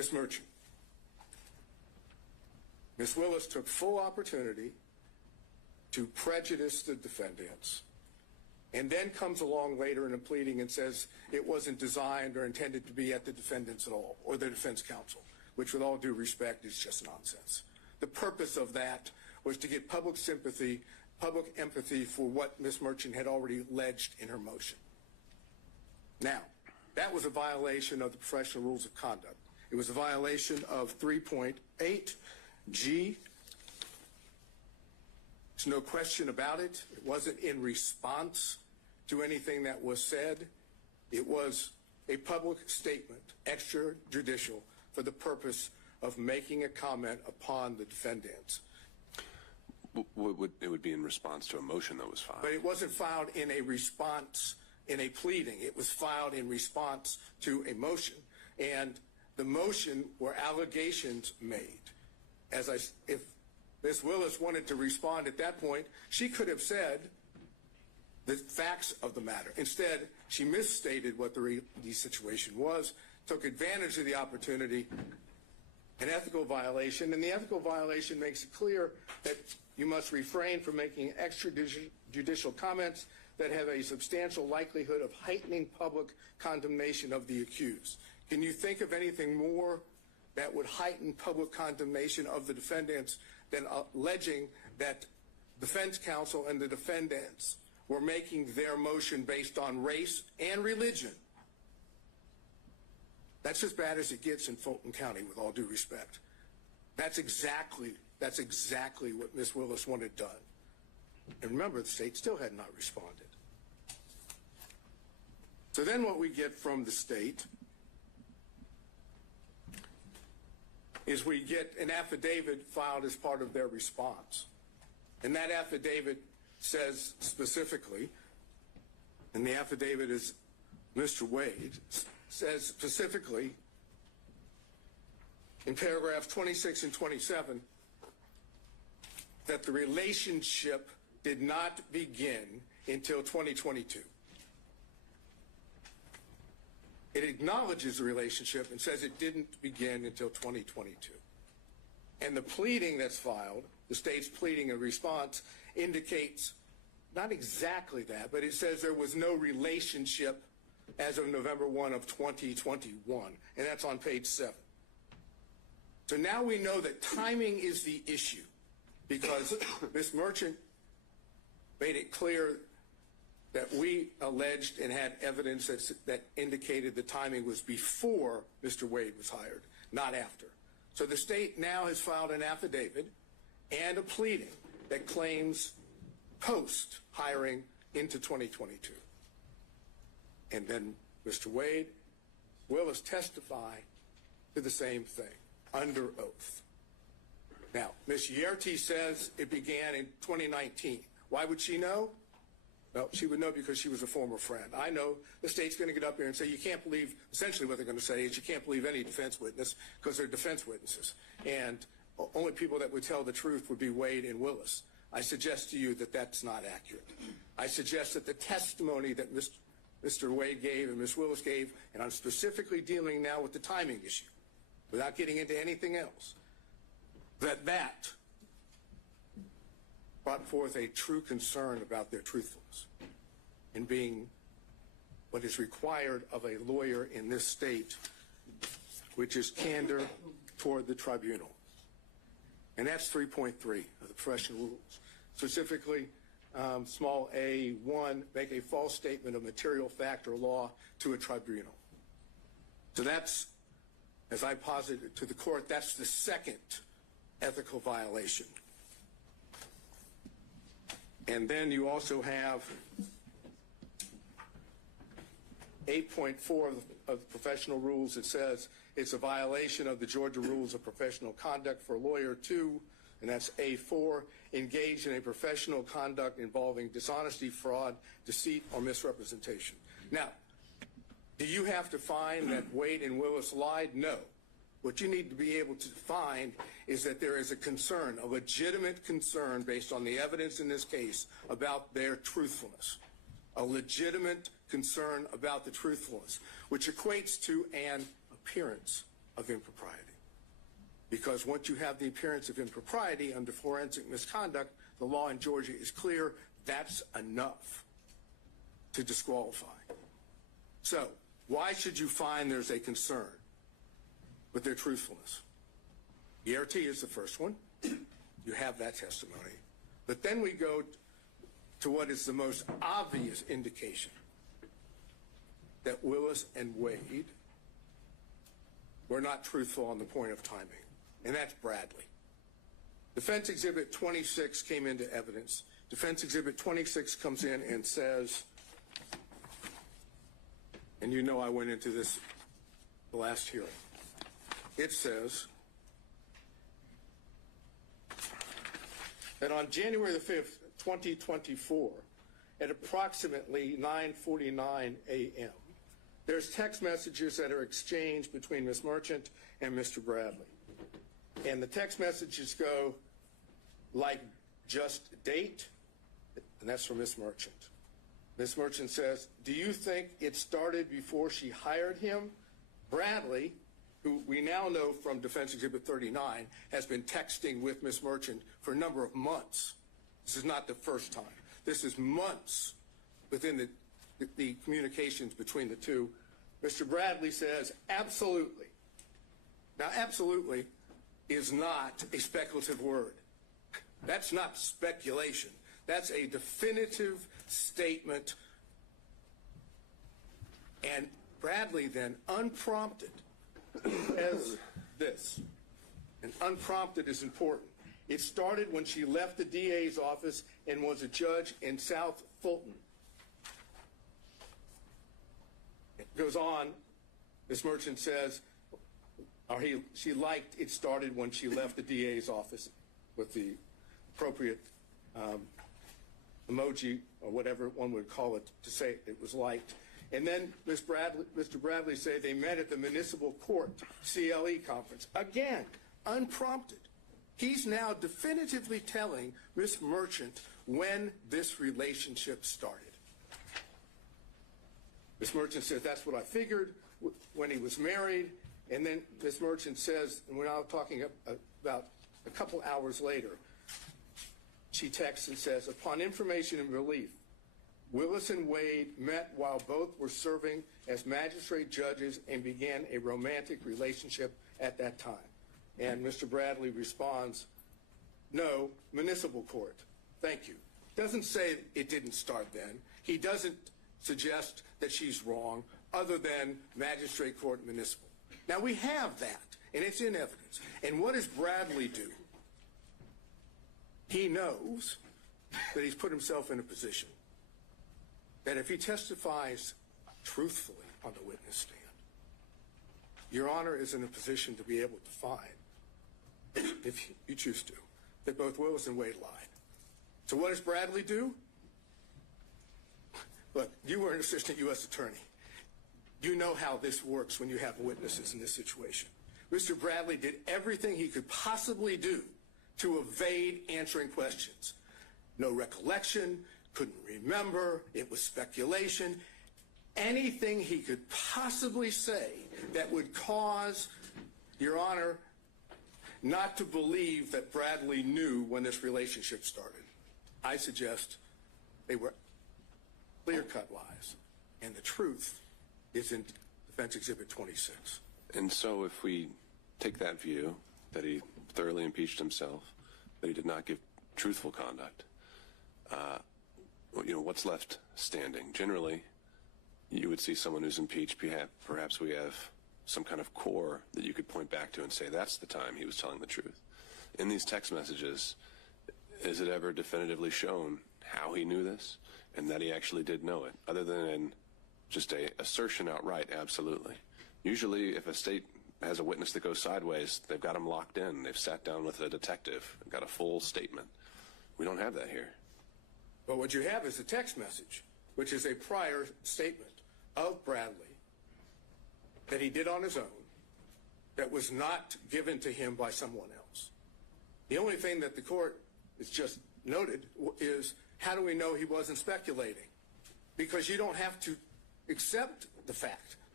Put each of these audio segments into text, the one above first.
Ms. Merchant. Ms. Willis took full opportunity to prejudice the defendants, and then comes along later in a pleading and says it wasn't designed or intended to be at the defendants at all, or the defense counsel, which with all due respect is just nonsense. The purpose of that was to get public sympathy, public empathy for what Ms. Merchant had already alleged in her motion. Now, that was a violation of the professional rules of conduct. It was a violation of 3.8G. There's no question about it. It wasn't in response to anything that was said. It was a public statement, extrajudicial, for the purpose of making a comment upon the defendants. It would be in response to a motion that was filed. But it wasn't filed in a response, in a pleading. It was filed in response to a motion. And the motion were allegations made. If Ms. Willis wanted to respond at that point, she could have said the facts of the matter. Instead, she misstated what the situation was, took advantage of the opportunity, an ethical violation, and the ethical violation makes it clear that you must refrain from making extrajudicial comments that have a substantial likelihood of heightening public condemnation of the accused. Can you think of anything more that would heighten public condemnation of the defendants than alleging that defense counsel and the defendants were making their motion based on race and religion? That's as bad as it gets in Fulton County, with all due respect. That's exactly what Ms. Willis wanted done. And remember, the state still had not responded. So then what we get from the state is we get an affidavit filed as part of their response. And that affidavit says specifically, and the affidavit is Mr. Wade, says specifically in paragraphs 26 and 27 that the relationship did not begin until 2022. It acknowledges the relationship and says it didn't begin until 2022. And the pleading that's filed, the state's pleading in response, indicates not exactly that, but it says there was no relationship as of November 1 of 2021, and that's on page 7. So now we know that timing is the issue, because Ms. Merchant made it clear that we alleged and had evidence that indicated the timing was before Mr. Wade was hired, not after. So the state now has filed an affidavit and a pleading that claims post-hiring into 2022. And then Mr. Wade will testify to the same thing under oath. Now, Ms. Yerti says it began in 2019. Why would she know? Well, she would know because she was a former friend. I know the state's going to get up here and say you can't believe, essentially what they're going to say is you can't believe any defense witness because they're defense witnesses. And only people that would tell the truth would be Wade and Willis. I suggest to you that that's not accurate. I suggest that the testimony that Mr. Wade gave and Ms. Willis gave, and I'm specifically dealing now with the timing issue, without getting into anything else, that brought forth a true concern about their truthfulness in being what is required of a lawyer in this state, which is candor toward the tribunal. And that's 3.3 of the professional rules. Specifically, small a1, make a false statement of material fact or law to a tribunal. So that's, as I posited to the court, that's the second ethical violation. And then you also have 8.4 of the professional rules. It says it's a violation of the Georgia Rules of Professional Conduct for a lawyer to, and that's A4, engage in a professional conduct involving dishonesty, fraud, deceit, or misrepresentation. Now, do you have to find that Wade and Willis lied? No. What you need to be able to find is that there is a concern, a legitimate concern based on the evidence in this case about their truthfulness. A legitimate concern about the truthfulness, which equates to an appearance of impropriety. Because once you have the appearance of impropriety under forensic misconduct, the law in Georgia is clear, that's enough to disqualify. So, why should you find there's a concern with their truthfulness? ERT is the first one. You have that testimony. But then we go to what is the most obvious indication that Willis and Wade were not truthful on the point of timing, and that's Bradley. Defense Exhibit 26 came into evidence. Defense Exhibit 26 comes in and says, and you know I went into this the last hearing. It says that on January the 5th, 2024, at approximately 9:49 a.m., there's text messages that are exchanged between Ms. Merchant and Mr. Bradley. And the text messages go like, just date, and that's from Ms. Merchant. Ms. Merchant says, do you think it started before she hired him? Bradley, who we now know from Defense Exhibit 39, has been texting with Ms. Merchant for a number of months. This is not the first time. This is months within the communications between the two. Mr. Bradley says, absolutely. Now, absolutely is not a speculative word. That's not speculation. That's a definitive statement. And Bradley then, unprompted, says this. And unprompted is important. It started when she left the DA's office and was a judge in South Fulton. It goes on, Ms. Merchant says, she liked it started when she left the DA's office with the appropriate emoji or whatever one would call it to say it was liked. And then Mr. Bradley say they met at the municipal court CLE conference. Again, unprompted. He's now definitively telling Ms. Merchant when this relationship started. Ms. Merchant says, that's what I figured when he was married. And then Ms. Merchant says, and we're now talking about a couple hours later, she texts and says, upon information and relief, Willis and Wade met while both were serving as magistrate judges and began a romantic relationship at that time. And Mr. Bradley responds, no, municipal court. Thank you. Doesn't say it didn't start then. He doesn't suggest that she's wrong other than magistrate court municipal. Now we have that, and it's in evidence. And what does Bradley do? He knows that he's put himself in a position that if he testifies truthfully on the witness stand, Your Honor is in a position to be able to find, if you choose to, that both Willis and Wade lied. So what does Bradley do? Look, you were an assistant U.S. attorney. You know how this works when you have witnesses in this situation. Mr. Bradley did everything he could possibly do to evade answering questions. No recollection, couldn't remember, it was speculation. Anything he could possibly say that would cause, Your Honor, not to believe that Bradley knew when this relationship started. I suggest they were clear-cut lies, and the truth is in Defense Exhibit 26. And so if we take that view, that he thoroughly impeached himself, that he did not give truthful conduct, what's left standing? Generally, you would see someone who's impeached, perhaps we have some kind of core that you could point back to and say that's the time he was telling the truth. In these text messages, is it ever definitively shown how he knew this and that he actually did know it, other than in just a assertion outright, absolutely? Usually, if a state has a witness that goes sideways, they've got him locked in. They've sat down with a detective and got a full statement. We don't have that here. But what you have is a text message, which is a prior statement of Bradley that he did on his own, that was not given to him by someone else. The only thing that the court has just noted is, how do we know he wasn't speculating? Because you don't have to accept the fact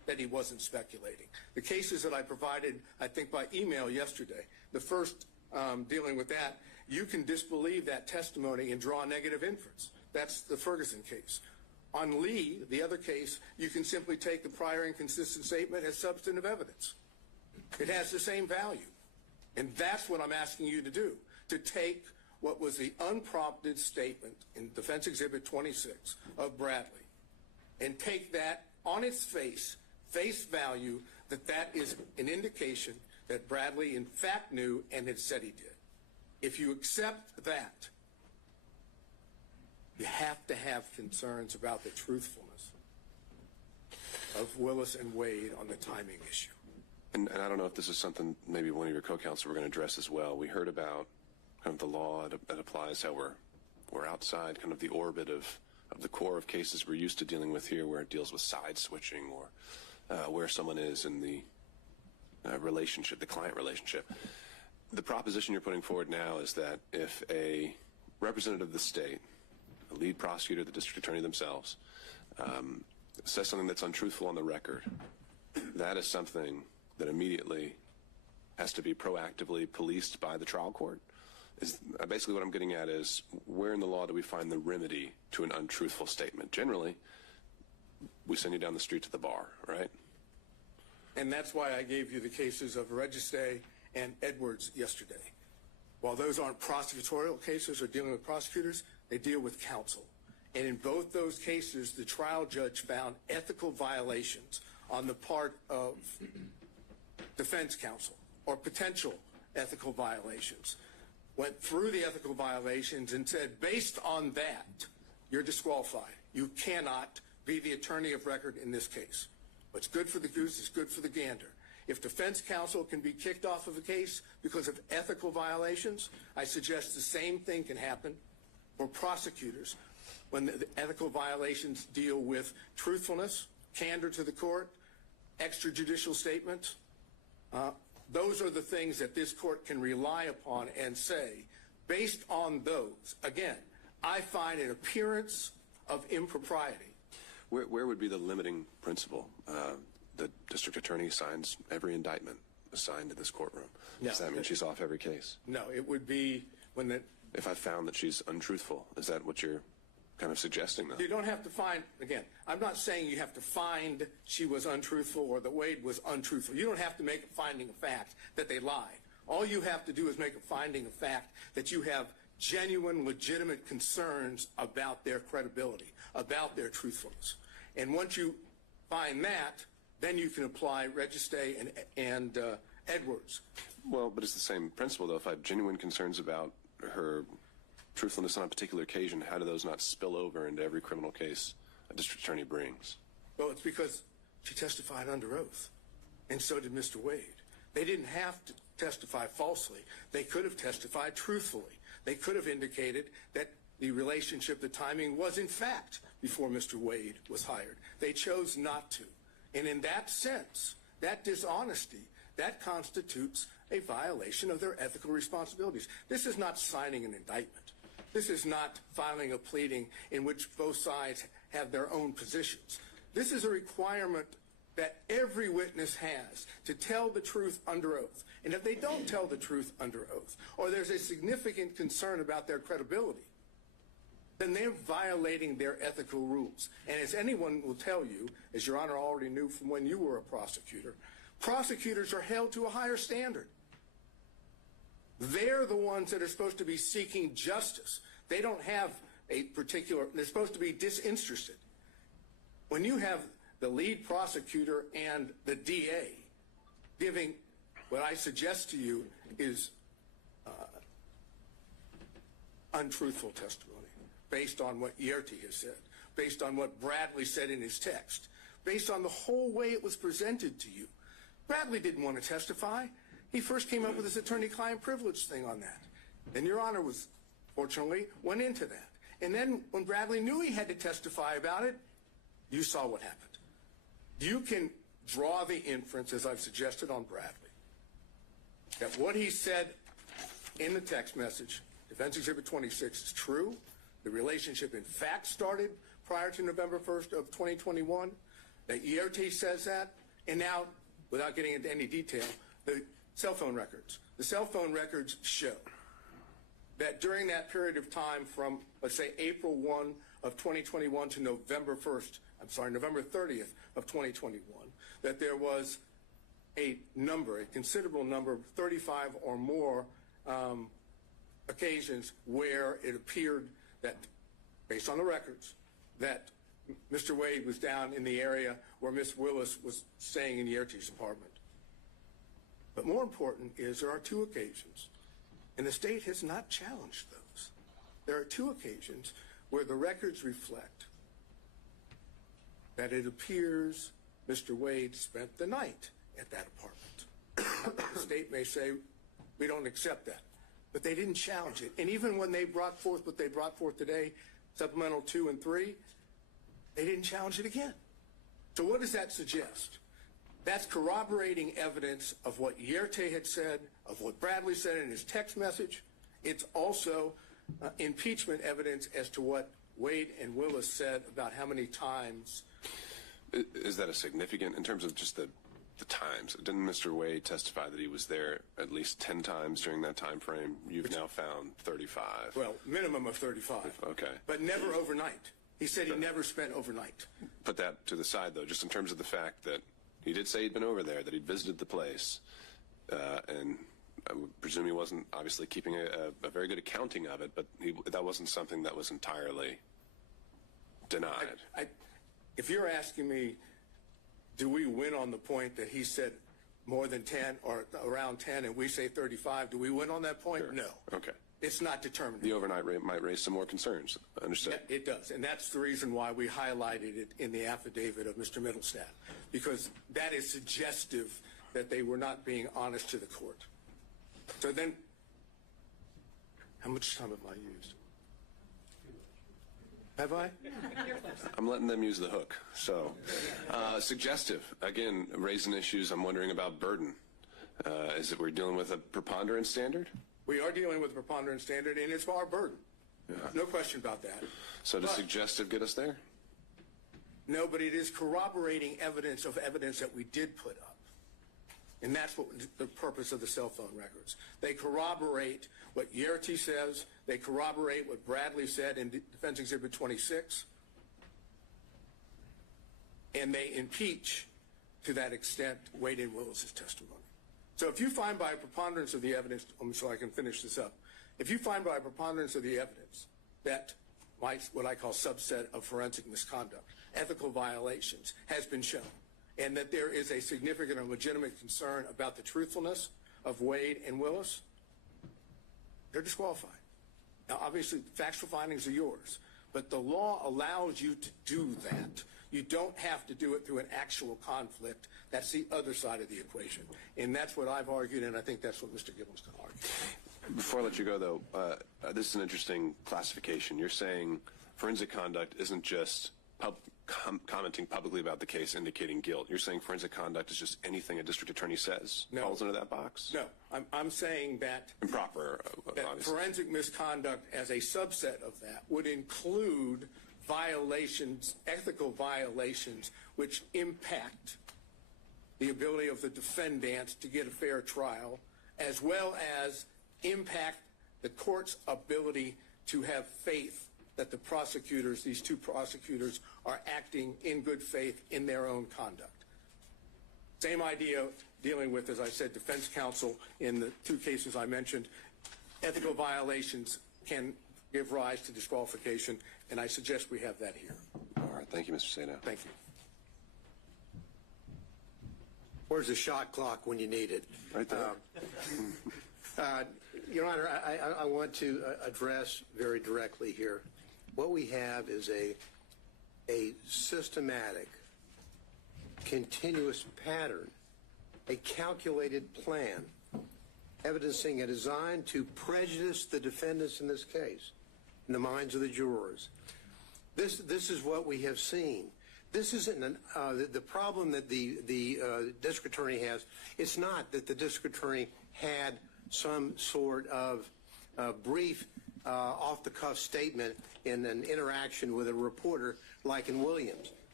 that he wasn't speculating. The cases that I provided, I think by email yesterday, the first dealing with that, you can disbelieve that testimony and draw a negative inference. That's the Ferguson case. On Lee, the other case, you can simply take the prior inconsistent statement as substantive evidence. It has the same value. And that's what I'm asking you to do, to take what was the unprompted statement in Defense Exhibit 26 of Bradley and take that on its face value, that that is an indication that Bradley in fact knew and had said he did. If you accept that, you have to have concerns about the truthfulness of Willis and Wade on the timing issue. And I don't know if this is something maybe one of your co-counsel were going to address as well. We heard about kind of the law that applies, how we're outside kind of the orbit of the core of cases we're used to dealing with here, where it deals with side switching or where someone is in the relationship, the client relationship. The proposition you're putting forward now is that if a representative of the state, a lead prosecutor, the district attorney themselves, says something that's untruthful on the record, that is something that immediately has to be proactively policed by the trial court? Is basically what I'm getting at is, where in the law do we find the remedy to an untruthful statement? Generally, we send you down the street to the bar, right? And that's why I gave you the cases of Registe and Edwards yesterday. While those aren't prosecutorial cases or dealing with prosecutors, they deal with counsel. And in both those cases, the trial judge found ethical violations on the part of defense counsel, or potential ethical violations. Went through the ethical violations and said, based on that, you're disqualified. You cannot be the attorney of record in this case. What's good for the goose is good for the gander. If defense counsel can be kicked off of a case because of ethical violations, I suggest the same thing can happen for prosecutors when the ethical violations deal with truthfulness, candor to the court, extrajudicial statements. Those are the things that this court can rely upon and say, based on those, again, I find an appearance of impropriety. Where would be the limiting principle? The district attorney signs every indictment assigned to this courtroom. No, Does that mean she's off every case? No, it would be when the... If I found that she's untruthful, is that what you're kind of suggesting, though? You don't have to find, again, I'm not saying you have to find she was untruthful or that Wade was untruthful. You don't have to make a finding of fact that they lied. All you have to do is make a finding of fact that you have genuine, legitimate concerns about their credibility, about their truthfulness. And once you find that, then you can apply Registe and Edwards. Well, but it's the same principle, though. If I have genuine concerns about her truthfulness on a particular occasion, how do those not spill over into every criminal case a district attorney brings? Well, it's because she testified under oath, and so did Mr. Wade. They didn't have to testify falsely. They could have testified truthfully. They could have indicated that the relationship, the timing, was in fact before Mr. Wade was hired. They chose not to. And in that sense, that dishonesty, that constitutes a violation of their ethical responsibilities. This is not signing an indictment. This is not filing a pleading in which both sides have their own positions. This is a requirement that every witness has to tell the truth under oath. And if they don't tell the truth under oath, or there's a significant concern about their credibility, then they're violating their ethical rules. And as anyone will tell you, as Your Honor already knew from when you were a prosecutor, prosecutors are held to a higher standard. They're the ones that are supposed to be seeking justice. They don't have a particular, they're supposed to be disinterested. When you have the lead prosecutor and the DA giving what I suggest to you is untruthful testimony, based on what Yerti has said, based on what Bradley said in his text, based on the whole way it was presented to you. Bradley didn't want to testify. He first came up with this attorney-client privilege thing on that. And Your Honor was, fortunately, went into that. And then when Bradley knew he had to testify about it, you saw what happened. You can draw the inference, as I've suggested on Bradley, that what he said in the text message, Defense Exhibit 26, is true. The relationship, in fact, started prior to November 1st of 2021. That ERT says that, and now, without getting into any detail, the cell phone records. The cell phone records show that during that period of time from, let's say, April 1 of 2021 to November 30th of 2021, that there was a considerable number, 35 or more occasions where it appeared that, based on the records, that Mr. Wade was down in the area where Ms. Willis was staying in ERT's apartment. But more important is there are 2 occasions, and the state has not challenged those. There are 2 occasions where the records reflect that it appears Mr. Wade spent the night at that apartment. The state may say, we don't accept that, but they didn't challenge it. And even when they brought forth what they brought forth today, supplemental 2 and 3, they didn't challenge it again. So what does that suggest? That's corroborating evidence of what Yerte had said, of what Bradley said in his text message. It's also impeachment evidence as to what Wade and Willis said about how many times. Is that a significant, in terms of just the times? Didn't Mr. Wade testify that he was there at least 10 times during that time frame? You've now found 35. Well, minimum of 35. Okay. But never overnight. He said he never spent overnight. Put that to the side, though, just in terms of the fact that he did say he'd been over there, that he'd visited the place, and I would presume he wasn't obviously keeping a very good accounting of it, but that wasn't something that was entirely denied. If you're asking me, do we win on the point that he said more than 10 or around 10 and we say 35, do we win on that point? Sure. No. Okay. It's not determined. The overnight rate might raise some more concerns. Understood. Yeah, it does. And that's the reason why we highlighted it in the affidavit of Mr. Middlestadt, because that is suggestive that they were not being honest to the court. So then, how much time have I used? Have I? I'm letting them use the hook. So, suggestive. Again, raising issues. I'm wondering about burden. Is it we're dealing with a preponderance standard? We are dealing with a preponderance standard, and it's our burden. Yeah. No question about that. So does suggestive get us there? No, but it is corroborating evidence of evidence that we did put up. And that's what the purpose of the cell phone records. They corroborate what Yerte says. They corroborate what Bradley said in Defense Exhibit 26. And they impeach, to that extent, Wade and Willis's testimony. So if you find by a preponderance of the evidence, so I can finish this up, if you find by a preponderance of the evidence that what I call subset of forensic misconduct, ethical violations, has been shown, and that there is a significant and legitimate concern about the truthfulness of Wade and Willis, they're disqualified. Now, obviously, factual findings are yours, but the law allows you to do that. You don't have to do it through an actual conflict. That's the other side of the equation. And that's what I've argued, and I think that's what Mr. Gibbons can argue. Before I let you go, though, this is an interesting classification. You're saying forensic conduct isn't just commenting publicly about the case indicating guilt. You're saying forensic conduct is just anything a district attorney says falls into that box? No. I'm saying that improper, that forensic misconduct as a subset of that would include violations, ethical violations, which impact the ability of the defendants to get a fair trial, as well as impact the court's ability to have faith that the prosecutors, these 2 prosecutors, are acting in good faith in their own conduct. Same idea dealing with, as I said, defense counsel in the 2 cases I mentioned. Ethical violations can give rise to disqualification, and I suggest we have that here. All right. Thank you, Mr. Sato. Thank you. Where's the shot clock when you need it? Right there. Your Honor, I want to address very directly here. What we have is a systematic, continuous pattern, a calculated plan, evidencing a design to prejudice the defendants in this case, in the minds of the jurors. This is what we have seen. This isn't the problem that the district attorney has. It's not that the district attorney had some sort of brief off-the-cuff statement in an interaction with a reporter like in Williams.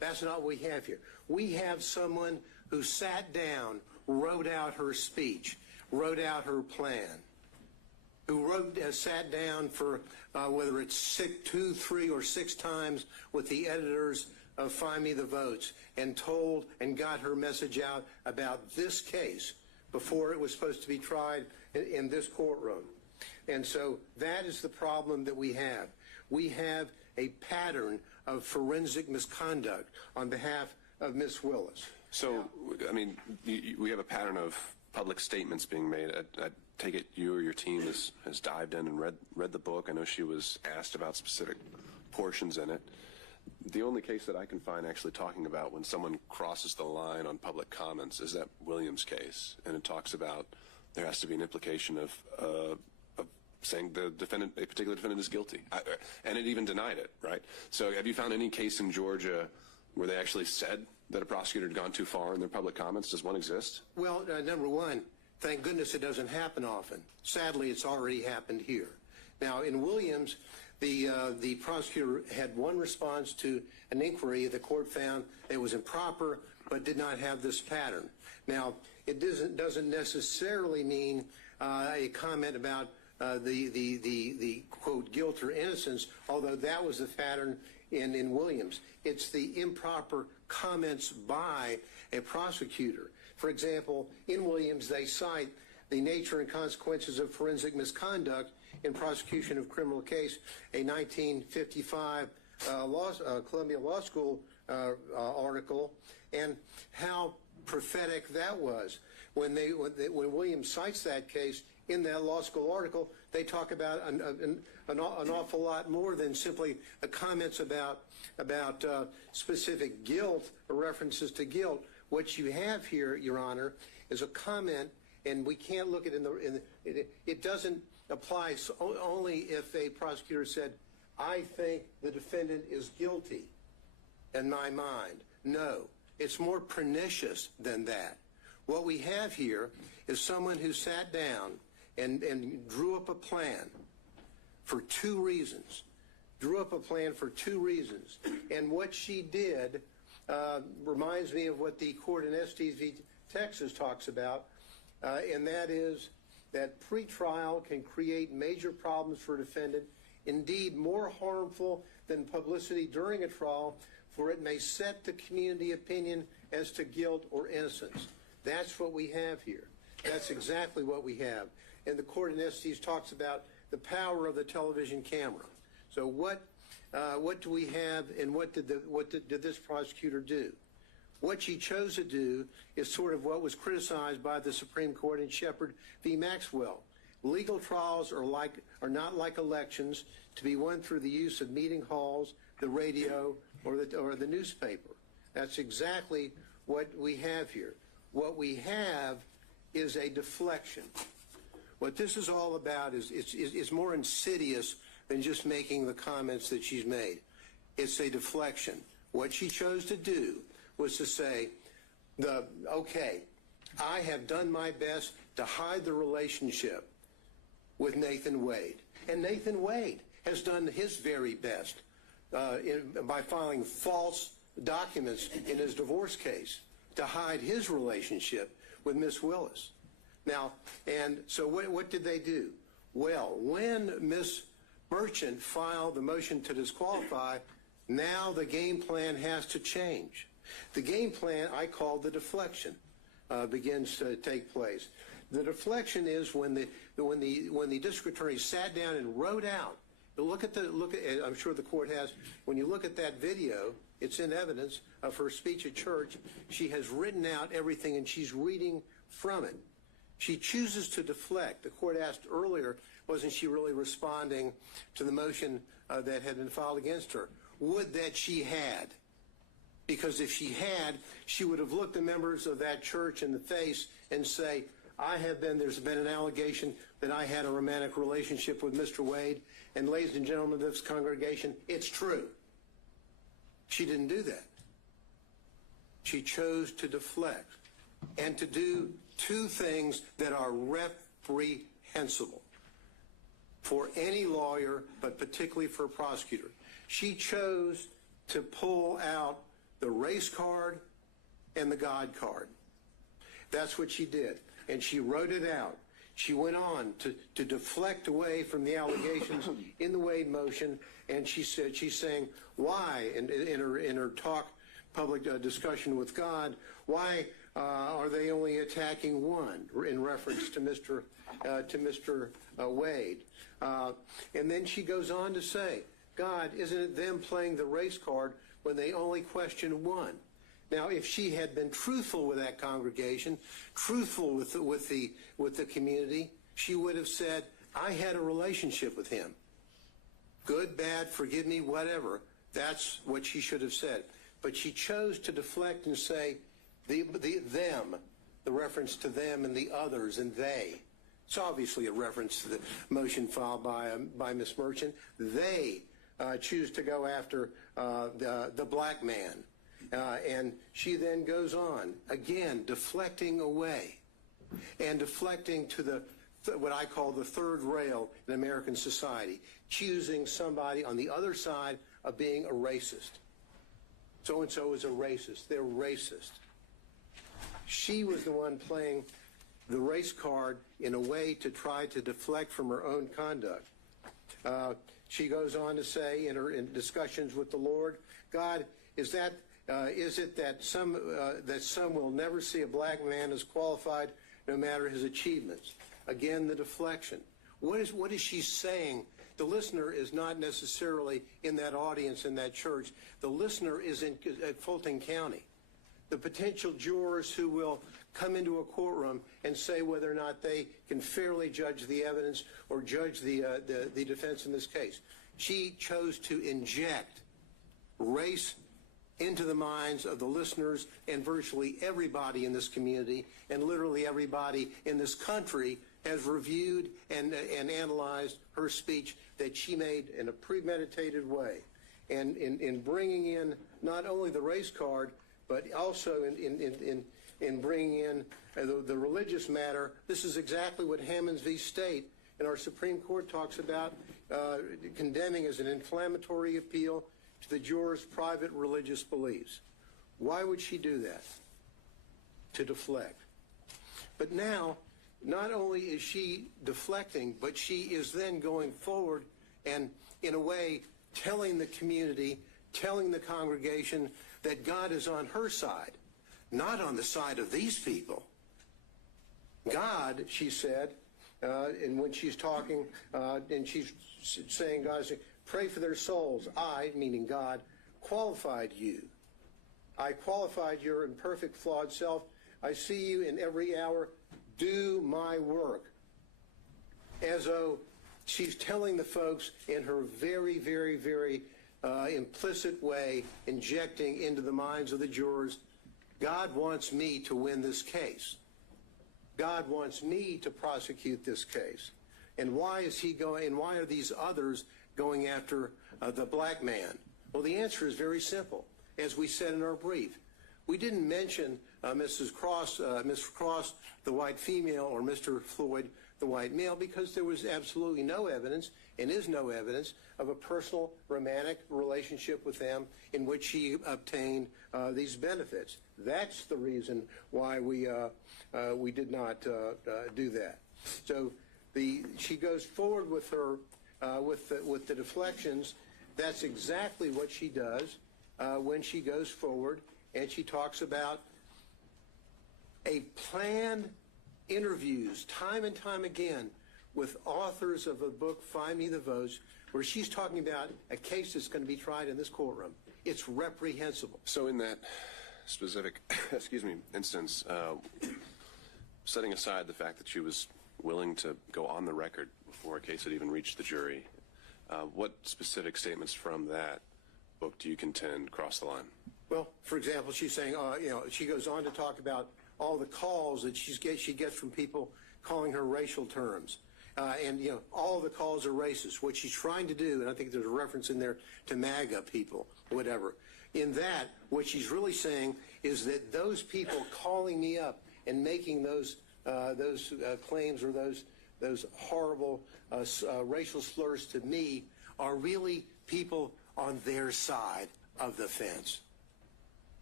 That's not what we have here. We have someone who sat down, wrote out her speech, wrote out her plan, who sat down for whether it's 2, 3, or 6 times with the editors of Find Me the Votes and told and got her message out about this case before it was supposed to be tried in this courtroom. And so that is the problem that we have. We have a pattern of forensic misconduct on behalf of Ms. Willis. So, I mean, we have a pattern of public statements being made. I take it you or your team has dived in and read the book. I know she was asked about specific portions in it. The only case that I can find actually talking about when someone crosses the line on public comments is that Williams case, and it talks about there has to be an implication of saying the defendant, a particular defendant, is guilty, and it even denied it, right? So, have you found any case in Georgia where they actually said that a prosecutor had gone too far in their public comments? Does one exist? Well, number one, thank goodness it doesn't happen often. Sadly, it's already happened here. Now, in Williams, the prosecutor had one response to an inquiry the court found it was improper but did not have this pattern. Now, it doesn't necessarily mean a comment about the quote guilt or innocence, although that was the pattern in Williams. It's the improper comments by a prosecutor. For example, in Williams, they cite the nature and consequences of forensic misconduct in prosecution of criminal case, a 1955 Columbia Law School article, and how prophetic that was. When Williams cites that case in that law school article, they talk about an awful lot more than simply comments about specific guilt or references to guilt. What you have here, Your Honor, is a comment, and we can't look at it doesn't apply only if a prosecutor said, I think the defendant is guilty in my mind. No, it's more pernicious than that. What we have here is someone who sat down and drew up a plan for 2 reasons. And what she did reminds me of what the court in Estes v. Texas talks about, and that is that pretrial can create major problems for a defendant, indeed more harmful than publicity during a trial, for it may set the community opinion as to guilt or innocence. That's what we have here. That's exactly what we have. And the court in Estes talks about the power of the television camera. So what do we have, and what did this prosecutor do? What she chose to do is sort of what was criticized by the Supreme Court in Shepard v. Maxwell. Legal trials are not like elections to be won through the use of meeting halls, the radio, or the newspaper. That's exactly what we have here. What we have is a deflection. What this is all about is more insidious than just making the comments that she's made. It's a deflection. What she chose to do was to say, okay, I have done my best to hide the relationship with Nathan Wade. And Nathan Wade has done his very best by filing false documents in his divorce case to hide his relationship with Miss Willis. Now, and so what did they do? Well, when Miss Merchant filed the motion to disqualify, now the game plan has to change. The game plan I call the deflection begins to take place. The deflection is when the district attorney sat down and wrote out. I'm sure the court has. When you look at that video, it's in evidence of her speech at church. She has written out everything, and she's reading from it. She chooses to deflect. The court asked earlier, wasn't she really responding to the motion that had been filed against her? Would that she had. Because if she had, she would have looked the members of that church in the face and say, there's been an allegation that I had a romantic relationship with Mr. Wade, and ladies and gentlemen of this congregation, it's true. She didn't do that. She chose to deflect and to do 2 things that are reprehensible for any lawyer, but particularly for a prosecutor. She chose to pull out the race card and the God card. That's what she did. And she wrote it out. She went on to deflect away from the allegations in the Wade motion, and she said, she's saying, why, in her talk, public discussion with God, why are they only attacking one, in reference to Mr. Wade? And then she goes on to say, God, isn't it them playing the race card when they only question one? Now, if she had been truthful with that congregation, truthful with the community, she would have said, I had a relationship with him. Good, bad, forgive me, whatever. That's what she should have said. But she chose to deflect and say, them, the reference to them and the others and they. It's obviously a reference to the motion filed by Ms. Merchant. They choose to go after the black man. And she then goes on, again, deflecting away and deflecting to what I call the third rail in American society, choosing somebody on the other side of being a racist. So-and-so is a racist. They're racist. She was the one playing the race card in a way to try to deflect from her own conduct. She goes on to say in discussions with the Lord, God, is it that some will never see a black man as qualified no matter his achievements? Again, the deflection. What is she saying? The listener is not necessarily in that audience in that church. The listener is at Fulton County. The potential jurors who will come into a courtroom and say whether or not they can fairly judge the evidence or judge the defense in this case. She chose to inject race into the minds of the listeners and virtually everybody in this community, and literally everybody in this country has reviewed and analyzed her speech that she made in a premeditated way. And in bringing in not only the race card, but also in bringing in the religious matter, this is exactly what Hammonds v. State in our Supreme Court talks about, condemning as an inflammatory appeal to the jurors' private religious beliefs. Why would she do that? To deflect. But now, not only is she deflecting, but she is then going forward and, in a way, telling the community, telling the congregation that God is on her side, not on the side of these people. God, she said, and when she's talking, and she's saying, God, pray for their souls. I, meaning God, qualified you. I qualified your imperfect, flawed self. I see you in every hour. Do my work. As though she's telling the folks in her very, very, very implicit way, injecting into the minds of the jurors, God wants me to win this case. God wants me to prosecute this case. And why is he going, and why are these others going after the black man? Well, the answer is very simple. As we said in our brief, we didn't mention Ms. Cross, the white female, or Mr. Floyd, the white male, because there was absolutely no evidence, and is no evidence, of a personal romantic relationship with them in which she obtained these benefits. That's the reason why we did not do that. So she goes forward with her with the deflections. That's exactly what she does when she goes forward, and she talks about a planned interviews time and time again with authors of a book, Find Me the Votes, where she's talking about a case that's going to be tried in this courtroom. It's reprehensible. So in that specific, instance, setting aside the fact that she was willing to go on the record before a case had even reached the jury, what specific statements from that book do you contend cross the line? Well, for example, she's saying, she goes on to talk about all the calls that she gets from people calling her racial terms. And all the calls are racist. What she's trying to do, and I think there's a reference in there to MAGA people, whatever. In that, what she's really saying is that those people calling me up and making those claims or those horrible racial slurs to me are really people on their side of the fence.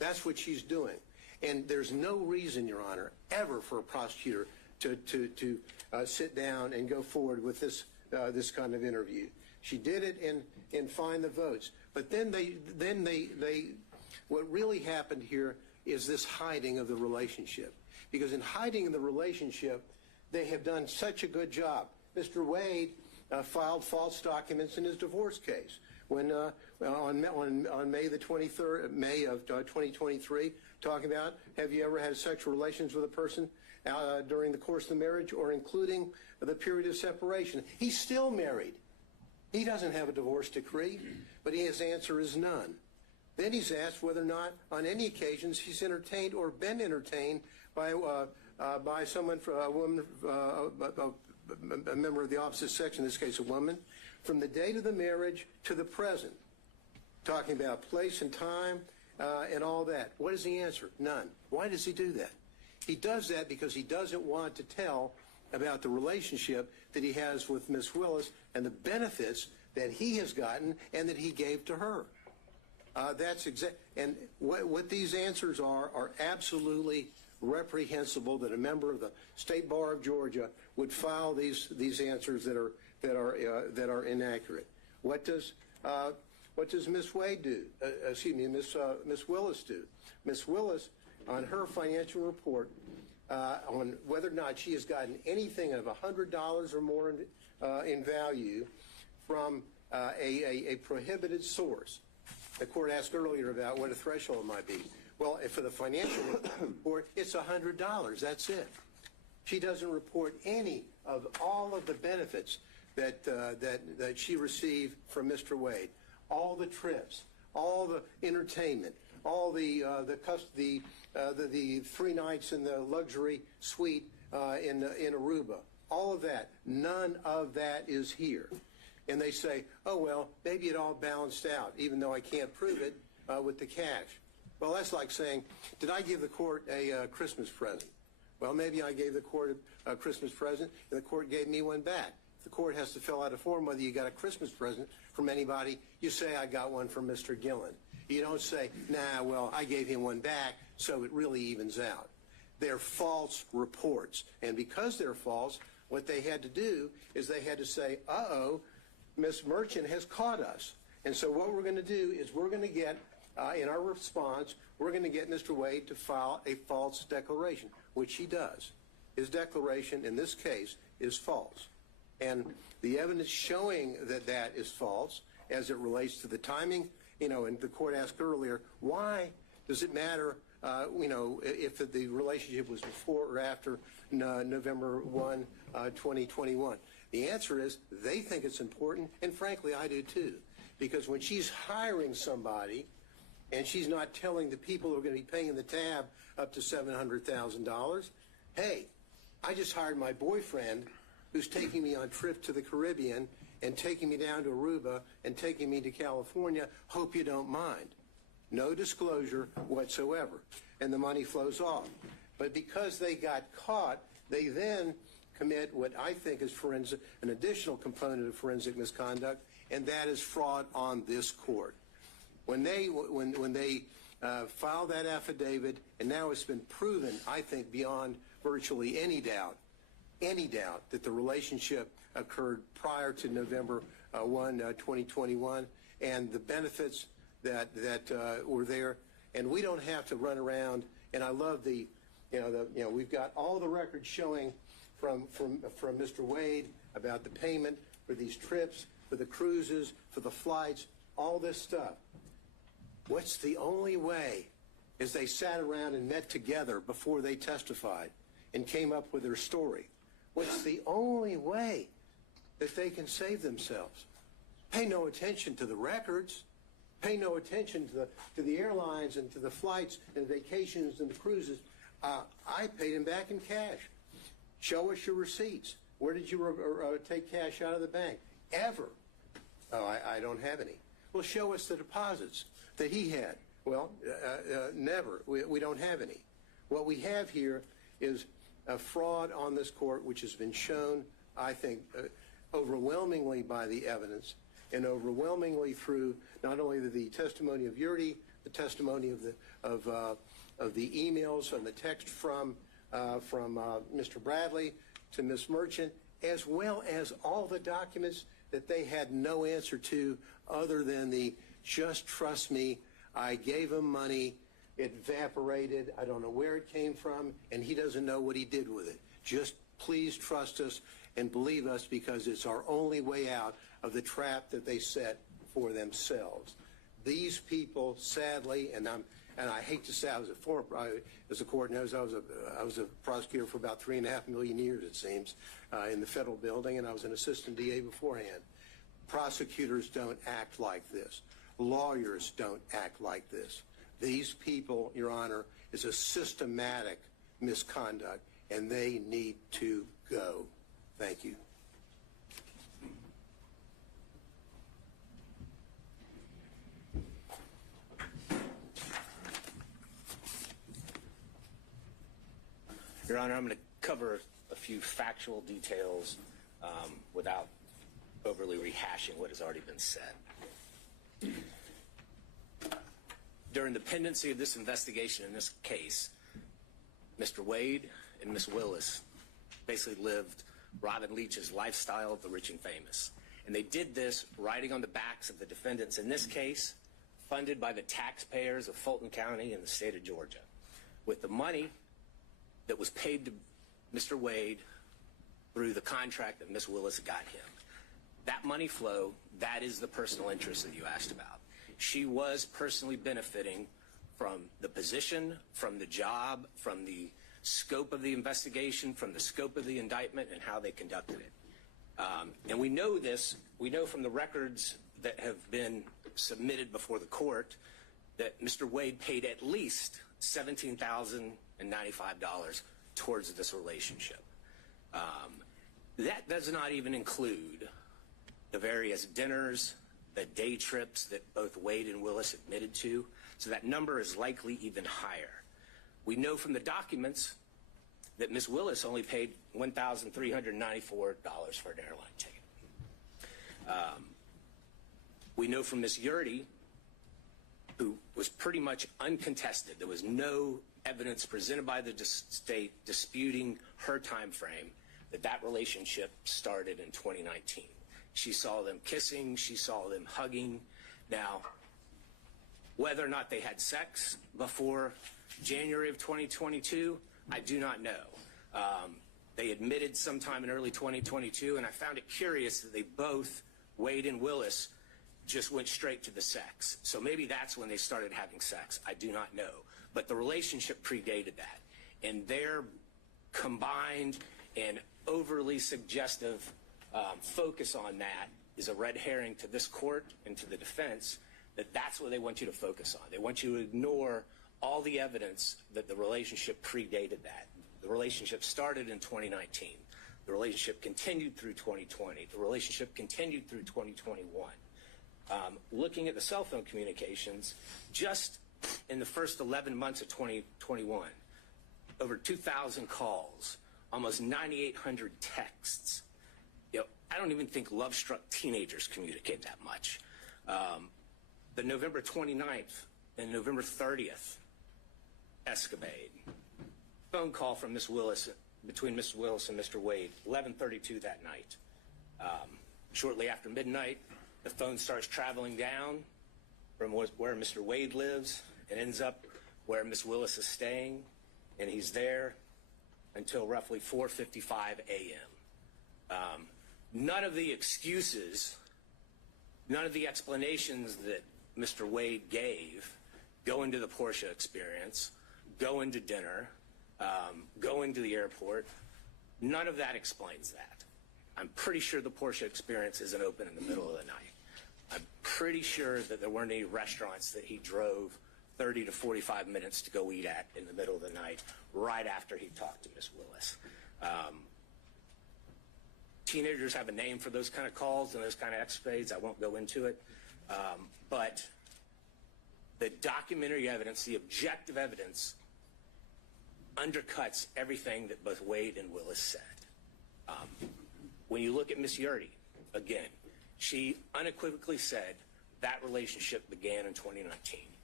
That's what she's doing. And there's no reason, Your Honor, ever for a prosecutor to sit down and go forward with this kind of interview. She did it and find the votes. But then what really happened here is this hiding of the relationship. Because in hiding the relationship, they have done such a good job. Mr. Wade filed false documents in his divorce case when on May the 23rd, May of 2023, talking about, have you ever had sexual relations with a person during the course of the marriage or including the period of separation? He's still married. He doesn't have a divorce decree, but his answer is none. Then he's asked whether or not on any occasions he's entertained or been entertained by someone, a woman, a member of the opposite sex, in this case a woman, from the date of the marriage to the present, talking about place and time and all that. What is the answer? None. Why does he do that? He does that because he doesn't want to tell about the relationship that he has with Miss Willis and the benefits that he has gotten and that he gave to her. That's exact. And what these answers are absolutely reprehensible, that a member of the State Bar of Georgia would file these answers that are inaccurate. What does Miss Wade do? Miss Willis do? Miss Willis, on her financial report, on whether or not she has gotten anything of $100 or more in value from a prohibited source. The court asked earlier about what a threshold might be. Well, for the financial report, it's $100. That's it. She doesn't report any of all of the benefits that she received from Mr. Wade. All the trips, all the entertainment, all the 3 nights in the luxury suite in Aruba. All of that. None of that is here. And they say, oh, well, maybe it all balanced out, even though I can't prove it with the cash. Well, that's like saying, did I give the court a Christmas present? Well, maybe I gave the court a Christmas present, and the court gave me one back. If the court has to fill out a form whether you got a Christmas present from anybody, you say, I got one from Mr. Gillen. You don't say, nah, well, I gave him one back, so it really evens out. They're false reports. And because they're false, what they had to do is they had to say, uh-oh, Miss Merchant has caught us. And so what we're going to do is we're going to get, in our response, we're going to get Mr. Wade to file a false declaration, which he does. His declaration in this case is false. And the evidence showing that that is false as it relates to the timing, and the court asked earlier, why does it matter, if the relationship was before or after November 1, 2021? The answer is they think it's important, and frankly, I do too. Because when she's hiring somebody and she's not telling the people who are going to be paying the tab up to $700,000, hey, I just hired my boyfriend who's taking me on trip to the Caribbean and taking me down to Aruba and taking me to California. Hope you don't mind. No disclosure whatsoever. And the money flows off. But because they got caught, they then commit what I think is an additional component of forensic misconduct, and that is fraud on this court. When they filed that affidavit, and now it's been proven, I think, beyond virtually any doubt that the relationship occurred prior to November 1, 2021, and the benefits that were there, and we don't have to run around. And I love we've got all the records showing from Mr. Wade about the payment for these trips, for the cruises, for the flights, all this stuff. What's the only way is they sat around and met together before they testified and came up with their story. What's the only way that they can save themselves? Pay no attention to the records. Pay no attention to the airlines and to the flights and vacations and the cruises. I paid him back in cash. Show us your receipts. Where did you take cash out of the bank? Ever. Oh, I don't have any. Well, show us the deposits that he had. Well, never. We don't have any. What we have here is a fraud on this court, which has been shown, I think, overwhelmingly by the evidence and overwhelmingly through not only the testimony of Yurdi, the testimony of the emails and the text from Mr. Bradley to Ms. Merchant, as well as all the documents that they had no answer to other than the "just trust me, I gave him money, it evaporated, I don't know where it came from, and he doesn't know what he did with it. Just please trust us and believe us, because it's our only way out of the trap that they set for themselves." These people, sadly, and I hate to say, I was a former, as the court knows, I was a prosecutor for about 3.5 million years, it seems, in the federal building, and I was an assistant DA beforehand. Prosecutors don't act like this. Lawyers don't act like this. These people, Your Honor, is a systematic misconduct, and they need to go. Thank you. Your Honor, I'm going to cover a few factual details without overly rehashing what has already been said. During the pendency of this investigation in this case, Mr. Wade and Ms. Willis basically lived Robin Leach's lifestyle of the rich and famous. And they did this riding on the backs of the defendants in this case, funded by the taxpayers of Fulton County and the state of Georgia, with the money that was paid to Mr. Wade through the contract that Ms. Willis got him. That money flow, that is the personal interest that you asked about. She was personally benefiting from the position, from the job, from the scope of the investigation, from the scope of the indictment, and how they conducted it. And we know this, we know from the records that have been submitted before the court that Mr. Wade paid at least $17,095 towards this relationship. That does not even include the various dinners, the day trips that both Wade and Willis admitted to, so that number is likely even higher. We know from the documents that Ms. Willis only paid $1,394 for an airline ticket. We know from Ms. Yurdy, who was pretty much uncontested, there was no evidence presented by the state disputing her time frame, that relationship started in 2019. She saw them kissing, she saw them hugging. Now, whether or not they had sex before January of 2022, I do not know. They admitted sometime in early 2022, and I found it curious that they both, Wade and Willis, just went straight to the sex. So maybe that's when they started having sex. I do not know. But the relationship predated that. And their combined and overly suggestive focus on that is a red herring to this court and to the defense, that that's what they want you to focus on. They want you to ignore all the evidence that the relationship predated that. The relationship started in 2019. The relationship continued through 2020. The relationship continued through 2021. Looking at the cell phone communications, just in the first 11 months of 2021, over 2,000 calls, almost 9,800 texts. I don't even think love-struck teenagers communicate that much. The November 29th and November 30th escapade, phone call from Ms. Willis, between Ms. Willis and Mr. Wade, 11:32 that night. Shortly after midnight, the phone starts traveling down from where Mr. Wade lives and ends up where Ms. Willis is staying, and he's there until roughly 4:55 a.m. None of the excuses, none of the explanations that Mr. Wade gave, going to the Porsche experience, going to dinner, going to the airport, none of that explains that. I'm pretty sure the Porsche experience isn't open in the middle of the night. I'm pretty sure that there weren't any restaurants that he drove 30 to 45 minutes to go eat at in the middle of the night, right after he talked to Ms. Willis. Teenagers have a name for those kind of calls and those kind of escapades. I won't go into it. But the documentary evidence, the objective evidence, undercuts everything that both Wade and Willis said. When you look at Ms. Yurdy, again, she unequivocally said that relationship began in 2019.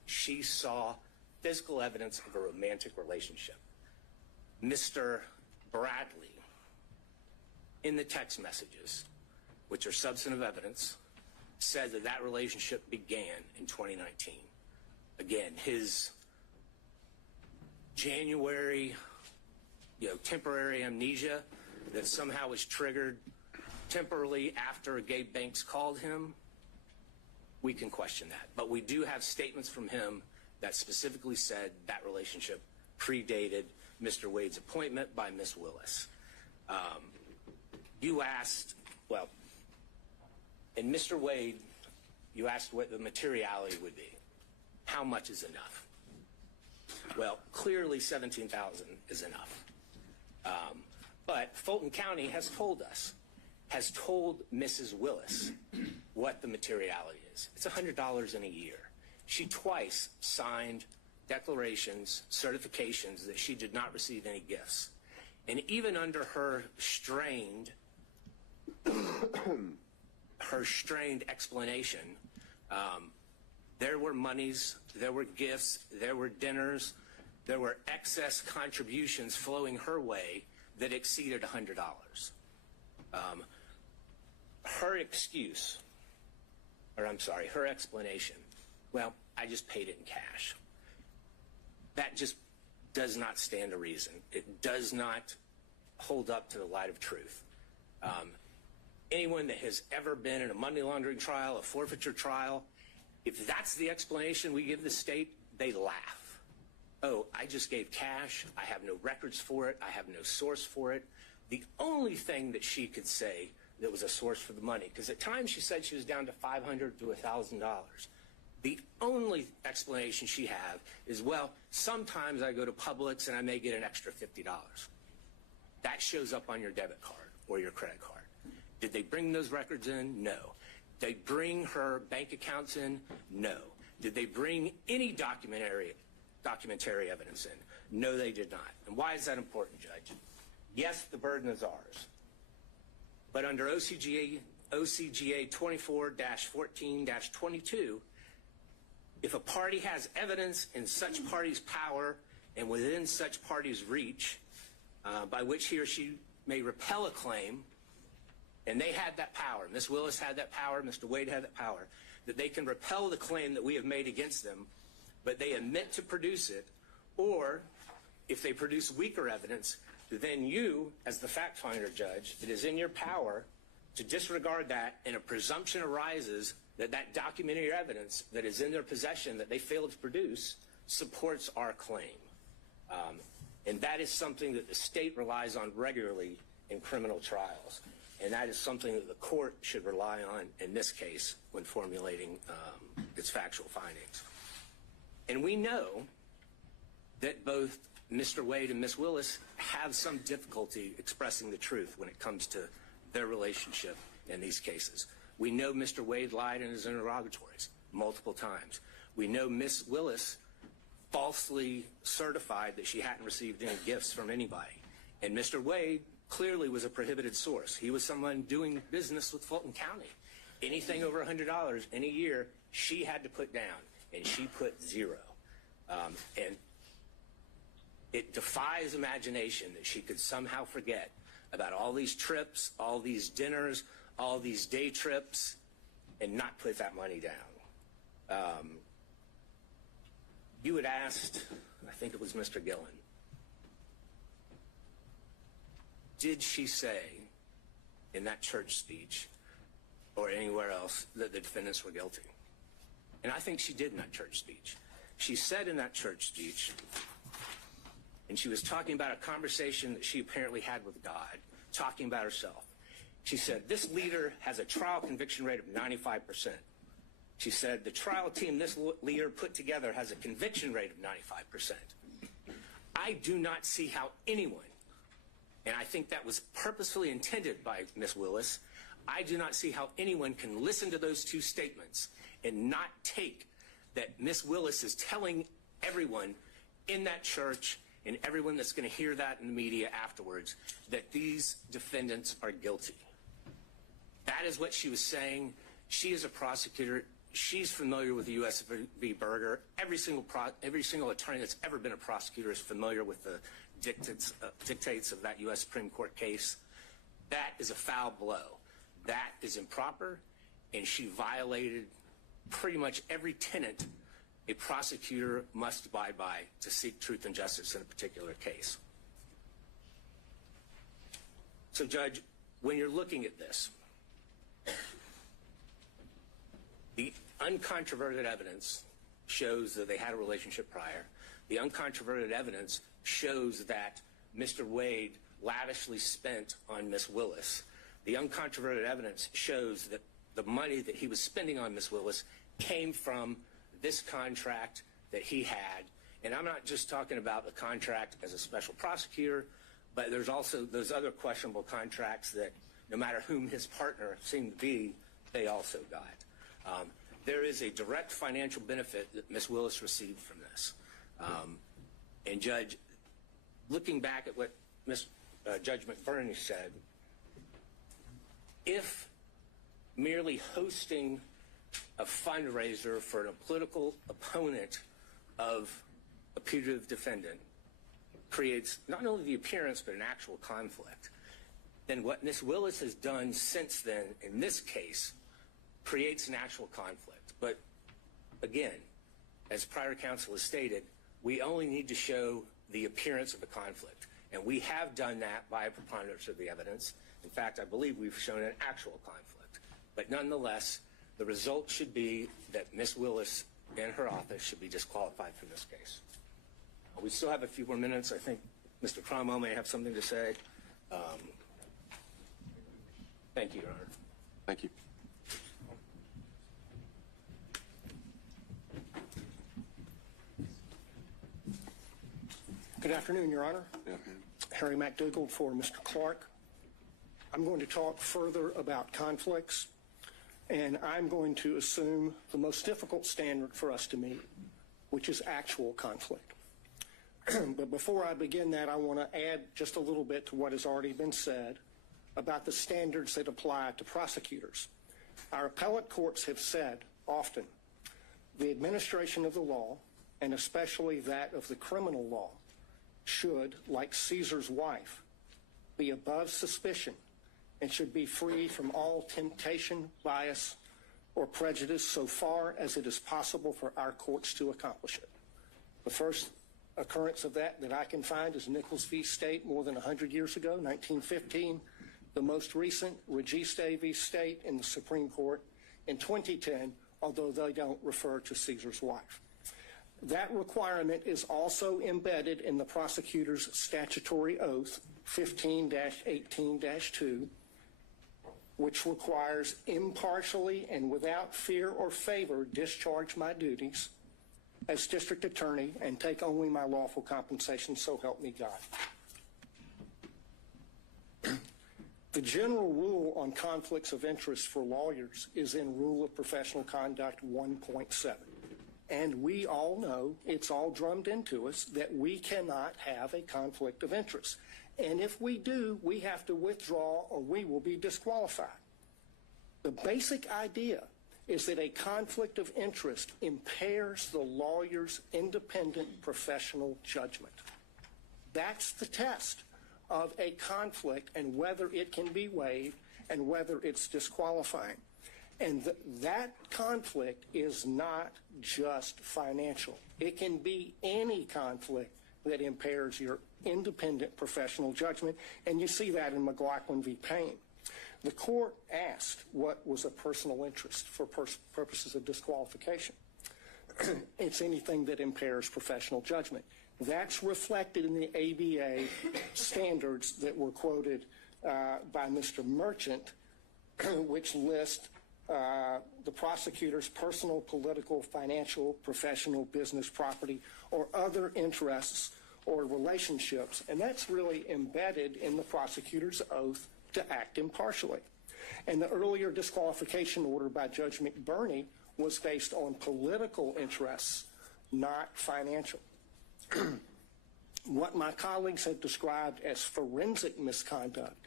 she saw physical evidence of a romantic relationship. Mr. Bradley, in the text messages, which are substantive evidence, said that that relationship began in 2019. Again, his January, temporary amnesia that somehow was triggered temporarily after Gabe Banks called him, we can question that. But we do have statements from him that specifically said that relationship predated Mr. Wade's appointment by Ms. Willis. You asked, well, in Mr. Wade, you asked what the materiality would be. How much is enough? Well, clearly 17,000 is enough. But Fulton County has told us, has told Mrs. Willis what the materiality is. It's $100 in a year. She twice signed declarations, certifications that she did not receive any gifts. And even under her strained explanation, there were monies, there were gifts, there were dinners, there were excess contributions flowing her way that exceeded $100. Her explanation, well, I just paid it in cash. That just does not stand to reason. It does not hold up to the light of truth. Anyone that has ever been in a money laundering trial, a forfeiture trial, if that's the explanation we give the state, they laugh. Oh, I just gave cash. I have no records for it. I have no source for it. The only thing that she could say that was a source for the money, because at times she said she was down to $500 to $1,000. The only explanation she had is, well, sometimes I go to Publix and I may get an extra $50. That shows up on your debit card or your credit card. Did they bring those records in? No. Did they bring her bank accounts in? No. Did they bring any documentary evidence in? No, they did not. And why is that important, Judge? Yes, the burden is ours. But under OCGA 24-14-22, if a party has evidence in such party's power and within such party's reach, by which he or she may repel a claim, and they had that power, Ms. Willis had that power, Mr. Wade had that power, that they can repel the claim that we have made against them, but they admit to produce it, or if they produce weaker evidence, then you, as the fact finder, Judge, it is in your power to disregard that, and a presumption arises that that documentary evidence that is in their possession that they failed to produce supports our claim. And that is something that the state relies on regularly in criminal trials. And that is something that the court should rely on in this case when formulating its factual findings. And we know that both Mr. Wade and Ms. Willis have some difficulty expressing the truth when it comes to their relationship in these cases. We know Mr. Wade lied in his interrogatories multiple times. We know Ms. Willis falsely certified that she hadn't received any gifts from anybody. And Mr. Wade clearly was a prohibited source. He was someone doing business with Fulton County. Anything over $100 in a year, she had to put down, and she put zero. And it defies imagination that she could somehow forget about all these trips, all these dinners, all these day trips, and not put that money down. You had asked, I think it was Mr. Gillen, did she say in that church speech or anywhere else that the defendants were guilty? And I think she did in that church speech. She said in that church speech, and she was talking about a conversation that she apparently had with God, talking about herself. She said, this leader has a trial conviction rate of 95%. She said, the trial team this leader put together has a conviction rate of 95%. I do not see how anyone, and I think that was purposefully intended by Ms. Willis, I do not see how anyone can listen to those two statements and not take that Ms. Willis is telling everyone in that church and everyone that's going to hear that in the media afterwards that these defendants are guilty. That is what she was saying. She is a prosecutor. she's familiar with the U.S. v. Berger. Every single attorney that's ever been a prosecutor is familiar with the dictates of that U.S. Supreme Court case. That is a foul blow. That is improper, and she violated pretty much every tenet a prosecutor must abide by to seek truth and justice in a particular case. So, Judge, when you're looking at this, the uncontroverted evidence shows that they had a relationship prior. The uncontroverted evidence shows that Mr. Wade lavishly spent on Miss Willis. The uncontroverted evidence shows that the money that he was spending on Miss Willis came from this contract that he had. And I'm not just talking about the contract as a special prosecutor, but there's also those other questionable contracts that no matter whom his partner seemed to be, they also got. There is a direct financial benefit that Miss Willis received from this. And Judge, looking back at what Judge McBurney said, if merely hosting a fundraiser for a political opponent of a putative defendant creates not only the appearance but an actual conflict, then what Miss Willis has done since then in this case creates an actual conflict. But again, as prior counsel has stated, we only need to show the appearance of a conflict. And we have done that by a preponderance of the evidence. In fact, I believe we've shown an actual conflict. But nonetheless, the result should be that Miss Willis and her office should be disqualified from this case. We still have a few more minutes. I think Mr. Cromwell may have something to say. Thank you, Your Honor. Thank you. Good afternoon, Your Honor. Yeah. Harry McDougall for Mr. Clark. I'm going to talk further about conflicts, and I'm going to assume the most difficult standard for us to meet, which is actual conflict. But before I begin that, I want to add just a little bit to what has already been said about the standards that apply to prosecutors. Our appellate courts have said often the administration of the law, and especially that of the criminal law, should, like Caesar's wife, be above suspicion and should be free from all temptation, bias, or prejudice so far as it is possible for our courts to accomplish it. The first occurrence of that I can find is Nichols v. State more than 100 years ago, 1915. The most recent, Registe v. State in the Supreme Court in 2010, although they don't refer to Caesar's wife. That requirement is also embedded in the prosecutor's statutory oath, 15-18-2, which requires impartially and without fear or favor discharge my duties as district attorney and take only my lawful compensation, so help me God. The general rule on conflicts of interest for lawyers is in Rule of Professional Conduct 1.7. And we all know, it's all drummed into us, that we cannot have a conflict of interest. And if we do, we have to withdraw or we will be disqualified. The basic idea is that a conflict of interest impairs the lawyer's independent professional judgment. That's the test of a conflict and whether it can be waived and whether it's disqualifying. And that conflict is not just financial. It can be any conflict that impairs your independent professional judgment, and you see that in McLaughlin v. Payne. The court asked what was a personal interest for purposes of disqualification. It's anything that impairs professional judgment. That's reflected in the ABA standards that were quoted by Mr. Merchant, which list the prosecutor's personal, political, financial, professional, business, property, or other interests or relationships. And that's really embedded in the prosecutor's oath to act impartially. And the earlier disqualification order by Judge McBurney was based on political interests, not financial. What my colleagues have described as forensic misconduct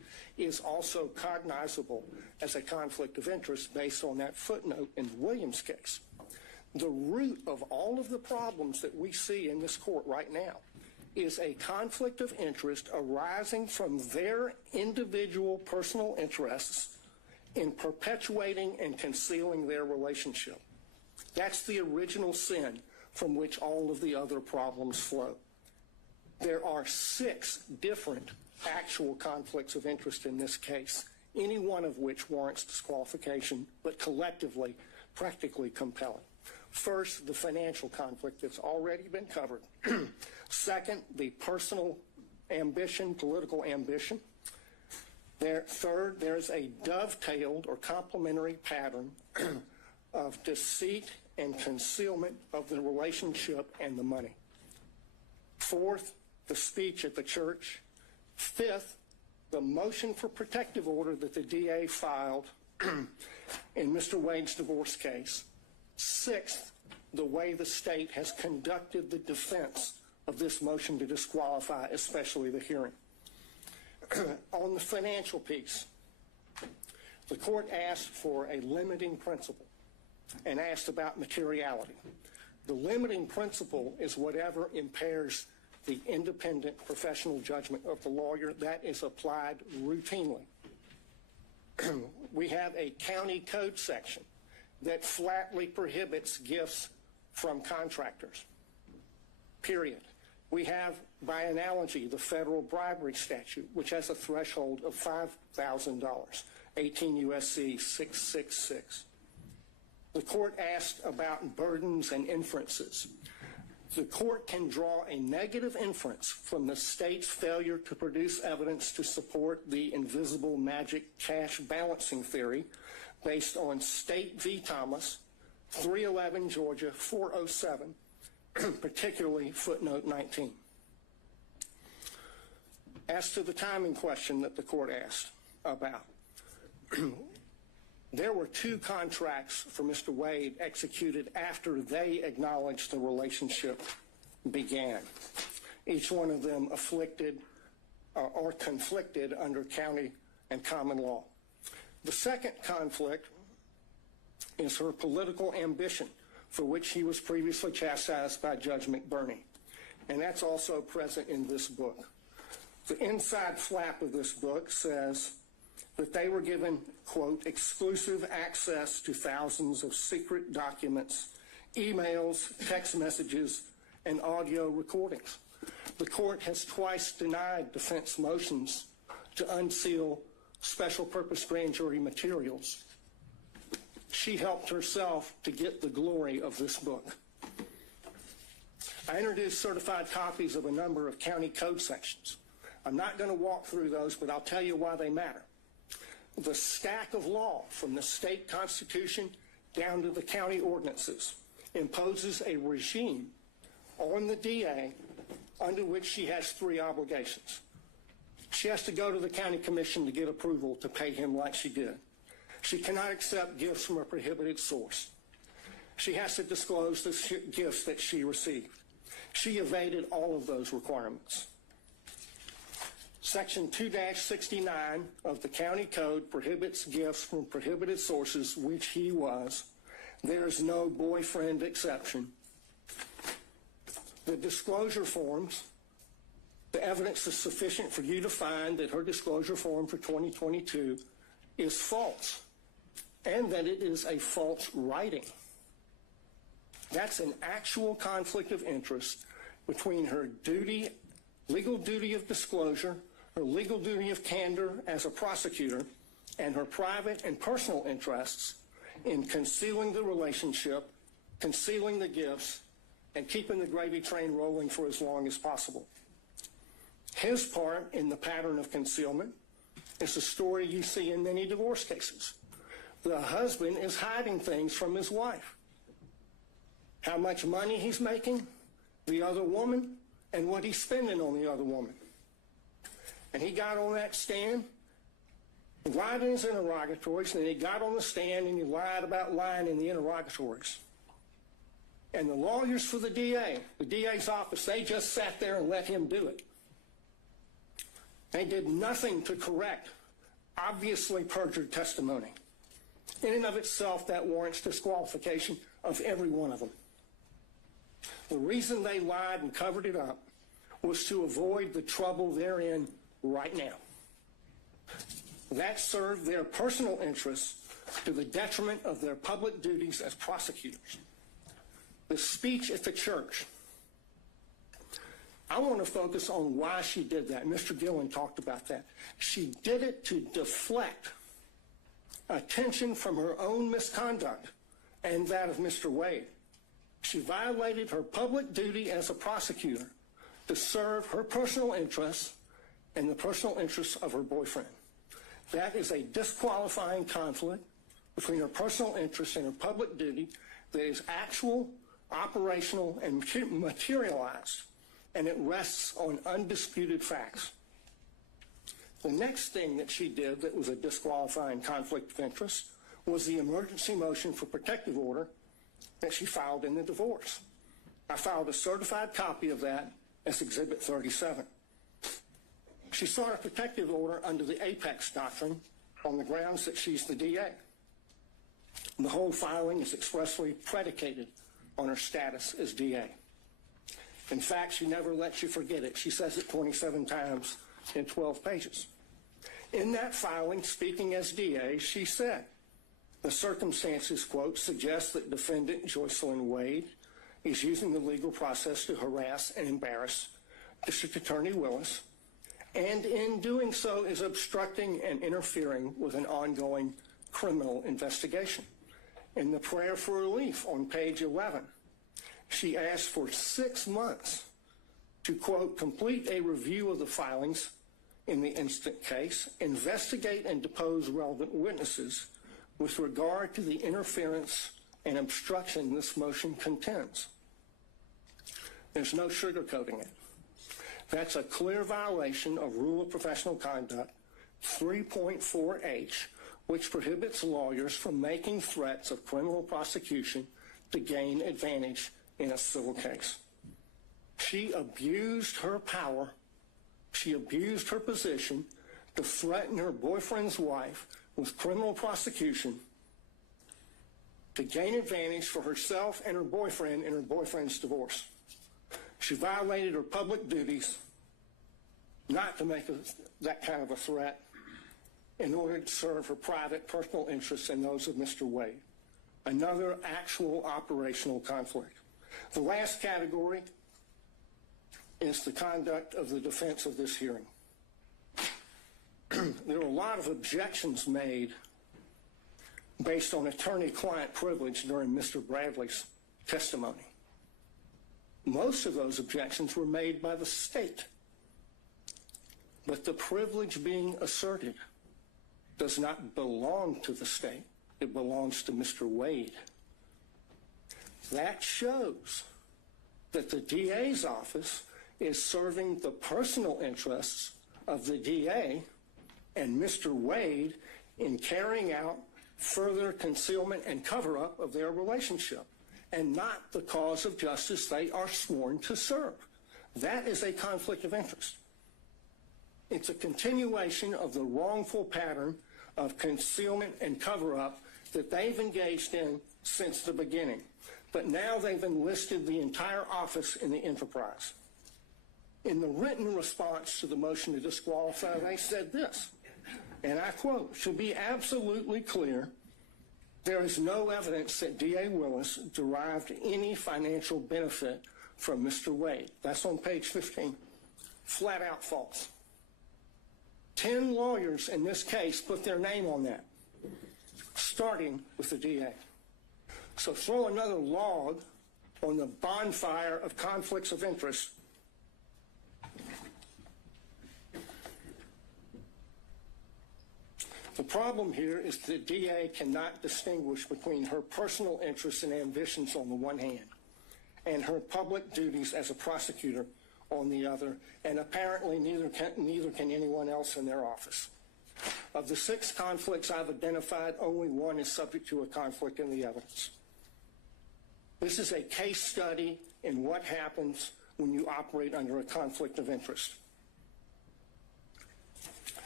is also cognizable as a conflict of interest based on that footnote in the Williams case. The root of all of the problems that we see in this court right now is a conflict of interest arising from their individual personal interests in perpetuating and concealing their relationship. That's the original sin from which all of the other problems flow. There are 6 different actual conflicts of interest in this case, any one of which warrants disqualification, but collectively, practically compelling. First, the financial conflict that's already been covered. Second, the personal ambition, political ambition. Third, there's a dovetailed or complementary pattern of deceit and concealment of the relationship and the money. Fourth, the speech at the church. Fifth, the motion for protective order that the DA filed in Mr. Wade's divorce case. Sixth, the way the state has conducted the defense of this motion to disqualify, especially the hearing. On the financial piece, the court asked for a limiting principle and asked about materiality. The limiting principle is whatever impairs the independent professional judgment of the lawyer. That is applied routinely. We have a county code section that flatly prohibits gifts from contractors, period. We have, by analogy, the federal bribery statute, which has a threshold of $5,000, 18 U.S.C. 666. The court asked about burdens and inferences. The court can draw a negative inference from the state's failure to produce evidence to support the invisible magic cash balancing theory based on State v. Thomas, 311 Georgia 407, particularly footnote 19. As to the timing question that the court asked about, there were 2 contracts for Mr. Wade executed after they acknowledged the relationship began, each one of them afflicted or conflicted under county and common law. The second conflict is her political ambition, for which he was previously chastised by Judge McBurney, and that's also present in this book. The inside flap of this book says that they were given, quote, exclusive access to thousands of secret documents, emails, text messages, and audio recordings. The court has twice denied defense motions to unseal special purpose grand jury materials. She helped herself to get the glory of this book. I introduced certified copies of a number of county code sections. I'm not going to walk through those, but I'll tell you why they matter. The stack of law from the state constitution down to the county ordinances imposes a regime on the DA under which she has 3 obligations. She has to go to the county commission to get approval to pay him like she did. She cannot accept gifts from a prohibited source. She has to disclose the gifts that she received. She evaded all of those requirements. Section 2-69 of the county code prohibits gifts from prohibited sources, which he was. There is no boyfriend exception. The disclosure forms, the evidence is sufficient for you to find that her disclosure form for 2022 is false, and that it is a false writing. That's an actual conflict of interest between her duty, legal duty of disclosure, her legal duty of candor as a prosecutor, and her private and personal interests in concealing the relationship, concealing the gifts, and keeping the gravy train rolling for as long as possible. His part in the pattern of concealment is the story you see in many divorce cases. The husband is hiding things from his wife. How much money he's making, the other woman, and what he's spending on the other woman. And he got on that stand, lied in his interrogatories, and then he got on the stand and he lied about lying in the interrogatories. And the lawyers for the DA's office, they just sat there and let him do it. They did nothing to correct obviously perjured testimony. In and of itself, that warrants disqualification of every one of them. The reason they lied and covered it up was to avoid the trouble they're in right now. That served their personal interests to the detriment of their public duties as prosecutors. The speech at the church, I want to focus on why she did that. Mr. Gillen talked about that. She did it to deflect attention from her own misconduct and that of Mr. Wade. She violated her public duty as a prosecutor to serve her personal interests and the personal interests of her boyfriend. That is a disqualifying conflict between her personal interests and her public duty that is actual, operational, and materialized, and it rests on undisputed facts. The next thing that she did that was a disqualifying conflict of interest was the emergency motion for protective order that she filed in the divorce. I filed a certified copy of that as Exhibit 37. She sought a protective order under the Apex Doctrine on the grounds that she's the DA. The whole filing is expressly predicated on her status as DA. In fact, she never lets you forget it. She says it 27 times in 12 pages. In that filing, speaking as DA, she said, the circumstances, quote, suggest that defendant Joycelyn Wade is using the legal process to harass and embarrass District Attorney Willis, and in doing so is obstructing and interfering with an ongoing criminal investigation. In the prayer for relief on page 11, she asked for 6 months to, quote, complete a review of the filings in the instant case, investigate and depose relevant witnesses with regard to the interference and obstruction this motion contends. There's no sugarcoating it. That's a clear violation of Rule of Professional Conduct 3.4H, which prohibits lawyers from making threats of criminal prosecution to gain advantage in a civil case. She abused her power. She abused her position to threaten her boyfriend's wife with criminal prosecution to gain advantage for herself and her boyfriend in her boyfriend's divorce. She violated her public duties not to make that kind of a threat in order to serve her private personal interests and those of Mr. Wade. Another actual operational conflict. The last category is the conduct of the defense of this hearing. There were a lot of objections made based on attorney-client privilege during Mr. Bradley's testimony. Most of those objections were made by the state. But the privilege being asserted does not belong to the state. It belongs to Mr. Wade. That shows that the DA's office is serving the personal interests of the DA and Mr. Wade in carrying out further concealment and cover-up of their relationship, and not the cause of justice they are sworn to serve. That is a conflict of interest. It's a continuation of the wrongful pattern of concealment and cover-up that they've engaged in since the beginning. But now they've enlisted the entire office in the enterprise. In the written response to the motion to disqualify, they said this, and I quote, "Should be absolutely clear, there is no evidence that DA Willis derived any financial benefit from Mr. Wade." That's on page 15. Flat out false. 10 lawyers in this case put their name on that, starting with the DA. So throw another log on the bonfire of conflicts of interest. The problem here is the DA cannot distinguish between her personal interests and ambitions on the one hand and her public duties as a prosecutor on the other, and apparently neither can anyone else in their office. Of the 6 conflicts I've identified, only one is subject to a conflict in the evidence. This is a case study in what happens when you operate under a conflict of interest.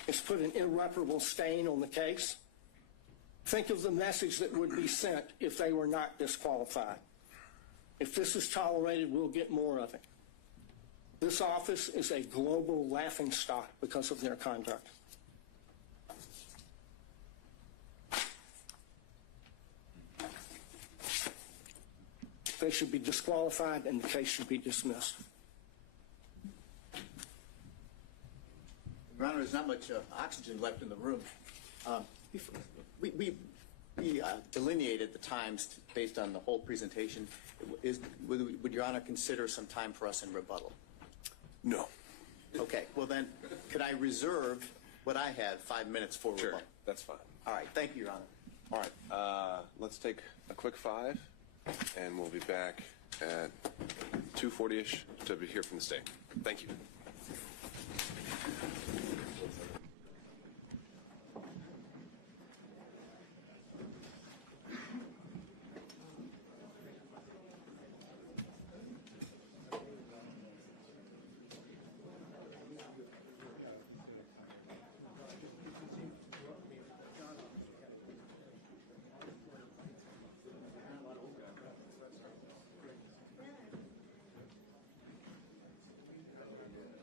It's put an irreparable stain on the case. Think of the message that would be sent if they were not disqualified. If this is tolerated, we'll get more of it. This office is a global laughingstock because of their conduct. They should be disqualified and the case should be dismissed. Your Honor, there's not much oxygen left in the room. We delineated the times based on the whole presentation. Would Your Honor consider some time for us in rebuttal? No. Okay, well then, could I reserve what I had, 5 minutes for Sure, rebuttal? that's fine. All right, thank you, Your Honor. All right, let's take a quick 5, and we'll be back at 2:40-ish to hear from the state. Thank you.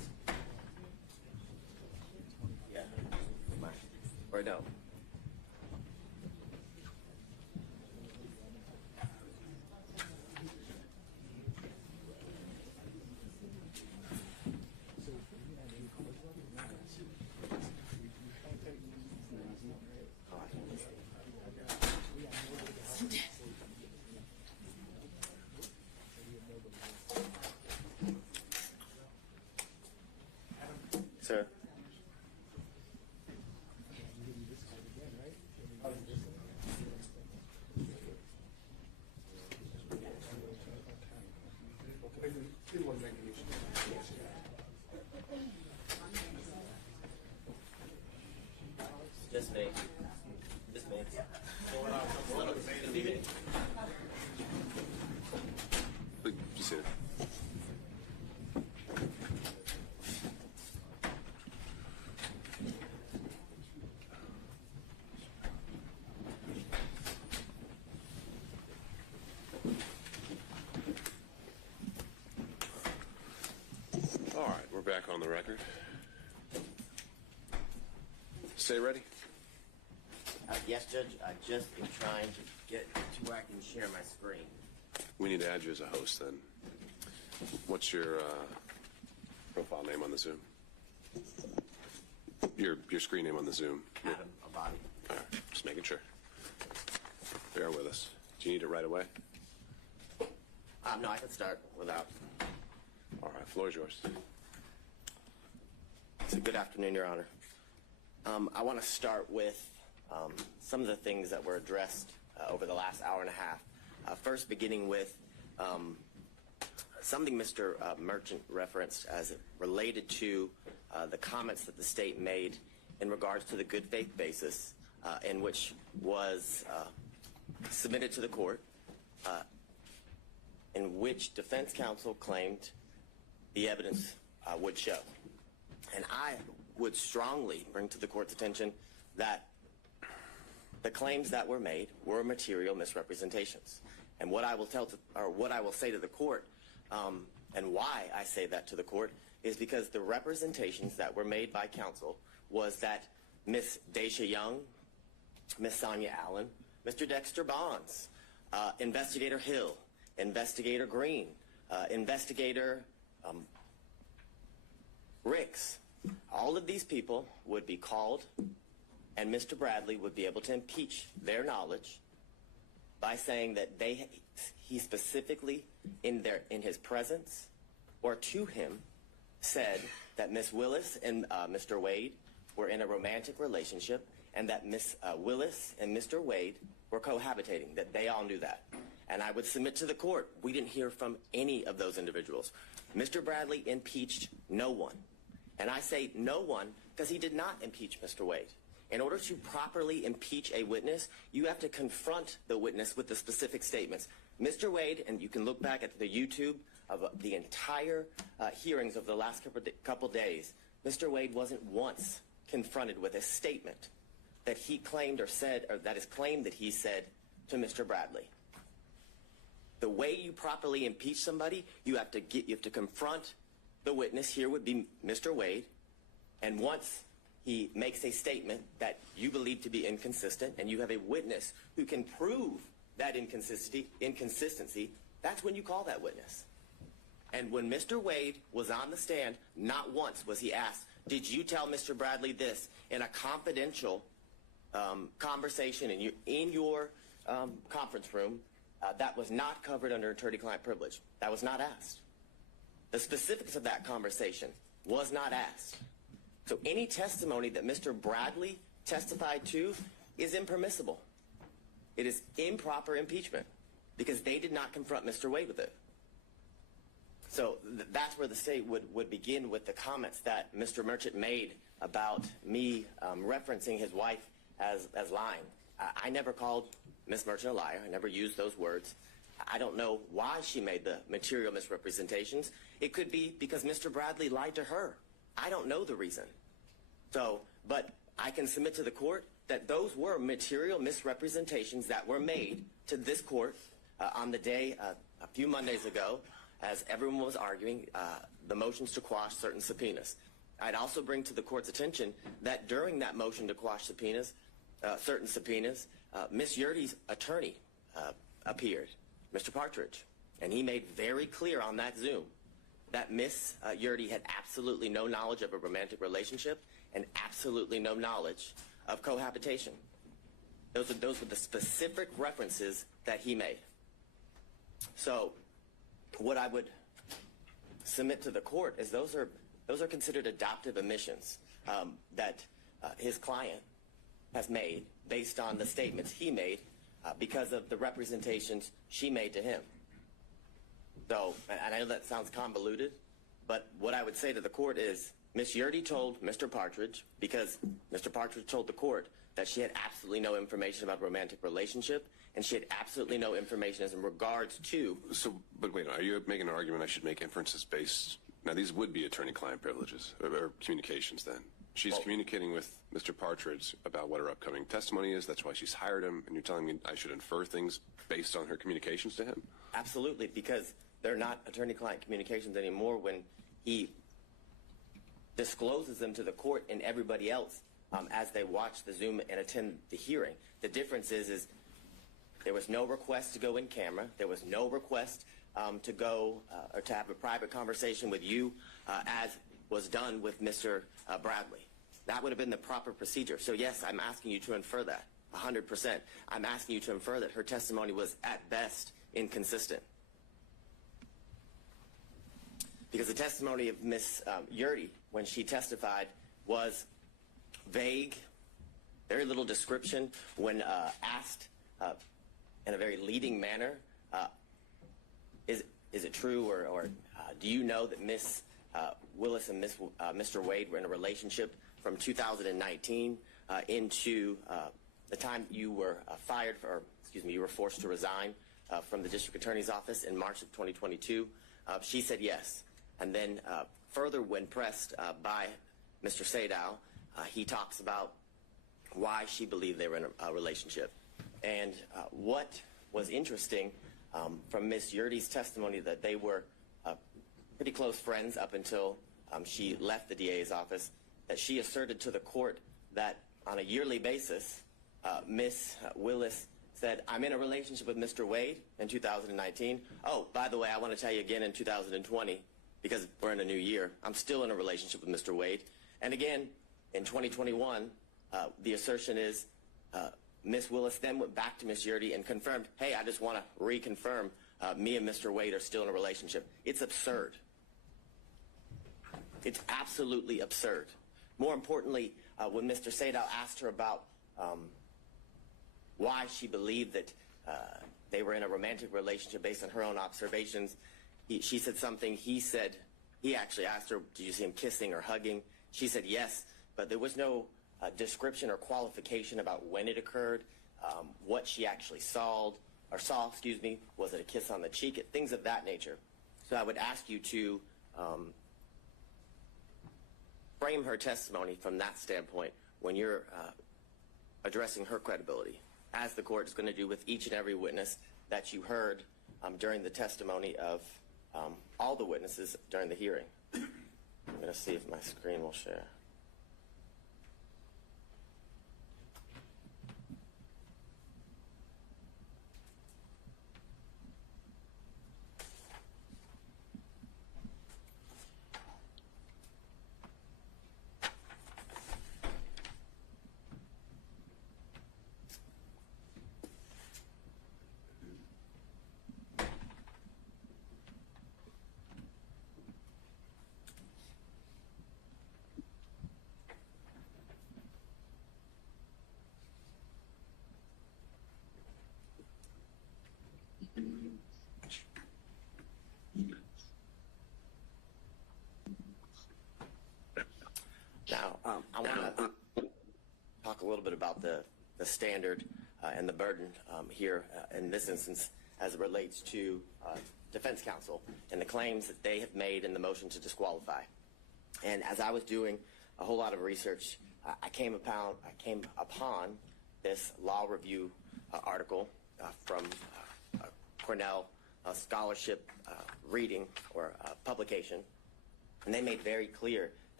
I don't. Sir. Just me. Just me. Please be seated. All right, we're back on the record. Stay ready. Yes, Judge. I just am trying to get to where I can share my screen. We need to add you as a host then. What's your profile name on the Zoom? Your screen name on the Zoom. Adam Abadi. All right, just making sure. Bear with us. Do you need it right away? No, I can start without. All right, floor is yours. So good afternoon, Your Honor. I want to start with some of the things that were addressed over the last hour and a half. First, beginning with something Mr. Merchant referenced as it related to the comments that the state made in regards to the good faith basis in which was submitted to the court, in which defense counsel claimed the evidence would show. And I would strongly bring to the court's attention that the claims that were made were material misrepresentations. And what I will say to the court, and why I say that to the court, is because the representations that were made by counsel was that Miss Daisha Young, Miss Sonia Allen, Mr. Dexter Bonds, Investigator Hill, Investigator Green, Investigator Ricks, all of these people would be called, and Mr. Bradley would be able to impeach their knowledge by saying that he specifically, in his presence or to him, said that Miss Willis and Mr. Wade were in a romantic relationship, and that Miss Willis and Mr. Wade were cohabitating, that they all knew that. And I would submit to the court, we didn't hear from any of those individuals. Mr. Bradley impeached no one. And I say no one because he did not impeach Mr. Wade. In order to properly impeach a witness, you have to confront the witness with the specific statements. Mr. Wade, and you can look back at the YouTube of the entire hearings of the last couple days, Mr. Wade wasn't once confronted with a statement that he claimed or said, or that is claimed that he said to Mr. Bradley. The way you properly impeach somebody, you have to confront the witness. Here would be Mr. Wade, and once he makes a statement that you believe to be inconsistent, and you have a witness who can prove that inconsistency, that's when you call that witness. And when Mr. Wade was on the stand, not once was he asked, did you tell Mr. Bradley this in a confidential conversation in your conference room that was not covered under attorney-client privilege? That was not asked. The specifics of that conversation was not asked. So any testimony that Mr. Bradley testified to is impermissible. It is improper impeachment because they did not confront Mr. Wade with it. So that's where the state would begin with the comments that Mr. Merchant made about me referencing his wife as lying. I never called Ms. Merchant a liar. I never used those words. I don't know why she made the material misrepresentations. It could be because Mr. Bradley lied to her. I don't know the reason. But I can submit to the court that those were material misrepresentations that were made to this court on the day a few Mondays ago as everyone was arguing the motions to quash certain subpoenas. I'd also bring to the court's attention that during that motion to quash subpoenas, certain subpoenas, Ms. Yurdy's attorney appeared, Mr. Partridge, and he made very clear on that Zoom that Ms. Yurdy had absolutely no knowledge of a romantic relationship and absolutely no knowledge of cohabitation. Those were the specific references that he made. So what I would submit to the court is those are considered adoptive omissions that his client has made based on the statements he made because of the representations she made to him. So, and I know that sounds convoluted, but what I would say to the court is Ms. Yurdy told Mr. Partridge, because Mr. Partridge told the court that she had absolutely no information about a romantic relationship, and she had absolutely no information as in regards to... So, but wait, are you making an argument I should make inferences based... Now, these would be attorney-client privileges, or communications then. She's communicating with Mr. Partridge about what her upcoming testimony is. That's why she's hired him, and you're telling me I should infer things based on her communications to him? Absolutely, because they're not attorney-client communications anymore when he discloses them to the court and everybody else as they watch the Zoom and attend the hearing. The difference is there was no request to go in camera. There was no request to go or to have a private conversation with you as was done with Mr. Bradley. That would have been the proper procedure. So yes, I'm asking you to infer that, 100%. I'm asking you to infer that her testimony was at best inconsistent. Because the testimony of Ms. Yurdy, when she testified, was vague, very little description. When asked in a very leading manner, is it true or do you know that Ms. Willis and Mr. Wade were in a relationship from 2019 into the time you were you were forced to resign from the district attorney's office in March of 2022? She said yes. And then further, when pressed by Mr. Sadow, he talks about why she believed they were in a relationship. And what was interesting from Ms. Yurdy's testimony, that they were pretty close friends up until she left the DA's office, that she asserted to the court that on a yearly basis, Ms. Willis said, I'm in a relationship with Mr. Wade in 2019. Oh, by the way, I want to tell you again in 2020, because we're in a new year, I'm still in a relationship with Mr. Wade. And again, in 2021, the assertion is Ms. Willis then went back to Ms. Yurdy and confirmed, hey, I just want to reconfirm me and Mr. Wade are still in a relationship. It's absurd. It's absolutely absurd. More importantly, when Mr. Sadow asked her about why she believed that they were in a romantic relationship based on her own observations, she said something. He actually asked her, did you see him kissing or hugging? She said yes, but there was no description or qualification about when it occurred, what she actually saw, was it a kiss on the cheek, things of that nature. So I would ask you to frame her testimony from that standpoint when you're addressing her credibility, as the court is going to do with each and every witness that you heard during the testimony of all the witnesses during the hearing. I'm going to see if my screen will share. Now, I want to talk a little bit about the standard and the burden here in this instance as it relates to defense counsel and the claims that they have made in the motion to disqualify. And as I was doing a whole lot of research, I came upon this law review article from Cornell scholarship reading or publication, and they made very clear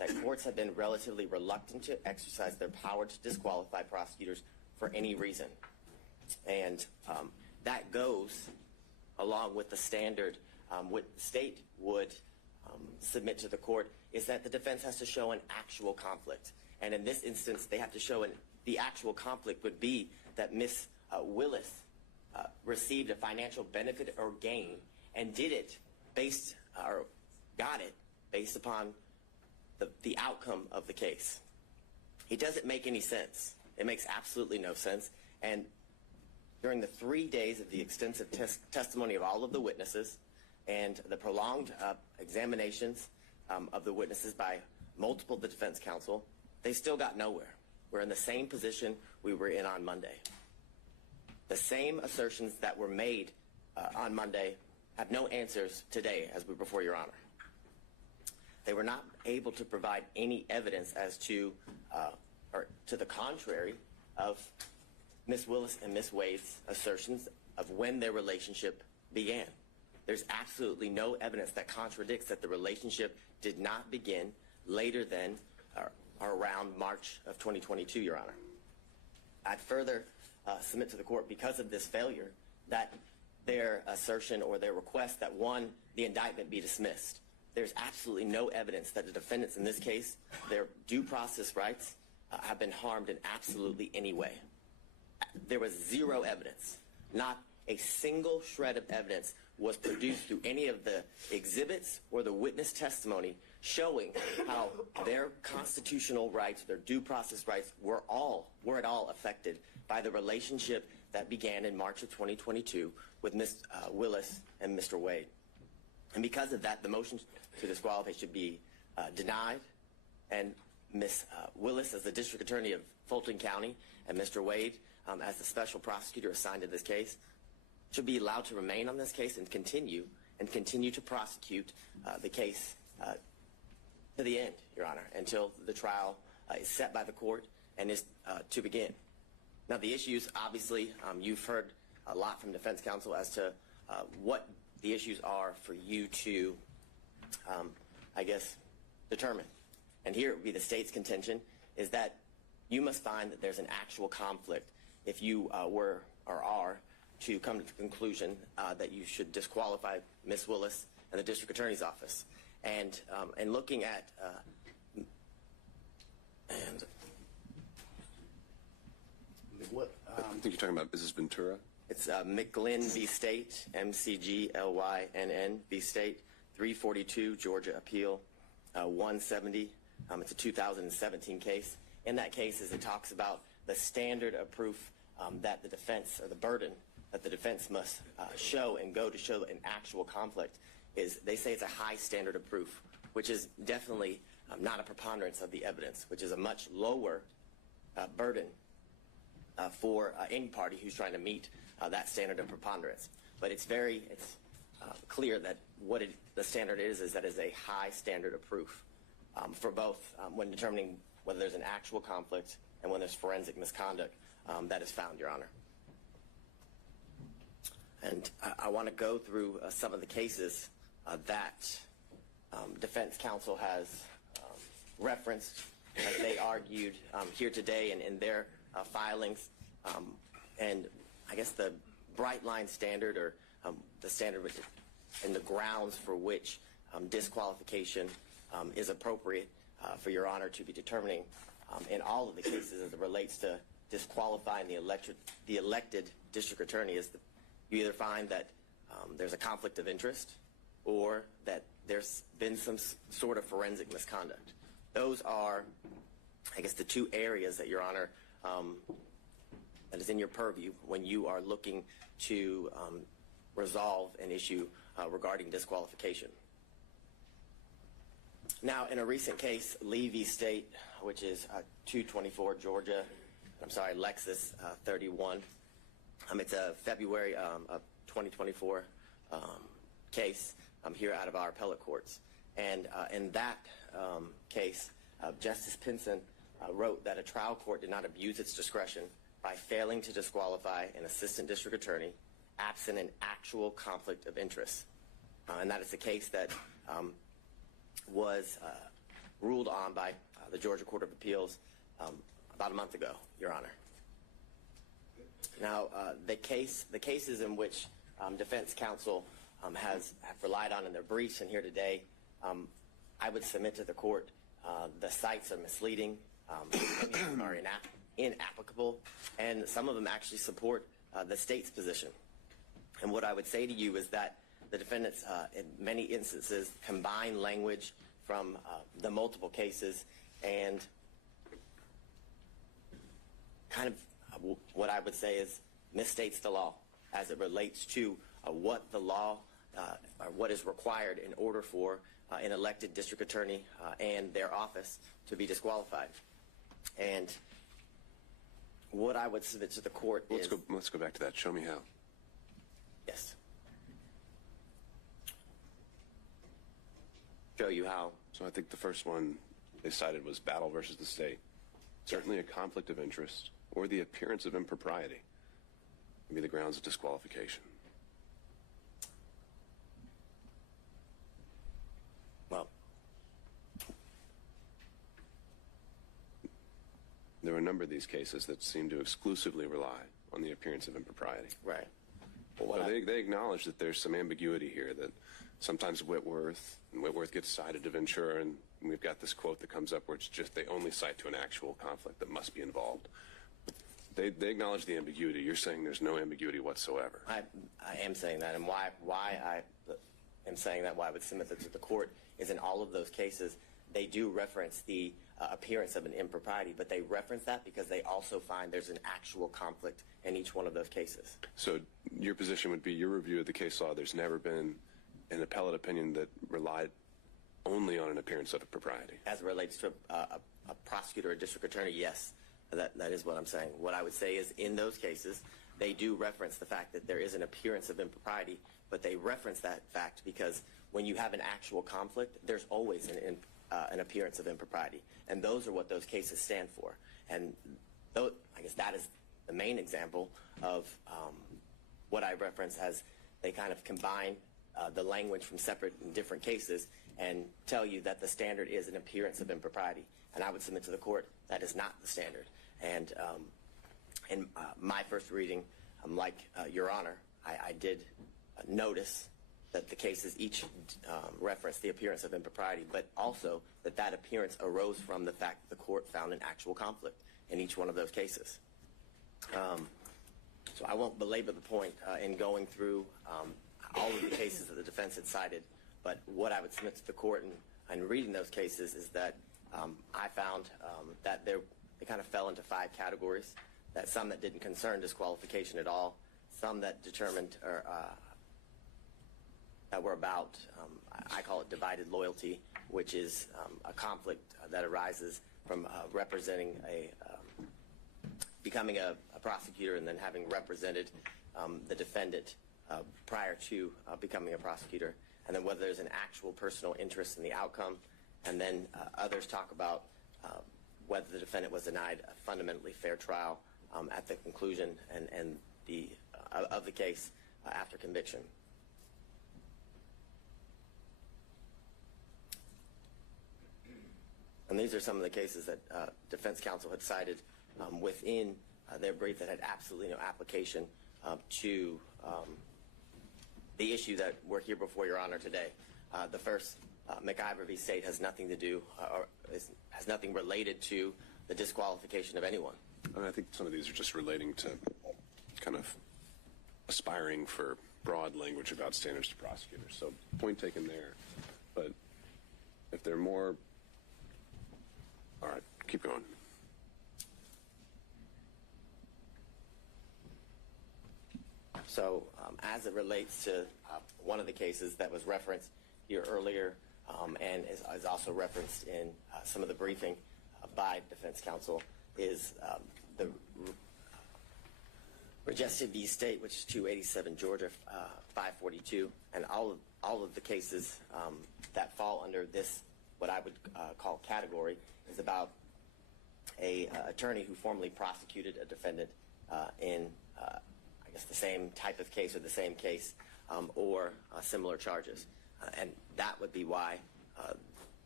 that courts have been relatively reluctant to exercise their power to disqualify prosecutors for any reason. And that goes along with the standard what the state would submit to the court is that the defense has to show an actual conflict. And in this instance, they have to show the actual conflict would be that Ms. Willis received a financial benefit or gain and did it based or got it based upon the outcome of the case. It doesn't make any sense. It makes absolutely no sense. And during the 3 days of the extensive testimony of all of the witnesses and the prolonged examinations of the witnesses by multiple defense counsel, they still got nowhere. We're in the same position we were in on Monday. The same assertions that were made on Monday have no answers today as we're before Your Honor. They were not able to provide any evidence as to, or to the contrary, of Ms. Willis and Ms. Wade's assertions of when their relationship began. There's absolutely no evidence that contradicts that the relationship did not begin later than or around March of 2022, Your Honor. I'd further submit to the court, because of this failure, that their assertion or their request that, one, the indictment be dismissed. There's absolutely no evidence that the defendants in this case, their due process rights, have been harmed in absolutely any way. There was zero evidence. Not a single shred of evidence was produced through any of the exhibits or the witness testimony showing how their constitutional rights, their due process rights, were at all affected by the relationship that began in March of 2022 with Ms. Willis and Mr. Wade. And because of that, the motion to disqualify should be denied, and Ms. Willis, as the District Attorney of Fulton County, and Mr. Wade, as the special prosecutor assigned to this case, should be allowed to remain on this case and continue to prosecute the case to the end, Your Honor, until the trial is set by the court and is to begin. Now, the issues, obviously, you've heard a lot from defense counsel as to what the issues are for you to, I guess, determine. And here it would be the state's contention is that you must find that there's an actual conflict if you were or are to come to the conclusion that you should disqualify Ms. Willis and the District Attorney's Office. And looking at what I think you're talking about Mrs. Ventura. It's McGlynn v. State, MCGLYNN v. State, 342 Georgia Appeal 170. It's a 2017 case. In that case, as it talks about the standard of proof that the defense, or the burden that the defense must show and go to show an actual conflict, is they say it's a high standard of proof, which is definitely not a preponderance of the evidence, which is a much lower burden for any party who's trying to meet that standard of preponderance. But it's clear that what the standard is that it's a high standard of proof for both when determining whether there's an actual conflict and when there's forensic misconduct that is found, Your Honor. And I want to go through some of the cases that defense counsel has referenced as they argued here today and in their filings. And I guess the bright line standard, or the standard and the grounds for which disqualification is appropriate for Your Honor to be determining in all of the cases as it relates to disqualifying the elected district attorney is you either find that there's a conflict of interest or that there's been some sort of forensic misconduct. Those are, I guess, the two areas that, Your Honor, that is in your purview when you are looking to resolve an issue regarding disqualification. Now, in a recent case, Lee v. State, which is 224 Georgia, Lexus 31, it's a February of 2024 case here out of our appellate courts. And in that case, Justice Pinson wrote that a trial court did not abuse its discretion by failing to disqualify an assistant district attorney absent an actual conflict of interest. And that is the case that was ruled on by the Georgia Court of Appeals about a month ago, Your Honor. Now, the cases in which defense counsel have relied on in their briefs and here today, I would submit to the court the cites are misleading, many of them are inapplicable, and some of them actually support the state's position. And what I would say to you is that the defendants, in many instances, combine language from the multiple cases and kind of what I would say is misstates the law as it relates to what the law or what is required in order for an elected district attorney and their office to be disqualified. And what I would submit to the court is... Let's go back to that. Show me how. Yes. Show you how. So I think the first one they cited was battle versus the state. Certainly a conflict of interest or the appearance of impropriety would be the grounds of disqualification. Well, there are a number of these cases that seem to exclusively rely on the appearance of impropriety. right. Well, they acknowledge that there's some ambiguity here, that sometimes Whitworth gets cited to Ventura, and we've got this quote that comes up where it's just they only cite to an actual conflict that must be involved. They acknowledge the ambiguity. You're saying there's no ambiguity whatsoever. I am saying that, and why I am saying that, why I would submit that to the court, is in all of those cases, they do reference the appearance of an impropriety, but they reference that because they also find there's an actual conflict in each one of those cases. So your position would be, your review of the case law, there's never been an appellate opinion that relied only on an appearance of impropriety. As it relates to a prosecutor or district attorney, yes, that is what I'm saying. What I would say is in those cases, they do reference the fact that there is an appearance of impropriety, but they reference that fact because when you have an actual conflict, there's always an appearance of impropriety. And those are what those cases stand for. And I guess that is the main example of what I reference as they kind of combine the language from separate and different cases and tell you that the standard is an appearance of impropriety. And I would submit to the court that is not the standard. And in my first reading, like Your Honor, I did notice that the cases each reference the appearance of impropriety, but also that appearance arose from the fact that the court found an actual conflict in each one of those cases. So I won't belabor the point in going through all of the cases that the defense had cited, but what I would submit to the court in reading those cases is that I found that they kind of fell into 5 categories, that some that didn't concern disqualification at all, some that determined or that were about, I call it divided loyalty, which is a conflict that arises from representing becoming a prosecutor and then having represented the defendant prior to becoming a prosecutor, and then whether there's an actual personal interest in the outcome, and then others talk about whether the defendant was denied a fundamentally fair trial at the conclusion and of the case after conviction. And these are some of the cases that defense counsel had cited within their brief that had absolutely no application to the issue that we're here before Your Honor today. The first, McIver v. State, has nothing to do or has nothing related to the disqualification of anyone. And I think some of these are just relating to kind of aspiring for broad language about standards to prosecutors. So point taken there. But if there are more... All right, keep going. So as it relates to one of the cases that was referenced here earlier and is also referenced in some of the briefing by defense counsel is the Regested v. State, which is 287 Georgia 542, and all of the cases that fall under this, what I would call category, is about a attorney who formerly prosecuted a defendant in I guess the same type of case or the same case or similar charges. And that would be why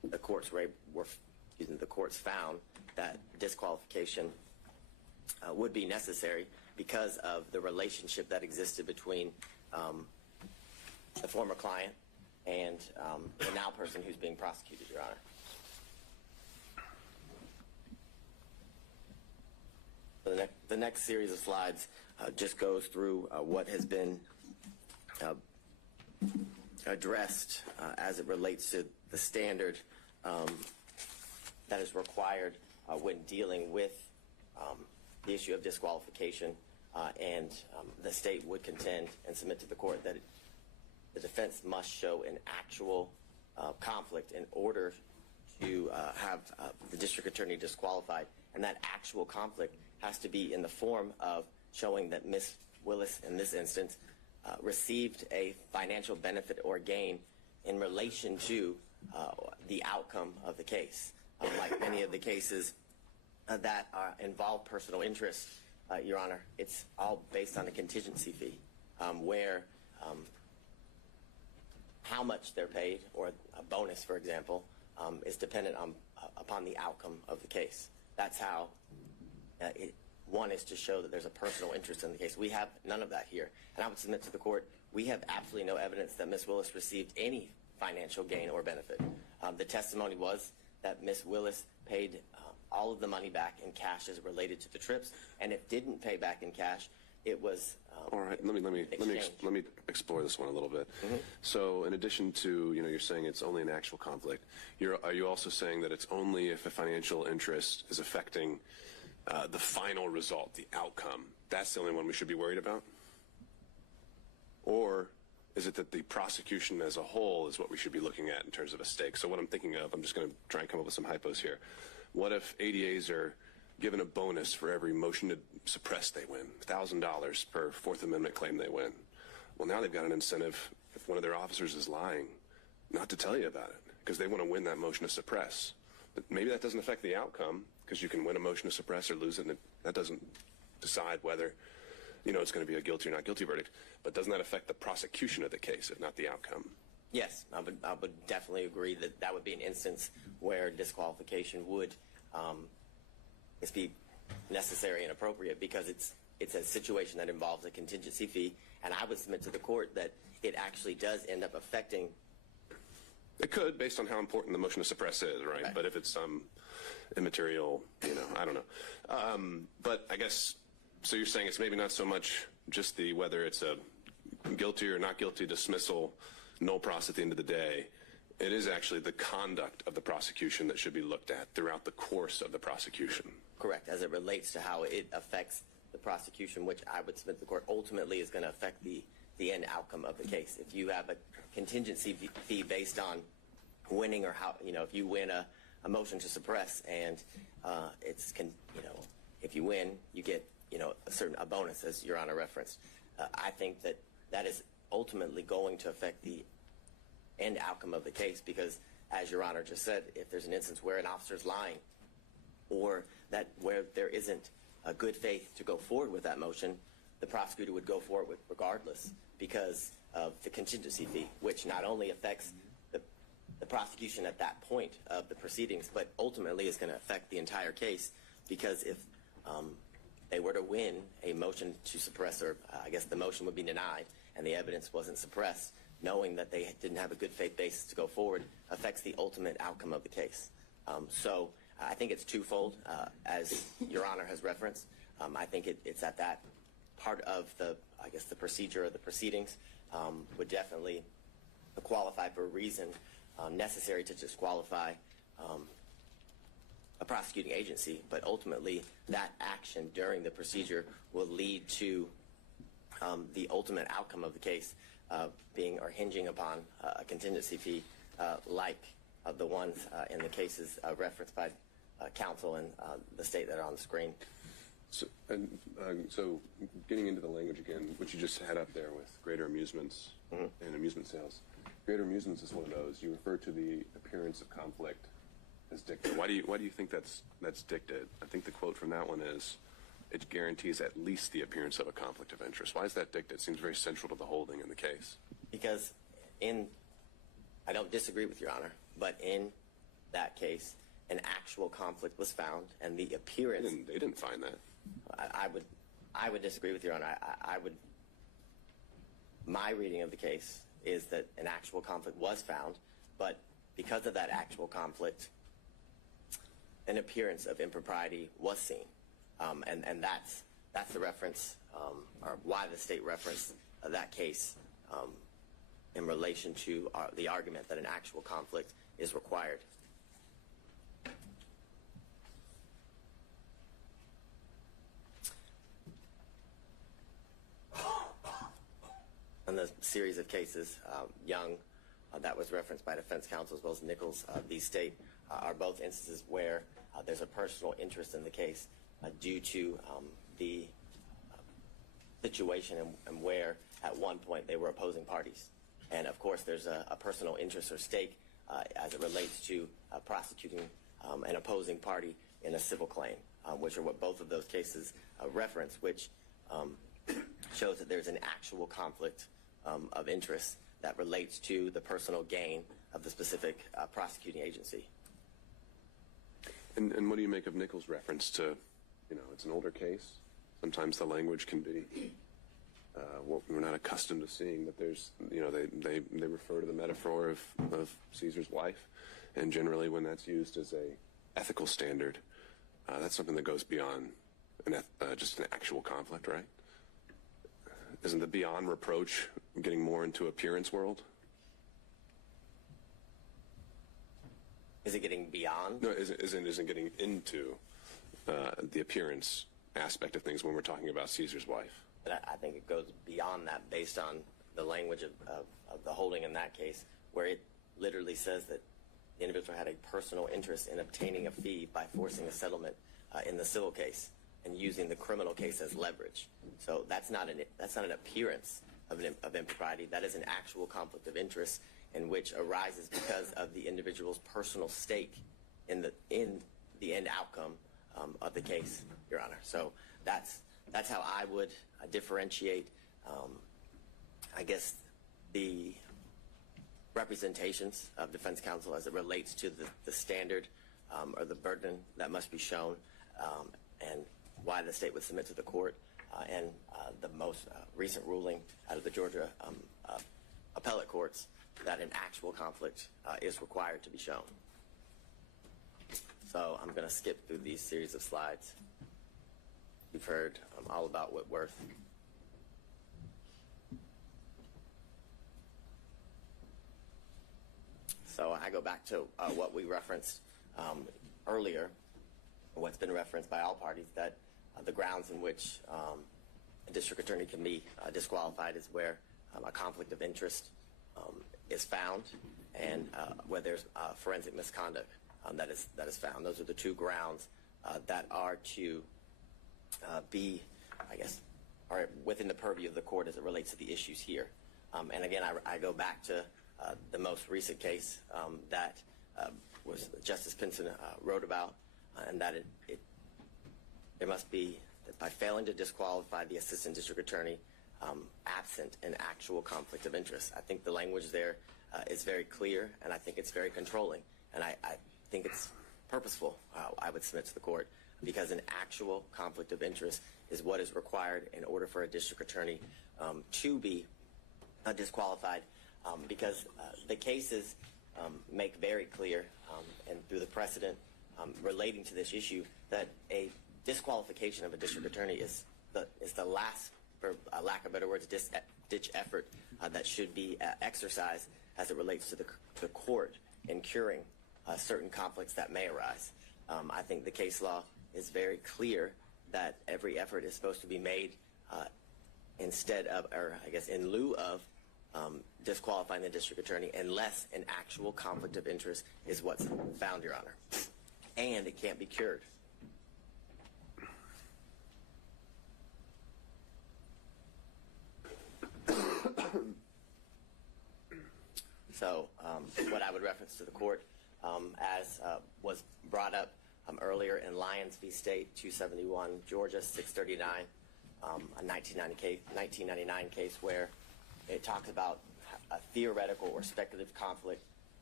the courts the courts found that disqualification would be necessary because of the relationship that existed between the former client and the now person who's being prosecuted, Your Honor. The next series of slides just goes through what has been addressed as it relates to the standard that is required when dealing with the issue of disqualification, and the state would contend and submit to the court that the defense must show an actual conflict in order to have the district attorney disqualified, and that actual conflict has to be in the form of showing that Ms. Willis, in this instance, received a financial benefit or gain in relation to the outcome of the case. Like many of the cases that involve personal interest, Your Honor, it's all based on a contingency fee, where how much they're paid, or a bonus, for example, is dependent upon the outcome of the case. That's how one is to show that there's a personal interest in the case. We have none of that here. And I would submit to the court, we have absolutely no evidence that Ms. Willis received any financial gain or benefit. The testimony was that Ms. Willis paid all of the money back in cash as related to the trips, and if didn't pay back in cash, it was all right. Let me explore this one a little bit. Mm-hmm. So, in addition to you're saying it's only an actual conflict, are you also saying that it's only if a financial interest is affecting the final result, the outcome? That's the only one we should be worried about? Or is it that the prosecution as a whole is what we should be looking at in terms of a stake? So what I'm thinking of, I'm just going to try and come up with some hypos here. What if ADAs are given a bonus for every motion to suppress they win, $1,000 per Fourth Amendment claim they win? Well, now they've got an incentive, if one of their officers is lying, not to tell you about it, because they want to win that motion to suppress. But maybe that doesn't affect the outcome, because you can win a motion to suppress or lose it, and that doesn't decide whether it's going to be a guilty or not guilty verdict. But doesn't that affect the prosecution of the case, if not the outcome? Yes, I would definitely agree that that would be an instance where disqualification would be necessary and appropriate, because it's a situation that involves a contingency fee, and I would submit to the court that it actually does end up affecting. It could, based on how important the motion to suppress is, right? But if it's some immaterial, I don't know. But I guess, so you're saying it's maybe not so much just whether it's a guilty or not guilty dismissal, no pros at the end of the day. It is actually the conduct of the prosecution that should be looked at throughout the course of the prosecution. Correct, as it relates to how it affects the prosecution, which I would submit to the court ultimately is going to affect the end outcome of the case. If you have a contingency fee based on winning, or how, if you win a motion to suppress, and if you win, you get, a bonus, as Your Honor referenced. I think that is ultimately going to affect the end outcome of the case, because, as Your Honor just said, if there's an instance where an officer is lying, or where there isn't a good faith to go forward with that motion, the prosecutor would go forward with regardless, because of the contingency fee, which not only affects the prosecution at that point of the proceedings, but ultimately is going to affect the entire case, because if they were to win a motion to suppress, or I guess the motion would be denied and the evidence wasn't suppressed, knowing that they didn't have a good faith basis to go forward affects the ultimate outcome of the case. So I think it's twofold, as Your Honor has referenced. I think it's at that part of the procedure of the proceedings would definitely qualify for a reason necessary to disqualify a prosecuting agency, but ultimately that action during the procedure will lead to the ultimate outcome of the case being or hinging upon a contingency fee like the ones in the cases referenced by counsel and the state that are on the screen. So getting into the language again, what you just had up there with greater amusements and amusement sales. Greater amusements is one of those. You refer to the appearance of conflict as dicta. Why do you think that's dicta? I think the quote from that one is, it guarantees at least the appearance of a conflict of interest. Why is that dicta? It seems very central to the holding in the case. Because I don't disagree with Your Honor, but in that case, an actual conflict was found, and the appearance. They didn't find that. I would disagree with Your Honor. My reading of the case is that an actual conflict was found, but because of that actual conflict, an appearance of impropriety was seen, and that's the reference, or why the state referenced that case in relation to the argument that an actual conflict is required. In the series of cases, Young, that was referenced by defense counsel, as well as Nichols, the state, are both instances where there's a personal interest in the case due to the situation and where at one point they were opposing parties. And of course there's a personal interest or stake as it relates to prosecuting an opposing party in a civil claim, which are what both of those cases reference, which shows that there's an actual conflict of interest that relates to the personal gain of the specific prosecuting agency. And what do you make of Nichols' reference to, it's an older case. Sometimes the language can be what we're not accustomed to seeing, but there's, they refer to the metaphor of Caesar's wife, and generally when that's used as a ethical standard, that's something that goes beyond just an actual conflict, right? Isn't the beyond reproach getting more into appearance world? Is it getting beyond? No, isn't getting into the appearance aspect of things when we're talking about Caesar's wife. But I think it goes beyond that based on the language of the holding in that case, where it literally says that the individual had a personal interest in obtaining a fee by forcing a settlement in the civil case and using the criminal case as leverage. So that's not an appearance of impropriety. That is an actual conflict of interest in which arises because of the individual's personal stake in the end outcome of the case, Your Honor. So that's how I would differentiate, I guess, the representations of defense counsel as it relates to the standard or the burden that must be shown, and why the state would submit to the court, and the most recent ruling out of the Georgia appellate courts that an actual conflict is required to be shown. So I'm going to skip through these series of slides. You've heard all about Whitworth. So I go back to what we referenced earlier, what's been referenced by all parties, that the grounds in which a district attorney can be disqualified is where a conflict of interest is found, and where there's forensic misconduct that is found. Those are the two grounds that are to be, I guess, are within the purview of the court as it relates to the issues here. And again, I go back to the most recent case that was Justice Pinson wrote about, and that there must be, that by failing to disqualify the assistant district attorney absent an actual conflict of interest. I think the language there is very clear, and I think it's very controlling, and I think it's purposeful, I would submit to the court, because an actual conflict of interest is what is required in order for a district attorney to be disqualified, because the cases make very clear, and through the precedent relating to this issue, that a disqualification of a district attorney is the last, for lack of better words, ditch effort that should be exercised as it relates to the court in curing certain conflicts that may arise. I think the case law is very clear that every effort is supposed to be made instead of, or I guess in lieu of, disqualifying the district attorney unless an actual conflict of interest is what's found, Your Honor. And it can't be cured. So what I would reference to the court, as was brought up earlier in Lyons v. State, 271, Georgia, 639, a 1999 case where it talks about a theoretical or speculative conflict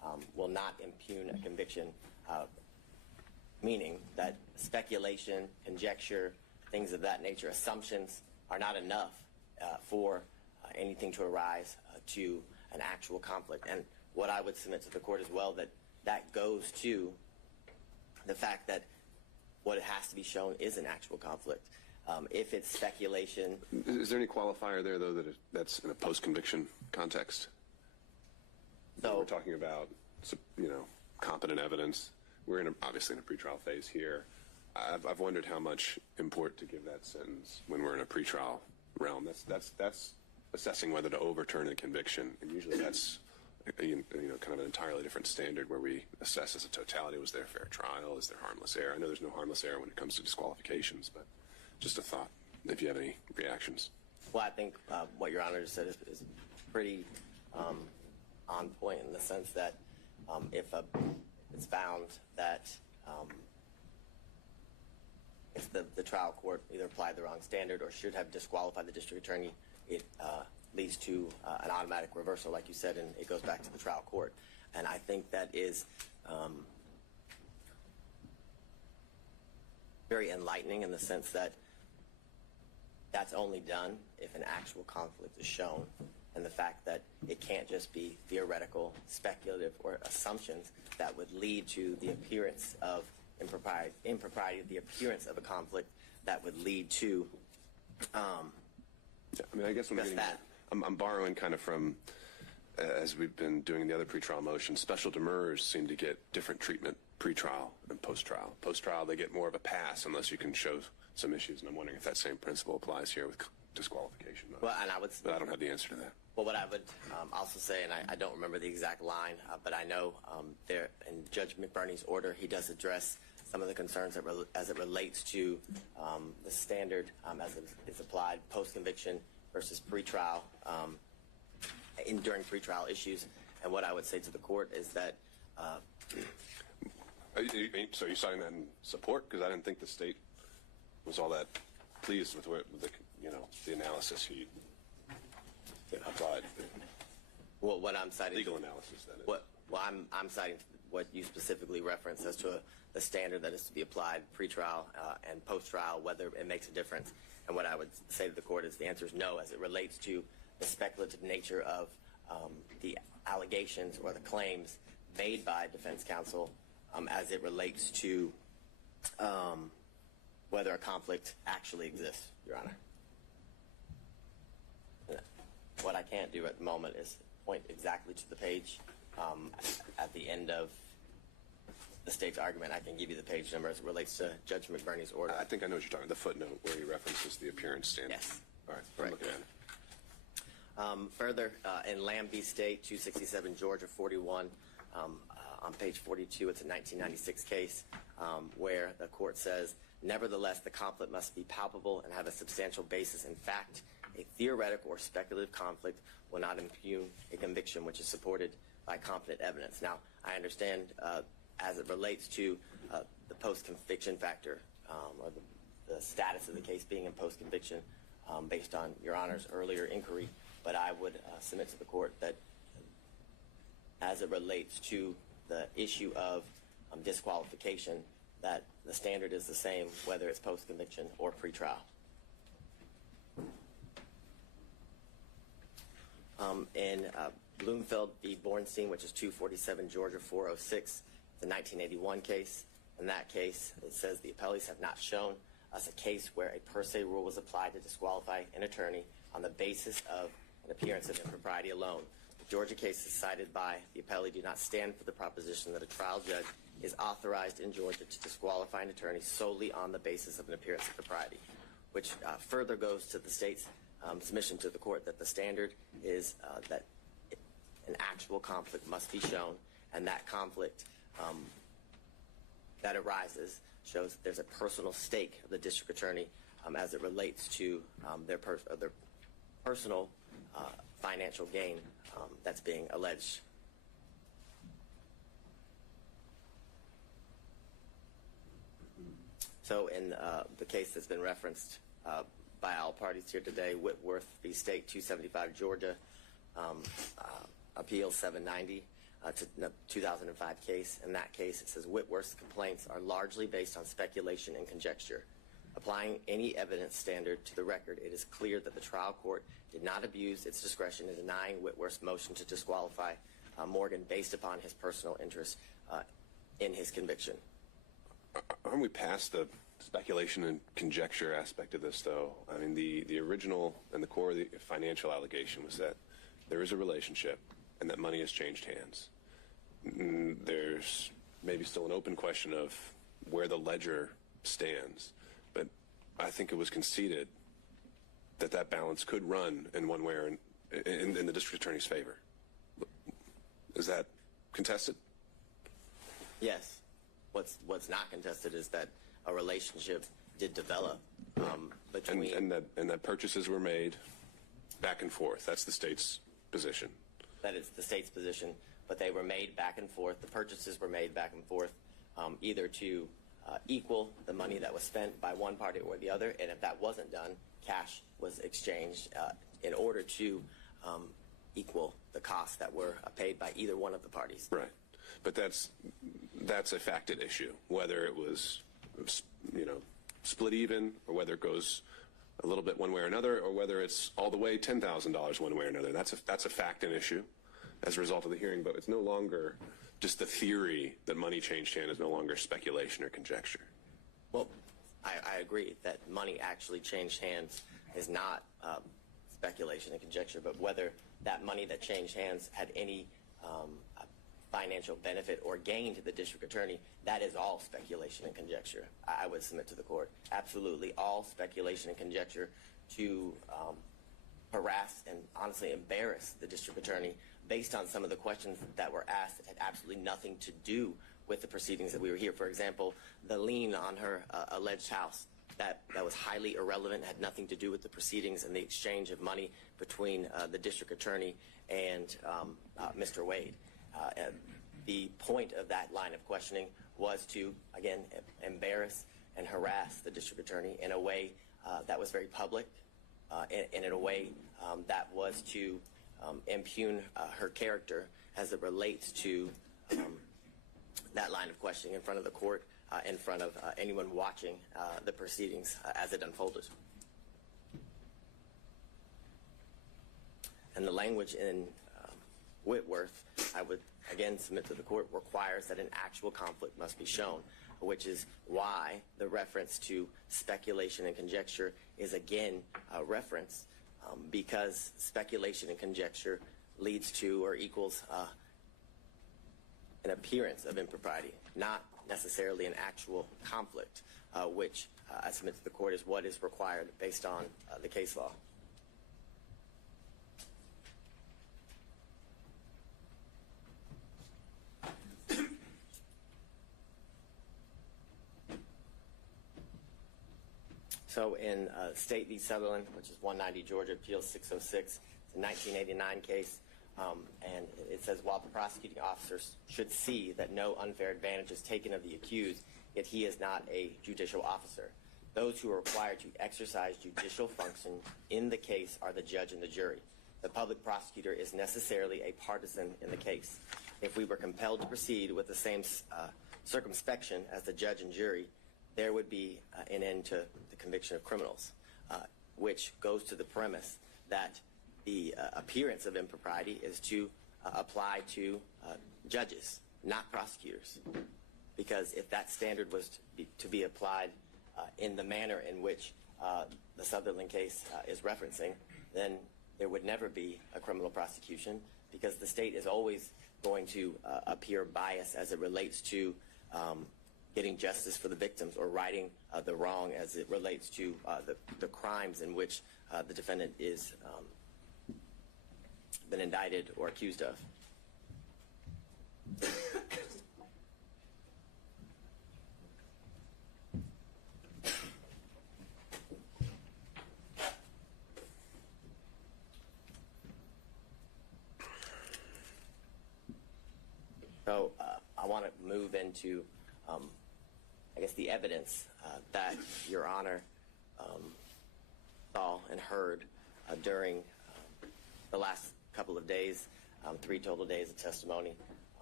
will not impugn a conviction, meaning that speculation, conjecture, things of that nature, assumptions are not enough for anything to arise to an actual conflict. And what I would submit to the court as well, that goes to the fact that what has to be shown is an actual conflict. If it's speculation. Is there any qualifier there, though, that's in a post-conviction context? So we're talking about, competent evidence. We're obviously in a pretrial phase here. I've wondered how much import to give that sentence when we're in a pretrial realm. That's assessing whether to overturn a conviction, and usually that's kind of an entirely different standard where we assess as a totality: was there a fair trial? Is there harmless error? I know there's no harmless error when it comes to disqualifications, but just a thought. If you have any reactions. Well, I think what Your Honor just said is pretty on point in the sense that if it's found that if the trial court either applied the wrong standard or should have disqualified the district attorney, it leads to an automatic reversal, like you said, and it goes back to the trial court. And I think that is very enlightening in the sense that that's only done if an actual conflict is shown, and the fact that it can't just be theoretical, speculative, or assumptions that would lead to the appearance of impropriety, the appearance of a conflict that would lead to I guess I'm borrowing kind of from, as we've been doing the other pretrial motions, special demurrers seem to get different treatment pre-trial and post-trial. Post-trial, they get more of a pass unless you can show some issues, and I'm wondering if that same principle applies here with disqualification. Well, and but I don't have the answer to that. Well, what I would also say, and I don't remember the exact line, but I know there in Judge McBurney's order, he does address some of the concerns as it relates to the standard as it is applied post-conviction versus pre-trial during pre-trial issues. And what I would say to the court is that. So you're citing that in support? Because I didn't think the state was all that pleased with the analysis he applied. Well, what I'm citing. Legal analysis, that is. Well, I'm citing what you specifically referenced as to the standard that is to be applied pre-trial and post-trial, whether it makes a difference. And what I would say to the court is the answer is no, as it relates to the speculative nature of the allegations or the claims made by defense counsel as it relates to whether a conflict actually exists, Your Honor. What I can't do at the moment is point exactly to the page at the end of the state's argument. I can give you the page number as it relates to Judge McBurney's order. I think I know what you're talking about, the footnote where he references the appearance standard. Yes. All right, I'm looking at it. Further, in Lambie State, 267 Georgia 41, on page 42, it's a 1996 case where the court says, nevertheless, the conflict must be palpable and have a substantial basis in fact. A theoretical or speculative conflict will not impugn a conviction which is supported by competent evidence. Now, I understand as it relates to the post-conviction factor or the status of the case being in post-conviction based on Your Honor's earlier inquiry, but I would submit to the court that as it relates to the issue of disqualification, that the standard is the same whether it's post-conviction or pre-trial. In Bloomfield v. Bornstein, which is 247 Georgia 406, the 1981 case. In that case, it says the appellees have not shown us a case where a per se rule was applied to disqualify an attorney on the basis of an appearance of impropriety alone. The Georgia cases cited by the appellee do not stand for the proposition that a trial judge is authorized in Georgia to disqualify an attorney solely on the basis of an appearance of propriety, which further goes to the state's submission to the court that the standard is that an actual conflict must be shown, and that conflict that arises shows that there's a personal stake of the district attorney as it relates to their personal financial gain that's being alleged. So in the case that's been referenced by all parties here today, Whitworth v. State 275 Georgia, Appeal 790, to the 2005 case. In that case, it says Whitworth's complaints are largely based on speculation and conjecture. Applying any evidence standard to the record, it is clear that the trial court did not abuse its discretion in denying Whitworth's motion to disqualify Morgan based upon his personal interest in his conviction. Aren't we past the speculation and conjecture aspect of this, though? I mean, the original and the core of the financial allegation was that there is a relationship and that money has changed hands. There's maybe still an open question of where the ledger stands, but I think it was conceded that that balance could run in one way or in the district attorney's favor. Is that contested? Yes. What's not contested is that a relationship did develop between and that purchases were made back and forth. That's the state's position. That is the state's position, but they were made back and forth. The purchases were made back and forth, either to equal the money that was spent by one party or the other, and if that wasn't done, cash was exchanged in order to equal the costs that were paid by either one of the parties. Right, but that's a facted issue, whether it was split even, or whether it goes a little bit one way or another, or whether it's all the way $10,000 one way or another. That's a fact and issue as a result of the hearing, but it's no longer just the theory that money changed hand is no longer speculation or conjecture. Well, I agree that money actually changed hands is not speculation and conjecture, but whether that money that changed hands had any financial benefit or gain to the district attorney, that is all speculation and conjecture. I would submit to the court. Absolutely all speculation and conjecture to harass and honestly embarrass the district attorney based on some of the questions that were asked that had absolutely nothing to do with the proceedings that we were here. For example, the lien on her alleged house, that was highly irrelevant, had nothing to do with the proceedings and the exchange of money between the district attorney and Mr. Wade. The point of that line of questioning was to, again, embarrass and harass the district attorney in a way that was very public, and in a way that was to impugn her character as it relates to that line of questioning in front of the court, in front of anyone watching the proceedings as it unfolded. And the language in Whitworth, I would again submit to the court, requires that an actual conflict must be shown, which is why the reference to speculation and conjecture is again a reference, because speculation and conjecture leads to or equals an appearance of impropriety, not necessarily an actual conflict, which I submit to the court is what is required based on the case law. So in State v. Sutherland, which is 190 Georgia Appeals 606, it's a 1989 case, and it says, while the prosecuting officers should see that no unfair advantage is taken of the accused, yet he is not a judicial officer. Those who are required to exercise judicial function in the case are the judge and the jury. The public prosecutor is necessarily a partisan in the case. If we were compelled to proceed with the same circumspection as the judge and jury, there would be an end to the conviction of criminals, which goes to the premise that the appearance of impropriety is to apply to judges, not prosecutors. Because if that standard was to be applied in the manner in which the Sutherland case is referencing, then there would never be a criminal prosecution, because the state is always going to appear biased as it relates to getting justice for the victims or righting the wrong as it relates to the crimes in which the defendant is been indicted or accused of. So I want to move into I guess the evidence that Your Honor saw and heard during the last couple of days, 3 total days of testimony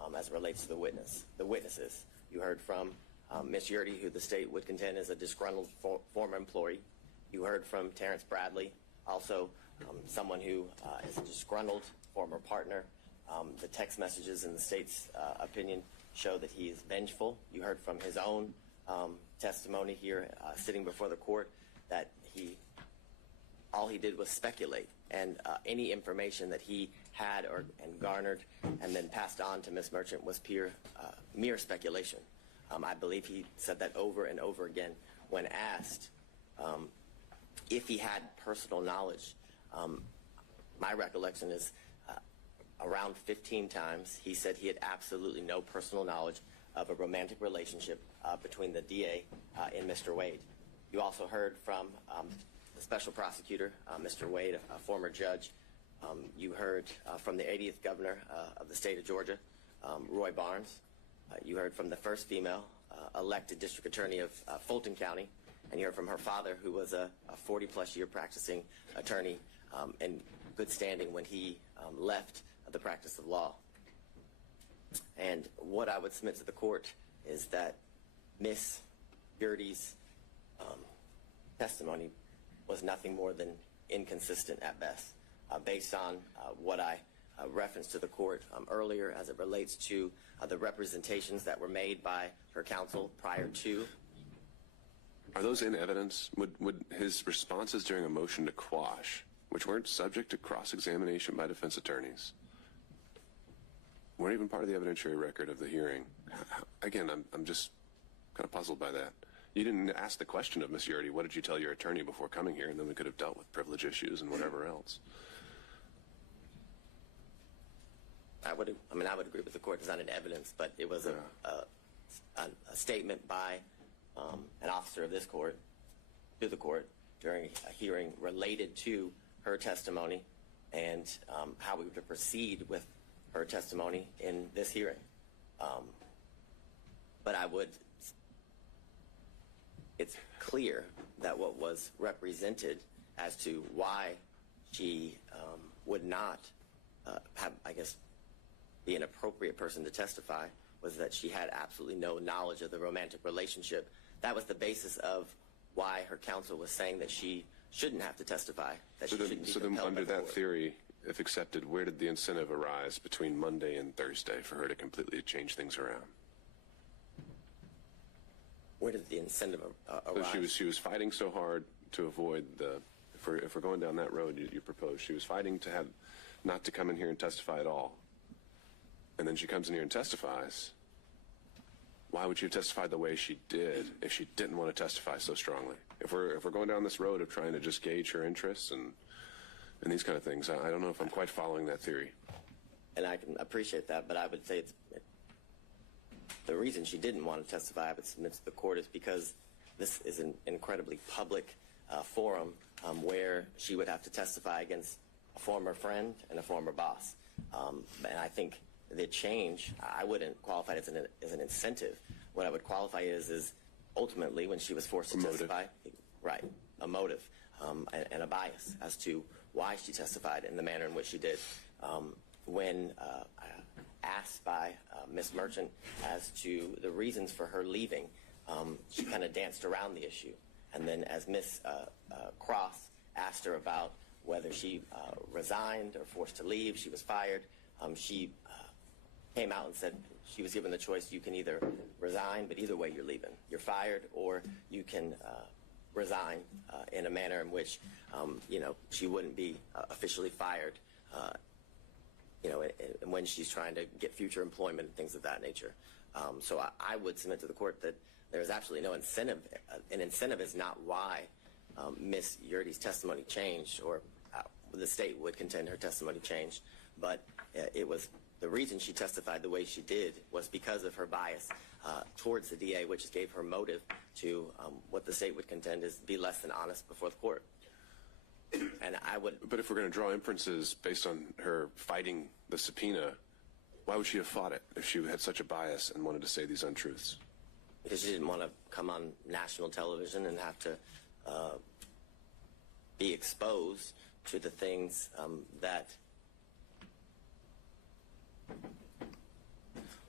as it relates to the witnesses. You heard from Ms. Yurdy, who the state would contend is a disgruntled former employee. You heard from Terrence Bradley, also someone who is a disgruntled former partner. The text messages in the state's opinion show that he is vengeful. You heard from his own testimony here sitting before the court that all he did was speculate, and any information that he had and garnered and then passed on to Ms. Merchant was mere speculation. I believe he said that over and over again when asked if he had personal knowledge. My recollection is around 15 times he said he had absolutely no personal knowledge of a romantic relationship between the DA and Mr. Wade. You also heard from the special prosecutor, Mr. Wade, a former judge. You heard from the 80th governor of the state of Georgia, Roy Barnes. You heard from the first female elected district attorney of Fulton County, and you heard from her father, who was a 40-plus year practicing attorney in good standing when he left the practice of law. And what I would submit to the court is that Ms. Yurdy's testimony was nothing more than inconsistent at best, based on what I referenced to the court earlier as it relates to the representations that were made by her counsel prior to. Are those in evidence? Would his responses during a motion to quash, which weren't subject to cross-examination by defense attorneys, weren't even part of the evidentiary record of the hearing? Again, I'm just kind of puzzled by that. You didn't ask the question of Ms. Yurdy, what did you tell your attorney before coming here, and then we could have dealt with privilege issues and whatever else. I would agree with the court. It's not in evidence, but it was a statement by an officer of this court to the court during a hearing related to her testimony and how we would proceed with her testimony in this hearing. But it's clear that what was represented as to why she would not have, I guess, be an appropriate person to testify was that she had absolutely no knowledge of the romantic relationship. That was the basis of why her counsel was saying that she shouldn't have to testify, that she shouldn't be compelled by the under that court. theory, if accepted, where did the incentive arise between Monday and Thursday for her to completely change things around? Where did the incentive arise? So she was fighting so hard to avoid if we're going down that road you proposed, she was fighting to have not to come in here and testify at all. And then she comes in here and testifies. Why would she have testified the way she did if she didn't want to testify so strongly? If we're going down this road of trying to just gauge her interests and these kind of things, I don't know if I'm quite following that theory. And I can appreciate that, but I would say the reason she didn't want to testify, I would submit to the court, is because this is an incredibly public forum where she would have to testify against a former friend and a former boss. And I think the change, I wouldn't qualify it as an incentive. What I would qualify is ultimately when she was forced to testify, right, a motive and a bias as to why she testified in the manner in which she did. When asked by Ms. Merchant as to the reasons for her leaving, she kind of danced around the issue. And then as Ms. Cross asked her about whether she resigned or forced to leave, she was fired, she came out and said she was given the choice: you can either resign, but either way you're leaving. You're fired, or you can resign in a manner in which, she wouldn't be officially fired, when she's trying to get future employment and things of that nature. So I would submit to the court that there's absolutely no incentive. An incentive is not why Ms. Yurdy's testimony changed, or the state would contend her testimony changed, but it was the reason she testified the way she did was because of her bias towards the DA, which gave her motive to what the state would contend is be less than honest before the court. And I would. But if we're going to draw inferences based on her fighting the subpoena, why would she have fought it if she had such a bias and wanted to say these untruths? Because she didn't want to come on national television and have to be exposed to the things that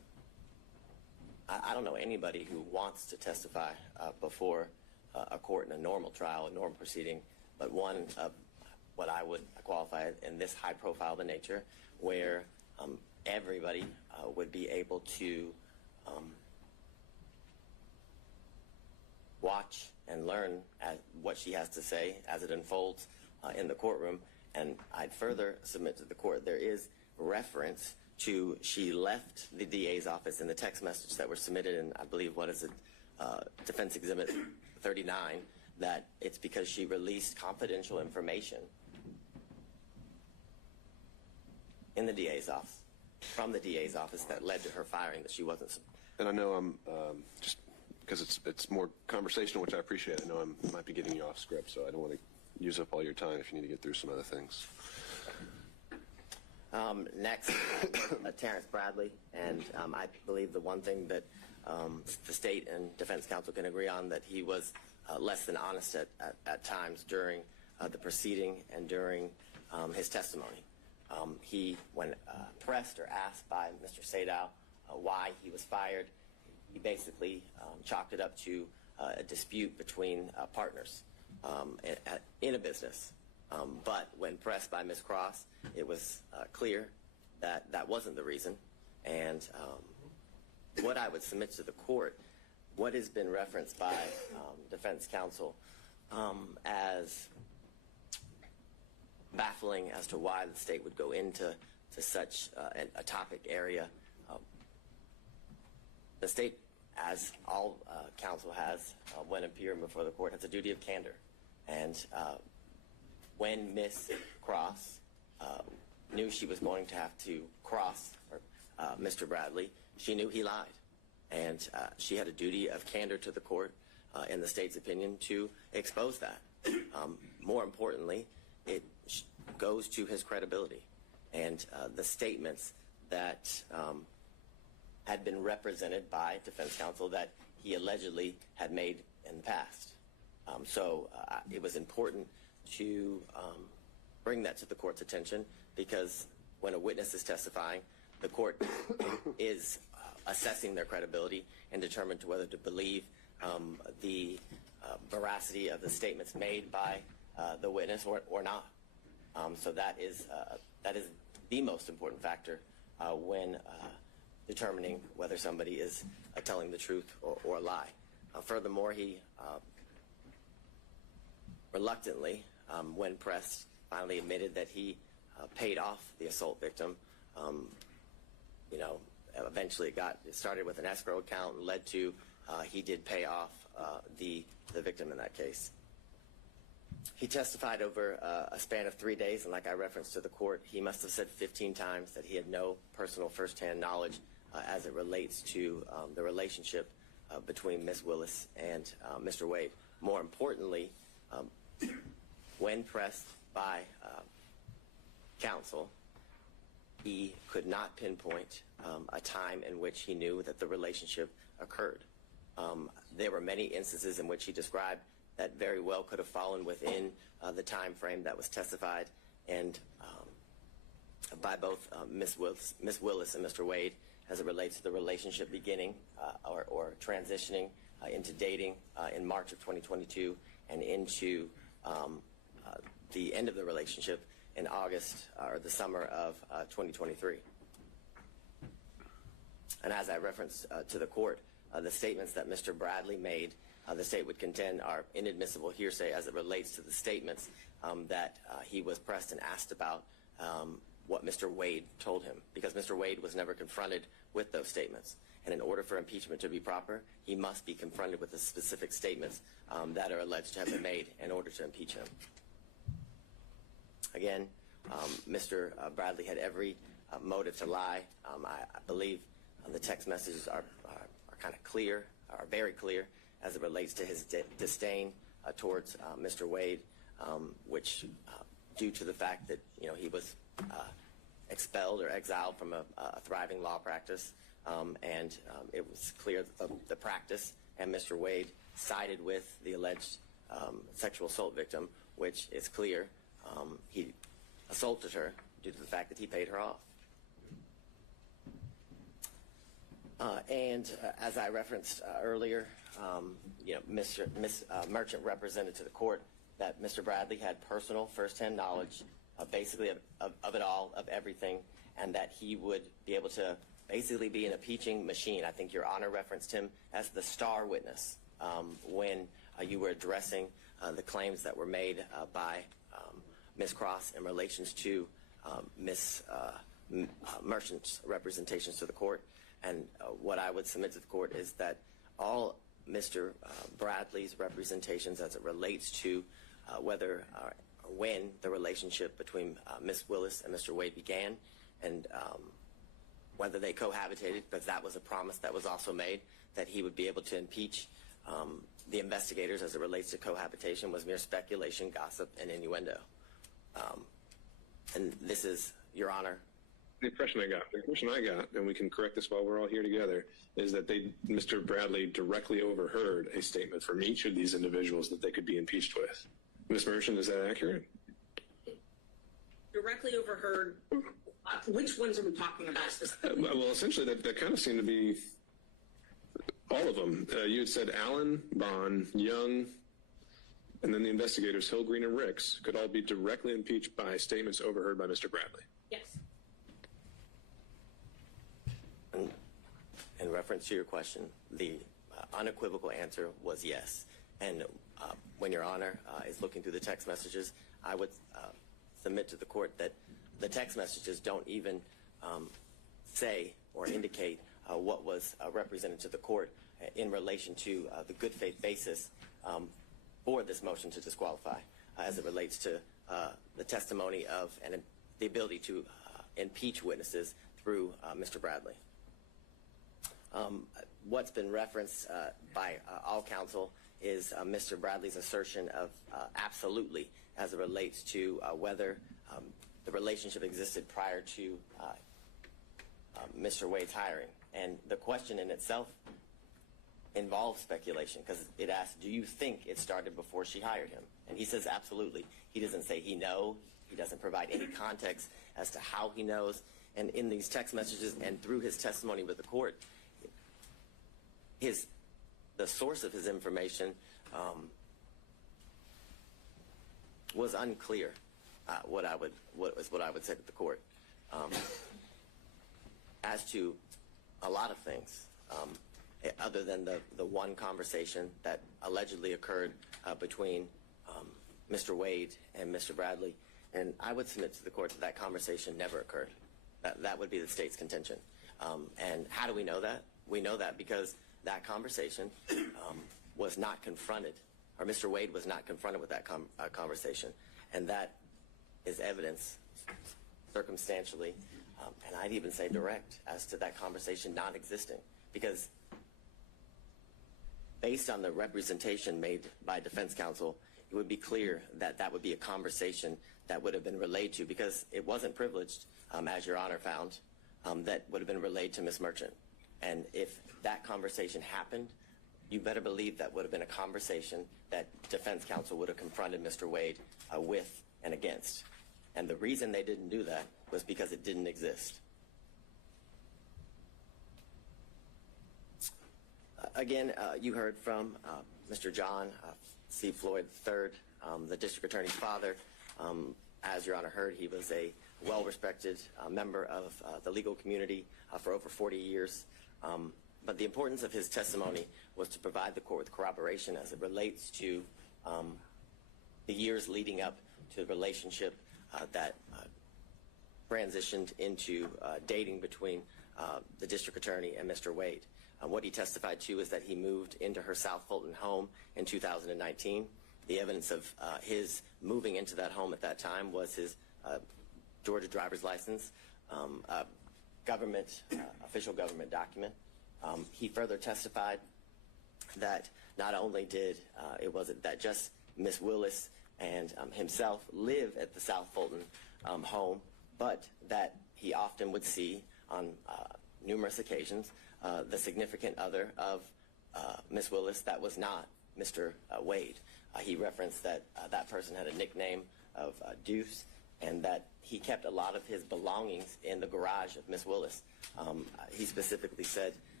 I don't know anybody who wants to testify before a court in a normal trial, a normal proceeding, but one of what I would qualify in this high profile of a nature where everybody would be able to watch and learn what she has to say as it unfolds in the courtroom. And I'd further submit to the court there is reference to she left the DA's office in the text message that were submitted in, I believe, what is it, Defense Exhibit 39, that it's because she released confidential information in the DA's office, from the DA's office, that led to her firing, that she wasn't. And I know I'm just because it's more conversational, which I appreciate. I know I might be getting you off script, so I don't want to use up all your time if you need to get through some other things. Next, Terrence Bradley, and I believe the one thing that the state and defense counsel can agree on, that he was less than honest at times during the proceeding and during his testimony. He, when pressed or asked by Mr. Sadow why he was fired, he basically chalked it up to a dispute between partners in a business. But when pressed by Ms. Cross, it was clear that that wasn't the reason. And what I would submit to the court, what has been referenced by defense counsel as baffling as to why the state would go into such a topic area. The state, as all counsel has when appearing before the court, has a duty of candor. And when Ms. Cross knew she was going to have to cross Mr. Bradley, she knew he lied. And she had a duty of candor to the court, in the state's opinion, to expose that. More importantly, it goes to his credibility and the statements that had been represented by defense counsel that he allegedly had made in the past. So it was important to bring that to the court's attention, because when a witness is testifying, the court is assessing their credibility and determined to whether to believe the veracity of the statements made by the witness or not. So that is the most important factor when determining whether somebody is telling the truth or a lie. Furthermore, he reluctantly, when pressed, finally admitted that he paid off the assault victim. Eventually it started with an escrow account and led to he did pay off the victim in that case. He testified over a span of 3 days, and like I referenced to the court, he must have said 15 times that he had no personal firsthand knowledge as it relates to the relationship between Ms. Willis and Mr. Wade. More importantly, when pressed by counsel, he could not pinpoint a time in which he knew that the relationship occurred. There were many instances in which he described that very well could have fallen within the time frame that was testified and by both Ms. Willis and Mr. Wade as it relates to the relationship beginning or transitioning into dating in March of 2022 and into the end of the relationship in August or the summer of 2023. And as I referenced to the court, the statements that Mr. Bradley made, the state would contend are inadmissible hearsay as it relates to the statements that he was pressed and asked about what Mr. Wade told him, because Mr. Wade was never confronted with those statements. And in order for impeachment to be proper, he must be confronted with the specific statements that are alleged to have been made in order to impeach him. Again, Mr. Bradley had every motive to lie. I believe the text messages are kind of clear, are very clear as it relates to his disdain towards Mr. Wade, which due to the fact that he was expelled or exiled from a thriving law practice, and it was clear that the practice and Mr. Wade sided with the alleged sexual assault victim, which is clear he assaulted her due to the fact that he paid her off. As I referenced earlier, Ms. Merchant represented to the court that Mr. Bradley had personal firsthand knowledge basically of it all, of everything, and that he would be able to basically be an impeaching machine. I think Your Honor referenced him as the star witness when you were addressing the claims that were made by Ms. Cross in relations to Ms. Merchant's representations to the court. And what I would submit to the court is that all Mr. Bradley's representations as it relates to whether or when the relationship between Ms. Willis and Mr. Wade began, and whether they cohabitated, because that was a promise that was also made, that he would be able to impeach the investigators as it relates to cohabitation, was mere speculation, gossip, and innuendo. And this is, Your Honor. The impression I got, and we can correct this while we're all here together, is that Mr. Bradley directly overheard a statement from each of these individuals that they could be impeached with. Ms. Merchant, is that accurate? Directly overheard. Which ones are we talking about? Well, essentially, that kind of seemed to be all of them. You had said Allen, Bond, Young, and then the investigators, Hill, Green, and Ricks, could all be directly impeached by statements overheard by Mr. Bradley. Yes. In reference to your question, the unequivocal answer was yes. And when Your Honor is looking through the text messages, I would submit to the court that the text messages don't even say or indicate what was represented to the court in relation to the good faith basis for this motion to disqualify as it relates to the testimony of and the ability to impeach witnesses through Mr. Bradley. What's been referenced by all counsel is Mr. Bradley's assertion of absolutely as it relates to whether the relationship existed prior to Mr. Wade's hiring. And the question in itself involves speculation, because it asks, do you think it started before she hired him? And he says absolutely. He doesn't say he knows. He doesn't provide any context as to how he knows. And in these text messages and through his testimony with the court, the source of his information was unclear. What I would say to the court, as to a lot of things, other than the one conversation that allegedly occurred between Mr. Wade and Mr. Bradley, and I would submit to the court that conversation never occurred. That would be the state's contention. And how do we know that? We know that because that conversation was not confronted, or Mr. Wade was not confronted with that conversation. And that is evidence circumstantially, and I'd even say direct, as to that conversation not existing. Because based on the representation made by defense counsel, it would be clear that that would be a conversation that would have been relayed to, because it wasn't privileged, as Your Honor found, that would have been relayed to Ms. Merchant. And if that conversation happened, you better believe that would have been a conversation that defense counsel would have confronted Mr. Wade with and against. And the reason they didn't do that was because it didn't exist. Again, you heard from Mr. John C. Floyd III, the district attorney's father. As Your Honor heard, he was a well-respected member of the legal community for over 40 years. But the importance of his testimony was to provide the court with corroboration as it relates to the years leading up to the relationship that transitioned into dating between the district attorney and Mr. Wade. What he testified to is that he moved into her South Fulton home in 2019. The evidence of his moving into that home at that time was his Georgia driver's license, official government document. He further testified that not only did it wasn't that just Ms. Willis and himself live at the South Fulton home, but that he often would see on numerous occasions the significant other of Ms. Willis that was not Mr. Wade. He referenced that that person had a nickname of Deuce, and that he kept a lot of his belongings in the garage of Ms. Willis. He specifically said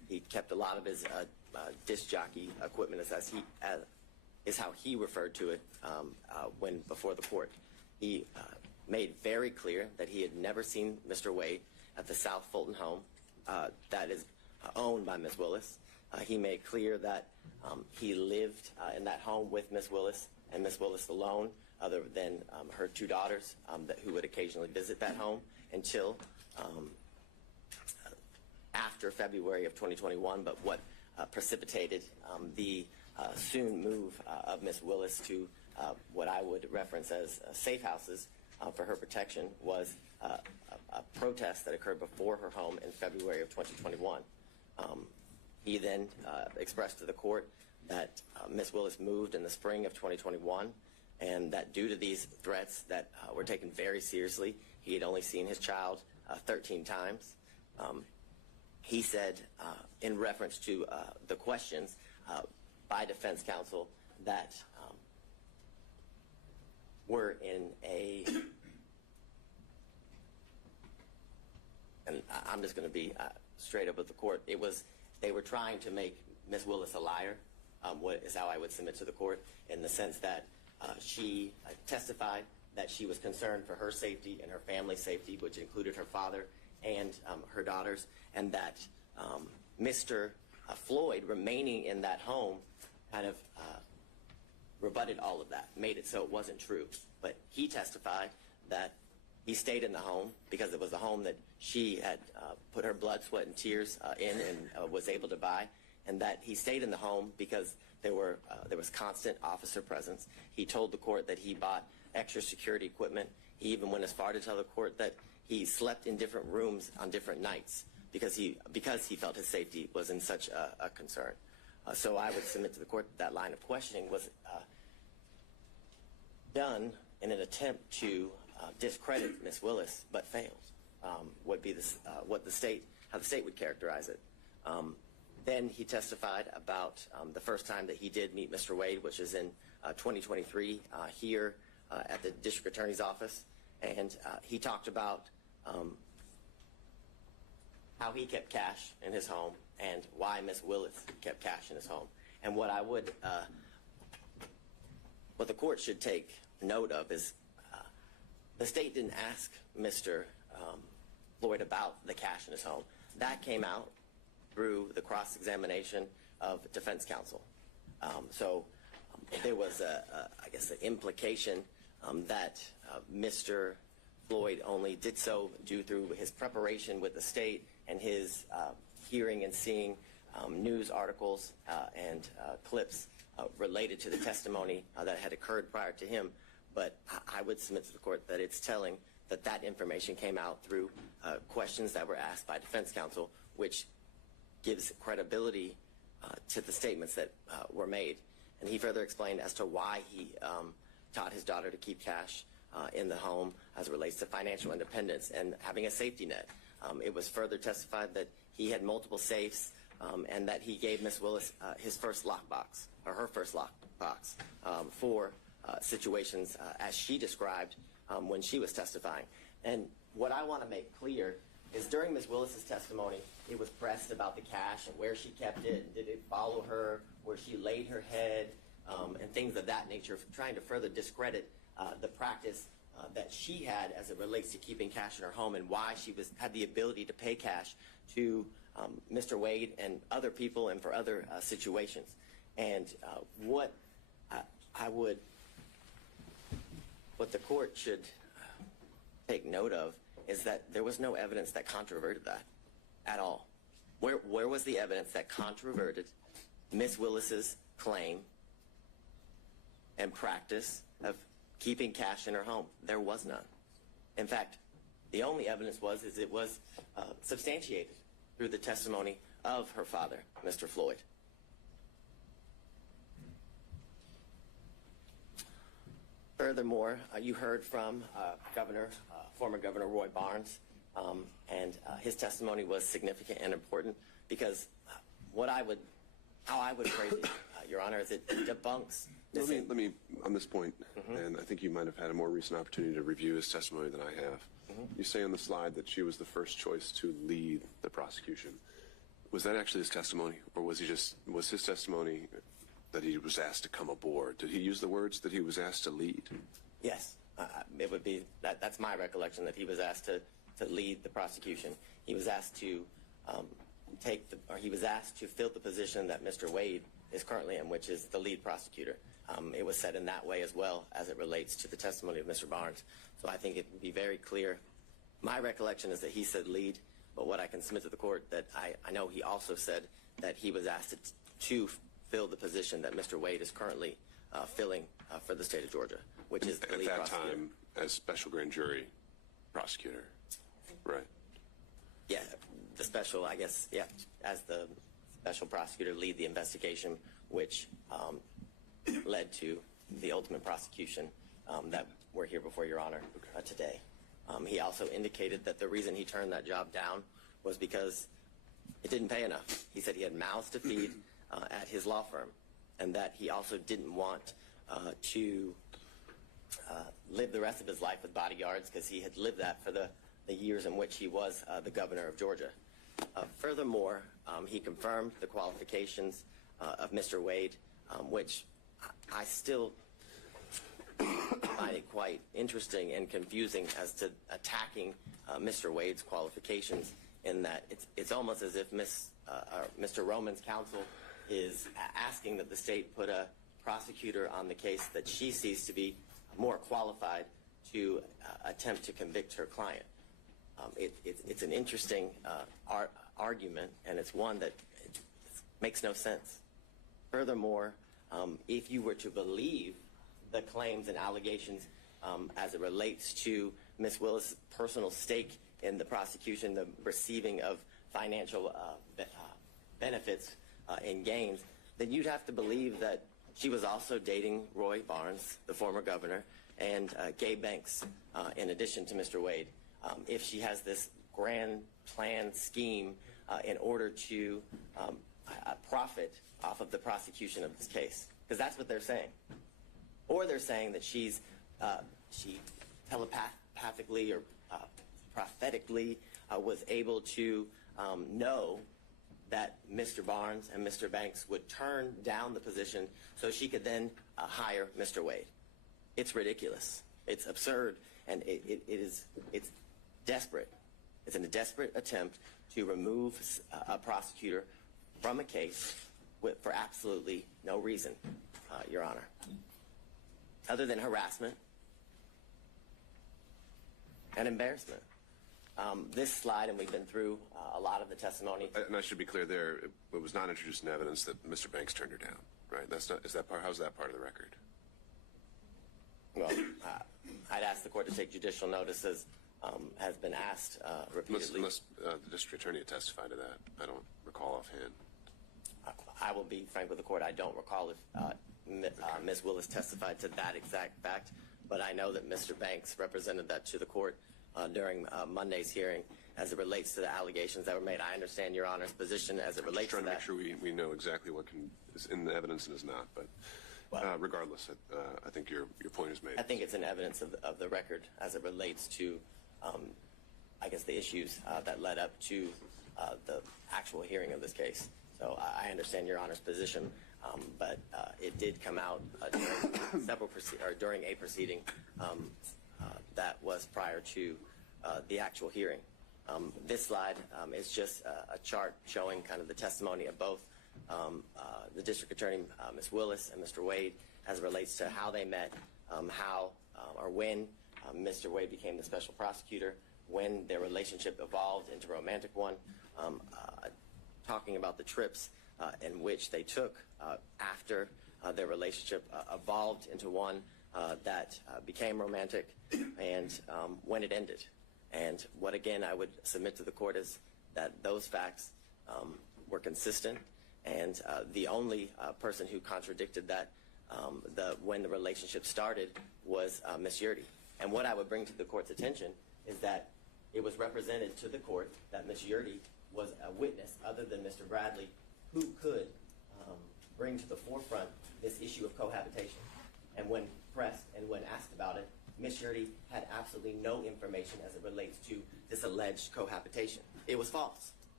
he kept a lot of his disc jockey equipment, is how he referred to it when before the court. He made very clear that he had never seen Mr. Wade at the South Fulton home that is owned by Ms. Willis. He made clear that he lived in that home with Ms. Willis and Ms. Willis alone, other than her two daughters who would occasionally visit that home until after February of 2021. But what precipitated the soon move of Ms. Willis to what I would reference as safe houses for her protection was a protest that occurred before her home in February of 2021. He then expressed to the court that Ms. Willis moved in the spring of 2021, and that due to these threats that were taken very seriously, he had only seen his child 13 times. He said, in reference to the questions by defense counsel that were in a, and I'm just going to be straight up with the court, they were trying to make Ms. Willis a liar, what is how I would submit to the court, in the sense that she testified that she was concerned for her safety and her family's safety, which included her father and her daughters, and that Mr. Floyd remaining in that home kind of rebutted all of that, made it so it wasn't true. But he testified that he stayed in the home because it was a home that she had put her blood, sweat, and tears in and was able to buy, and that he stayed in the home because there was constant officer presence. He told the court that he bought extra security equipment. He even went as far to tell the court that he slept in different rooms on different nights because he felt his safety was in such a concern. So I would submit to the court that line of questioning was done in an attempt to discredit Ms. Willis, but failed. Would be how the state would characterize it. Then he testified about the first time that he did meet Mr. Wade, which is in 2023 here at the district attorney's office, and he talked about how he kept cash in his home and why Ms. Willis kept cash in his home. And what the court should take note of is the state didn't ask Mr. Floyd about the cash in his home. That came out through the cross-examination of defense counsel. So there was, I guess, an implication that Mr. Floyd only did so due through his preparation with the state and his hearing and seeing news articles and clips related to the testimony that had occurred prior to him. But I would submit to the court that it's telling that information came out through questions that were asked by defense counsel, which gives credibility to the statements that were made. And he further explained as to why he taught his daughter to keep cash in the home as it relates to financial independence and having a safety net. It was further testified that he had multiple safes and that he gave Ms. Willis his first lockbox, or her first lockbox, for situations as she described when she was testifying. And what I want to make clear is during Ms. Willis's testimony, it was pressed about the cash and where she kept it, and did it follow her, where she laid her head, and things of that nature, trying to further discredit the practice that she had as it relates to keeping cash in her home and why she had the ability to pay cash to Mr. Wade and other people and for other situations. And what the court should take note of is that there was no evidence that controverted that at all. Where was the evidence that controverted Ms. Willis's claim and practice of keeping cash in her home? There was none. In fact, the only evidence it was substantiated through the testimony of her father, Mr. Floyd. Furthermore, you heard from former Governor Roy Barnes, and his testimony was significant and important because how I would phrase it, Your Honor, is it debunks. Let me on this point, and I think you might have had a more recent opportunity to review his testimony than I have. You say on the slide that she was the first choice to lead the prosecution. Was that actually his testimony, or was his testimony that he was asked to come aboard? Did he use the words that he was asked to lead? Yes, it would be that's my recollection, that he was asked to lead the prosecution. He was asked to he was asked to fill the position that Mr. Wade is currently in, which is the lead prosecutor. It was said in that way as well as it relates to the testimony of Mr. Barnes. So I think it would be very clear. My recollection is that he said lead, but what I can submit to the court, that I know he also said that he was asked to fill the position that Mr. Wade is currently filling for the state of Georgia, which is the lead prosecutor. At that time, as special grand jury prosecutor, right? Yeah, the special, I guess, yeah, as the special prosecutor, lead the investigation, which led to the ultimate prosecution that we're here before Your Honor today. He also indicated that the reason he turned that job down was because it didn't pay enough. He said he had mouths to feed at his law firm, and that he also didn't want to live the rest of his life with bodyguards, because he had lived that for the years in which he was the governor of Georgia. Furthermore, he confirmed the qualifications of Mr. Wade, which I still find it quite interesting and confusing as to attacking Mr. Wade's qualifications, in that it's almost as if Mr. Roman's counsel is asking that the state put a prosecutor on the case that she sees to be more qualified to attempt to convict her client. It's an interesting argument, and it's one that makes no sense. Furthermore, if you were to believe the claims and allegations as it relates to Ms. Willis' personal stake in the prosecution, the receiving of financial benefits and gains, then you'd have to believe that she was also dating Roy Barnes, the former governor, and Gabe Banks, in addition to Mr. Wade. If she has this grand plan scheme in order to profit off of the prosecution of this case, because that's what they're saying. Or they're saying that she telepathically or prophetically was able to know that Mr. Barnes and Mr. Banks would turn down the position so she could then hire Mr. Wade. It's ridiculous. It's absurd, and it's desperate. It's a desperate attempt to remove a prosecutor from a case for absolutely no reason, Your Honor, other than harassment and embarrassment. This slide, and we've been through a lot of the testimony. And I should be clear there, it was not introduced in evidence that Mr. Banks turned her down, right? That's not, how's that part of the record? Well, I'd ask the court to take judicial notices, has been asked repeatedly. Unless the district attorney had testified to that. I don't recall offhand. I will be frank with the court. I don't recall if Ms. Willis testified to that exact fact, but I know that Mr. Banks represented that to the court during Monday's hearing as it relates to the allegations that were made. I understand Your Honor's position as it relates to that. I'm just trying to make sure we know exactly what is in the evidence and is not, but regardless, I think your point is made. I think it's an evidence of the record as it relates to, I guess, the issues that led up to the actual hearing of this case. So I understand Your Honor's position, but it did come out during a proceeding that was prior to the actual hearing. This slide is just a chart showing kind of the testimony of both the district attorney, Ms. Willis, and Mr. Wade, as it relates to how they met, how or when Mr. Wade became the special prosecutor, when their relationship evolved into a romantic one, talking about the trips in which they took after their relationship evolved into one that became romantic, and when it ended. And what, again, I would submit to the court is that those facts were consistent, and the only person who contradicted that when the relationship started was Ms. Yurdy. And what I would bring to the court's attention is that it was represented to the court that Ms. Yurdy was a witness other than Mr. Bradley who could bring to the forefront this issue of cohabitation. And when pressed and when asked about it, Ms. Yurdy had absolutely no information as it relates to this alleged cohabitation. It was false.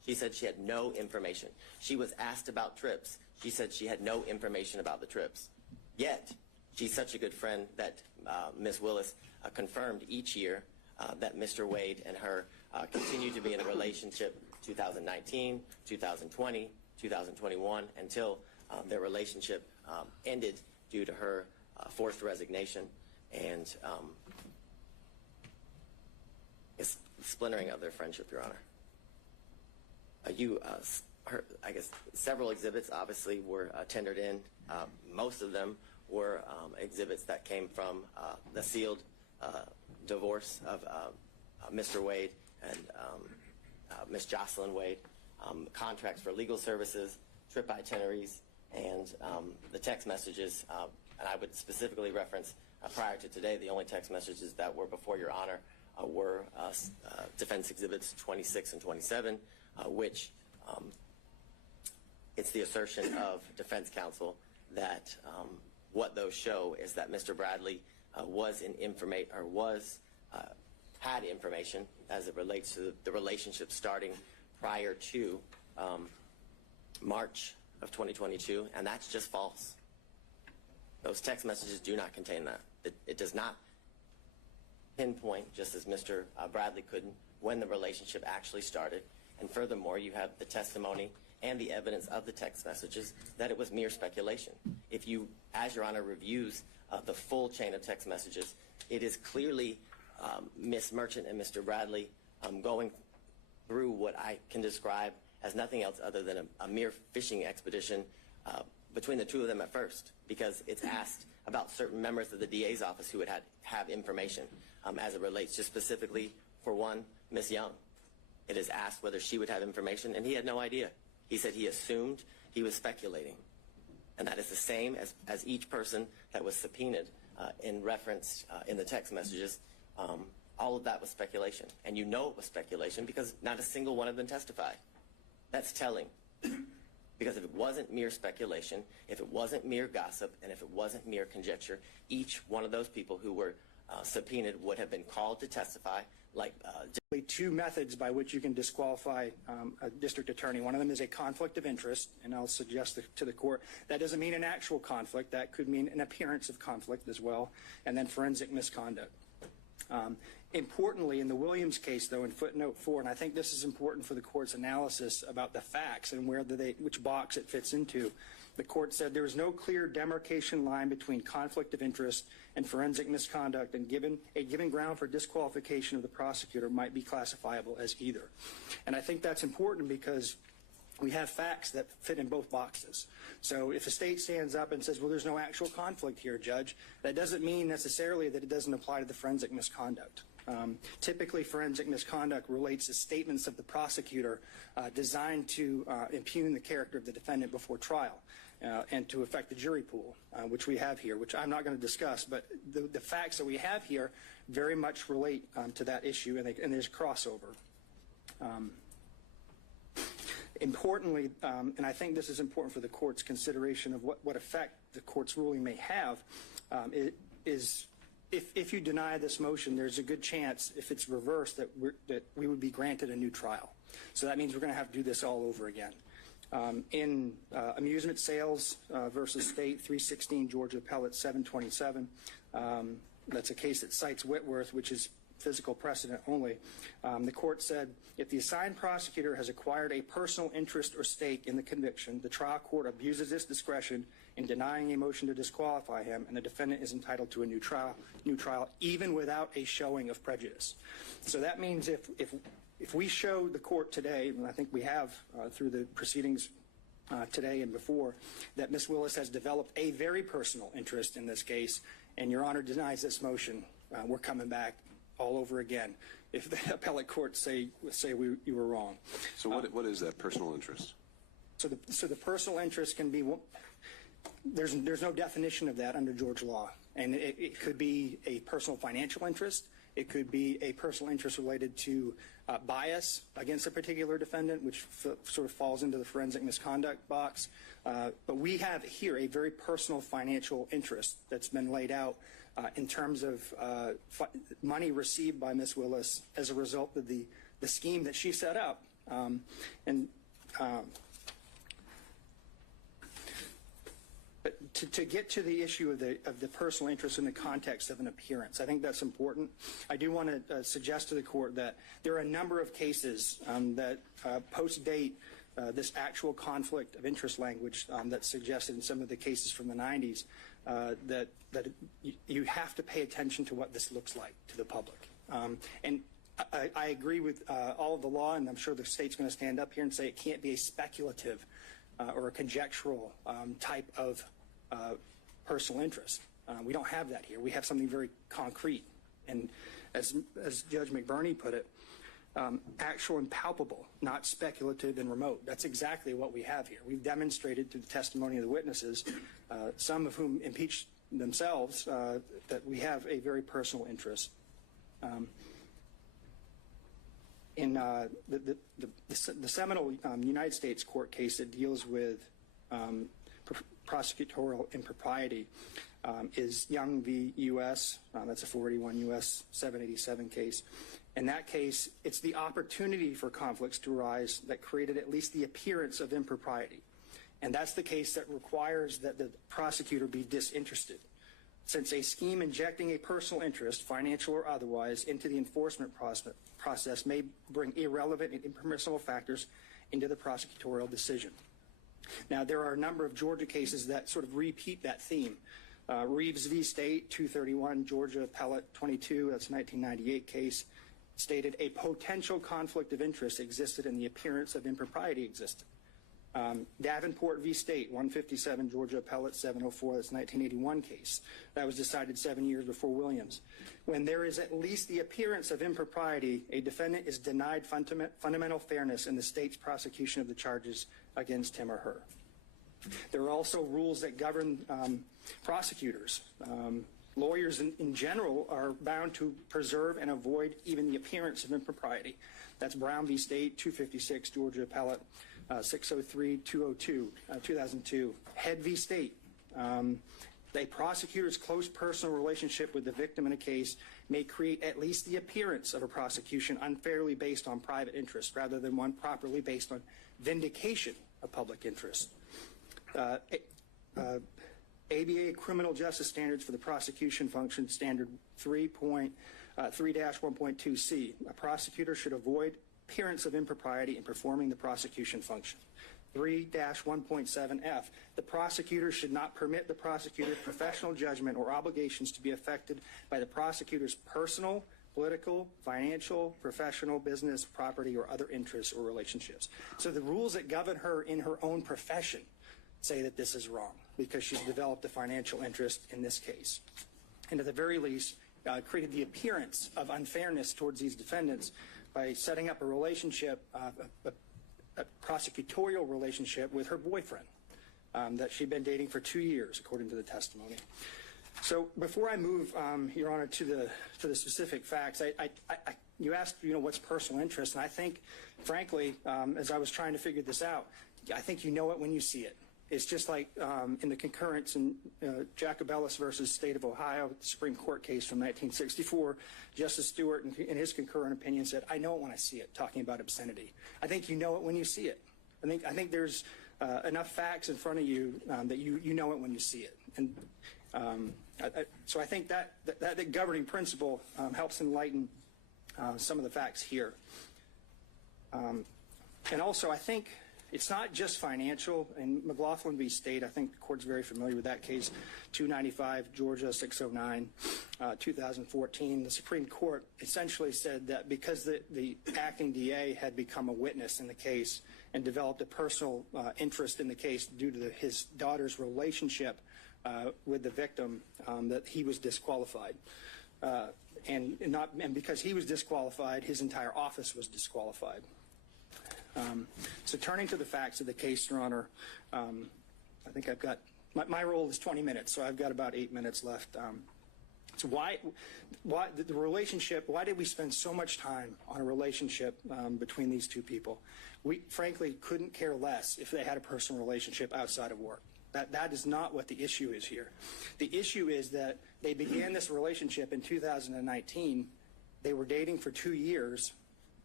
She said she had no information. She was asked about trips. She said she had no information about the trips. Yet, she's such a good friend that Ms. Willis confirmed each year that Mr. Wade and her continue to be in a relationship 2019, 2020, 2021, until their relationship ended due to her forced resignation and splintering of their friendship, Your Honor. I guess several exhibits obviously were tendered in. Most of them were exhibits that came from the sealed divorce of Mr. Wade and Ms. Jocelyn Wade, contracts for legal services, trip itineraries, and the text messages. And I would specifically reference prior to today, the only text messages that were before Your Honor were Defense Exhibits 26 and 27, which it's the assertion of defense counsel that what those show is that Mr. Bradley had information as it relates to the relationship starting prior to March of 2022, and that's just false. Those text messages do not contain that. It does not pinpoint, just as Mr. Bradley couldn't, when the relationship actually started. And furthermore, you have the testimony and the evidence of the text messages that it was mere speculation. If you, as Your Honor reviews the full chain of text messages, it is clearly Ms. Merchant and Mr. Bradley going through what I can describe as nothing else other than a mere fishing expedition between the two of them at first, because it's asked about certain members of the DA's office who would have information as it relates just specifically, for one, Ms. Young. It is asked whether she would have information, and he had no idea. He said he assumed, he was speculating. And that is the same as each person that was subpoenaed in reference in the text messages. All of that was speculation. And you know it was speculation because not a single one of them testified. That's telling. Because if it wasn't mere speculation, if it wasn't mere gossip, and if it wasn't mere conjecture, each one of those people who were subpoenaed would have been called to testify. Two methods by which you can disqualify a district attorney. One of them is a conflict of interest, and I'll suggest to the court that doesn't mean an actual conflict. That could mean an appearance of conflict as well, and then forensic misconduct. Importantly, in the Williams case, though, in footnote 4, and I think this is important for the court's analysis about the facts and which box it fits into, the court said there was no clear demarcation line between conflict of interest and forensic misconduct, and a given ground for disqualification of the prosecutor might be classifiable as either. And I think that's important because we have facts that fit in both boxes. So if a state stands up and says, well, there's no actual conflict here, Judge, that doesn't mean necessarily that it doesn't apply to the forensic misconduct. Typically, forensic misconduct relates to statements of the prosecutor designed to impugn the character of the defendant before trial and to affect the jury pool, which we have here, which I'm not going to discuss, but the facts that we have here very much relate to that issue, and there's crossover. Importantly, and I think this is important for the court's consideration of what effect the court's ruling may have, is if you deny this motion, there's a good chance, if it's reversed, that we would be granted a new trial. So that means we're going to have to do this all over again. In amusement sales versus state, 316 Georgia Appellate 727, that's a case that cites Whitworth, which is physical precedent only. The court said, if the assigned prosecutor has acquired a personal interest or stake in the conviction, the trial court abuses its discretion in denying a motion to disqualify him, and the defendant is entitled to a new trial, even without a showing of prejudice. So that means if we show the court today, and I think we have through the proceedings today and before, that Ms. Willis has developed a very personal interest in this case, and Your Honor denies this motion, we're coming back all over again if the appellate court say you were wrong. So what is that personal interest? So the personal interest can be, there's no definition of that under Georgia law, and it could be a personal financial interest. It could be a personal interest related to bias against a particular defendant, which sort of falls into the forensic misconduct box. But we have here a very personal financial interest that's been laid out in terms of money received by Ms. Willis as a result of the scheme that she set up But to get to the issue of the personal interest in the context of an appearance, I think that's important. I do want to suggest to the court that there are a number of cases that post-date this actual conflict of interest language that's suggested in some of the cases from the 90s, that you have to pay attention to what this looks like to the public. And I agree with all of the law, and I'm sure the state's going to stand up here and say it can't be a speculative or a conjectural type of personal interest. We don't have that here. We have something very concrete. And as Judge McBurney put it, actual and palpable, not speculative and remote. That's exactly what we have here. We've demonstrated through the testimony of the witnesses, some of whom impeached themselves, that we have a very personal interest. In the seminal United States court case that deals with prosecutorial impropriety is Young v. U.S. That's a 481 U.S. 787 case. In that case, it's the opportunity for conflicts to arise that created at least the appearance of impropriety. And that's the case that requires that the prosecutor be disinterested. Since a scheme injecting a personal interest, financial or otherwise, into the enforcement process may bring irrelevant and impermissible factors into the prosecutorial decision. Now, there are a number of Georgia cases that sort of repeat that theme. Reeves v. State, 231, Georgia Appellate 22, that's a 1998 case, stated a potential conflict of interest existed and the appearance of impropriety existed. Davenport v. State, 157, Georgia Appellate 704, that's a 1981 case. That was decided 7 years before Williams. When there is at least the appearance of impropriety, a defendant is denied fundamental fairness in the state's prosecution of the charges against him or her. There are also rules that govern prosecutors. Lawyers in general are bound to preserve and avoid even the appearance of impropriety. That's Brown v. State, 256, Georgia Appellate 603, 2002. Head v. State. A prosecutor's close personal relationship with the victim in a case may create at least the appearance of a prosecution unfairly based on private interest rather than one properly based on vindication of public interest. ABA Criminal Justice Standards for the Prosecution Function, Standard 3-1.2c. A prosecutor should avoid appearance of impropriety in performing the prosecution function. 3-1.7f. The prosecutor should not permit the prosecutor's professional judgment or obligations to be affected by the prosecutor's personal, political, financial, professional, business, property, or other interests or relationships. So the rules that govern her in her own profession say that this is wrong because she's developed a financial interest in this case. And at the very least, created the appearance of unfairness towards these defendants by setting up a relationship, a prosecutorial relationship with her boyfriend that she'd been dating for 2 years, according to the testimony. So before I move, Your Honor, to the specific facts, you asked, what's personal interest, and I think, frankly, as I was trying to figure this out, I think you know it when you see it. It's just like in the concurrence in Jacobellis versus State of Ohio, Supreme Court case from 1964, Justice Stewart, in his concurrent opinion, said, I know it when I see it, talking about obscenity. I think you know it when you see it. I think there's enough facts in front of you that you know it when you see it. And so I think that governing principle helps enlighten some of the facts here. And also, I think it's not just financial. In McLaughlin v. State, I think the court's very familiar with that case, 295, Georgia 609, 2014. The Supreme Court essentially said that because the acting DA had become a witness in the case and developed a personal interest in the case due to his daughter's relationship with the victim, that he was disqualified. And because he was disqualified, his entire office was disqualified. So turning to the facts of the case, Your Honor, I think I've got, my role is 20 minutes, so I've got about 8 minutes left. So why the relationship, why did we spend so much time on a relationship between these two people? We, frankly, couldn't care less if they had a personal relationship outside of work. That is not what the issue is here. The issue is that they began this relationship in 2019. They were dating for 2 years.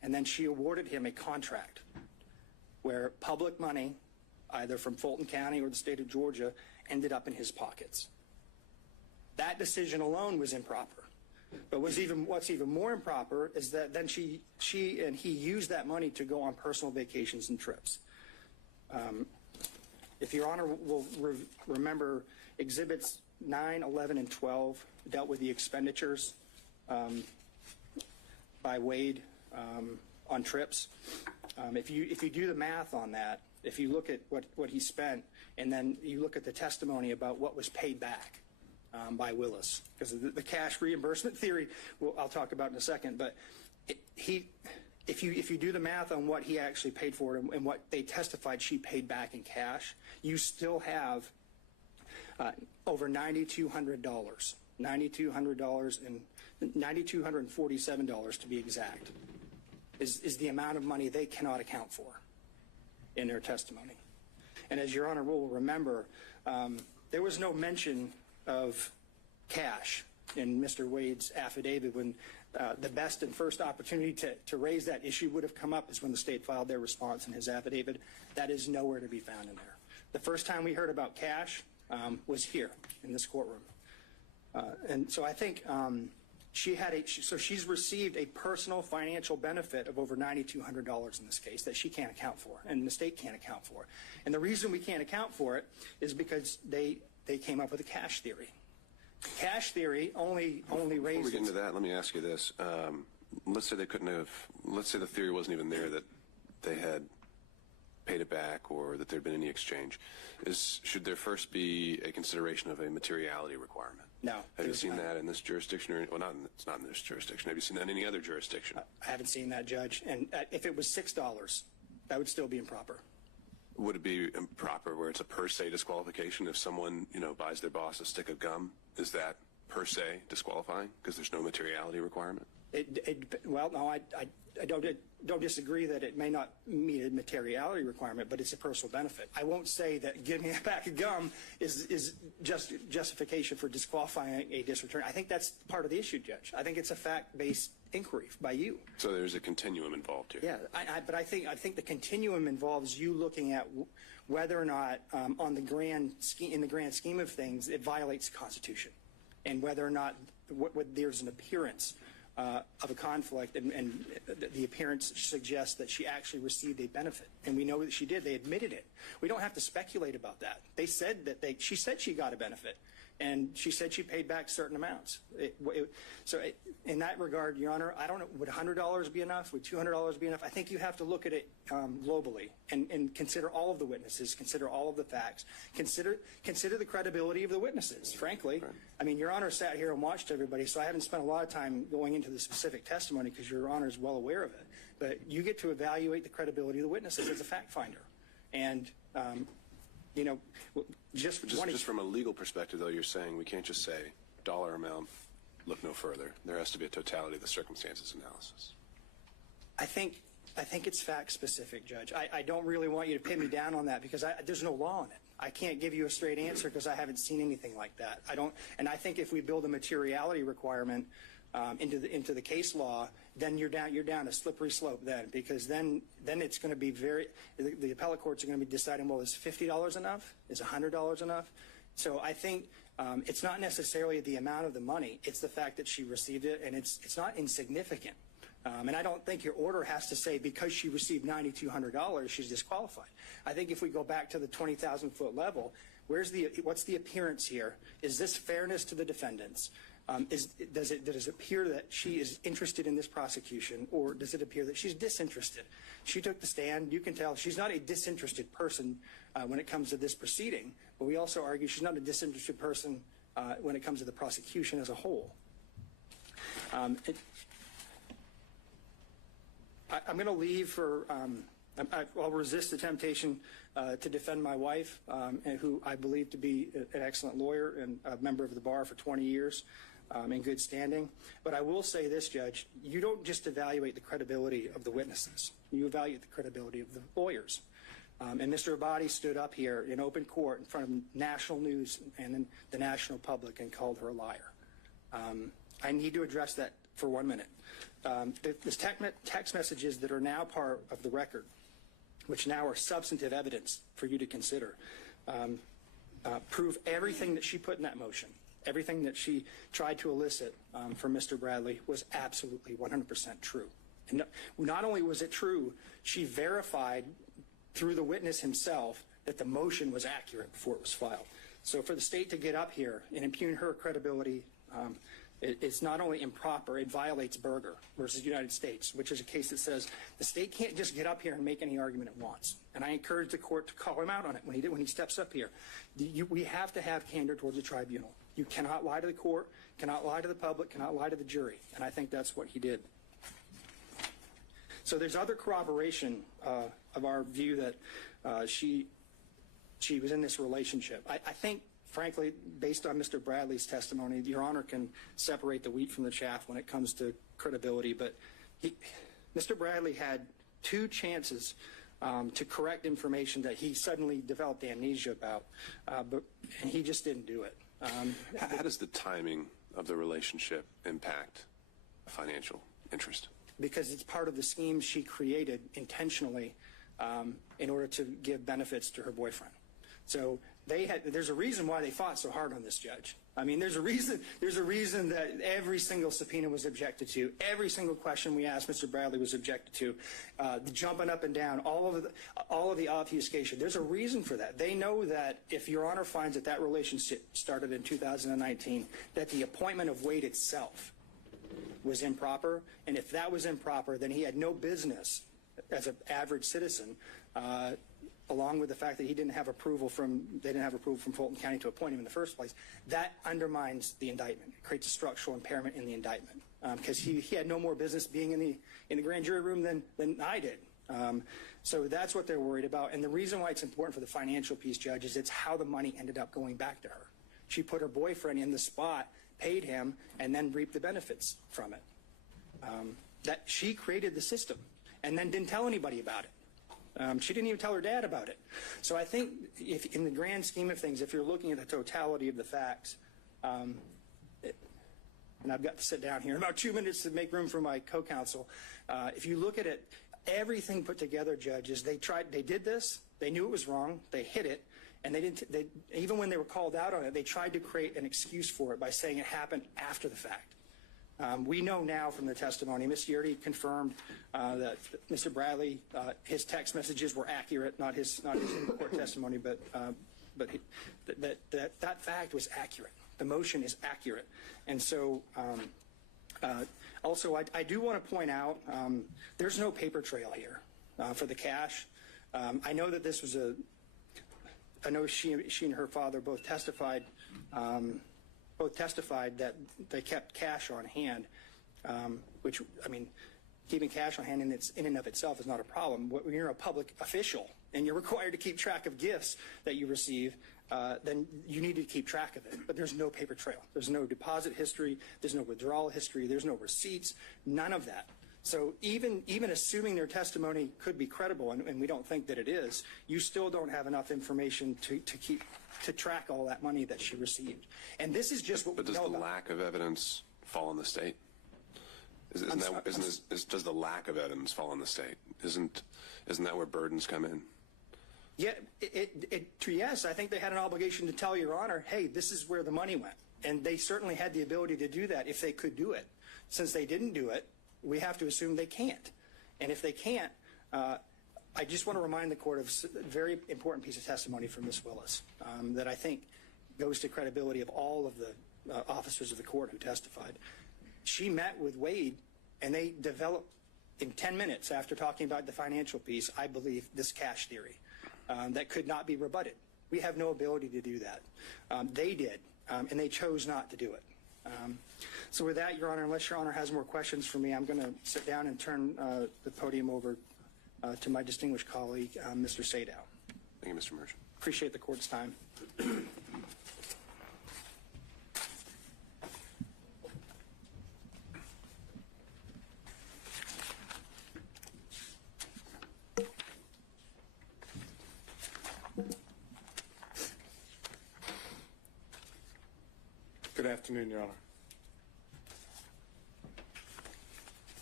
and then she awarded him a contract where public money, either from Fulton County or the state of Georgia, ended up in his pockets. That decision alone was improper. But what's even more improper is that then she and he used that money to go on personal vacations and trips. If Your Honor will remember, Exhibits 9, 11, and 12 dealt with the expenditures by Wade on trips. If you do the math on that, if you look at what he spent, and then you look at the testimony about what was paid back by Willis, because the cash reimbursement theory, I'll talk about in a second, but if you do the math on what he actually paid for it and what they testified she paid back in cash, you still have over $9,200, $9,200 and $9,247 to be exact, is the amount of money they cannot account for in their testimony. And as Your Honor will remember, there was no mention of cash in Mr. Wade's affidavit when the best and first opportunity to raise that issue would have come up is when the state filed their response in his affidavit. That is nowhere to be found in there. The first time we heard about cash was here in this courtroom. And so I think she's received a personal financial benefit of over $9,200 in this case that she can't account for, and the state can't account for. And the reason we can't account for it is because they came up with a cash theory. Cash theory only raises. Before we get into that, let me ask you this. Let's say let's say the theory wasn't even there that they had paid it back or that there had been any exchange. Should there first be a consideration of a materiality requirement? No. Have you seen that in this jurisdiction? It's not in this jurisdiction. Have you seen that in any other jurisdiction? I haven't seen that, Judge. And if it was $6, that would still be improper. Would it be improper where it's a per se disqualification if someone, buys their boss a stick of gum? Is that per se disqualifying because there's no materiality requirement? Well, no, I don't disagree that it may not meet a materiality requirement, but it's a personal benefit. I won't say that giving a pack of gum is just justification for disqualifying a district attorney. I think that's part of the issue, Judge. I think it's a fact-based inquiry by you. So there's a continuum involved here. Yeah, but I think the continuum involves you looking at whether or not, in the grand scheme of things, it violates the Constitution, and whether or not there's an appearance of a conflict, and the appearance suggests that she actually received a benefit, and we know that she did. They admitted it. We don't have to speculate about that. They said that she said she got a benefit, and she said she paid back certain amounts. In that regard, Your Honor, I don't know, would $100 be enough? Would $200 be enough? I think you have to look at it globally and consider all of the witnesses, consider all of the facts, consider the credibility of the witnesses, frankly. Right. I mean, Your Honor sat here and watched everybody, so I haven't spent a lot of time going into the specific testimony because Your Honor is well aware of it. But you get to evaluate the credibility of the witnesses as a fact finder. And, just from a legal perspective, though, you're saying we can't just say dollar amount, look no further. There has to be a totality of the circumstances analysis. I think it's fact specific, Judge. I don't really want you to pin me down on that because there's no law on it. I can't give you a straight answer because I haven't seen anything like that. And I think if we build a materiality requirement into the case law, then you're down a slippery slope then, because then it's going to be the appellate courts are going to be deciding, well, is $50 enough? Is $100 enough? So I think it's not necessarily the amount of the money, it's the fact that she received it, and it's not insignificant. And I don't think your order has to say because she received $9,200 she's disqualified. I think if we go back to the 20,000-foot level, what's the appearance here? Is this fairness to the defendants? Does it appear that she is interested in this prosecution, or does it appear that she's disinterested? She took the stand. You can tell she's not a disinterested person when it comes to this proceeding, but we also argue she's not a disinterested person when it comes to the prosecution as a whole. I'm going to leave for I'll resist the temptation to defend my wife, who I believe to be an excellent lawyer and a member of the bar for 20 years in good standing. But I will say this, Judge, you don't just evaluate the credibility of the witnesses. You evaluate the credibility of the lawyers. And Mr. Abadi stood up here in open court in front of national news and the national public and called her a liar. I need to address that for 1 minute. There's text messages that are now part of the record, which now are substantive evidence for you to consider, prove everything that she put in that motion, everything that she tried to elicit from Mr. Bradley was absolutely 100% true. And not only was it true, she verified through the witness himself that the motion was accurate before it was filed. So for the state to get up here and impugn her credibility, it's not only improper, it violates Berger versus United States, which is a case that says the state can't just get up here and make any argument it wants. And I encourage the court to call him out on it when he steps up here. We have to have candor towards the tribunal. You cannot lie to the court, cannot lie to the public, cannot lie to the jury. And I think that's what he did. So there's other corroboration of our view that she was in this relationship. I think, frankly, based on Mr. Bradley's testimony, Your Honor can separate the wheat from the chaff when it comes to credibility. But Mr. Bradley had 2 chances to correct information that he suddenly developed amnesia about, and he just didn't do it. How does the timing of the relationship impact financial interest? Because it's part of the scheme she created intentionally in order to give benefits to her boyfriend. So there's a reason why they fought so hard on this, Judge. I mean, there's a reason that every single subpoena was objected to, every single question we asked Mr. Bradley was objected to, the jumping up and down, all of the obfuscation. There's a reason for that. They know that if Your Honor finds that relationship started in 2019, that the appointment of Wade itself was improper, and if that was improper, then he had no business as an average citizen, along with the fact that they didn't have approval from Fulton County to appoint him in the first place. That undermines the indictment. It creates a structural impairment in the indictment because he had no more business being in the grand jury room than I did. So that's what they're worried about. And the reason why it's important for the financial piece, Judge, is it's how the money ended up going back to her. She put her boyfriend in the spot, paid him, and then reaped the benefits from it. That she created the system and then didn't tell anybody about it. She didn't even tell her dad about it. So I think if in the grand scheme of things, if you're looking at the totality of the facts, and I've got to sit down here in about 2 minutes to make room for my co-counsel, if you look at it, everything put together, judges, they did this, they knew it was wrong, they hid it, and even when they were called out on it, they tried to create an excuse for it by saying it happened after the fact. We know now from the testimony, Ms. Yurdy confirmed that Mr. Bradley, his text messages were accurate, not his court testimony, but that fact was accurate. The motion is accurate. And so also I do want to point out there's no paper trail here for the cash. I know that this was I know she and her father both testified that they kept cash on hand, which, I mean, keeping cash on hand in and of itself is not a problem. When you're a public official and you're required to keep track of gifts that you receive, then you need to keep track of it. But there's no paper trail. There's no deposit history. There's no withdrawal history. There's no receipts. None of that. So even assuming their testimony could be credible, and we don't think that it is, you still don't have enough information to track all that money that she received. And this is just what we know about. But does the lack of evidence fall on the state? Does the lack of evidence fall on the state? Isn't that where burdens come in? Yeah, yes, I think they had an obligation to tell Your Honor, hey, this is where the money went. And they certainly had the ability to do that if they could do it. Since they didn't do it, we have to assume they can't. And if they can't, I just want to remind the court of a very important piece of testimony from Ms. Willis that I think goes to credibility of all of the officers of the court who testified. She met with Wade, and they developed, in 10 minutes after talking about the financial piece, I believe, this cash theory that could not be rebutted. We have no ability to do that. They did, and they chose not to do it. So with that, Your Honor, unless Your Honor has more questions for me, I'm going to sit down and turn the podium over to my distinguished colleague, Mr. Sadow. Thank you, Mr. Merchant. Appreciate the court's time. Good afternoon, Your Honor.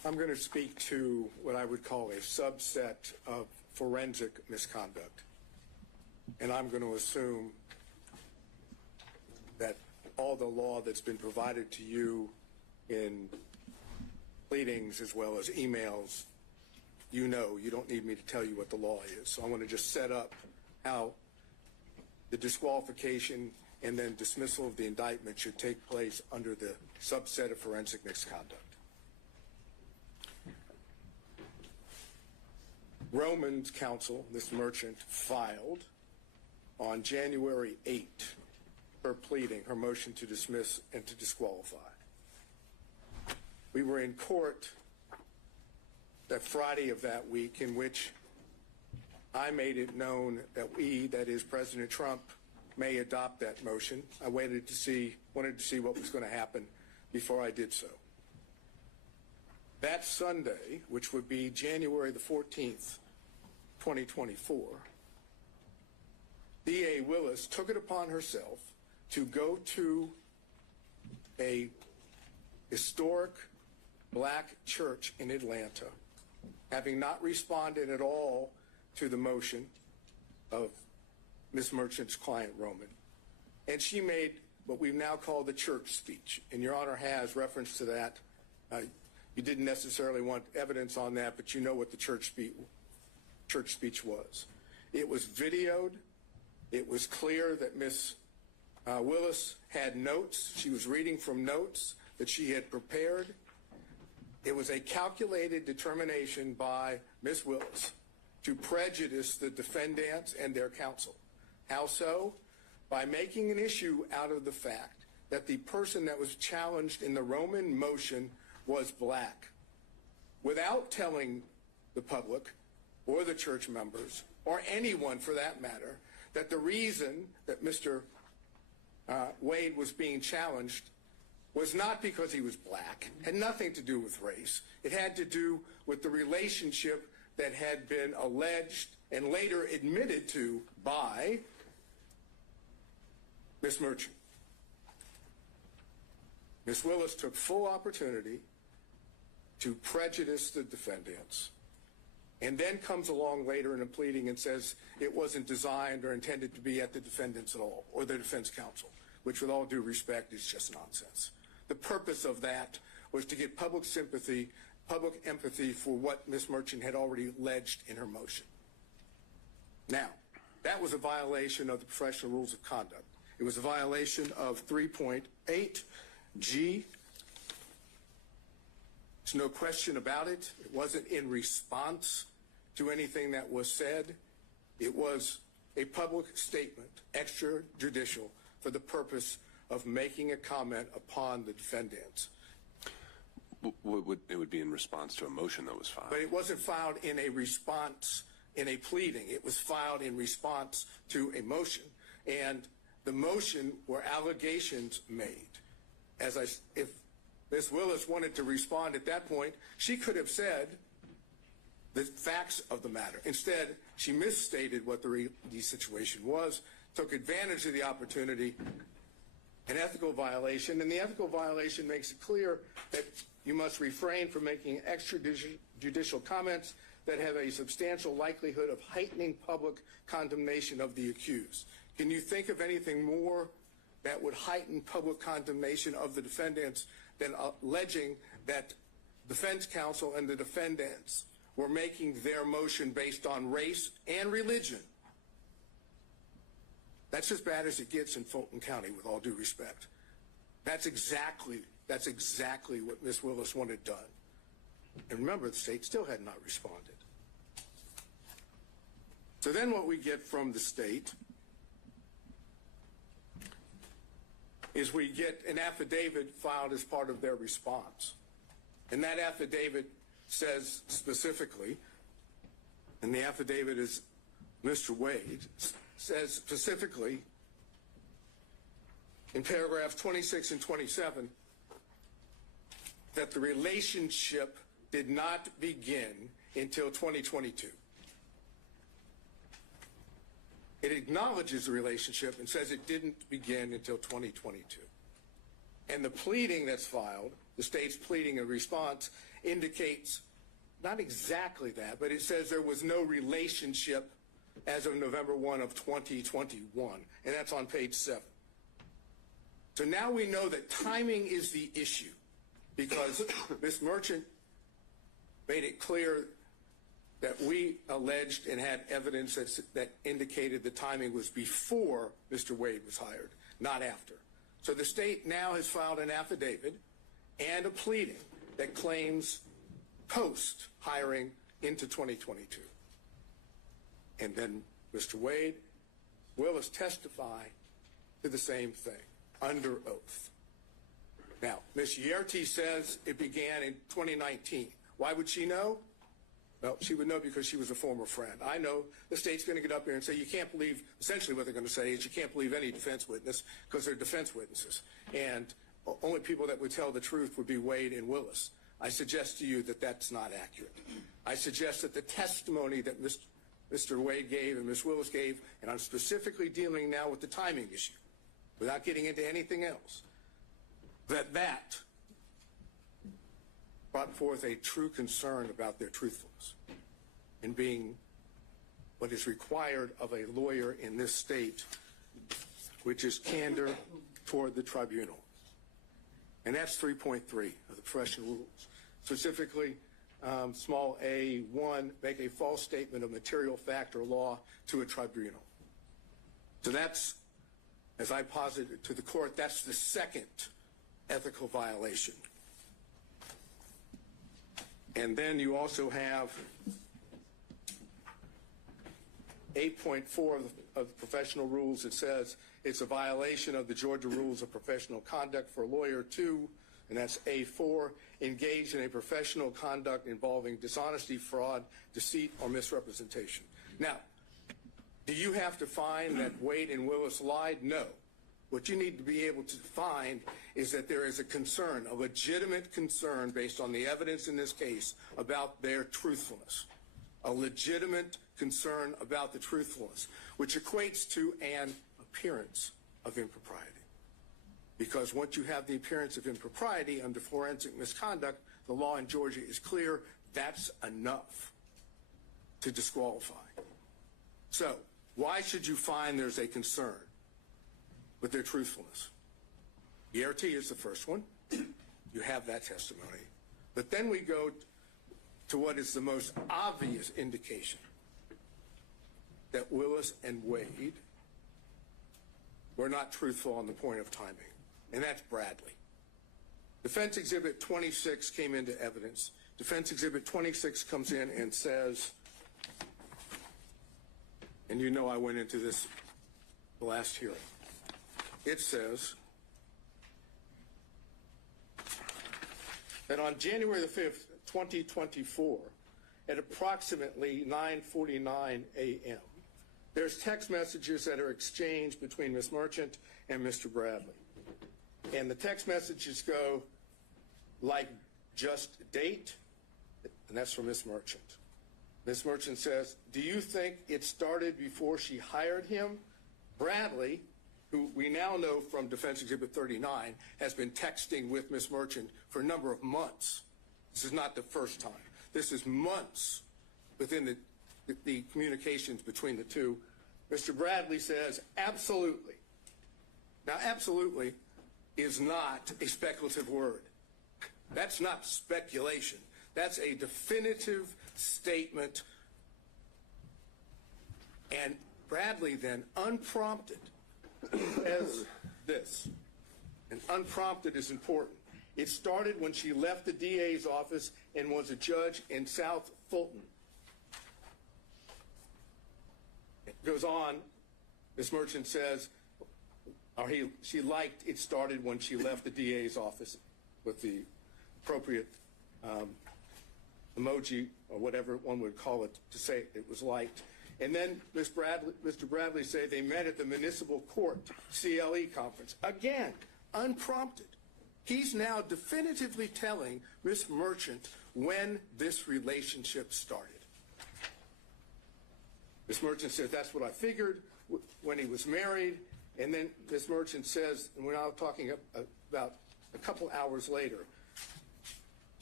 I'm going to speak to what I would call a subset of forensic misconduct. And I'm going to assume that all the law that's been provided to you in pleadings as well as emails, you know, you don't need me to tell you what the law is. So I want to just set up how the disqualification and then dismissal of the indictment should take place under the subset of forensic misconduct. Roman's counsel, Ms. Merchant, filed on January 8 her pleading, her motion to dismiss and to disqualify. We were in court that Friday of that week in which I made it known that we, that is President Trump, may adopt that motion. I wanted to see what was going to happen before I did so. That Sunday, which would be January the 14th, 2024, D.A. Willis took it upon herself to go to a historic black church in Atlanta, having not responded at all to the motion of Ms. Merchant's client, Roman. And she made what we now call the church speech. And Your Honor has reference to that. You didn't necessarily want evidence on that, but you know what the church speech was. It was videoed. It was clear that Ms. Willis had notes. She was reading from notes that she had prepared. It was a calculated determination by Ms. Willis to prejudice the defendants and their counsel. How so? By making an issue out of the fact that the person that was challenged in the Roman motion was black, without telling the public or the church members or anyone for that matter that the reason that Mr. Wade was being challenged was not because he was black, had nothing to do with race. It had to do with the relationship that had been alleged and later admitted to by Ms. Merchant. Ms. Willis took full opportunity to prejudice the defendants and then comes along later in a pleading and says it wasn't designed or intended to be at the defendants at all or the defense counsel, which with all due respect is just nonsense. The purpose of that was to get public sympathy, public empathy for what Ms. Merchant had already alleged in her motion. Now, that was a violation of the professional rules of conduct. It was a violation of 3.8G. There's no question about it. It wasn't in response to anything that was said. It was a public statement, extrajudicial, for the purpose of making a comment upon the defendants. It would be in response to a motion that was filed. But it wasn't filed in a response, in a pleading. It was filed in response to a motion. And the motion were allegations made. If Ms. Willis wanted to respond at that point, she could have said the facts of the matter. Instead, she misstated what the situation was, took advantage of the opportunity, an ethical violation, and the ethical violation makes it clear that you must refrain from making extrajudicial comments that have a substantial likelihood of heightening public condemnation of the accused. Can you think of anything more that would heighten public condemnation of the defendants than alleging that defense counsel and the defendants were making their motion based on race and religion? That's as bad as it gets in Fulton County, with all due respect. That's exactly what Ms. Willis wanted done. And remember, the state still had not responded. So then what we get from the state is we get an affidavit filed as part of their response. And that affidavit says specifically, and the affidavit is Mr. Wade, says specifically in paragraphs 26 and 27 that the relationship did not begin until 2022. It acknowledges the relationship and says it didn't begin until 2022. And the pleading that's filed, the state's pleading in response, indicates not exactly that, but it says there was no relationship as of November 1 of 2021, and that's on page 7. So now we know that timing is the issue because Ms. Merchant made it clear that we alleged and had evidence that indicated the timing was before Mr. Wade was hired, not after. So the state now has filed an affidavit and a pleading that claims post-hiring into 2022. And then Mr. Wade Willis testify to the same thing under oath. Now, Ms. Yerty says it began in 2019. Why would she know? Well, she would know because she was a former friend. I know the state's going to get up here and say you can't believe, essentially what they're going to say is you can't believe any defense witness because they're defense witnesses. And only people that would tell the truth would be Wade and Willis. I suggest to you that that's not accurate. I suggest that the testimony that Mr. Wade gave and Ms. Willis gave, and I'm specifically dealing now with the timing issue, without getting into anything else, that brought forth a true concern about their truthfulness and being what is required of a lawyer in this state, which is candor toward the tribunal. And that's 3.3 of the professional rules. Specifically, small a1, make a false statement of material fact or law to a tribunal. So that's, as I posited to the court, that's the second ethical violation. And then you also have 8.4 of the professional rules. It says it's a violation of the Georgia Rules of Professional Conduct for a lawyer to, and that's A4, engage in a professional conduct involving dishonesty, fraud, deceit, or misrepresentation. Now, do you have to find that Wade and Willis lied? No. What you need to be able to find is that there is a concern, a legitimate concern based on the evidence in this case about their truthfulness. A legitimate concern about the truthfulness, which equates to an appearance of impropriety. Because once you have the appearance of impropriety under forensic misconduct, the law in Georgia is clear, that's enough to disqualify. So, why should you find there's a concern with their truthfulness? ERT is the first one. You have that testimony. But then we go to what is the most obvious indication that Willis and Wade were not truthful on the point of timing, and that's Bradley. Defense Exhibit 26 came into evidence. Defense Exhibit 26 comes in and says, and you know I went into this the last hearing. It says that on January the 5th, 2024, at approximately 9:49 a.m., there's text messages that are exchanged between Ms. Merchant and Mr. Bradley. And the text messages go like, just date, and that's from Ms. Merchant. Ms. Merchant says, do you think it started before she hired him? Bradley, who we now know from Defense Exhibit 39, has been texting with Ms. Merchant for a number of months. This is not the first time. This is months within the communications between the two. Mr. Bradley says, absolutely. Now, absolutely is not a speculative word. That's not speculation. That's a definitive statement. And Bradley then, unprompted, says this. And unprompted is important. It started when she left the DA's office and was a judge in South Fulton. It goes on, Ms. Merchant says, she liked it started when she left the DA's office with the appropriate emoji or whatever one would call it to say it was liked. And then Mr. Bradley said they met at the municipal court CLE conference. Again, unprompted. He's now definitively telling Ms. Merchant when this relationship started. Ms. Merchant says, that's what I figured when he was married. And then Ms. Merchant says, and we're now talking about a couple hours later,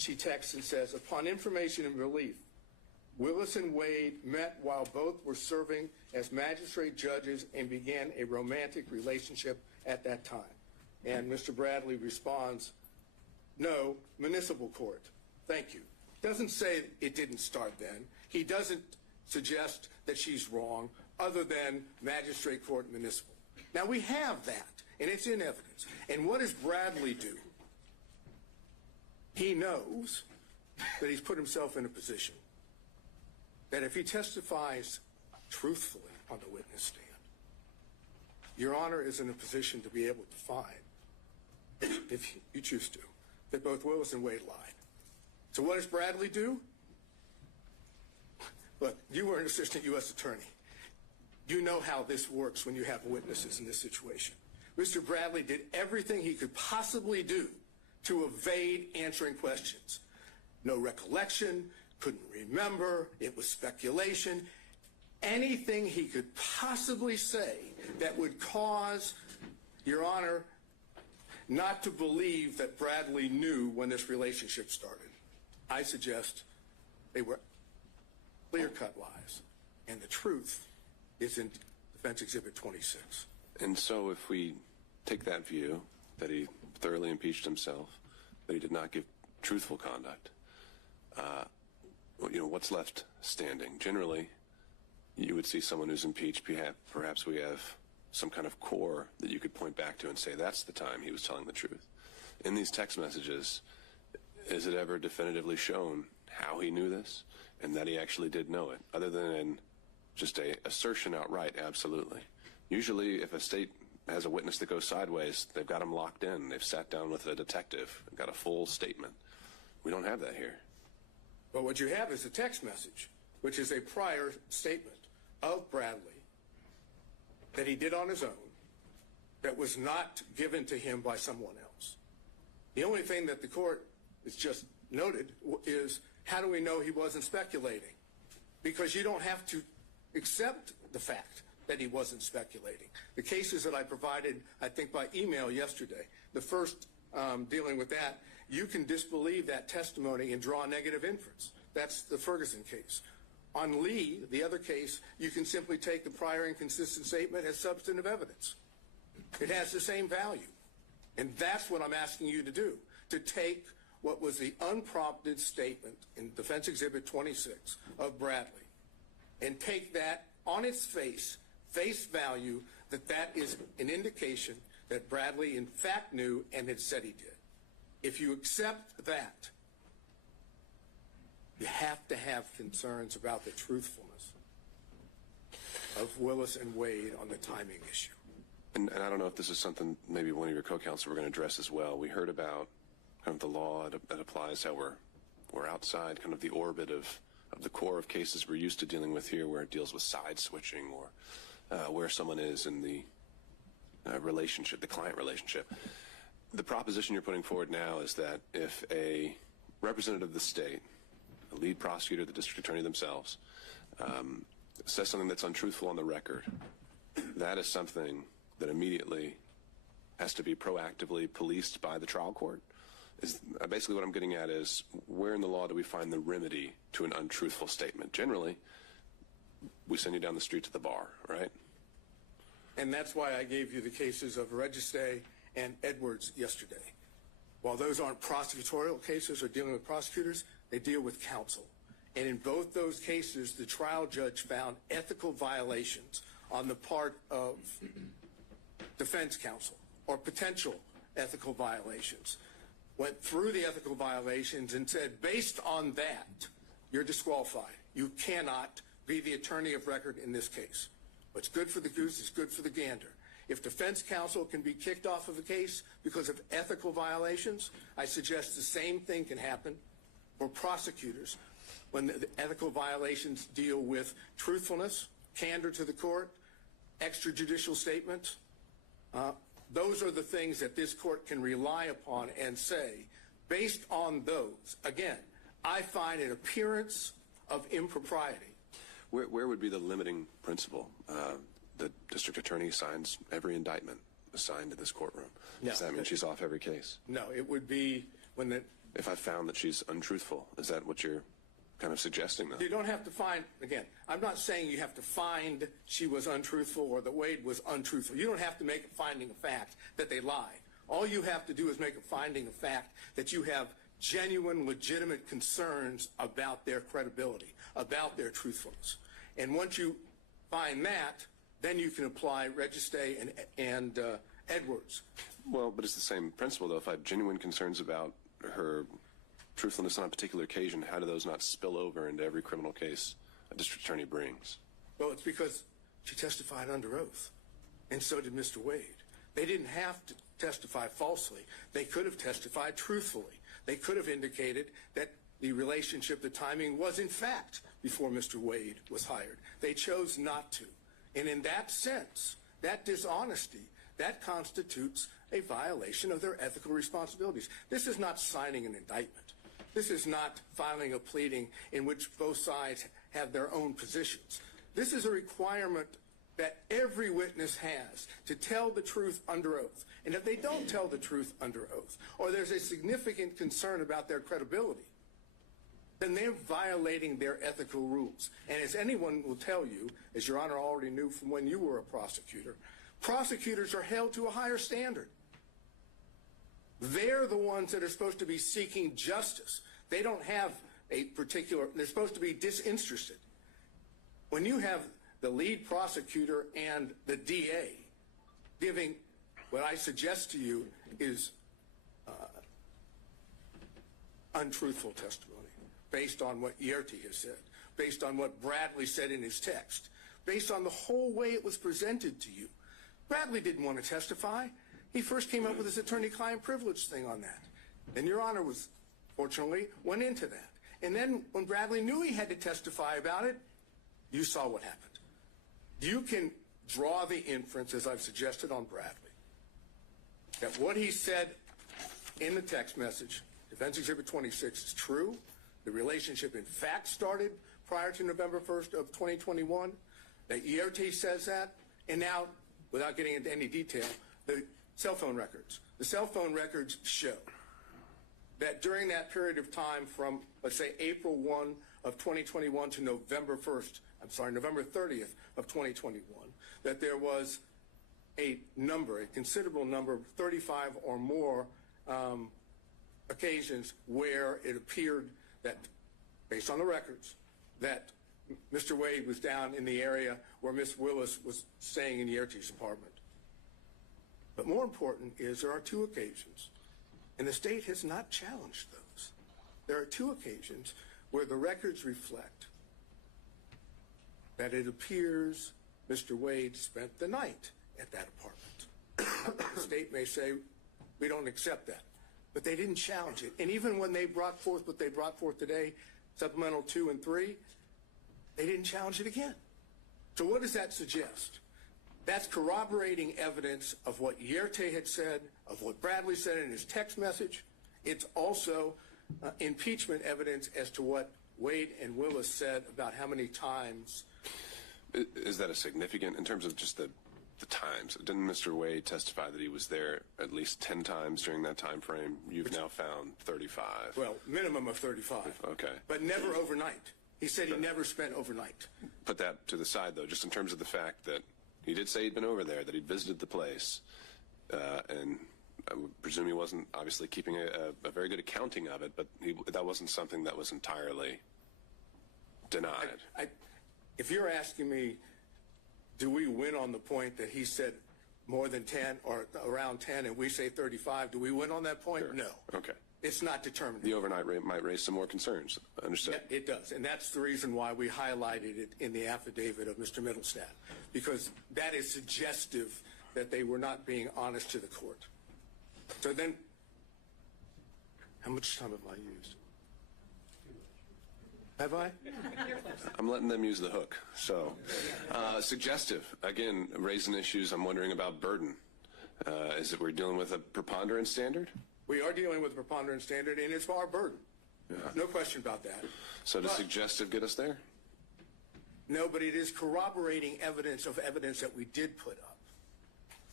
she texts and says, upon information and relief, Willis and Wade met while both were serving as magistrate judges and began a romantic relationship at that time. And Mr. Bradley responds, no, municipal court. Thank you. Doesn't say it didn't start then. He doesn't suggest that she's wrong other than magistrate court municipal. Now we have that, and it's in evidence. And what does Bradley do? He knows that he's put himself in a position that if he testifies truthfully on the witness stand, Your Honor is in a position to be able to find, if you choose to, that both Willis and Wade lied. So what does Bradley do? Look, you were an assistant U.S. attorney. You know how this works when you have witnesses in this situation. Mr. Bradley did everything he could possibly do to evade answering questions. No recollection, couldn't remember, it was speculation. Anything he could possibly say that would cause, Your Honor, not to believe that Bradley knew when this relationship started. I suggest they were clear-cut lies, and the truth is in Defense Exhibit 26. And so if we take that view, that he thoroughly impeached himself, that he did not give truthful conduct, what's left standing? Generally, you would see someone who's impeached, perhaps we have some kind of core that you could point back to and say, that's the time he was telling the truth. In these text messages, is it ever definitively shown how he knew this and that he actually did know it, other than in just a assertion outright? Absolutely. Usually, if a state has a witness that goes sideways, they've got him locked in. They've sat down with a detective, got a full statement. We don't have that here. But what you have is a text message, which is a prior statement of Bradley that he did on his own, that was not given to him by someone else. The only thing that the court has just noted is, how do we know he wasn't speculating? Because you don't have to accept the fact that he wasn't speculating. The cases that I provided, I think by email yesterday, the first dealing with that, you can disbelieve that testimony and draw a negative inference. That's the Ferguson case. On Lee, the other case, you can simply take the prior inconsistent statement as substantive evidence. It has the same value. And that's what I'm asking you to do, to take what was the unprompted statement in Defense Exhibit 26 of Bradley and take that on its face value, that is an indication that Bradley in fact knew and had said he did. If you accept that, you have to have concerns about the truthfulness of Willis and Wade on the timing issue. And I don't know if this is something maybe one of your co-counsel were going to address as well. We heard about kind of the law that applies, how we're outside kind of the orbit of the core of cases we're used to dealing with here, where it deals with side switching or where someone is in the relationship, the client relationship. The proposition you're putting forward now is that if a representative of the state, a lead prosecutor, the district attorney themselves, says something that's untruthful on the record, that is something that immediately has to be proactively policed by the trial court. Is basically what I'm getting at is, where in the law do we find the remedy to an untruthful statement? Generally, we send you down the street to the bar, right? And that's why I gave you the cases of Registe and Edwards yesterday. While those aren't prosecutorial cases or dealing with prosecutors, they deal with counsel. And in both those cases, the trial judge found ethical violations on the part of defense counsel, or potential ethical violations. Went through the ethical violations and said, based on that, you're disqualified. You cannot be the attorney of record in this case. What's good for the goose is good for the gander. If defense counsel can be kicked off of a case because of ethical violations, I suggest the same thing can happen for prosecutors when the ethical violations deal with truthfulness, candor to the court, extrajudicial statements. Those are the things that this court can rely upon and say, based on those, again, I find an appearance of impropriety. Where would be the limiting principle? The district attorney signs every indictment assigned to this courtroom. No. Does that mean she's off every case? No, it would be when if I found that she's untruthful? Is that what you're kind of suggesting, though? You don't have to find, again, I'm not saying you have to find she was untruthful or that Wade was untruthful. You don't have to make a finding of fact that they lied. All you have to do is make a finding of fact that you have genuine, legitimate concerns about their credibility, about their truthfulness. And once you find that, then you can apply Registay and Edwards. Well, but it's the same principle, though. If I have genuine concerns about her truthfulness on a particular occasion, how do those not spill over into every criminal case a district attorney brings? Well, it's because she testified under oath, and so did Mr. Wade. They didn't have to testify falsely. They could have testified truthfully. They could have indicated that the relationship, the timing, was in fact before Mr. Wade was hired. They chose not to. And in that sense, that dishonesty, that constitutes a violation of their ethical responsibilities. This is not signing an indictment. This is not filing a pleading in which both sides have their own positions. This is a requirement that every witness has to tell the truth under oath. And if they don't tell the truth under oath, or there's a significant concern about their credibility, then they're violating their ethical rules. And as anyone will tell you, as Your Honor already knew from when you were a prosecutor, prosecutors are held to a higher standard. They're the ones that are supposed to be seeking justice. They don't have a particular, they're supposed to be disinterested. When you have the lead prosecutor and the DA giving what I suggest to you is untruthful testimony based on what Yerty has said, based on what Bradley said in his text, based on the whole way it was presented to you. Bradley didn't want to testify. He first came up with his attorney-client privilege thing on that. And Your Honor was, fortunately, went into that. And then when Bradley knew he had to testify about it, you saw what happened. You can draw the inference, as I've suggested on Bradley, that what he said in the text message, Defense Exhibit 26, is true. The relationship, in fact, started prior to November 1st of 2021. That Yerty says that. And now, without getting into any detail, the cell phone records. The cell phone records show that during that period of time from, let's say, April 1 of 2021 to November 30th of 2021, that there was a considerable number, 35 or more occasions where it appeared that, based on the records, that Mr. Wade was down in the area where Ms. Willis was staying in Yerty's apartment. But more important is there are two occasions, and the state has not challenged those. There are two occasions where the records reflect that it appears Mr. Wade spent the night at that apartment. The state may say, we don't accept that. But they didn't challenge it. And even when they brought forth what they brought forth today, Supplemental 2 and 3, they didn't challenge it again. So what does that suggest? That's corroborating evidence of what Yerty had said, of what Bradley said in his text message. It's also impeachment evidence as to what Wade and Willis said about how many times. Is that a significant, in terms of just the times? Didn't Mr. Wade testify that he was there at least 10 times during that time frame? You've now found 35. Well, minimum of 35. Okay. But never overnight. He said he never spent overnight. Put that to the side, though, just in terms of the fact that he did say he'd been over there, that he'd visited the place, and I would presume he wasn't obviously keeping a very good accounting of it, but that wasn't something that was entirely denied. If you're asking me, do we win on the point that he said more than 10 or around 10 and we say 35, do we win on that point? Sure. No. Okay. It's not determined. The overnight rate might raise some more concerns. Understood. Yeah, it does. And that's the reason why we highlighted it in the affidavit of Mr. Middlestadt, because that is suggestive that they were not being honest to the court. So then, how much time have I used? Have I? I'm letting them use the hook. So, suggestive. Again, raising issues. I'm wondering about burden. Is it we're dealing with a preponderance standard? We are dealing with a preponderance standard, and it's our burden. Yeah. No question about that. So does suggestive get us there? No, but it is corroborating evidence of evidence that we did put up.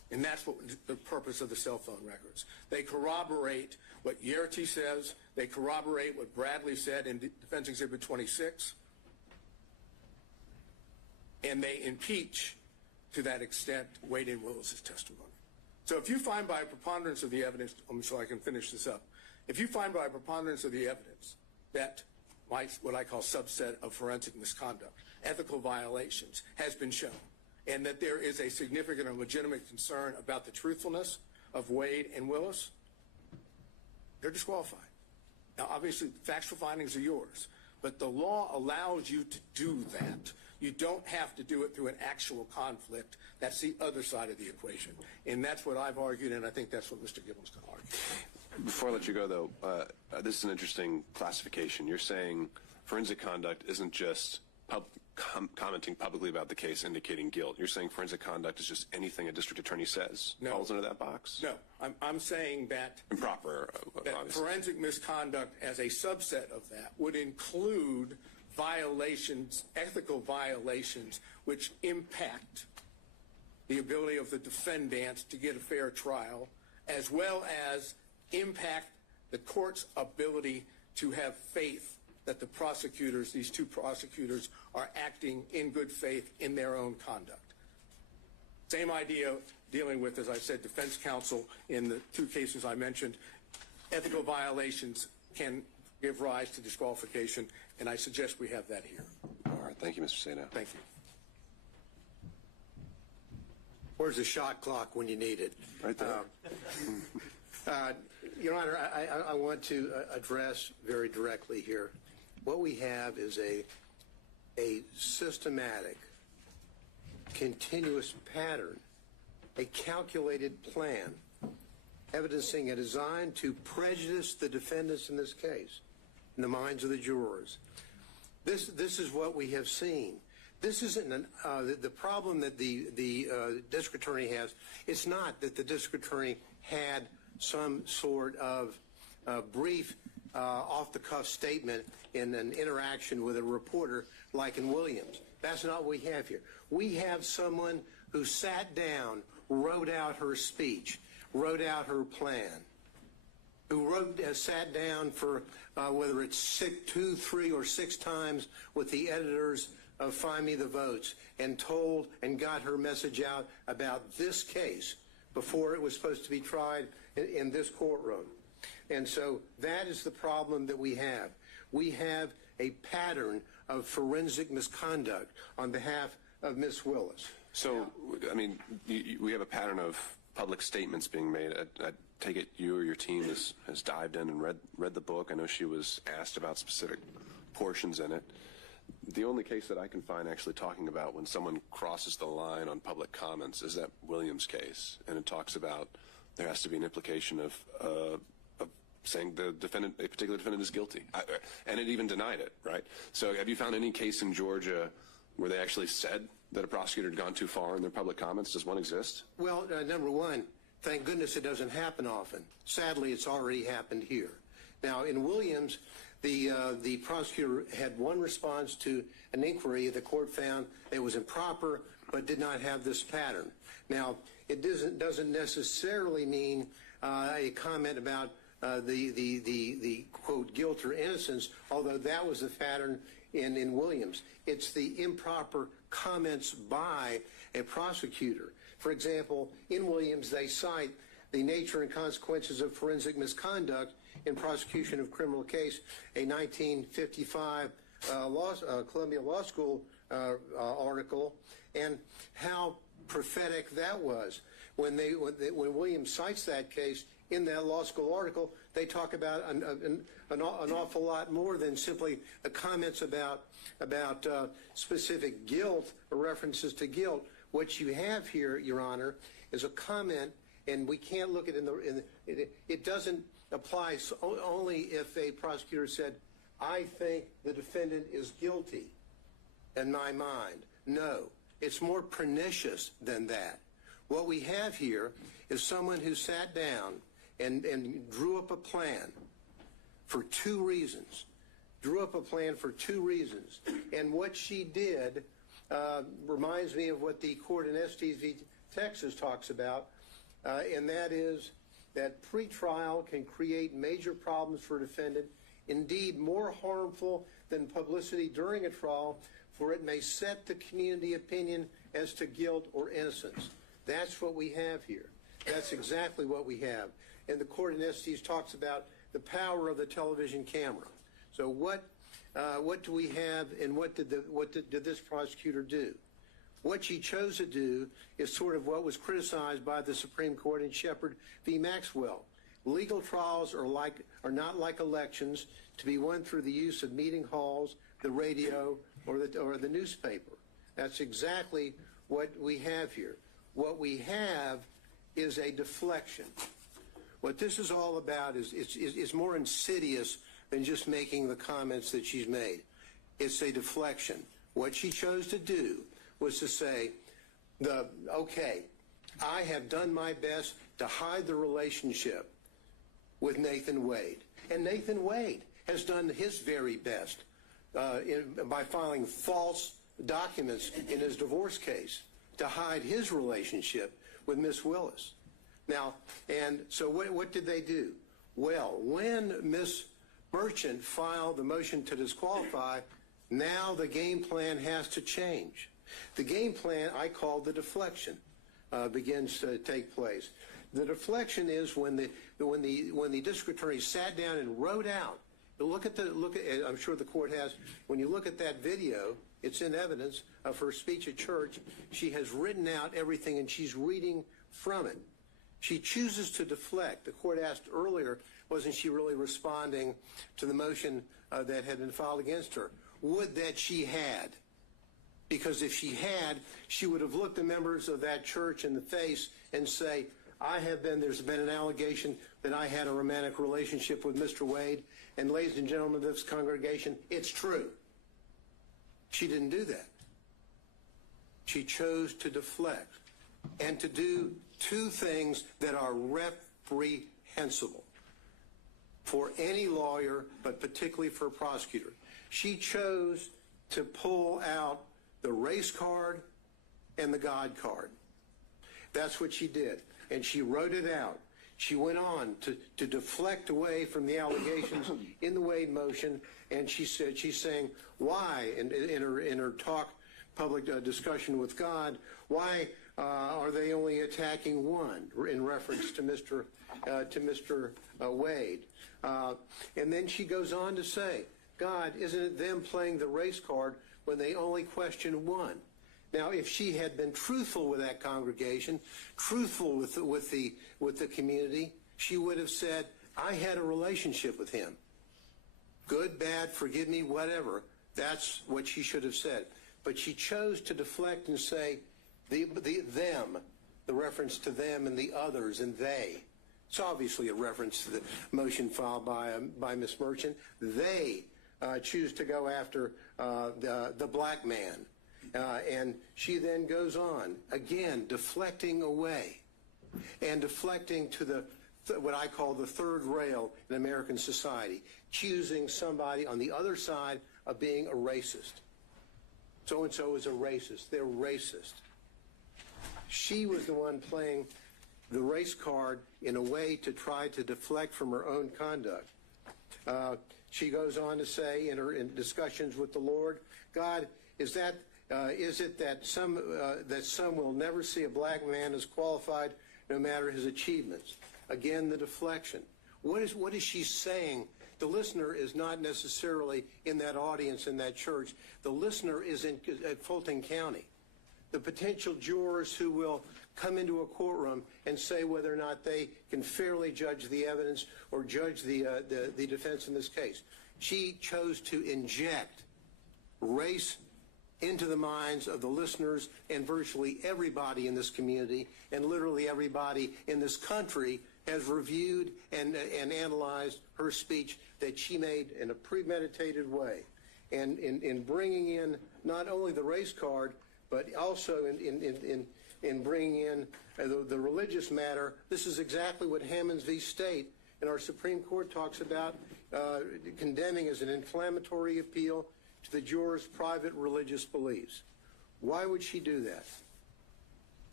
And that's what the purpose of the cell phone records. They corroborate what Yerty says. They corroborate what Bradley said in Defense Exhibit 26. And they impeach, to that extent, Wade and Willis's testimony. So if you find by a preponderance of the evidence, so I can finish this up, if you find by a preponderance of the evidence that what I call subset of forensic misconduct, ethical violations, has been shown, and that there is a significant and legitimate concern about the truthfulness of Wade and Willis, they're disqualified. Now, obviously, factual findings are yours, but the law allows you to do that. You don't have to do it through an actual conflict. That's the other side of the equation. And that's what I've argued, and I think that's what Mr. Gibbons can argue. Before I let you go, though, this is an interesting classification. You're saying forensic conduct isn't just commenting publicly about the case indicating guilt. You're saying forensic conduct is just anything a district attorney says falls into that box? No. I'm saying that improper, that forensic misconduct as a subset of that would include violations, ethical violations, which impact the ability of the defendant to get a fair trial, as well as impact the court's ability to have faith that the prosecutors, these two prosecutors, are acting in good faith in their own conduct. Same idea dealing with, as I said, defense counsel in the two cases I mentioned. Ethical violations can give rise to disqualification, and I suggest we have that here. All right. Thank you, Mr. Sato. Thank you. Where's the shot clock when you need it? Right there. Your Honor, I want to address very directly here. What we have is a systematic, continuous pattern, a calculated plan, evidencing a design to prejudice the defendants in this case, in the minds of the jurors. This is what we have seen. This isn't the problem that the district attorney has. It's not that the district attorney had some sort of brief, off-the-cuff statement in an interaction with a reporter like in Williams. That's not what we have here. We have someone who sat down, wrote out her speech, wrote out her plan, who sat down for whether it's 2, 3, or 6 times with the editors of Find Me the Votes and told and got her message out about this case before it was supposed to be tried in this courtroom. And so that is the problem that we have. We have a pattern of forensic misconduct on behalf of Ms. Willis. So, I mean, we have a pattern of public statements being made. I take it you or your team has dived in and read the book. I know she was asked about specific portions in it. The only case that I can find actually talking about when someone crosses the line on public comments is that Williams case, and it talks about there has to be an implication of saying the defendant, a particular defendant, is guilty, and it even denied it, right? So, have you found any case in Georgia where they actually said that a prosecutor had gone too far in their public comments? Does one exist? Well, number one, thank goodness it doesn't happen often. Sadly, it's already happened here. Now, in Williams, the prosecutor had one response to an inquiry the court found it was improper but did not have this pattern. Now, it doesn't necessarily mean a comment about the quote guilt or innocence, although that was the pattern in Williams. It's the improper comments by a prosecutor. For example, in Williams, they cite the nature and consequences of forensic misconduct in prosecution of criminal case, a 1955 Columbia Law School article, and how prophetic that was. When Williams cites that case in that law school article, they talk about an awful lot more than simply comments about specific guilt or references to guilt. What you have here, Your Honor, is a comment, and we can't look at it doesn't apply only if a prosecutor said, I think the defendant is guilty in my mind. No, it's more pernicious than that. What we have here is someone who sat down and drew up a plan for 2 reasons. And what she did reminds me of what the court in Estes v. Texas talks about, and that is that pretrial can create major problems for a defendant, indeed more harmful than publicity during a trial, for it may set the community opinion as to guilt or innocence. That's what we have here. That's exactly what we have. And the court in Estes talks about the power of the television camera. So what do we have, and what did this prosecutor do? What she chose to do is sort of what was criticized by the Supreme Court in Shepard v. Maxwell. Legal trials are not like elections to be won through the use of meeting halls, the radio, or the newspaper. That's exactly what we have here. What we have is a deflection. What this is all about is more insidious than just making the comments that she's made. It's a deflection. What she chose to do was to say, okay, I have done my best to hide the relationship with Nathan Wade. And Nathan Wade has done his very best by filing false documents in his divorce case to hide his relationship with Miss Willis. Now, and so what did they do? Well, when Miss Merchant filed the motion to disqualify, now the game plan has to change. The game plan I call the deflection begins to take place. The deflection is when the district attorney sat down and wrote out. I'm sure the court has. When you look at that video, it's in evidence of her speech at church. She has written out everything, and she's reading from it. She chooses to deflect. The court asked earlier, wasn't she really responding to the motion that had been filed against her? Would that she had. Because if she had, she would have looked the members of that church in the face and say, there's been an allegation that I had a romantic relationship with Mr. Wade, and ladies and gentlemen of this congregation, it's true. She didn't do that. She chose to deflect and to do two things that are reprehensible for any lawyer, but particularly for a prosecutor. She chose to pull out the race card and the God card. That's what she did. And she wrote it out. She went on to deflect away from the allegations in the Wade motion, and she's saying, why, in her talk, public discussion with God, why are they only attacking one, in reference to Mr. Wade? And then she goes on to say, God, isn't it them playing the race card when they only question one? Now, if she had been truthful with that congregation, truthful with the community, she would have said, I had a relationship with him. Good, bad, forgive me, whatever. That's what she should have said. But she chose to deflect and say, them, the reference to them and the others and they. It's obviously a reference to the motion filed by Ms. Merchant. They choose to go after the black man. And she then goes on, again, deflecting away and deflecting to what I call the third rail in American society, choosing somebody on the other side of being a racist. So-and-so is a racist. They're racist. She was the one playing the race card in a way to try to deflect from her own conduct. She goes on to say in discussions with the Lord, God, is it that some will never see a black man as qualified no matter his achievements? Again, the deflection. What is she saying? The listener is not necessarily in that audience in that church. The listener is at Fulton County. The potential jurors who will come into a courtroom and say whether or not they can fairly judge the evidence or judge the defense in this case. She chose to inject race into the minds of the listeners and virtually everybody in this community, and literally everybody in this country has reviewed and analyzed her speech that she made in a premeditated way. And in bringing in not only the race card, but also in bringing in the religious matter, this is exactly what Hammonds v. State in our Supreme Court talks about, condemning as an inflammatory appeal to the jurors' private religious beliefs. Why would she do that?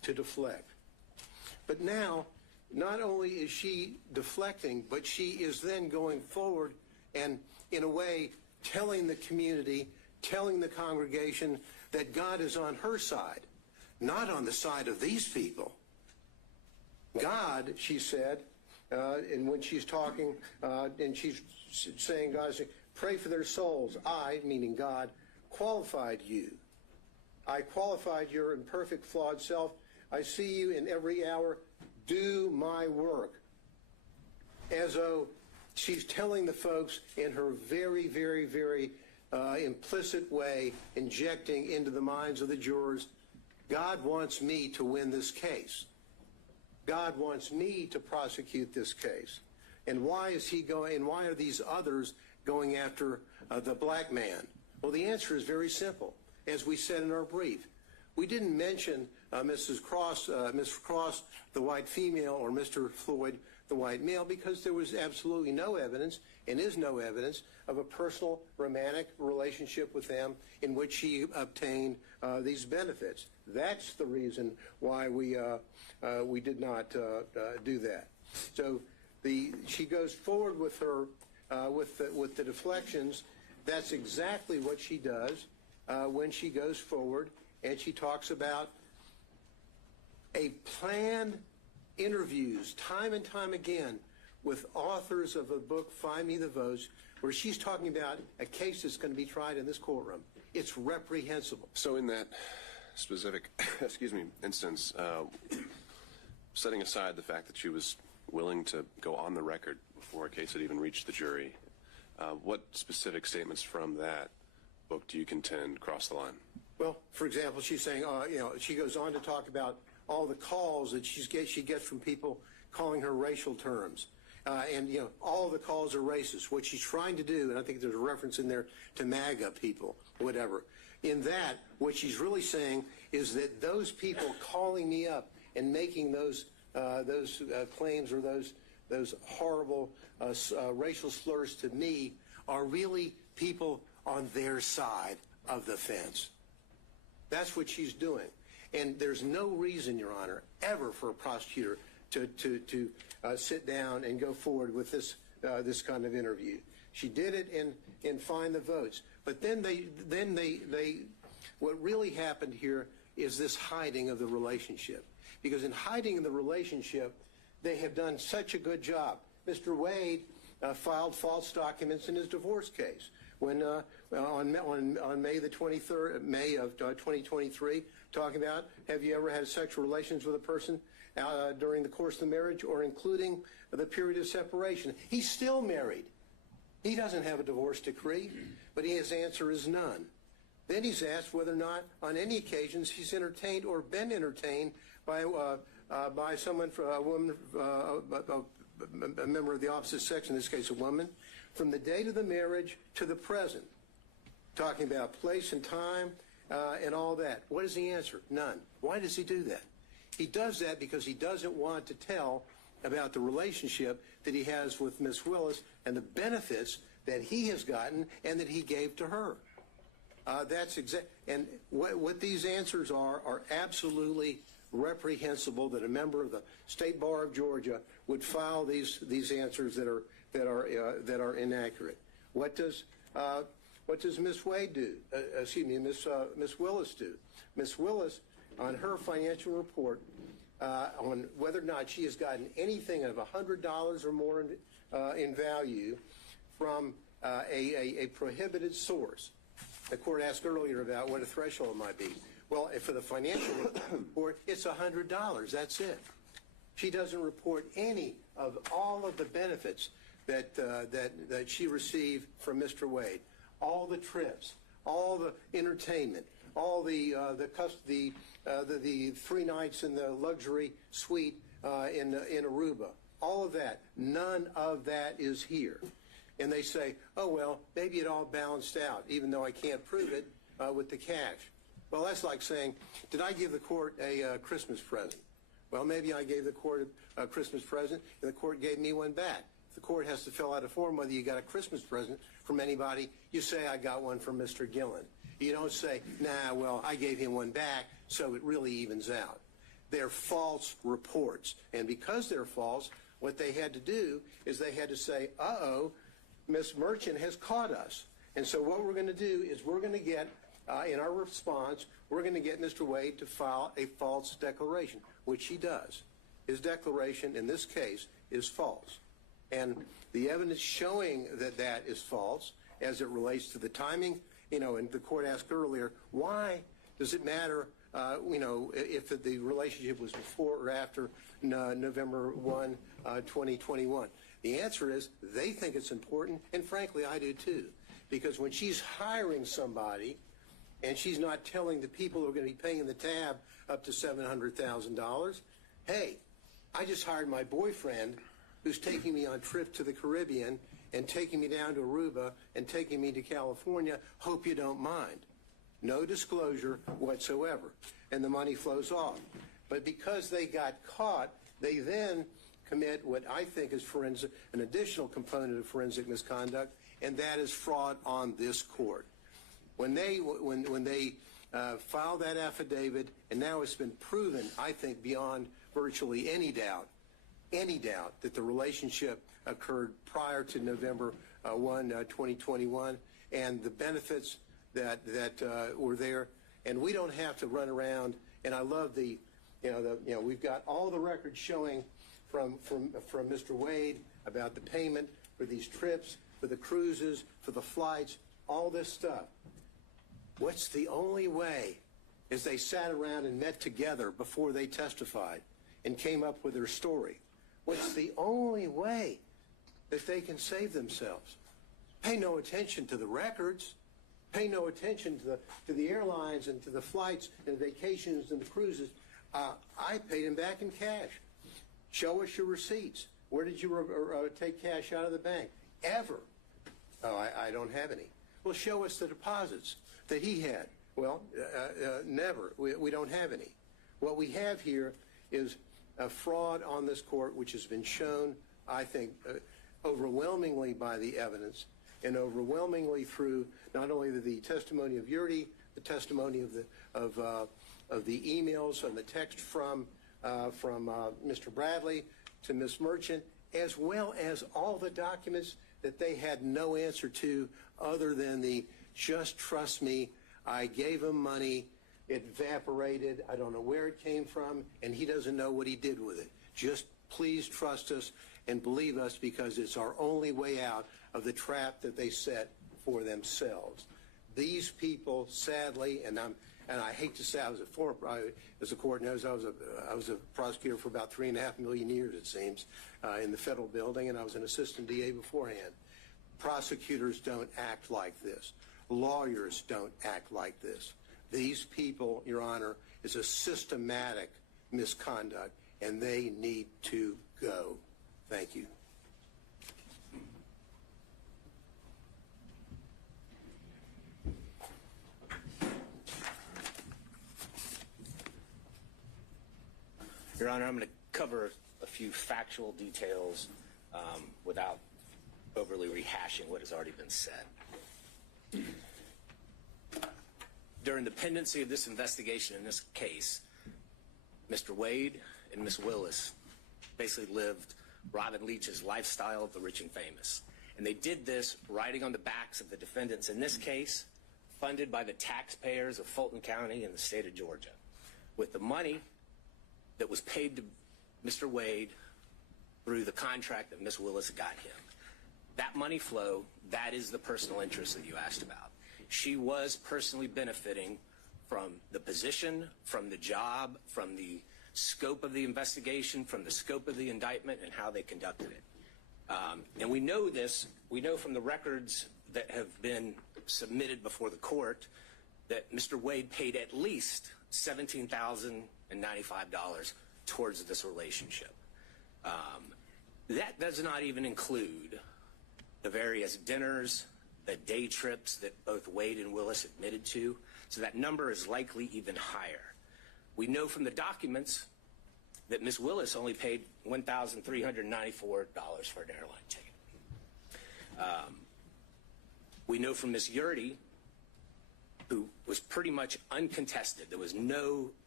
to deflect. But now, not only is she deflecting, but she is then going forward and, in a way, telling the community, telling the congregation that God is on her side, not on the side of these people. God, she said, and when she's talking, and she's saying, God, pray for their souls. I, meaning God, qualified you. I qualified your imperfect, flawed self. I see you in every hour. Do my work. As though she's telling the folks in her very, very, very implicit way, injecting into the minds of the jurors, God wants me to win this case. God wants me to prosecute this case. And why is he going, and why are these others going after the black man? Well, the answer is very simple. As we said in our brief, we didn't mention Mrs. Cross, the white female, or Mr. Floyd, the white male, because there was absolutely no evidence, and is no evidence, of a personal romantic relationship with them in which she obtained these benefits. That's the reason why we did not do that. So she goes forward with her with the deflections. That's exactly what she does when she goes forward, and she talks about a planned interviews time and time again with authors of a book, Find Me the Votes, where she's talking about a case that's going to be tried in this courtroom. It's reprehensible. So in that specific, instance, setting aside the fact that she was willing to go on the record before a case had even reached the jury, what specific statements from that book do you contend cross the line? Well, for example, she's saying, she goes on to talk about all the calls that she gets from people calling her racial terms. And all the calls are racist. What she's trying to do, and I think there's a reference in there to MAGA people, whatever. In that, what she's really saying is that those people calling me up and making those claims or those horrible racial slurs to me are really people on their side of the fence. That's what she's doing. And there's no reason, Your Honor, ever for a prosecutor to sit down and go forward with this kind of interview. She did it in Find the Votes. But then what really happened here is this hiding of the relationship. Because in hiding the relationship, they have done such a good job. Mr. Wade filed false documents in his divorce case when on May the 23rd, May of 2023, talking about, have you ever had sexual relations with a person during the course of the marriage or including the period of separation? He's still married. He doesn't have a divorce decree, but his answer is none. Then he's asked whether or not on any occasions he's entertained or been entertained by someone, a woman, a member of the opposite sex, in this case a woman, from the date of the marriage to the present, talking about place and time and all that. What is the answer? None. Why does he do that? He does that because he doesn't want to tell about the relationship that he has with Miss Willis and the benefits that he has gotten and that he gave to her. That's exact. And what these answers are absolutely reprehensible. That a member of the State Bar of Georgia would file these answers that are inaccurate. What does Miss Wade do? Miss Willis do? Miss Willis, on her financial report, on whether or not she has gotten anything of $100 or more in value from a prohibited source. The court asked earlier about what a threshold might be. Well, for the financial report, it's $100. That's it. She doesn't report any of all of the benefits that she received from Mr. Wade. All the trips, all the entertainment, all the 3 nights in the luxury suite in Aruba. All of that. None of that is here. And they say, oh, well, maybe it all balanced out, even though I can't prove it with the cash. Well, that's like saying, did I give the court a Christmas present? Well, maybe I gave the court a Christmas present, and the court gave me one back. If the court has to fill out a form whether you got a Christmas present from anybody, you say, I got one from Mr. Gillen. You don't say, nah, well, I gave him one back, so it really evens out. They're false reports. And because they're false, what they had to do is they had to say, uh-oh, Ms. Merchant has caught us. And so what we're going to do is we're going to get, in our response, we're going to get Mr. Wade to file a false declaration, which he does. His declaration in this case is false. And the evidence showing that that is false as it relates to the timing, and the court asked earlier, why does it matter, if the relationship was before or after November 1, 2021? The answer is they think it's important, and frankly, I do too. Because when she's hiring somebody and she's not telling the people who are going to be paying the tab up to $700,000, hey, I just hired my boyfriend who's taking me on trip to the Caribbean and taking me down to Aruba and taking me to California. Hope you don't mind. No disclosure whatsoever. And the money flows off. But because they got caught, they then commit what I think is an additional component of forensic misconduct, and that is fraud on this court. When they filed that affidavit, and now it's been proven, I think, beyond virtually any doubt that the relationship occurred prior to November 1, 2021, and the benefits that were there. And we don't have to run around. And I love we've got all the records showing from Mr. Wade about the payment for these trips, for the cruises, for the flights, all this stuff. What's the only way is they sat around and met together before they testified and came up with their story. What's the only way that they can save themselves? Pay no attention to the records. Pay no attention to the airlines and to the flights and vacations and the cruises. I paid them back in cash. Show us your receipts. Where did you take cash out of the bank? Ever. Oh, I don't have any. Well, show us the deposits that he had. Well, never. We don't have any. What we have here is a fraud on this court, which has been shown, I think, overwhelmingly by the evidence and overwhelmingly through not only the testimony of Yurdi, the testimony of the emails and the text from Mr. Bradley to Ms. Merchant, as well as all the documents that they had no answer to other than the just trust me, I gave him money, it evaporated, I don't know where it came from, and he doesn't know what he did with it. Just please trust us and believe us because it's our only way out of the trap that they set for themselves. These people, sadly, and I hate to say I was as the court knows, I was a prosecutor for about 3.5 million years, it seems, in the federal building, and I was an assistant DA beforehand. Prosecutors don't act like this. Lawyers don't act like this. These people, Your Honor, is a systematic misconduct, and they need to go. Thank you. Your Honor, I'm going to cover a few factual details without overly rehashing what has already been said. During the pendency of this investigation in this case, Mr. Wade and Ms. Willis basically lived Robin Leach's lifestyle of the rich and famous. And they did this riding on the backs of the defendants in this case, funded by the taxpayers of Fulton County and the state of Georgia, with the money that was paid to Mr. Wade through the contract that Ms. Willis got him. That money flow, that is the personal interest that you asked about. She was personally benefiting from the position, from the job, from the scope of the investigation, from the scope of the indictment, and how they conducted it. And we know this, we know from the records that have been submitted before the court that Mr. Wade paid at least $17,095 towards this relationship. That does not even include the various dinners, the day trips that both Wade and Willis admitted to, so that number is likely even higher. We know from the documents that Ms. Willis only paid $1,394 for an airline ticket. We know from Ms. Yurdi, who was pretty much uncontested, there was no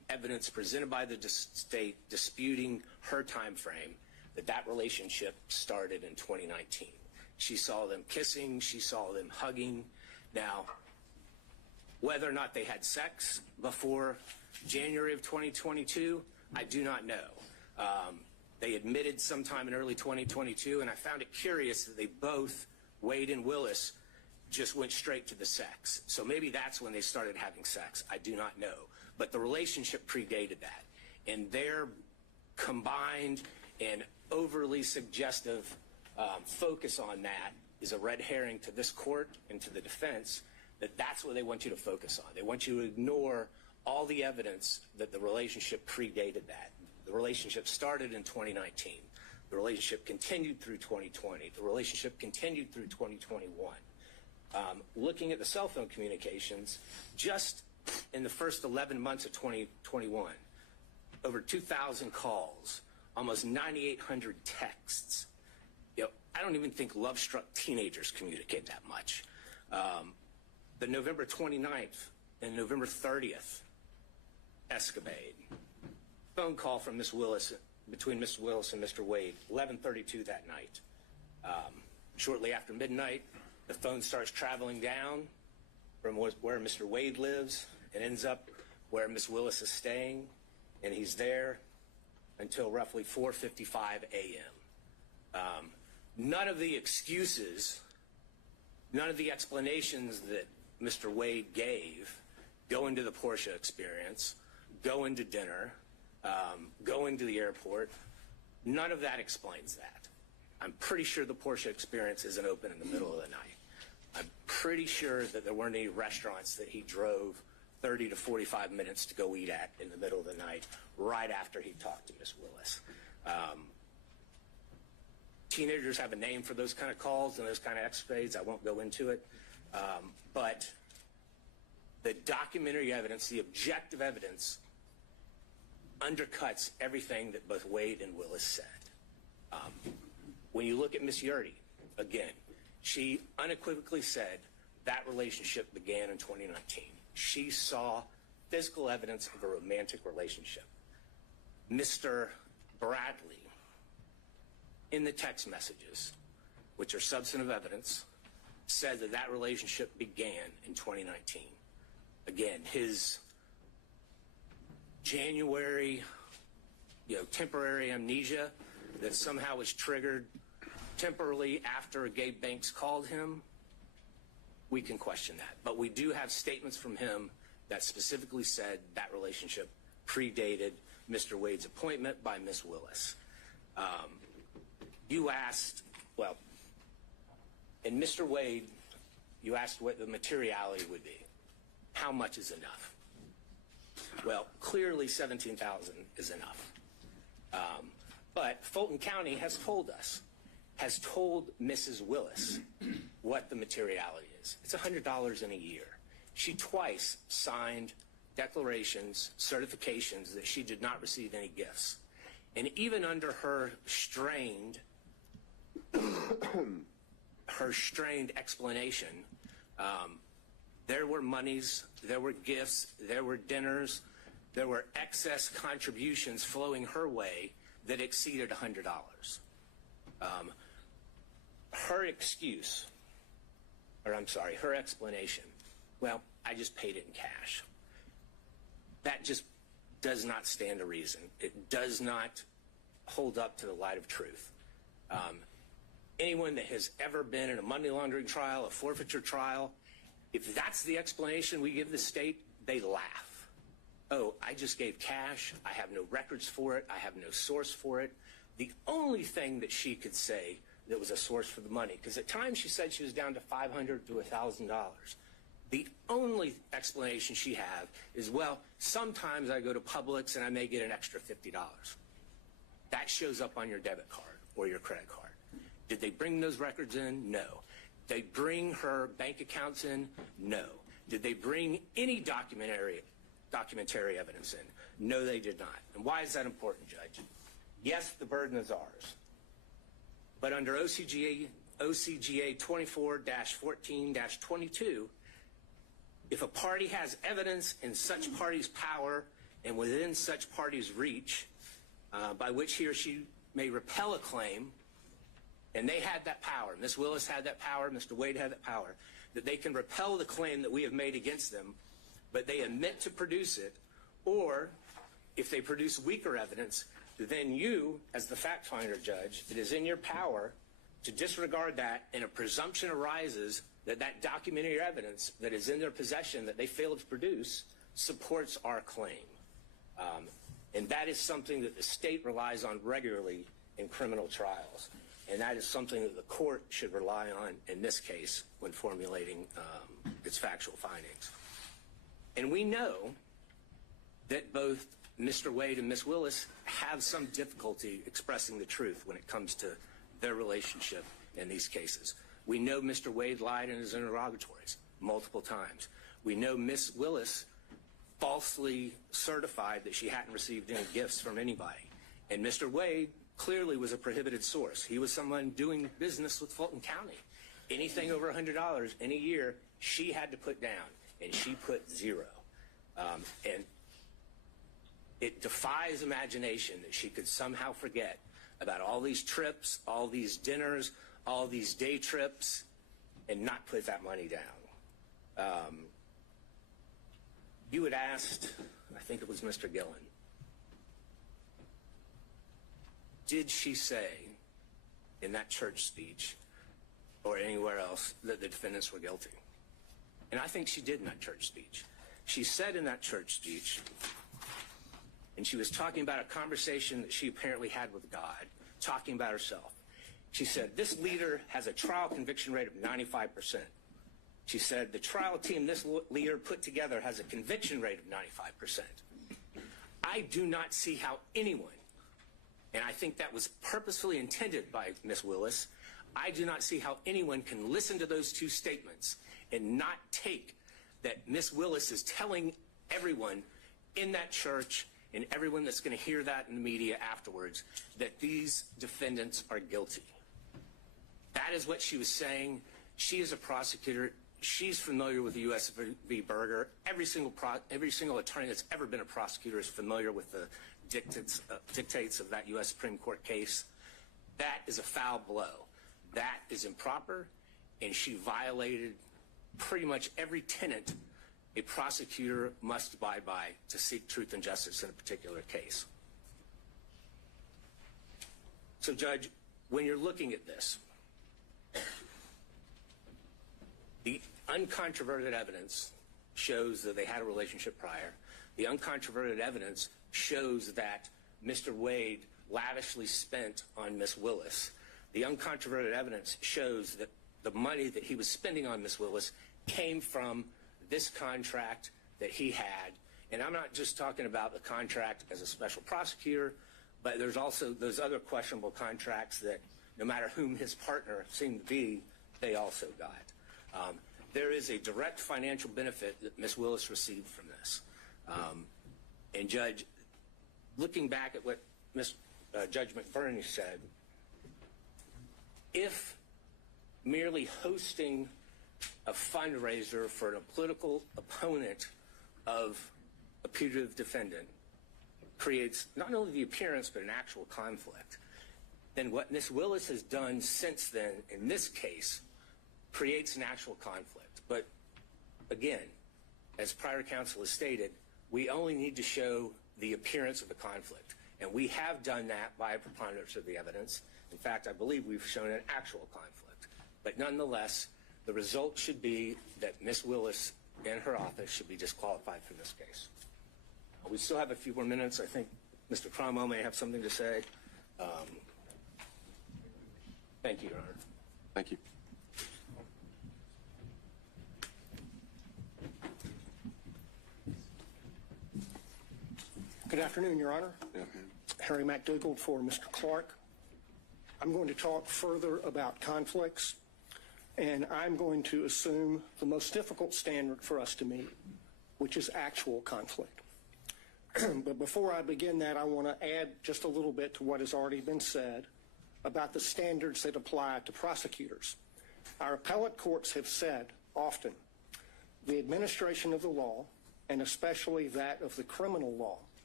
evidence presented by the state disputing her time frame that relationship started in 2019. She saw them kissing, she saw them hugging. Now, whether or not they had sex before January of 2022, I do not know. They admitted sometime in early 2022, and I found it curious that they both, Wade and Willis, just went straight to the sex. So maybe that's when they started having sex. I do not know. But the relationship predated that. And their combined and overly suggestive focus on that is a red herring to this court and to the defense that that's what they want you to focus on. They want you to ignore all the evidence that the relationship predated that. The relationship started in 2019. The relationship continued through 2020. The relationship continued through 2021. Looking at the cell phone communications, just in the first 11 months of 2021, over 2,000 calls, almost 9,800 texts. You know, I don't even think love-struck teenagers communicate that much. The November 29th and November 30th escapade, phone call from Miss Willis, between Miss Willis and Mr. Wade, 11:32 that night. Shortly after midnight, the phone starts traveling down from where Mr. Wade lives and ends up where Miss Willis is staying, and he's there until roughly 4:55 a.m. None of the excuses, none of the explanations that Mr. Wade gave, going to the Porsche experience, going to dinner, going to the airport, none of that explains that. I'm pretty sure the Porsche experience isn't open in the middle of the night. I'm pretty sure that there weren't any restaurants that he drove 30 to 45 minutes to go eat at in the middle of the night right after he talked to Miss Willis. Teenagers have a name for those kind of calls and those kind of escapades. I won't go into it. But the documentary evidence, the objective evidence, undercuts everything that both Wade and Willis said. When you look at Miss Yurdy, again, she unequivocally said that relationship began in 2019. She saw physical evidence of a romantic relationship. Mr. Bradley, in the text messages, which are substantive evidence, said that relationship began in 2019. Again, his January, temporary amnesia that somehow was triggered temporarily after Gabe Banks called him, we can question that. But we do have statements from him that specifically said that relationship predated Mr. Wade's appointment by Miss Willis. You asked, well, in Mr. Wade, you asked what the materiality would be. How much is enough? Well, clearly 17,000 is enough. But Fulton County has told Mrs. Willis what the materiality is. It's $100 in a year. She twice signed declarations, certifications that she did not receive any gifts. And even under her strained explanation, there were monies, there were gifts, there were dinners, there were excess contributions flowing her way that exceeded $100. Her explanation, well, I just paid it in cash. That just does not stand to reason. It does not hold up to the light of truth. Anyone that has ever been in a money laundering trial, a forfeiture trial, if that's the explanation we give the state, they laugh. Oh, I just gave cash. I have no records for it. I have no source for it. The only thing that she could say that was a source for the money, because at times she said she was down to $500 to $1,000. The only explanation she had is, well, sometimes I go to Publix and I may get an extra $50. That shows up on your debit card or your credit card. Did they bring those records in? No. Did they bring her bank accounts in? No. Did they bring any documentary evidence in? No, they did not. And why is that important, Judge? Yes, the burden is ours. But under OCGA 24-14-22, if a party has evidence in such party's power and within such parties' reach, by which he or she may repel a claim, and they had that power. Ms. Willis had that power. Mr. Wade had that power, that they can repel the claim that we have made against them, but they omit to produce it, or if they produce weaker evidence, then you, as the fact finder judge, it is in your power to disregard that, and a presumption arises that that documentary evidence that is in their possession that they failed to produce supports our claim. And that is something that the state relies on regularly in criminal trials. And that is something that the court should rely on in this case when formulating its factual findings. And we know that both Mr. Wade and Ms. Willis have some difficulty expressing the truth when it comes to their relationship in these cases. We know Mr. Wade lied in his interrogatories multiple times. We know Ms. Willis falsely certified that she hadn't received any gifts from anybody. And Mr. Wade clearly was a prohibited source. He was someone doing business with Fulton County. Anything over $100 in a year, she had to put down, and she put zero. And it defies imagination that she could somehow forget about all these trips, all these dinners, all these day trips, and not put that money down. You had asked, I think it was Mr. Gillen, did she say in that church speech or anywhere else that the defendants were guilty? And I think she did in that church speech. She said in that church speech, and she was talking about a conversation that she apparently had with God, talking about herself. She said, this leader has a trial conviction rate of 95%. She said, the trial team this leader put together has a conviction rate of 95%. I do not see how anyone, and I think that was purposefully intended by Ms. Willis, I do not see how anyone can listen to those two statements and not take that Ms. Willis is telling everyone in that church and everyone that's going to hear that in the media afterwards that these defendants are guilty. That is what she was saying. She is a prosecutor. She's familiar with the U.S. v. Berger. Every single attorney that's ever been a prosecutor is familiar with the dictates of that U.S. Supreme Court case. That is a foul blow. That is improper, and she violated pretty much every tenet a prosecutor must abide by to seek truth and justice in a particular case. So, Judge, when you're looking at this, the uncontroverted evidence shows that they had a relationship prior. The uncontroverted evidence shows that Mr. Wade lavishly spent on Ms. Willis. The uncontroverted evidence shows that the money that he was spending on Ms. Willis came from this contract that he had. And I'm not just talking about the contract as a special prosecutor, but there's also those other questionable contracts that no matter whom his partner seemed to be, they also got. There is a direct financial benefit that Ms. Willis received from this. And Judge, looking back at what Judge McBurney said, if merely hosting a fundraiser for a political opponent of a putative defendant creates not only the appearance but an actual conflict, then what Ms. Willis has done since then in this case creates an actual conflict. But again, as prior counsel has stated, we only need to show the appearance of a conflict. And we have done that by a preponderance of the evidence. In fact, I believe we've shown an actual conflict. But nonetheless, the result should be that Ms. Willis and her office should be disqualified from this case. We still have a few more minutes. I think Mr. Cromwell may have something to say. Thank you, Your Honor. Thank you. Good afternoon, Your Honor. Yeah. Harry McDougall for Mr. Clark. I'm going to talk further about conflicts, and I'm going to assume the most difficult standard for us to meet, which is actual conflict. But before I begin that, I want to add just a little bit to what has already been said about the standards that apply to prosecutors. Our appellate courts have said often the administration of the law, and especially that of the criminal law,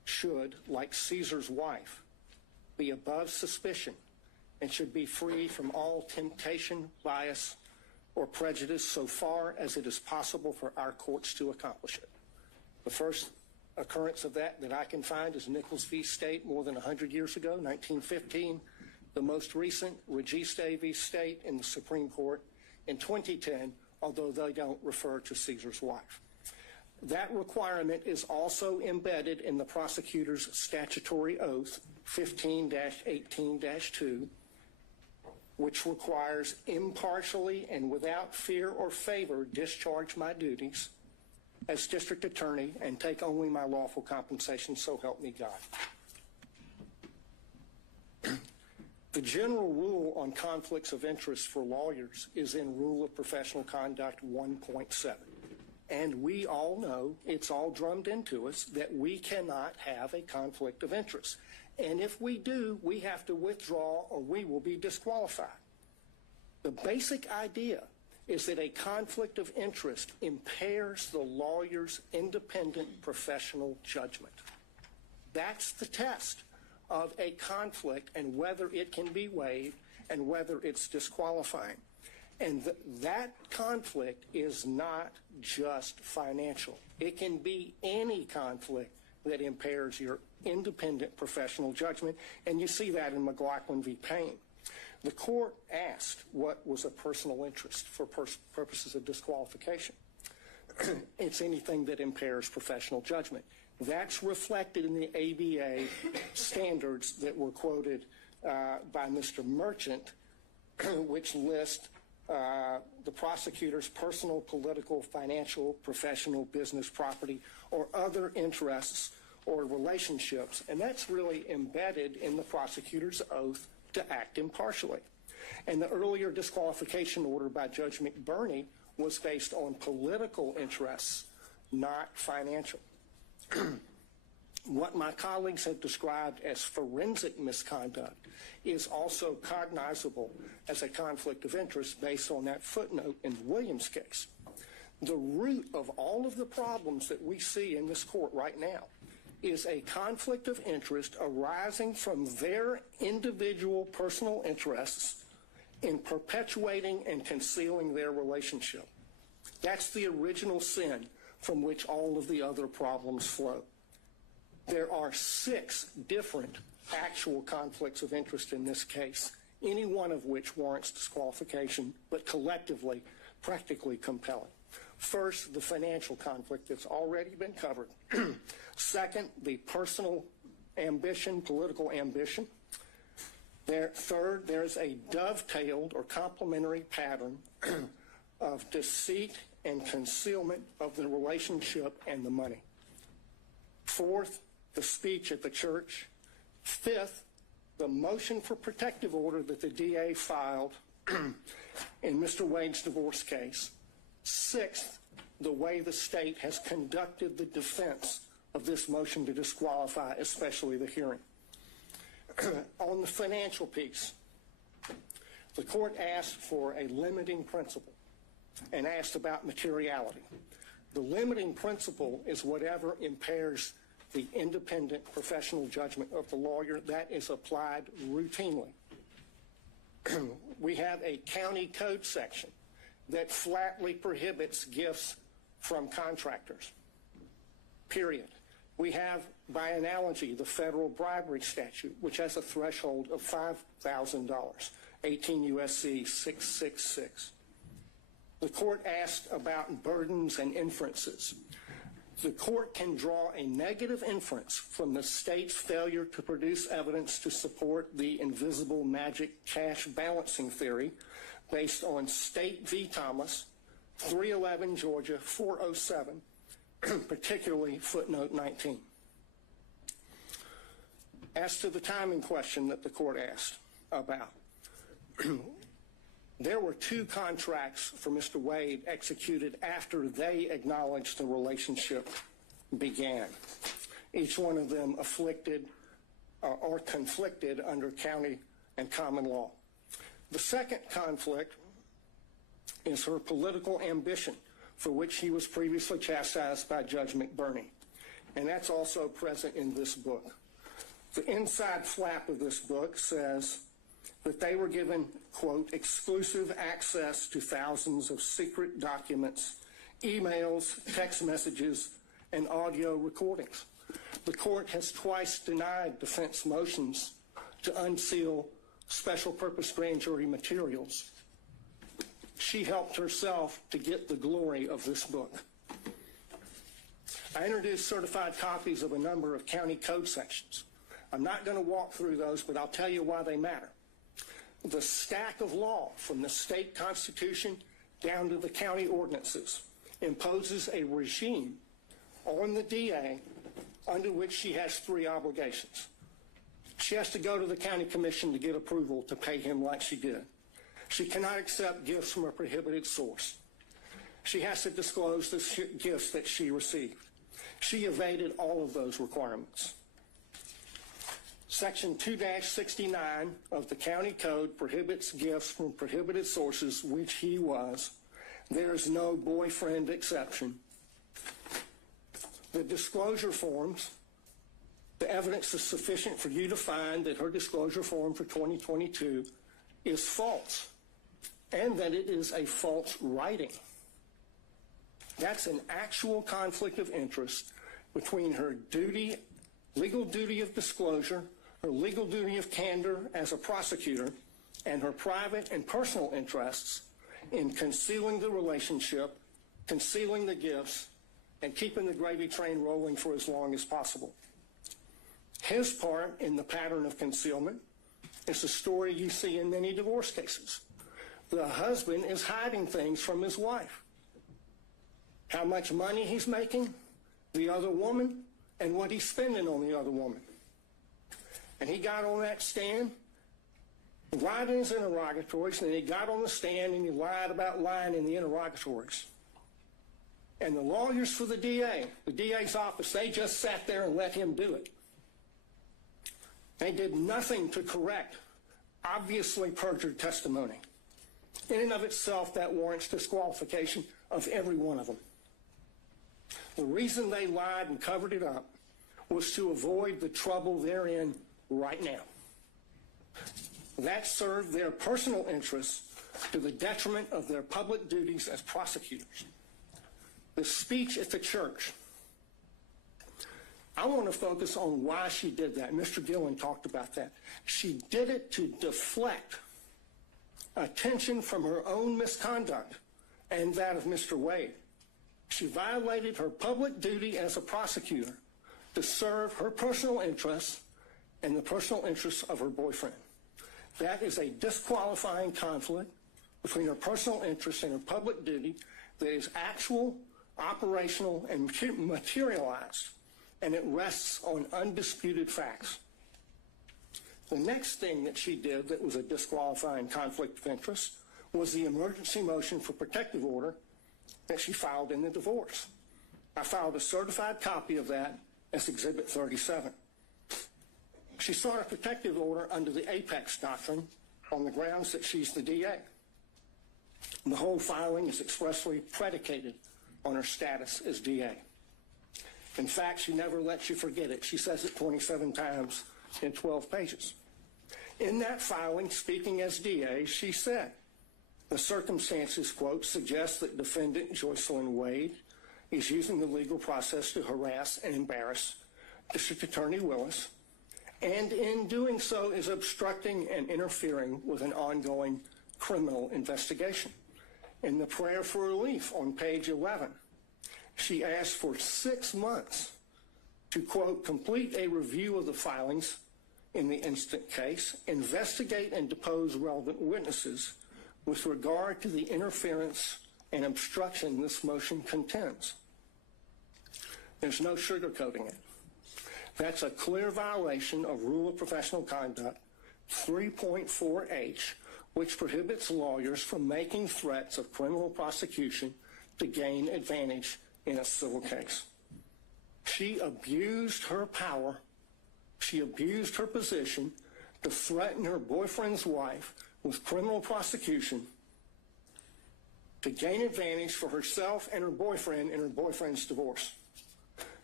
should, like Caesar's wife, be above suspicion and should be free from all temptation, bias, or prejudice so far as it is possible for our courts to accomplish it. The first occurrence of that I can find is Nichols v. State more than 100 years ago, 1915. The most recent, Registe v. State in the Supreme Court in 2010, although they don't refer to Caesar's wife. That requirement is also embedded in the prosecutor's statutory oath, 15-18-2, which requires impartially and without fear or favor discharge my duties as district attorney and take only my lawful compensation, so help me God. The general rule on conflicts of interest for lawyers is in Rule of Professional Conduct 1.7. And we all know, it's all drummed into us, that we cannot have a conflict of interest. And if we do, we have to withdraw or we will be disqualified. The basic idea is that a conflict of interest impairs the lawyer's independent professional judgment. That's the test of a conflict and whether it can be waived and whether it's disqualifying. And that conflict is not just financial. It can be any conflict that impairs your independent professional judgment, and you see that in McLaughlin v. Payne. The court asked what was a personal interest for purposes of disqualification. It's anything that impairs professional judgment. That's reflected in the ABA standards that were quoted by Mr. Merchant, which list the prosecutor's personal, political, financial, professional, business, property, or other interests or relationships. And that's really embedded in the prosecutor's oath to act impartially. And the earlier disqualification order by Judge McBurney was based on political interests, not financial. What my colleagues have described as forensic misconduct is also cognizable as a conflict of interest based on that footnote in the Williams case. The root of all of the problems that we see in this court right now is a conflict of interest arising from their individual personal interests in perpetuating and concealing their relationship. That's the original sin from which all of the other problems flow. There are 6 different actual conflicts of interest in this case, any one of which warrants disqualification, but collectively, practically compelling. First, the financial conflict that's already been covered. Second, the personal ambition, political ambition. Third, there's a dovetailed or complementary pattern of deceit and concealment of the relationship and the money. Fourth, the speech at the church. Fifth, the motion for protective order that the DA filed in Mr. Wade's divorce case. Sixth, the way the state has conducted the defense of this motion to disqualify, especially the hearing. On the financial piece, the court asked for a limiting principle and asked about materiality. The limiting principle is whatever impairs the independent professional judgment of the lawyer. That is applied routinely. We have a county code section that flatly prohibits gifts from contractors, period. We have, by analogy, the federal bribery statute, which has a threshold of $5,000, 18 U.S.C. 666. The court asked about burdens and inferences. The court can draw a negative inference from the state's failure to produce evidence to support the invisible magic cash balancing theory based on State v. Thomas, 311 Georgia 407, particularly footnote 19. As to the timing question that the court asked about, there were 2 contracts for Mr. Wade executed after they acknowledged the relationship began. Each one of them afflicted or conflicted under county and common law. The second conflict is her political ambition, for which he was previously chastised by Judge McBurney. and that's also present in this book. The inside flap of this book says that they were given, quote, exclusive access to thousands of secret documents, emails, text messages, and audio recordings. The court has twice denied defense motions to unseal special purpose grand jury materials. She helped herself to get the glory of this book. I introduced certified copies of a number of county code sections. I'm not going to walk through those, but I'll tell you why they matter. The stack of law from the state constitution down to the county ordinances imposes a regime on the DA under which she has three obligations. She has to go to the county commission to get approval to pay him like she did. She cannot accept gifts from a prohibited source. She has to disclose the gifts that she received. She evaded all of those requirements. Section 2-69 of the county code prohibits gifts from prohibited sources, which he was. There is no boyfriend exception. The disclosure forms, the evidence is sufficient for you to find that her disclosure form for 2022 is false and that it is a false writing. That's an actual conflict of interest between her duty, legal duty of disclosure, her legal duty of candor as a prosecutor, and her private and personal interests in concealing the relationship, concealing the gifts, and keeping the gravy train rolling for as long as possible. His part in the pattern of concealment is the story you see in many divorce cases. The husband is hiding things from his wife. How much money he's making, the other woman, and what he's spending on the other woman. And he got on that stand, lied in his interrogatories, and then he got on the stand and he lied about lying in the interrogatories. And the lawyers for the DA's office, they just sat there and let him do it. They did nothing to correct obviously perjured testimony. In and of itself, that warrants disqualification of every one of them. The reason they lied and covered it up was to avoid the trouble they're in right now. That served their personal interests to the detriment of their public duties as prosecutors. The speech at the church. I want to focus on why she did that. Mr. Gillen talked about that. She did it to deflect attention from her own misconduct and that of Mr. Wade. She violated her public duty as a prosecutor to serve her personal interests and the personal interests of her boyfriend. That is a disqualifying conflict between her personal interests and her public duty that is actual, operational, and materialized, and it rests on undisputed facts. The next thing that she did that was a disqualifying conflict of interest was the emergency motion for protective order that she filed in the divorce. I filed a certified copy of that as Exhibit 37. She sought a protective order under the Apex Doctrine on the grounds that she's the DA. And the whole filing is expressly predicated on her status as DA. In fact, she never lets you forget it. She says it 27 times in 12 pages. In that filing, speaking as DA, she said, the circumstances, quote, suggest that defendant Joycelyn Wade is using the legal process to harass and embarrass District Attorney Willis, and in doing so is obstructing and interfering with an ongoing criminal investigation. In the prayer for relief on page 11, she asked for 6 months to, quote, complete a review of the filings in the instant case, investigate and depose relevant witnesses with regard to the interference and obstruction this motion contends. There's no sugarcoating it. That's a clear violation of Rule of Professional Conduct 3.4H, which prohibits lawyers from making threats of criminal prosecution to gain advantage in a civil case. She abused her power, she abused her position to threaten her boyfriend's wife with criminal prosecution to gain advantage for herself and her boyfriend in her boyfriend's divorce.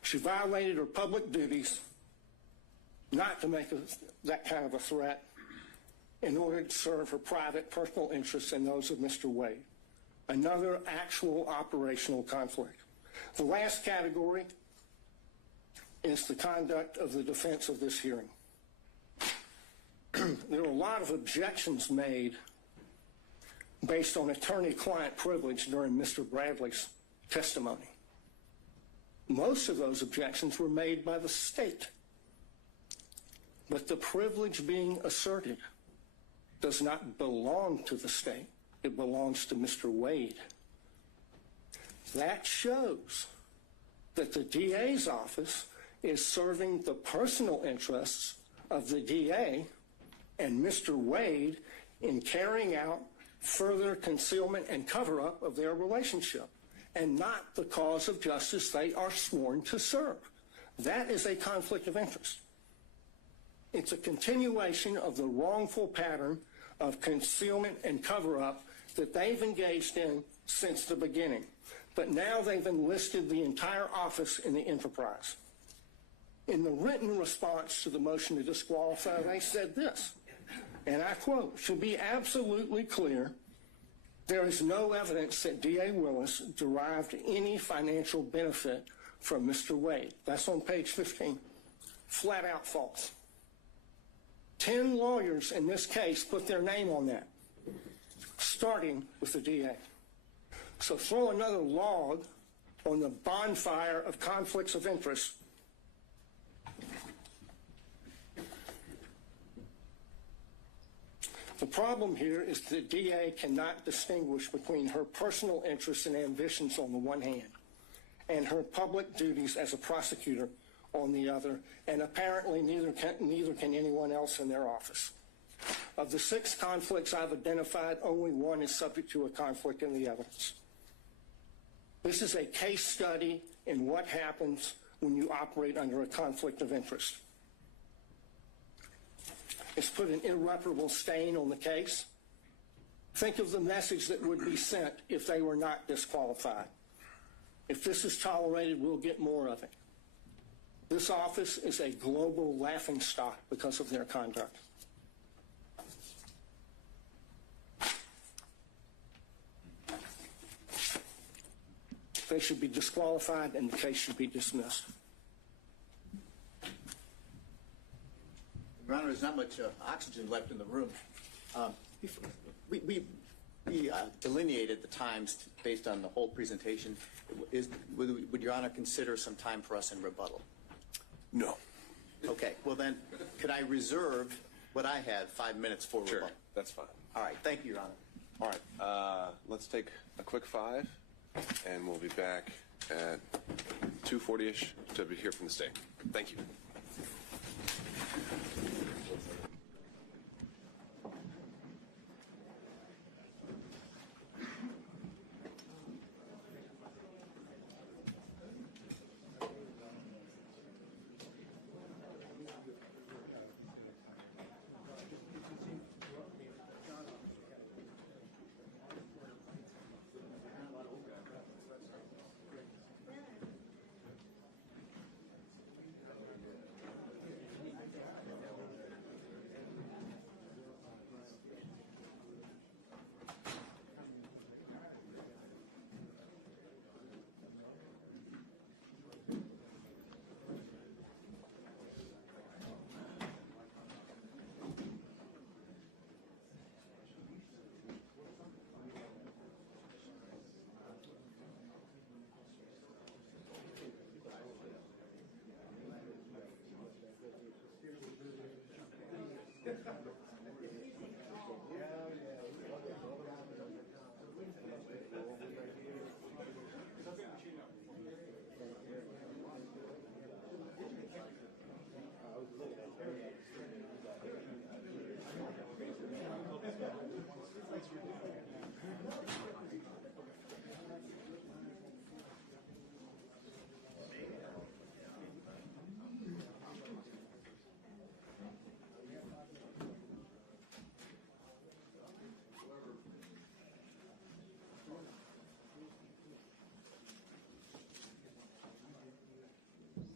She violated her public duties not to make that kind of a threat in order to serve her private personal interests and those of Mr. Wade. Another actual operational conflict. The last category is the conduct of the defense of this hearing. There were a lot of objections made based on attorney-client privilege during Mr. Bradley's testimony. Most of those objections were made by the state. But the privilege being asserted does not belong to the state. It belongs to Mr. Wade. That shows that the DA's office is serving the personal interests of the DA and Mr. Wade in carrying out further concealment and cover-up of their relationship, and not the cause of justice they are sworn to serve. That is a conflict of interest. It's a continuation of the wrongful pattern of concealment and cover-up that they've engaged in since the beginning. But now they've enlisted the entire office in the enterprise. In the written response to the motion to disqualify, they said this, and I quote, "To be absolutely clear, there is no evidence that D.A. Willis derived any financial benefit from Mr. Wade." That's on page 15. Flat out false. 10 lawyers in this case put their name on that, starting with the DA. So throw another log on the bonfire of conflicts of interest. The problem here is the DA cannot distinguish between her personal interests and ambitions on the one hand and her public duties as a prosecutor on the other, and apparently neither can anyone else in their office. Of the 6 conflicts I've identified, only one is subject to a conflict in the evidence. This is a case study in what happens when you operate under a conflict of interest. It's put an irreparable stain on the case. Think of the message that would be sent if they were not disqualified. If this is tolerated, we'll get more of it. This office is a global laughingstock because of their conduct. They should be disqualified and the case should be dismissed. Your Honor, there's not much oxygen left in the room. We delineated the times based on the whole presentation. Would Your Honor consider some time for us in rebuttal? No. Okay, well then, could I reserve what I had, 5 minutes for Sure, rebuttal? that's fine. All right, thank you, Your Honor. All right, let's take a quick 5, and we'll be back at 2:40-ish to hear from the state. Thank you.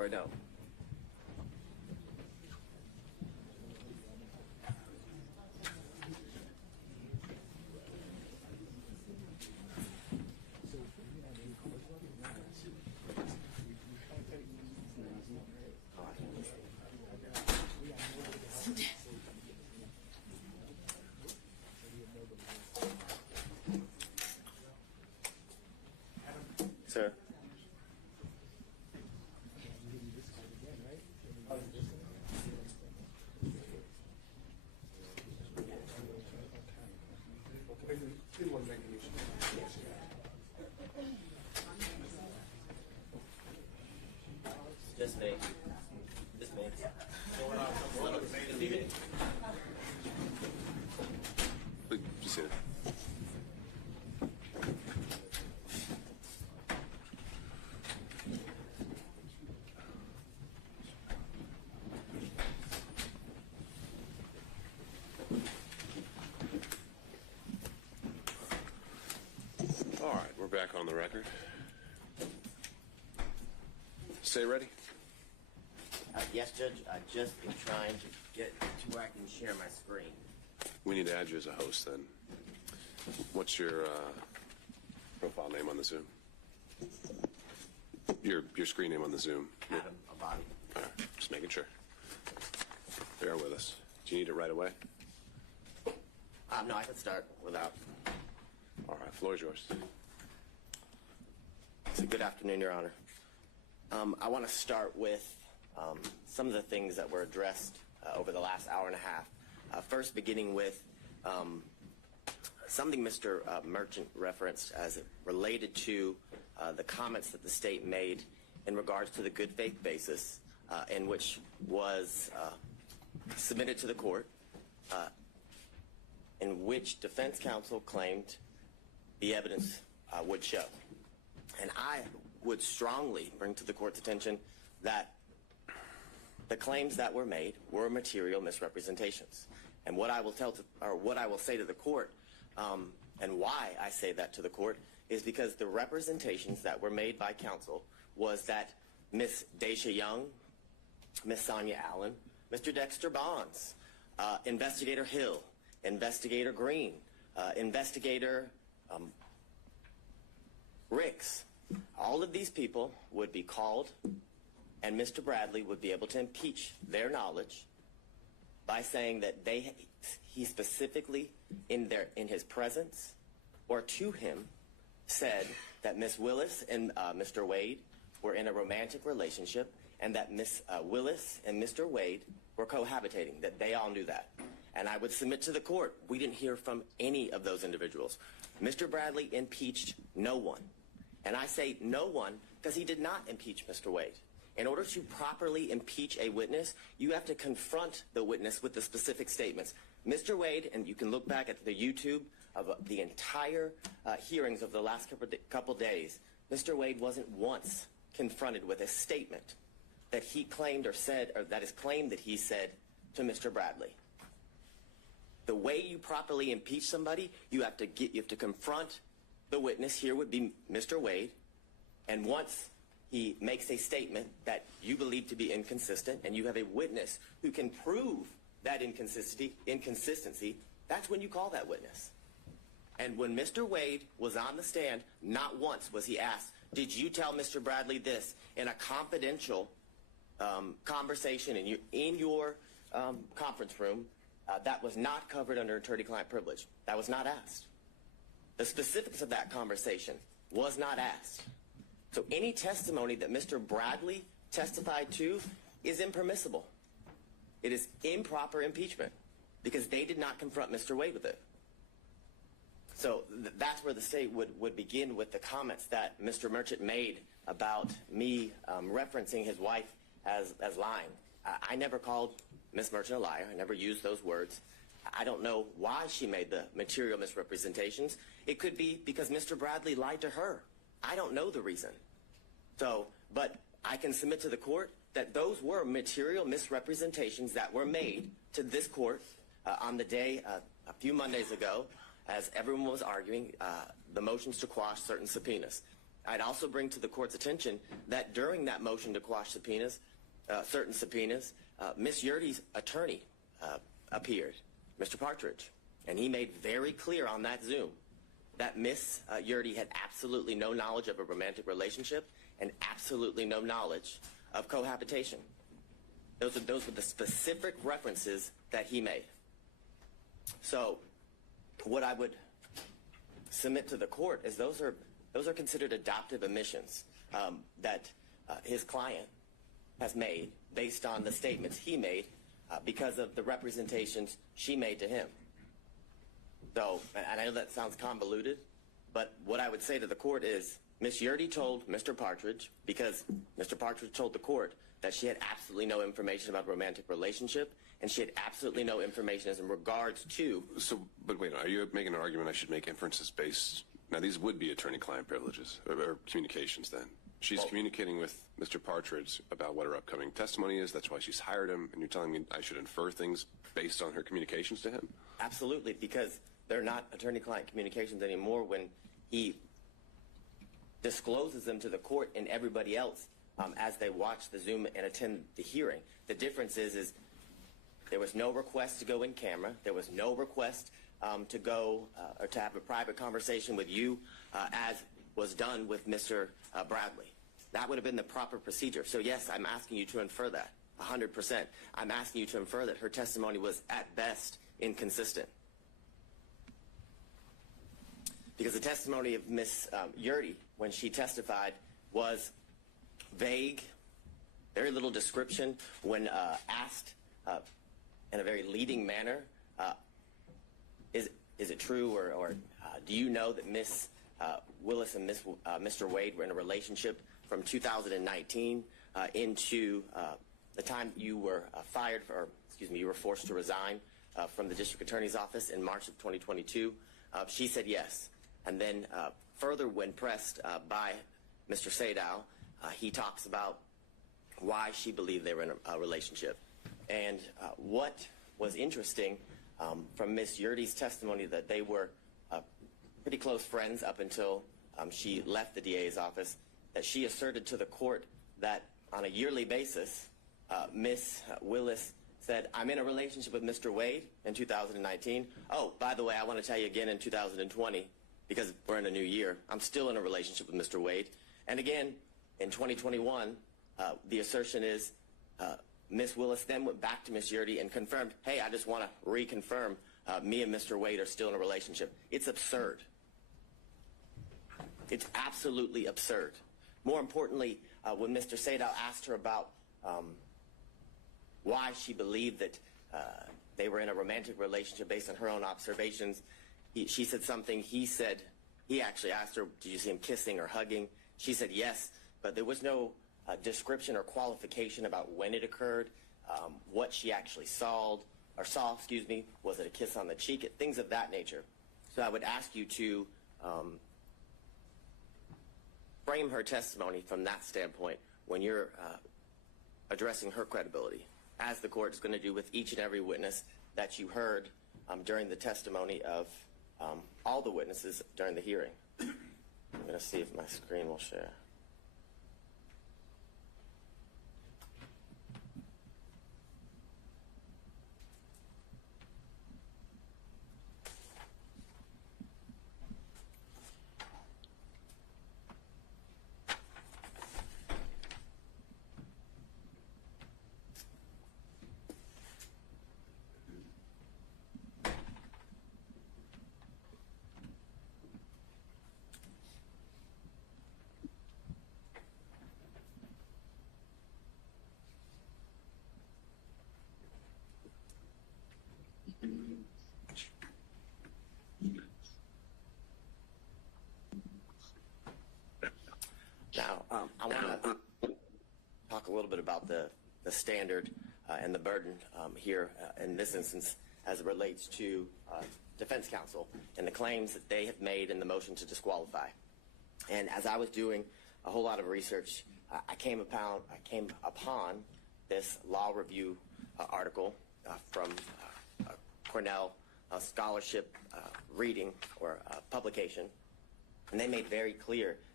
or no? Sir? Just me. Just me. Just sit. All right, we're back on the record. Stay ready. Yes, Judge. I just am trying to get to where I can share my screen. We need to add you as a host then. What's your profile name on the Zoom? Your screen name on the Zoom. Adam Abadi. All right, just making sure. Bear with us. Do you need it right away? No, I can start without. All right, floor is yours. So good afternoon, Your Honor. I want to start with some of the things that were addressed over the last hour and a half. First, beginning with something Mr. Merchant referenced as it related to the comments that the state made in regards to the good faith basis in which was submitted to the court, in which defense counsel claimed the evidence would show. And I would strongly bring to the court's attention that the claims that were made were material misrepresentations. And what I will say to the court, and why I say that to the court, is because the representations that were made by counsel was that Miss Daisha Young, Miss Sonia Allen, Mr. Dexter Bonds, Investigator Hill, Investigator Green, Investigator Ricks, all of these people would be called, and Mr. Bradley would be able to impeach their knowledge by saying that he specifically, in his presence or to him, said that Miss Willis and Mr. Wade were in a romantic relationship, and that Miss Willis and Mr. Wade were cohabitating, that they all knew that. And I would submit to the court, we didn't hear from any of those individuals. Mr. Bradley impeached no one. And I say no one because he did not impeach Mr. Wade. In order to properly impeach a witness, you have to confront the witness with the specific statements. Mr. Wade, and you can look back at the YouTube of the entire hearings of the last couple days, Mr. Wade wasn't once confronted with a statement that he claimed or said, or that is claimed that he said to Mr. Bradley. The way you properly impeach somebody, you have to confront the witness. Here would be Mr. Wade, and once he makes a statement that you believe to be inconsistent, and you have a witness who can prove that inconsistency, that's when you call that witness. And when Mr. Wade was on the stand, not once was he asked, did you tell Mr. Bradley this in a confidential conversation in your conference room that was not covered under attorney-client privilege? That was not asked. The specifics of that conversation was not asked. So any testimony that Mr. Bradley testified to is impermissible. It is improper impeachment because they did not confront Mr. Wade with it. So that's where the state would begin with the comments that Mr. Merchant made about me referencing his wife as lying. I never called Ms. Merchant a liar. I never used those words. I don't know why she made the material misrepresentations. It could be because Mr. Bradley lied to her. I don't know the reason. So, but I can submit to the court that those were material misrepresentations that were made to this court on the day a few Mondays ago as everyone was arguing the motions to quash certain subpoenas. I'd also bring to the court's attention that during that motion to quash subpoenas, certain subpoenas, Ms. Yurdy's attorney appeared, Mr. Partridge, and he made very clear on that Zoom that Ms. Yurdy had absolutely no knowledge of a romantic relationship and absolutely no knowledge of cohabitation. Those were the specific references that he made. So what I would submit to the court is those are considered adoptive omissions that his client has made based on the statements he made because of the representations she made to him. So, and I know that sounds convoluted, but what I would say to the court is Ms. Yurdy told Mr. Partridge, because Mr. Partridge told the court that she had absolutely no information about a romantic relationship, and she had absolutely no information as in regards to... So, but wait, are you making an argument I should make inferences based... Now, these would be attorney-client privileges, or communications then. She's communicating with Mr. Partridge about what her upcoming testimony is. That's why she's hired him, and you're telling me I should infer things based on her communications to him? Absolutely, because they're not attorney-client communications anymore when he discloses them to the court and everybody else as they watch the Zoom and attend the hearing. The difference is there was no request to go in camera. There was no request to go or to have a private conversation with you as was done with Mr. Bradley. That would have been the proper procedure. So yes, I'm asking you to infer that, 100%. I'm asking you to infer that her testimony was at best inconsistent. Because the testimony of Ms. Yurdy, when she testified, was vague, very little description. When asked in a very leading manner, is it true or do you know that Ms. Willis and Mr. Wade were in a relationship from 2019 into the time you were fired, or excuse me, you were forced to resign from the district attorney's office in March of 2022? She said yes. And then further, when pressed by Mr. Sadow, he talks about why she believed they were in a relationship. And what was interesting from Ms. Yurdy's testimony, that they were pretty close friends up until she left the DA's office, that she asserted to the court that on a yearly basis, Ms. Willis said, I'm in a relationship with Mr. Wade in 2019. Oh, by the way, I want to tell you again in 2020, because we're in a new year, I'm still in a relationship with Mr. Wade. And again, in 2021, the assertion is Ms. Willis then went back to Ms. Yurdy and confirmed, hey, I just want to reconfirm me and Mr. Wade are still in a relationship. It's absurd. It's absolutely absurd. More importantly, when Mr. Sadow asked her about why she believed that they were in a romantic relationship based on her own observations, she said something. He actually asked her, did you see him kissing or hugging? She said yes, but there was no description or qualification about when it occurred, what she actually saw, was it a kiss on the cheek, things of that nature. So I would ask you to frame her testimony from that standpoint when you're addressing her credibility, as the court is going to do with each and every witness that you heard during the testimony of all the witnesses during the hearing. I'm going to see if my screen will share. Now, I want to talk a little bit about the standard and the burden here in this instance as it relates to defense counsel and the claims that they have made in the motion to disqualify. And as I was doing a whole lot of research, I came upon this law review article from Cornell scholarship reading or publication, and they made very clear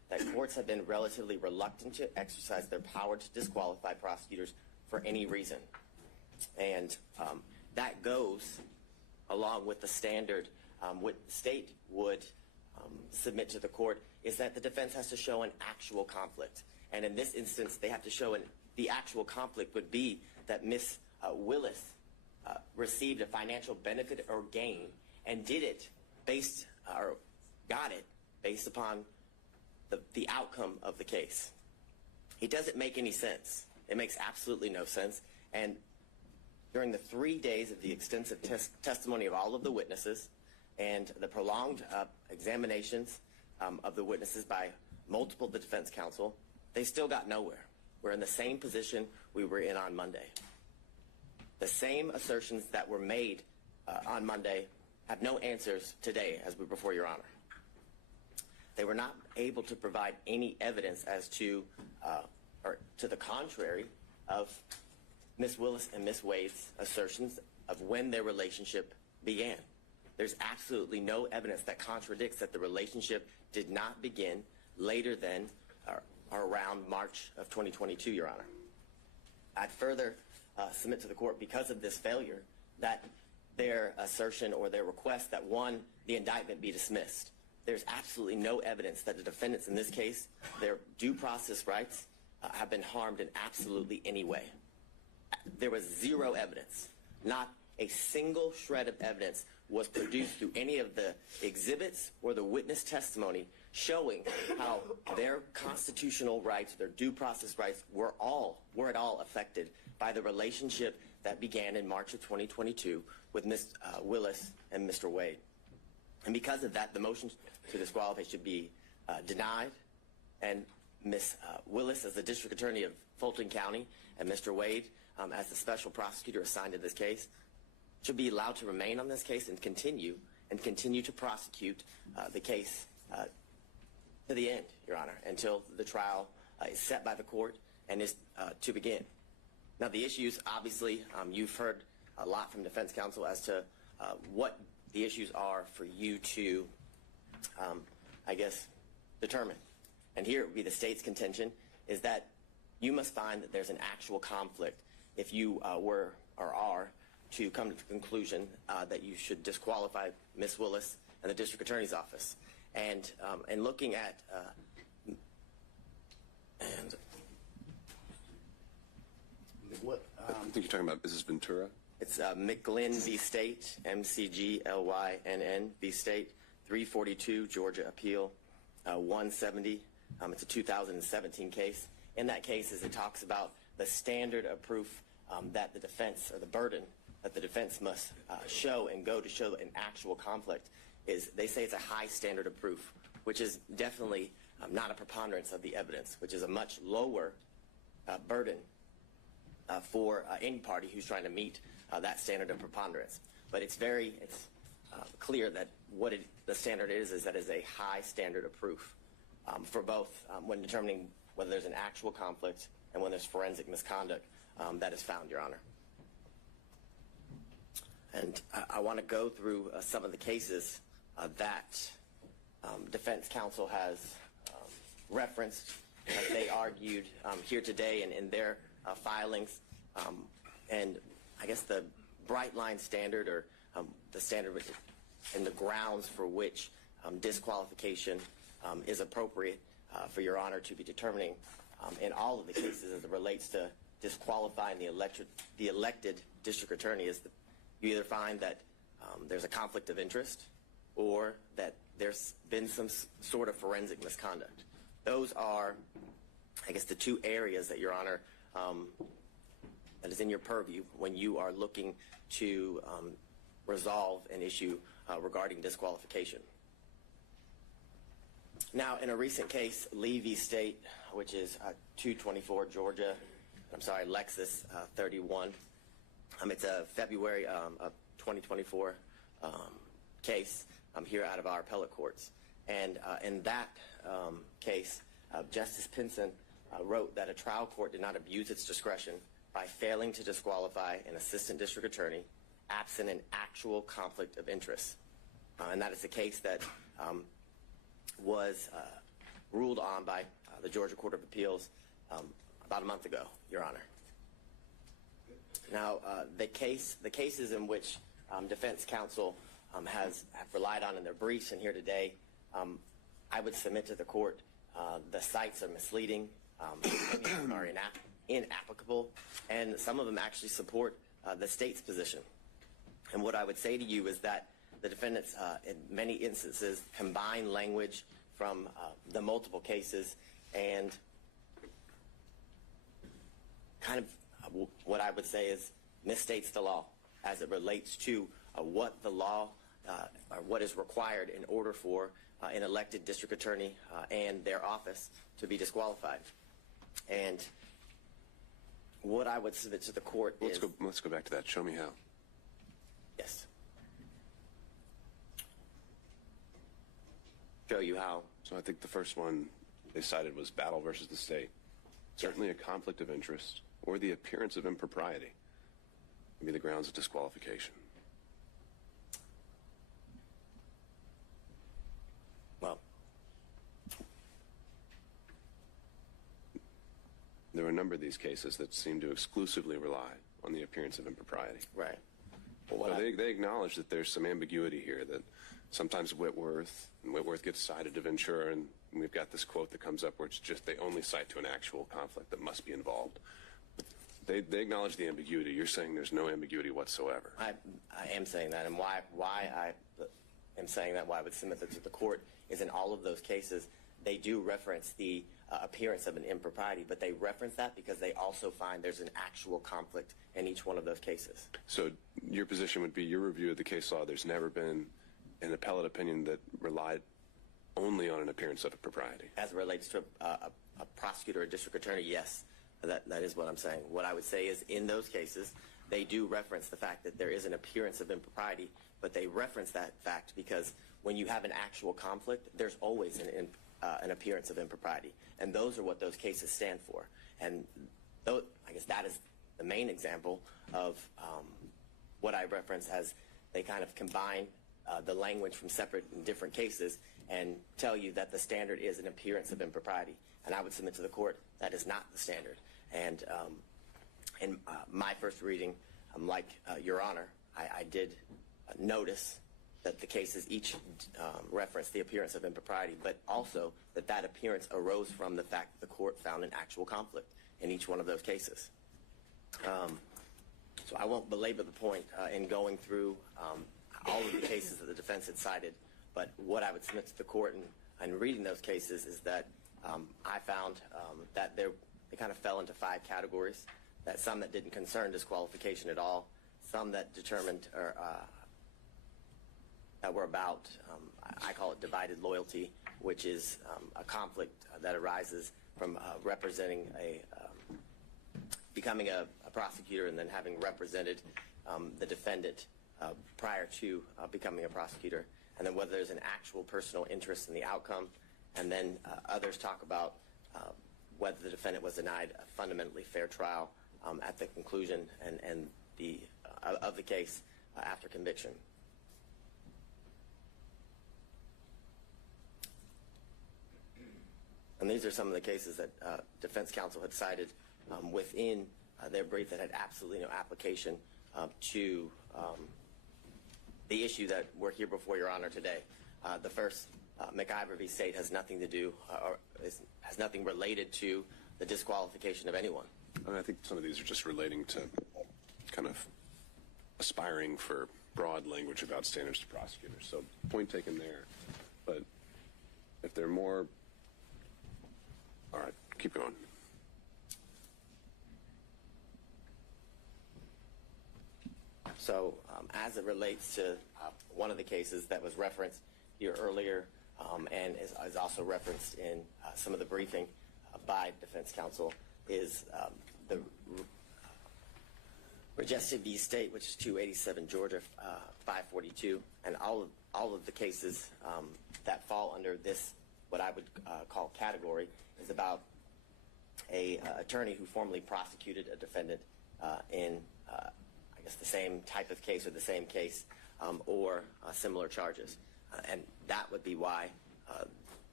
that courts have been relatively reluctant to exercise their power to disqualify prosecutors for any reason. And that goes along with the standard what the state would submit to the court is that the defense has to show an actual conflict. And in this instance, they have to show the actual conflict would be that Ms. Willis received a financial benefit or gain and did it based, or got it based upon the outcome of the case. It doesn't make any sense. It makes absolutely no sense. And during the 3 days of the extensive testimony of all of the witnesses and the prolonged examinations of the witnesses by multiple defense counsel, they still got nowhere. We're in the same position we were in on Monday. The same assertions that were made on Monday have no answers today as we're before Your Honor. They were not able to provide any evidence as to, or to the contrary of Ms. Willis and Ms. Wade's assertions of when their relationship began. There's absolutely no evidence that contradicts that the relationship did not begin later than or around March of 2022, Your Honor. I'd further submit to the court, because of this failure, that their assertion or their request that, one, the indictment be dismissed. There's absolutely no evidence that the defendants in this case, their due process rights, have been harmed in absolutely any way. There was zero evidence. Not a single shred of evidence was produced through any of the exhibits or the witness testimony showing how their constitutional rights, their due process rights, were at all affected by the relationship that began in March of 2022 with Ms. Willis and Mr. Wade. And because of that, the motion to disqualify should be denied, and Ms. Willis, as the District Attorney of Fulton County, and Mr. Wade, as the special prosecutor assigned to this case, should be allowed to remain on this case and continue to prosecute the case to the end, Your Honor, until the trial is set by the court and is to begin. Now, the issues, obviously, you've heard a lot from defense counsel as to what the issues are for you to, I guess, determine. And here it would be the state's contention is that you must find that there's an actual conflict if you were or are to come to the conclusion that you should disqualify Ms. Willis and the District Attorney's Office. And looking at what I think you're talking about, is this Ventura? It's McGlynn v. State, McGlynn v. State, 342 Georgia Appeal 170. It's a 2017 case. In that case, as it talks about the standard of proof that the defense, or the burden that the defense must show and go to show an actual conflict, is they say it's a high standard of proof, which is definitely not a preponderance of the evidence, which is a much lower burden for any party who's trying to meet that standard of preponderance. But it's clear that what the standard is that is a high standard of proof for both when determining whether there's an actual conflict and when there's forensic misconduct that is found, Your Honor. And I want to go through some of the cases that defense counsel has referenced as they argued here today and in their filings. And I guess the bright line standard, or the standard and the grounds for which disqualification is appropriate for Your Honor to be determining in all of the cases as it relates to disqualifying the elected district attorney is that you either find that there's a conflict of interest or that there's been some sort of forensic misconduct. Those are, I guess, the two areas that Your Honor that is in your purview when you are looking to resolve an issue regarding disqualification. Now, in a recent case, Lee v. State, which is 224 Georgia, Lexus 31. It's a February of 2024 case here out of our appellate courts. And in that case, Justice Pinson wrote that a trial court did not abuse its discretion by failing to disqualify an assistant district attorney absent an actual conflict of interest. And that is a case that was ruled on by the Georgia Court of Appeals about a month ago, Your Honor. Now, the cases in which defense counsel have relied on in their briefs and here today, I would submit to the court the cites are misleading, many of them are inapplicable, and some of them actually support the state's position. And what I would say to you is that the defendants, in many instances, combine language from the multiple cases and kind of what I would say is misstates the law as it relates to what the law or what is required in order for an elected district attorney and their office to be disqualified. And what I would submit to the court is... Let's go back to that. Show me how. Yes. Show you how. So I think the first one they cited was Battle versus the state. Certainly a conflict of interest or the appearance of impropriety would be the grounds of disqualification. Well, there are a number of these cases that seem to exclusively rely on the appearance of impropriety. right. Well, they acknowledge that there's some ambiguity here, that sometimes Whitworth gets cited to Ventura, and we've got this quote that comes up where it's just they only cite to an actual conflict that must be involved. They acknowledge the ambiguity. You're saying there's no ambiguity whatsoever. I am saying that, and why I am saying that, why I would submit that to the court, is in all of those cases, they do reference the appearance of an impropriety, but they reference that because they also find there's an actual conflict in each one of those cases. So your position would be, your review of the case law, there's never been an appellate opinion that relied only on an appearance of impropriety. As it relates to a prosecutor or district attorney, yes, that is what I'm saying. What I would say is in those cases, they do reference the fact that there is an appearance of impropriety, but they reference that fact because when you have an actual conflict, there's always an appearance of impropriety. And those are what those cases stand for. And I guess that is the main example of what I reference as they kind of combine the language from separate and different cases and tell you that the standard is an appearance of impropriety. And I would submit to the court that is not the standard. And in my first reading, like Your Honor, I did notice that the cases each reference the appearance of impropriety, but also that appearance arose from the fact that the court found an actual conflict in each one of those cases. So I won't belabor the point in going through all of the cases that the defense had cited, but what I would submit to the court in reading those cases is that I found that they kind of fell into 5 categories, that some that didn't concern disqualification at all, some that determined or that were about, I call it divided loyalty, which is a conflict that arises from representing becoming a prosecutor and then having represented the defendant prior to becoming a prosecutor, and then whether there's an actual personal interest in the outcome, and then others talk about whether the defendant was denied a fundamentally fair trial at the conclusion and of the case after conviction. And these are some of the cases that defense counsel had cited within their brief that had absolutely no application to the issue that we're here before Your Honor today. The first, McIver v. State, has nothing to do or has nothing related to the disqualification of anyone. I think some of these are just relating to kind of aspiring for broad language about standards to prosecutors. So point taken there. But if there are more... All right, keep going. So as it relates to one of the cases that was referenced here earlier and is also referenced in some of the briefing by defense counsel is the Regested v. State, which is 287 Georgia 542, and all of the cases that fall under this, what I would call category, is about a attorney who formerly prosecuted a defendant in I guess the same type of case or the same case or similar charges, and that would be why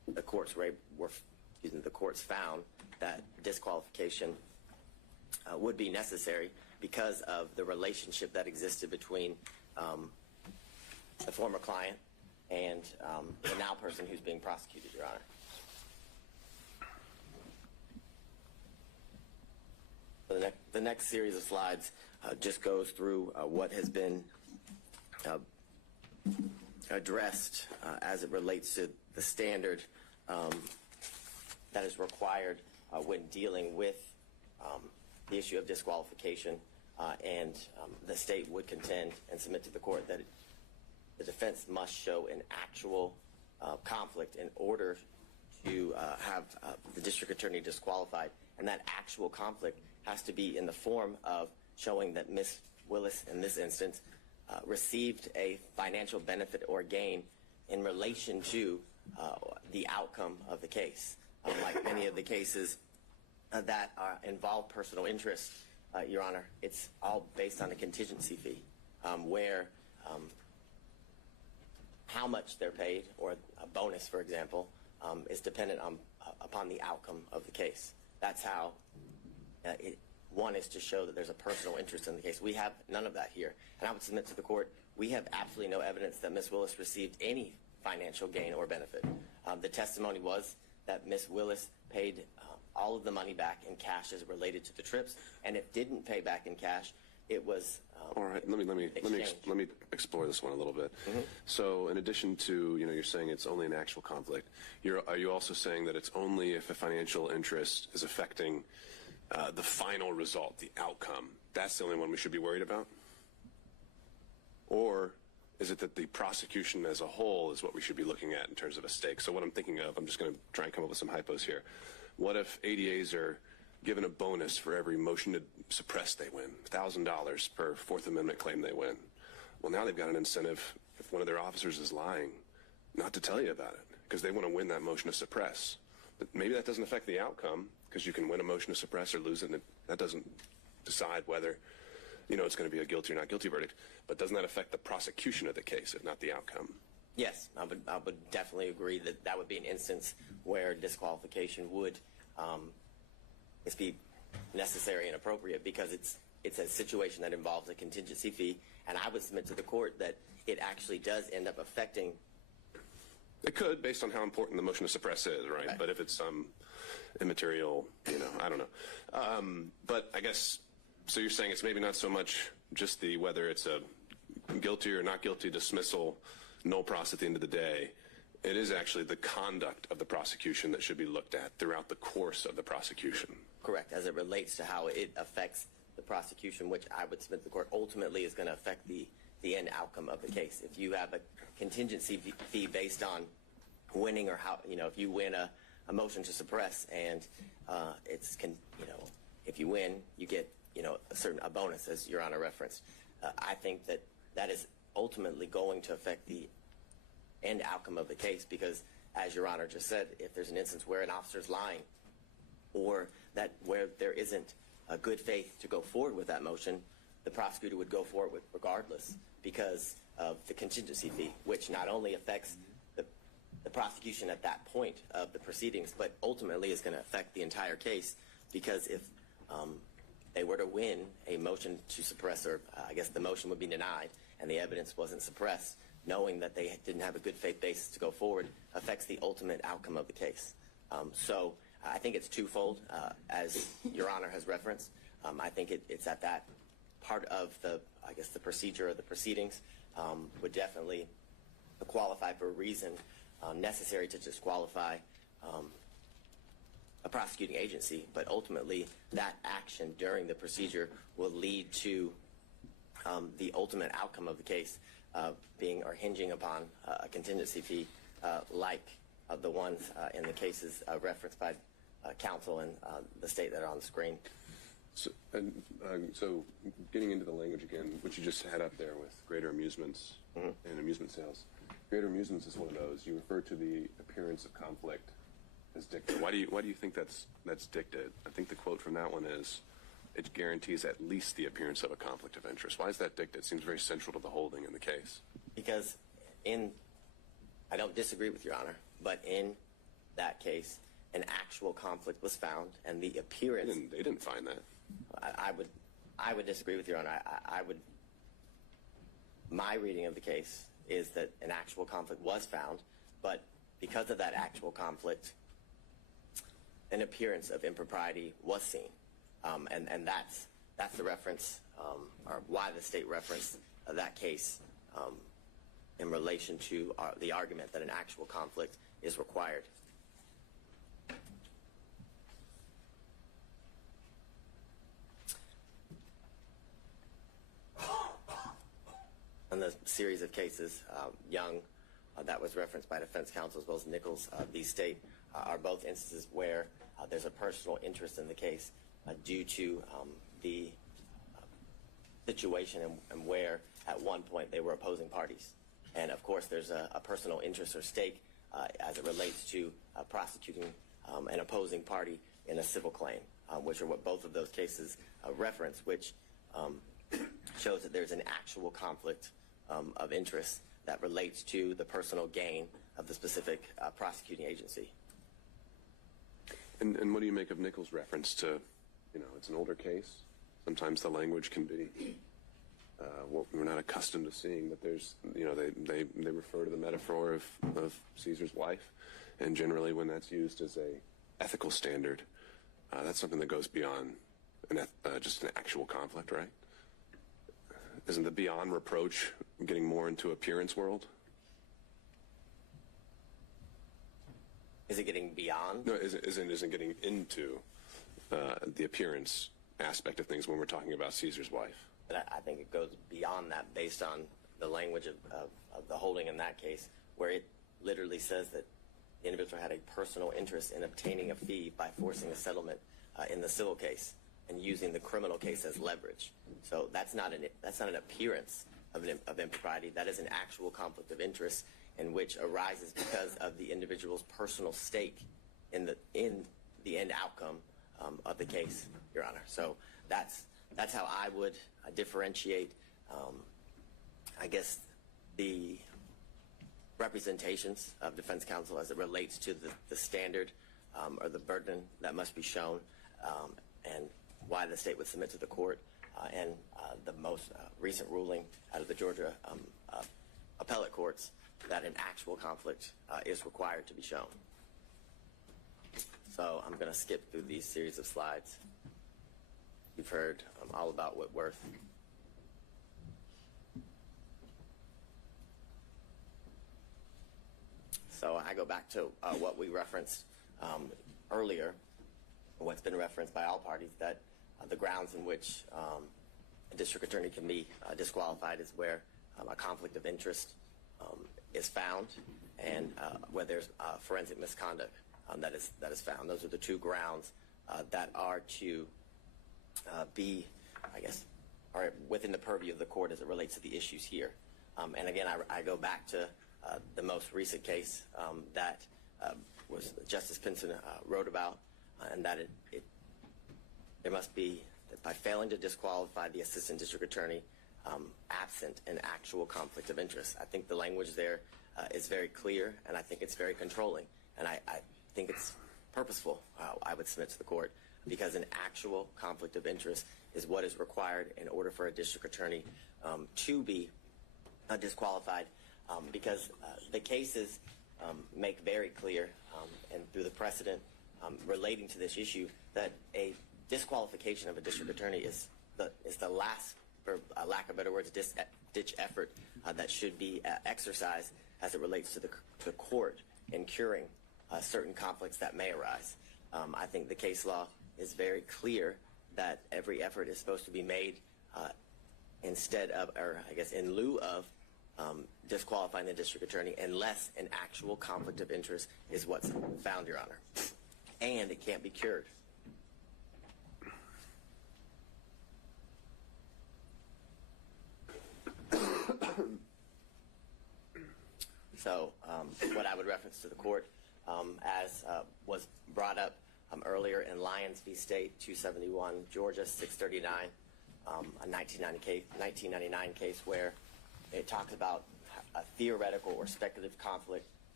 the courts the courts found that disqualification would be necessary because of the relationship that existed between the former client and the now person who's being prosecuted, Your Honor. The next series of slides just goes through what has been addressed as it relates to the standard that is required when dealing with the issue of disqualification, and the state would contend and submit to the court that the defense must show an actual conflict in order to have the district attorney disqualified, and that actual conflict has to be in the form of showing that Ms. Willis, in this instance, received a financial benefit or gain in relation to the outcome of the case. Like many of the cases that involve personal interest, Your Honor, it's all based on a contingency fee, where how much they're paid, or a bonus, for example, is dependent upon the outcome of the case. That's how one is to show that there's a personal interest in the case. We have none of that here. And I would submit to the court, we have absolutely no evidence that Ms. Willis received any financial gain or benefit. The testimony was that Ms. Willis paid all of the money back in cash as related to the trips, and if didn't pay back in cash, it was all right. Let me explore this one a little bit. Mm-hmm. So, in addition to you're saying it's only an actual conflict, are you also saying that it's only if a financial interest is affecting the final result, the outcome? That's the only one we should be worried about? Or is it that the prosecution as a whole is what we should be looking at in terms of a stake? So what I'm thinking of, I'm just going to try and come up with some hypos here. What if ADAs are given a bonus for every motion to suppress they win, $1,000 per Fourth Amendment claim they win? Well, now they've got an incentive, if one of their officers is lying, not to tell you about it, because they want to win that motion to suppress. But maybe that doesn't affect the outcome, because you can win a motion to suppress or lose it, and that doesn't decide whether it's going to be a guilty or not guilty verdict. But doesn't that affect the prosecution of the case, if not the outcome? Yes, I would definitely agree that that would be an instance where disqualification would be necessary and appropriate, because it's a situation that involves a contingency fee, and I would submit to the court that it actually does end up affecting. It could, based on how important the motion to suppress is, right? But if it's some immaterial, I don't know. But I guess, so you're saying it's maybe not so much just the whether it's a guilty or not guilty dismissal, no pros at the end of the day. It is actually the conduct of the prosecution that should be looked at throughout the course of the prosecution. Correct, as it relates to how it affects the prosecution, which I would submit to the court ultimately is going to affect the end outcome of the case. If you have a contingency fee based on winning, or how, if you win a motion to suppress, and if you win, you get, a bonus, as Your Honor referenced. I think that is ultimately going to affect the end outcome of the case, because, as Your Honor just said, if there's an instance where an officer's lying, or that where there isn't a good faith to go forward with that motion, the prosecutor would go forward with regardless, because of the contingency fee, which not only affects the prosecution at that point of the proceedings, but ultimately is going to affect the entire case, because if they were to win a motion to suppress, or I guess the motion would be denied and the evidence wasn't suppressed, knowing that they didn't have a good faith basis to go forward affects the ultimate outcome of the case. So I think it's twofold, as Your Honor has referenced. I think it's at that part of the procedure of the proceedings would definitely qualify for a reason necessary to disqualify a prosecuting agency, but ultimately that action during the procedure will lead to the ultimate outcome of the case being or hinging upon a contingency fee like the ones in the cases referenced by counsel and the state that are on the screen. So getting into the language again, which you just had up there with greater amusements and amusement sales. Greater amusements is one of those. You refer to the appearance of conflict as dicta. Why do you think that's dicta? I think the quote from that one is, it guarantees at least the appearance of a conflict of interest. Why is that dicta? It seems very central to the holding in the case. Because I don't disagree with Your Honor, but in that case, an actual conflict was found, and the appearance. They didn't find that. I would disagree with Your Honor. My reading of the case is that an actual conflict was found, but because of that actual conflict, an appearance of impropriety was seen, and that's the reference, or why the state referenced that case in relation to the argument that an actual conflict is required. In the series of cases, Young, that was referenced by defense counsel, as well as Nichols v. State, are both instances where there's a personal interest in the case due to the situation and where at one point they were opposing parties. And of course there's a personal interest or stake as it relates to prosecuting an opposing party in a civil claim, which are what both of those cases reference, which shows that there's an actual conflict of interest that relates to the personal gain of the specific prosecuting agency. And what do you make of Nichols' reference to, it's an older case. Sometimes the language can be what we're not accustomed to seeing, but there's, they refer to the metaphor of Caesar's wife, and generally when that's used as a ethical standard, that's something that goes beyond just an actual conflict, right? Isn't the beyond reproach getting more into appearance world? Is it getting beyond? No, isn't getting into the appearance aspect of things when we're talking about Caesar's wife. But I think it goes beyond that based on the language of the holding in that case, where it literally says that the individual had a personal interest in obtaining a fee by forcing a settlement in the civil case and using the criminal case as leverage. So that's not an appearance of impropriety. That is an actual conflict of interest in which arises because of the individual's personal stake in the end outcome of the case, Your Honor. So that's how I would differentiate, I guess, the representations of defense counsel as it relates to the standard or the burden that must be shown, and why the state would submit to the court, and the most recent ruling out of the Georgia appellate courts that an actual conflict is required to be shown. So I'm going to skip through these series of slides. You've heard all about Whitworth. So I go back to what we referenced earlier, what's been referenced by all parties, that the grounds in which a district attorney can be disqualified is where a conflict of interest is found, and where there's forensic misconduct that is found. Those are the two grounds that are to be, I guess, are within the purview of the court as it relates to the issues here. And again, I go back to the most recent case that was Justice Pinson wrote about, and that there must be, that by failing to disqualify the assistant district attorney absent an actual conflict of interest. I think the language there is very clear, and I think it's very controlling, and I think it's purposeful, I would submit to the court, because an actual conflict of interest is what is required in order for a district attorney to be disqualified, because the cases make very clear, and through the precedent relating to this issue, that a disqualification of a district attorney is the last, for lack of better words, ditch effort that should be exercised as it relates to the court in curing certain conflicts that may arise. I think the case law is very clear that every effort is supposed to be made instead of, or I guess in lieu of, disqualifying the district attorney unless an actual conflict of interest is what's found, Your Honor. And it can't be cured. So what I would reference to the court, as was brought up earlier in Lyons v. State, 271, Georgia, 639, a 1999 case where it talks about a theoretical or speculative conflict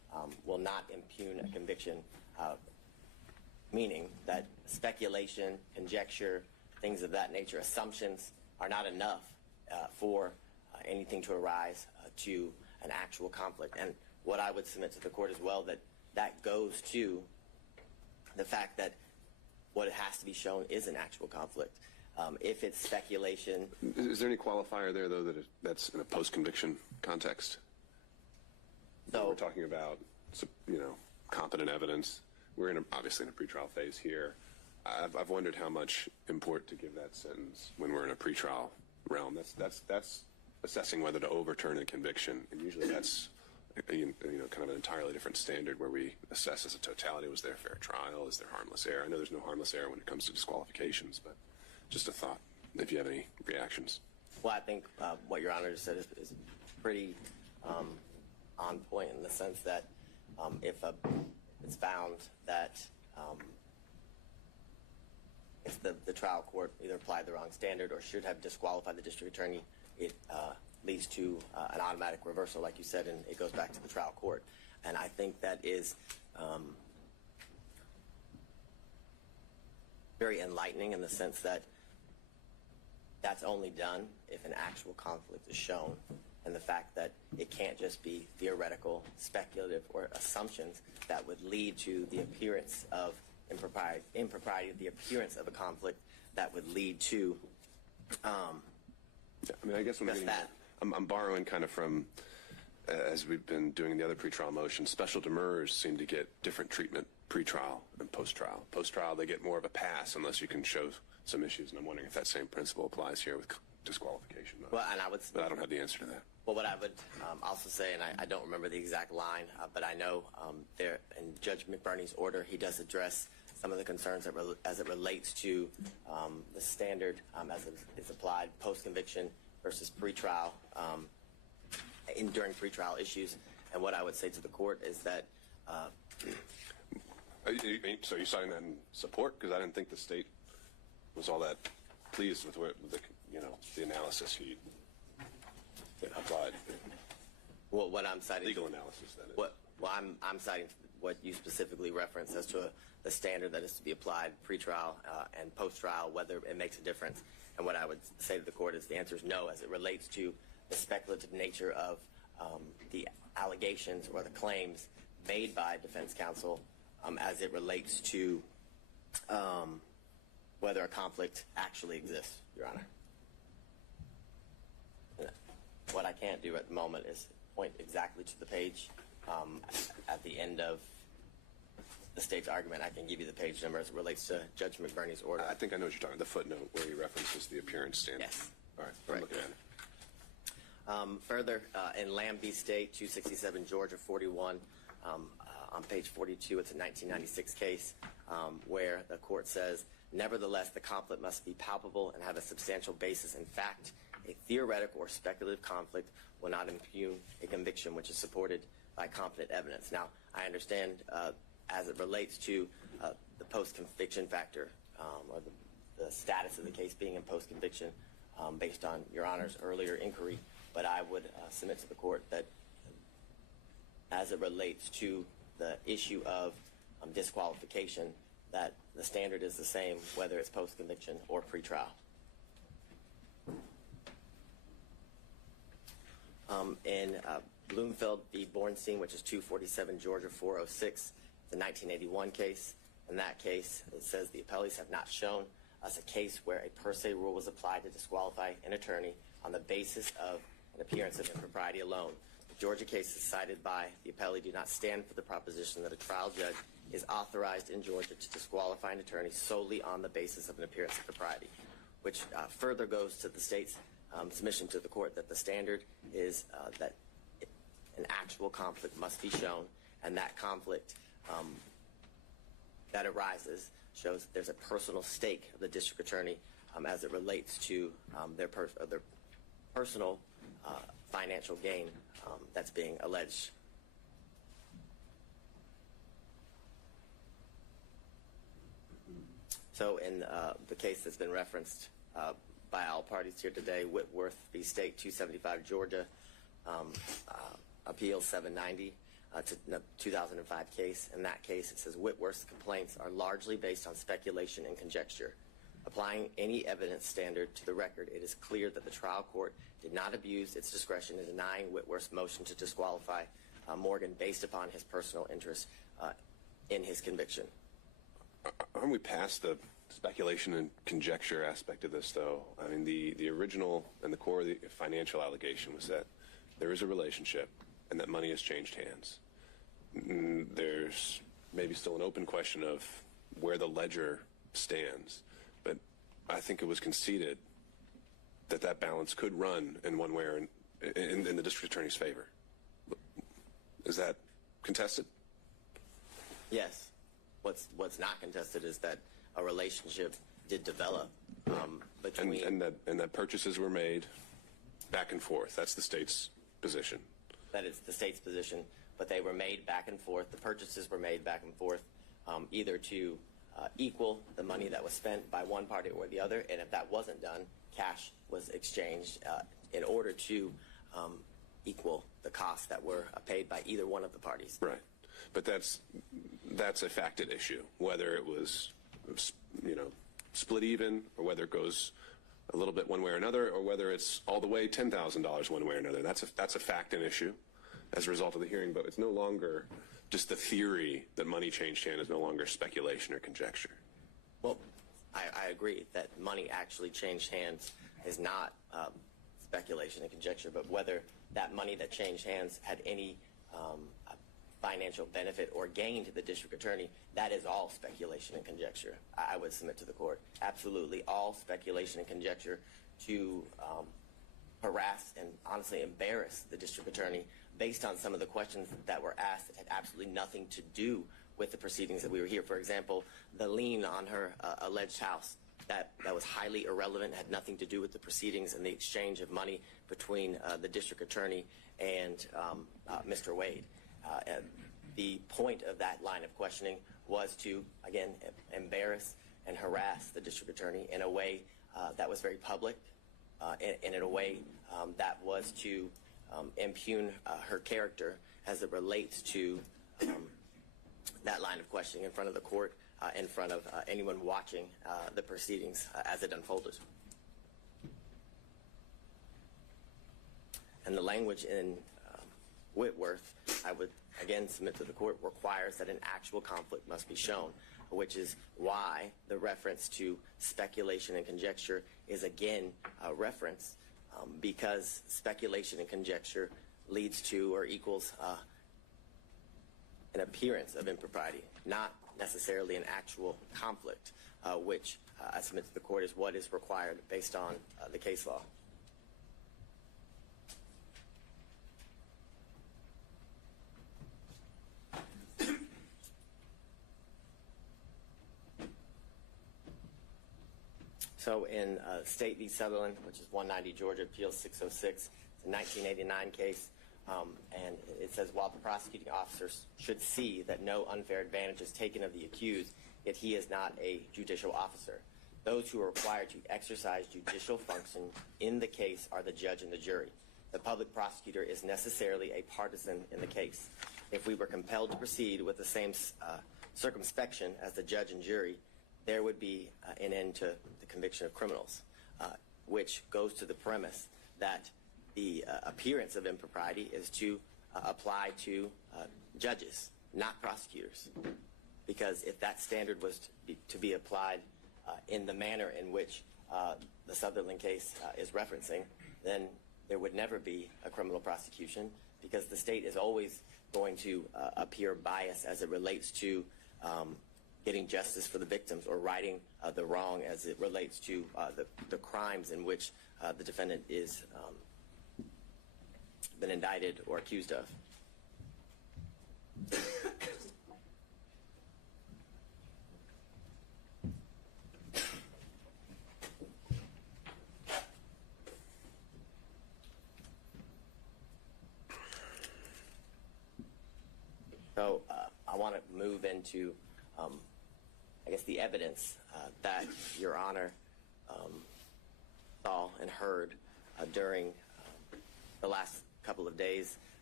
will not impugn a conviction, meaning that speculation, conjecture, things of that nature, assumptions are not enough for anything to arise to an actual conflict. And what I would submit to the court as well, that goes to the fact that what has to be shown is an actual conflict. If it's speculation. Is there any qualifier there, though, that's in a post-conviction context? So we're talking about, competent evidence. We're obviously in a pretrial phase here. I've wondered how much import to give that sentence when we're in a pretrial realm. That's assessing whether to overturn a conviction, and usually that's kind of an entirely different standard where we assess as a totality: was there a fair trial? Is there harmless error? I know there's no harmless error when it comes to disqualifications, but just a thought. If you have any reactions. Well, I think what Your Honor just said is pretty on point in the sense that if it's found that if the trial court either applied the wrong standard or should have disqualified the district attorney, it leads to an automatic reversal, like you said, and it goes back to the trial court. And I think that is very enlightening in the sense that that's only done if an actual conflict is shown, and the fact that it can't just be theoretical, speculative, or assumptions that would lead to the appearance of impropriety, the appearance of a conflict that would lead to I guess I'm borrowing kind of from, as we've been doing in the other pretrial motions, special demurrers seem to get different treatment pre-trial and post-trial. Post-trial, they get more of a pass unless you can show some issues, and I'm wondering if that same principle applies here with disqualification. Well, and but I don't have the answer to that. Well, what I would also say, and I don't remember the exact line, but I know there in Judge McBurney's order, he does address some of the concerns as it relates to the standard as it is applied post-conviction versus pre-trial during pre-trial issues. And what I would say to the court is that. So you're citing that in support? Because I didn't think the state was all that pleased with the analysis he applied. Well, what I'm citing. Legal analysis, that is. Well, I'm citing what you specifically referenced as to the standard that is to be applied pre-trial and post-trial, whether it makes a difference. And what I would say to the court is the answer is no, as it relates to the speculative nature of the allegations or the claims made by defense counsel as it relates to whether a conflict actually exists, Your Honor. What I can't do at the moment is point exactly to the page at the end of the state's argument. I can give you the page number as it relates to Judge McBurney's order. I think I know what you're talking about, the footnote where he references the appearance standard. Yes. All right, I'm looking at it. Further, in Lamb v. State, 267 Georgia 41, on page 42, it's a 1996 case where the court says, nevertheless, the conflict must be palpable and have a substantial basis in fact. A theoretical or speculative conflict will not impugn a conviction which is supported by competent evidence. Now, I understand as it relates to the post-conviction factor or the status of the case being in post-conviction based on Your Honor's earlier inquiry, but I would submit to the court that as it relates to the issue of disqualification, that the standard is the same whether it's post-conviction or pre-trial. In Bloomfield v. Bornstein, which is 247 Georgia 406, the 1981 case. In that case, it says the appellees have not shown us a case where a per se rule was applied to disqualify an attorney on the basis of an appearance of impropriety alone. The Georgia cases cited by the appellee do not stand for the proposition that a trial judge is authorized in Georgia to disqualify an attorney solely on the basis of an appearance of propriety, which further goes to the state's submission to the court that the standard is that an actual conflict must be shown, and that conflict that arises shows that there's a personal stake of the district attorney as it relates to their personal financial gain that's being alleged. So in the case that's been referenced by all parties here today, Whitworth v. State, 275 Georgia, Appeal 790, to the 2005 case. In that case, it says Whitworth's complaints are largely based on speculation and conjecture. Applying any evidence standard to the record, it is clear that the trial court did not abuse its discretion in denying Whitworth's motion to disqualify Morgan based upon his personal interest in his conviction. Aren't we past the speculation and conjecture aspect of this, though? I mean, the original and the core of the financial allegation was that there is a relationship and that money has changed hands. There's maybe still an open question of where the ledger stands, but I think it was conceded that that balance could run in one way or in the district attorney's favor. Is that contested? Yes. What's not contested is that a relationship did develop between... And that purchases were made back and forth. That's the state's position. That is the state's position, but they were made back and forth. The purchases were made back and forth either to equal the money that was spent by one party or the other, and if that wasn't done, cash was exchanged in order to equal the costs that were paid by either one of the parties. Right. But that's a facted issue, whether it was, split even, or whether it goes a little bit one way or another, or whether it's all the way $10,000 one way or another. That's a fact and issue as a result of the hearing, but it's no longer just the theory that money changed hands is no longer speculation or conjecture. Well, I agree that money actually changed hands is not speculation and conjecture, but whether that money that changed hands had any financial benefit or gain to the district attorney, that is all speculation and conjecture. I would submit to the court. Absolutely all speculation and conjecture to harass and honestly embarrass the district attorney based on some of the questions that were asked that had absolutely nothing to do with the proceedings that we were here. For example, the lien on her alleged house, that was highly irrelevant, had nothing to do with the proceedings and the exchange of money between the district attorney and Mr. Wade. The point of that line of questioning was to, again, embarrass and harass the district attorney in a way that was very public, and in a way that was to impugn her character as it relates to that line of questioning in front of the court, in front of anyone watching the proceedings as it unfolded. And the language in Whitworth, I would again submit to the court, requires that an actual conflict must be shown, which is why the reference to speculation and conjecture is again a reference, because speculation and conjecture leads to or equals an appearance of impropriety, not necessarily an actual conflict, which I submit to the court is what is required based on the case law. So in State v. Sutherland, which is 190 Georgia Appeals 606, it's a 1989 case, and it says, while the prosecuting officers should see that no unfair advantage is taken of the accused, yet he is not a judicial officer. Those who are required to exercise judicial function in the case are the judge and the jury. The public prosecutor is necessarily a partisan in the case. If we were compelled to proceed with the same circumspection as the judge and jury, there would be an end to the conviction of criminals, which goes to the premise that the appearance of impropriety is to apply to judges, not prosecutors. Because if that standard was to be applied in the manner in which the Sutherland case is referencing, then there would never be a criminal prosecution, because the state is always going to appear biased as it relates to getting justice for the victims or righting the wrong as it relates to the crimes in which the defendant is been indicted or accused of. So I want to move into I guess the evidence that Your Honor saw and heard during the last couple of days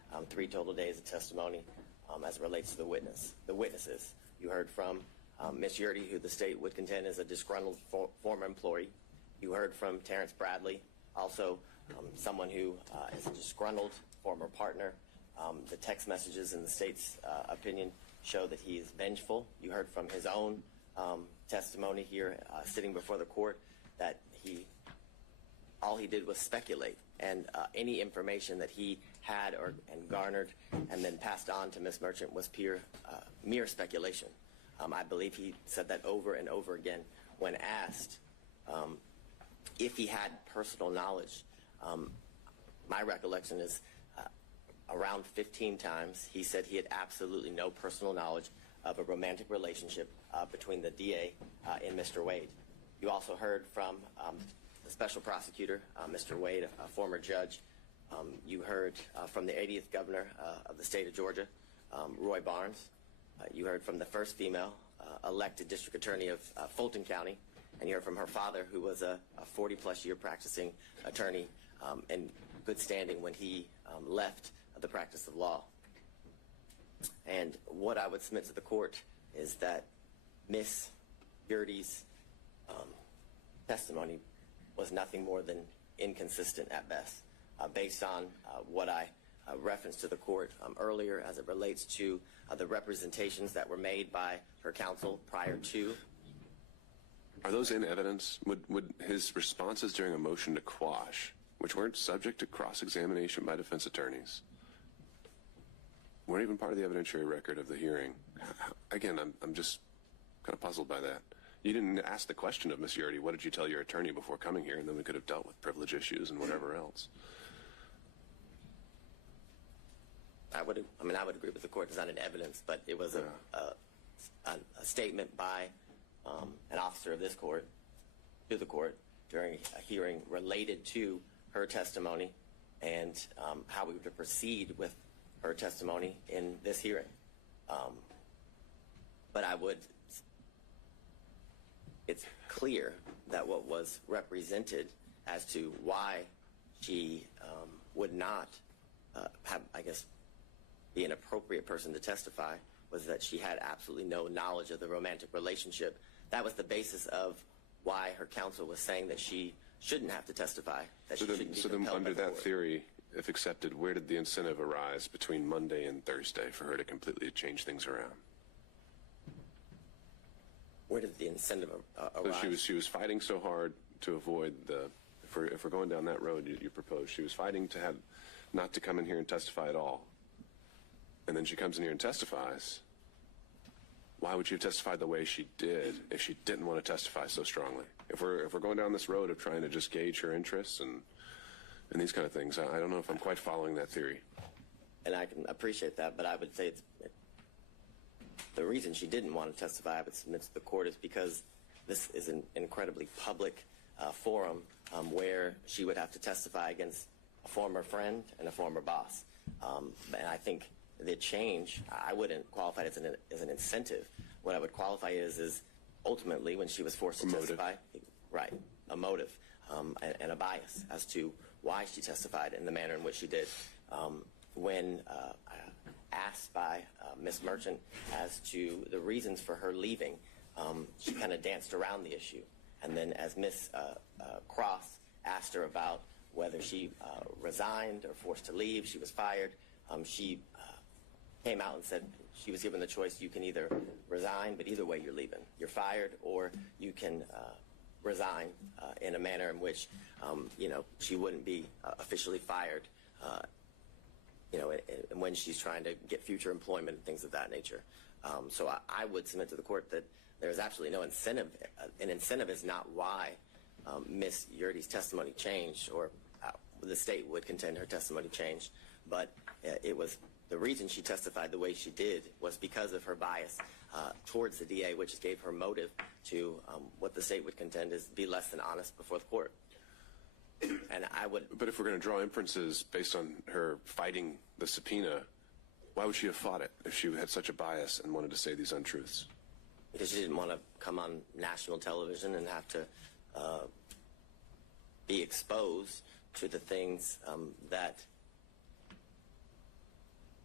3 total days of testimony as it relates to the witnesses. You heard from Ms. Yurdy, who the state would contend is a disgruntled former employee. You heard from Terrence Bradley, also someone who is a disgruntled former partner. The text messages in the state's opinion show that he is vengeful. You heard from his own testimony here sitting before the court that all he did was speculate, and any information that he had and garnered and then passed on to Ms. Merchant was mere speculation. I believe he said that over and over again when asked if he had personal knowledge. My recollection is around 15 times he said he had absolutely no personal knowledge of a romantic relationship between the DA and Mr. Wade. You also heard from the special prosecutor, Mr. Wade, a former judge. You heard from the 80th governor of the state of Georgia, Roy Barnes. You heard from the first female elected district attorney of Fulton County, and you heard from her father, who was a 40-plus year practicing attorney in good standing when he left the practice of law. And what I would submit to the court is that Ms. Yurdy's testimony was nothing more than inconsistent at best, based on what I referenced to the court earlier as it relates to the representations that were made by her counsel prior to. Are those in evidence? Would his responses during a motion to quash, which weren't subject to cross-examination by defense attorneys, weren't even part of the evidentiary record of the hearing? Again, I'm just kind of puzzled by that. You didn't ask the question of Ms. Yurdy, what did you tell your attorney before coming here, and then we could have dealt with privilege issues and whatever else. I would agree with the court. It's not in evidence, but it was a statement by an officer of this court to the court during a hearing related to her testimony and how we would proceed with her testimony in this hearing. But it's clear that what was represented as to why she would not have, I guess, be an appropriate person to testify was that she had absolutely no knowledge of the romantic relationship. That was the basis of why her counsel was saying that she shouldn't have to testify, that she shouldn't be compelled by the under that court. theory, if accepted, where did the incentive arise between Monday and Thursday for her to completely change things around? Where did the incentive arise? So she was fighting so hard to avoid the, if we're going down that road you proposed, she was fighting to have not to come in here and testify at all. And then she comes in here and testifies. Why would she have testified the way she did if she didn't want to testify so strongly? If we're going down this road of trying to just gauge her interests and these kind of things, I don't know if I'm quite following that theory. And I can appreciate that, but I would say the reason she didn't want to testify, I would submit to the court, is because this is an incredibly public forum where she would have to testify against a former friend and a former boss. And I think the change, I wouldn't qualify it as an incentive. What I would qualify is ultimately when she was forced to testify, right, a motive and a bias as to why she testified in the manner in which she did. When asked by Ms. Merchant as to the reasons for her leaving, she kind of danced around the issue. And then as Ms. Cross asked her about whether she resigned or forced to leave, she was fired, she came out and said she was given the choice, you can either resign, but either way you're leaving. You're fired, or you can resign in a manner in which, she wouldn't be officially fired, when she's trying to get future employment and things of that nature. So I would submit to the court that there's absolutely no incentive. An incentive is not why Ms. Yurdy's testimony changed, or the state would contend her testimony changed, but it was the reason she testified the way she did was because of her bias towards the DA, which gave her motive to what the state would contend is be less than honest before the court. And I would. But if we're going to draw inferences based on her fighting the subpoena, why would she have fought it if she had such a bias and wanted to say these untruths? Because she didn't want to come on national television and have to be exposed to the things that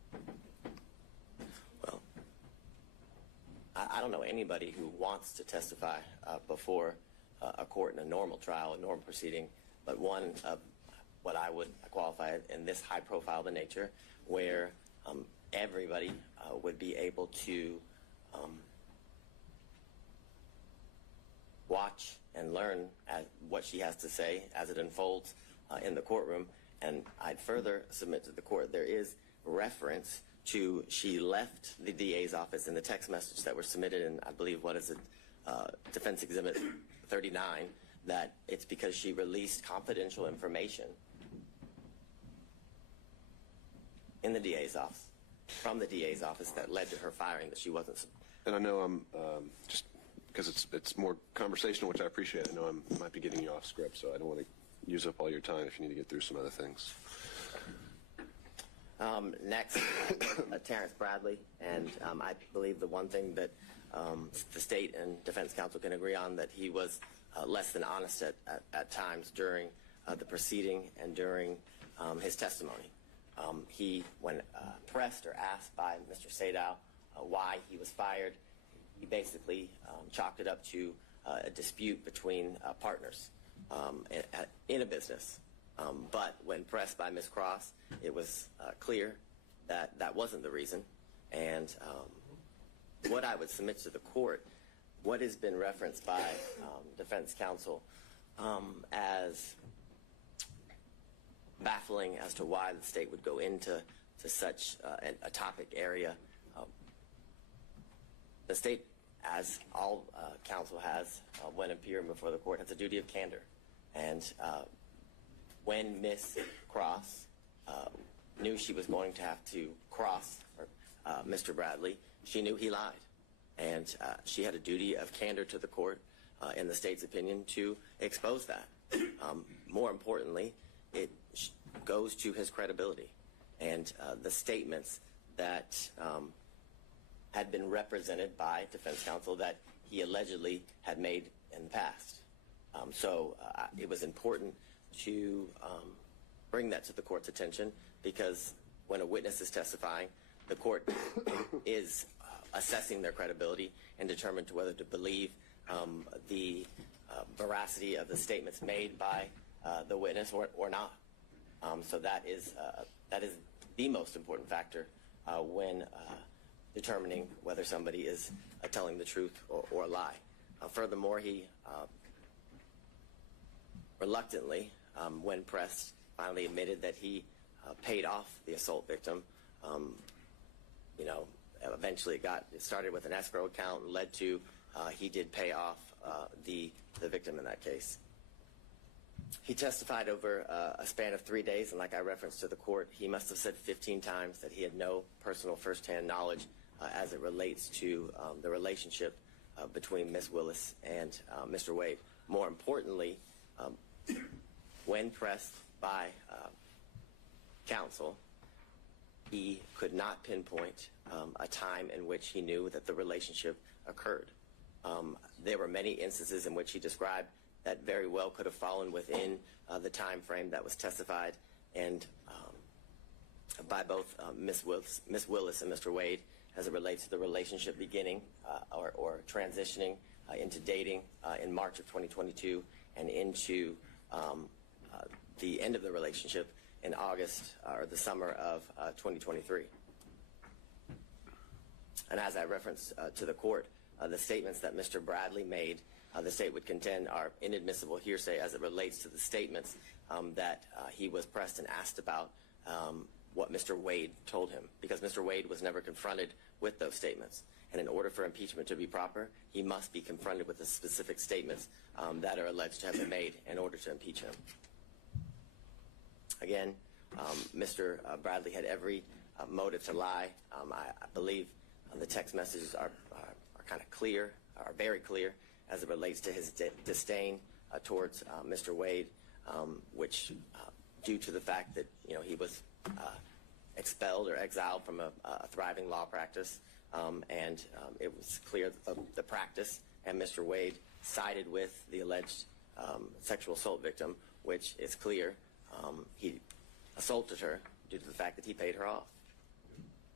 Well, I don't know anybody who wants to testify before a court in a normal trial, a normal proceeding, but one of what I would qualify in this high-profile nature, where everybody would be able to watch and learn what she has to say as it unfolds in the courtroom. And I'd further submit to the court there is reference to she left the DA's office in the text message that were submitted in, I believe, what is it, Defense Exhibit 39, that it's because she released confidential information in the DA's office, from the DA's office, that led to her firing, that she wasn't. And I know I'm just because it's more conversational, which I appreciate. I know I might be getting you off script, so I don't want to use up all your time if you need to get through some other things. Next, Terrence Bradley, and I believe the one thing that the state and defense counsel can agree on, that he was less than honest at times during the proceeding and during his testimony. He, when pressed or asked by Mr. Sadow why he was fired, he basically chalked it up to a dispute between partners in a business. But when pressed by Ms. Cross, it was clear that that wasn't the reason. And what I would submit to the court, what has been referenced by defense counsel as baffling as to why the state would go into such a topic area. The state, as all counsel has when appearing before the court, has a duty of candor. And when Ms. Cross knew she was going to have to cross Mr. Bradley, she knew he lied. And she had a duty of candor to the court, in the state's opinion, to expose that. More importantly, it goes to his credibility and the statements that had been represented by defense counsel that he allegedly had made in the past. So it was important to bring that to the court's attention, because when a witness is testifying, the court is assessing their credibility and determined to whether to believe the veracity of the statements made by the witness or not. So that is the most important factor when determining whether somebody is telling the truth or a lie. Furthermore, he reluctantly, when pressed, finally admitted that he paid off the assault victim. Eventually it started with an escrow account and led to he did pay off the victim in that case. He testified over a span of 3 days, and like I referenced to the court, he must have said 15 times that he had no personal firsthand knowledge as it relates to the relationship between Ms. Willis and Mr. Wade. More importantly, when pressed by counsel, he could not pinpoint a time in which he knew that the relationship occurred. There were many instances in which he described that very well could have fallen within the time frame that was testified and by both Ms. Willis and Mr. Wade as it relates to the relationship beginning or transitioning into dating in March of 2022 and into the end of the relationship in August or the summer of 2023. And as I referenced to the court, the statements that Mr. Bradley made, the state would contend are inadmissible hearsay as it relates to the statements that he was pressed and asked about what Mr. Wade told him, because Mr. Wade was never confronted with those statements. And in order for impeachment to be proper, he must be confronted with the specific statements that are alleged to have been made in order to impeach him. Again, Mr. Bradley had every motive to lie. I believe the text messages are kind of clear, are very clear as it relates to his disdain towards Mr. Wade, which due to the fact that he was expelled or exiled from a thriving law practice, and it was clear that the practice and Mr. Wade sided with the alleged sexual assault victim, which is clear he assaulted her due to the fact that he paid her off.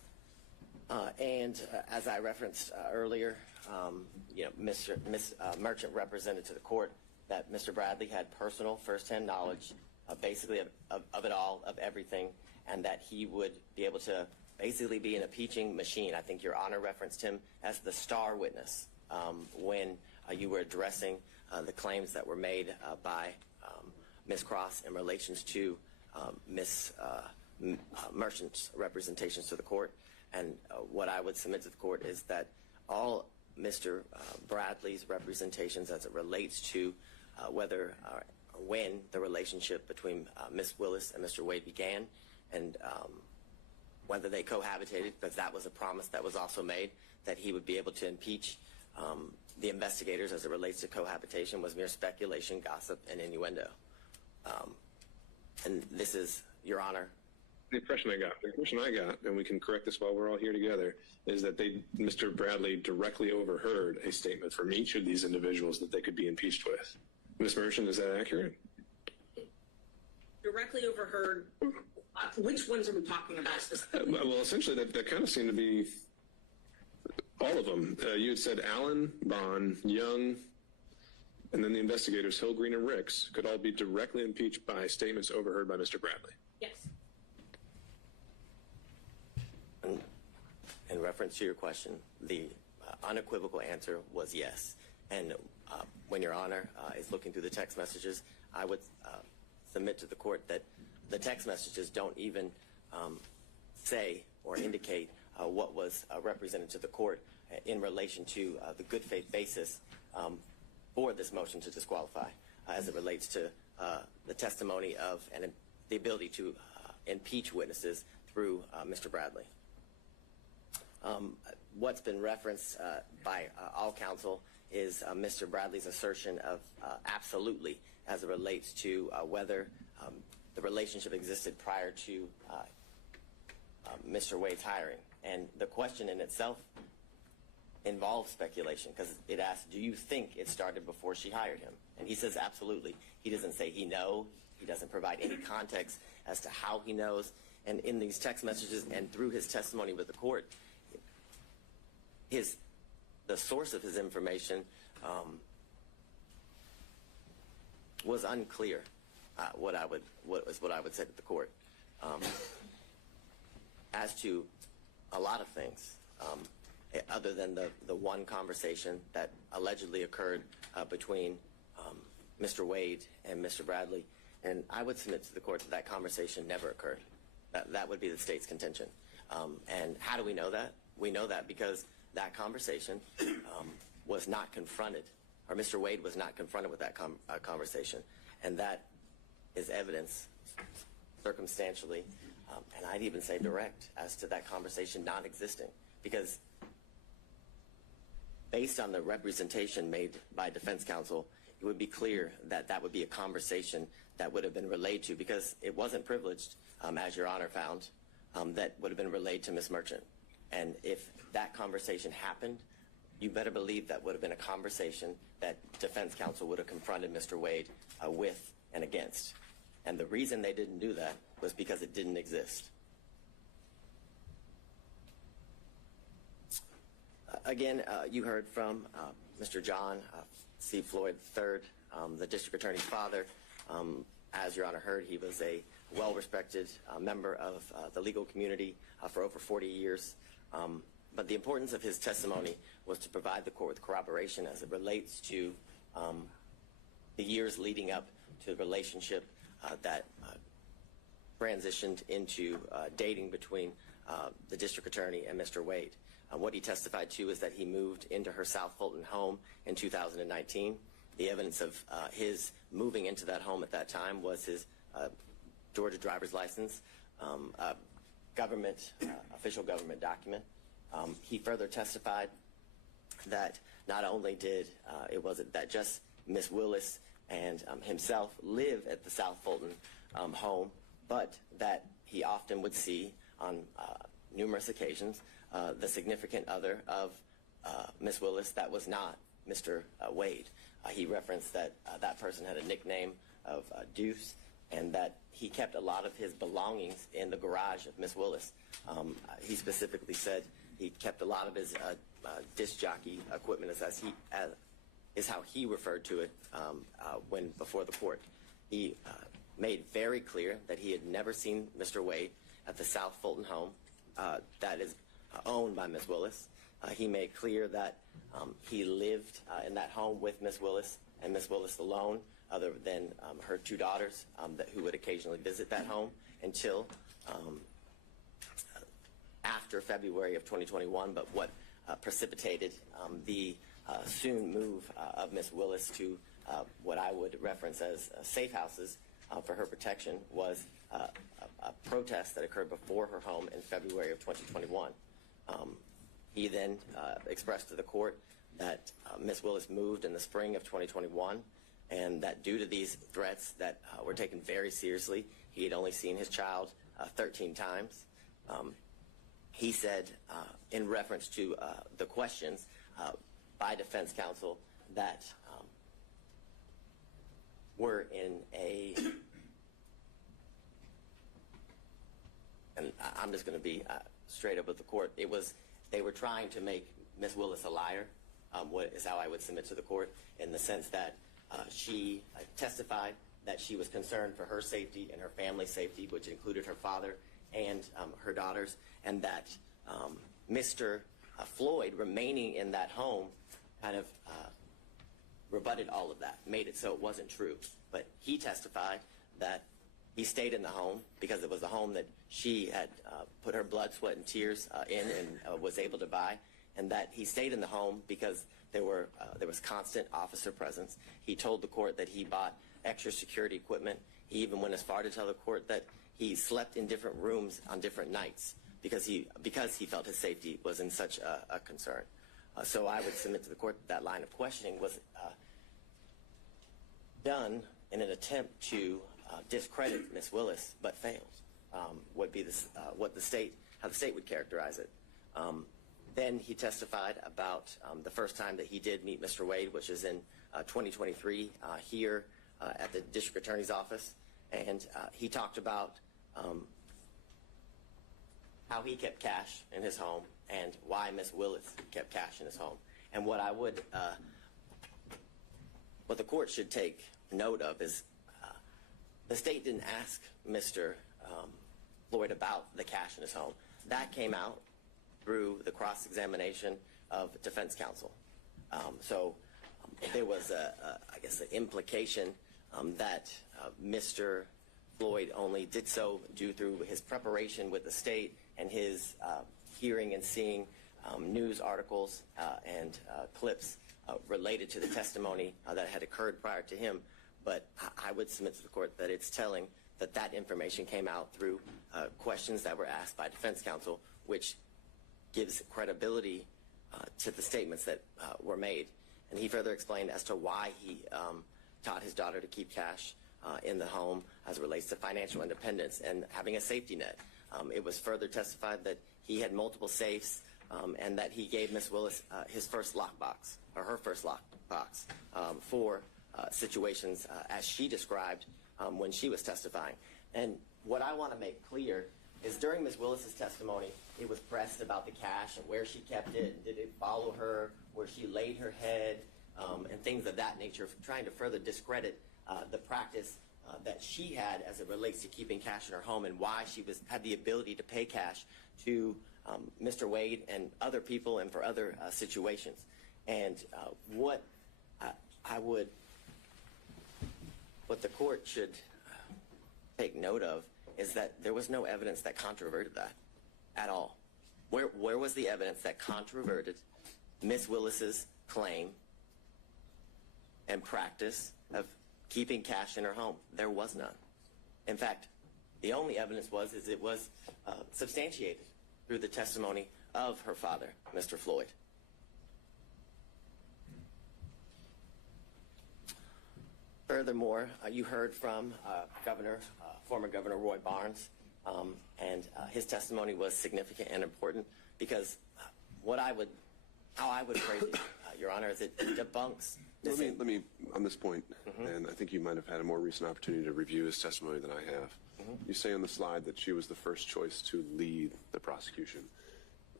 As I referenced earlier, Ms. Merchant represented to the court that Mr. Bradley had personal firsthand knowledge basically of it all, of everything, and that he would be able to basically be an impeaching machine. I think Your Honor referenced him as the star witness when you were addressing the claims that were made by Ms. Cross in relation to Ms. Merchant's representations to the court. And what I would submit to the court is that all Mr. Bradley's representations as it relates to whether or when the relationship between Ms. Willis and Mr. Wade began, and whether they cohabitated, because that was a promise that was also made, that he would be able to impeach the investigators as it relates to cohabitation, was mere speculation, gossip, and innuendo. And this is, Your Honor. The impression I got, and we can correct this while we're all here together, is that Mr. Bradley directly overheard a statement from each of these individuals that they could be impeached with. Ms. Merchant, is that accurate? Directly overheard. Which ones are we talking about specifically? Well, essentially, that kind of seemed to be all of them. You had said Allen, Bond, Young, and then the investigators, Hill, Green, and Ricks, could all be directly impeached by statements overheard by Mr. Bradley. Yes. In reference to your question, the unequivocal answer was yes. And when Your Honor is looking through the text messages, I would submit to the court that the text messages don't even say or indicate what was represented to the court in relation to the good faith basis for this motion to disqualify as it relates to the testimony of and the ability to impeach witnesses through Mr. Bradley. What's been referenced by all counsel is Mr. Bradley's assertion of absolutely as it relates to whether the relationship existed prior to Mr. Wade's hiring. And the question in itself involves speculation, because it asks, do you think it started before she hired him? And he says absolutely. He doesn't say he knows. He doesn't provide any context as to how he knows. And in these text messages and through his testimony with the court, the source of his information was unclear. What I would say to the court, as to a lot of things, other than the one conversation that allegedly occurred between Mr. Wade and Mr. Bradley, and I would submit to the court that that conversation never occurred. That would be the state's contention. And how do we know that? We know that because that conversation was not confronted, or Mr. Wade was not confronted with that conversation. And that is evidence circumstantially, and I'd even say direct, as to that conversation non-existing. Because based on the representation made by defense counsel, it would be clear that that would be a conversation that would have been relayed to, because it wasn't privileged, as Your Honor found, that would have been relayed to Ms. Merchant. And if that conversation happened, you better believe that would have been a conversation that defense counsel would have confronted Mr. Wade with and against. And the reason they didn't do that was because it didn't exist. Again, you heard from Mr. John C. Floyd III, the district attorney's father. As Your Honor heard, he was a well-respected member of the legal community for over 40 years. But the importance of his testimony was to provide the court with corroboration as it relates to the years leading up to the relationship that transitioned into dating between the district attorney and Mr. Wade. What he testified to is that he moved into her South Fulton home in 2019. The evidence of his moving into that home at that time was his Georgia driver's license, official government document. He further testified that not only did it wasn't that just Ms. Willis and himself live at the South Fulton home, but that he often would see on numerous occasions the significant other of Ms. Willis that was not Mr. Wade. He referenced that that person had a nickname of Deuce, and that he kept a lot of his belongings in the garage of Ms. Willis. He specifically said He kept a lot of his disc jockey equipment, is how he referred to it when before the court. He made very clear that he had never seen Mr. Wade at the South Fulton home that is owned by Ms. Willis. He made clear that he lived in that home with Ms. Willis and Ms. Willis alone, other than her two daughters who would occasionally visit that home until after February of 2021. But what precipitated the soon move of Ms. Willis to what I would reference as safe houses for her protection was a protest that occurred before her home in February of 2021. He then expressed to the court that Ms. Willis moved in the spring of 2021, and that due to these threats that were taken very seriously, he had only seen his child 13 times. He said, in reference to the questions by defense counsel that were in a, and I'm just going to be straight up with the court, they were trying to make Ms. Willis a liar, what is how I would submit to the court, in the sense that she testified that she was concerned for her safety and her family's safety, which included her father and her daughters, and that Mr. Floyd remaining in that home kind of rebutted all of that, made it so it wasn't true. But he testified that he stayed in the home because it was a home that she had put her blood, sweat, and tears in and was able to buy, and that he stayed in the home because there was constant officer presence. He told the court that he bought extra security equipment. He even went as far to tell the court that he slept in different rooms on different nights because he felt his safety was in such a concern. So I would submit to the court that line of questioning was done in an attempt to discredit Ms. Willis, but failed. Would be how the state would characterize it. Then he testified about the first time that he did meet Mr. Wade, which is in 2023 here at the district attorney's office, and he talked about how he kept cash in his home and why Ms. Willis kept cash in his home. And what the court should take note of is the state didn't ask Mr. Floyd about the cash in his home. That came out through the cross-examination of defense counsel. So there was, I guess, an implication that Mr. Floyd only did so due through his preparation with the state and his hearing and seeing news articles and clips related to the testimony that had occurred prior to him. But I would submit to the court that it's telling that that information came out through questions that were asked by defense counsel, which gives credibility to the statements that were made. And he further explained as to why he taught his daughter to keep cash in the home as it relates to financial independence and having a safety net. It was further testified that he had multiple safes and that he gave Ms. Willis his first lockbox, or her first lockbox, for situations as she described when she was testifying. And what I want to make clear is during Ms. Willis's testimony, it was pressed about the cash and where she kept it, and did it follow her, where she laid her head, and things of that nature, trying to further discredit the practice that she had as it relates to keeping cash in her home and why she had the ability to pay cash to Mr. Wade and other people and for other situations. And what the court should take note of is that there was no evidence that controverted that at all. Where was the evidence that controverted Ms. Willis's claim and practice of keeping cash in her home? There was none. In fact, the only evidence was it was substantiated through the testimony of her father, Mr. Floyd. Furthermore, you heard from former Governor Roy Barnes, and his testimony was significant and important because how I would phrase it, Your Honor, is it debunks. Let me on this point, and I think you might have had a more recent opportunity to review his testimony than I have. You say on the slide that she was the first choice to lead the prosecution.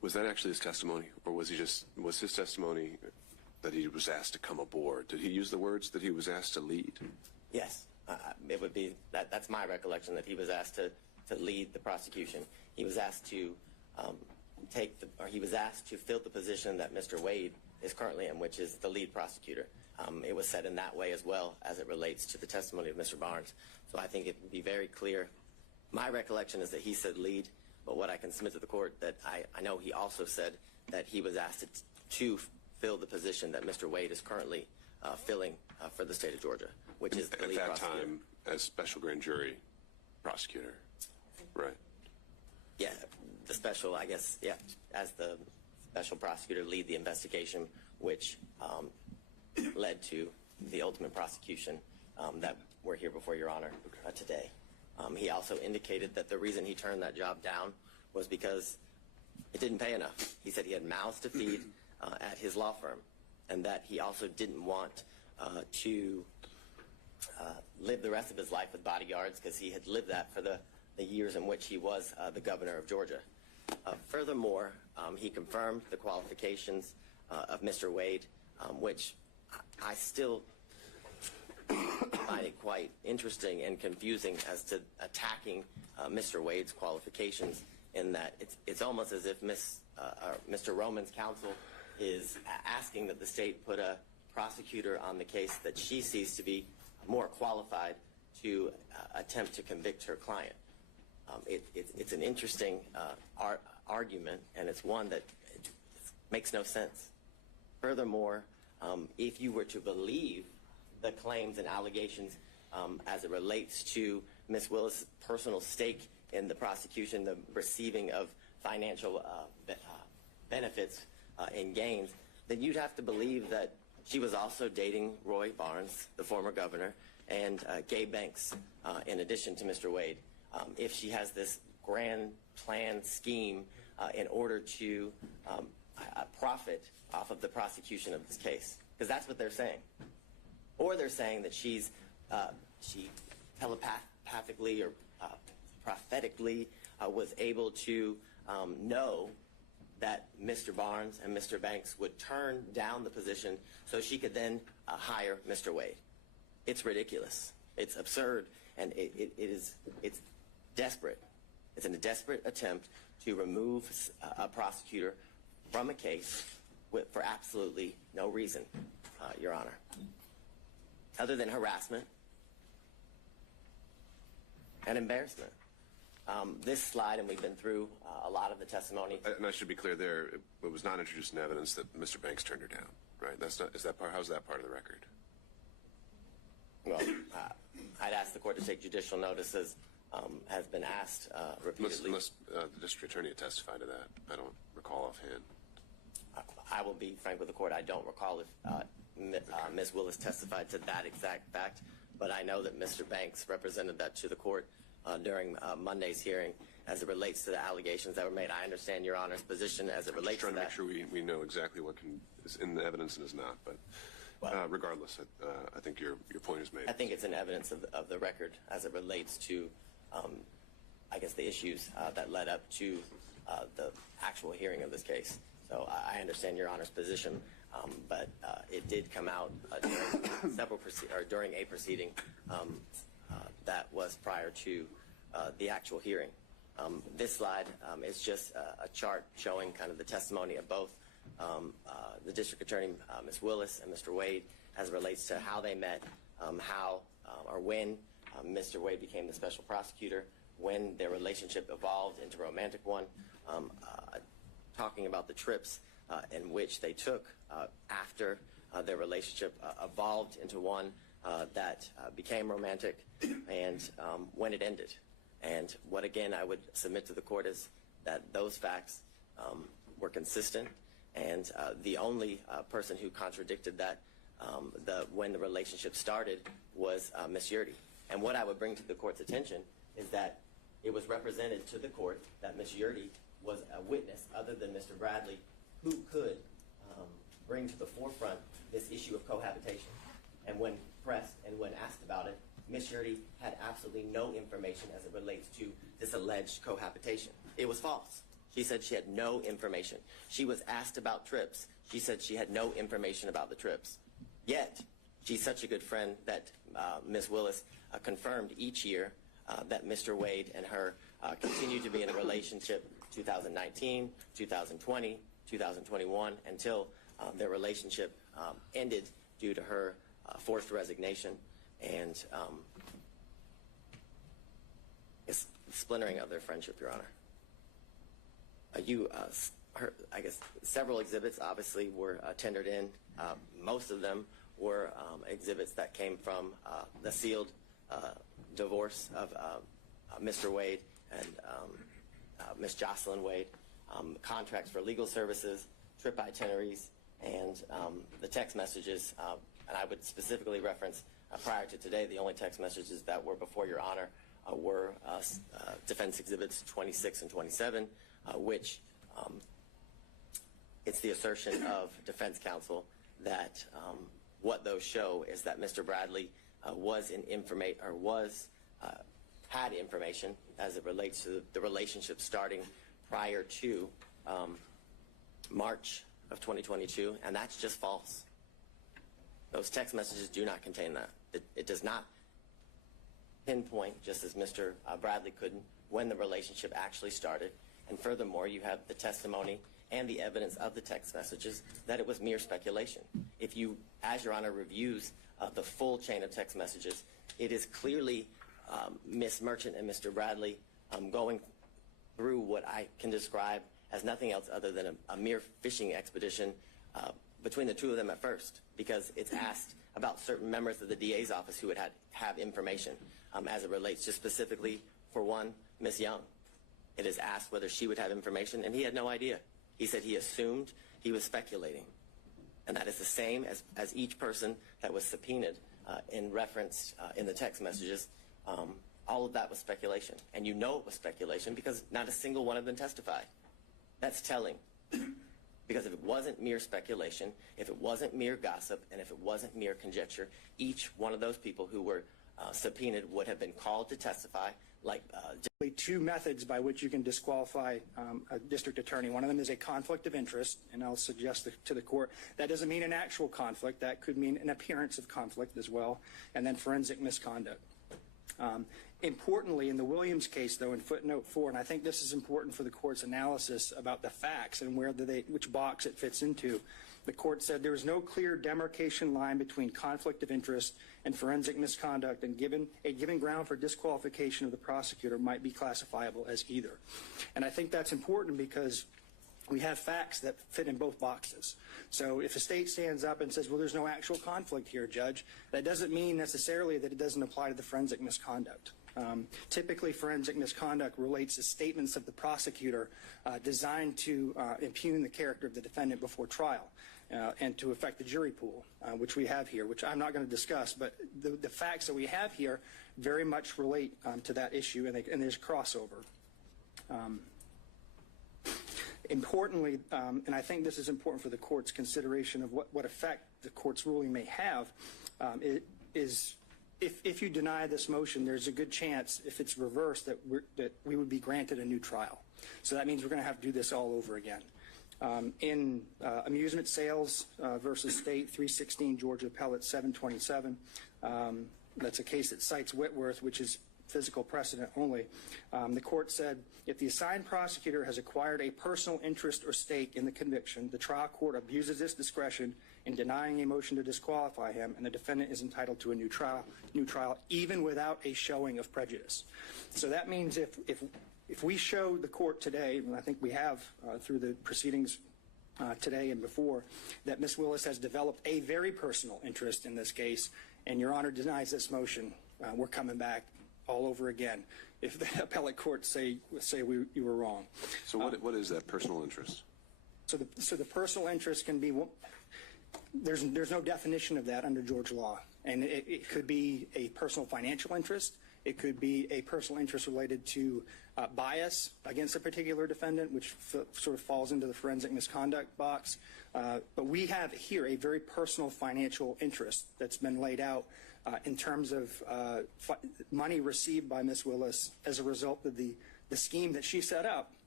Was that actually his testimony, or was his testimony that he was asked to come aboard? Did he use the words that he was asked to lead? Yes, it would be that's my recollection, that he was asked to lead the prosecution. He was asked to he was asked to fill the position that Mr. Wade is currently in, which is the lead prosecutor. It was said in that way as well as it relates to the testimony of Mr. Barnes. So I think it would be very clear. My recollection is that he said lead, but what I can submit to the court, that I know he also said that he was asked to fill the position that Mr. Wade is currently filling for the state of Georgia, which is the lead prosecutor. At that time, as special grand jury prosecutor, right? Yeah, the special, I guess, yeah, as the special prosecutor, lead the investigation, which led to the ultimate prosecution that we're here before Your Honor today. He also indicated that the reason he turned that job down was because it didn't pay enough. He said he had mouths to feed at his law firm, and that he also didn't want to live the rest of his life with bodyguards, because he had lived that for the years in which he was the governor of Georgia. Furthermore, he confirmed the qualifications of Mr. Wade, which I still find it quite interesting and confusing as to attacking Mr. Wade's qualifications, in that it's almost as if Mr. Roman's counsel is asking that the state put a prosecutor on the case that she sees to be more qualified to attempt to convict her client. It's an interesting argument, and it's one that makes no sense. Furthermore, if you were to believe the claims and allegations as it relates to Ms. Willis' personal stake in the prosecution, the receiving of financial benefits and gains, then you'd have to believe that she was also dating Roy Barnes, the former governor, and Gay Banks, in addition to Mr. Wade. If she has this grand plan scheme in order to profit off of the prosecution of this case, because that's what they're saying. Or they're saying that she telepathically or prophetically was able to know that Mr. Barnes and Mr. Banks would turn down the position so she could then hire Mr. Wade. It's ridiculous. It's absurd, and it's desperate. It's a desperate attempt to remove a prosecutor from a case for absolutely no reason, Your Honor, other than harassment and embarrassment. This slide, and we've been through a lot of the testimony. And I should be clear there, it was not introduced in evidence that Mr. Banks turned her down, right? How's that part of the record? Well, I'd ask the court to take judicial notices, has been asked repeatedly. Unless the district attorney testified to that. I don't recall offhand. I will be frank with the court. I don't recall if Ms. Willis testified to that exact fact, but I know that Mr. Banks represented that to the court during Monday's hearing as it relates to the allegations that were made. I understand Your Honor's position as it relates to that. I'm just trying to make sure we know exactly what is in the evidence and is not, but regardless, I think your point is made. I think it's an evidence of the record as it relates to, I guess, the issues that led up to the actual hearing of this case. So I understand Your Honor's position, but it did come out during a proceeding that was prior to the actual hearing. This slide is just a chart showing kind of the testimony of both the district attorney, Ms. Willis, and Mr. Wade, as it relates to how they met, how or when Mr. Wade became the special prosecutor, when their relationship evolved into a romantic one, talking about the trips in which they took after their relationship evolved into one that became romantic, and when it ended. And what, again, I would submit to the court is that those facts were consistent, and the only person who contradicted that when the relationship started was Ms. Yurdy. And what I would bring to the court's attention is that it was represented to the court that Ms. Yurdy was a witness other than Mr. Bradley who could bring to the forefront this issue of cohabitation. And when pressed and when asked about it, Ms. Yurdy had absolutely no information as it relates to this alleged cohabitation. It was false. She said she had no information. She was asked about trips. She said she had no information about the trips. Yet, she's such a good friend that Ms. Willis confirmed each year that Mr. Wade and her continue to be in a relationship 2019, 2020, 2021, until their relationship ended due to her forced resignation and splintering of their friendship, Your Honor. I guess several exhibits obviously were tendered in. Most of them were exhibits that came from the sealed divorce of Mr. Wade and Ms. Jocelyn Wade, contracts for legal services, trip itineraries, and the text messages. And I would specifically reference prior to today, the only text messages that were before Your Honor were defense exhibits 26 and 27, which it's the assertion of defense counsel that what those show is that Mr. Bradley had information as it relates to the relationship starting prior to March of 2022, and that's just false. Those text messages do not contain that. It does not pinpoint, just as Mr. Bradley couldn't, when the relationship actually started. And furthermore, you have the testimony and the evidence of the text messages that it was mere speculation. If you, as Your Honor, reviews the full chain of text messages, it is clearly Ms. Merchant and Mr. Bradley going through what I can describe as nothing else other than a mere fishing expedition between the two of them at first, because it's asked about certain members of the DA's office who would have information as it relates just specifically, for one, Ms. Young. It is asked whether she would have information, and he had no idea. He said he assumed, he was speculating. And that is the same as each person that was subpoenaed in reference in the text messages. All of that was speculation. And you know it was speculation because not a single one of them testified. That's telling. Because if it wasn't mere speculation, if it wasn't mere gossip, and if it wasn't mere conjecture, each one of those people who were subpoenaed would have been called to testify. Two methods by which you can disqualify a district attorney. One of them is a conflict of interest, and I'll suggest to the court that doesn't mean an actual conflict. That could mean an appearance of conflict as well, and then forensic misconduct. Importantly, in the Williams case, though, in footnote 4, and I think this is important for the court's analysis about the facts and which box it fits into, the court said there is no clear demarcation line between conflict of interest and forensic misconduct, and a given ground for disqualification of the prosecutor might be classifiable as either. And I think that's important because we have facts that fit in both boxes. So if a state stands up and says, well, there's no actual conflict here, Judge, that doesn't mean necessarily that it doesn't apply to the forensic misconduct. Typically, forensic misconduct relates to statements of the prosecutor designed to impugn the character of the defendant before trial and to affect the jury pool, which we have here, which I'm not going to discuss. But the facts that we have here very much relate to that issue, and there's crossover. Importantly, and I think this is important for the court's consideration of what effect the court's ruling may have, is if you deny this motion, there's a good chance, if it's reversed, that we would be granted a new trial. So that means we're going to have to do this all over again. In amusement sales versus state, 316 Georgia Appellate 727, that's a case that cites Whitworth, which is physical precedent only. The court said, if the assigned prosecutor has acquired a personal interest or stake in the conviction, the trial court abuses its discretion in denying a motion to disqualify him, and the defendant is entitled to a new trial, even without a showing of prejudice. So that means if we show the court today, and I think we have through the proceedings today and before, that Ms. Willis has developed a very personal interest in this case, and Your Honor denies this motion, we're coming back all over again if the appellate courts say you were wrong. So what is that personal interest? So the personal interest can be, there's no definition of that under Georgia law, and it could be a personal financial interest. It could be a personal interest related to bias against a particular defendant, which sort of falls into the forensic misconduct box. But we have here a very personal financial interest that's been laid out in terms of money received by Ms. Willis as a result of the scheme that she set up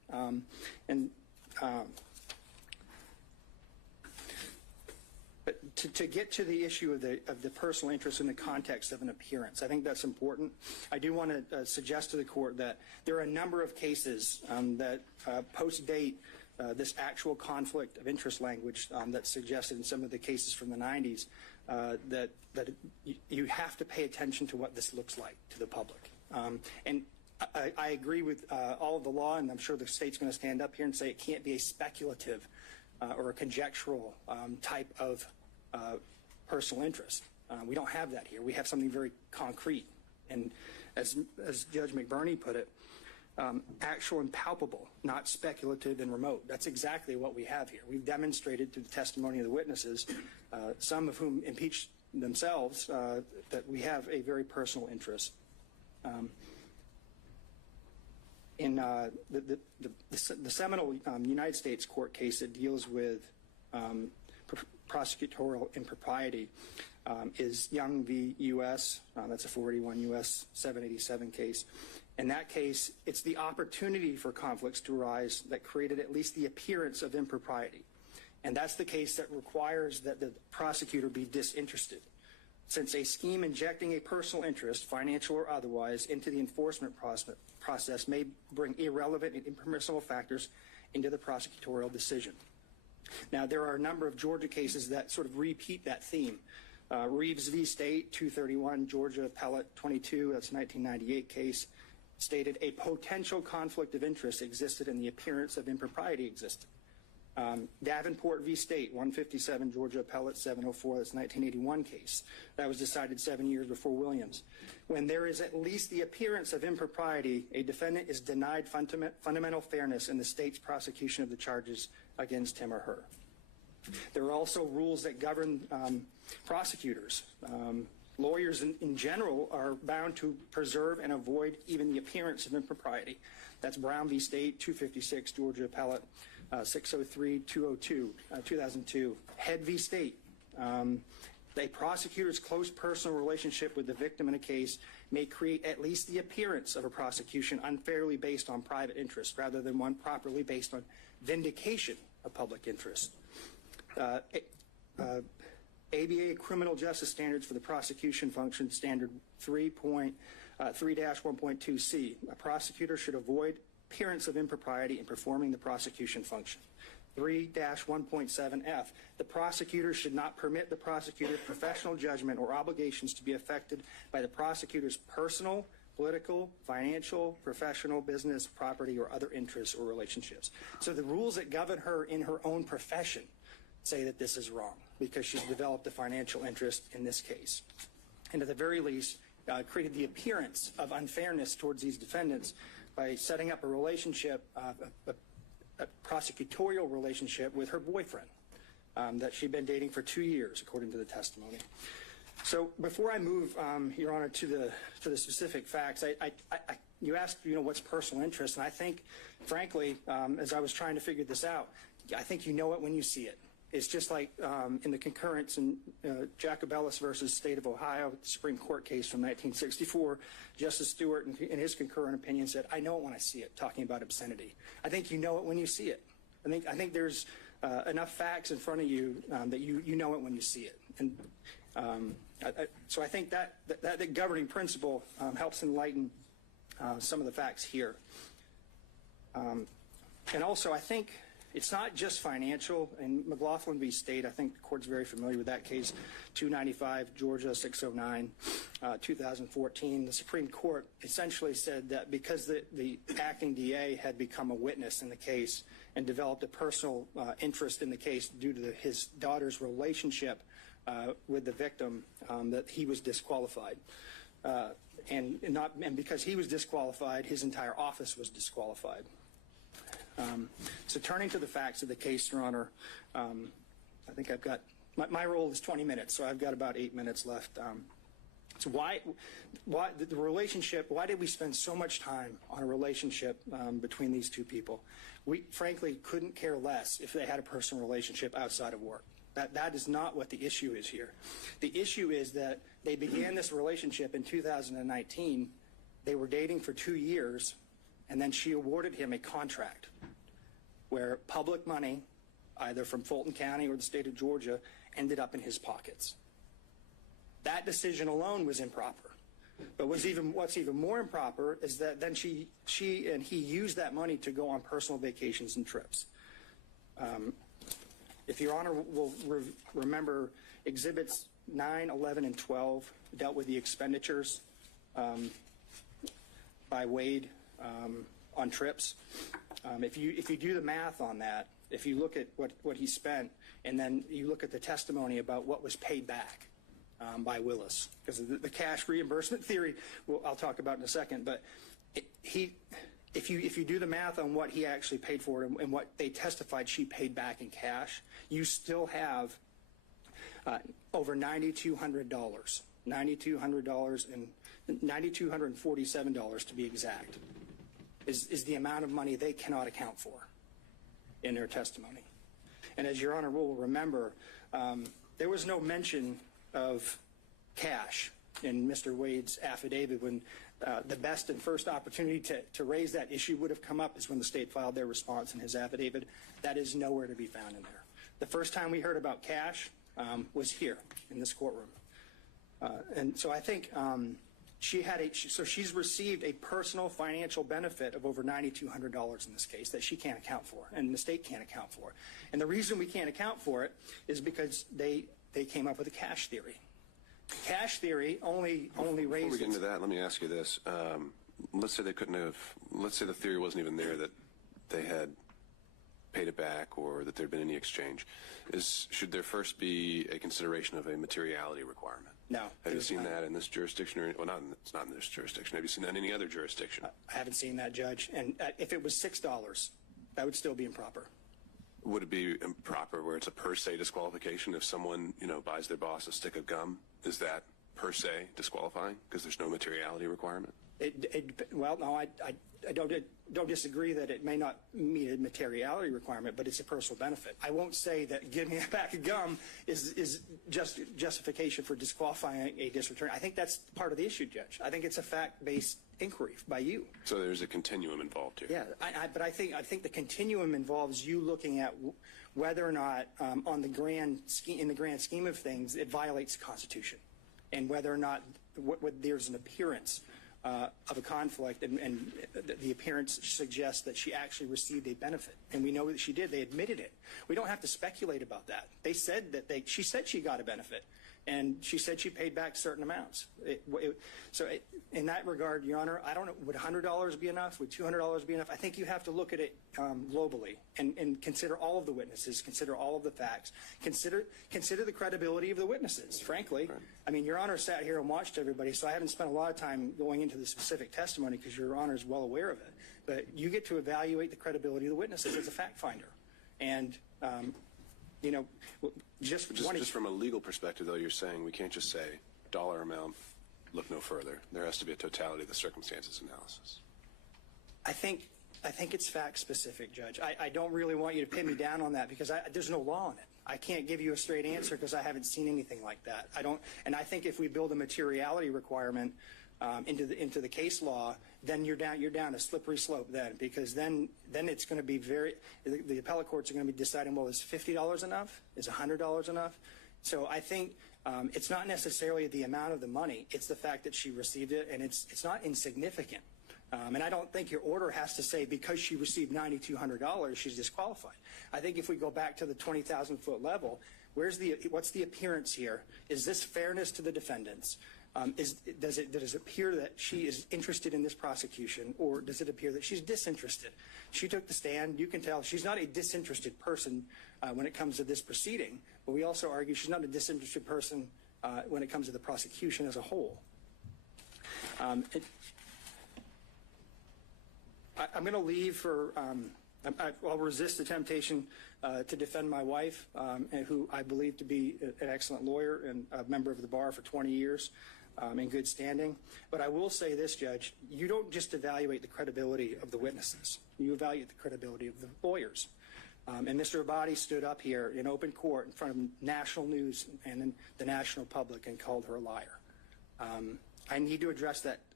But to get to the issue of the personal interest in the context of an appearance, I think that's important. I do want to suggest to the court that there are a number of cases that post-date this actual conflict of interest language that's suggested in some of the cases from the 90s, that you have to pay attention to what this looks like to the public. And I agree with all of the law, and I'm sure the state's going to stand up here and say it can't be a speculative or a conjectural type of personal interest. We don't have that here. We have something very concrete. And as Judge McBurney put it, actual and palpable, not speculative and remote. That's exactly what we have here. We've demonstrated through the testimony of the witnesses, some of whom impeached themselves, that we have a very personal interest. In the seminal United States court case that deals with prosecutorial impropriety is Young v. U.S. That's a 481 U.S. 787 case. In that case, it's the opportunity for conflicts to arise that created at least the appearance of impropriety. And that's the case that requires that the prosecutor be disinterested. Since a scheme injecting a personal interest, financial or otherwise, into the enforcement process may bring irrelevant and impermissible factors into the prosecutorial decision. Now, there are a number of Georgia cases that sort of repeat that theme. Reeves v. State, 231, Georgia Appellate 22, that's a 1998 case, stated a potential conflict of interest existed and the appearance of impropriety existed. Davenport v. State, 157, Georgia Appellate 704, that's a 1981 case. That was decided 7 years before Williams. When there is at least the appearance of impropriety, a defendant is denied fundamental fairness in the state's prosecution of the charges against him or her. There are also rules that govern prosecutors. Lawyers in general are bound to preserve and avoid even the appearance of impropriety. That's Brown v. State, 256, Georgia Appellate 603, 202, 2002. Head v. State. A prosecutor's close personal relationship with the victim in a case may create at least the appearance of a prosecution unfairly based on private interest rather than one properly based on vindication of public interest. ABA Criminal Justice Standards for the Prosecution Function, Standard 3.3-1.2c. A prosecutor should avoid appearance of impropriety in performing the prosecution function. 3-1.7f. The prosecutor should not permit the prosecutor's professional judgment or obligations to be affected by the prosecutor's personal, political, financial, professional, business, property, or other interests or relationships. So the rules that govern her in her own profession say that this is wrong because she's developed a financial interest in this case. And at the very least, created the appearance of unfairness towards these defendants by setting up a relationship, a prosecutorial relationship with her boyfriend that she'd been dating for 2 years, according to the testimony. So before I move, Your Honor, to the specific facts, you asked, what's personal interest, and I think, frankly, as I was trying to figure this out, I think you know it when you see it. It's just like in the concurrence in Jacobellis versus State of Ohio, the Supreme Court case from 1964, Justice Stewart, in his concurrent opinion, said, I know it when I see it, talking about obscenity. I think you know it when you see it. I think there's enough facts in front of you that you know it when you see it. And so I think that governing principle helps enlighten some of the facts here. And also, I think it's not just financial. In McLaughlin v. State, I think the court's very familiar with that case, 295, Georgia 609, 2014. The Supreme Court essentially said that because the acting DA had become a witness in the case and developed a personal interest in the case due to his daughter's relationship with the victim, that he was disqualified. And because he was disqualified, his entire office was disqualified. So turning to the facts of the case, Your Honor, I think I've got, my role is 20 minutes, so I've got about 8 minutes left. So why the relationship, why did we spend so much time on a relationship between these two people? We frankly couldn't care less if they had a personal relationship outside of work. That is not what the issue is here. The issue is that they began this relationship in 2019. They were dating for 2 years. and then she awarded him a contract where public money, either from Fulton County or the state of Georgia, ended up in his pockets. That decision alone was improper. But what's even more improper is that then she and he used that money to go on personal vacations and trips. If Your Honor will remember, Exhibits 9, 11, and 12 dealt with the expenditures by Wade on trips. If you do the math on that, if you look at what he spent, and then you look at the testimony about what was paid back by Willis, because the cash reimbursement theory, I'll talk about in a second, but if you do the math on what he actually paid for it and what they testified she paid back in cash, you still have over $9,200, $9,200 and $9,247 to be exact, is the amount of money they cannot account for in their testimony. And as Your Honor will remember, there was no mention of cash in Mr. Wade's affidavit when the best and first opportunity to raise that issue would have come up is when the state filed their response in his affidavit. That is nowhere to be found in there. The first time we heard about cash was here in this courtroom. And so I think she's received a personal financial benefit of over $9,200 in this case that she can't account for, and the state can't account for. And the reason we can't account for it is because they came up with a cash theory. Cash theory only raised. Before we get into that, let me ask you this: let's say they couldn't have. Let's say the theory wasn't even there that they had paid it back or that there'd been any exchange. Should there first be a consideration of a materiality requirement? No. Have you seen that in this jurisdiction? Well, it's not in this jurisdiction. Have you seen that in any other jurisdiction? I haven't seen that, Judge. And if it was $6, that would still be improper. Would it be improper where it's a per se disqualification if someone, buys their boss a stick of gum? Is that per se disqualifying because there's no materiality requirement? Well, no, I don't disagree that it may not meet a materiality requirement, but it's a personal benefit. I won't say that giving a pack of gum is just justification for disqualifying a district attorney. I think that's part of the issue, Judge. I think it's a fact-based inquiry by you. So there's a continuum involved here. Yeah, but I think the continuum involves you looking at whether or not, in the grand scheme of things, it violates the Constitution, and whether or not there's an appearance of a conflict, and the appearance suggests that she actually received a benefit, and we know that she did. They admitted it. We don't have to speculate about that. They said that she said she got a benefit, and she said she paid back certain amounts. So in that regard, Your Honor, I don't know, would $100 be enough? Would $200 be enough? I think you have to look at it globally and consider all of the witnesses, consider all of the facts, consider the credibility of the witnesses, frankly. Right. I mean, Your Honor sat here and watched everybody, so I haven't spent a lot of time going into the specific testimony because Your Honor is well aware of it. But you get to evaluate the credibility of the witnesses as a fact finder. And just from a legal perspective, though, you're saying we can't just say dollar amount, look no further. There has to be a totality of the circumstances analysis. I think it's fact specific, Judge. I don't really want you to pin me down on that because there's no law on it. I can't give you a straight answer because I haven't seen anything like that. And I think if we build a materiality requirement into the case law, then you're down a slippery slope then, because then it's going to be the appellate courts are going to be deciding, well, is $50 enough? Is $100 enough? So I think it's not necessarily the amount of the money. It's the fact that she received it, and it's not insignificant. And I don't think your order has to say because she received $9,200, she's disqualified. I think if we go back to the 20,000-foot level, what's the appearance here? Is this fairness to the defendants? Does it appear that she is interested in this prosecution, or does it appear that she's disinterested? She took the stand. You can tell she's not a disinterested person when it comes to this proceeding, but we also argue she's not a disinterested person when it comes to the prosecution as a whole. I'm going to leave for I'll resist the temptation to defend my wife, who I believe to be an excellent lawyer and a member of the bar for 20 years in good standing. But I will say this, Judge, you don't just evaluate the credibility of the witnesses. You evaluate the credibility of the lawyers. And Mr. Abadi stood up here in open court in front of national news and the national public and called her a liar. I need to address that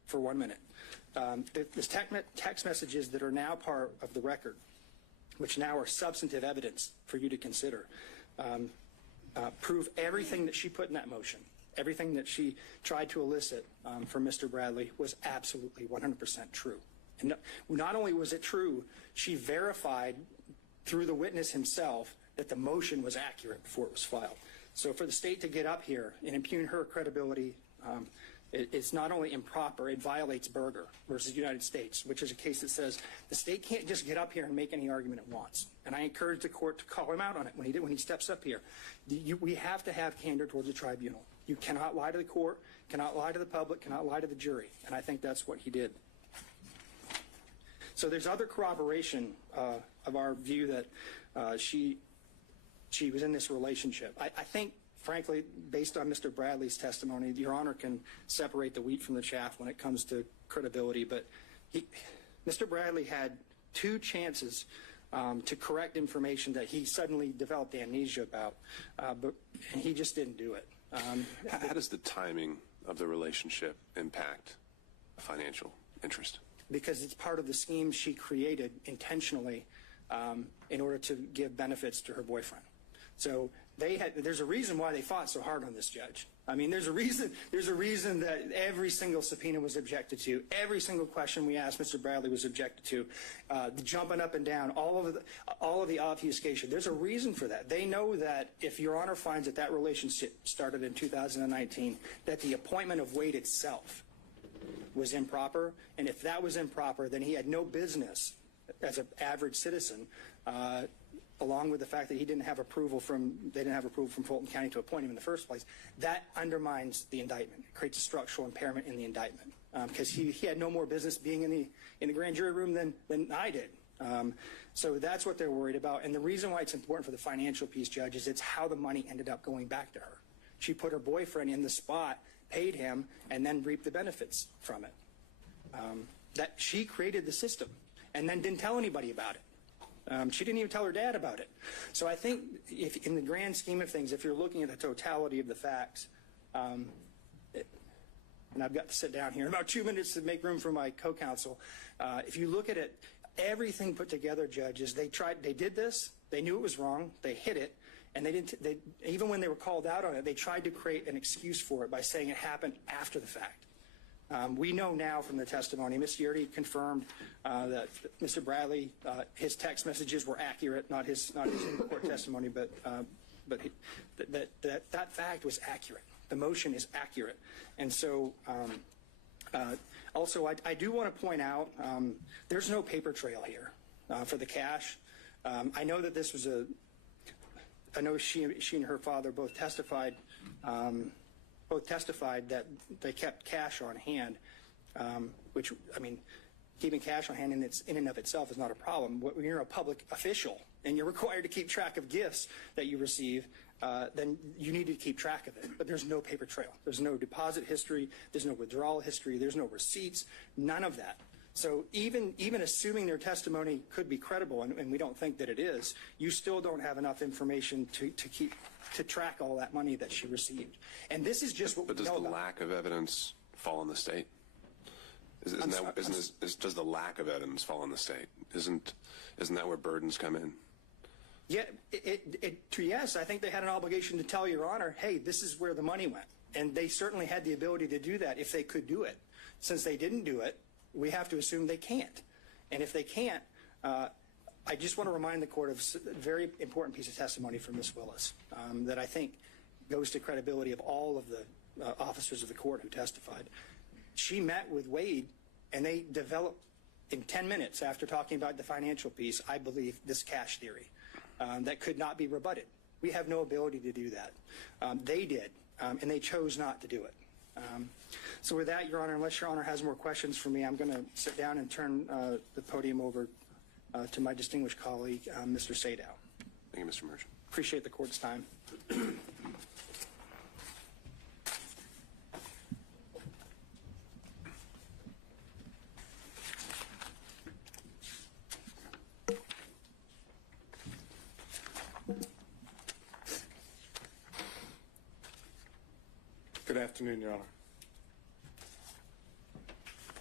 for 1 minute. The text messages that are now part of the record, which now are substantive evidence for you to consider, prove everything that she put in that motion, everything that she tried to elicit from Mr. Bradley was absolutely 100% true. And not only was it true, she verified through the witness himself that the motion was accurate before it was filed. So for the state to get up here and impugn her credibility, it's not only improper, it violates Berger versus United States, which is a case that says the state can't just get up here and make any argument it wants. And I encourage the court to call him out on it when he steps up here. We have to have candor towards the tribunal. You cannot lie to the court, cannot lie to the public, cannot lie to the jury. And I think that's what he did. So there's other corroboration of our view that she was in this relationship. I think, frankly, based on Mr. Bradley's testimony, Your Honor can separate the wheat from the chaff when it comes to credibility. But Mr. Bradley had 2 chances to correct information that he suddenly developed amnesia about, but he just didn't do it. How does the timing of the relationship impact a financial interest? Because it's part of the scheme she created intentionally in order to give benefits to her boyfriend. So there's a reason why they fought so hard on this, Judge. I mean, there's a reason that every single subpoena was objected to, every single question we asked Mr. Bradley was objected to, the jumping up and down, all of the obfuscation. There's a reason for that. They know that if Your Honor finds that that relationship started in 2019, that the appointment of Wade itself was improper, and if that was improper, then he had no business as an average citizen, along with the fact that they didn't have approval from Fulton County to appoint him in the first place. That undermines the indictment. It creates a structural impairment in the indictment because he had no more business being in the grand jury room than I did. So that's what they're worried about. And the reason why it's important for the financial piece, Judge, is it's how the money ended up going back to her. She put her boyfriend in the spot, paid him, and then reaped the benefits from it. That she created the system and then didn't tell anybody about it. She didn't even tell her dad about it. So I think if in the grand scheme of things, if you're looking at the totality of the facts, and I've got to sit down here in about 2 minutes to make room for my co-counsel, if you look at it, everything put together, judges, they did this, they knew it was wrong, they hid it, and even when they were called out on it, they tried to create an excuse for it by saying it happened after the fact. We know now from the testimony, Ms. Yurdy confirmed that Mr. Bradley, his text messages were accurate, not his in-court testimony, but that fact was accurate. The motion is accurate. And so also I do want to point out there's no paper trail here for the cash. I know that this was I know she and her father both testified that they kept cash on hand, which, I mean, keeping cash on hand in and of itself is not a problem. When you're a public official and you're required to keep track of gifts that you receive, then you need to keep track of it. But there's no paper trail. There's no deposit history. There's no withdrawal history. There's no receipts. None of that. So even assuming their testimony could be credible, and we don't think that it is, you still don't have enough information to track all that money that she received. And this is just what we know about. But does the lack of evidence fall on the state? Does the lack of evidence fall on the state? Isn't that where burdens come in? Yeah, yes, I think they had an obligation to tell Your Honor, hey, this is where the money went. And they certainly had the ability to do that if they could do it. Since they didn't do it, we have to assume they can't. And if they can't, I just want to remind the court of a very important piece of testimony from Ms. Willis that I think goes to credibility of all of the officers of the court who testified. She met with Wade, and they developed, in 10 minutes after talking about the financial piece, I believe, this cash theory that could not be rebutted. We have no ability to do that. They did, and they chose not to do it. So with that, Your Honor, unless Your Honor has more questions for me, I'm going to sit down and turn the podium over to my distinguished colleague, Mr. Sadow. Thank you, Mr. Merchant. Appreciate the court's time. Good afternoon, Your Honor.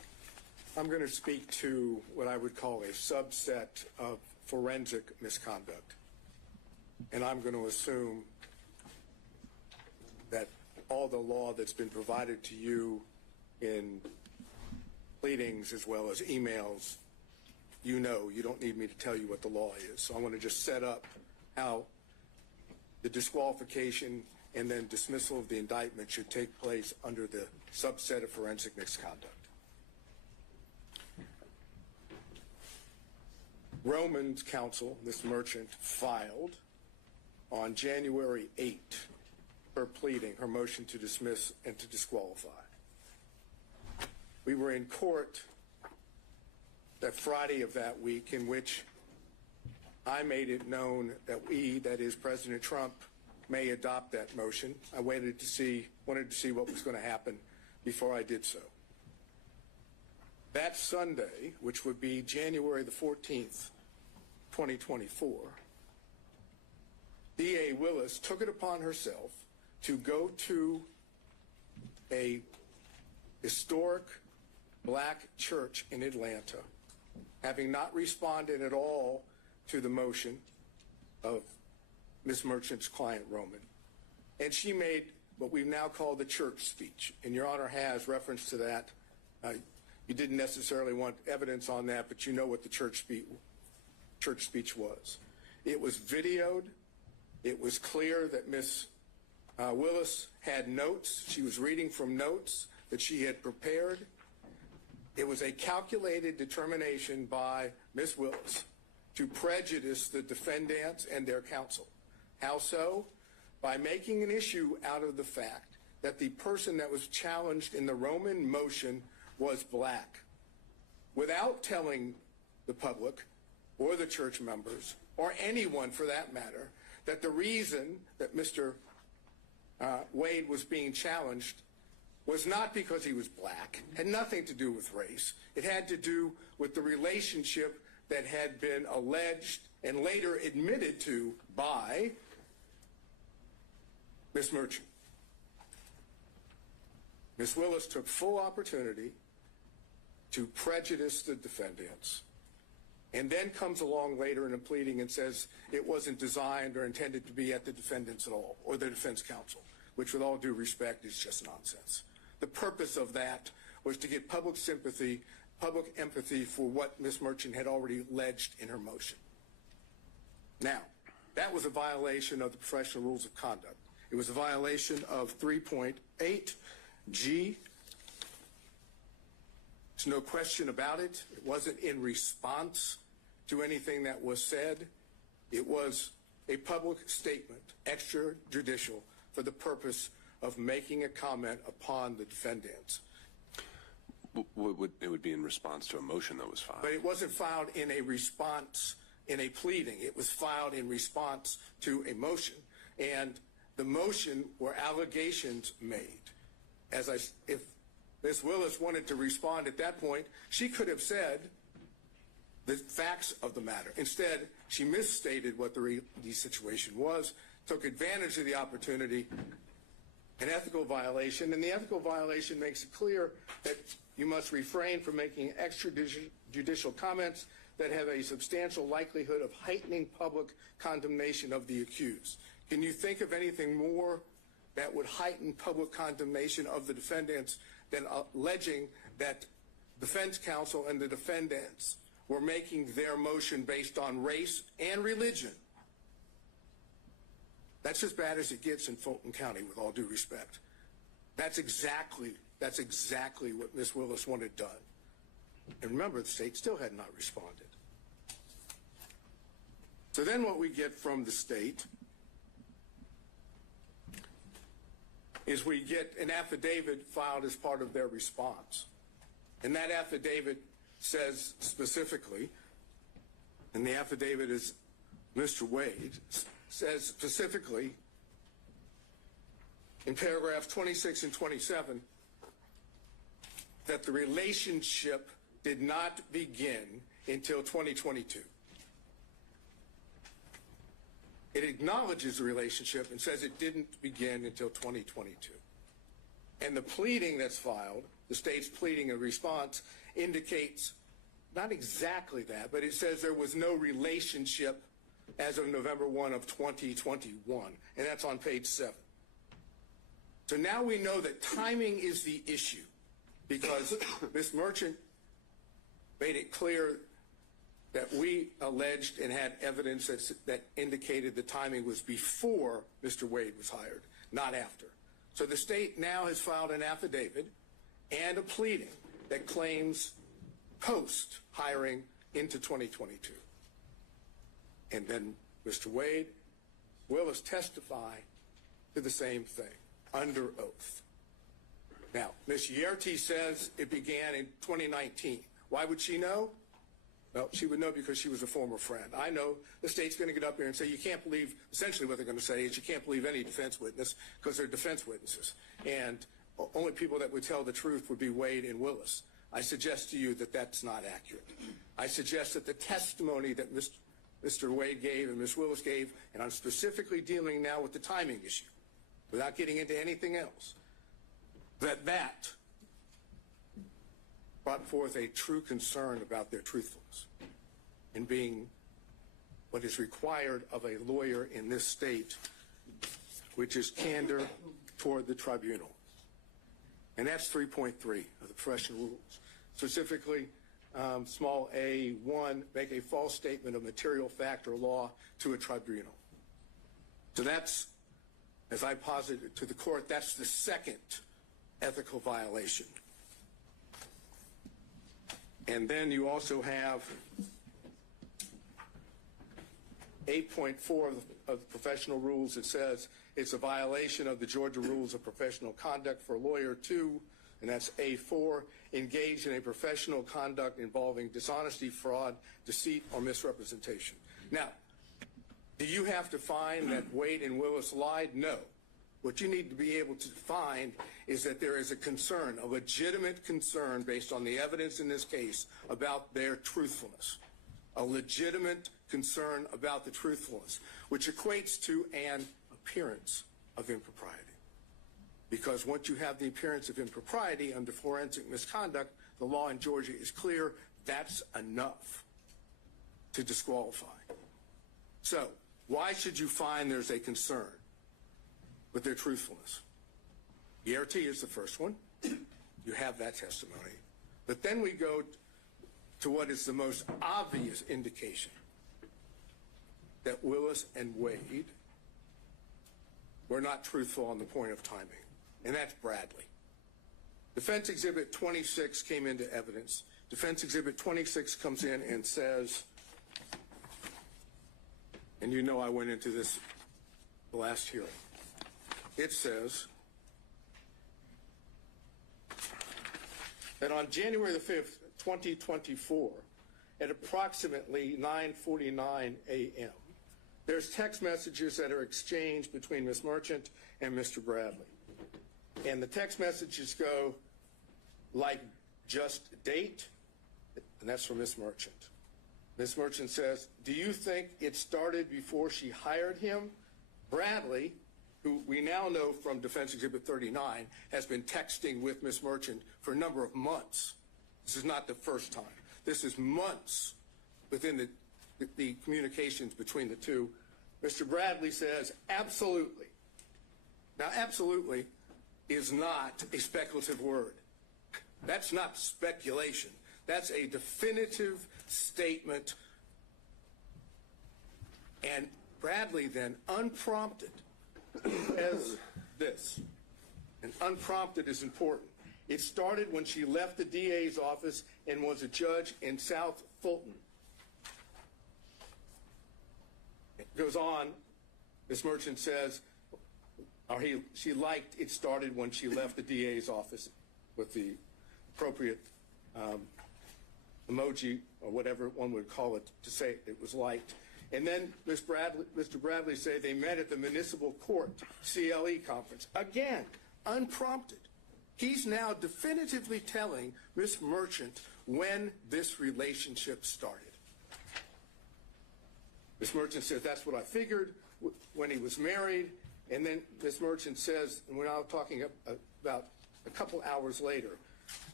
I'm going to speak to what I would call a subset of forensic misconduct. And I'm going to assume that all the law that's been provided to you in pleadings as well as emails, you know, you don't need me to tell you what the law is. So I want to just set up how the disqualification and then dismissal of the indictment should take place under the subset of forensic misconduct. Roman's counsel, Ms. Merchant, filed on January 8 her pleading, her motion to dismiss and to disqualify. We were in court that Friday of that week in which I made it known that we, that is President Trump, may adopt that motion. I wanted to see what was going to happen before I did so. That Sunday, which would be January the 14th, 2024, D.A. Willis took it upon herself to go to a historic black church in Atlanta, having not responded at all to the motion of Ms. Merchant's client, Roman. And she made what we now call the church speech. And Your Honor has reference to that. You didn't necessarily want evidence on that, but you know what the church speech was. It was videoed. It was clear that Ms. Willis had notes. She was reading from notes that she had prepared. It was a calculated determination by Ms. Willis to prejudice the defendants and their counsel. How so? By making an issue out of the fact that the person that was challenged in the Roman motion was black, without telling the public or the church members or anyone for that matter that the reason that Mr. Wade was being challenged was not because he was black, had nothing to do with race. It had to do with the relationship that had been alleged and later admitted to by Ms. Merchant. Ms. Willis took full opportunity to prejudice the defendants, and then comes along later in a pleading and says it wasn't designed or intended to be at the defendants at all, or the defense counsel, which with all due respect is just nonsense. The purpose of that was to get public sympathy, public empathy for what Ms. Merchant had already alleged in her motion. Now, that was a violation of the professional rules of conduct. It was a violation of 3.8G. There's no question about it. It wasn't in response to anything that was said. It was a public statement, extrajudicial, for the purpose of making a comment upon the defendants. It would be in response to a motion that was filed. But it wasn't filed in a response, in a pleading. It was filed in response to a motion. And the motion were allegations made. If Ms. Willis wanted to respond at that point, she could have said the facts of the matter. Instead, she misstated what the situation was, took advantage of the opportunity, an ethical violation, and the ethical violation makes it clear that you must refrain from making extrajudicial comments that have a substantial likelihood of heightening public condemnation of the accused. Can you think of anything more that would heighten public condemnation of the defendants than alleging that defense counsel and the defendants were making their motion based on race and religion? That's as bad as it gets in Fulton County, with all due respect. That's exactly what Ms. Willis wanted done. And remember, the state still had not responded. So then what we get from the state is we get an affidavit filed as part of their response. And that affidavit says specifically, and the affidavit is Mr. Wade, says specifically in paragraphs 26 and 27 that the relationship did not begin until 2022. It acknowledges the relationship and says it didn't begin until 2022. And the pleading that's filed the state's pleading and response indicates not exactly that, but it says there was no relationship as of November 1 of 2021, and that's on page 7. So now we know that timing is the issue because Ms. Merchant made it clear that we alleged and had evidence that indicated the timing was before Mr. Wade was hired, not after. So the state now has filed an affidavit and a pleading that claims post-hiring into 2022. And then Mr. Wade will testify to the same thing under oath. Now, Ms. Yerty says it began in 2019. Why would she know? Well, she would know because she was a former friend. I know the state's going to get up here and say you can't believe, essentially what they're going to say is you can't believe any defense witness because they're defense witnesses. And only people that would tell the truth would be Wade and Willis. I suggest to you that that's not accurate. I suggest that the testimony that Mr. Wade gave and Ms. Willis gave, and I'm specifically dealing now with the timing issue, without getting into anything else, that brought forth a true concern about their truthfulness and being what is required of a lawyer in this state, which is candor toward the tribunal. And that's 3.3 of the professional rules. Specifically, small a1, make a false statement of material fact or law to a tribunal. So that's, as I posited to the court, that's the second ethical violation. And then you also have 8.4 of the professional rules. It says it's a violation of the Georgia Rules of Professional Conduct for a lawyer to, and that's A4, engage in a professional conduct involving dishonesty, fraud, deceit, or misrepresentation. Now, do you have to find that Wade and Willis lied? No. What you need to be able to find is that there is a concern, a legitimate concern based on the evidence in this case about their truthfulness. A legitimate concern about the truthfulness, which equates to an appearance of impropriety. Because once you have the appearance of impropriety under forensic misconduct, the law in Georgia is clear, that's enough to disqualify. So, why should you find there's a concern with their truthfulness? ERT is the first one. You have that testimony. But then we go to what is the most obvious indication that Willis and Wade were not truthful on the point of timing, and that's Bradley. Defense Exhibit 26 came into evidence. Defense Exhibit 26 comes in and says, and you know I went into this the last hearing. It says that on January the 5th, 2024, at approximately 9:49 a.m., there's text messages that are exchanged between Ms. Merchant and Mr. Bradley. And the text messages go like, just date, and that's from Ms. Merchant. Ms. Merchant says, do you think it started before she hired him? Bradley, who we now know from Defense Exhibit 39, has been texting with Ms. Merchant for a number of months. This is not the first time. This is months within the communications between the two. Mr. Bradley says, absolutely. Now, absolutely is not a speculative word. That's not speculation. That's a definitive statement. And Bradley then, unprompted, says this. And unprompted is important. It started when she left the DA's office and was a judge in South Fulton. It goes on, Ms. Merchant says, she liked it started when she left the DA's office with the appropriate emoji or whatever one would call it to say it was liked. And then Mr. Bradley said they met at the municipal court CLE conference. Again, unprompted. He's now definitively telling Ms. Merchant when this relationship started. Ms. Merchant says, that's what I figured when he was married. And then Ms. Merchant says, and we're now talking about a couple hours later,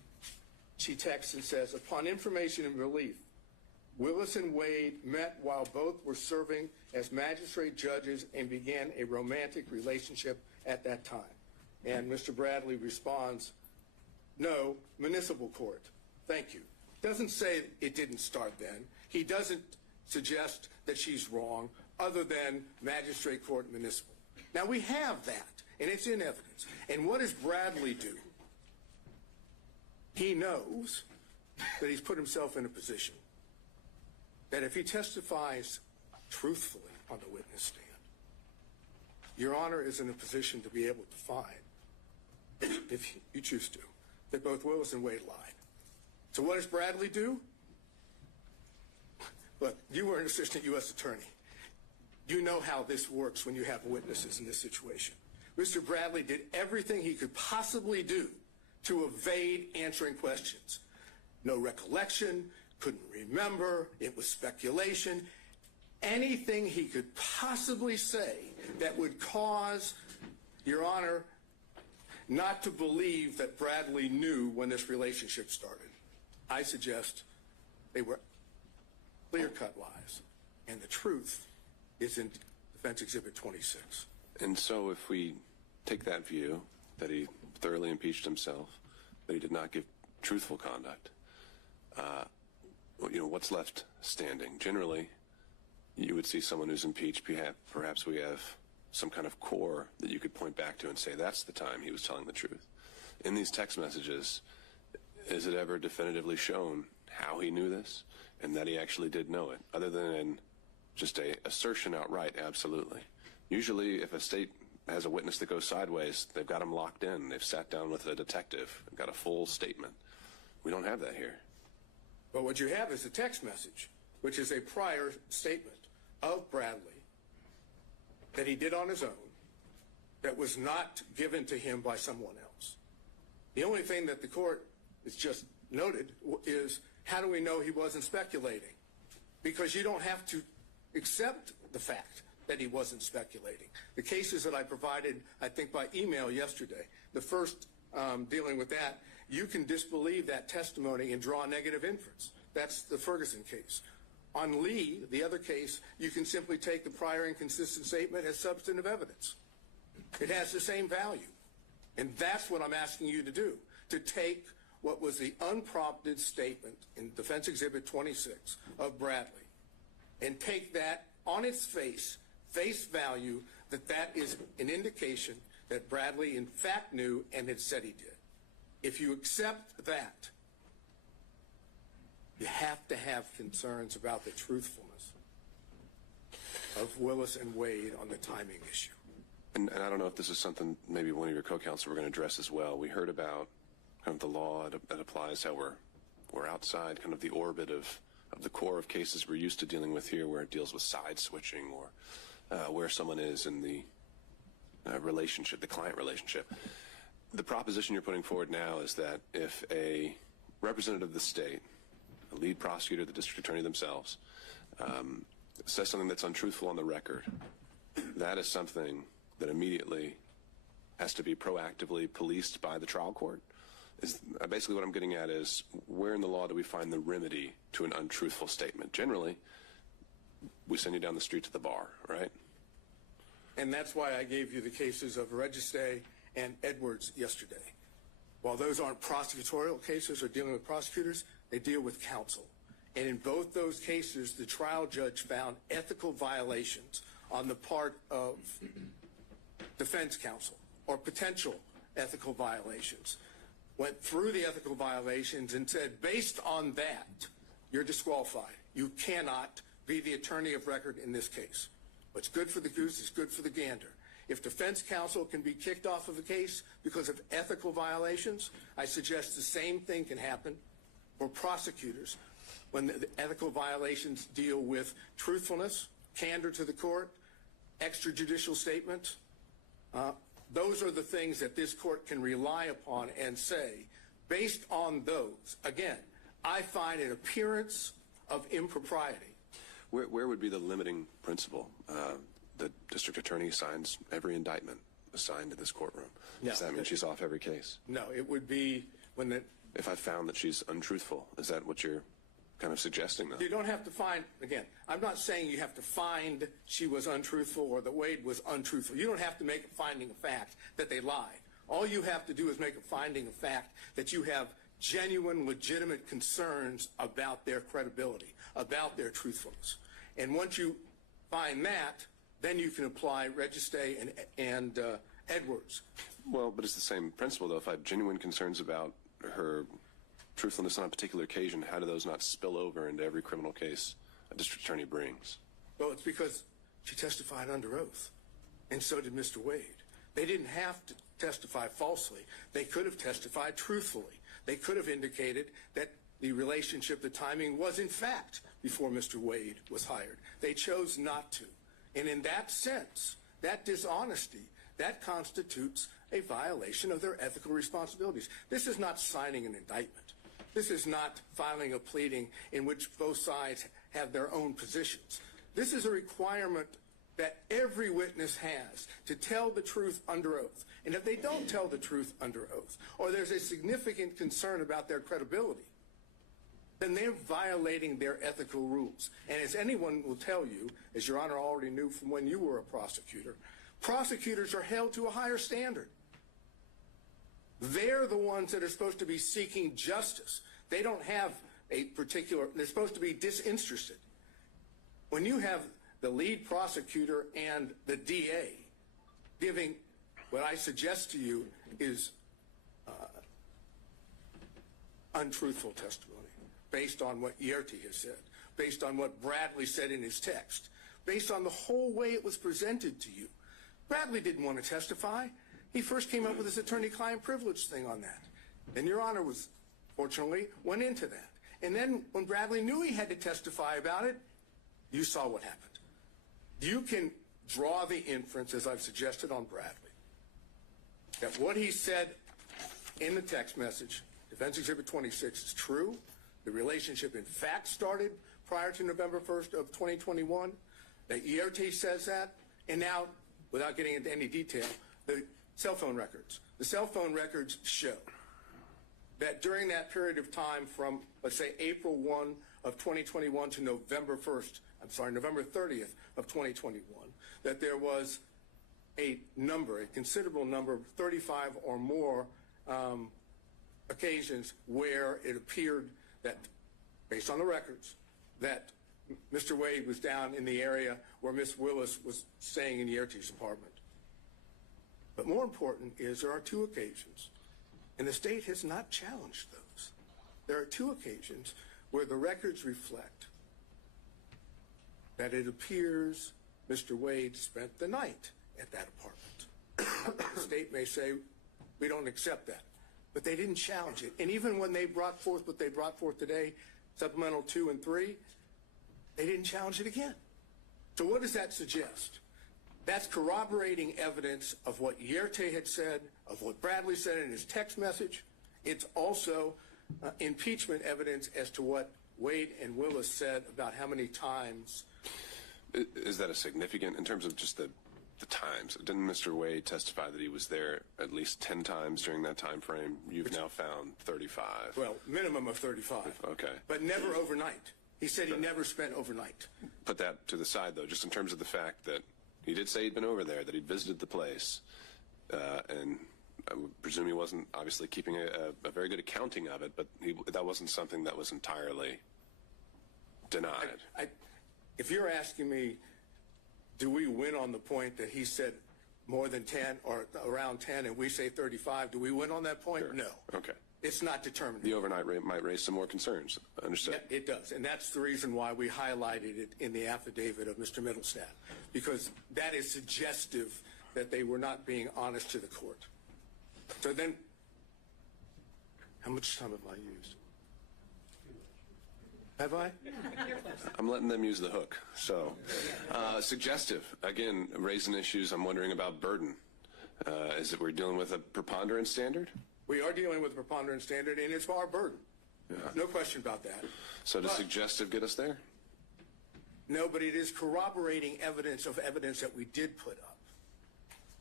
she texts and says, upon information and relief, Willis and Wade met while both were serving as magistrate judges and began a romantic relationship at that time. And Mr. Bradley responds, no, municipal court. Thank you. Doesn't say it didn't start then. He doesn't suggest that she's wrong other than magistrate court municipal. Now we have that, and it's in evidence. And what does Bradley do? He knows that he's put himself in a position that if he testifies truthfully on the witness stand, Your Honor is in a position to be able to find, if you choose to, that both Willis and Wade lied. So what does Bradley do? Look, you were an assistant U.S. attorney. You know how this works when you have witnesses in this situation. Mr. Bradley did everything he could possibly do to evade answering questions. No recollection, couldn't remember, it was speculation. Anything he could possibly say that would cause, Your Honor, not to believe that Bradley knew when this relationship started. I suggest they were clear-cut lies, and the truth is in Defense Exhibit 26. And so if we take that view, that he thoroughly impeached himself, that he did not give truthful conduct, what's left standing? Generally, you would see someone who's impeached, perhaps we have some kind of core that you could point back to and say, that's the time he was telling the truth. In these text messages, is it ever definitively shown how he knew this and that he actually did know it, other than just a assertion outright, absolutely? Usually, if a state has a witness that goes sideways, they've got him locked in. They've sat down with a detective and got a full statement. We don't have that here. But what you have is a text message, which is a prior statement of Bradley that he did on his own, that was not given to him by someone else. The only thing that the court has just noted is, how do we know he wasn't speculating? Because you don't have to accept the fact that he wasn't speculating. The cases that I provided, I think by email yesterday, the first dealing with that, you can disbelieve that testimony and draw a negative inference. That's the Ferguson case. On Lee, the other case, you can simply take the prior inconsistent statement as substantive evidence. It has the same value. And that's what I'm asking you to do, to take what was the unprompted statement in Defense Exhibit 26 of Bradley and take that on its face value, that is an indication that Bradley in fact knew and had said he did. If you accept that, you have to have concerns about the truthfulness of Willis and Wade on the timing issue. And I don't know if this is something maybe one of your co-counsel were going to address as well. We heard about kind of the law that applies, how we're outside kind of the orbit of the core of cases we're used to dealing with here, where it deals with side switching or where someone is in the relationship, the client relationship. The proposition you're putting forward now is that if a representative of the state, a lead prosecutor, the district attorney themselves, says something that's untruthful on the record, that is something that immediately has to be proactively policed by the trial court. Is basically what I'm getting at is, where in the law do we find the remedy to an untruthful statement? Generally, we send you down the street to the bar, right? And that's why I gave you the cases of Registe and Edwards yesterday. While those aren't prosecutorial cases or dealing with prosecutors, they deal with counsel. And in both those cases, the trial judge found ethical violations on the part of defense counsel, or potential ethical violations. Went through the ethical violations and said, based on that, you're disqualified. You cannot be the attorney of record in this case. What's good for the goose is good for the gander. If defense counsel can be kicked off of a case because of ethical violations, I suggest the same thing can happen for prosecutors when the ethical violations deal with truthfulness, candor to the court, extrajudicial statements. Those are the things that this court can rely upon and say, based on those, again, I find an appearance of impropriety. Where would be the limiting principle? The district attorney signs every indictment assigned to this courtroom. No. Does that mean she's off every case? No, it would be when if I found that she's untruthful? Is that what you're kind of suggesting, though? You don't have to find, again, I'm not saying you have to find she was untruthful or that Wade was untruthful. You don't have to make a finding of fact that they lied. All you have to do is make a finding of fact that you have genuine, legitimate concerns about their credibility, about their truthfulness. And once you find that, then you can apply Registay and Edwards. Well, but it's the same principle, though. If I have genuine concerns about her truthfulness on a particular occasion, how do those not spill over into every criminal case a district attorney brings? Well, it's because she testified under oath, and so did Mr. Wade. They didn't have to testify falsely. They could have testified truthfully. They could have indicated that the relationship, the timing was in fact before Mr. Wade was hired. They chose not to. And in that sense, that dishonesty, that constitutes a violation of their ethical responsibilities. This is not signing an indictment. This is not filing a pleading in which both sides have their own positions. This is a requirement that every witness has to tell the truth under oath. And if they don't tell the truth under oath, or there's a significant concern about their credibility, then they're violating their ethical rules. And as anyone will tell you, as Your Honor already knew from when you were a prosecutor, prosecutors are held to a higher standard. They're the ones that are supposed to be seeking justice. They don't have a particular, they're supposed to be disinterested. When you have the lead prosecutor and the DA giving what I suggest to you is untruthful testimony based on what Yerty has said, based on what Bradley said in his text, based on the whole way it was presented to you. Bradley didn't want to testify. He first came up with this attorney-client privilege thing on that. And Your Honor was, fortunately, went into that. And then when Bradley knew he had to testify about it, you saw what happened. You can draw the inference, as I've suggested on Bradley, that what he said in the text message, Defense Exhibit 26, is true. The relationship, in fact, started prior to November 1st of 2021. That Yerty says that. And now, without getting into any detail, the cell phone records. The cell phone records show that during that period of time from, let's say, April 1 of 2021 to November 30th of 2021, that there was a considerable number of 35 or more occasions where it appeared that, based on the records, that Mr. Wade was down in the area where Miss Willis was staying in Yerty's apartment. But more important is there are two occasions, and the state has not challenged those. There are two occasions where the records reflect that it appears Mr. Wade spent the night at that apartment. The state may say, we don't accept that. But they didn't challenge it. And even when they brought forth what they brought forth today, Supplemental 2 and 3, they didn't challenge it again. So what does that suggest? That's corroborating evidence of what Yerty had said, of what Bradley said in his text message. It's also impeachment evidence as to what Wade and Willis said about how many times. Is that a significant, in terms of just the times? Didn't Mr. Wade testify that he was there at least 10 times during that time frame? You've now found 35. Well, minimum of 35. Okay. But never overnight. He said he never spent overnight. Put that to the side, though, just in terms of the fact that he did say he'd been over there, that he'd visited the place, and I would presume he wasn't obviously keeping a very good accounting of it, but that wasn't something that was entirely denied. If you're asking me, do we win on the point that he said more than 10 or around 10 and we say 35, do we win on that point? Sure. No. Okay. It's not determined. The overnight rate might raise some more concerns. Understood. Yeah, it does. And that's the reason why we highlighted it in the affidavit of Mr. Middlestadt, because that is suggestive that they were not being honest to the court. So then, how much time have I used? Have I? I'm letting them use the hook. So, suggestive. Again, raising issues. I'm wondering about burden. Is it we're dealing with a preponderance standard? We are dealing with a preponderance standard, and it's our burden. Yeah. No question about that. So does suggestive get us there? No, but it is corroborating evidence of evidence that we did put up.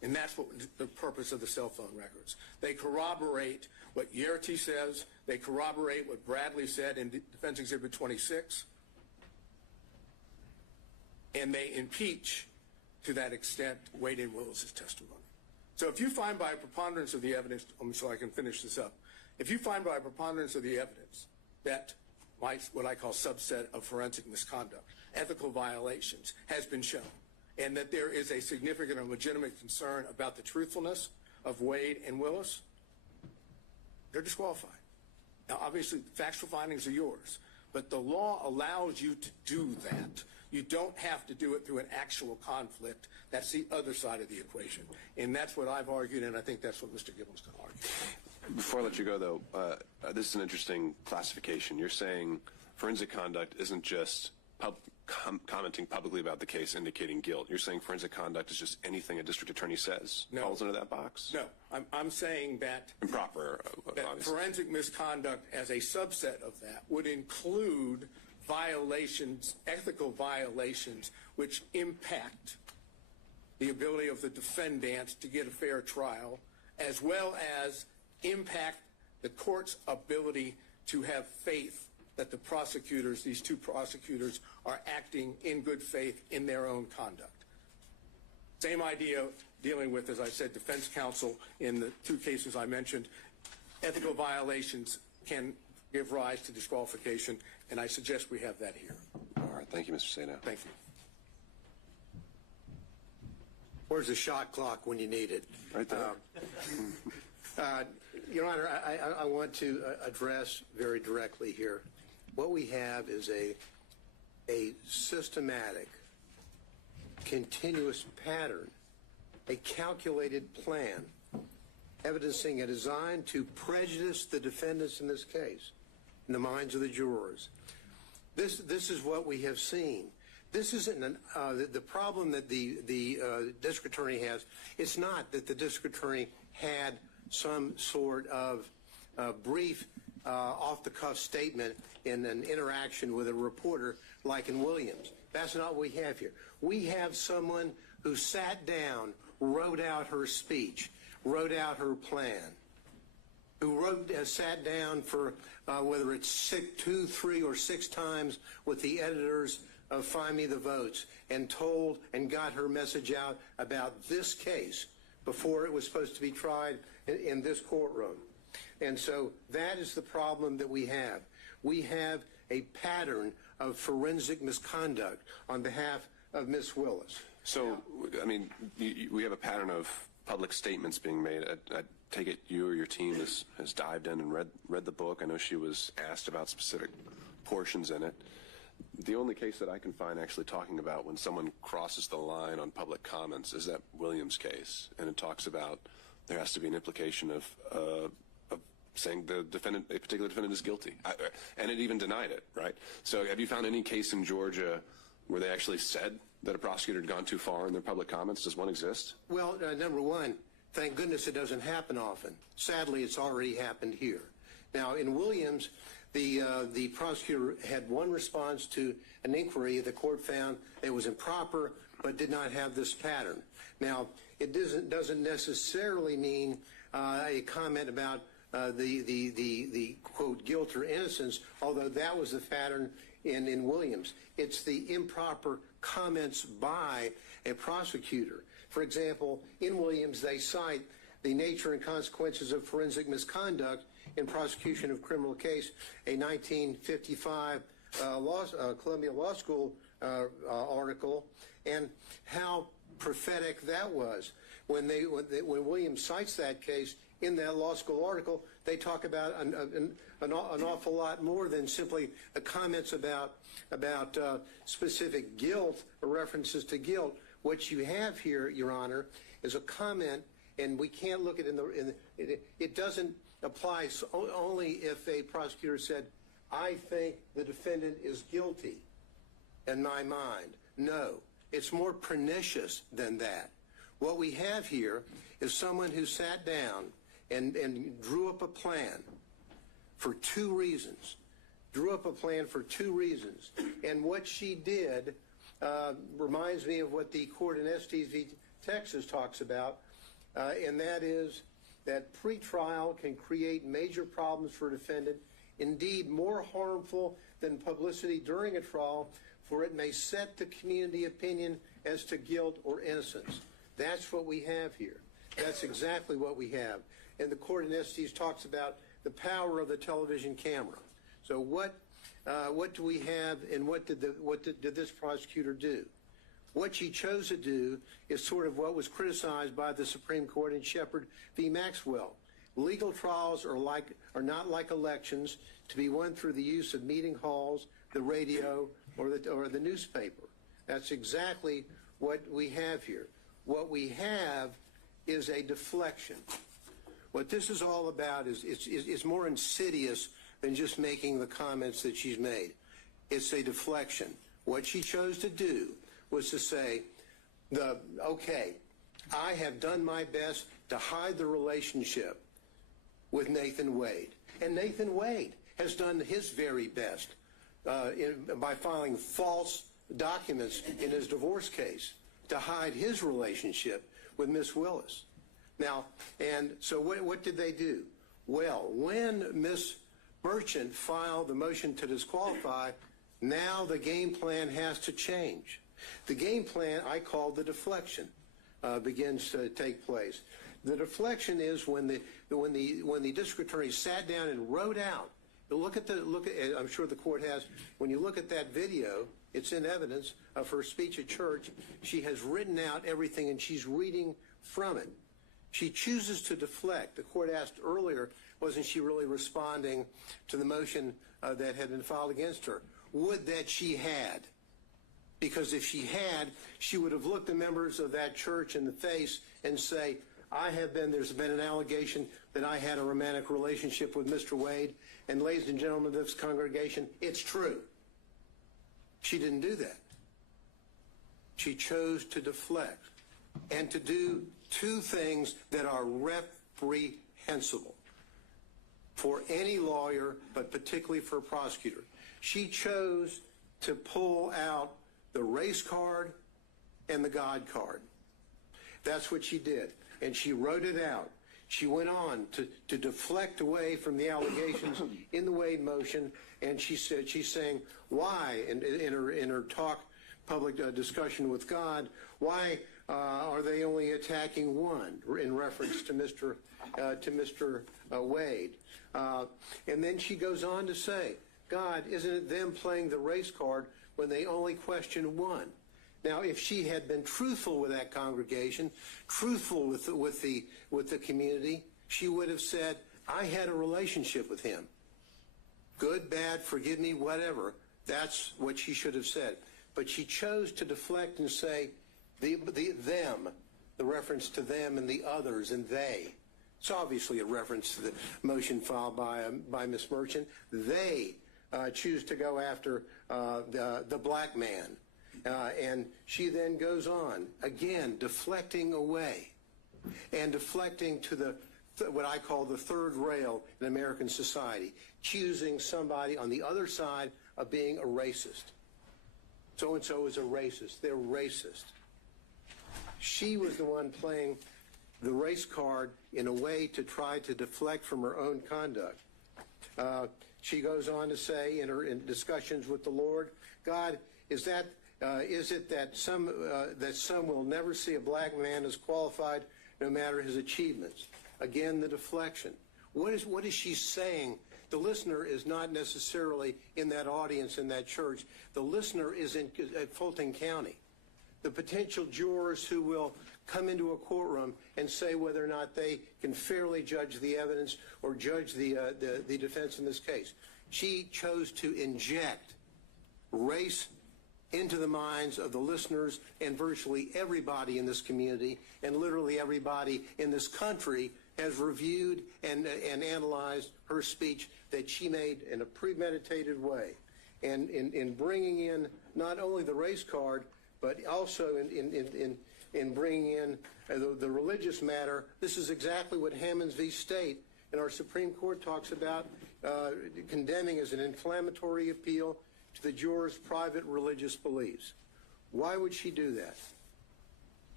And that's what the purpose of the cell phone records. They corroborate what Yerty says. They corroborate what Bradley said in Defense Exhibit 26. And they impeach, to that extent, Wade and Willis's testimony. So if you find by a preponderance of the evidence, so I can finish this up, if you find by a preponderance of the evidence that what I call subset of forensic misconduct, ethical violations, has been shown, and that there is a significant and legitimate concern about the truthfulness of Wade and Willis, they're disqualified. Now, obviously, factual findings are yours, but the law allows you to do that. You don't have to do it through an actual conflict. That's the other side of the equation. And that's what I've argued, and I think that's what Mr. Gibbons can argue. Before I let you go, though, this is an interesting classification. You're saying forensic conduct isn't just commenting publicly about the case indicating guilt. You're saying forensic conduct is just anything a district attorney says falls into that box? No. I'm saying that Improper, that forensic misconduct as a subset of that would include violations, ethical violations, which impact the ability of the defendant to get a fair trial, as well as impact the court's ability to have faith that the prosecutors, these two prosecutors, are acting in good faith in their own conduct. Same idea dealing with, as I said, defense counsel in the two cases I mentioned. Ethical violations can give rise to disqualification, and I suggest we have that here. All right. Thank you, Mr. Sato. Thank you. Where's the shot clock when you need it? Right there. Your Honor, I want to address very directly here. What we have is a systematic, continuous pattern, a calculated plan, evidencing a design to prejudice the defendants in this case, in the minds of the jurors. This is what we have seen. This isn't the problem that the district attorney has. It's not that the district attorney had some sort of brief off-the-cuff statement in an interaction with a reporter like in Williams. That's not what we have here. We have someone who sat down, wrote out her speech, wrote out her plan, who sat down for whether it's 2, 3, or 6 times with the editors of Find Me the Votes and told and got her message out about this case before it was supposed to be tried in this courtroom. And so that is the problem that we have. We have a pattern of forensic misconduct on behalf of Ms. Willis. So, I mean, we have a pattern of public statements being made. I take it you or your team has dived in and read the book. I know she was asked about specific portions in it. The only case that I can find actually talking about when someone crosses the line on public comments is that Williams case, and it talks about there has to be an implication of saying the defendant, a particular defendant, is guilty, and it even denied it, right? So, have you found any case in Georgia where they actually said that a prosecutor had gone too far in their public comments? Does one exist? Well, number one, thank goodness it doesn't happen often. Sadly, it's already happened here. Now, in Williams, the prosecutor had one response to an inquiry the court found it was improper, but did not have this pattern. Now, it doesn't necessarily mean a comment about the quote guilt or innocence, although that was the pattern in Williams. It's the improper comments by a prosecutor. For example, in Williams, they cite the nature and consequences of forensic misconduct in prosecution of criminal case, a 1955 Columbia Law School article, and how prophetic that was. When Williams cites that case in that law school article, they talk about an awful lot more than simply comments about specific guilt or references to guilt. What you have here, Your Honor, is a comment, and we can't look at it doesn't apply only if a prosecutor said, I think the defendant is guilty in my mind. No, it's more pernicious than that. What we have here is someone who sat down and drew up a plan for 2 reasons. And what she did reminds me of what the court in Estes v. Texas talks about, and that is that pretrial can create major problems for a defendant, indeed more harmful than publicity during a trial, for it may set the community opinion as to guilt or innocence. That's what we have here. That's exactly what we have. And the court in Estes talks about the power of the television camera. So what do we have, and what did this prosecutor do? What she chose to do is sort of what was criticized by the Supreme Court in Shepard v. Maxwell. Legal trials are not like elections to be won through the use of meeting halls, the radio, or the newspaper. That's exactly what we have here. What we have is a deflection. What this is all about is more insidious than just making the comments that she's made. It's a deflection. What she chose to do was to say, okay, I have done my best to hide the relationship with Nathan Wade. And Nathan Wade has done his very best by filing false documents in his divorce case to hide his relationship with Miss Willis. Now, and so what did they do? Well, when Miss Merchant filed the motion to disqualify, now the game plan has to change. The game plan I call the deflection begins to take place. The deflection is when the district attorney sat down and wrote out. I'm sure the court has. When you look at that video, it's in evidence of her speech at church. She has written out everything, and she's reading from it. She chooses to deflect. The court asked earlier, wasn't she really responding to the motion that had been filed against her? Would that she had. Because if she had, she would have looked the members of that church in the face and say, there's been an allegation that I had a romantic relationship with Mr. Wade, and ladies and gentlemen of this congregation, it's true. She didn't do that. She chose to deflect and to do two things that are reprehensible for any lawyer, but particularly for a prosecutor. She chose to pull out the race card and the God card. That's what she did. And she wrote it out. She went on to deflect away from the allegations in the Wade motion, and she's saying, why, in her talk, public discussion with God, why are they only attacking one, in reference to Mr. Wade? And then she goes on to say, God, isn't it them playing the race card when they only question one? Now, if she had been truthful with that congregation, truthful with the community, she would have said, I had a relationship with him. Good, bad, forgive me, whatever. That's what she should have said. But she chose to deflect and say, them, the reference to them and the others and they. It's obviously a reference to the motion filed by Ms. Merchant. They choose to go after the black man. And she then goes on, again, deflecting away and deflecting to what I call the third rail in American society, choosing somebody on the other side of being a racist. So-and-so is a racist. They're racist. She was the one playing the race card in a way to try to deflect from her own conduct. She goes on to say in discussions with the Lord, God, is it that some will never see a black man as qualified no matter his achievements? Again, the deflection. What is she saying? The listener is not necessarily in that audience in that church. The listener is at Fulton County. The potential jurors who will come into a courtroom and say whether or not they can fairly judge the evidence or judge the defense in this case. She chose to inject race into the minds of the listeners and virtually everybody in this community, and literally everybody in this country has reviewed and analyzed her speech that she made in a premeditated way. And in bringing in not only the race card, but also in bringing in the religious matter, this is exactly what Hammonds v. State in our Supreme Court talks about, condemning as an inflammatory appeal to the jurors' private religious beliefs. Why would she do that?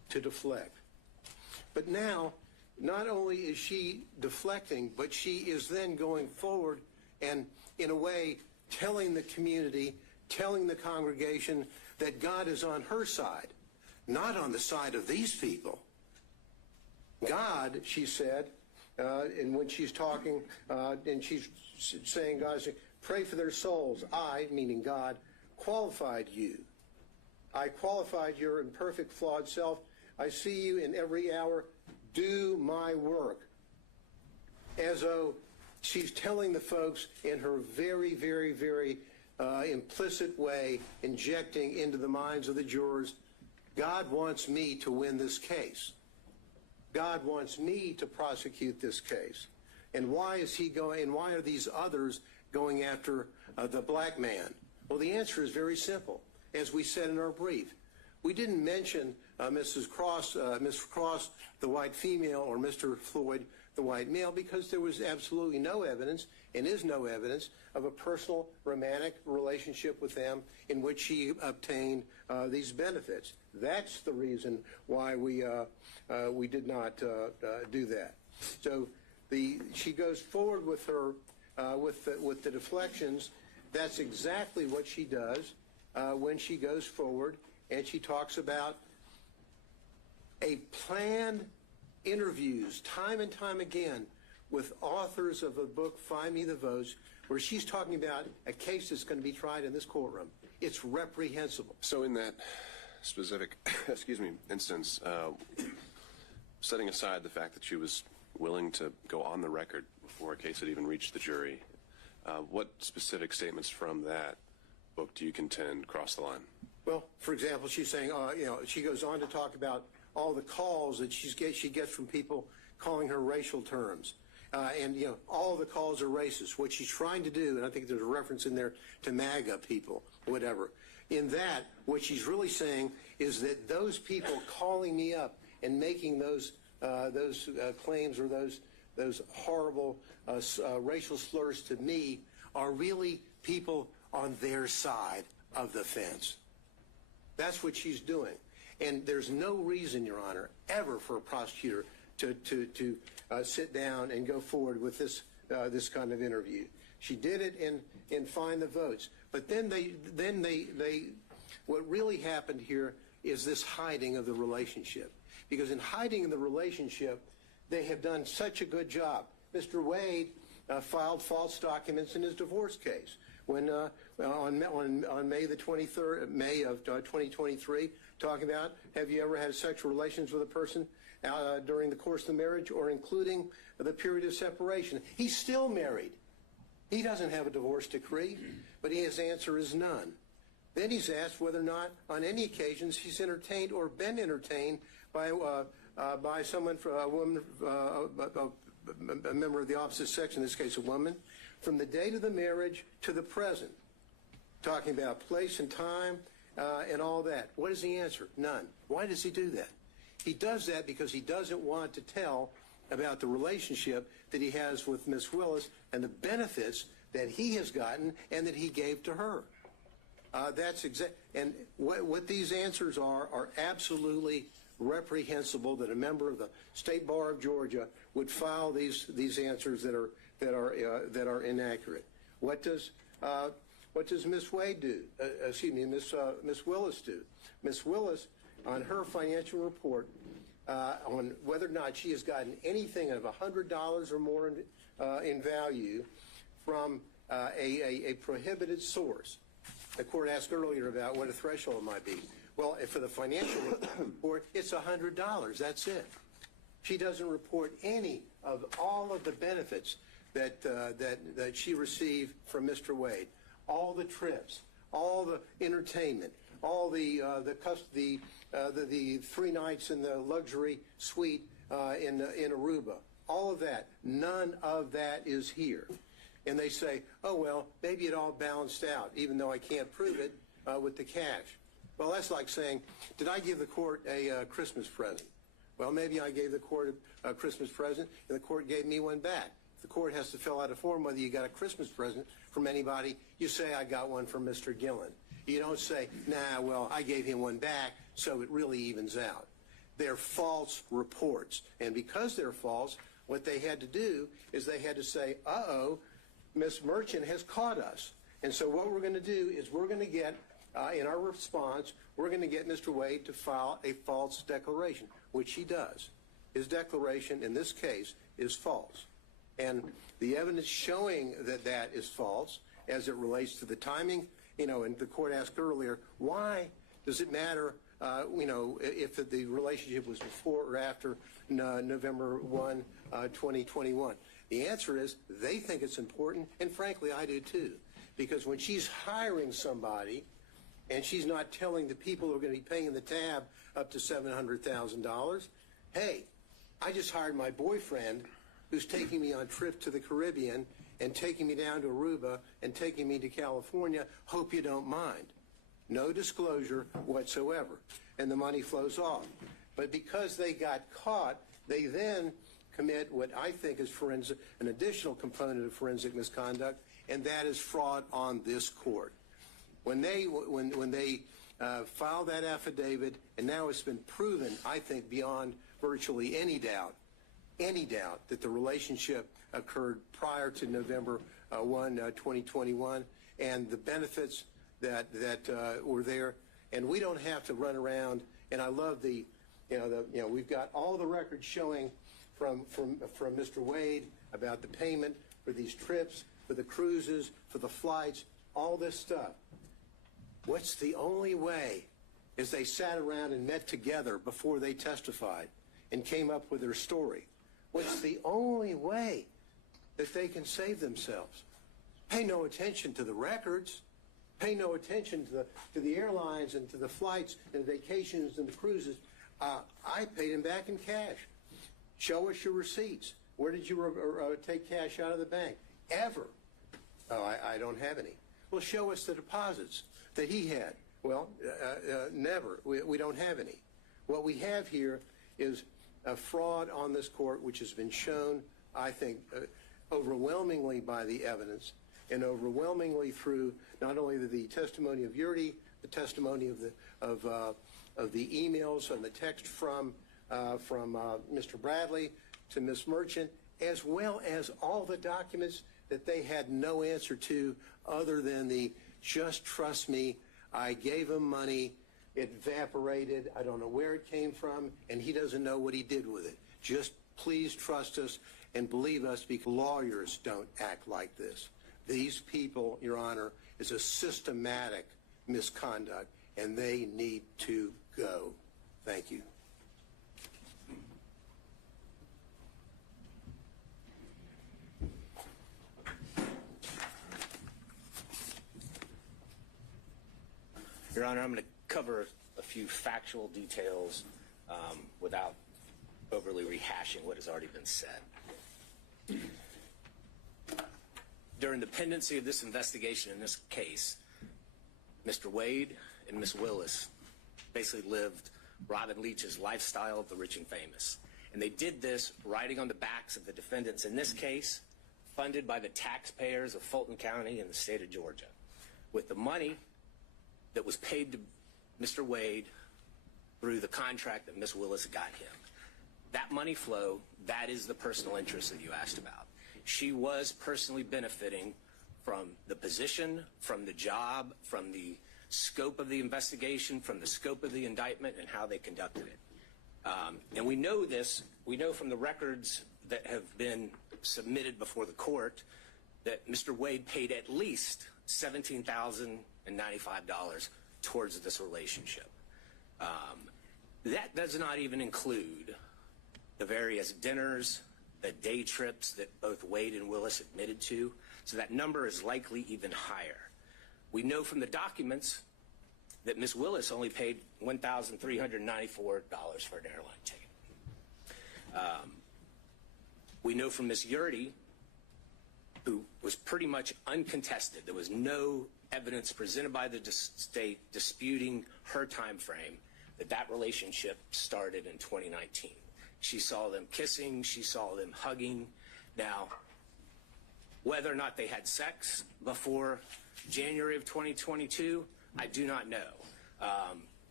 to deflect. But now, not only is she deflecting, but she is then going forward and, in a way, telling the community, telling the congregation that God is on her side, not on the side of these people. God, she said, and when she's talking, and she's saying, God, pray for their souls. I, meaning God, qualified you. I qualified your imperfect, flawed self. I see you in every hour. Do my work. As though she's telling the folks in her very, very, very implicit way, injecting into the minds of the jurors, God wants me to win this case. God wants me to prosecute this case. And why is he going, and why are these others going after the black man? Well, the answer is very simple. As we said in our brief, we didn't mention Mrs. Cross, the white female, or Mr. Floyd, the white male, because there was absolutely no evidence, and is no evidence, of a personal romantic relationship with them in which she obtained these benefits. That's the reason why we did not do that. So she goes forward with her with the deflections. That's exactly what she does when she goes forward, and she talks about a planned interviews time and time again with authors of a book, Find Me the Votes, where she's talking about a case that's going to be tried in this courtroom. It's reprehensible. So in that specific, instance, setting aside the fact that she was willing to go on the record before a case had even reached the jury, what specific statements from that book do you contend cross the line? Well, for example, she's saying, she goes on to talk about all the calls that she gets from people calling her racial terms. All the calls are racist. What she's trying to do, and I think there's a reference in there to MAGA people, whatever. In that, what she's really saying is that those people calling me up and making those claims or those horrible racial slurs to me are really people on their side of the fence. That's what she's doing. And there's no reason, Your Honor, ever for a prosecutor to sit down and go forward with this kind of interview. She did it in Find the Votes. But then what really happened here is this hiding of the relationship. Because in hiding the relationship, they have done such a good job. Mr. Wade filed false documents in his divorce case. When on May the 23rd, May of 2023, talking about, have you ever had sexual relations with a person during the course of the marriage or including the period of separation? He's still married. He doesn't have a divorce decree, but his answer is none. Then he's asked whether or not on any occasions he's entertained or been entertained by someone, a woman, a member of the opposite sex, in this case a woman, from the date of the marriage to the present, talking about place and time and all that. What is the answer? None. Why does he do that? He does that because he doesn't want to tell about the relationship that he has with Miss Willis and the benefits that he has gotten and that he gave to her. That's exact. And what these answers are absolutely reprehensible. That a member of the State Bar of Georgia would file these answers that are inaccurate. What does Miss Wade do? Miss Willis do? Miss Willis, on her financial report, on whether or not she has gotten anything of $100 or more in value from a prohibited source. The court asked earlier about what a threshold might be. Well, for the financial report, it's $100. That's it. She doesn't report any of all of the benefits that she received from Mr. Wade. All the trips, all the entertainment, all the 3 nights in the luxury suite in Aruba. All of that. None of that is here. And they say, oh, well, maybe it all balanced out, even though I can't prove it with the cash. Well, that's like saying, did I give the court a Christmas present? Well, maybe I gave the court a Christmas present, and the court gave me one back. If the court has to fill out a form whether you got a Christmas present from anybody, you say, I got one from Mr. Gillen. You don't say, nah, well, I gave him one back, so it really evens out. They're false reports. And because they're false, what they had to do is they had to say, uh-oh, Ms. Merchant has caught us. And so what we're going to do is we're going to get, in our response, we're going to get Mr. Wade to file a false declaration, which he does. His declaration in this case is false. And the evidence showing that that is false as it relates to the timing, and the court asked earlier, why does it matter, if the relationship was before or after November 1, 2021? The answer is they think it's important, and frankly, I do too. Because when she's hiring somebody and she's not telling the people who are going to be paying the tab up to $700,000, hey, I just hired my boyfriend who's taking me on trips to the Caribbean and taking me down to Aruba and taking me to California. Hope you don't mind. No disclosure whatsoever. And the money flows off. But because they got caught, they then commit what I think is an additional component of forensic misconduct, and that is fraud on this court. When they filed that affidavit, and now it's been proven, I think, beyond virtually any doubt that the relationship occurred prior to November 1, 2021, and the benefits that were there. And we don't have to run around. And I love we've got all the records showing from Mr. Wade about the payment for these trips, for the cruises, for the flights, all this stuff. What's the only way is they sat around and met together before they testified and came up with their story. What's the only way that they can save themselves? Pay no attention to the records. Pay no attention to the airlines and to the flights and vacations and the cruises. I paid them back in cash. Show us your receipts. Where did you take cash out of the bank? Ever? Oh, I don't have any. Well, show us the deposits that he had. Well, never. We don't have any. What we have here is a fraud on this court, which has been shown, I think, overwhelmingly by the evidence and overwhelmingly through not only the testimony of Yurdi, the testimony of the emails and the text from Mr. Bradley to Ms. Merchant, as well as all the documents that they had no answer to other than the just trust me, I gave him money, it evaporated, I don't know where it came from, and he doesn't know what he did with it. Just please trust us and believe us, because lawyers don't act like this. These people, Your Honor, is a systematic misconduct, and they need to go. Thank you. Your Honor, I'm going to cover a few factual details without overly rehashing what has already been said. During the pendency of this investigation in this case, Mr. Wade and Ms. Willis basically lived Robin Leach's lifestyle of the rich and famous. And they did this riding on the backs of the defendants in this case, funded by the taxpayers of Fulton County and the state of Georgia, with the money that was paid to Mr. Wade through the contract that Ms. Willis got him. That money flow, that is the personal interest that you asked about. She was personally benefiting from the position, from the job, from the scope of the investigation, from the scope of the indictment, and how they conducted it. And we know this, we know from the records that have been submitted before the court that Mr. Wade paid at least $17,095 towards this relationship. That does not even include the various dinners, the day trips that both Wade and Willis admitted to, so that number is likely even higher. We know from the documents that Ms. Willis only paid $1,394 for an airline ticket. We know from Ms. Yurdi, who was pretty much uncontested, there was no evidence presented by the state disputing her time frame, that relationship started in 2019. She saw them kissing, she saw them hugging. Now, whether or not they had sex before January of 2022, I do not know.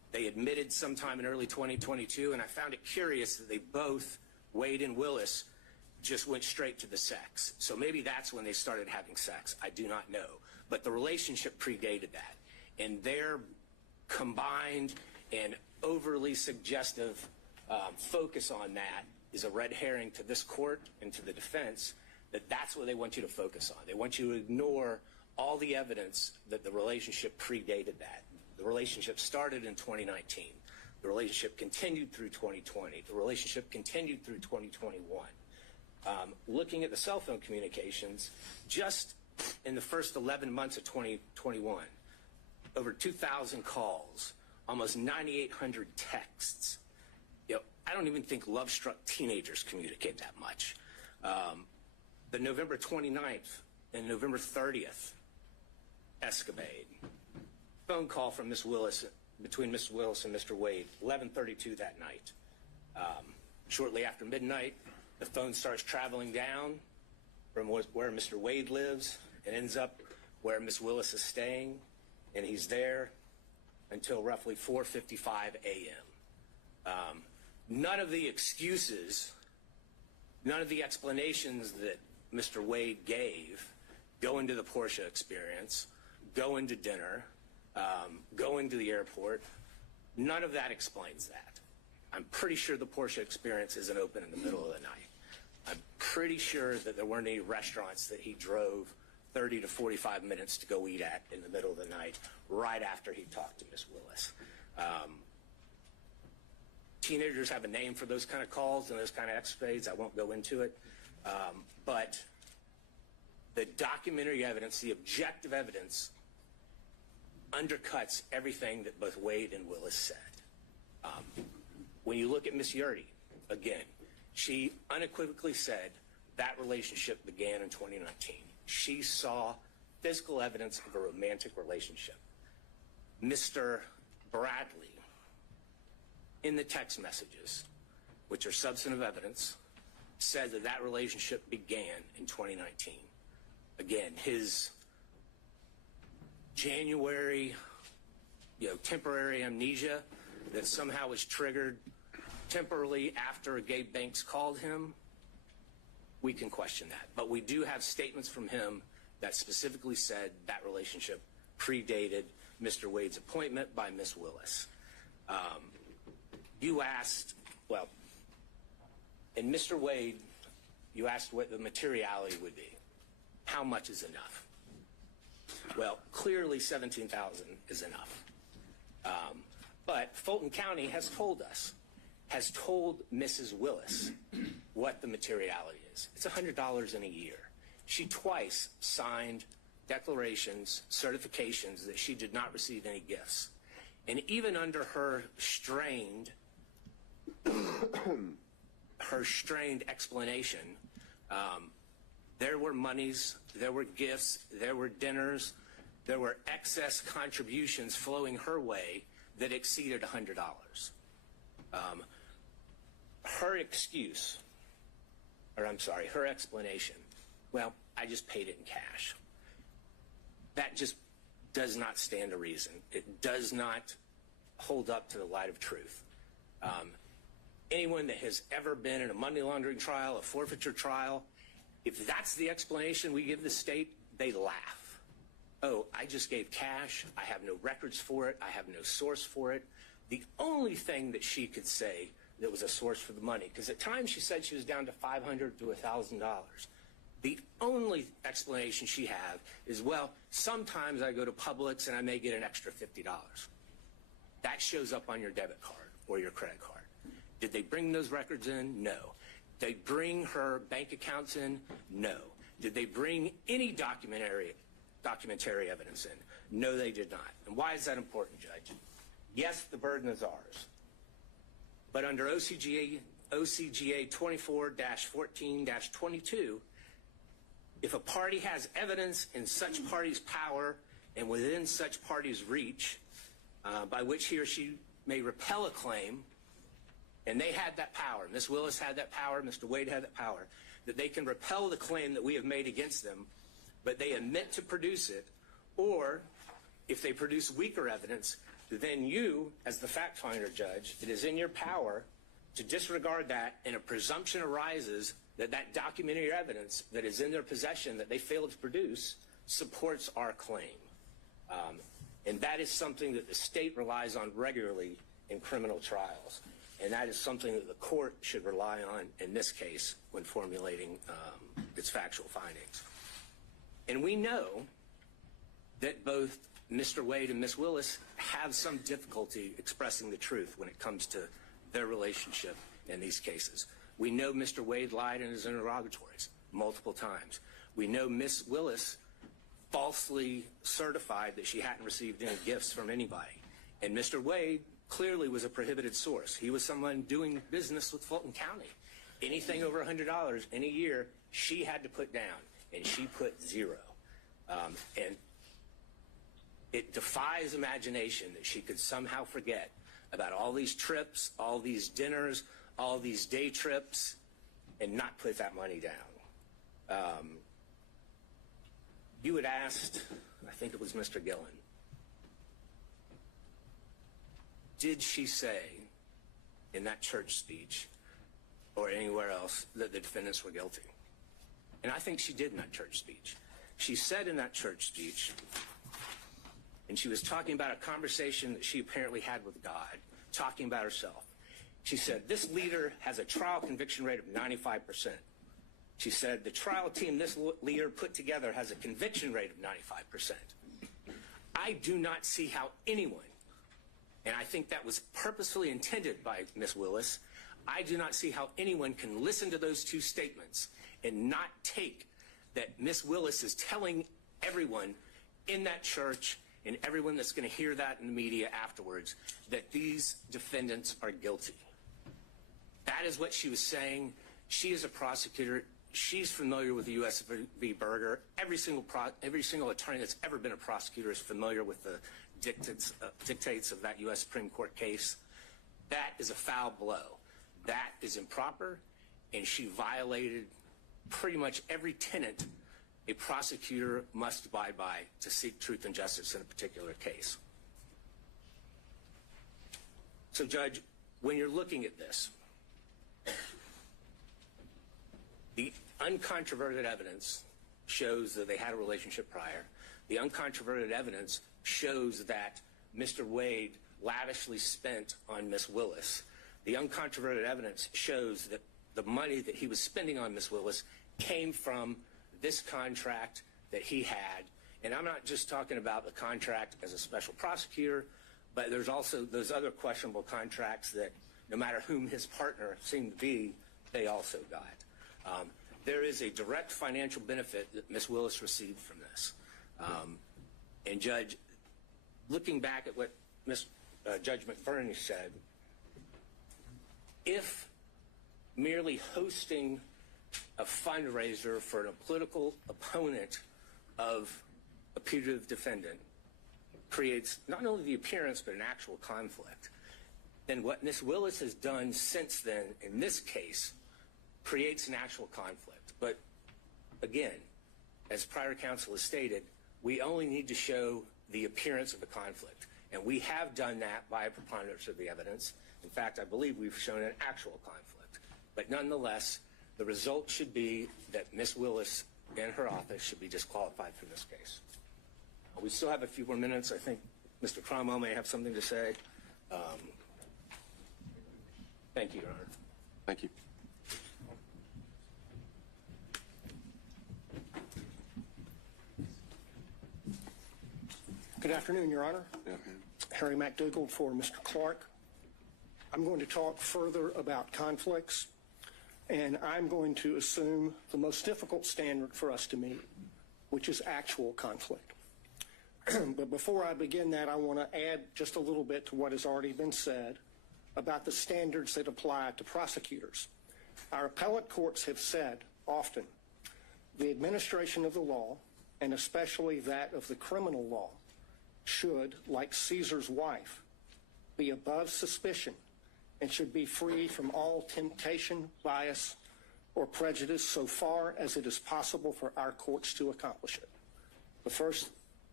They admitted sometime in early 2022, and I found it curious that they both, Wade and Willis, just went straight to the sex. So maybe that's when they started having sex. I do not know. But the relationship predated that. And their combined and overly suggestive focus on that is a red herring to this court and to the defense, that that's what they want you to focus on. They want you to ignore all the evidence that the relationship predated that. The relationship started in 2019. The relationship continued through 2020. The relationship continued through 2021. Looking at the cell phone communications, just in the first 11 months of 2021, over 2,000 calls, almost 9,800 texts. I don't even think love-struck teenagers communicate that much. The November 29th and November 30th escapade, phone call from Ms. Willis, between Ms. Willis and Mr. Wade, 11:32 that night. Shortly after midnight, the phone starts traveling down from where Mr. Wade lives and ends up where Ms. Willis is staying, and he's there until roughly 4:55 a.m. None of the excuses, none of the explanations that Mr. Wade gave, going to the Porsche experience, going to dinner, going to the airport, none of that explains that. I'm pretty sure the Porsche experience isn't open in the middle of the night. I'm pretty sure that there weren't any restaurants that he drove 30 to 45 minutes to go eat at in the middle of the night, right after he talked to Ms. Willis. Teenagers have a name for those kind of calls and those kind of escapades. I won't go into it. But the documentary evidence, the objective evidence, undercuts everything that both Wade and Willis said. When you look at Ms. Yurdy, again, she unequivocally said that relationship began in 2019. She saw physical evidence of a romantic relationship. Mr. Bradley, in the text messages, which are substantive evidence, said that that relationship began in 2019. Again, his January, temporary amnesia that somehow was triggered temporarily after Gabe Banks called him, we can question that. But we do have statements from him that specifically said that relationship predated Mr. Wade's appointment by Ms. Willis. You asked, well, in Mr. Wade, you asked what the materiality would be. How much is enough? Well, clearly 17,000 is enough. But Fulton County has told us, has told Mrs. Willis what the materiality is. It's $100 in a year. She twice signed declarations, certifications that she did not receive any gifts. And even under her strained explanation, there were monies, there were gifts, there were dinners, there were excess contributions flowing her way that exceeded $100. Her excuse, her explanation, well, I just paid it in cash. That just does not stand to reason. It does not hold up to the light of truth. Anyone that has ever been in a money laundering trial, a forfeiture trial, if that's the explanation we give the state, they laugh. Oh, I just gave cash. I have no records for it. I have no source for it. The only thing that she could say that was a source for the money, because at times she said she was down to $500 to $1,000. The only explanation she had is, well, sometimes I go to Publix and I may get an extra $50. That shows up on your debit card or your credit card. Did they bring those records in? No. Did they bring her bank accounts in? No. Did they bring any documentary evidence in? No, they did not. And why is that important, Judge? Yes, the burden is ours. But under OCGA 24-14-22, if a party has evidence in such party's power and within such party's reach, by which he or she may repel a claim, and they had that power, Ms. Willis had that power, Mr. Wade had that power, that they can repel the claim that we have made against them, but they admit to produce it, or if they produce weaker evidence, then you, as the fact finder judge, it is in your power to disregard that, and a presumption arises that that documentary evidence that is in their possession that they failed to produce supports our claim. And that is something that the state relies on regularly in criminal trials. And that is something that the court should rely on in this case when formulating its factual findings. And we know that both Mr. Wade and Ms. Willis have some difficulty expressing the truth when it comes to their relationship in these cases. We know Mr. Wade lied in his interrogatories multiple times. We know Ms. Willis falsely certified that she hadn't received any gifts from anybody. And Mr. Wade clearly was a prohibited source. He was someone doing business with Fulton County. Anything over $100 in a year, she had to put down, and she put zero. And it defies imagination that she could somehow forget about all these trips, all these dinners, all these day trips, and not put that money down. You had asked, I think it was Mr. Gillen, did she say in that church speech or anywhere else that the defendants were guilty? And I think she did in that church speech. She said in that church speech, and she was talking about a conversation that she apparently had with God, talking about herself. She said, this leader has a trial conviction rate of 95%. She said, the trial team this leader put together has a conviction rate of 95%. I do not see how anyone, and I think that was purposefully intended by Ms. Willis, I do not see how anyone can listen to those two statements and not take that Ms. Willis is telling everyone in that church and everyone that's going to hear that in the media afterwards that these defendants are guilty. That is what she was saying. She is a prosecutor. She's familiar with the U.S. v. Berger. Every single attorney that's ever been a prosecutor is familiar with the dictates of that U.S. Supreme Court case. That is a foul blow. That is improper, and she violated pretty much every tenet a prosecutor must abide by to seek truth and justice in a particular case. So, Judge, when you're looking at this, the uncontroverted evidence shows that they had a relationship prior. The uncontroverted evidence shows that Mr. Wade lavishly spent on Ms. Willis. The uncontroverted evidence shows that the money that he was spending on Ms. Willis came from this contract that he had. And I'm not just talking about the contract as a special prosecutor, but there's also those other questionable contracts that no matter whom his partner seemed to be, they also got. There is a direct financial benefit that Ms. Willis received from this. And Judge, looking back at what Judge McBurney said, if merely hosting a fundraiser for a political opponent of a putative defendant creates not only the appearance but an actual conflict, then what Ms. Willis has done since then in this case creates an actual conflict. But again, as prior counsel has stated, we only need to show the appearance of a conflict. And we have done that by a preponderance of the evidence. In fact, I believe we've shown an actual conflict. But nonetheless, the result should be that Ms. Willis and her office should be disqualified from this case. We still have a few more minutes. I think Mr. Cromwell may have something to say. Thank you, Your Honor. Thank you. Good afternoon, Your Honor. Harry McDougall for Mr. Clark. I'm going to talk further about conflicts, and I'm going to assume the most difficult standard for us to meet, which is actual conflict. But before I begin that, I want to add just a little bit to what has already been said about the standards that apply to prosecutors. Our appellate courts have said often the administration of the law, and especially that of the criminal law, should, like Caesar's wife, be above suspicion and should be free from all temptation, bias, or prejudice so far as it is possible for our courts to accomplish it. The first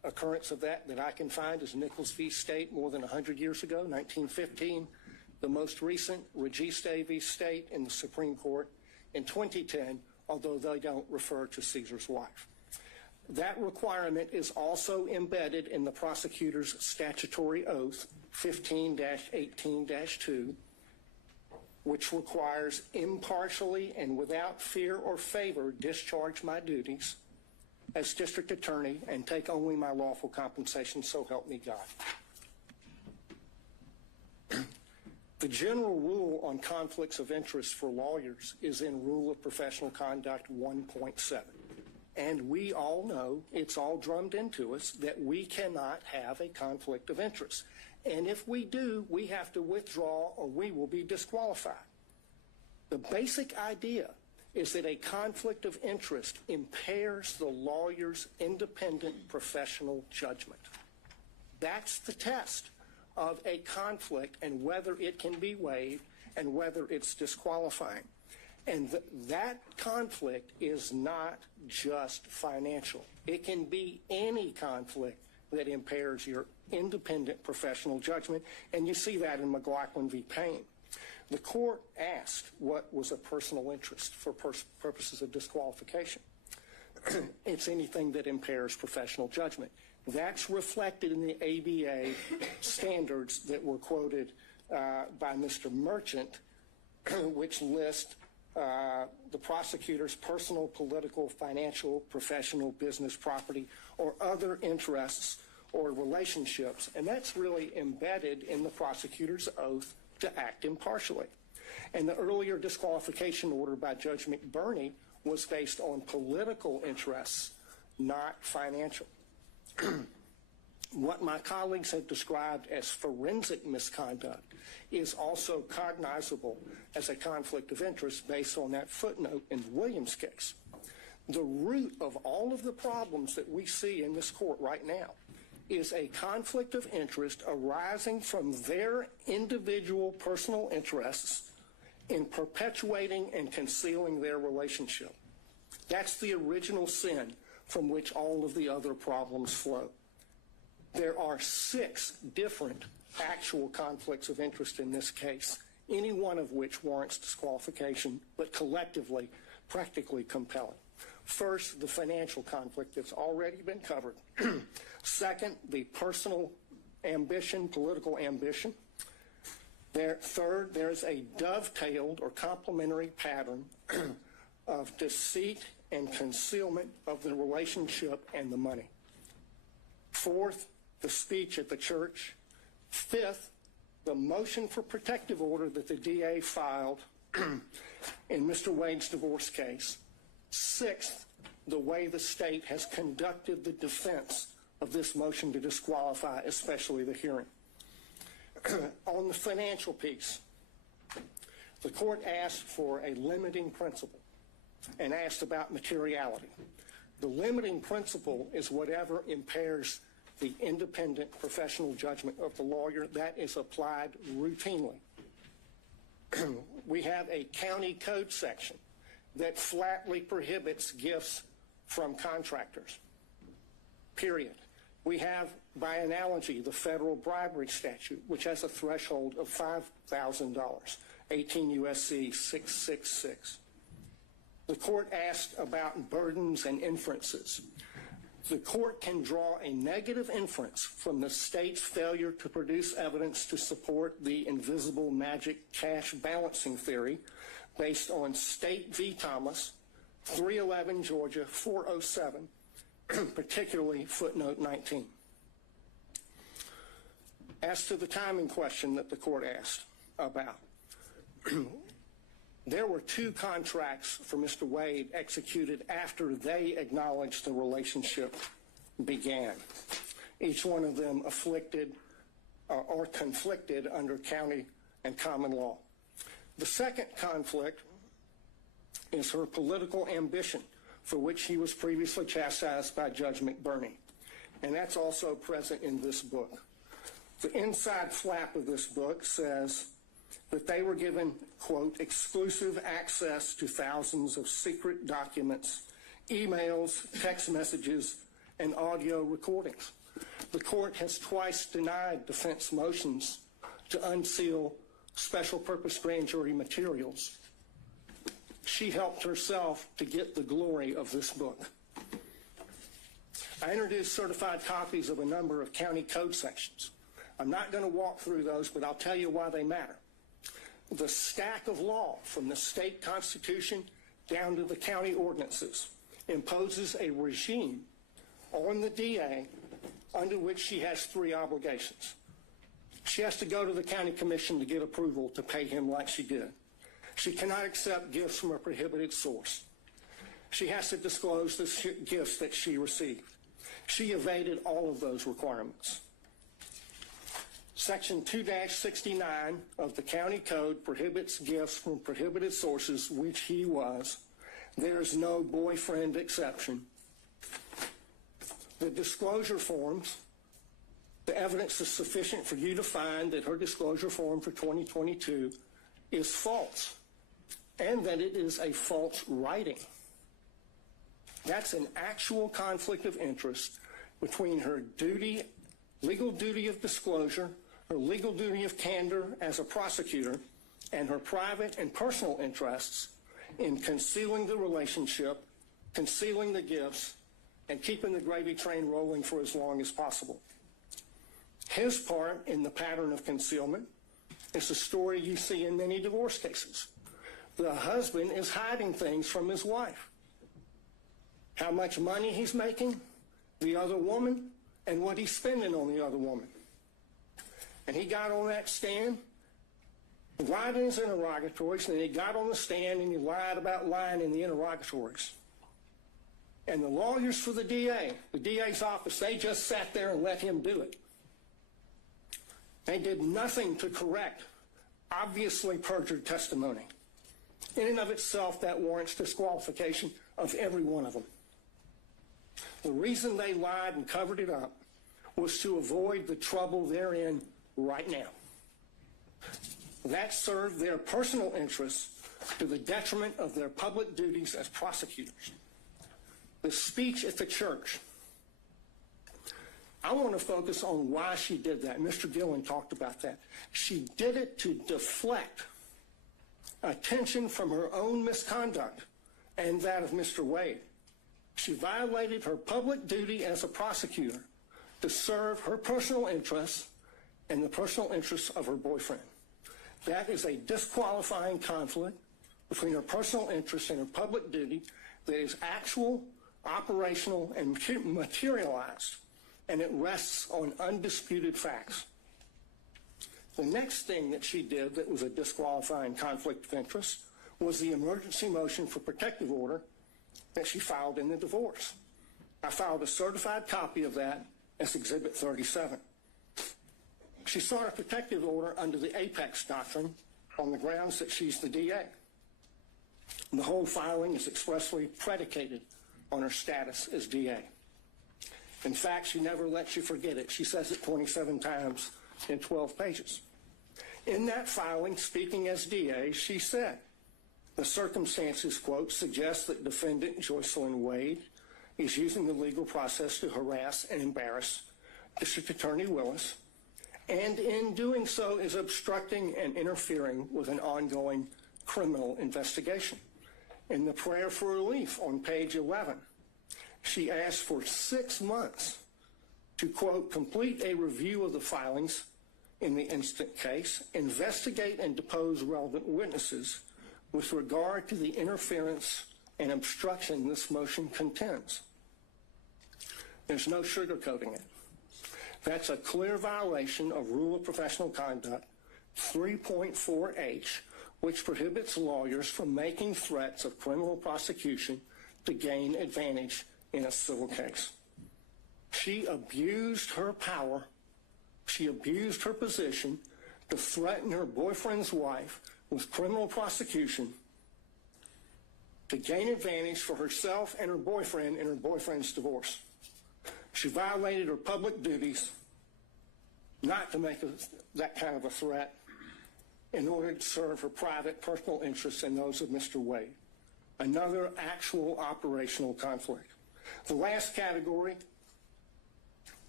occurrence of that I can find is Nichols v. State more than 100 years ago, 1915. The most recent, Registe v. State in the Supreme Court in 2010, although they don't refer to Caesar's wife. That requirement is also embedded in the prosecutor's statutory oath, 15-18-2, which requires impartially and without fear or favor discharge my duties as district attorney and take only my lawful compensation, so help me God. The general rule on conflicts of interest for lawyers is in Rule of Professional Conduct 1.7. And we all know, it's all drummed into us, that we cannot have a conflict of interest. And if we do, we have to withdraw or we will be disqualified. The basic idea is that a conflict of interest impairs the lawyer's independent professional judgment. That's the test of a conflict and whether it can be waived and whether it's disqualifying. And that conflict is not just financial. It can be any conflict that impairs your independent professional judgment, and you see that in McLaughlin v. Payne. The court asked what was a personal interest for purposes of disqualification. It's anything that impairs professional judgment. That's reflected in the ABA standards that were quoted by Mr. Merchant, which list the prosecutor's personal, political, financial, professional, business, property, or other interests or relationships. And that's really embedded in the prosecutor's oath to act impartially. And the earlier disqualification order by Judge McBurney was based on political interests, not financial. What my colleagues have described as forensic misconduct is also cognizable as a conflict of interest based on that footnote in the Williams case. The root of all of the problems that we see in this court right now is a conflict of interest arising from their individual personal interests in perpetuating and concealing their relationship. That's the original sin from which all of the other problems flow. There are 6 different actual conflicts of interest in this case, any one of which warrants disqualification, but collectively, practically compelling. First, the financial conflict that's already been covered. Second, the personal ambition, political ambition. Third, there's a dovetailed or complementary pattern of deceit and concealment of the relationship and the money. Fourth, the speech at the church. Fifth, the motion for protective order that the DA filed in Mr. Wade's divorce case. Sixth, the way the state has conducted the defense of this motion to disqualify, especially the hearing. On the financial piece, the court asked for a limiting principle and asked about materiality. The limiting principle is whatever impairs the independent professional judgment of the lawyer. That is applied routinely. We have a county code section that flatly prohibits gifts from contractors, period. We have, by analogy, the federal bribery statute, which has a threshold of $5,000, 18 U.S.C. 666. The court asked about burdens and inferences. The court can draw a negative inference from the state's failure to produce evidence to support the invisible magic cash balancing theory based on State v. Thomas, 311 Georgia 407, particularly footnote 19. As to the timing question that the court asked about, there were 2 contracts for Mr. Wade executed after they acknowledged the relationship began, each one of them afflicted or conflicted under county and common law. The second conflict is her political ambition, for which he was previously chastised by Judge McBurney, and that's also present in this book. The inside flap of this book says that they were given, quote, exclusive access to thousands of secret documents, emails, text messages, and audio recordings. The court has twice denied defense motions to unseal special purpose grand jury materials. She helped herself to get the glory of this book. I introduced certified copies of a number of county code sections. I'm not going to walk through those, but I'll tell you why they matter. The stack of law from the state constitution down to the county ordinances imposes a regime on the DA under which she has three obligations. She has to go to the county commission to get approval to pay him like she did. She cannot accept gifts from a prohibited source. She has to disclose the gifts that she received. She evaded all of those requirements. Section 2-69 of the county code prohibits gifts from prohibited sources, which he was. There is no boyfriend exception. The disclosure forms, the evidence is sufficient for you to find that her disclosure form for 2022 is false and that it is a false writing. That's an actual conflict of interest between her duty, legal duty of disclosure, her legal duty of candor as a prosecutor, and her private and personal interests in concealing the relationship, concealing the gifts, and keeping the gravy train rolling for as long as possible. His part in the pattern of concealment is the story you see in many divorce cases. The husband is hiding things from his wife. How much money he's making, the other woman, and what he's spending on the other woman. And he got on that stand, lied in his interrogatories, and he got on the stand and he lied about lying in the interrogatories. And the lawyers for the DA's office, they just sat there and let him do it. They did nothing to correct obviously perjured testimony. In and of itself, that warrants disqualification of every one of them. The reason they lied and covered it up was to avoid the trouble they're in right now. That served their personal interests to the detriment of their public duties as prosecutors. The speech at the church. I want to focus on why she did that. Mr. Gillen talked about that. She did it to deflect attention from her own misconduct and that of Mr. Wade. She violated her public duty as a prosecutor to serve her personal interests and the personal interests of her boyfriend. That is a disqualifying conflict between her personal interests and her public duty that is actual, operational, and materialized, and it rests on undisputed facts. The next thing that she did that was a disqualifying conflict of interest was the emergency motion for protective order that she filed in the divorce. I filed a certified copy of that as Exhibit 37. She sought a protective order under the Apex Doctrine on the grounds that she's the DA. And the whole filing is expressly predicated on her status as DA. In fact, she never lets you forget it. She says it 27 times in 12 pages. In that filing, speaking as DA, she said, the circumstances, quote, suggest that defendant Joycelyn Wade is using the legal process to harass and embarrass District Attorney Willis, and in doing so is obstructing and interfering with an ongoing criminal investigation. In the prayer for relief on page 11, she asked for 6 months to, quote, complete a review of the filings in the instant case, investigate and depose relevant witnesses with regard to the interference and obstruction this motion contends. There's no sugarcoating it. That's a clear violation of Rule of Professional Conduct 3.4H, which prohibits lawyers from making threats of criminal prosecution to gain advantage in a civil case. She abused her power. She abused her position to threaten her boyfriend's wife with criminal prosecution to gain advantage for herself and her boyfriend in her boyfriend's divorce. She violated her public duties not to make that kind of a threat in order to serve her private personal interests and those of Mr. Wade. Another actual operational conflict. The last category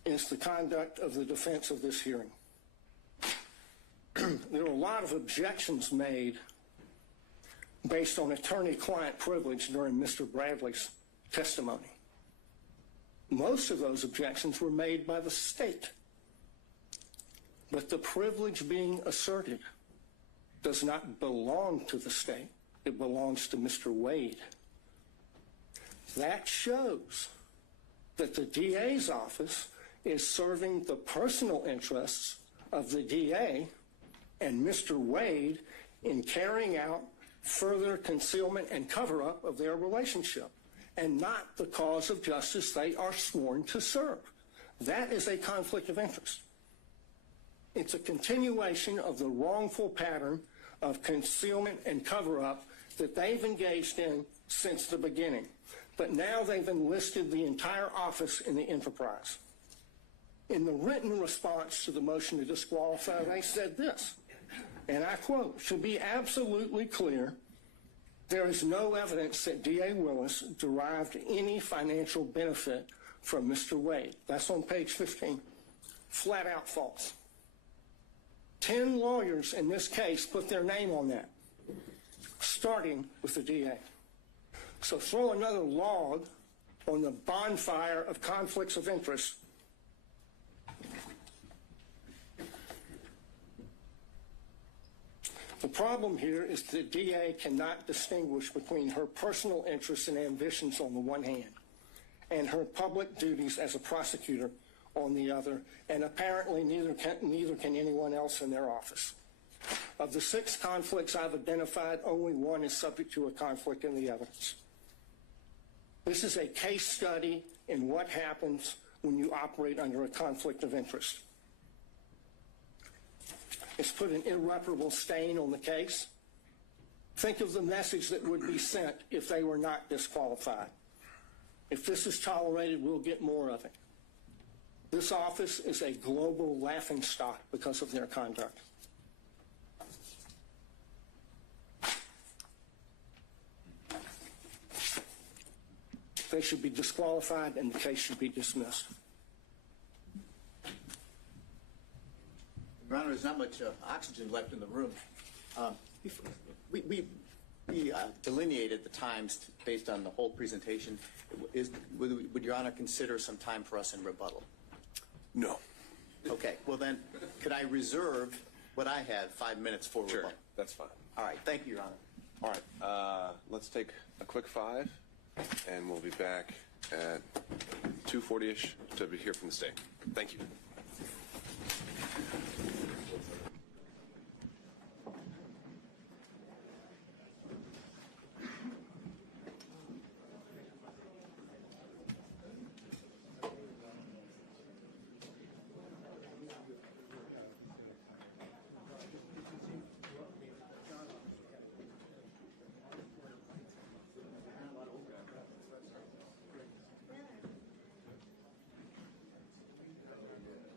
is the conduct of the defense of this hearing. There were a lot of objections made based on attorney-client privilege during Mr. Bradley's testimony. Most of those objections were made by the state. But the privilege being asserted does not belong to the state. It belongs to Mr. Wade. That shows that the DA's office is serving the personal interests of the DA and Mr. Wade in carrying out further concealment and cover-up of their relationship, and not the cause of justice they are sworn to serve. That is a conflict of interest. It's a continuation of the wrongful pattern of concealment and cover-up that they've engaged in since the beginning. But now they've enlisted the entire office in the enterprise. In the written response to the motion to disqualify, they said this, and I quote, "Should be absolutely clear, there is no evidence that D.A. Willis derived any financial benefit from Mr. Wade." That's on page 15. Flat out false. 10 lawyers in this case put their name on that, starting with the DA. So throw another log on the bonfire of conflicts of interest. The problem here is the DA cannot distinguish between her personal interests and ambitions on the one hand and her public duties as a prosecutor on the other, and apparently neither can anyone else in their office. Of the 6 conflicts I've identified, only one is subject to a conflict in the evidence. This is a case study in what happens when you operate under a conflict of interest. It's put an irreparable stain on the case. Think of the message that would be sent if they were not disqualified. If this is tolerated, we'll get more of it. This office is a global laughingstock because of their conduct. They should be disqualified and the case should be dismissed. Your Honor, there's not much oxygen left in the room. We delineated the times based on the whole presentation. Would Your Honor consider some time for us in rebuttal? No. Okay. Well then, could I reserve what I had 5 minutes for rebuttal? Sure. That's fine. All right. Thank you, Your Honor. All right. Let's take a quick 5, and we'll be back at 2:40-ish to hear from the state. Thank you.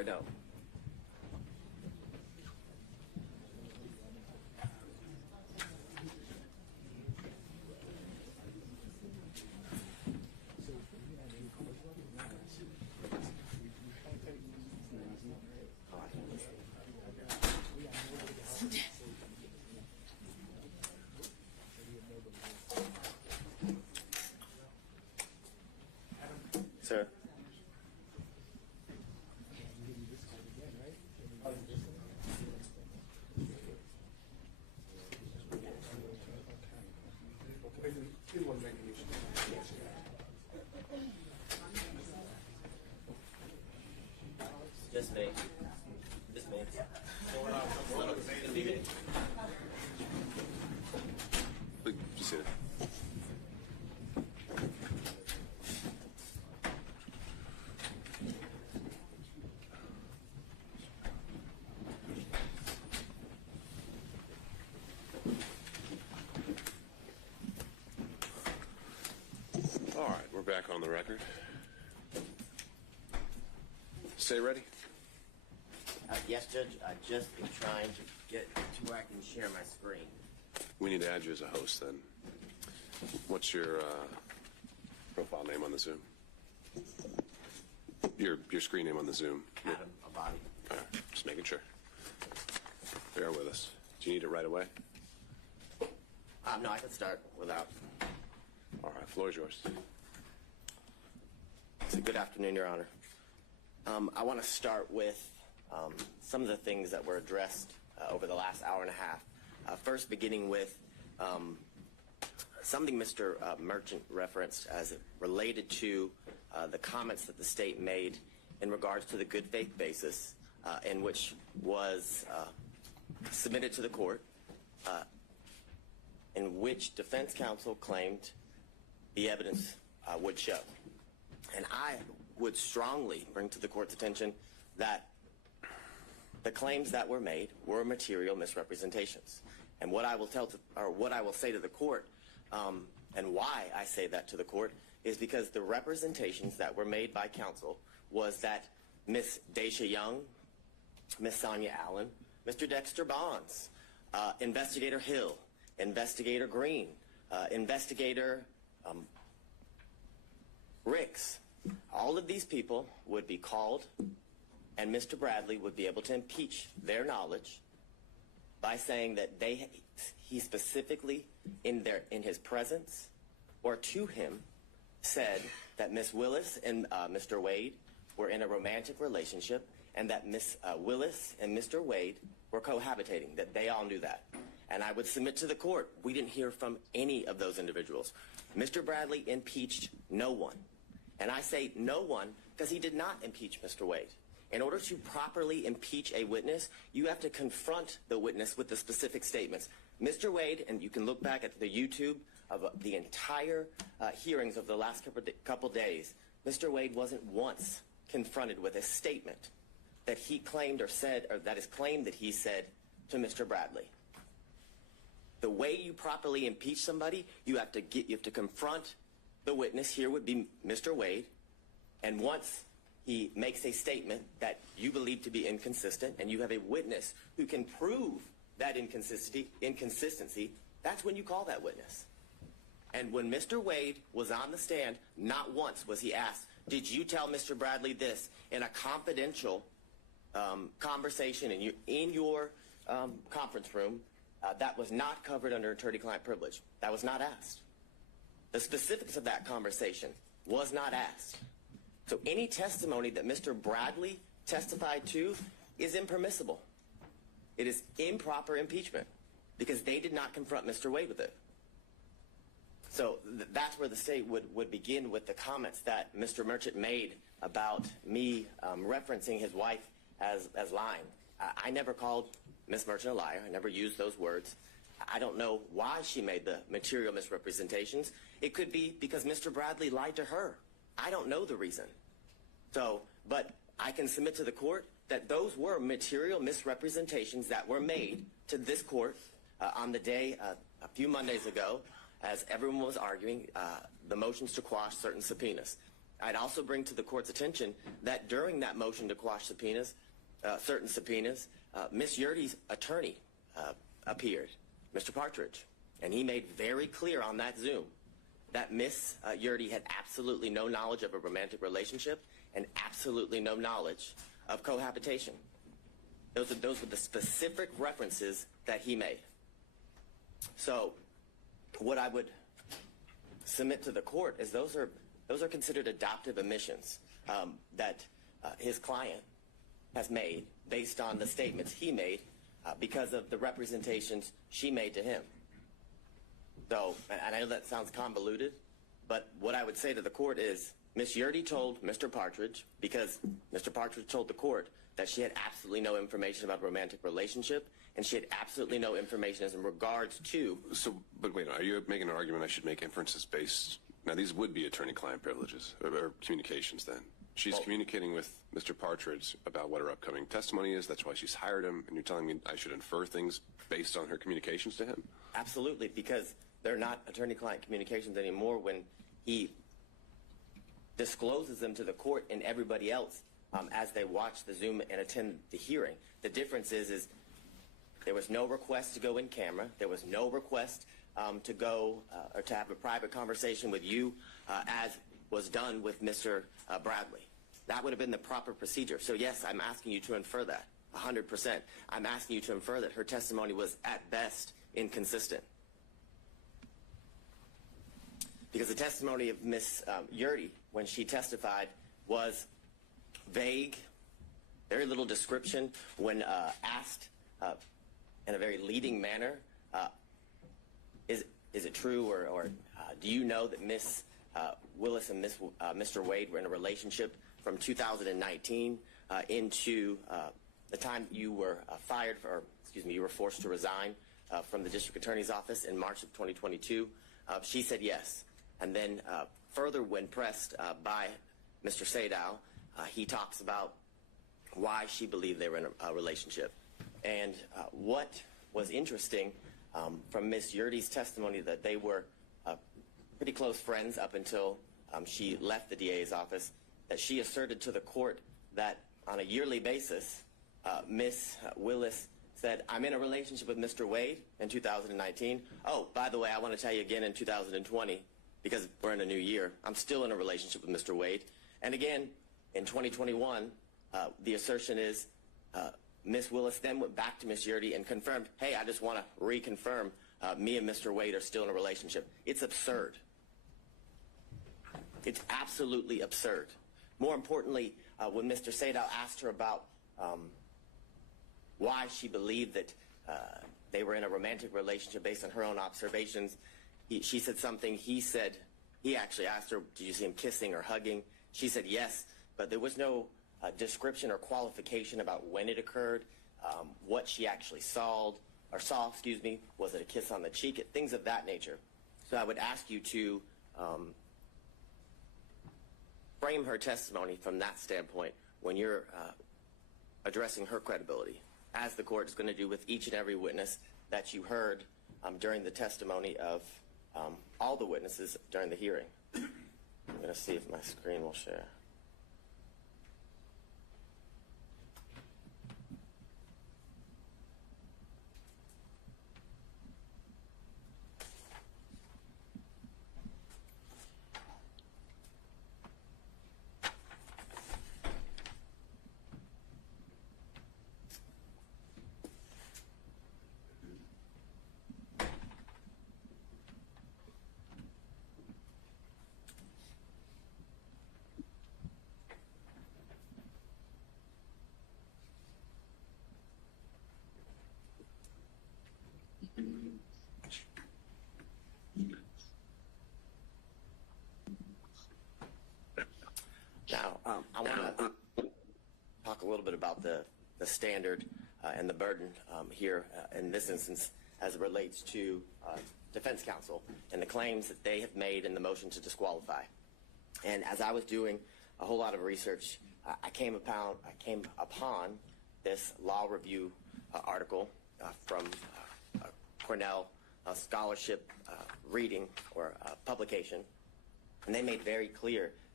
or no? Sir? Just me. Just me. Just sit. All right, we're back on the record. Stay ready. Yes, Judge. I just am trying to get to where I can share my screen. We need to add you as a host then. What's your profile name on the Zoom? Your screen name on the Zoom. Adam Abadi. All right, just making sure. Bear with us. Do you need it right away? No, I can start without. All right, floor is yours. So good afternoon, Your Honor. I want to start with some of the things that were addressed over the last hour and a half. First, beginning with something Mr. Merchant referenced as it related to the comments that the state made in regards to the good faith basis in which was submitted to the court, in which defense counsel claimed the evidence would show. And I would strongly bring to the court's attention that the claims that were made were material misrepresentations. And what I will say to the court, and why I say that to the court, is because the representations that were made by counsel was that Miss Daisha Young, Miss Sonia Allen, Mr. Dexter Bonds, Investigator Hill, Investigator Green, Investigator Ricks, all of these people would be called, and Mr. Bradley would be able to impeach their knowledge by saying that he specifically, in his presence or to him, said that Miss Willis and Mr. Wade were in a romantic relationship, and that Miss Willis and Mr. Wade were cohabitating, that they all knew that. And I would submit to the court, we didn't hear from any of those individuals. Mr. Bradley impeached no one. And I say no one because he did not impeach Mr. Wade. In order to properly impeach a witness, you have to confront the witness with the specific statements. Mr. Wade, and you can look back at the YouTube of the entire hearings of the last couple days, Mr. Wade wasn't once confronted with a statement that he claimed or said, or that is claimed that he said to Mr. Bradley. The way you properly impeach somebody, you have to confront the witness. Here would be Mr. Wade, and once he makes a statement that you believe to be inconsistent, and you have a witness who can prove that inconsistency, that's when you call that witness. And when Mr. Wade was on the stand, not once was he asked, did you tell Mr. Bradley this in a confidential conversation in your conference room that was not covered under attorney-client privilege? That was not asked. The specifics of that conversation was not asked. So any testimony that Mr. Bradley testified to is impermissible. It is improper impeachment because they did not confront Mr. Wade with it. So that's where the state would begin with the comments that Mr. Merchant made about me referencing his wife as lying. I never called Ms. Merchant a liar. I never used those words. I don't know why she made the material misrepresentations. It could be because Mr. Bradley lied to her. I don't know the reason. But I can submit to the court that those were material misrepresentations that were made to this court on the day a few Mondays ago as everyone was arguing the motions to quash certain subpoenas. I'd also bring to the court's attention that during that motion to quash subpoenas, certain subpoenas, Ms. Yurdy's attorney appeared, Mr. Partridge, and he made very clear on that Zoom that Ms. Yurdy had absolutely no knowledge of a romantic relationship and absolutely no knowledge of cohabitation. Those were the specific references that he made. So what I would submit to the court is those are considered adoptive admissions that his client has made based on the statements he made because of the representations she made to him. So, and I know that sounds convoluted, but what I would say to the court is Ms. Yurdy told Mr. Partridge, because Mr. Partridge told the court that she had absolutely no information about a romantic relationship, and she had absolutely no information as in regards to... So, but wait, are you making an argument I should make inferences based... Now, these would be attorney-client privileges, or communications then. She's communicating with Mr. Partridge about what her upcoming testimony is. That's why she's hired him, and you're telling me I should infer things based on her communications to him? Absolutely, because they're not attorney-client communications anymore when he discloses them to the court and everybody else as they watch the Zoom and attend the hearing. The difference is there was no request to go in camera. There was no request to go or to have a private conversation with you as was done with Mr. Bradley. That would have been the proper procedure. So yes, I'm asking you to infer that, 100%. I'm asking you to infer that her testimony was at best inconsistent. Because the testimony of Ms. Yurdy, when she testified, was vague, very little description. When asked in a very leading manner, is it true or do you know that Ms. Willis and Mr. Wade were in a relationship from 2019 into the time you were you were forced to resign from the district attorney's office in March of 2022? She said yes. And then further, when pressed by Mr. Sadow, he talks about why she believed they were in a relationship. And what was interesting from Ms. Yurdy's testimony, that they were pretty close friends up until she left the DA's office, that she asserted to the court that on a yearly basis, Ms. Willis said, I'm in a relationship with Mr. Wade in 2019. Oh, by the way, I want to tell you again in 2020, because we're in a new year, I'm still in a relationship with Mr. Wade. And again, in 2021, the assertion is Ms. Willis then went back to Ms. Yurdy and confirmed, hey, I just want to reconfirm me and Mr. Wade are still in a relationship. It's absurd. It's absolutely absurd. More importantly, when Mr. Sadow asked her about why she believed that they were in a romantic relationship based on her own observations, she said something. He actually asked her, did you see him kissing or hugging? She said yes, but there was no description or qualification about when it occurred, what she actually saw, was it a kiss on the cheek, things of that nature. So I would ask you to frame her testimony from that standpoint when you're addressing her credibility, as the court is going to do with each and every witness that you heard during the testimony of all the witnesses during the hearing. I'm going to see if my screen will share. Now, I want to talk a little bit about the standard and the burden here in this instance as it relates to defense counsel and the claims that they have made in the motion to disqualify. And as I was doing a whole lot of research, I came upon this law review article from Cornell scholarship reading or publication, and they made very clear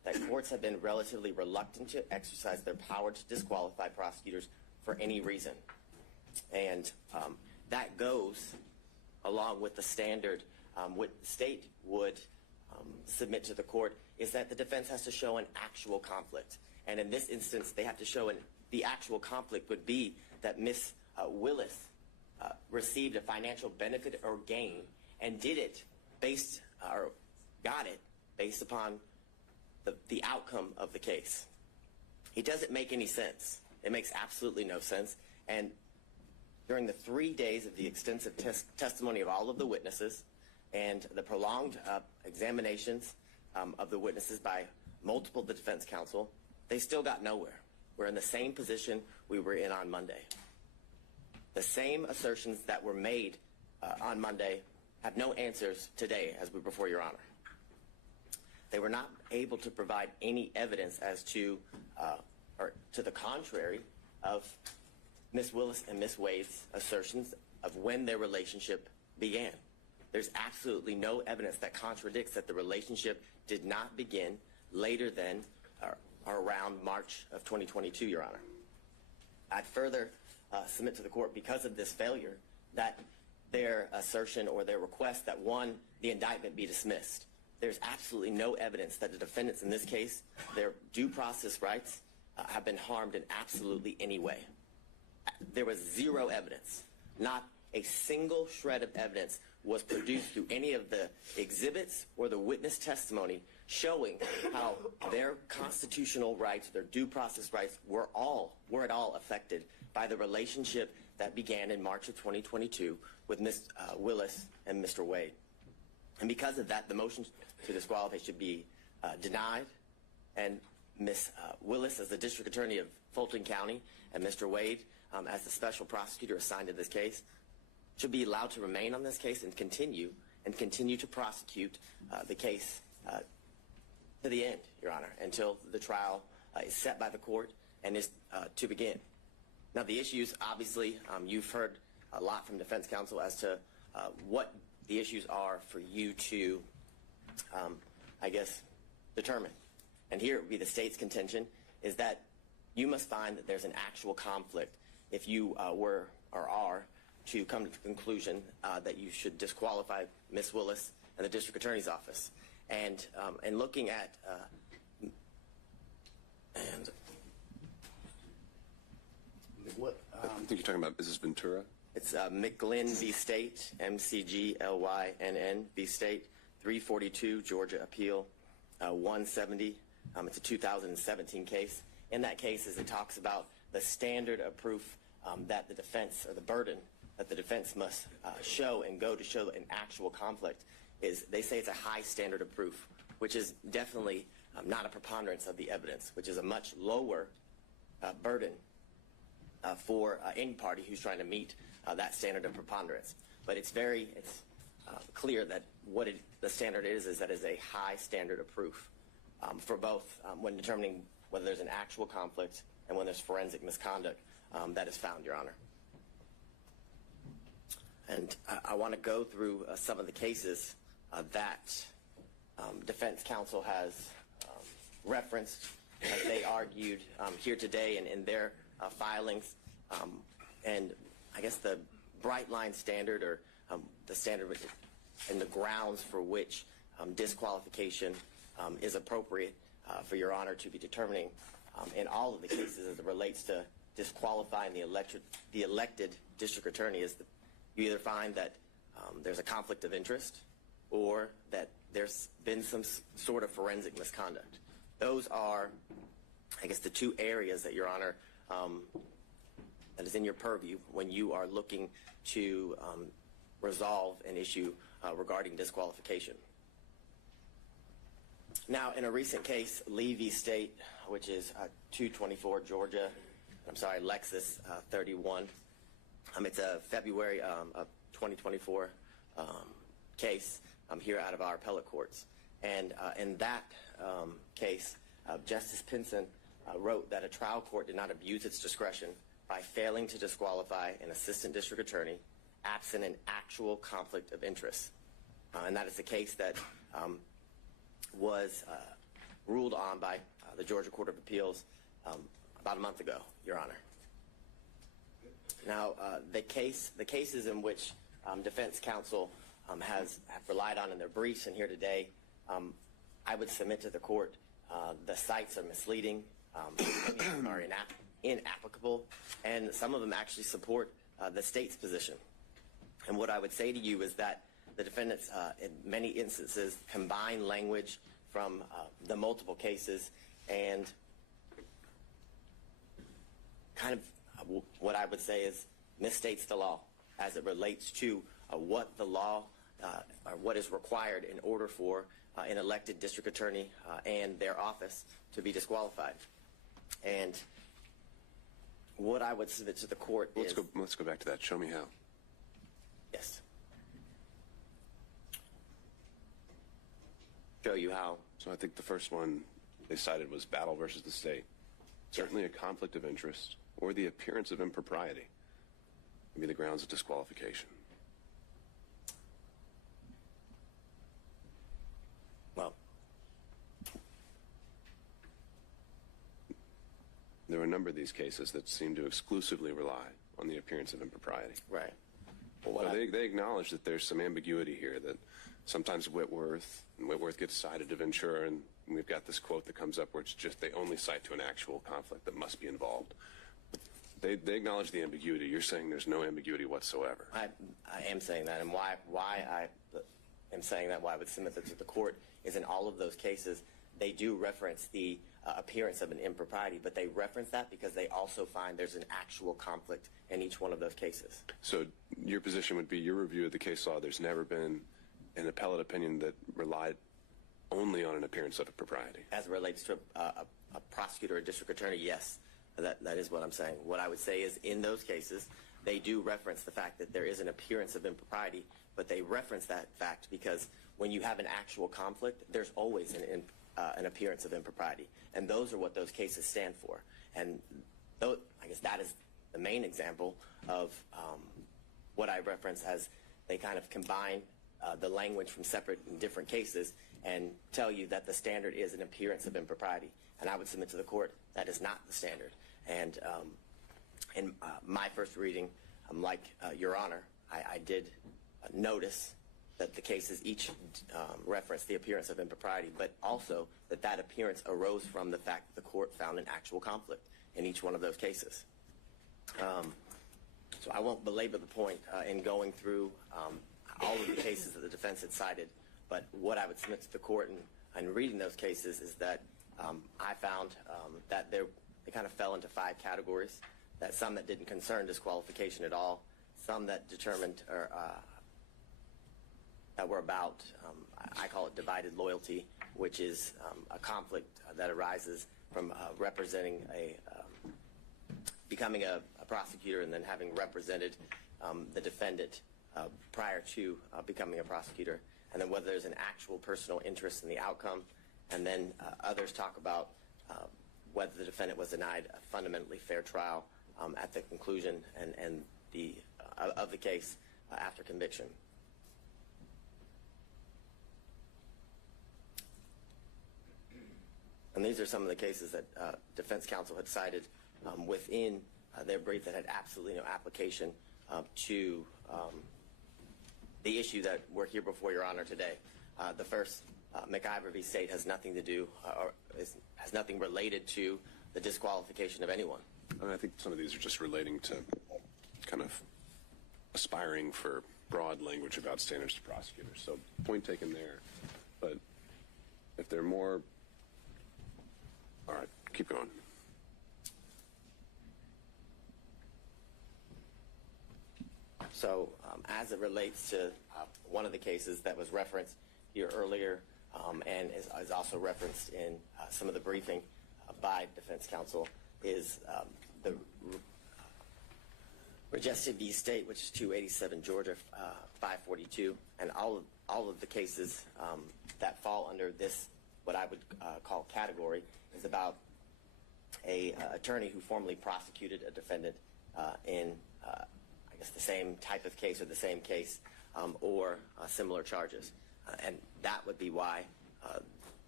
that courts have been relatively reluctant to exercise their power to disqualify prosecutors for any reason. And that goes along with the standard what the state would submit to the court is that the defense has to show an actual conflict. And in this instance, they have to show the actual conflict would be that Ms. Willis received a financial benefit or gain and did it based, or got it based upon the outcome of the case. It doesn't make any sense. It makes absolutely no sense. And during the 3 days of the extensive testimony of all of the witnesses and the prolonged examinations of the witnesses by multiple defense counsel, they still got nowhere. We're in the same position we were in on Monday. The same assertions that were made on Monday have no answers today as we're before Your Honor. They were not able to provide any evidence as to, or to the contrary, of Ms. Willis and Ms. Wade's assertions of when their relationship began. There's absolutely no evidence that contradicts that the relationship did not begin later than or around March of 2022, Your Honor. I'd further submit to the court, because of this failure, that their assertion or their request that, one, the indictment be dismissed. There's absolutely no evidence that the defendants in this case, their due process rights, have been harmed in absolutely any way. There was zero evidence. Not a single shred of evidence was produced through any of the exhibits or the witness testimony showing how their constitutional rights, their due process rights, were at all affected by the relationship that began in March of 2022 with Ms. Willis and Mr. Wade. And because of that, the motion to disqualify should be denied, and Ms. Willis, as the District Attorney of Fulton County, and Mr. Wade, as the special prosecutor assigned to this case, should be allowed to remain on this case and continue to prosecute the case to the end, Your Honor, until the trial is set by the court and is to begin. Now, the issues, obviously, you've heard a lot from defense counsel as to what the issues are for you to, I guess, determine. And here it would be the state's contention is that you must find that there's an actual conflict if you were or are to come to the conclusion that you should disqualify Ms. Willis and the District Attorney's Office. And looking at what I think you're talking about Mrs. Ventura. It's McGlynn v. State, McGlynn v. State, 342 Georgia Appeal 170. It's a 2017 case. In that case, as it talks about the standard of proof that the defense, or the burden that the defense must show and go to show an actual conflict, is they say it's a high standard of proof, which is definitely not a preponderance of the evidence, which is a much lower burden for any party who's trying to meet that standard of preponderance. But it's clear that what the standard is that it's a high standard of proof for both when determining whether there's an actual conflict and when there's forensic misconduct that is found, Your Honor. And I want to go through some of the cases that defense counsel has referenced as they argued here today and in their filings. And I guess the bright line standard, or the standard and the grounds for which disqualification is appropriate for Your Honor to be determining in all of the cases as it relates to disqualifying the elected district attorney is that you either find that there's a conflict of interest or that there's been some sort of forensic misconduct. Those are, I guess, the two areas that, Your Honor, that is in your purview when you are looking to resolve an issue regarding disqualification. Now, in a recent case, Lee v. State, which is 224 Georgia, Lexus 31, it's a February of 2024 case here out of our appellate courts. And in that case, Justice Pinson wrote that a trial court did not abuse its discretion by failing to disqualify an assistant district attorney absent an actual conflict of interest. And that is the case that was ruled on by the Georgia Court of Appeals about a month ago, Your Honor. Now, the cases in which defense counsel have relied on in their briefs and here today, I would submit to the court the cites are misleading, are inapplicable, and some of them actually support the state's position. And what I would say to you is that the defendants, in many instances, combine language from the multiple cases and kind of what I would say is misstates the law as it relates to what the law or what is required in order for an elected district attorney and their office to be disqualified. And what I would submit to the court is... Let's go back to that. Show me how. Yes. Show you how. So I think the first one they cited was battle versus the state. Certainly a conflict of interest or the appearance of impropriety would be the grounds of disqualification. Well, there are a number of these cases that seem to exclusively rely on the appearance of impropriety. right. Well, they acknowledge that there's some ambiguity here, that sometimes Whitworth gets cited to Ventura, and we've got this quote that comes up where it's just they only cite to an actual conflict that must be involved. They acknowledge the ambiguity. You're saying there's no ambiguity whatsoever. I am saying that, and why I am saying that, why I would submit that to the court, is in all of those cases, they do reference the appearance of an impropriety, but they reference that because they also find there's an actual conflict in each one of those cases. So your position would be, your review of the case law, there's never been an appellate opinion that relied only on an appearance of impropriety. As it relates to a prosecutor or district attorney, yes, that is what I'm saying. What I would say is in those cases, they do reference the fact that there is an appearance of impropriety, but they reference that fact because when you have an actual conflict, there's always an appearance of impropriety. And those are what those cases stand for. And I guess that is the main example of what I reference as they kind of combine the language from separate and different cases and tell you that the standard is an appearance of impropriety. And I would submit to the court that is not the standard. And in my first reading, like Your Honor, I did notice that the cases each reference the appearance of impropriety, but also that appearance arose from the fact that the court found an actual conflict in each one of those cases. So I won't belabor the point in going through all of the cases that the defense had cited, but what I would submit to the court in reading those cases is that I found that they kind of fell into 5 categories, that some that didn't concern disqualification at all, some that determined or that were about, I call it divided loyalty, which is a conflict that arises from representing becoming a prosecutor and then having represented the defendant prior to becoming a prosecutor, and then whether there's an actual personal interest in the outcome, and then others talk about whether the defendant was denied a fundamentally fair trial at the conclusion and of the case after conviction. And these are some of the cases that defense counsel had cited within their brief that had absolutely no application to the issue that we're here before Your Honor today. The first, McIver v. State, has nothing to do or has nothing related to the disqualification of anyone. I think some of these are just relating to kind of aspiring for broad language about standards to prosecutors. So point taken there. But if there are more... All right, keep going. So as it relates to one of the cases that was referenced here earlier and is also referenced in some of the briefing by defense counsel is the Regested v. State, which is 287 Georgia 542, and all of the cases that fall under this, what I would call category, is about a attorney who formerly prosecuted a defendant in I guess the same type of case or the same case or similar charges. And that would be why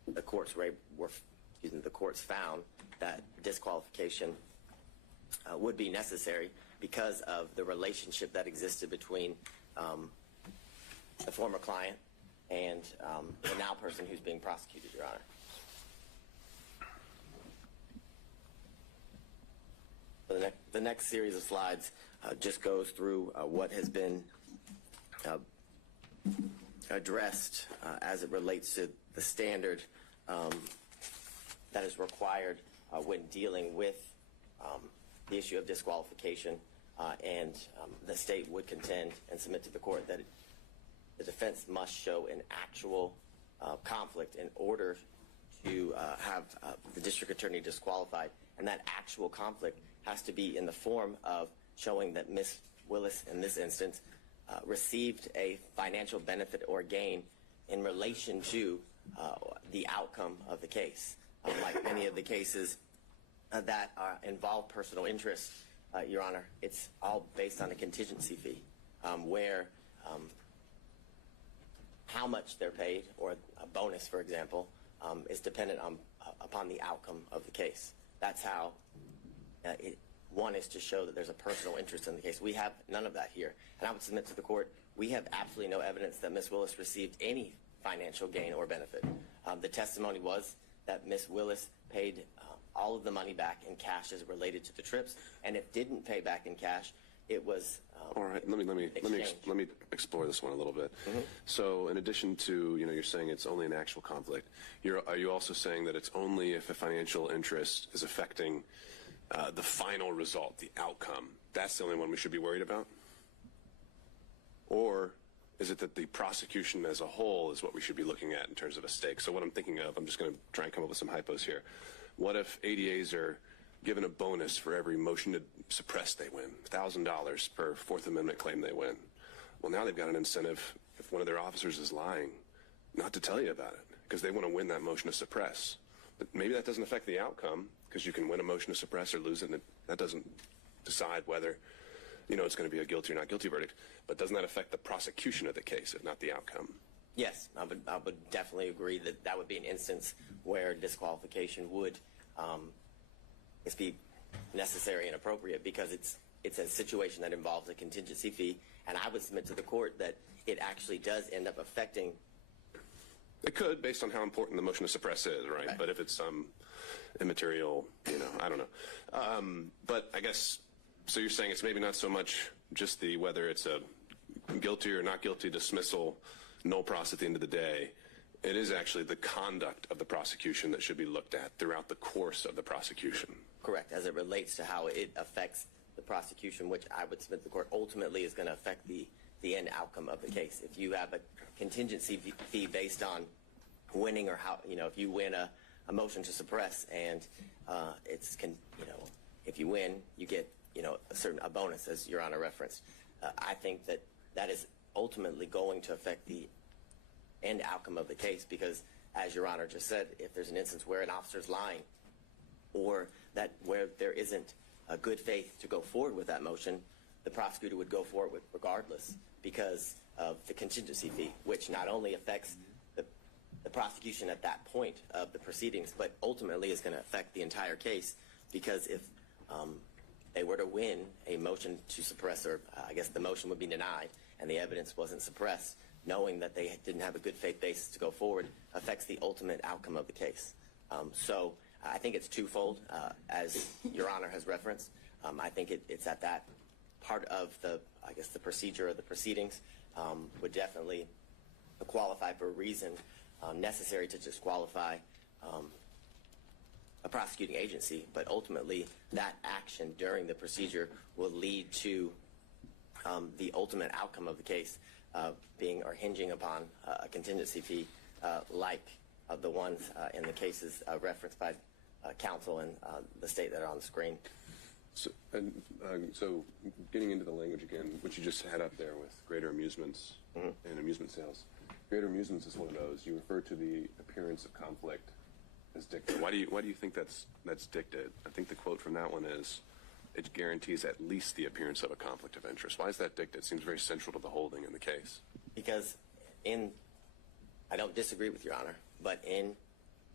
the courts the courts found that disqualification would be necessary because of the relationship that existed between the former client and the now person who's being prosecuted, Your Honor. The next series of slides just goes through what has been addressed as it relates to the standard that is required when dealing with the issue of disqualification, and the state would contend and submit to the court that the defense must show an actual conflict in order to have the district attorney disqualified, and that actual conflict has to be in the form of showing that Ms. Willis, in this instance, received a financial benefit or gain in relation to the outcome of the case. Like many of the cases that involve personal interest, Your Honor, it's all based on a contingency fee, where how much they're paid, or a bonus, for example, is dependent upon the outcome of the case. That's how one is to show that there's a personal interest in the case. We have none of that here. And I would submit to the court, we have absolutely no evidence that Ms. Willis received any financial gain or benefit. The testimony was that Ms. Willis paid all of the money back in cash as related to the trips, and if didn't pay back in cash, it was all right. Let me explore this one a little bit. Mm-hmm. So, in addition to you're saying it's only an actual conflict. Are you also saying that it's only if a financial interest is affecting the final result, the outcome? That's the only one we should be worried about? Or is it that the prosecution as a whole is what we should be looking at in terms of a stake? So what I'm thinking of, I'm just going to try and come up with some hypos here. What if ADAs are given a bonus for every motion to suppress they win, $1,000 per Fourth Amendment claim they win? Well, now they've got an incentive, if one of their officers is lying, not to tell you about it, because they want to win that motion to suppress. But maybe that doesn't affect the outcome, because you can win a motion to suppress or lose it, and that doesn't decide whether it's going to be a guilty or not guilty verdict. But doesn't that affect the prosecution of the case, if not the outcome? Yes, I would definitely agree that that would be an instance where disqualification would be necessary and appropriate, because it's a situation that involves a contingency fee, and I would submit to the court that it actually does end up affecting. It could, based on how important the motion to suppress is, right? But if it's some immaterial, I don't know. But I guess, so you're saying it's maybe not so much just whether it's a guilty or not guilty dismissal, no pros at the end of the day. It is actually the conduct of the prosecution that should be looked at throughout the course of the prosecution. Correct, as it relates to how it affects the prosecution, which I would submit to the court ultimately is going to affect the end outcome of the case. If you have a contingency fee based on winning, or how, if you win a motion to suppress, and if you win, you get, a bonus, as Your Honor referenced. I think that is ultimately going to affect the end outcome of the case, because, as Your Honor just said, if there's an instance where an officer's lying, or where there isn't a good faith to go forward with that motion, the prosecutor would go forward with regardless, because of the contingency fee, which not only affects the prosecution at that point of the proceedings, but ultimately is going to affect the entire case, because if they were to win a motion to suppress, or I guess the motion would be denied, and the evidence wasn't suppressed, knowing that they didn't have a good faith basis to go forward affects the ultimate outcome of the case. So I think it's twofold, as Your Honor has referenced. I think it's at that part of the procedure of the proceedings would definitely qualify for a reason necessary to disqualify a prosecuting agency, but ultimately that action during the procedure will lead to the ultimate outcome of the case being or hinging upon a contingency fee like the ones in the cases referenced by counsel and the state that are on the screen. So getting into the language again, which you just had up there with greater amusements and amusement sales. Greater amusements is one of those. You refer to the appearance of conflict as dicta. Why do you think that's dicta? I think the quote from that one is, it guarantees at least the appearance of a conflict of interest. Why is that dicta? It seems very central to the holding in the case. Because I don't disagree with Your Honor, but in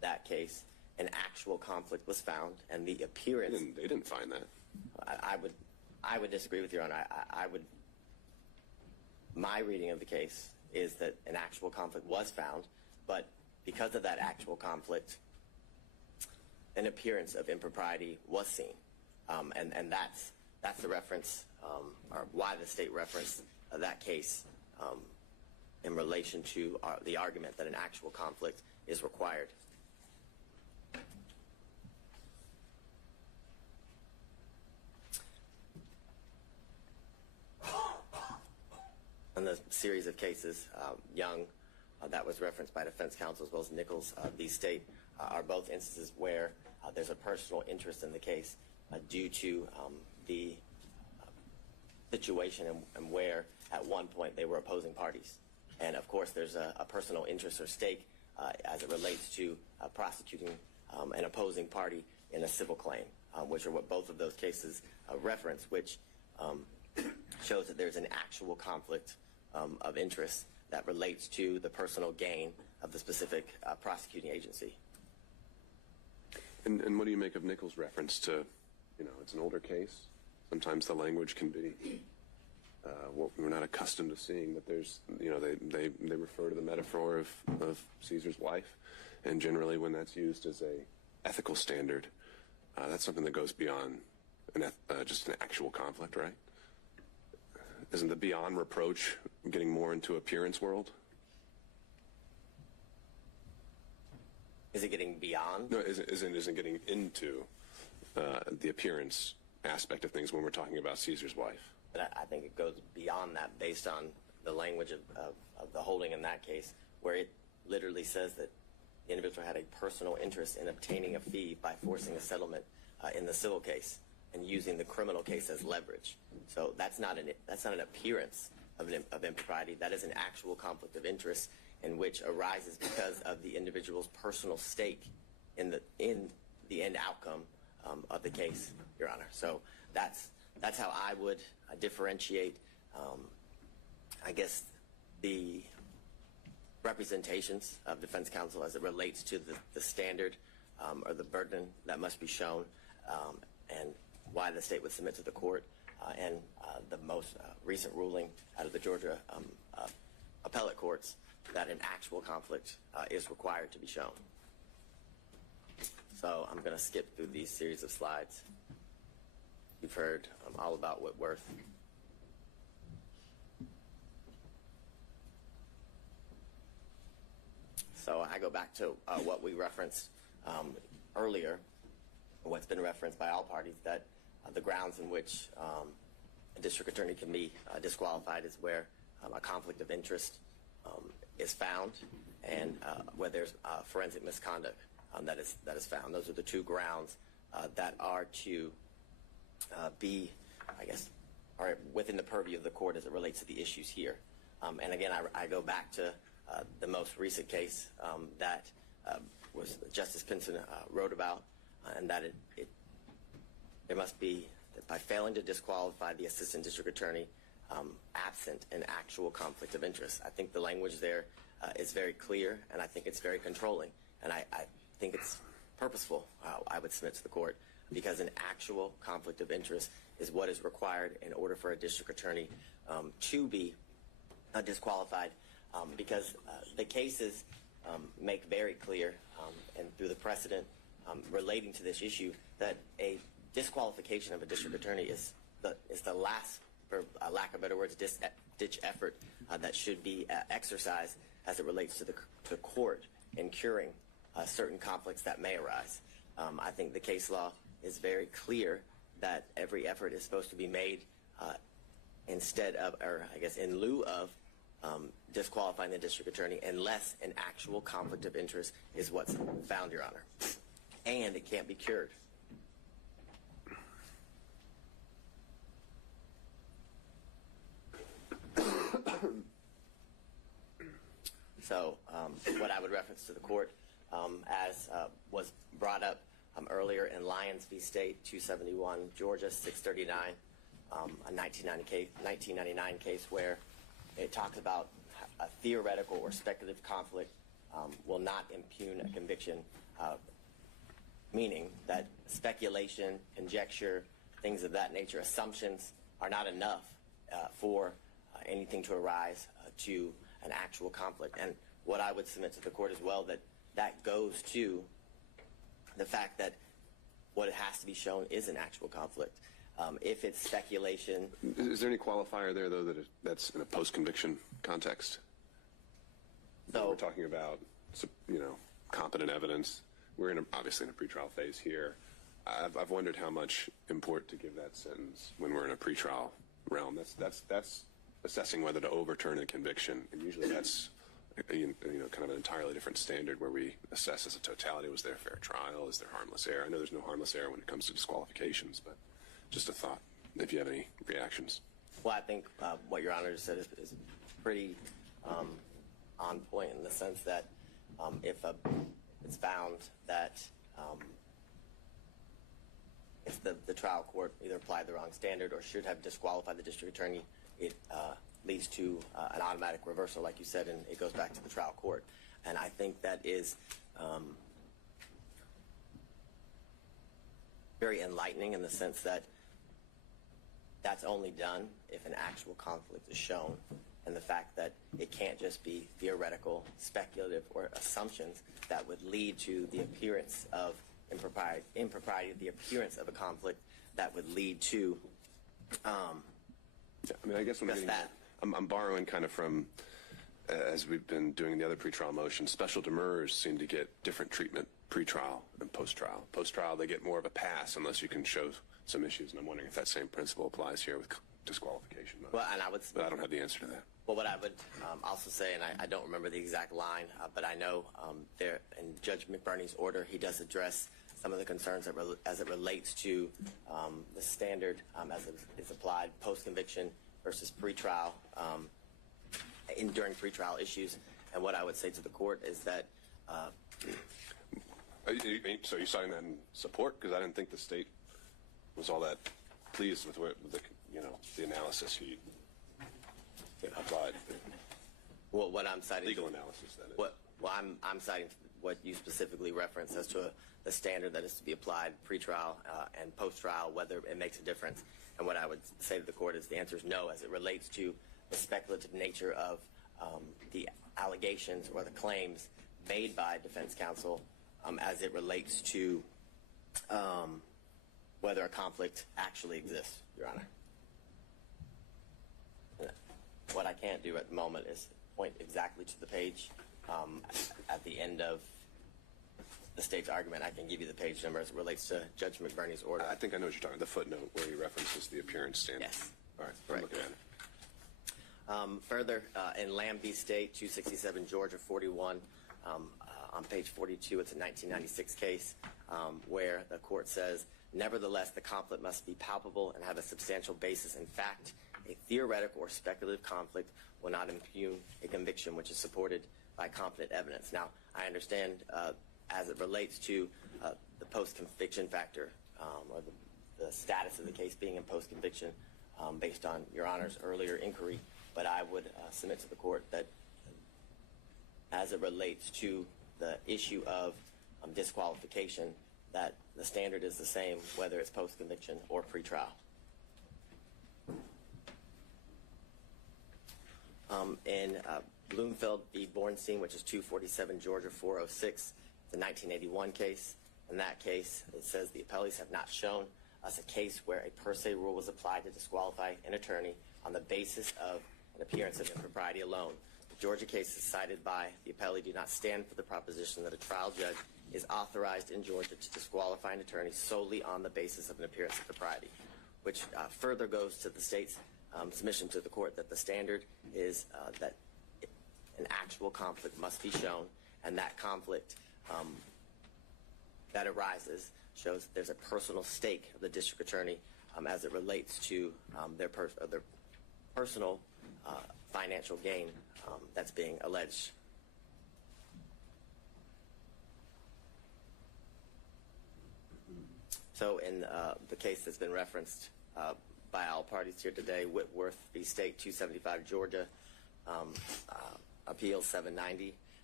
that case, an actual conflict was found, and the appearance. They didn't find that. I would disagree with Your Honor. My reading of the case is that an actual conflict was found, but because of that actual conflict, an appearance of impropriety was seen, and that's the reference, or why the state referenced that case in relation to the argument that an actual conflict is required. In the series of cases, Young, that was referenced by defense counsel, as well as Nichols, the state, are both instances where there's a personal interest in the case due to the situation and where at one point they were opposing parties. And of course there's a personal interest or stake as it relates to prosecuting an opposing party in a civil claim, which are what both of those cases reference, which shows that there's an actual conflict of interest that relates to the personal gain of the specific prosecuting agency. And what do you make of Nichols' reference to, it's an older case. Sometimes the language can be what we're not accustomed to seeing, but there's, they refer to the metaphor of Caesar's wife, and generally when that's used as a ethical standard, that's something that goes beyond just an actual conflict, right? Isn't the beyond reproach getting more into appearance world? Is it getting beyond? No, isn't getting into the appearance aspect of things when we're talking about Caesar's wife. But I think it goes beyond that based on the language of the holding in that case, where it literally says that the individual had a personal interest in obtaining a fee by forcing a settlement in the civil case and using the criminal case as leverage. So that's not an appearance of impropriety. That is an actual conflict of interest in which arises because of the individual's personal stake in the end outcome of the case, Your Honor. So that's how I would differentiate, I guess, the representations of defense counsel as it relates to the standard or the burden that must be shown, and why the state would submit to the court, and the most recent ruling out of the Georgia appellate courts that an actual conflict is required to be shown. So I'm going to skip through these series of slides. You've heard all about Whitworth. So I go back to what we referenced earlier, what's been referenced by all parties, that the grounds in which a district attorney can be disqualified is where a conflict of interest is found, and where there's forensic misconduct that is found. Those are the two grounds that are to be, I guess, are within the purview of the court as it relates to the issues here. And again, I go back to the most recent case that was Justice Pinson wrote about, and that there must be, that by failing to disqualify the assistant district attorney absent an actual conflict of interest. I think the language there is very clear, and I think it's very controlling, and I think it's purposeful, I would submit to the court, because an actual conflict of interest is what is required in order for a district attorney to be disqualified, because the cases make very clear, and through the precedent relating to this issue, that a disqualification of a district attorney is the last, for lack of better words, ditch effort that should be exercised as it relates to the court in curing certain conflicts that may arise. I think the case law is very clear that every effort is supposed to be made instead of, or I guess in lieu of, disqualifying the district attorney unless an actual conflict of interest is what's found, Your Honor. And it can't be cured. So what I would reference to the court, as was brought up earlier in Lyons v. State, 271, Georgia, 639, a 1999 case where it talks about a theoretical or speculative conflict will not impugn a conviction meaning that speculation, conjecture, things of that nature, assumptions are not enough for anything to arise to an actual conflict. And what I would submit to the court as well, that goes to the fact that what it has to be shown is an actual conflict. If it's speculation. Is there any qualifier there, though, that's in a post-conviction context? So we're talking about, competent evidence. We're obviously in a pretrial phase here. I've wondered how much import to give that sentence when we're in a pretrial realm. That's assessing whether to overturn a conviction, and usually that's kind of an entirely different standard where we assess as a totality: was there a fair trial? Is there harmless error? I know there's no harmless error when it comes to disqualifications, but just a thought. If you have any reactions. Well, I think what Your Honor just said is pretty on point in the sense that if it's found that if the trial court either applied the wrong standard or should have disqualified the district attorney, it leads to an automatic reversal, like you said, and it goes back to the trial court. And I think that is very enlightening in the sense that that's only done if an actual conflict is shown, and the fact that it can't just be theoretical, speculative, or assumptions that would lead to the appearance of impropriety, the appearance of a conflict that would lead to I guess I'm borrowing kind of from, as we've been doing the other pretrial motions, special demurrers seem to get different treatment pre-trial and post-trial. Post-trial, they get more of a pass unless you can show some issues, and I'm wondering if that same principle applies here with disqualification. Well, and but I don't have the answer to that. Well, what I would also say, and I don't remember the exact line, but I know there in Judge McBurney's order, he does address some of the concerns as it relates to the standard as it is applied post-conviction versus pre-trial during pre-trial issues. And what I would say to the court is that. So you're citing that in support? Because I didn't think the state was all that pleased with the analysis he applied. Well, what I'm citing. Legal analysis, that is. Well, I'm citing what you specifically referenced as to the standard that is to be applied pre-trial and post-trial, whether it makes a difference. And what I would say to the court is the answer is no, as it relates to the speculative nature of the allegations or the claims made by defense counsel as it relates to whether a conflict actually exists, Your Honor. What I can't do at the moment is point exactly to the page at the end of the state's argument. I can give you the page number as it relates to Judge McBurney's order. I think I know what you're talking about, the footnote where he references the appearance standard. Yes. All right, I'm looking at it. Further, in Lambie State, 267 Georgia 41, on page 42, it's a 1996 case where the court says, nevertheless, the conflict must be palpable and have a substantial basis in fact. A theoretical or speculative conflict will not impugn a conviction which is supported by competent evidence. Now, I understand as it relates to the post-conviction factor or the status of the case being in post-conviction based on Your Honor's earlier inquiry, but I would submit to the court that as it relates to the issue of disqualification, that the standard is the same whether it's post-conviction or pre-trial. In Bloomfield v. Bornstein, which is 247 Georgia 406, the 1981 case. In that case, it says the appellees have not shown us a case where a per se rule was applied to disqualify an attorney on the basis of an appearance of impropriety alone. The Georgia cases cited by the appellee do not stand for the proposition that a trial judge is authorized in Georgia to disqualify an attorney solely on the basis of an appearance of propriety, which further goes to the state's submission to the court that the standard is that an actual conflict must be shown, and that conflict that arises shows there's a personal stake of the district attorney as it relates to their personal financial gain that's being alleged. So in the case that's been referenced by all parties here today, Whitworth v. State 275 Georgia, Appeal 790,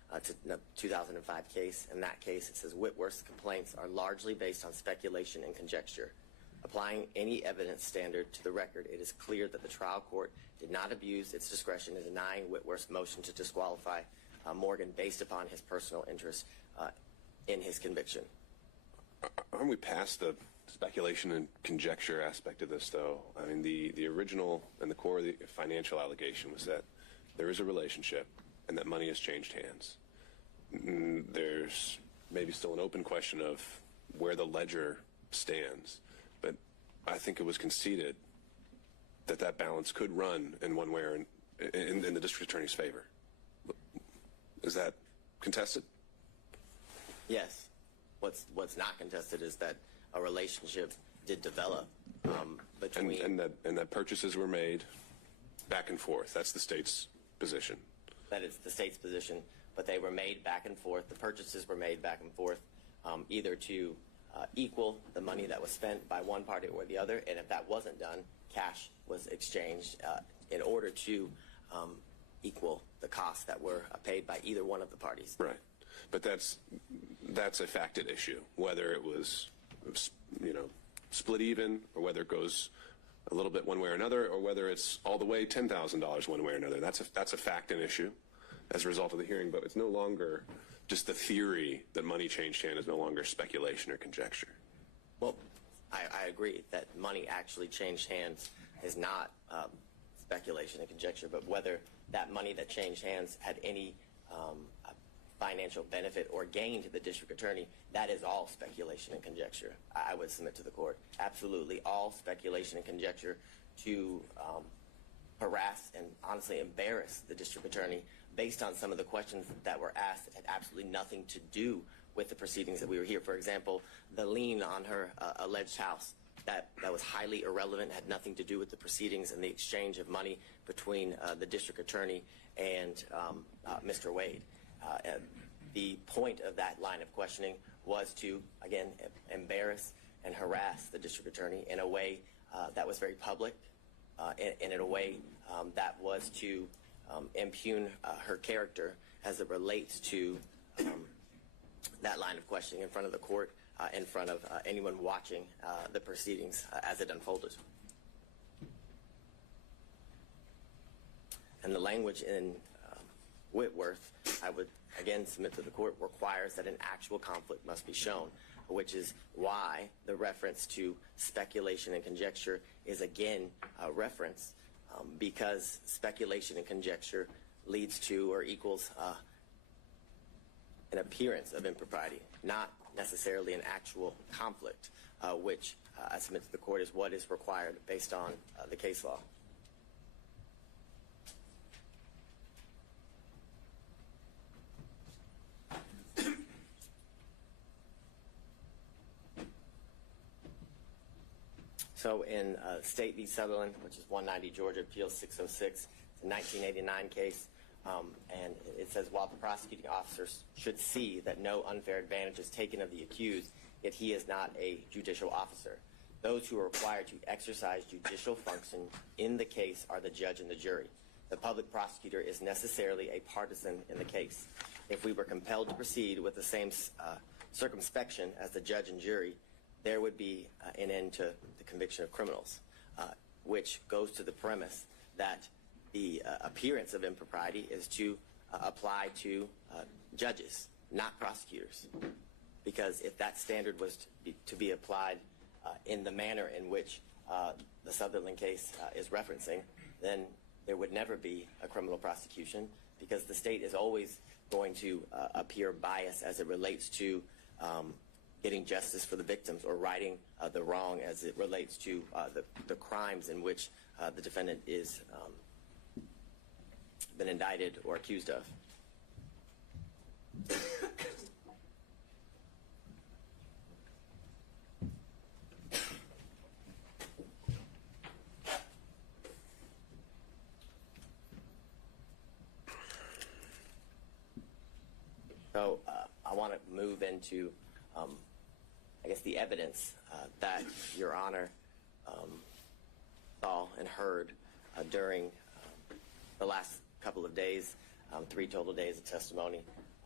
to the 2005 case. In that case, it says Whitworth's complaints are largely based on speculation and conjecture. Applying any evidence standard to the record, it is clear that the trial court did not abuse its discretion in denying Whitworth's motion to disqualify Morgan based upon his personal interest in his conviction. Aren't we past the speculation and conjecture aspect of this, though? I mean, the original and the core of the financial allegation was that there is a relationship and that money has changed hands. There's maybe still an open question of where the ledger stands, but I think it was conceded that that balance could run in one way or in the district attorney's favor. Is that contested? Yes. What's not contested is that a relationship did develop between... And that purchases were made back and forth. That's the state's position. That is the state's position, but they were made back and forth. The purchases were made back and forth either to equal the money that was spent by one party or the other, and if that wasn't done, cash was exchanged in order to equal the costs that were paid by either one of the parties. Right. But that's a facted issue, whether it was, split even, or whether it goes a little bit one way or another, or whether it's all the way $10,000 one way or another. That's a fact and issue as a result of the hearing, but it's no longer just the theory that money changed hand is no longer speculation or conjecture. Well, I agree that money actually changed hands is not speculation and conjecture, but whether that money that changed hands had any financial benefit or gain to the district attorney, that is all speculation and conjecture. I would submit to the court. Absolutely all speculation and conjecture to harass and honestly embarrass the district attorney based on some of the questions that were asked that had absolutely nothing to do with the proceedings that we were here. For example, the lien on her alleged house, that was highly irrelevant, had nothing to do with the proceedings and the exchange of money between the district attorney and Mr. Wade. The point of that line of questioning was to, again, embarrass and harass the district attorney in a way that was very public, and in a way that was to impugn her character as it relates to that line of questioning in front of the court, in front of anyone watching the proceedings as it unfolded. And the language in Whitworth, I would again submit to the court, requires that an actual conflict must be shown, which is why the reference to speculation and conjecture is again a reference, because speculation and conjecture leads to or equals an appearance of impropriety, not necessarily an actual conflict, which I submit to the court is what is required based on the case law. So in State v. Sutherland, which is 190 Georgia Appeals 606, it's a 1989 case, and it says, while the prosecuting officers should see that no unfair advantage is taken of the accused, yet he is not a judicial officer. Those who are required to exercise judicial function in the case are the judge and the jury. The public prosecutor is necessarily a partisan in the case. If we were compelled to proceed with the same circumspection as the judge and jury, there would be an end to the conviction of criminals, which goes to the premise that the appearance of impropriety is to apply to judges, not prosecutors. Because if that standard was to be applied in the manner in which the Sutherland case is referencing, then there would never be a criminal prosecution, because the state is always going to appear biased as it relates to getting justice for the victims or righting the wrong as it relates to the crimes in which the defendant is been indicted or accused of. So I want to move into I guess the evidence that Your Honor saw and heard during the last couple of days, 3 total days of testimony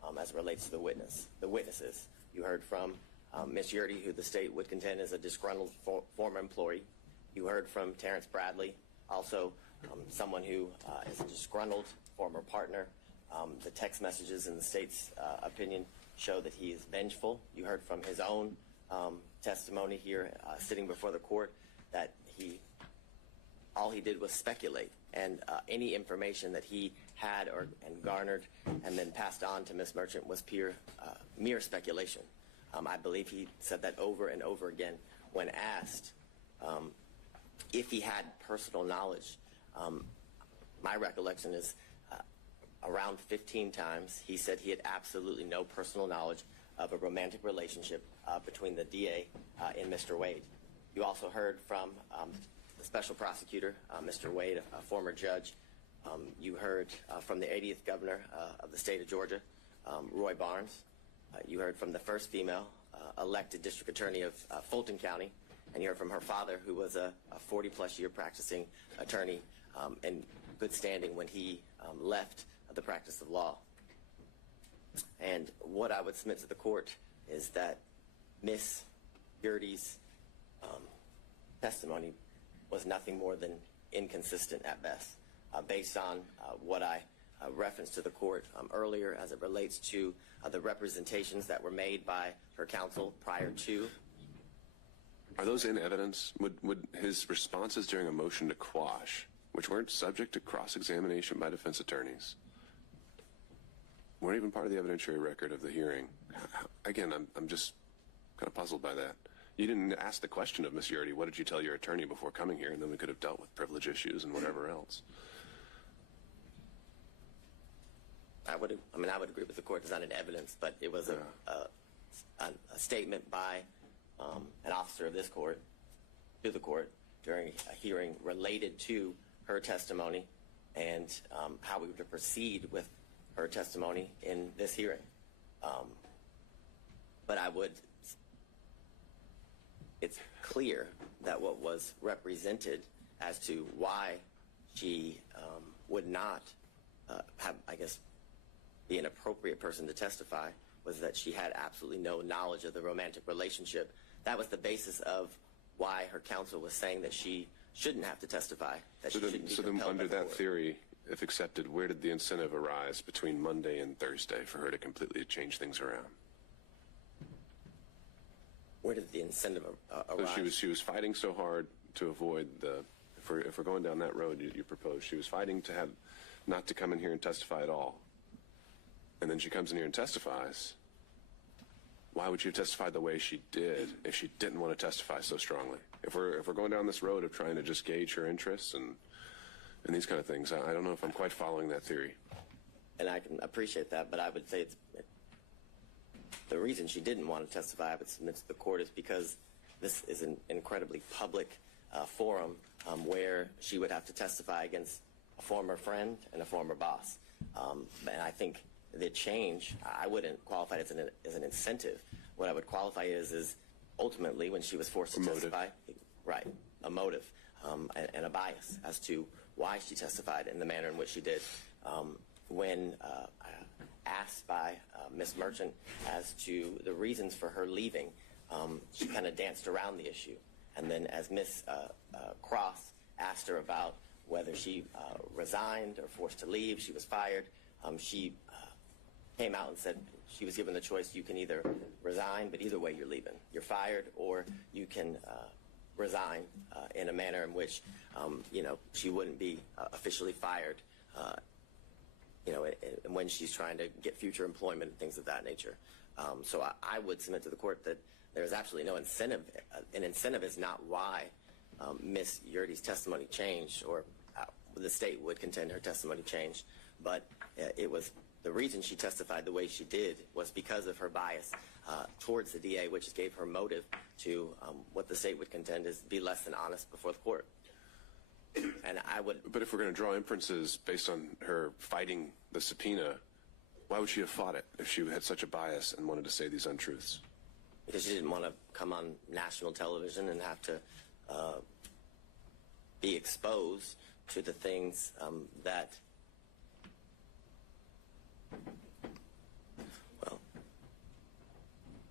as it relates to the witnesses. You heard from Ms. Yurdy, who the state would contend is a disgruntled former employee. You heard from Terrence Bradley, also someone who is a disgruntled former partner. The text messages in the state's opinion show that he is vengeful. You heard from his own testimony here sitting before the court that all he did was speculate, and any information that he had and garnered and then passed on to Ms. Merchant was mere speculation. I believe he said that over and over again when asked if he had personal knowledge. My recollection is around 15 times he said he had absolutely no personal knowledge of a romantic relationship between the DA and Mr. Wade. You also heard from the special prosecutor, Mr. Wade, a former judge. You heard from the 80th governor of the state of Georgia, Roy Barnes. You heard from the first female elected district attorney of Fulton County, and you heard from her father, who was a 40-plus year practicing attorney in good standing when he left the practice of law. And what I would submit to the court is that Ms. Yurdy's testimony was nothing more than inconsistent at best, based on what I referenced to the court earlier as it relates to the representations that were made by her counsel prior to. Are those in evidence? Would his responses during a motion to quash, which weren't subject to cross-examination by defense attorneys, weren't even part of the evidentiary record of the hearing? Again, I'm just kind of puzzled by that. You didn't ask the question of Ms. Yurdy, what did you tell your attorney before coming here, and then we could have dealt with privilege issues and whatever else. I would agree with the court. It's not in evidence, but it was a statement by an officer of this court to the court during a hearing related to her testimony and how we would proceed with her testimony in this hearing. But it's clear that what was represented as to why she would not have, I guess, be an appropriate person to testify was that she had absolutely no knowledge of the romantic relationship. That was the basis of why her counsel was saying that she shouldn't have to testify, that she shouldn't be compelled by the under that court. theory, if accepted, where did the incentive arise between Monday and Thursday for her to completely change things around? Where did the incentive arise? So she was fighting so hard to avoid if we're going down that road you proposed, she was fighting to have not to come in here and testify at all. And then she comes in here and testifies. Why would she have testified the way she did if she didn't want to testify so strongly? If we're going down this road of trying to just gauge her interests and these kind of things, I don't know if I'm quite following that theory. And I can appreciate that, but I would say the reason she didn't want to testify, I would submit to the court, is because this is an incredibly public forum where she would have to testify against a former friend and a former boss. And I think the change, I wouldn't qualify it as an incentive. What I would qualify is ultimately when she was forced to testify, right, a motive and a bias as to why she testified in the manner in which she did. When asked by Ms. Merchant as to the reasons for her leaving, she kind of danced around the issue. And then as Ms. Cross asked her about whether she resigned or forced to leave, she was fired, she came out and said she was given the choice: you can either resign, but either way you're leaving. You're fired, or you can resign in a manner in which, she wouldn't be officially fired, when she's trying to get future employment and things of that nature. So I would submit to the court that there's absolutely no incentive. An incentive is not why Ms. Yurdy's testimony changed, or the state would contend her testimony changed, but it was the reason she testified the way she did was because of her bias towards the DA, which gave her motive to what the state would contend is be less than honest before the court. And I would. But if we're going to draw inferences based on her fighting the subpoena, why would she have fought it if she had such a bias and wanted to say these untruths? Because she didn't want to come on national television and have to be exposed to the things that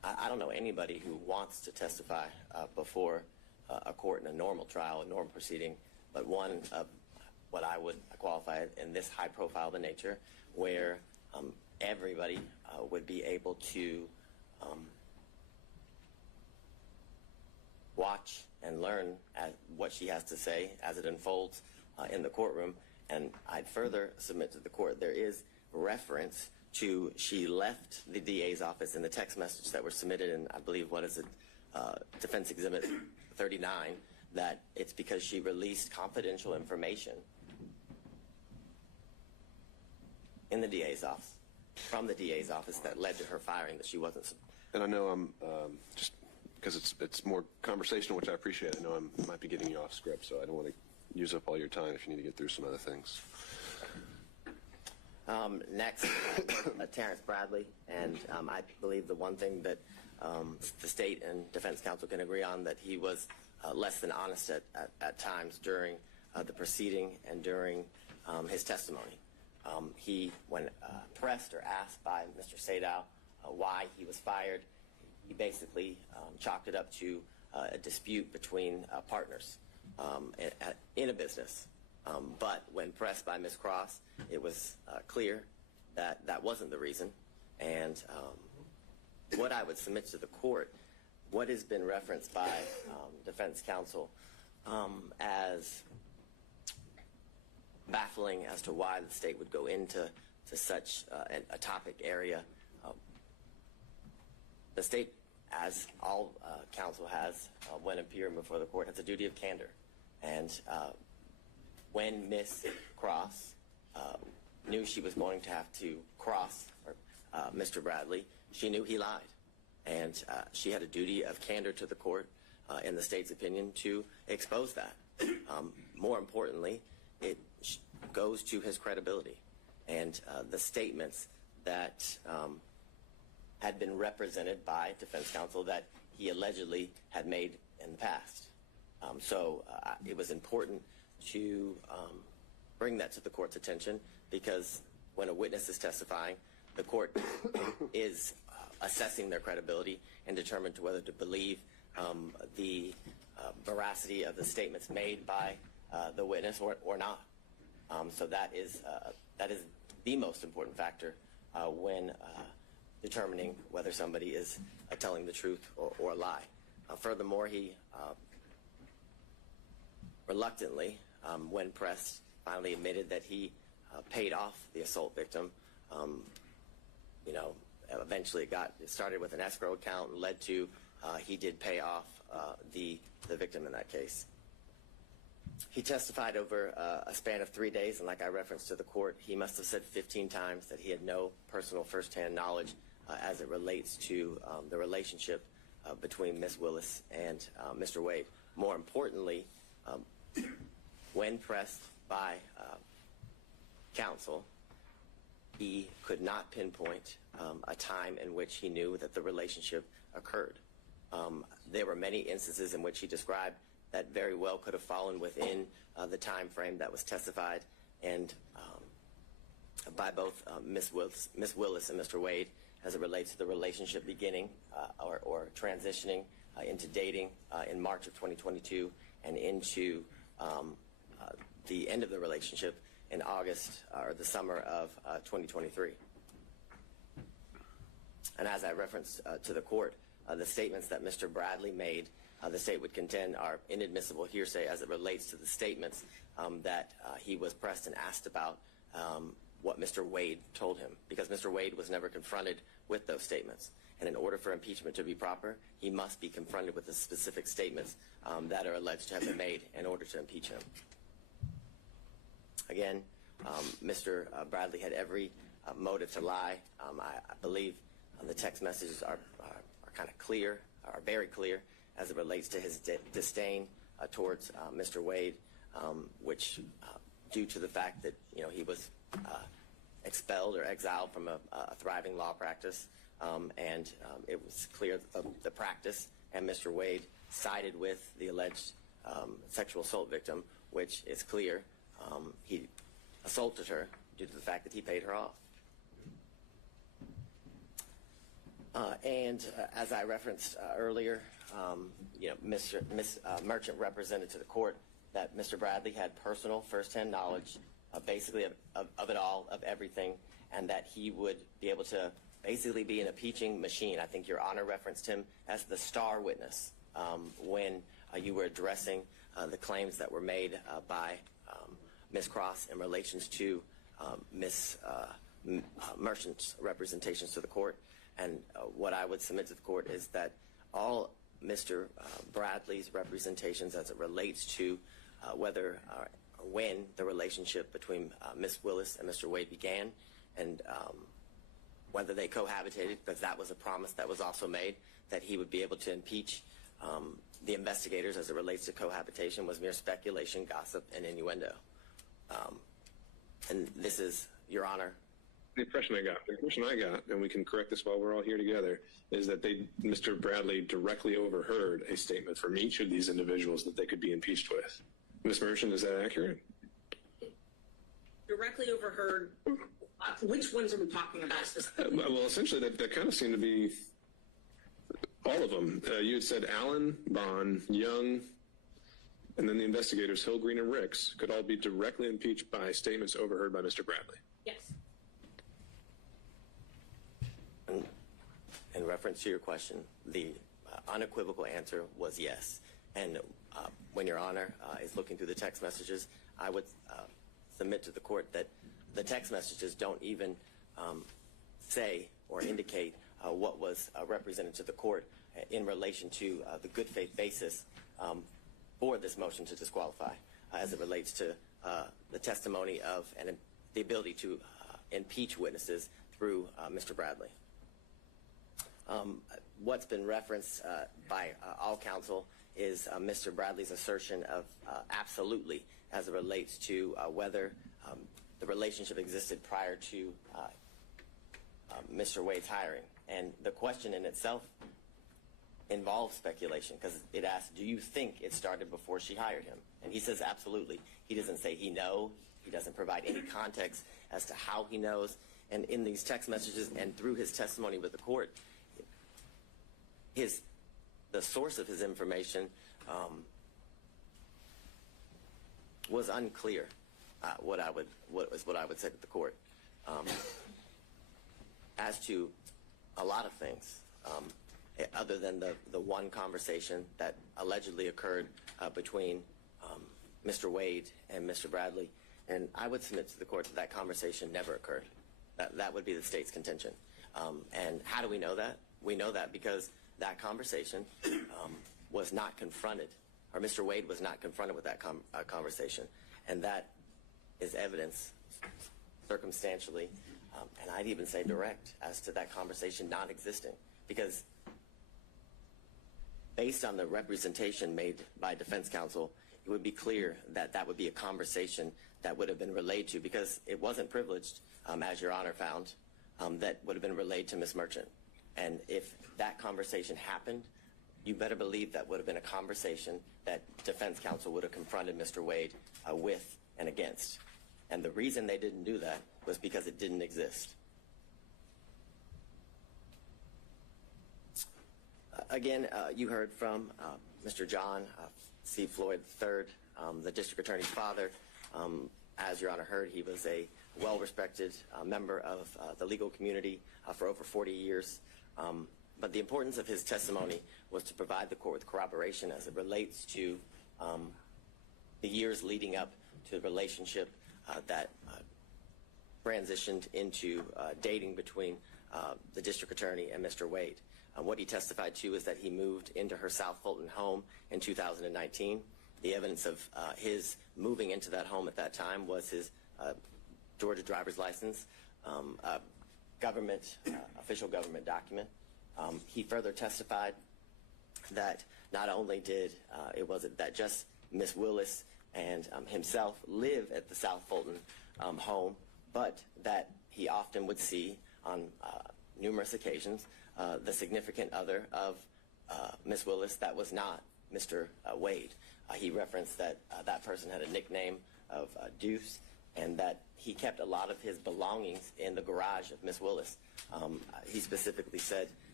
I don't know anybody who wants to testify before a court in a normal trial, a normal proceeding, but one of what I would qualify in this high profile of a nature where everybody would be able to watch and learn what she has to say as it unfolds in the courtroom. And I'd further submit to the court there is reference to she left the DA's office in the text message that were submitted in, I believe, what is it, Defense Exhibit 39, that it's because she released confidential information in the DA's office, from the DA's office, that led to her firing, that she wasn't. And I know I'm just because it's more conversational, which I appreciate. I know I might be getting you off script, so I don't want to use up all your time if you need to get through some other things. Next, Terrence Bradley, and I believe the one thing that the state and defense counsel can agree on, that he was less than honest at times during the proceeding and during his testimony. He, when pressed or asked by Mr. Sadow why he was fired, he basically chalked it up to a dispute between partners in a business. But when pressed by Ms. Cross, it was clear that that wasn't the reason. And what I would submit to the court, what has been referenced by defense counsel as baffling as to why the state would go into such a topic area. The state, as all counsel has when appearing before the court, has a duty of candor. And when Ms. Cross knew she was going to have to cross Mr. Bradley, she knew he lied. And she had a duty of candor to the court, in the state's opinion, to expose that. More importantly, it goes to his credibility. And the statements that had been represented by defense counsel that he allegedly had made in the past. So it was important to bring that to the court's attention, because when a witness is testifying, the court is assessing their credibility and determined to whether to believe the veracity of the statements made by the witness or not. So that is the most important factor when determining whether somebody is telling the truth or a lie. Furthermore, he reluctantly, when pressed, finally admitted that he paid off the assault victim. Eventually it started with an escrow account and led to he did pay off the victim in that case. He testified over a span of 3 days, and like I referenced to the court, he must have said 15 times that he had no personal firsthand knowledge as it relates to the relationship between Ms. Willis and Mr. Wade. More importantly, when pressed by counsel, he could not pinpoint a time in which he knew that the relationship occurred. There were many instances in which he described that very well could have fallen within the time frame that was testified and by both Ms. Willis and Mr. Wade, as it relates to the relationship beginning or transitioning into dating in March of 2022 and into the end of the relationship in August or the summer of 2023. And as I referenced to the court, the statements that Mr. Bradley made, the state would contend are inadmissible hearsay as it relates to the statements that he was pressed and asked about what Mr. Wade told him, because Mr. Wade was never confronted with those statements. And in order for impeachment to be proper, he must be confronted with the specific statements that are alleged to have been made in order to impeach him. Again, Mr. Bradley had every motive to lie. I believe the text messages are kind of clear, are very clear, as it relates to his disdain towards Mr. Wade, which due to the fact that he was expelled or exiled from a thriving law practice, and it was clear the practice, and Mr. Wade sided with the alleged sexual assault victim, which is clear he assaulted her due to the fact that he paid her off. As I referenced earlier, Ms. Merchant represented to the court that Mr. Bradley had personal firsthand knowledge basically of it all, of everything, and that he would be able to basically be an impeaching machine. I think Your Honor referenced him as the star witness when you were addressing the claims that were made by Ms. Cross in relations to Ms. Merchant's representations to the court. And what I would submit to the court is that all Mr. Bradley's representations as it relates to whether or when the relationship between Ms. Willis and Mr. Wade began, and whether they cohabitated, because that was a promise that was also made, that he would be able to impeach the investigators as it relates to cohabitation, was mere speculation, gossip, and innuendo. And this is, Your Honor. The impression I got, and we can correct this while we're all here together, is that Mr. Bradley directly overheard a statement from each of these individuals that they could be impeached with. Ms. Merchant, is that accurate? Directly overheard. Which ones are we talking about? Well, essentially, that kind of seemed to be all of them. You had said Allen, Bond, Young, and then the investigators, Hill, Green, and Ricks, could all be directly impeached by statements overheard by Mr. Bradley. Yes. In reference to your question, the unequivocal answer was yes. And when Your Honor is looking through the text messages, I would submit to the court that the text messages don't even say or indicate what was represented to the court in relation to the good faith basis for this motion to disqualify as it relates to the testimony of and the ability to impeach witnesses through Mr. Bradley. What's been referenced by all counsel is Mr. Bradley's assertion of absolutely as it relates to whether the relationship existed prior to Mr. Wade's hiring. And the question in itself involves speculation, because it asks, do you think it started before she hired him? And he says absolutely. He doesn't say he knows. He doesn't provide any context as to how he knows. And in these text messages and through his testimony with the court, the source of his information was unclear. What I would say to the court, as to a lot of things, other than the one conversation that allegedly occurred between Mr. Wade and Mr. Bradley, and I would submit to the court that conversation never occurred. That would be the state's contention. And how do we know that? We know that because that conversation was not confronted, or Mr. Wade was not confronted with that conversation. And that is evidence circumstantially, and I'd even say direct, as to that conversation not existing. Because based on the representation made by defense counsel, it would be clear that that would be a conversation that would have been relayed to, because it wasn't privileged, as Your Honor found, that would have been relayed to Ms. Merchant. And if that conversation happened, you better believe that would have been a conversation that defense counsel would have confronted Mr. Wade with and against. And the reason they didn't do that was because it didn't exist. Again, you heard from Mr. John C. Floyd III, the district attorney's father. As Your Honor heard, he was a well-respected member of the legal community for over 40 years. But the importance of his testimony was to provide the court with corroboration as it relates to the years leading up to the relationship that transitioned into dating between the district attorney and Mr. Wade. What he testified to is that he moved into her South Fulton home in 2019. The evidence of his moving into that home at that time was his Georgia driver's license, official government document. He further testified that not only did that just Ms. Willis and himself live at the South Fulton home, but that he often would see on numerous occasions the significant other of Ms. Willis that was not Mr. Wade. He referenced that that person had a nickname of Deuce, and that he kept a lot of his belongings in the garage of Ms. Willis. He specifically said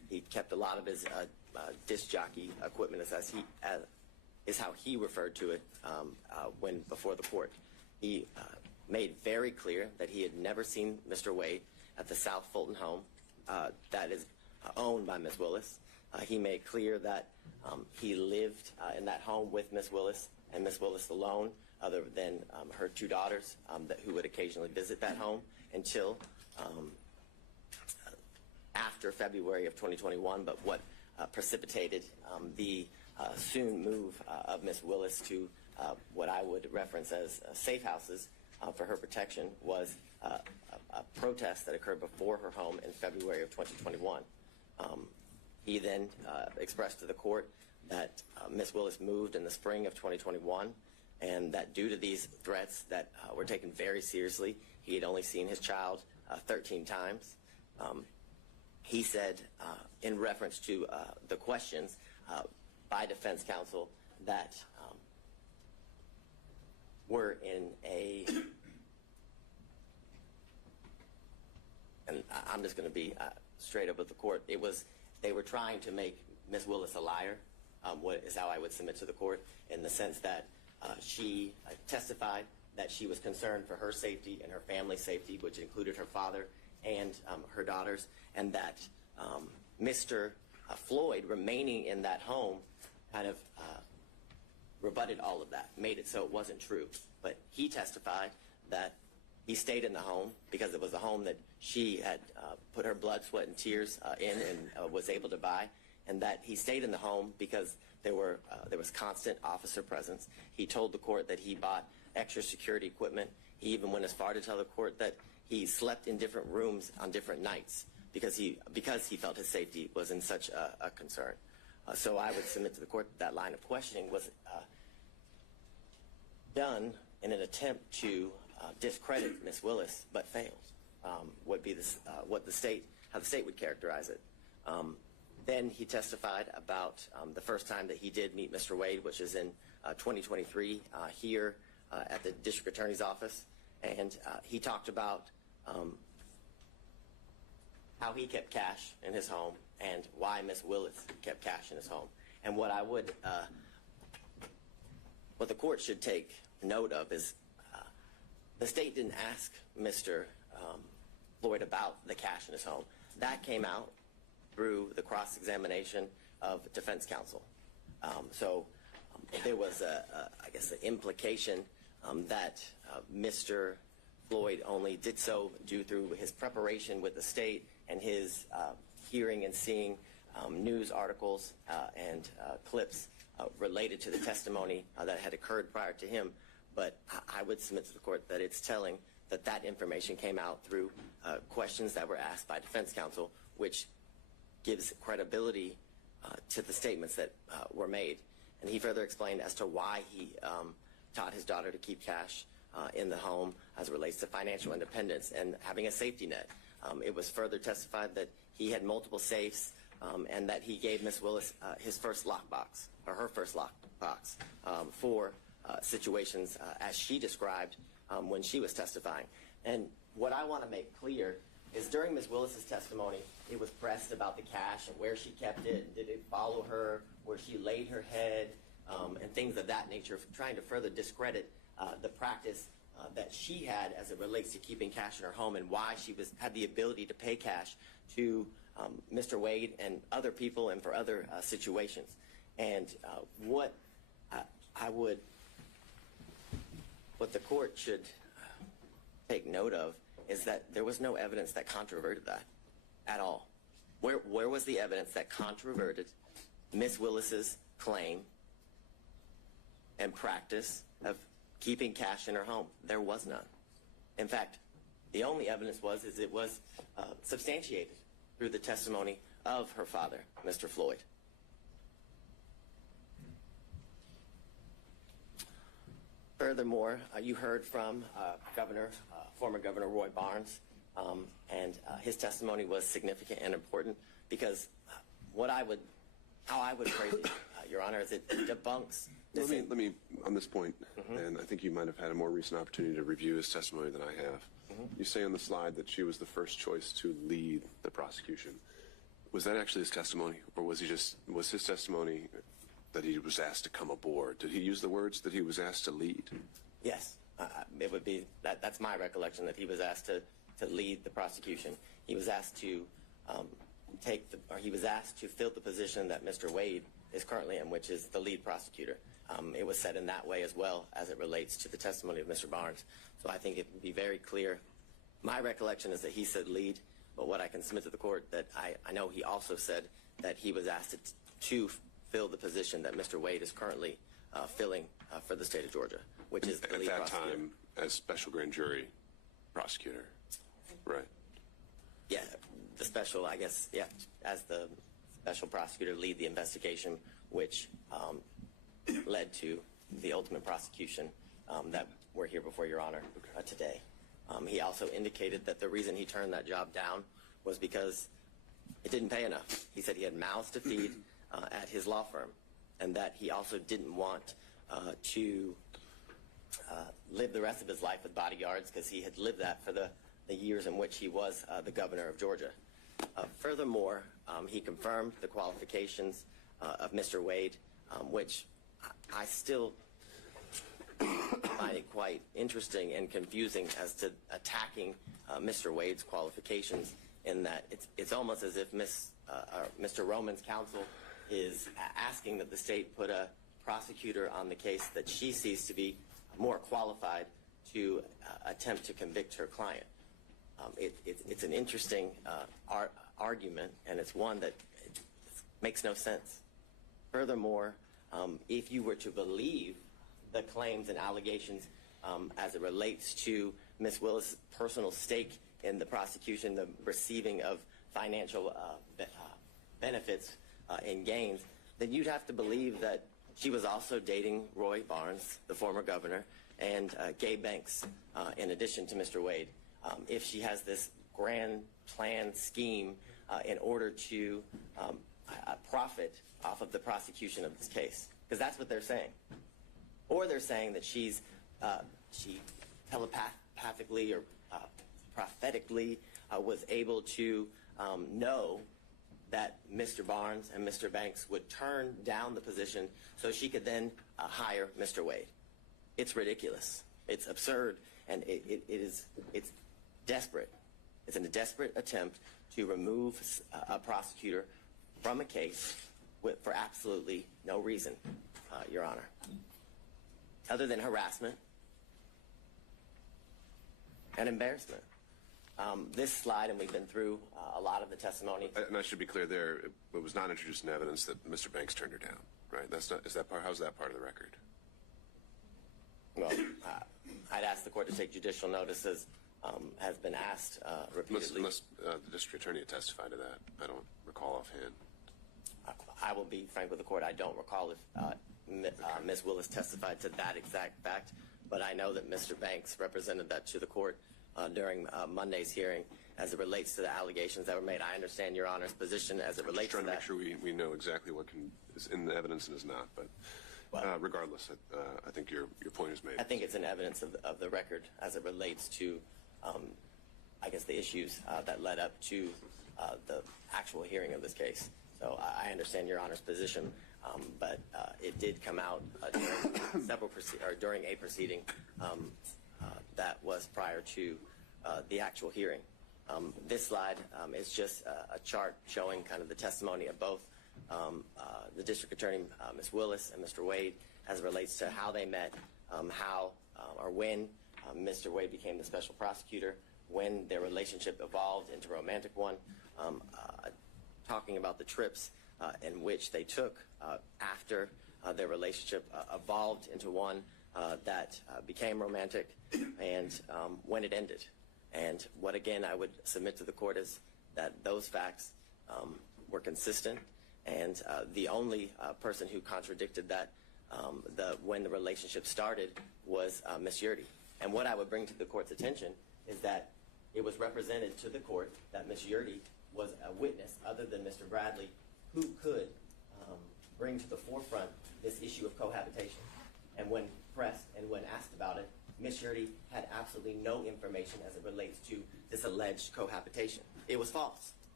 He kept a lot of his disc jockey equipment, is how he referred to it when before the court. He made very clear that he had never seen Mr. Wade at the South Fulton home that is owned by Ms. Willis. He made clear that he lived in that home with Ms. Willis and Ms. Willis alone, other than her 2 daughters who would occasionally visit that home until after February of 2021. But what precipitated the soon move of Ms. Willis to what I would reference as safe houses for her protection was a protest that occurred before her home in February of 2021. He then expressed to the court that Ms. Willis moved in the spring of 2021, and that due to these threats that were taken very seriously, he had only seen his child 13 times. He said, in reference to the questions by defense counsel that were in a, and I'm just going to be straight up with the court, they were trying to make Ms. Willis a liar, what is how I would submit to the court, in the sense that she testified that she was concerned for her safety and her family's safety, which included her father and her daughters, and that Mr. Floyd remaining in that home kind of rebutted all of that, made it so it wasn't true. But he testified that he stayed in the home because it was a home that she had put her blood, sweat, and tears in and was able to buy, and that he stayed in the home because there was constant officer presence. He told the court that he bought extra security equipment. He even went as far to tell the court that he slept in different rooms on different nights because he felt his safety was in such a concern. So I would submit to the court that line of questioning was done in an attempt to discredit Ms. Willis, but failed. Would be how the state would characterize it. Then he testified about the first time that he did meet Mr. Wade, which is in 2023 here at the district attorney's office, and he talked about how he kept cash in his home and why Ms. Willis kept cash in his home. And what the court should take note of is the state didn't ask Mr. Floyd about the cash in his home. That came out through the cross-examination of defense counsel. So there was, I guess, an implication that Mr. Floyd only did so due through his preparation with the state and his hearing and seeing news articles and clips related to the testimony that had occurred prior to him. But I would submit to the court that it's telling that information came out through questions that were asked by defense counsel, which gives credibility to the statements that were made. And he further explained as to why he taught his daughter to keep cash in the home as it relates to financial independence and having a safety net. It was further testified that he had multiple safes and that he gave Ms. Willis his first lockbox, or her first lockbox, for situations as she described when she was testifying. And what I want to make clear is during Ms. Willis's testimony, it was pressed about the cash and where she kept it, and did it follow her, where she laid her head, and things of that nature, trying to further discredit the practice that she had as it relates to keeping cash in her home and why she had the ability to pay cash to Mr. Wade and other people and for other situations. And what the court should take note of is that there was no evidence that controverted that at all. Where was the evidence that controverted Ms. Willis's claim and practice of keeping cash in her home? There was none. In fact, the only evidence it was substantiated through the testimony of her father, Mr. Floyd. Furthermore, you heard from former Governor Roy Barnes, and his testimony was significant and important because how I would phrase it, Your Honor, is it debunks. Let me on this point, and I think you might have had a more recent opportunity to review his testimony than I have. You say on the slide that she was the first choice to lead the prosecution. Was that actually his testimony, or was his testimony that he was asked to come aboard? Did he use the words that he was asked to lead? Yes, it would be that's my recollection, that he was asked to lead the prosecution. He was asked to he was asked to fill the position that Mr. Wade is currently in, which is the lead prosecutor. It was said in that way as well as it relates to the testimony of Mr. Barnes. So I think it would be very clear. My recollection is that he said lead, but what I can submit to the court, that I know he also said that he was asked to fill the position that Mr. Wade is currently filling for the state of Georgia, which is the lead prosecutor. At that time, as special grand jury prosecutor, right? Yeah, the special, I guess, yeah, as the special prosecutor, lead the investigation, which led to the ultimate prosecution that we're here before Your Honor today. He also indicated that the reason he turned that job down was because it didn't pay enough. He said he had mouths to feed at his law firm, and that he also didn't want to live the rest of his life with bodyguards, because he had lived that for the years in which he was the governor of Georgia. Furthermore, he confirmed the qualifications of Mr. Wade, which I still find it quite interesting and confusing as to attacking Mr. Wade's qualifications, in that it's almost as if Mr. Roman's counsel is asking that the state put a prosecutor on the case that she sees to be more qualified to attempt to convict her client. It's an interesting argument, and it's one that makes no sense. Furthermore, if you were to believe the claims and allegations as it relates to Ms. Willis' personal stake in the prosecution, the receiving of financial benefits and gains, then you'd have to believe that she was also dating Roy Barnes, the former governor, and Gabe Banks, in addition to Mr. Wade. If she has this grand plan scheme in order to profit off of the prosecution of this case, because that's what they're saying. Or they're saying that she telepathically or prophetically was able to know that Mr. Barnes and Mr. Banks would turn down the position so she could then hire Mr. Wade. It's ridiculous. It's absurd, and it's desperate. It's a desperate attempt to remove a prosecutor from a case for absolutely no reason, Your Honor, other than harassment and embarrassment. This slide, and we've been through a lot of the testimony. And I should be clear there, it was not introduced in evidence that Mr. Banks turned her down, right? How's that part of the record? Well, I'd ask the court to take judicial notices, has been asked repeatedly. Unless the district attorney had testified to that. I don't recall offhand. I will be frank with the court. I don't recall if Ms. Willis testified to that exact fact, but I know that Mr. Banks represented that to the court during Monday's hearing as it relates to the allegations that were made. I understand Your Honor's position as it relates to that. I'm just trying to make sure we know exactly what is in the evidence and is not, but regardless, I think your point is made. I think it's an evidence of the record as it relates to, I guess, the issues that led up to the actual hearing of this case. So I understand Your Honor's position, but it did come out during a proceeding that was prior to the actual hearing. This slide is just a chart showing kind of the testimony of both the district attorney, Ms. Willis, and Mr. Wade, as it relates to how they met, how or when Mr. Wade became the special prosecutor, when their relationship evolved into a romantic one, talking about the trips in which they took after their relationship evolved into one that became romantic, and when it ended. And what, again, I would submit to the court is that those facts were consistent, and the only person who contradicted that when the relationship started was Ms. Yurdy. And what I would bring to the court's attention is that it was represented to the court that Ms. Yurdy was a witness other than Mr. Bradley who could bring to the forefront this issue of cohabitation. And when pressed and when asked about it, Ms. Yurdy had absolutely no information as it relates to this alleged cohabitation. It was false.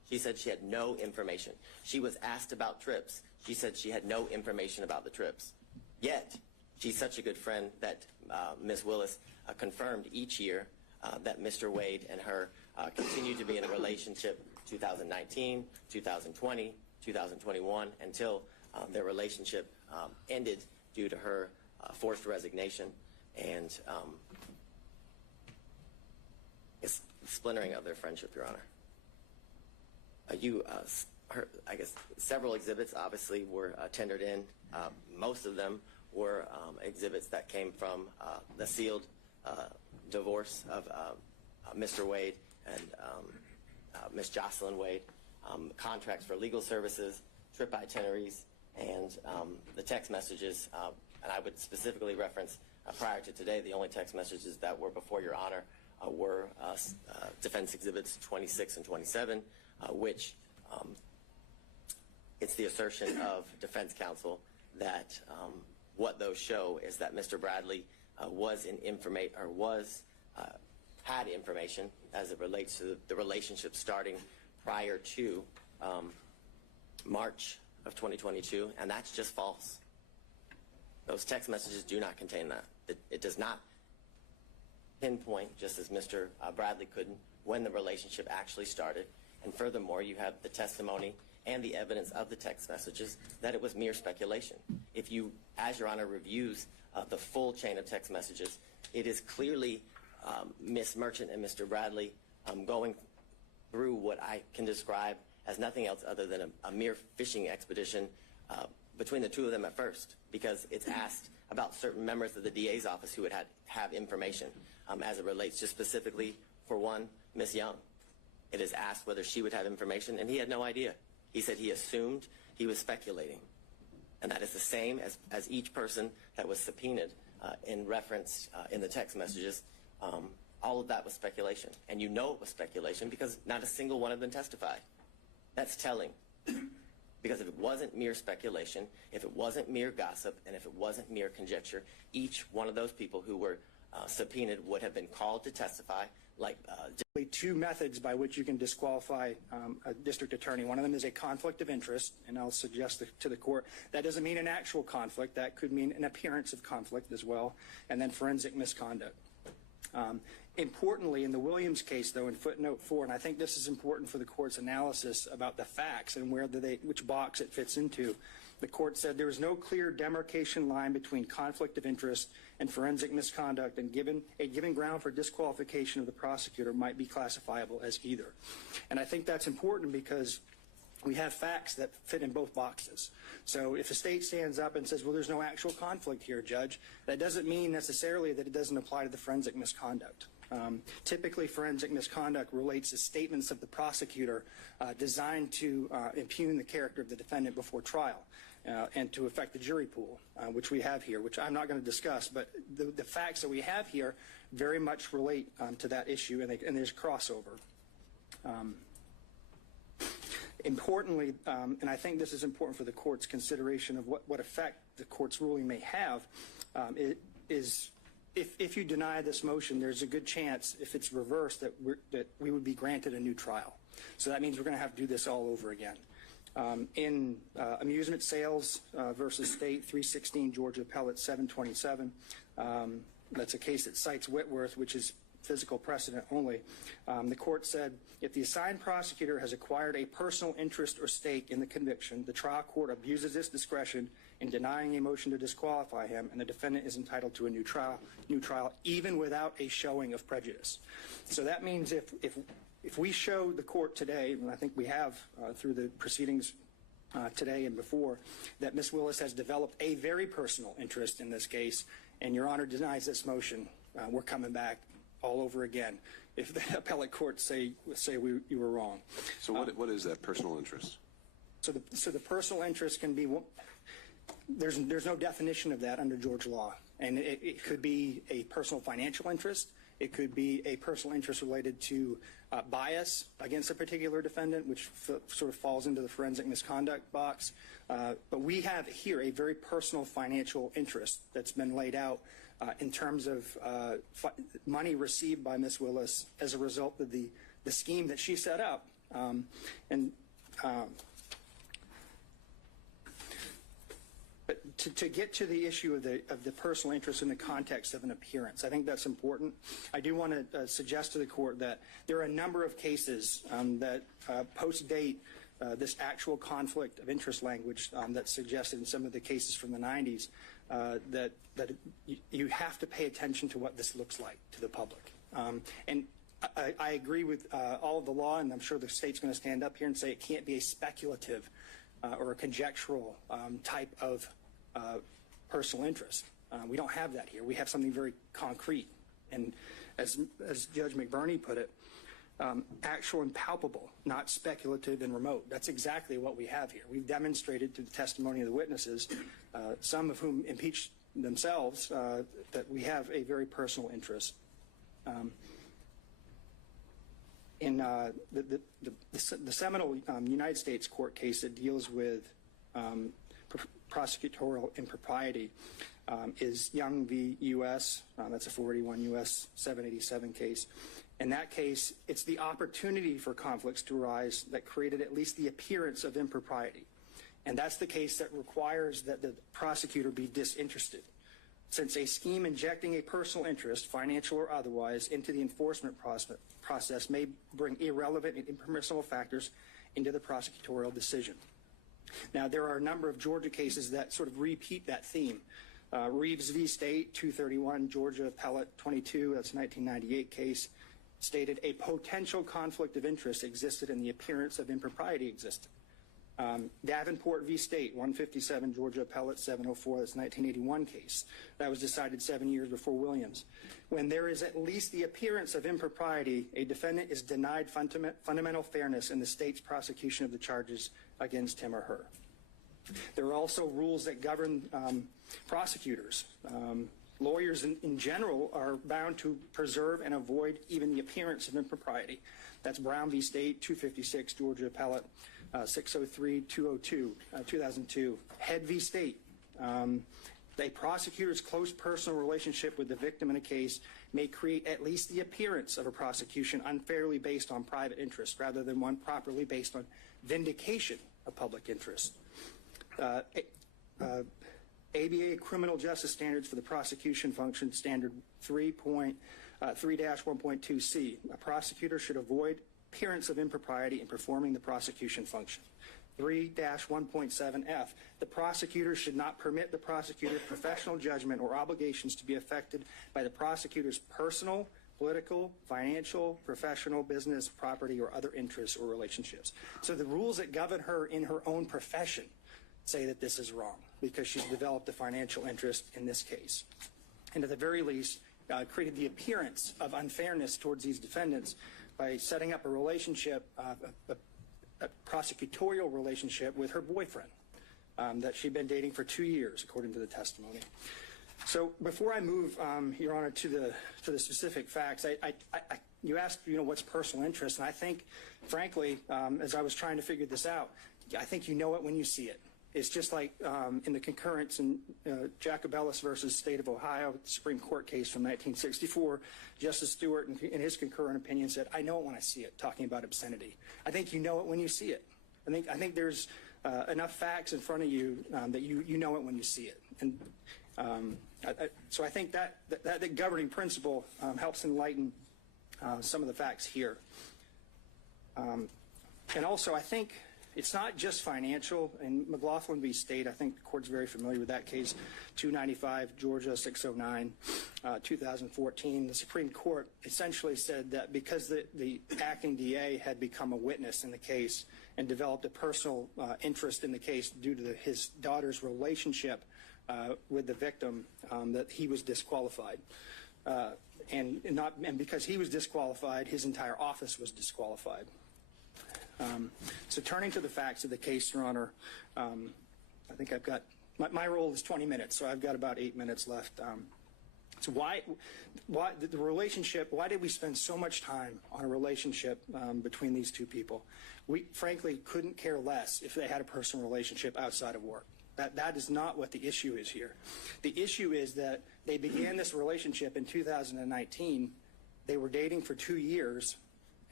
She said she had no information. She was asked about trips. She said she had no information about the trips. Yet, she's such a good friend that Ms. Willis confirmed each year that Mr. Wade and her continued to be in a relationship 2019, 2020, 2021, until their relationship ended due to her forced resignation and splintering of their friendship, Your Honor. I guess several exhibits obviously were tendered in. Most of them were exhibits that came from the sealed divorce of Mr. Wade and Ms. Jocelyn Wade, contracts for legal services, trip itineraries, and the text messages. And I would specifically reference, prior to today, the only text messages that were before Your Honor were Defense Exhibits 26 and 27, which it's the assertion of defense counsel that what those show is that Mr. Bradley had information as it relates to the relationship starting prior to March of 2022, and that's just false. Those text messages do not contain that. It does not pinpoint, just as Mr. Bradley couldn't, when the relationship actually started. And furthermore, you have the testimony and the evidence of the text messages that it was mere speculation. If you, as Your Honor reviews the full chain of text messages, it is clearly Ms. Merchant and Mr. Bradley going through what I can describe as nothing else other than a mere fishing expedition between the two of them at first, because it's asked about certain members of the DA's office who would have information as it relates just specifically, for one, Ms. Young. It is asked whether she would have information, and he had no idea. He said he assumed, he was speculating. And that is the same as each person that was subpoenaed in reference in the text messages. All of that was speculation. And you know it was speculation because not a single one of them testified. That's telling. Because if it wasn't mere speculation, if it wasn't mere gossip, and if it wasn't mere conjecture, each one of those people who were subpoenaed would have been called to testify. Two methods by which you can disqualify a district attorney. One of them is a conflict of interest, and I'll suggest to the court that doesn't mean an actual conflict. That could mean an appearance of conflict as well, and then forensic misconduct. Importantly, in the Williams case, though, in footnote 4, and I think this is important for the court's analysis about the facts and which box it fits into, the court said there was no clear demarcation line between conflict of interest and forensic misconduct, and a given ground for disqualification of the prosecutor might be classifiable as either. And I think that's important because we have facts that fit in both boxes. So if a state stands up and says, well, there's no actual conflict here, Judge, that doesn't mean necessarily that it doesn't apply to the forensic misconduct. Typically, forensic misconduct relates to statements of the prosecutor designed to impugn the character of the defendant before trial and to affect the jury pool, which we have here, which I'm not going to discuss, but the facts that we have here very much relate to that issue, and there's crossover. Importantly, and I think this is important for the court's consideration of what effect the court's ruling may have, is if you deny this motion, there's a good chance, if it's reversed, that we would be granted a new trial. So that means we're going to have to do this all over again. In Amusement Sales versus State, 316 Georgia Appellate 727, that's a case that cites Whitworth, which is physical precedent only. The court said, if the assigned prosecutor has acquired a personal interest or stake in the conviction, the trial court abuses its discretion in denying a motion to disqualify him, and the defendant is entitled to a new trial, even without a showing of prejudice. So that means if we show the court today, and I think we have through the proceedings today and before, that Ms. Willis has developed a very personal interest in this case, and Your Honor denies this motion, we're coming back all over again if the appellate courts say you were wrong. So what is that personal interest? So the personal interest can be, there's no definition of that under Georgia law, and it could be a personal financial interest. It could be a personal interest related to bias against a particular defendant, which sort of falls into the forensic misconduct box. But we have here a very personal financial interest that's been laid out in terms of money received by Ms. Willis as a result of the scheme that she set up But to get to the issue of the personal interest in the context of an appearance, I think that's important. I do want to suggest to the court that there are a number of cases that post-date this actual conflict of interest language that's suggested in some of the cases from the 90s that you have to pay attention to what this looks like to the public. And I agree with all of the law, and I'm sure the state's going to stand up here and say it can't be a speculative or a conjectural type of personal interest. We don't have that here. We have something very concrete. And as Judge McBurney put it, actual and palpable, not speculative and remote. That's exactly what we have here. We've demonstrated through the testimony of the witnesses, some of whom impeached themselves, that we have a very personal interest. In the seminal United States court case that deals with prosecutorial impropriety is Young v. U.S. That's a 481 U.S. 787 case. In that case, it's the opportunity for conflicts to arise that created at least the appearance of impropriety. And that's the case that requires that the prosecutor be disinterested. Since a scheme injecting a personal interest, financial or otherwise, into the enforcement process may bring irrelevant and impermissible factors into the prosecutorial decision. Now, there are a number of Georgia cases that sort of repeat that theme. Reeves v. State, 231, Georgia Appellate 22, that's a 1998 case, stated a potential conflict of interest existed and the appearance of impropriety existed. Davenport v. State, 157, Georgia Appellate 704, that's a 1981 case. That was decided 7 years before Williams. When there is at least the appearance of impropriety, a defendant is denied fundamental fairness in the state's prosecution of the charges against him or her. There are also rules that govern prosecutors. Lawyers in general are bound to preserve and avoid even the appearance of impropriety. That's Brown v. State, 256, Georgia Appellate 603, 202, 2002. Head v. State. A prosecutor's close personal relationship with the victim in a case may create at least the appearance of a prosecution unfairly based on private interest rather than one properly based on vindication of public interest. ABA Criminal Justice Standards for the Prosecution Function, Standard 3.1.2c. A prosecutor should avoid appearance of impropriety in performing the prosecution function. 3-1.7f. The prosecutor should not permit the prosecutor's professional judgment or obligations to be affected by the prosecutor's personal, political, financial, professional, business, property, or other interests or relationships. So the rules that govern her in her own profession say that this is wrong because she's developed a financial interest in this case. And at the very least, created the appearance of unfairness towards these defendants by setting up a relationship, a prosecutorial relationship with her boyfriend that she'd been dating for 2 years, according to the testimony. So before I move, Your Honor, to the specific facts, you asked, what's personal interest, and I think, frankly, as I was trying to figure this out, I think you know it when you see it. It's just like in the concurrence in Jacobellis versus State of Ohio, Supreme Court case from 1964, Justice Stewart, in his concurrent opinion, said, I know it when I see it, talking about obscenity. I think you know it when you see it. I think there's enough facts in front of you that you know it when you see it. And so I think that governing principle helps enlighten some of the facts here. And also, I think it's not just financial. In McLaughlin v. State, I think the court's very familiar with that case, 295, Georgia 609, 2014. The Supreme Court essentially said that because the acting DA had become a witness in the case and developed a personal interest in the case due to his daughter's relationship with the victim, that he was disqualified. And because he was disqualified, his entire office was disqualified. So turning to the facts of the case, Your Honor, I think I've got, my role is 20 minutes, so I've got about 8 minutes left. So why the relationship, why did we spend so much time on a relationship between these two people? We, frankly, couldn't care less if they had a personal relationship outside of work. That is not what the issue is here. The issue is that they began this relationship in 2019. They were dating for 2 years.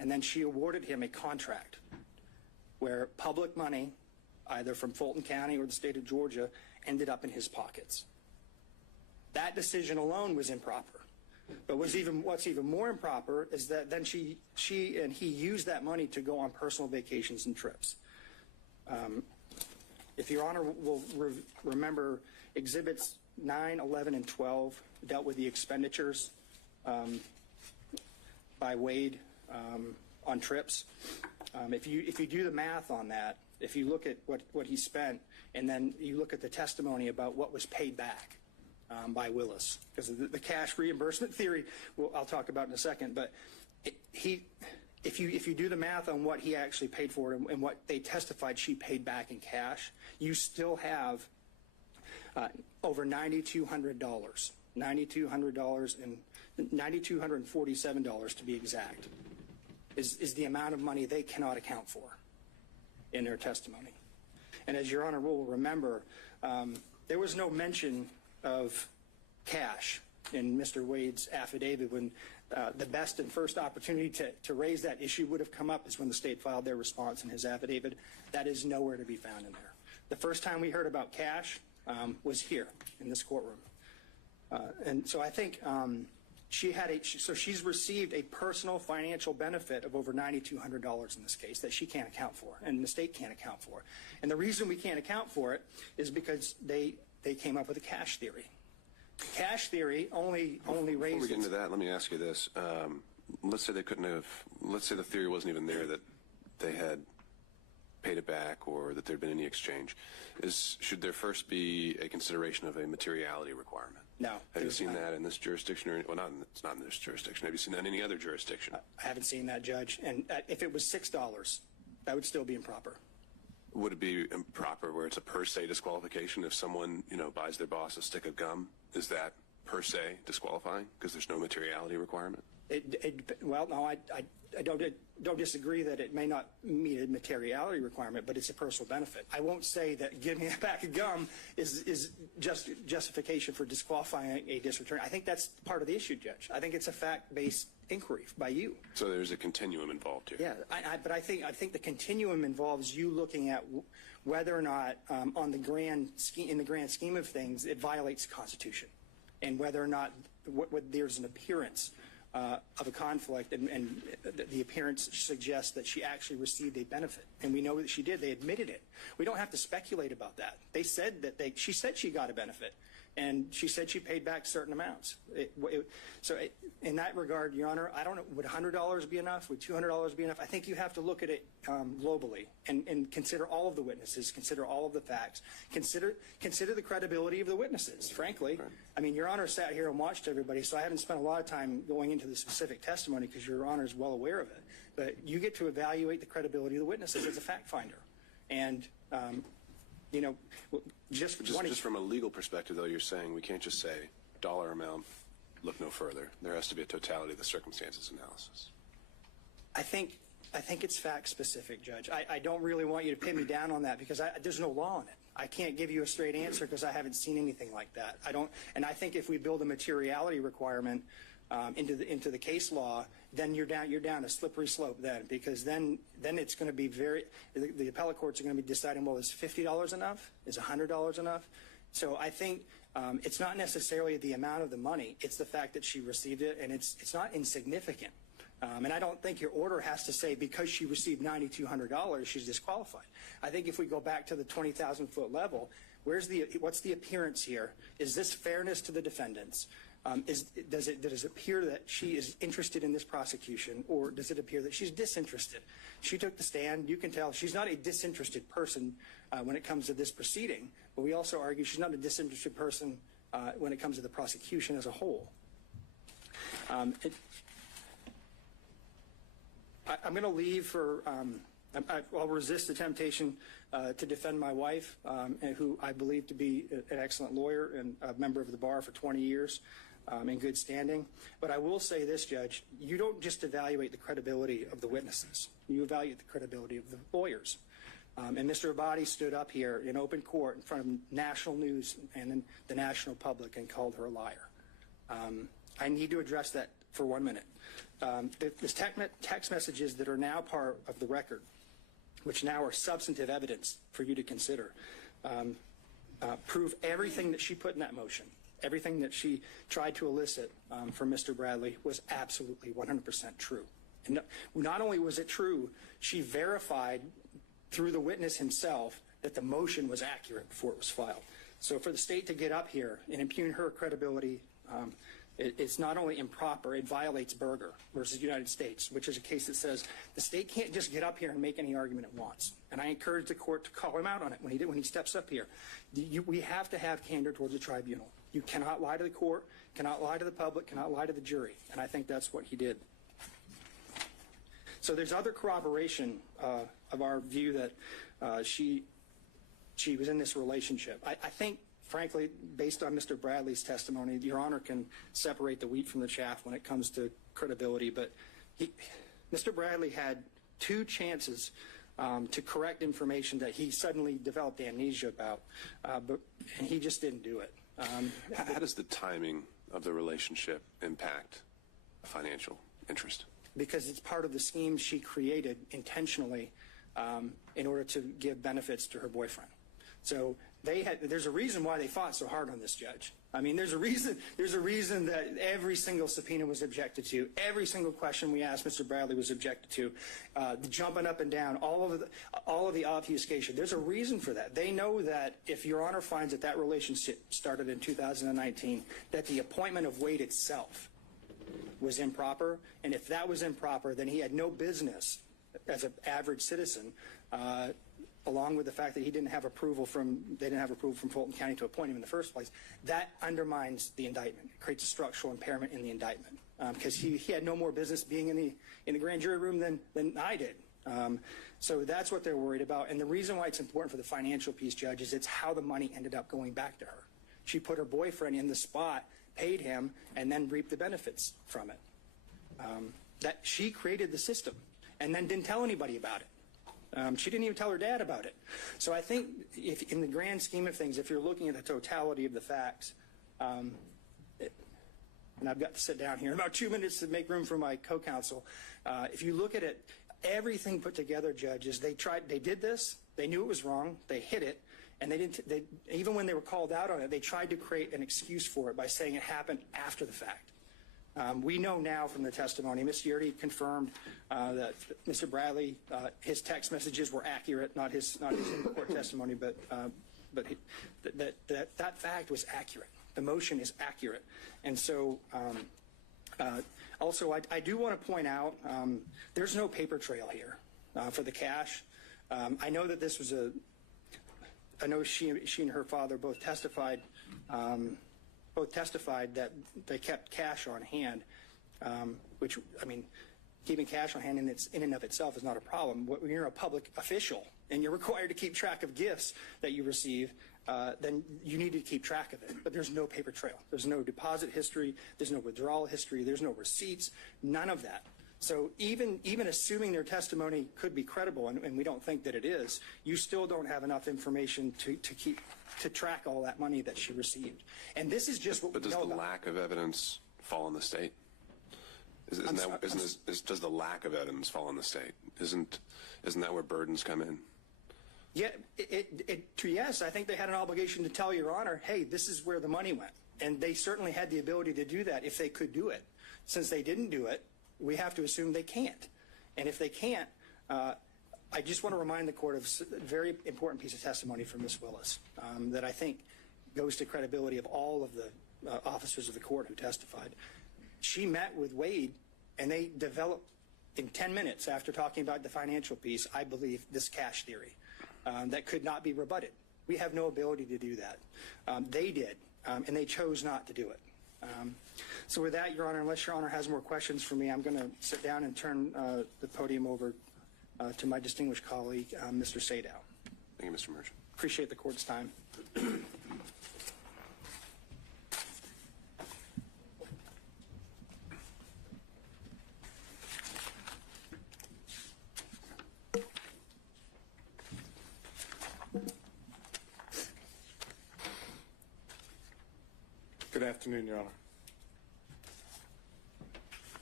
and then she awarded him a contract where public money, either from Fulton County or the state of Georgia, ended up in his pockets. That decision alone was improper. But what's even more improper is that then she and he used that money to go on personal vacations and trips. If Your Honor will remember, Exhibits 9, 11, and 12 dealt with the expenditures by Wade on trips. If you do the math on that, if you look at what he spent, and then you look at the testimony about what was paid back by Willis, because the cash reimbursement theory, I'll talk about in a second, but if you do the math on what he actually paid for it and what they testified she paid back in cash, you still have over $9,200, $9,200 and $9,247 to be exact, is the amount of money they cannot account for in their testimony. And as Your Honor will remember, there was no mention of cash in Mr. Wade's affidavit when the best and first opportunity to raise that issue would have come up is when the state filed their response in his affidavit. That is nowhere to be found in there. The first time we heard about cash was here in this courtroom. And so I think she's received a personal financial benefit of over $9,200 in this case that she can't account for, and the state can't account for. And the reason we can't account for it is because they came up with a cash theory. Cash theory only raises. Before we get into that, let me ask you this. Let's say let's say the theory wasn't even there that they had paid it back or that there'd been any exchange. Should there first be a consideration of a materiality requirement? No. Have you seen that in this jurisdiction? Well, it's not in this jurisdiction. Have you seen that in any other jurisdiction? I haven't seen that, Judge. And if it was $6, that would still be improper. Would it be improper where it's a per se disqualification if someone, buys their boss a stick of gum? Is that per se disqualifying because there's no materiality requirement? Well, no, I don't disagree that it may not meet a materiality requirement, but it's a personal benefit. I won't say that giving a pack of gum is just justification for disqualifying a district attorney. I think that's part of the issue, Judge. I think it's a fact-based inquiry by you. So there's a continuum involved here. Yeah, but I think the continuum involves you looking at whether or not, in the grand scheme of things, it violates the Constitution, and whether or not there's an appearance of a conflict, and the appearance suggests that she actually received a benefit, and we know that she did. They admitted it. We don't have to speculate about that. They said that she said she got a benefit, and she said she paid back certain amounts. So in that regard, Your Honor, I don't know, would $100 be enough? Would $200 be enough? I think you have to look at it globally and consider all of the witnesses, consider all of the facts, consider the credibility of the witnesses, frankly. Right. I mean, Your Honor sat here and watched everybody, so I haven't spent a lot of time going into the specific testimony because Your Honor is well aware of it. But you get to evaluate the credibility of the witnesses as a fact finder. And, just from a legal perspective, though, you're saying we can't just say dollar amount, look no further. There has to be a totality of the circumstances analysis. I think it's fact specific, Judge. I don't really want you to pin me down on that because there's no law on it. I can't give you a straight answer because I haven't seen anything like that. And I think if we build a materiality requirement into the case law, then you're down a slippery slope then, because then it's going to be the appellate courts are going to be deciding, well, is $50 enough? Is $100 enough? So I think it's not necessarily the amount of the money, it's the fact that she received it, and it's not insignificant. And I don't think your order has to say because she received $9,200 she's disqualified. I think if we go back to the 20,000-foot level, what's the appearance here? Is this fairness to the defendants? Does it appear that she is interested in this prosecution, or does it appear that she's disinterested? She took the stand. You can tell she's not a disinterested person when it comes to this proceeding, but we also argue she's not a disinterested person when it comes to the prosecution as a whole. I'm going to leave for I'll resist the temptation to defend my wife, who I believe to be an excellent lawyer and a member of the bar for 20 years. In good standing. But I will say this, Judge, you don't just evaluate the credibility of the witnesses. You evaluate the credibility of the lawyers. And Mr. Abadi stood up here in open court in front of national news and the national public and called her a liar. I need to address that for 1 minute. The text messages that are now part of the record, which now are substantive evidence for you to consider, prove everything that she put in that motion, everything that she tried to elicit from Mr. Bradley was absolutely 100% true. And not only was it true, she verified through the witness himself that the motion was accurate before it was filed. So for the state to get up here and impugn her credibility, it's not only improper, it violates Berger versus United States, which is a case that says the state can't just get up here and make any argument it wants. And I encourage the court to call him out on it when he steps up here. We have to have candor towards the tribunal. You cannot lie to the court, cannot lie to the public, cannot lie to the jury. And I think that's what he did. So there's other corroboration of our view that she was in this relationship. I think, frankly, based on Mr. Bradley's testimony, Your Honor can separate the wheat from the chaff when it comes to credibility. But Mr. Bradley had 2 chances to correct information that he suddenly developed amnesia about, and he just didn't do it. How does the timing of the relationship impact a financial interest? Because it's part of the scheme she created intentionally in order to give benefits to her boyfriend. So there's a reason why they fought so hard on this, Judge. I mean, there's a reason that every single subpoena was objected to, every single question we asked Mr. Bradley was objected to, the jumping up and down, all of the obfuscation. There's a reason for that. They know that if Your Honor finds that relationship started in 2019, that the appointment of Wade itself was improper, and if that was improper, then he had no business as an average citizen, along with the fact that they didn't have approval from Fulton County to appoint him in the first place. That undermines the indictment. It creates a structural impairment in the indictment because he had no more business being in the grand jury room than I did. So that's what they're worried about. And the reason why it's important for the financial piece, Judge, is it's how the money ended up going back to her. She put her boyfriend in the spot, paid him, and then reaped the benefits from it. That she created the system and then didn't tell anybody about it. She didn't even tell her dad about it. So I think if in the grand scheme of things, if you're looking at the totality of the facts, and I've got to sit down here in about 2 minutes to make room for my co-counsel, if you look at it, everything put together, judges, they did this, they knew it was wrong, they hid it, and even when they were called out on it, they tried to create an excuse for it by saying it happened after the fact. We know now from the testimony, Ms. Yurdy confirmed that Mr. Bradley, his text messages were accurate, not his court testimony, but that fact was accurate. The motion is accurate. And so also I do want to point out there's no paper trail here for the cash. I know that this was I know she and her father both testified that they kept cash on hand, which, I mean, keeping cash on hand in and of itself is not a problem. When you're a public official and you're required to keep track of gifts that you receive, then you need to keep track of it. But there's no paper trail. There's no deposit history. There's no withdrawal history. There's no receipts. None of that. So even assuming their testimony could be credible, and we don't think that it is, you still don't have enough information to track all that money that she received. And this is just what we know about. But does the lack of evidence fall on the state? Does the lack of evidence fall on the state? Isn't that where burdens come in? Yeah, yes, I think they had an obligation to tell Your Honor, hey, this is where the money went. And they certainly had the ability to do that if they could do it. Since they didn't do it, we have to assume they can't. And if they can't, I just want to remind the court of a very important piece of testimony from Ms. Willis that I think goes to credibility of all of the officers of the court who testified. She met with Wade, and they developed, in 10 minutes after talking about the financial piece, I believe, this cash theory that could not be rebutted. We have no ability to do that. They did, and they chose not to do it. So with that, Your Honor, unless Your Honor has more questions for me, I'm going to sit down and turn the podium over to my distinguished colleague, Mr. Sadow. Thank you, Mr. Merchant. Appreciate the court's time. Good afternoon, Your Honor.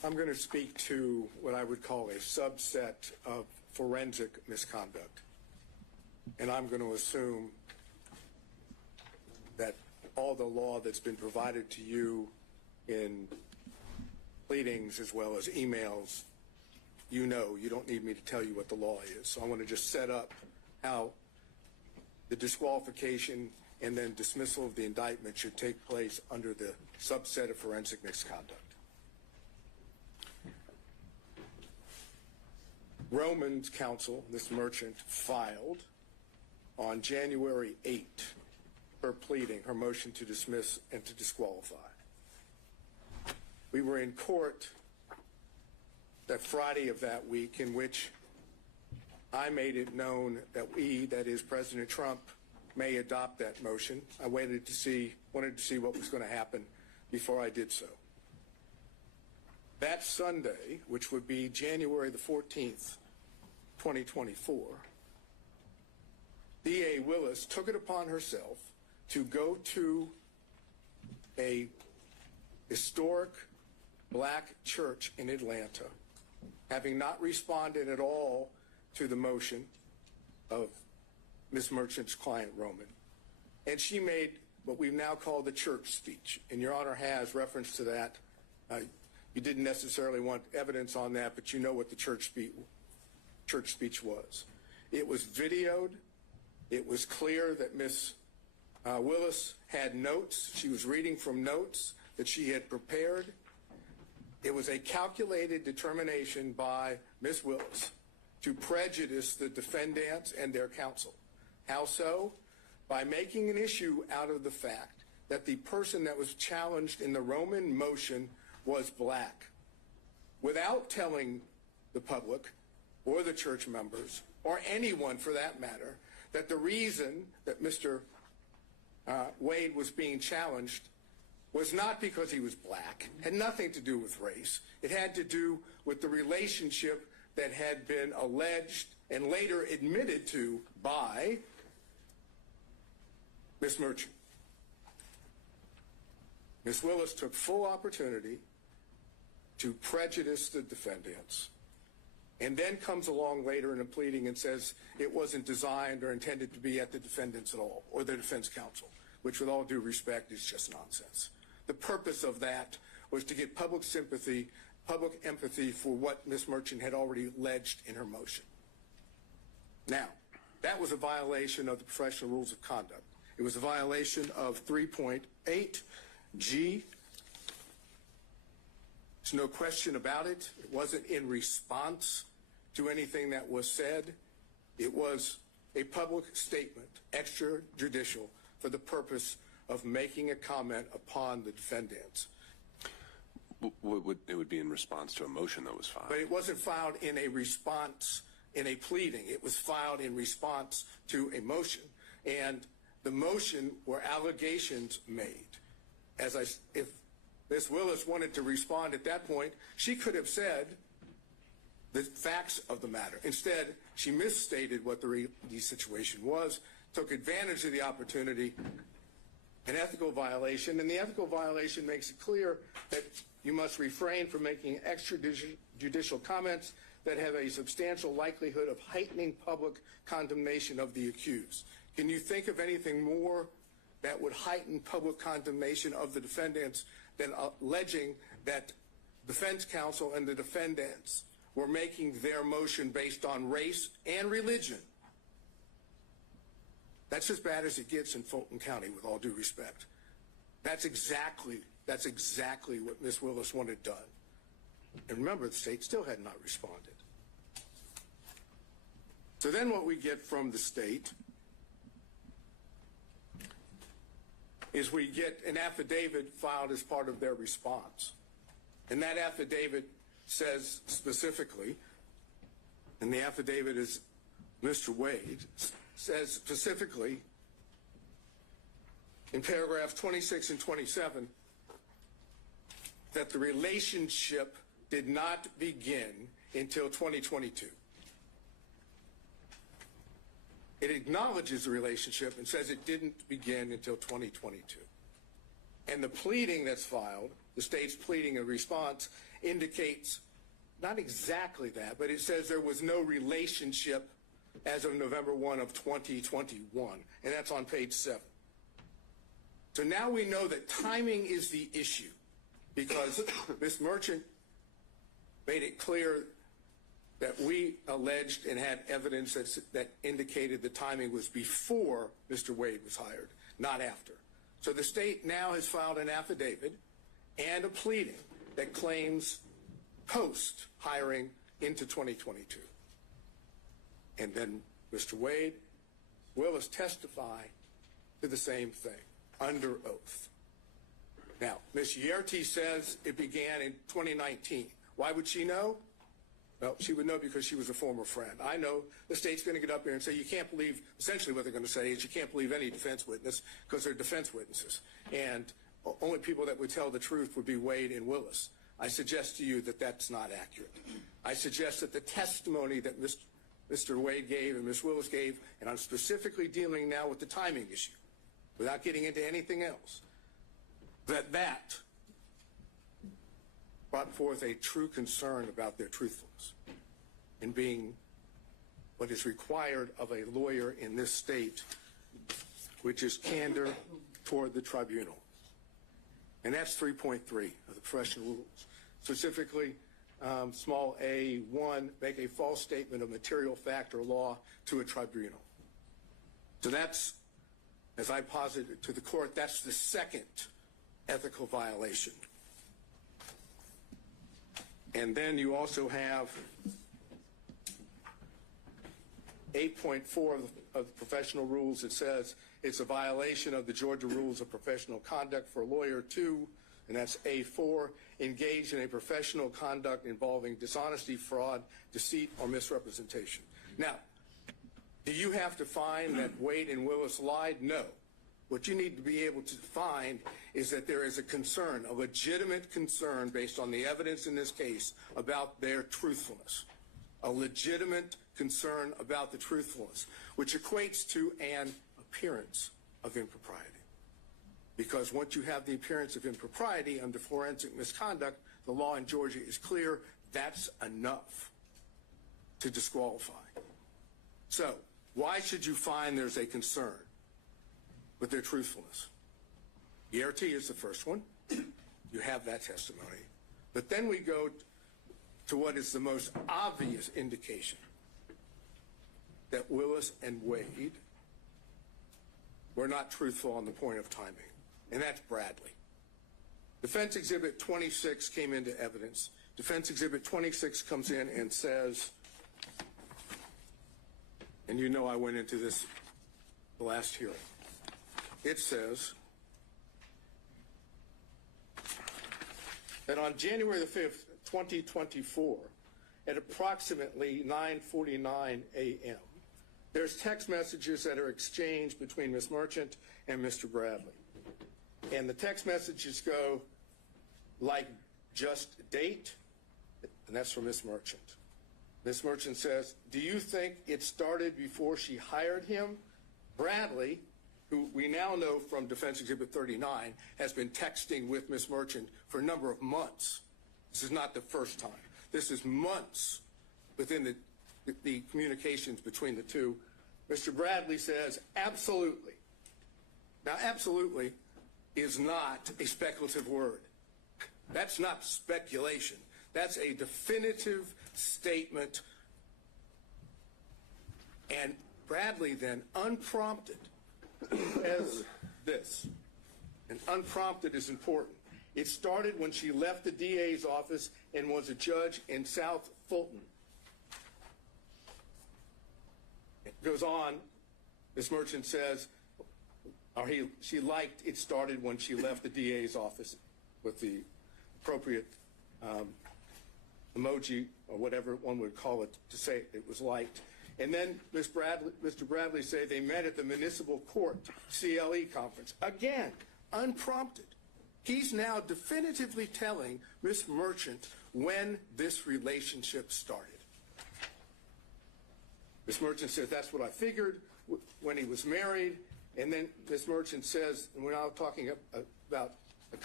I'm going to speak to what I would call a subset of forensic misconduct. And I'm going to assume that all the law that's been provided to you in pleadings as well as emails, you know, you don't need me to tell you what the law is. So I want to just set up how the disqualification and then dismissal of the indictment should take place under the subset of forensic misconduct. Roman's counsel, this merchant, filed on January 8th her pleading, her motion to dismiss and to disqualify. We were in court that Friday of that week in which I made it known that we, that is President Trump, may adopt that motion. I wanted to see what was going to happen before I did so. That Sunday, which would be January the 14th, 2024, D.A. Willis took it upon herself to go to a historic black church in Atlanta, having not responded at all to the motion of Ms. Merchant's client, Roman. And she made what we've now called the church speech. And Your Honor has reference to that. You didn't necessarily want evidence on that, but you know what the church speech was. It was videoed. It was clear that Ms. Willis had notes. She was reading from notes that she had prepared. It was a calculated determination by Ms. Willis to prejudice the defendants and their counsel. How so? By making an issue out of the fact that the person that was challenged in the Roman motion was black, without telling the public or the church members or anyone for that matter that the reason that Mr. Wade was being challenged was not because he was black, had nothing to do with race. It had to do with the relationship that had been alleged and later admitted to by Ms. Merchant. Ms. Willis took full opportunity to prejudice the defendants, and then comes along later in a pleading and says it wasn't designed or intended to be at the defendants at all, or the defense counsel, which with all due respect is just nonsense. The purpose of that was to get public sympathy, public empathy for what Ms. Merchant had already alleged in her motion. Now, that was a violation of the professional rules of conduct. It was a violation of 3.8G. There's no question about it. It wasn't in response to anything that was said. It was a public statement, extrajudicial, for the purpose of making a comment upon the defendants. It would be in response to a motion that was filed. But it wasn't filed in a response, in a pleading. It was filed in response to a motion. And the motion were allegations made. If Ms. Willis wanted to respond at that point, she could have said the facts of the matter. Instead, she misstated what the situation was, took advantage of the opportunity, an ethical violation, and the ethical violation makes it clear that you must refrain from making extrajudicial comments that have a substantial likelihood of heightening public condemnation of the accused. Can you think of anything more that would heighten public condemnation of the defendants than alleging that defense counsel and the defendants were making their motion based on race and religion? That's as bad as it gets in Fulton County, with all due respect. That's exactly what Ms. Willis wanted done. And remember, the state still had not responded. So then what we get from the state is we get an affidavit filed as part of their response. And that affidavit says specifically, and the affidavit is Mr. Wade, says specifically in paragraphs 26 and 27 that the relationship did not begin until 2022. It acknowledges the relationship and says it didn't begin until 2022. And the pleading that's filed, the state's pleading in response, indicates not exactly that, but it says there was no relationship as of November 1 of 2021, and that's on page 7. So now we know that timing is the issue because Ms. Merchant made it clear that we alleged and had evidence that indicated the timing was before Mr. Wade was hired, not after. So the state now has filed an affidavit and a pleading that claims post-hiring into 2022. And then Mr. Wade Willis testify to the same thing under oath. Now, Ms. Yerty says it began in 2019. Why would she know? Well, she would know because she was a former friend. I know the state's going to get up there and say you can't believe, essentially what they're going to say is you can't believe any defense witness because they're defense witnesses. And only people that would tell the truth would be Wade and Willis. I suggest to you that that's not accurate. I suggest that the testimony that Mr. Wade gave and Ms. Willis gave, and I'm specifically dealing now with the timing issue, without getting into anything else, that brought forth a true concern about their truthfulness and being what is required of a lawyer in this state, which is candor toward the tribunal. And that's 3.3 of the professional rules. Specifically, small a1, make a false statement of material fact or law to a tribunal. So that's, as I posited to the court, that's the second ethical violation. And then you also have 8.4 of the professional rules. It says it's a violation of the Georgia Rules of Professional Conduct for a lawyer to, and that's A4, engage in a professional conduct involving dishonesty, fraud, deceit, or misrepresentation. Now, do you have to find that Wade and Willis lied? No. What you need to be able to find is that there is a concern, a legitimate concern based on the evidence in this case about their truthfulness. A legitimate concern about the truthfulness, which equates to an appearance of impropriety. Because once you have the appearance of impropriety under forensic misconduct, the law in Georgia is clear, that's enough to disqualify. So, why should you find there's a concern with their truthfulness? ERT is the first one. You have that testimony. But then we go to what is the most obvious indication that Willis and Wade were not truthful on the point of timing, and that's Bradley. Defense Exhibit 26 came into evidence. Defense Exhibit 26 comes in and says, and you know I went into this the last hearing. It says that on January the 5th, 2024, at approximately 9:49 a.m., there's text messages that are exchanged between Ms. Merchant and Mr. Bradley. And the text messages go like just date, and that's from Ms. Merchant. Ms. Merchant says, do you think it started before she hired him? Bradley, who we now know from Defense Exhibit 39, has been texting with Ms. Merchant for a number of months. This is not the first time. This is months within the communications between the two. Mr. Bradley says, absolutely. Now, absolutely is not a speculative word. That's not speculation. That's a definitive statement. And Bradley then, unprompted, as this. And unprompted is important. It started when she left the DA's office and was a judge in South Fulton. It goes on, Ms. Merchant says, she liked it started when she left the DA's office with the appropriate emoji or whatever one would call it to say it was liked. And then Mr. Bradley said they met at the municipal court CLE conference. Again, unprompted. He's now definitively telling Ms. Merchant when this relationship started. Ms. Merchant says, that's what I figured when he was married. And then Ms. Merchant says, and we're now talking about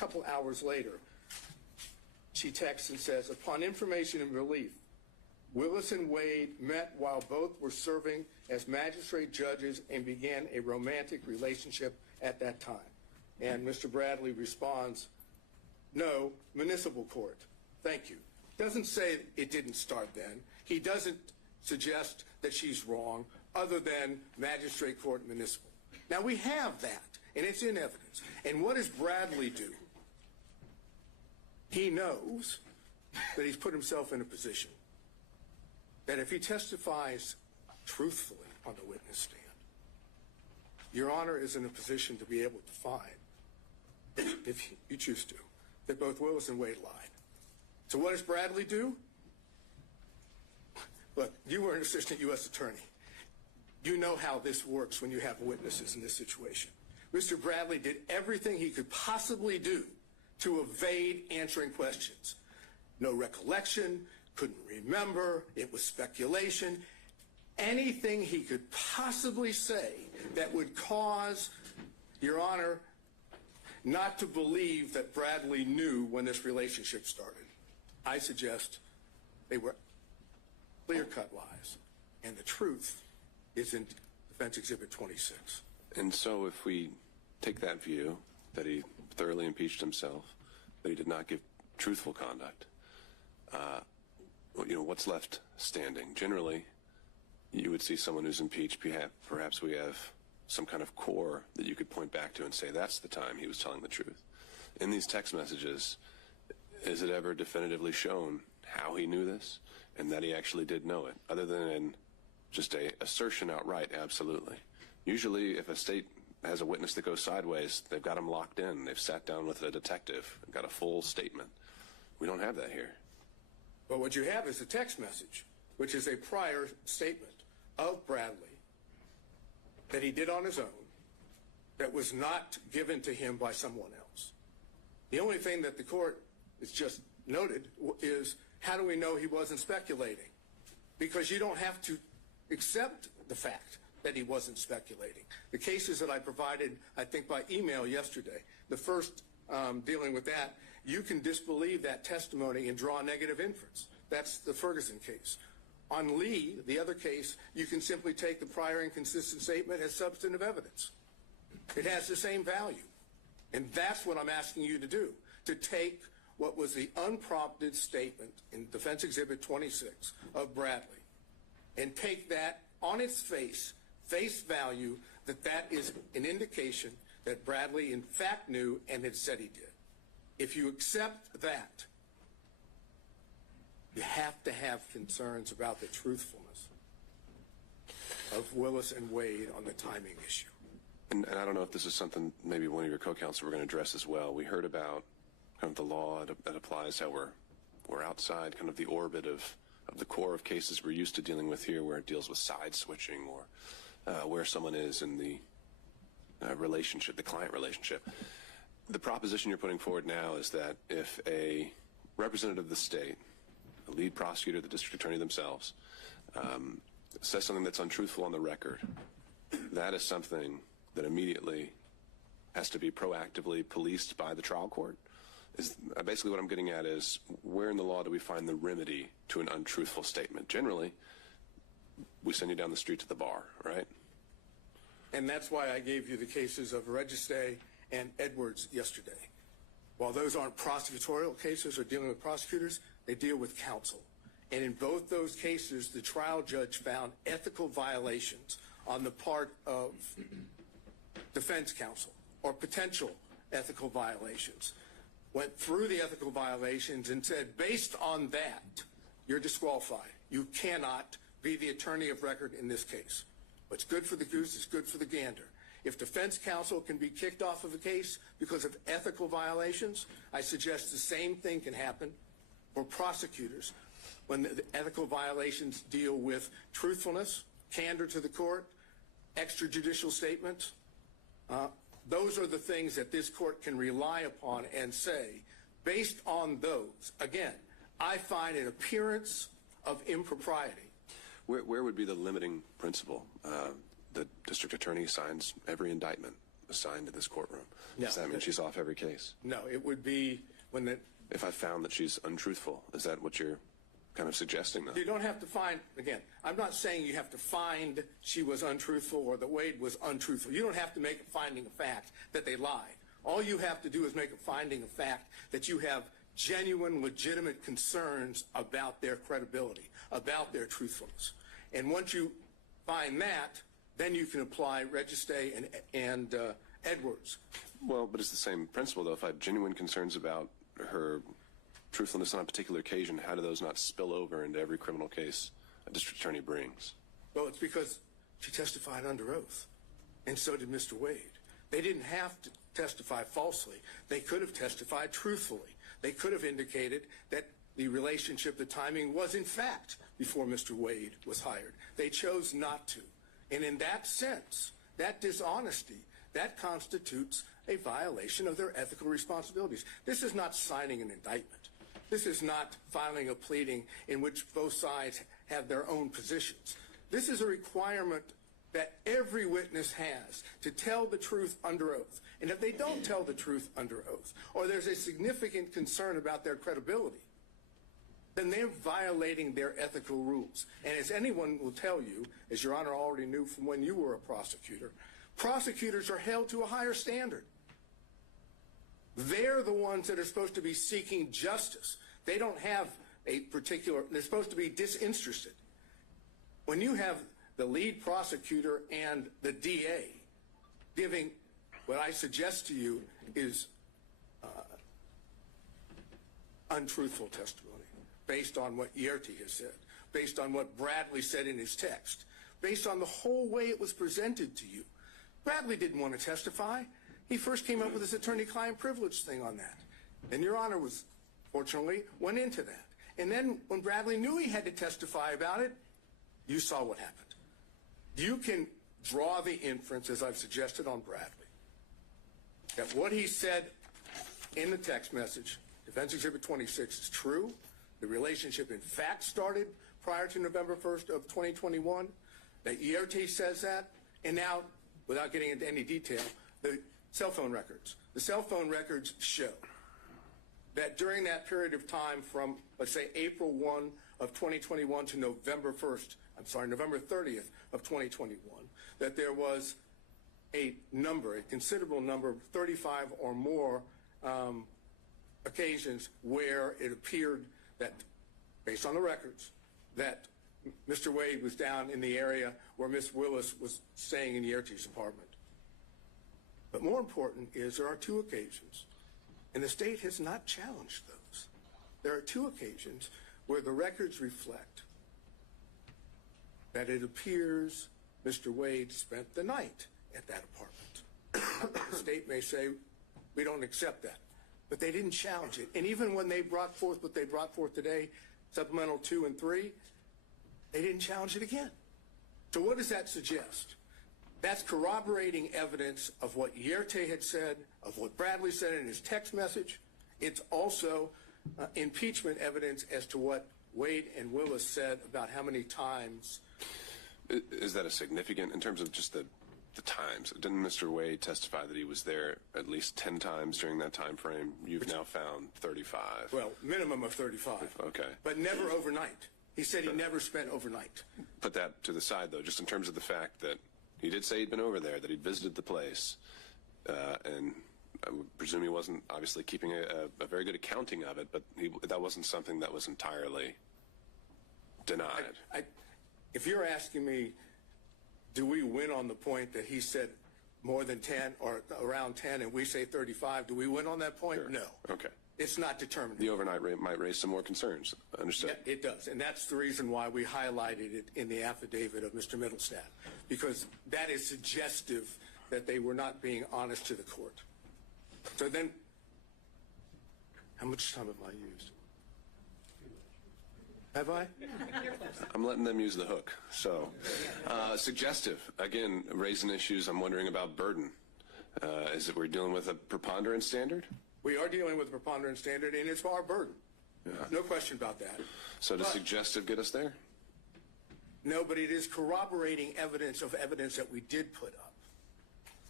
couple hours later, she texts and says, upon information and relief, Willis and Wade met while both were serving as magistrate judges and began a romantic relationship at that time. And Mr. Bradley responds, no, municipal court. Thank you. Doesn't say it didn't start then. He doesn't suggest that she's wrong other than magistrate court municipal. Now we have that, and it's in evidence. And what does Bradley do? He knows that he's put himself in a position that if he testifies truthfully on the witness stand, Your Honor is in a position to be able to find, if you choose to, that both Willis and Wade lied. So what does Bradley do? Look, you were an assistant U.S. attorney. You know how this works when you have witnesses in this situation. Mr. Bradley did everything he could possibly do to evade answering questions. No recollection, couldn't remember, it was speculation. Anything he could possibly say that would cause, Your Honor, not to believe that Bradley knew when this relationship started. I suggest they were clear-cut lies, and the truth is in Defense Exhibit 26. And so if we take that view, that he thoroughly impeached himself, that he did not give truthful conduct, what's left standing? Generally, you would see someone who's impeached, perhaps we have some kind of core that you could point back to and say that's the time he was telling the truth. In these text messages, is it ever definitively shown how he knew this and that he actually did know it, other than in just a assertion outright? Absolutely. Usually, if a state has a witness that goes sideways, they've got him locked in. They've sat down with a detective, got a full statement. We don't have that here. But what you have is a text message, which is a prior statement of Bradley that he did on his own, that was not given to him by someone else. The only thing that the court has just noted is, how do we know he wasn't speculating? Because you don't have to accept the fact that he wasn't speculating. The cases that I provided, I think by email yesterday, the first dealing with that, you can disbelieve that testimony and draw a negative inference. That's the Ferguson case. On Lee, the other case, you can simply take the prior inconsistent statement as substantive evidence. It has the same value. And that's what I'm asking you to do, to take what was the unprompted statement in Defense Exhibit 26 of Bradley and take that on its face value, that is an indication that Bradley in fact knew and had said he did. If you accept that, you have to have concerns about the truthfulness of Willis and Wade on the timing issue. And I don't know if this is something maybe one of your co-counsel were going to address as well. We heard about kind of the law that applies, how we're outside kind of the orbit of the core of cases we're used to dealing with here, where it deals with side switching or where someone is in the relationship, the client relationship. The proposition you're putting forward now is that if a representative of the state, the lead prosecutor, the district attorney themselves, says something that's untruthful on the record, that is something that immediately has to be proactively policed by the trial court. Is basically what I'm getting at is, where in the law do we find the remedy to an untruthful statement? Generally, we send you down the street to the bar, right? And that's why I gave you the cases of Registe and Edwards yesterday. While those aren't prosecutorial cases or dealing with prosecutors, they deal with counsel. And in both those cases, the trial judge found ethical violations on the part of defense counsel, or potential ethical violations. Went through the ethical violations and said, based on that, you're disqualified. You cannot be the attorney of record in this case. What's good for the goose is good for the gander. If defense counsel can be kicked off of a case because of ethical violations, I suggest the same thing can happen for prosecutors when the ethical violations deal with truthfulness, candor to the court, extrajudicial statements. Those are the things that this court can rely upon and say, based on those, again, I find an appearance of impropriety. Where would be the limiting principle? The district attorney signs every indictment. assigned to this courtroom. No. Does that mean she's off every case? No, it would be when the... If I found that she's untruthful, is that what you're kind of suggesting, though? You don't have to find, again, I'm not saying you have to find she was untruthful or that Wade was untruthful. You don't have to make a finding of fact that they lied. All you have to do is make a finding of fact that you have genuine, legitimate concerns about their credibility, about their truthfulness. And once you find that, then you can apply Registay and Edwards. Well, but it's the same principle, though. If I have genuine concerns about her truthfulness on a particular occasion, how do those not spill over into every criminal case a district attorney brings? Well, it's because she testified under oath, and so did Mr. Wade. They didn't have to testify falsely. They could have testified truthfully. They could have indicated that the relationship, the timing was in fact before Mr. Wade was hired. They chose not to. And in that sense, that dishonesty, that constitutes a violation of their ethical responsibilities. This is not signing an indictment. This is not filing a pleading in which both sides have their own positions. This is a requirement that every witness has to tell the truth under oath. And if they don't tell the truth under oath, or there's a significant concern about their credibility, then they're violating their ethical rules. And as anyone will tell you, as Your Honor already knew from when you were a prosecutor, prosecutors are held to a higher standard. They're the ones that are supposed to be seeking justice. They don't have a particular, they're supposed to be disinterested. When you have the lead prosecutor and the DA giving what I suggest to you is untruthful testimony based on what Yerty has said, based on what Bradley said in his text, based on the whole way it was presented to you. Bradley didn't want to testify. He first came up with this attorney-client privilege thing on that. And Your Honor was, fortunately, went into that. And then when Bradley knew he had to testify about it, you saw what happened. You can draw the inference, as I've suggested on Bradley, that what he said in the text message, Defense Exhibit 26, is true. The relationship, in fact, started prior to November 1st of 2021. That Yerty says that. And now, without getting into any detail, the cell phone records. The cell phone records show that during that period of time from, let's say, April 1 of 2021 to November 30th of 2021, that there was a considerable number, 35 or more occasions where it appeared that, based on the records, that Mr. Wade was down in the area where Ms. Willis was staying in Yerty's apartment. But more important is there are two occasions, and the state has not challenged those. There are two occasions where the records reflect that it appears Mr. Wade spent the night at that apartment. The state may say, we don't accept that. But they didn't challenge it. And even when they brought forth what they brought forth today, Supplemental 2 and 3, they didn't challenge it again. So what does that suggest? That's corroborating evidence of what Yerty had said, of what Bradley said in his text message. It's also impeachment evidence as to what Wade and Willis said about how many times. Is that a significant, in terms of just the times? Didn't Mr. Wade testify that he was there at least 10 times during that time frame? You've now found 35. Well, minimum of 35. Okay. But never overnight. He said he never spent overnight. Put that to the side, though, just in terms of the fact that he did say he'd been over there, that he'd visited the place, and I would presume he wasn't obviously keeping a very good accounting of it, but that wasn't something that was entirely denied. If you're asking me, do we win on the point that he said more than 10 or around 10 and we say 35, do we win on that point? Sure. No. Okay. It's not determined. The overnight rate might raise some more concerns. Understood. Yeah, it does. And that's the reason why we highlighted it in the affidavit of Mr. Middlestadt, because that is suggestive that they were not being honest to the court. So then, how much time have I used? Have I? I'm letting them use the hook. So, suggestive. Again, raising issues. I'm wondering about burden. Is it we're dealing with a preponderance standard? We are dealing with a preponderance standard, and it's our burden. Yeah. No question about that. So does suggestive get us there? No, but it is corroborating evidence of evidence that we did put up.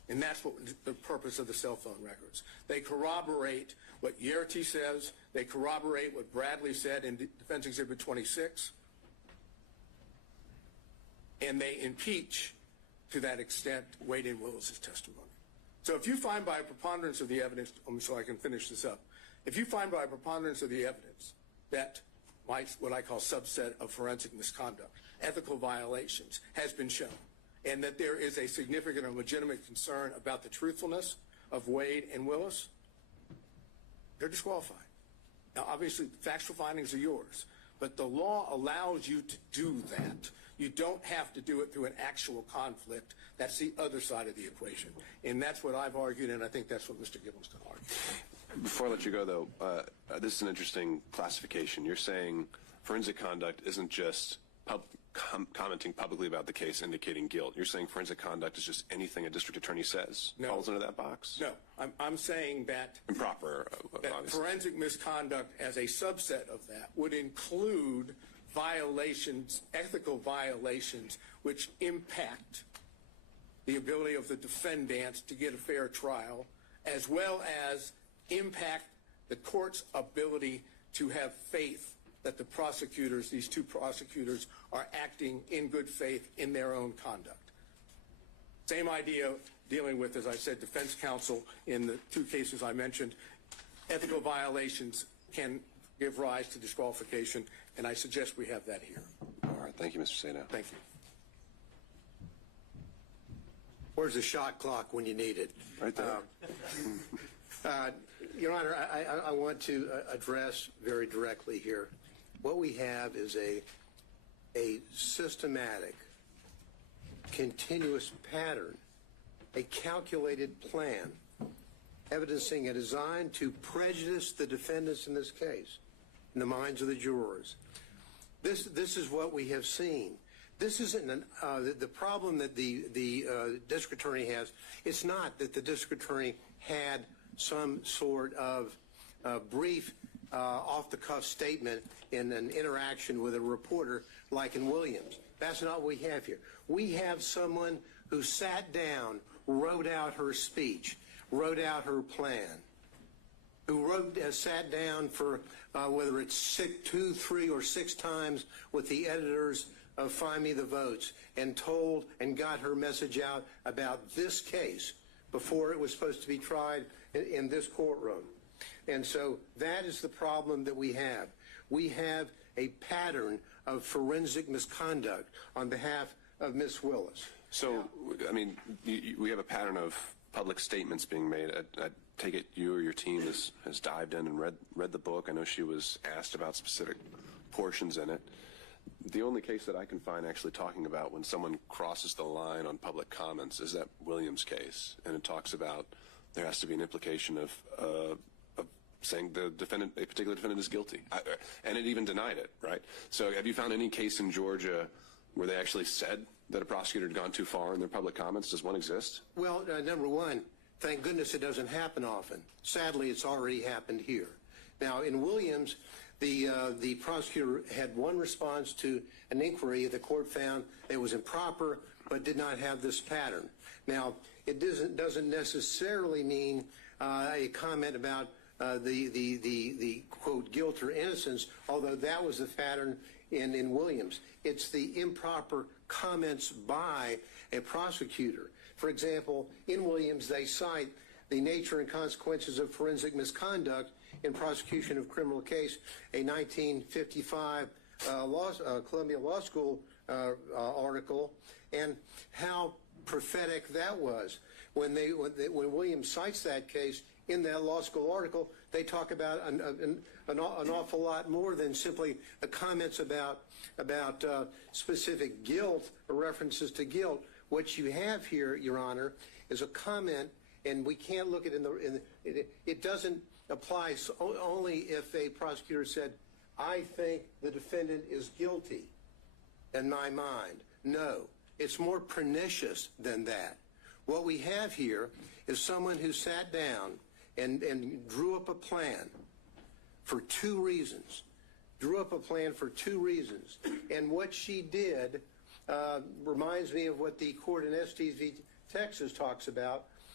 And that's what the purpose of the cell phone records. They corroborate what Yerty says. They corroborate what Bradley said in Defense Exhibit 26. And they impeach, to that extent, Wade and Willis's testimony. So if you find by a preponderance of the evidence, so I can finish this up, if you find by a preponderance of the evidence that what I call subset of forensic misconduct, ethical violations, has been shown, and that there is a significant and legitimate concern about the truthfulness of Wade and Willis, they're disqualified. Now, obviously, factual findings are yours, but the law allows you to do that. You don't have to do it through an actual conflict. That's the other side of the equation. And that's what I've argued, and I think that's what Mr. Gibbons can argue. Before I let you go, though, this is an interesting classification. You're saying forensic conduct isn't just commenting publicly about the case indicating guilt. You're saying forensic conduct is just anything a district attorney says falls into that box? No. I'm saying that improper, that forensic misconduct as a subset of that would include violations, ethical violations, which impact the ability of the defendant to get a fair trial, as well as impact the court's ability to have faith that the prosecutors, these two prosecutors, are acting in good faith in their own conduct. Same idea dealing with, as I said, defense counsel in the two cases I mentioned. Ethical violations can give rise to disqualification, and I suggest we have that here. All right. Thank you, Mr. Sato. Thank you. Where's the shot clock when you need it? Right there. Your Honor, I want to address very directly here. What we have is a systematic, continuous pattern, a calculated plan, evidencing a design to prejudice the defendants in this case, in the minds of the jurors. This is what we have seen. This isn't the problem that the district attorney has. It's not that the district attorney had some sort of brief, off-the-cuff statement in an interaction with a reporter like in Williams. That's not what we have here. We have someone who sat down, wrote out her speech, wrote out her plan, who sat down for whether it's 2, 3, or 6 times with the editors of Find Me the Votes and told and got her message out about this case before it was supposed to be tried in this courtroom. And so that is the problem that we have. We have a pattern of forensic misconduct on behalf of Ms. Willis. So, I mean, we have a pattern of public statements being made. I take it you or your team has dived in and read the book. I know she was asked about specific portions in it. The only case that I can find actually talking about when someone crosses the line on public comments is that Williams case, and it talks about there has to be an implication of saying the defendant, a particular defendant, is guilty, and it even denied it, right? So, have you found any case in Georgia where they actually said that a prosecutor had gone too far in their public comments? Does one exist? Well, number one, thank goodness it doesn't happen often. Sadly, it's already happened here. Now, in Williams, the prosecutor had one response to an inquiry the court found it was improper but did not have this pattern. Now, it doesn't necessarily mean a comment about the quote guilt or innocence, although that was the pattern in Williams. It's the improper comments by a prosecutor. For example, in Williams, they cite the nature and consequences of forensic misconduct in prosecution of criminal case, a 1955 Columbia Law School article, and how prophetic that was. When Williams cites that case in that law school article, they talk about an awful lot more than simply comments about specific guilt or references to guilt. What you have here, Your Honor, is a comment, and we can't look at it doesn't apply only if a prosecutor said, I think the defendant is guilty in my mind. No, it's more pernicious than that. What we have here is someone who sat down and drew up a plan for 2 reasons. And what she did reminds me of what the court in Estes v. Texas talks about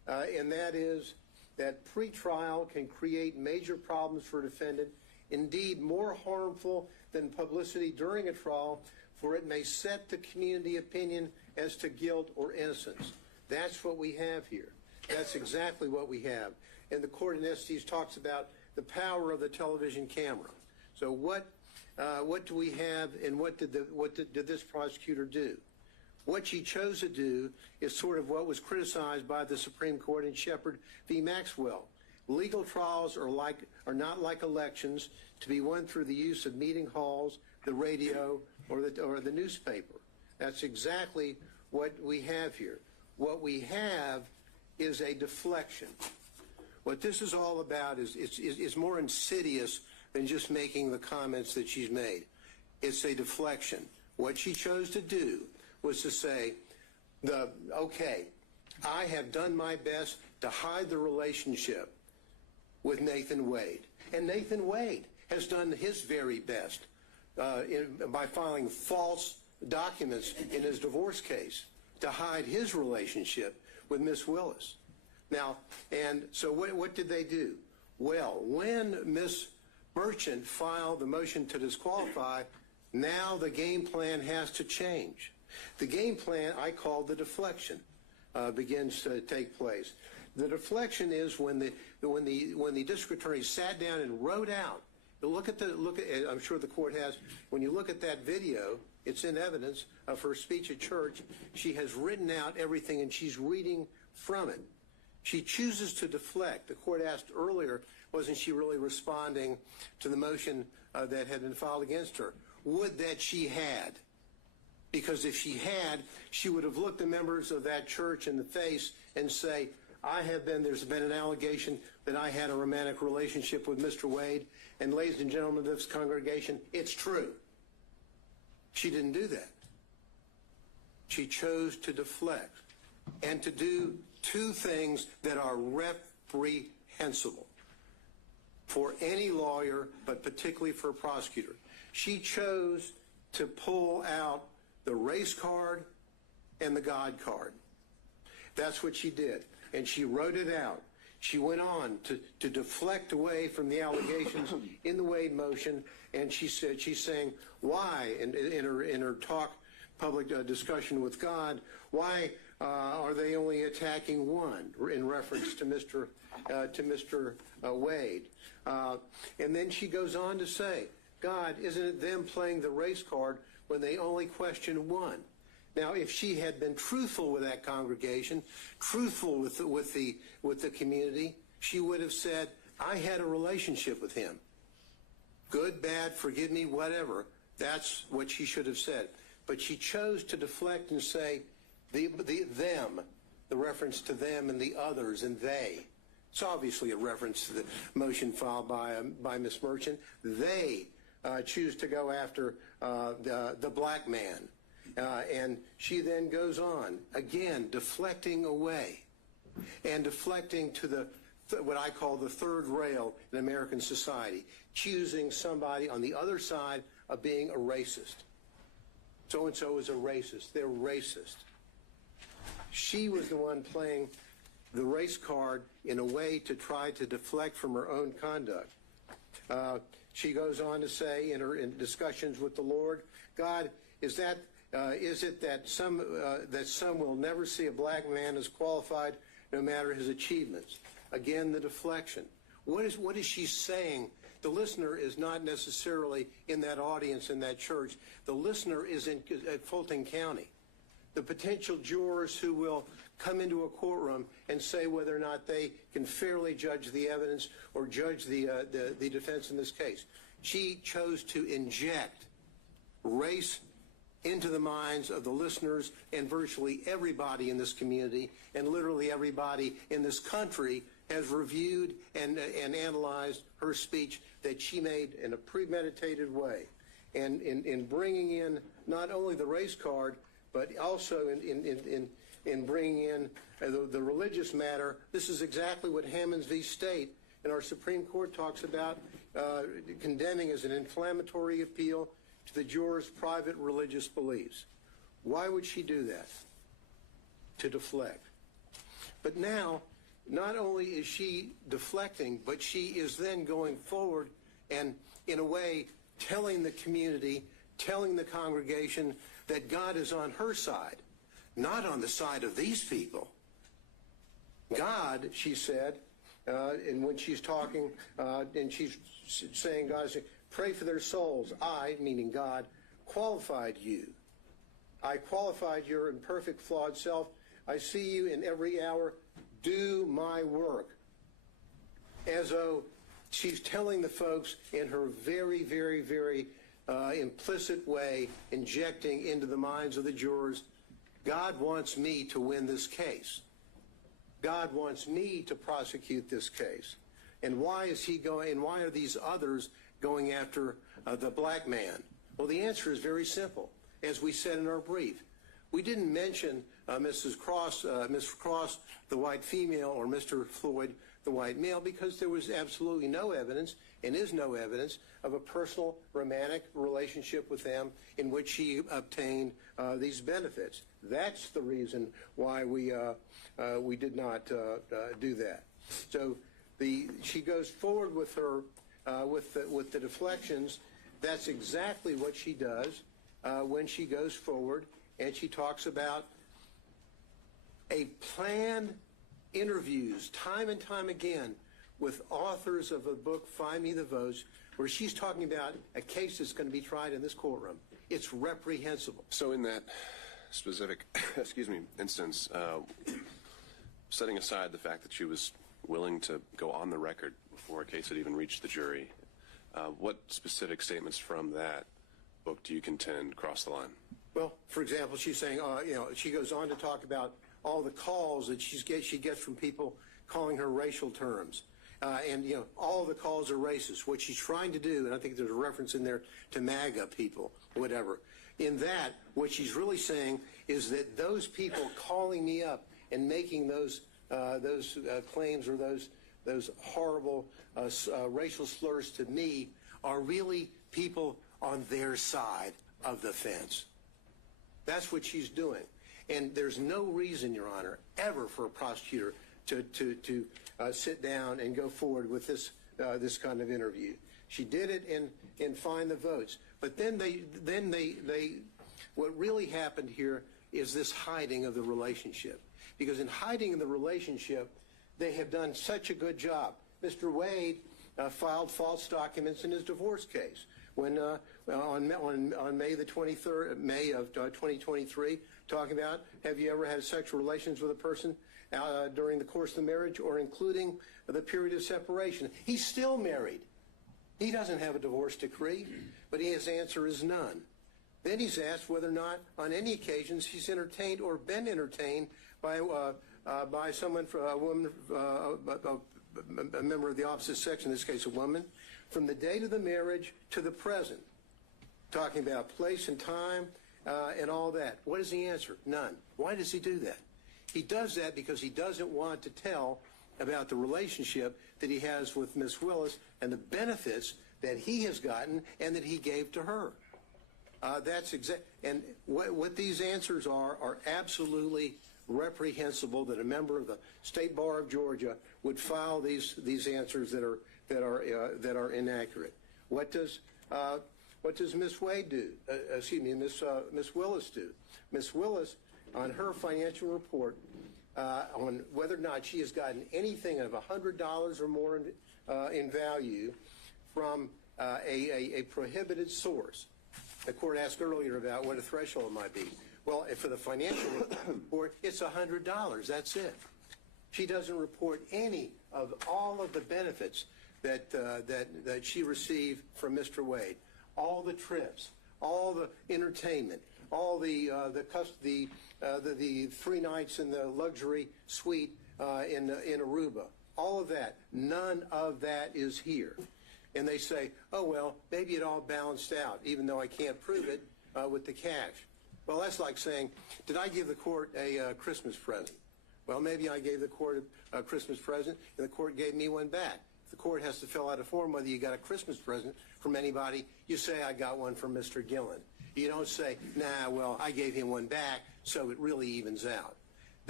and that is that pretrial can create major problems for a defendant, indeed more harmful than publicity during a trial, for it may set the community opinion as to guilt or innocence. That's what we have here. That's exactly what we have. And the court in Estes talks about the power of the television camera. So what do we have, and what did this prosecutor do? What she chose to do is sort of what was criticized by the Supreme Court in Shepard v. Maxwell. Legal trials are not like elections to be won through the use of meeting halls, the radio, or the newspaper. That's exactly what we have here. What we have is a deflection. What this is all about is more insidious than just making the comments that she's made. It's a deflection. What she chose to do was to say, okay, I have done my best to hide the relationship with Nathan Wade. And Nathan Wade has done his very best by filing false documents in his divorce case to hide his relationship with Miss Willis. Now, and so what did they do? Well, when Miss Merchant filed the motion to disqualify, now the game plan has to change. The game plan I call the deflection begins to take place. The deflection is when the district attorney sat down and wrote out. I'm sure the court has. When you look at that video, it's in evidence of her speech at church. She has written out everything and she's reading from it. She chooses to deflect. The court asked earlier, wasn't she really responding to the motion that had been filed against her? Would that she had. Because if she had, she would have looked the members of that church in the face and say, there's been an allegation that I had a romantic relationship with Mr. Wade, and ladies and gentlemen of this congregation, it's true. She didn't do that. She chose to deflect and to do two things that are reprehensible for any lawyer, but particularly for a prosecutor. She chose to pull out the race card and the God card. That's what she did. And she wrote it out. She went on to deflect away from the allegations in the Wade motion, and she's saying, why, in her talk, public discussion with God, why are they only attacking one, in reference to Mr. Wade? And then she goes on to say, God, isn't it them playing the race card when they only question one? Now, if she had been truthful with that congregation, truthful with the community, she would have said, I had a relationship with him. Good, bad, forgive me, whatever. That's what she should have said. But she chose to deflect and say, them, the reference to them and the others and they. It's obviously a reference to the motion filed by Ms. Merchant. They choose to go after the black man. And she then goes on, again, deflecting away and deflecting to what I call the third rail in American society, choosing somebody on the other side of being a racist. So-and-so is a racist. They're racist. She was the one playing the race card in a way to try to deflect from her own conduct. She goes on to say in discussions with the Lord, God, is it that some will never see a black man as qualified no matter his achievements? Again, the deflection. What is she saying? The listener is not necessarily in that audience in that church. The listener is at Fulton County. The potential jurors who will come into a courtroom and say whether or not they can fairly judge the evidence or judge the defense in this case. She chose to inject race into the minds of the listeners and virtually everybody in this community, and literally everybody in this country has reviewed and analyzed her speech that she made in a premeditated way. And in bringing in not only the race card, but also in bringing in the religious matter, this is exactly what Hammonds v. State and our Supreme Court talks about condemning as an inflammatory appeal to the jurors' private religious beliefs. Why would she do that? To deflect. But now not only is she deflecting, but she is then going forward and, in a way, telling the community, telling the congregation that God is on her side, not on the side of these people. God, she said, and when she's talking, and she's saying, God, pray for their souls. I, meaning God, qualified you. I qualified your imperfect, flawed self. I see you in every hour. Do my work. As though she's telling the folks in her very, very, very implicit way, injecting into the minds of the jurors, God wants me to win this case. God wants me to prosecute this case. And why is he going, and why are these others going after the black man? Well, the answer is very simple. As we said in our brief, we didn't mention Mrs. Cross, Ms. Cross, the white female, or Mr. Floyd, the white male, because there was absolutely no evidence, and is no evidence, of a personal romantic relationship with them in which she obtained these benefits. That's the reason why we did not do that. So she goes forward with her with the deflections. That's exactly what she does when she goes forward, and she talks about a planned interviews time and time again with authors of a book, Find Me the Votes, where she's talking about a case that's going to be tried in this courtroom. It's reprehensible. So in that specific, instance, setting aside the fact that she was willing to go on the record before a case had even reached the jury, what specific statements from that book do you contend cross the line? Well, for example, she's saying, she goes on to talk about all the calls that she gets from people calling her racial terms. And all the calls are racist. What she's trying to do, and I think there's a reference in there to MAGA people, whatever. In that, what she's really saying is that those people calling me up and making those claims or those horrible racial slurs to me are really people on their side of the fence. That's what she's doing. And there's no reason, Your Honor, ever for a prosecutor to sit down and go forward with this kind of interview. She did it in Find the Votes. But then what really happened here is this hiding of the relationship. Because in hiding the relationship, they have done such a good job. Mr. Wade filed false documents in his divorce case when on May the 23rd, May of 2023, talking about, have you ever had sexual relations with a person during the course of the marriage or including the period of separation? He's still married. He doesn't have a divorce decree, but his answer is none. Then he's asked whether or not on any occasions he's entertained or been entertained by someone, a woman, a member of the opposite sex, in this case a woman, from the date of the marriage to the present, talking about place and time and all that. What is the answer? None. Why does he do that? He does that because he doesn't want to tell about the relationship that he has with Ms. Willis and the benefits that he has gotten and that he gave to her. That's exact. And what these answers are absolutely reprehensible. That a member of the State Bar of Georgia would file these answers that are inaccurate. What does Ms. Wade do? Ms. Willis do? Ms. Willis, on her financial report, on whether or not she has gotten anything of $100 or more in value from a prohibited source. The court asked earlier about what a threshold might be. Well, for the financial report, it's $100. That's it. She doesn't report any of all of the benefits that she received from Mr. Wade. All the trips, all the entertainment, all the 3 nights in the luxury suite in Aruba. All of that. None of that is here. And they say, oh, well, maybe it all balanced out, even though I can't prove it with the cash. Well, that's like saying, did I give the court a Christmas present? Well, maybe I gave the court a Christmas present, and the court gave me one back. If the court has to fill out a form whether you got a Christmas present from anybody, you say, I got one from Mr. Gillen. You don't say, nah, well, I gave him one back, so it really evens out.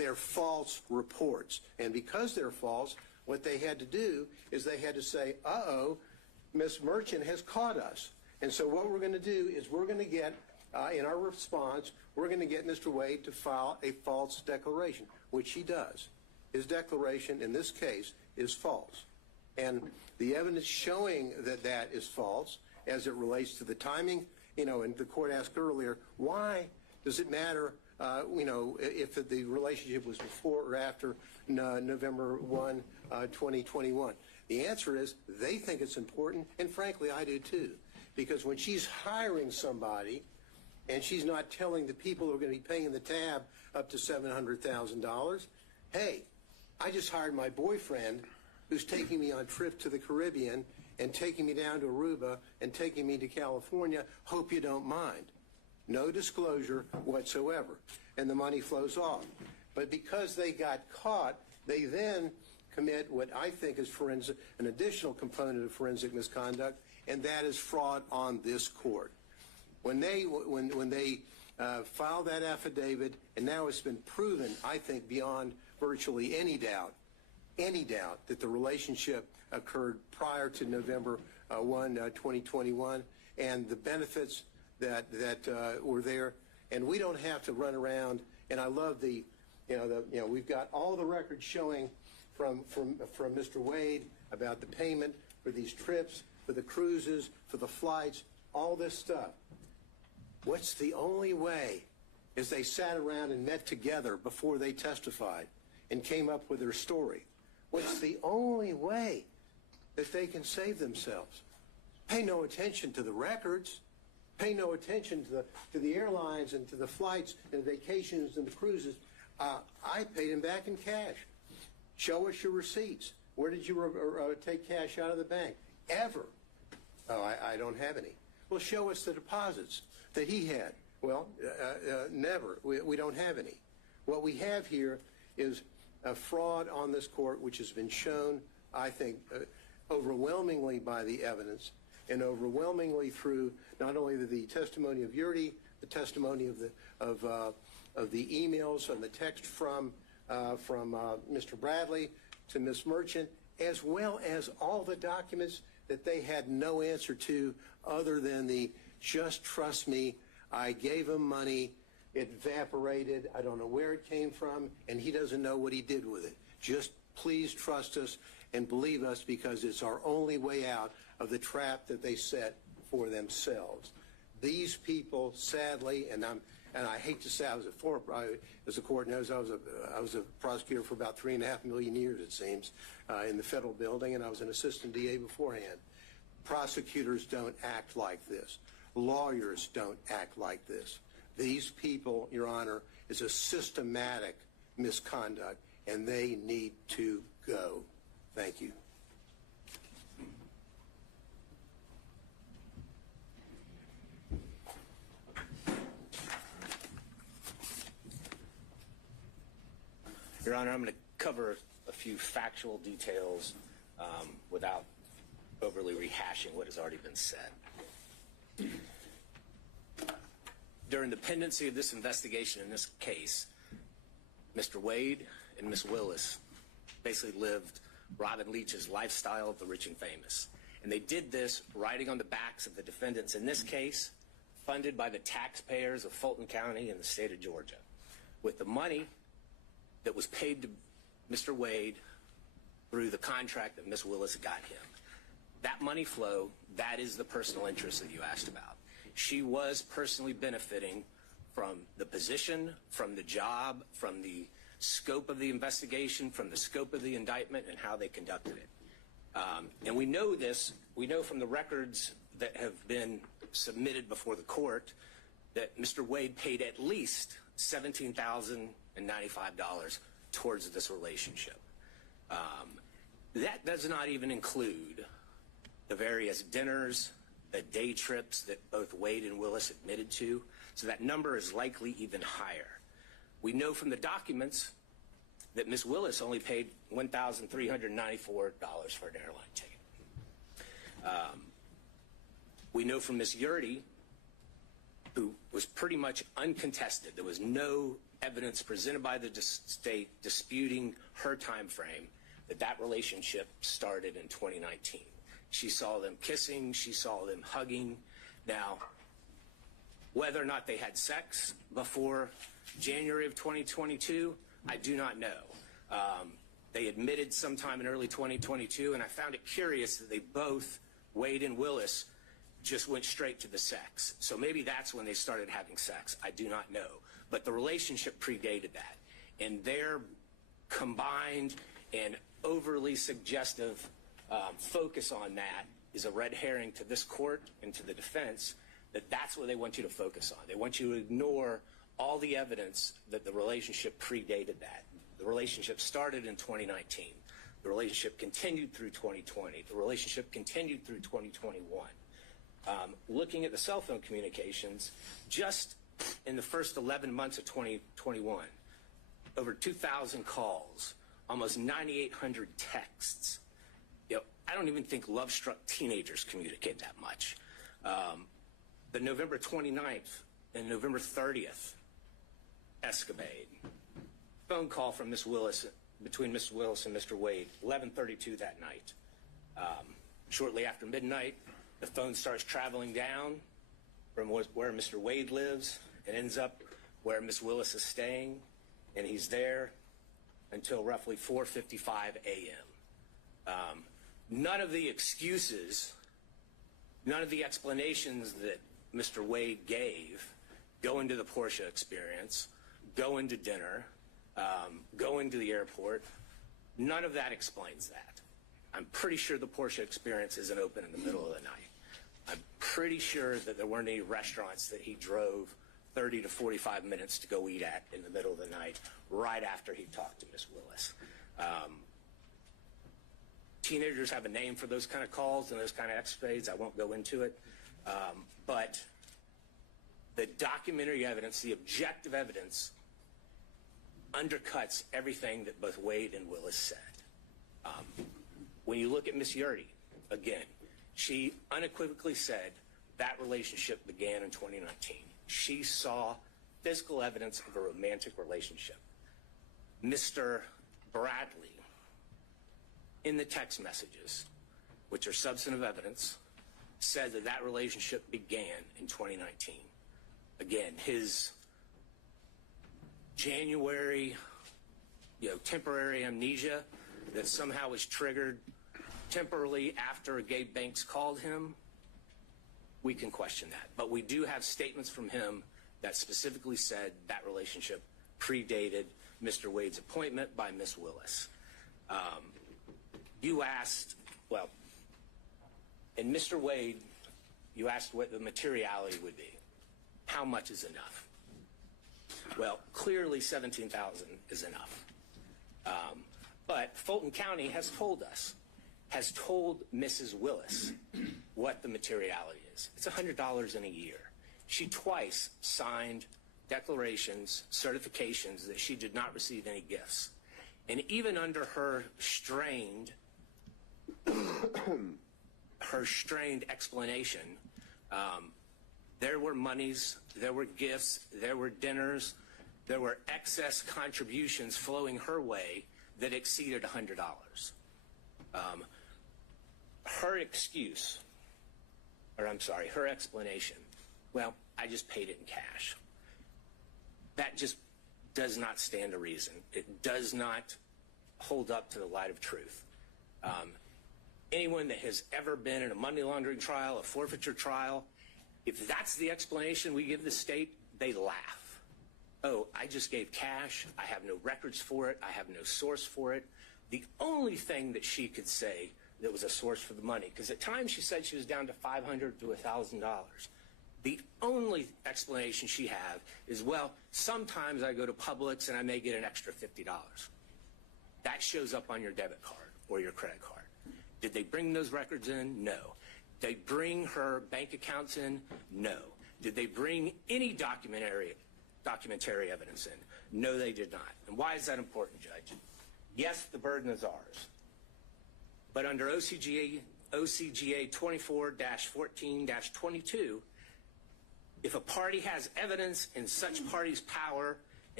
They're false reports. And because they're false, what they had to do is they had to say, uh-oh, Ms. Merchant has caught us. And so what we're going to do is we're going to get, in our response, we're going to get Mr. Wade to file a false declaration, which he does. His declaration in this case is false. And the evidence showing that that is false as it relates to the timing, and the court asked earlier, why does it matter, if the relationship was before or after November 1, 2021? The answer is they think it's important, and frankly, I do too. Because when she's hiring somebody and she's not telling the people who are going to be paying the tab up to $700,000, hey, I just hired my boyfriend who's taking me on trips to the Caribbean and taking me down to Aruba and taking me to California. Hope you don't mind. No disclosure whatsoever. And the money flows off. But because they got caught, they then commit what I think is an additional component of forensic misconduct, and that is fraud on this court. When they filed that affidavit, and now it's been proven, I think, beyond virtually any doubt that the relationship occurred prior to November 1, 2021, and the benefits that were there. And we don't have to run around. And I love we've got all the records showing from Mr. Wade about the payment for these trips, for the cruises, for the flights, all this stuff. What's the only way is they sat around and met together before they testified and came up with their story. What's the only way that they can save themselves? Pay no attention to the records. Pay no attention to the airlines and to the flights and vacations and the cruises. I paid him back in cash. Show us your receipts. Where did you take cash out of the bank? Ever? Oh, I don't have any. Well, show us the deposits that he had. Well, never. We don't have any. What we have here is a fraud on this court, which has been shown, I think, overwhelmingly by the evidence and overwhelmingly through not only the testimony of Yurdi, the testimony of the emails and the text from Mr. Bradley to Ms. Merchant, as well as all the documents that they had no answer to other than the just trust me, I gave him money, it evaporated, I don't know where it came from, and he doesn't know what he did with it. Just please trust us and believe us because it's our only way out of the trap that they set for themselves. These people, sadly, and I hate to say I was as the court knows, I was a prosecutor for about 3.5 million years, it seems, in the federal building, and I was an assistant DA beforehand. Prosecutors don't act like this. Lawyers don't act like this. These people, Your Honor, is a systematic misconduct, and they need to go. Thank you. Your Honor, I'm going to cover a few factual details without overly rehashing what has already been said. During the pendency of this investigation in this case, Mr. Wade and Ms. Willis basically lived Robin Leach's lifestyle of the rich and famous. And they did this riding on the backs of the defendants in this case, funded by the taxpayers of Fulton County and the state of Georgia, with the money that was paid to Mr. Wade through the contract that Ms. Willis got him. That money flow, that is the personal interest that you asked about. She was personally benefiting from the position, from the job, from the scope of the investigation, from the scope of the indictment, and how they conducted it. And we know this, we know from the records that have been submitted before the court that Mr. Wade paid at least $17,095 towards this relationship. That does not even include the various dinners, the day trips that both Wade and Willis admitted to, so that number is likely even higher. We know from the documents that Ms. Willis only paid $1,394 for an airline ticket. We know from Ms. Yurdi, who was pretty much uncontested, there was no evidence presented by the state disputing her time frame, that relationship started in 2019. She saw them kissing, she saw them hugging. Now, whether or not they had sex before January of 2022, I do not know. They admitted sometime in early 2022, and I found it curious that they both, Wade and Willis, just went straight to the sex. So maybe that's when they started having sex. I do not know. But the relationship predated that. And their combined and overly suggestive focus on that is a red herring to this court and to the defense, that's what they want you to focus on. They want you to ignore all the evidence that the relationship predated that. The relationship started in 2019. The relationship continued through 2020. The relationship continued through 2021. Looking at the cell phone communications, just in the first 11 months of 2021, over 2,000 calls, almost 9,800 texts. You know, I don't even think love-struck teenagers communicate that much. The November 29th and November 30th escapade, phone call from Miss Willis, between Miss Willis and Mr. Wade, 11:32 that night. Shortly after midnight, the phone starts traveling down from where Mr. Wade lives and ends up where Miss Willis is staying, and he's there until roughly 4:55 a.m. None of the excuses, none of the explanations that Mr. Wade gave going to the Porsche experience, going to dinner, going to the airport, none of that explains that. I'm pretty sure the Porsche experience isn't open in the middle of the night. I'm pretty sure that there weren't any restaurants that he drove 30 to 45 minutes to go eat at in the middle of the night right after he talked to Miss Willis. Teenagers have a name for those kind of calls and those kind of escapades. I won't go into it. But the documentary evidence, the objective evidence, undercuts everything that both Wade and Willis said. When you look at Miss Yurdy, again, she unequivocally said that relationship began in 2019. She saw physical evidence of a romantic relationship. Mr. Bradley, in the text messages, which are substantive evidence, said that relationship began in 2019. Again, his January, temporary amnesia that somehow was triggered temporarily after Gabe Banks called him, we can question that. But we do have statements from him that specifically said that relationship predated Mr. Wade's appointment by Miss Willis. You asked, in Mr. Wade, you asked what the materiality would be. How much is enough? Well, clearly 17,000 is enough. But Fulton County has told Mrs. Willis what the materiality is. It's $100 in a year. She twice signed declarations, certifications that she did not receive any gifts. And even under her strained explanation, there were monies, there were gifts, there were dinners, there were excess contributions flowing her way that exceeded $100. Her explanation, I just paid it in cash. That just does not stand to reason. It does not hold up to the light of truth. Anyone that has ever been in a money laundering trial, a forfeiture trial, if that's the explanation we give the state, they laugh. Oh, I just gave cash. I have no records for it. I have no source for it. The only thing that she could say that was a source for the money, because at times she said she was down to $500 to $1,000. The only explanation she had is, sometimes I go to Publix and I may get an extra $50. That shows up on your debit card or your credit card. Did they bring those records in? No. Did they bring her bank accounts in? No. Did they bring any documentary evidence in? No, they did not. And why is that important, Judge? Yes, the burden is ours. But under OCGA 24-14-22, if a party has evidence in such party's power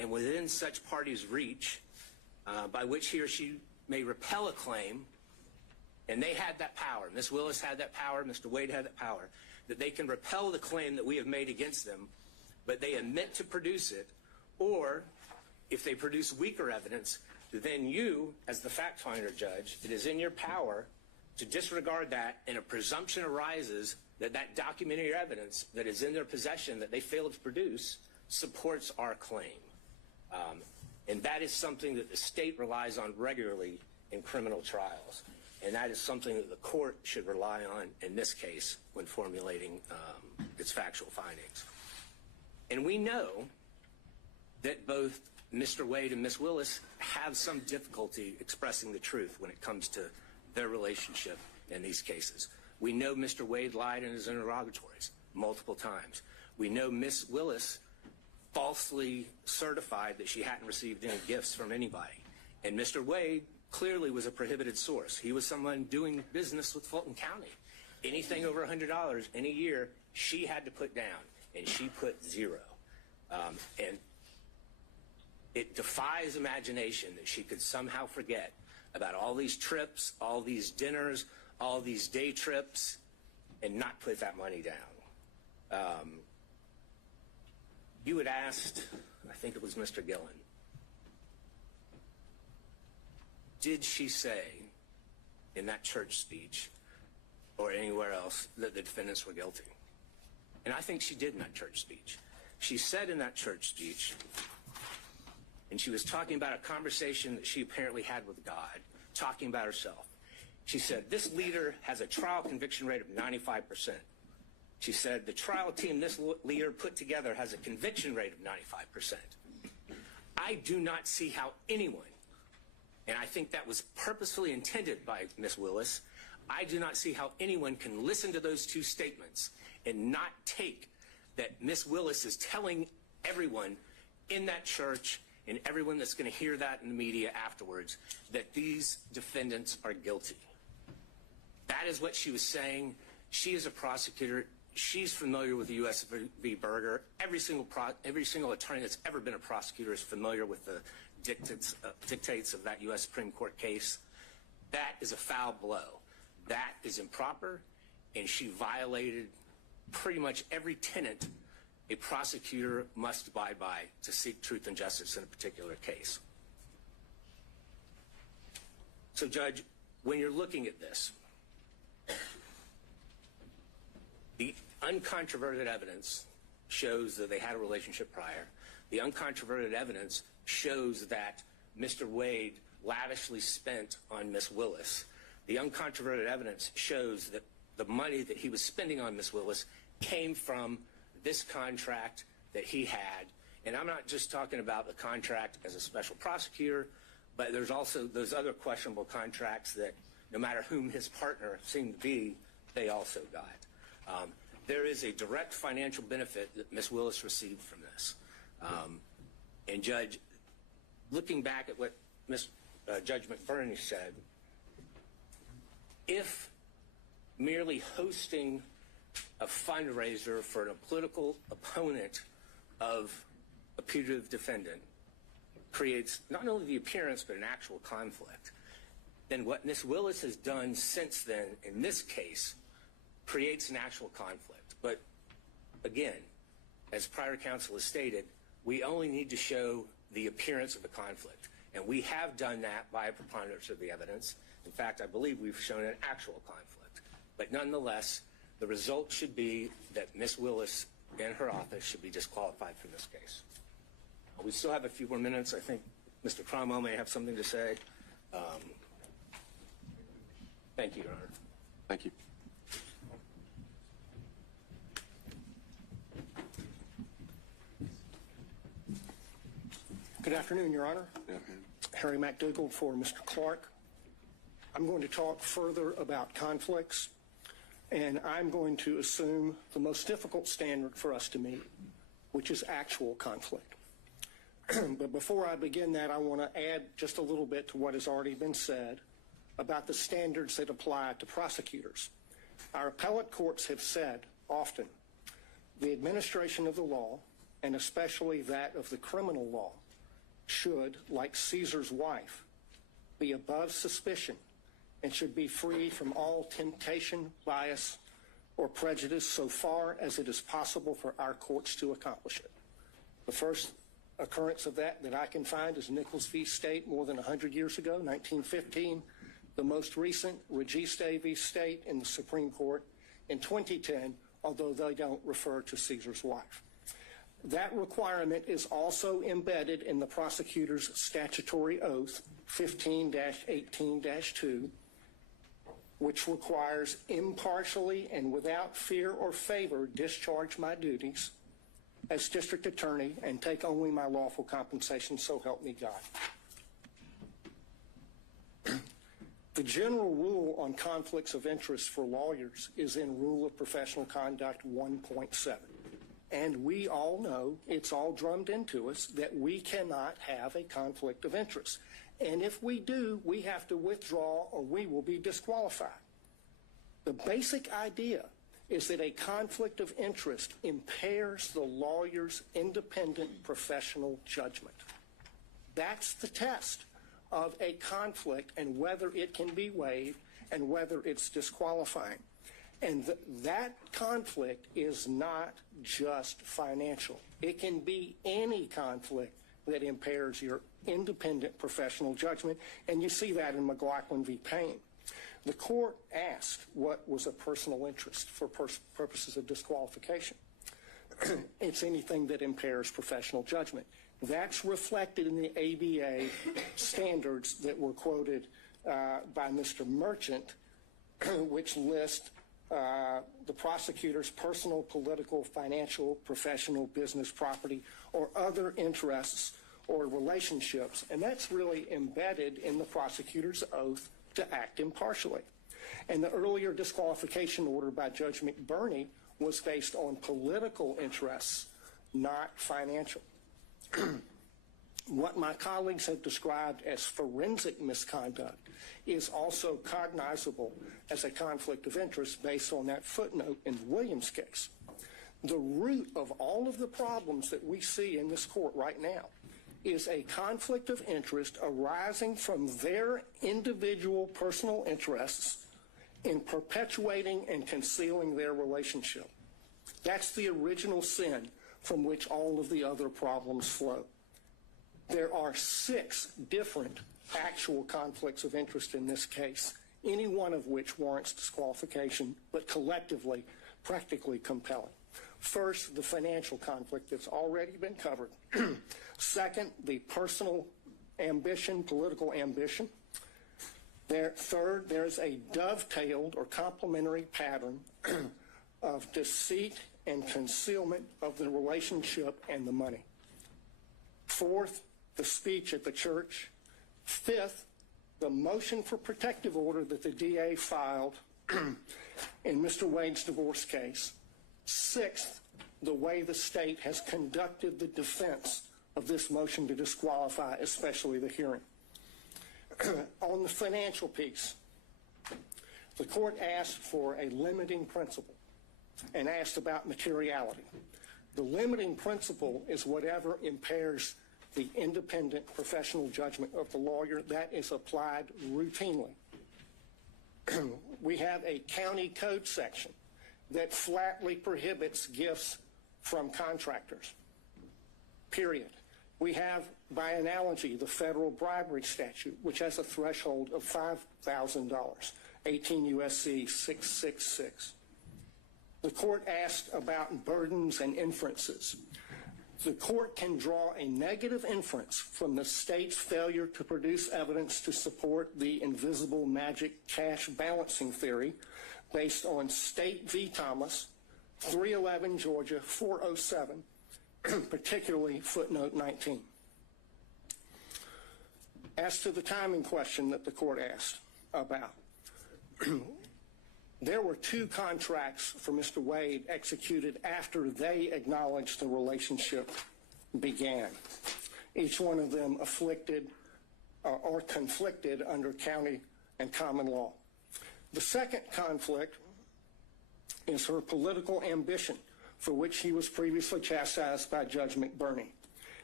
and within such parties' reach, by which he or she may repel a claim, and they had that power. Ms. Willis had that power. Mr. Wade had that power, that they can repel the claim that we have made against them, but they omit to produce it, or if they produce weaker evidence, then you, as the fact finder judge, it is in your power to disregard that, and a presumption arises that that documentary evidence that is in their possession that they failed to produce supports our claim. And that is something that the state relies on regularly in criminal trials. And that is something that the court should rely on in this case when formulating its factual findings. And we know that both Mr. Wade and Ms. Willis have some difficulty expressing the truth when it comes to their relationship in these cases. We know Mr. Wade lied in his interrogatories multiple times. We know Ms. Willis falsely certified that she hadn't received any gifts from anybody. And Mr. Wade clearly was a prohibited source. He was someone doing business with Fulton County. Anything over $100 in a year, she had to put down, and she put zero. And it defies imagination that she could somehow forget about all these trips, all these dinners, all these day trips, and not put that money down. You had asked, I think it was Mr. Gillen, did she say in that church speech or anywhere else that the defendants were guilty? And I think she did in that church speech. She said in that church speech, and she was talking about a conversation that she apparently had with God, talking about herself. She said, this leader has a trial conviction rate of 95%. She said, the trial team this leader put together has a conviction rate of 95%. I do not see how anyone, and I think that was purposefully intended by Ms. Willis, I do not see how anyone can listen to those two statements and not take that Ms. Willis is telling everyone in that church and everyone that's going to hear that in the media afterwards that these defendants are guilty. That is what she was saying. She is a prosecutor. She's familiar with the U.S. v. Berger. Every single attorney that's ever been a prosecutor is familiar with the dictates of that U.S. Supreme Court case. That is a foul blow. That is improper, and she violated pretty much every tenet a prosecutor must abide by to seek truth and justice in a particular case. So, Judge, when you're looking at this, the uncontroverted evidence shows that they had a relationship prior. The uncontroverted evidence shows that Mr. Wade lavishly spent on Ms. Willis. The uncontroverted evidence shows that the money that he was spending on Ms. Willis came from this contract that he had. And I'm not just talking about the contract as a special prosecutor, but there's also those other questionable contracts that no matter whom his partner seemed to be, they also got. There is a direct financial benefit that Ms. Willis received from this. And Judge, looking back at what Judge McBurney said, if merely hosting a fundraiser for a political opponent of a putative defendant creates not only the appearance but an actual conflict, then what Ms. Willis has done since then in this case creates an actual conflict. But again, as prior counsel has stated, we only need to show the appearance of a conflict. And we have done that by a preponderance of the evidence. In fact, I believe we've shown an actual conflict. But nonetheless, the result should be that Ms. Willis and her office should be disqualified from this case. We still have a few more minutes. I think Mr. Cromwell may have something to say. Thank you, Your Honor. Thank you. Good afternoon, Your Honor. Yeah. Harry McDougall for Mr. Clark. I'm going to talk further about conflicts, and I'm going to assume the most difficult standard for us to meet, which is actual conflict. But before I begin that, I want to add just a little bit to what has already been said about the standards that apply to prosecutors. Our appellate courts have said often the administration of the law, and especially that of the criminal law, should, like Caesar's wife, be above suspicion and should be free from all temptation, bias, or prejudice so far as it is possible for our courts to accomplish it. The first occurrence of that I can find is Nichols v. State more than 100 years ago, 1915. The most recent, Registe v. State in the Supreme Court in 2010, although they don't refer to Caesar's wife. That requirement is also embedded in the prosecutor's statutory oath, 15-18-2, which requires impartially and without fear or favor discharge my duties as district attorney and take only my lawful compensation, so help me God. The general rule on conflicts of interest for lawyers is in Rule of Professional Conduct 1.7. And we all know, it's all drummed into us, that we cannot have a conflict of interest. And if we do, we have to withdraw or we will be disqualified. The basic idea is that a conflict of interest impairs the lawyer's independent professional judgment. That's the test of a conflict and whether it can be waived and whether it's disqualifying. And that conflict is not just financial. It can be any conflict that impairs your independent professional judgment, and you see that in McLaughlin v. Payne. The court asked what was a personal interest for purposes of disqualification. It's anything that impairs professional judgment. That's reflected in the ABA standards that were quoted by Mr. Merchant, which list the prosecutor's personal, political, financial, professional, business, property, or other interests or relationships. And that's really embedded in the prosecutor's oath to act impartially. And the earlier disqualification order by Judge McBurney was based on political interests, not financial. What my colleagues have described as forensic misconduct is also cognizable as a conflict of interest based on that footnote in the Williams case. The root of all of the problems that we see in this court right now is a conflict of interest arising from their individual personal interests in perpetuating and concealing their relationship. That's the original sin from which all of the other problems flow. There are 6 different actual conflicts of interest in this case, any one of which warrants disqualification, but collectively, practically compelling. First, the financial conflict that's already been covered. Second, the personal ambition, political ambition. Third, there's a dovetailed or complementary pattern of deceit and concealment of the relationship and the money. Fourth, the speech at the church. Fifth, the motion for protective order that the DA filed in Mr. Wade's divorce case. Sixth, the way the state has conducted the defense of this motion to disqualify, especially the hearing. On the financial piece, the court asked for a limiting principle and asked about materiality. The limiting principle is whatever impairs the independent professional judgment of the lawyer. That is applied routinely. We have a county code section that flatly prohibits gifts from contractors, period. We have, by analogy, the federal bribery statute, which has a threshold of $5,000, 18 U.S.C. 666. The court asked about burdens and inferences. The court can draw a negative inference from the state's failure to produce evidence to support the invisible magic cash balancing theory based on State v. Thomas, 311 Georgia 407, particularly footnote 19. As to the timing question that the court asked about, there were 2 contracts for Mr. Wade executed after they acknowledged the relationship began. Each one of them afflicted or conflicted under county and common law. The second conflict is her political ambition, for which he was previously chastised by Judge McBurney.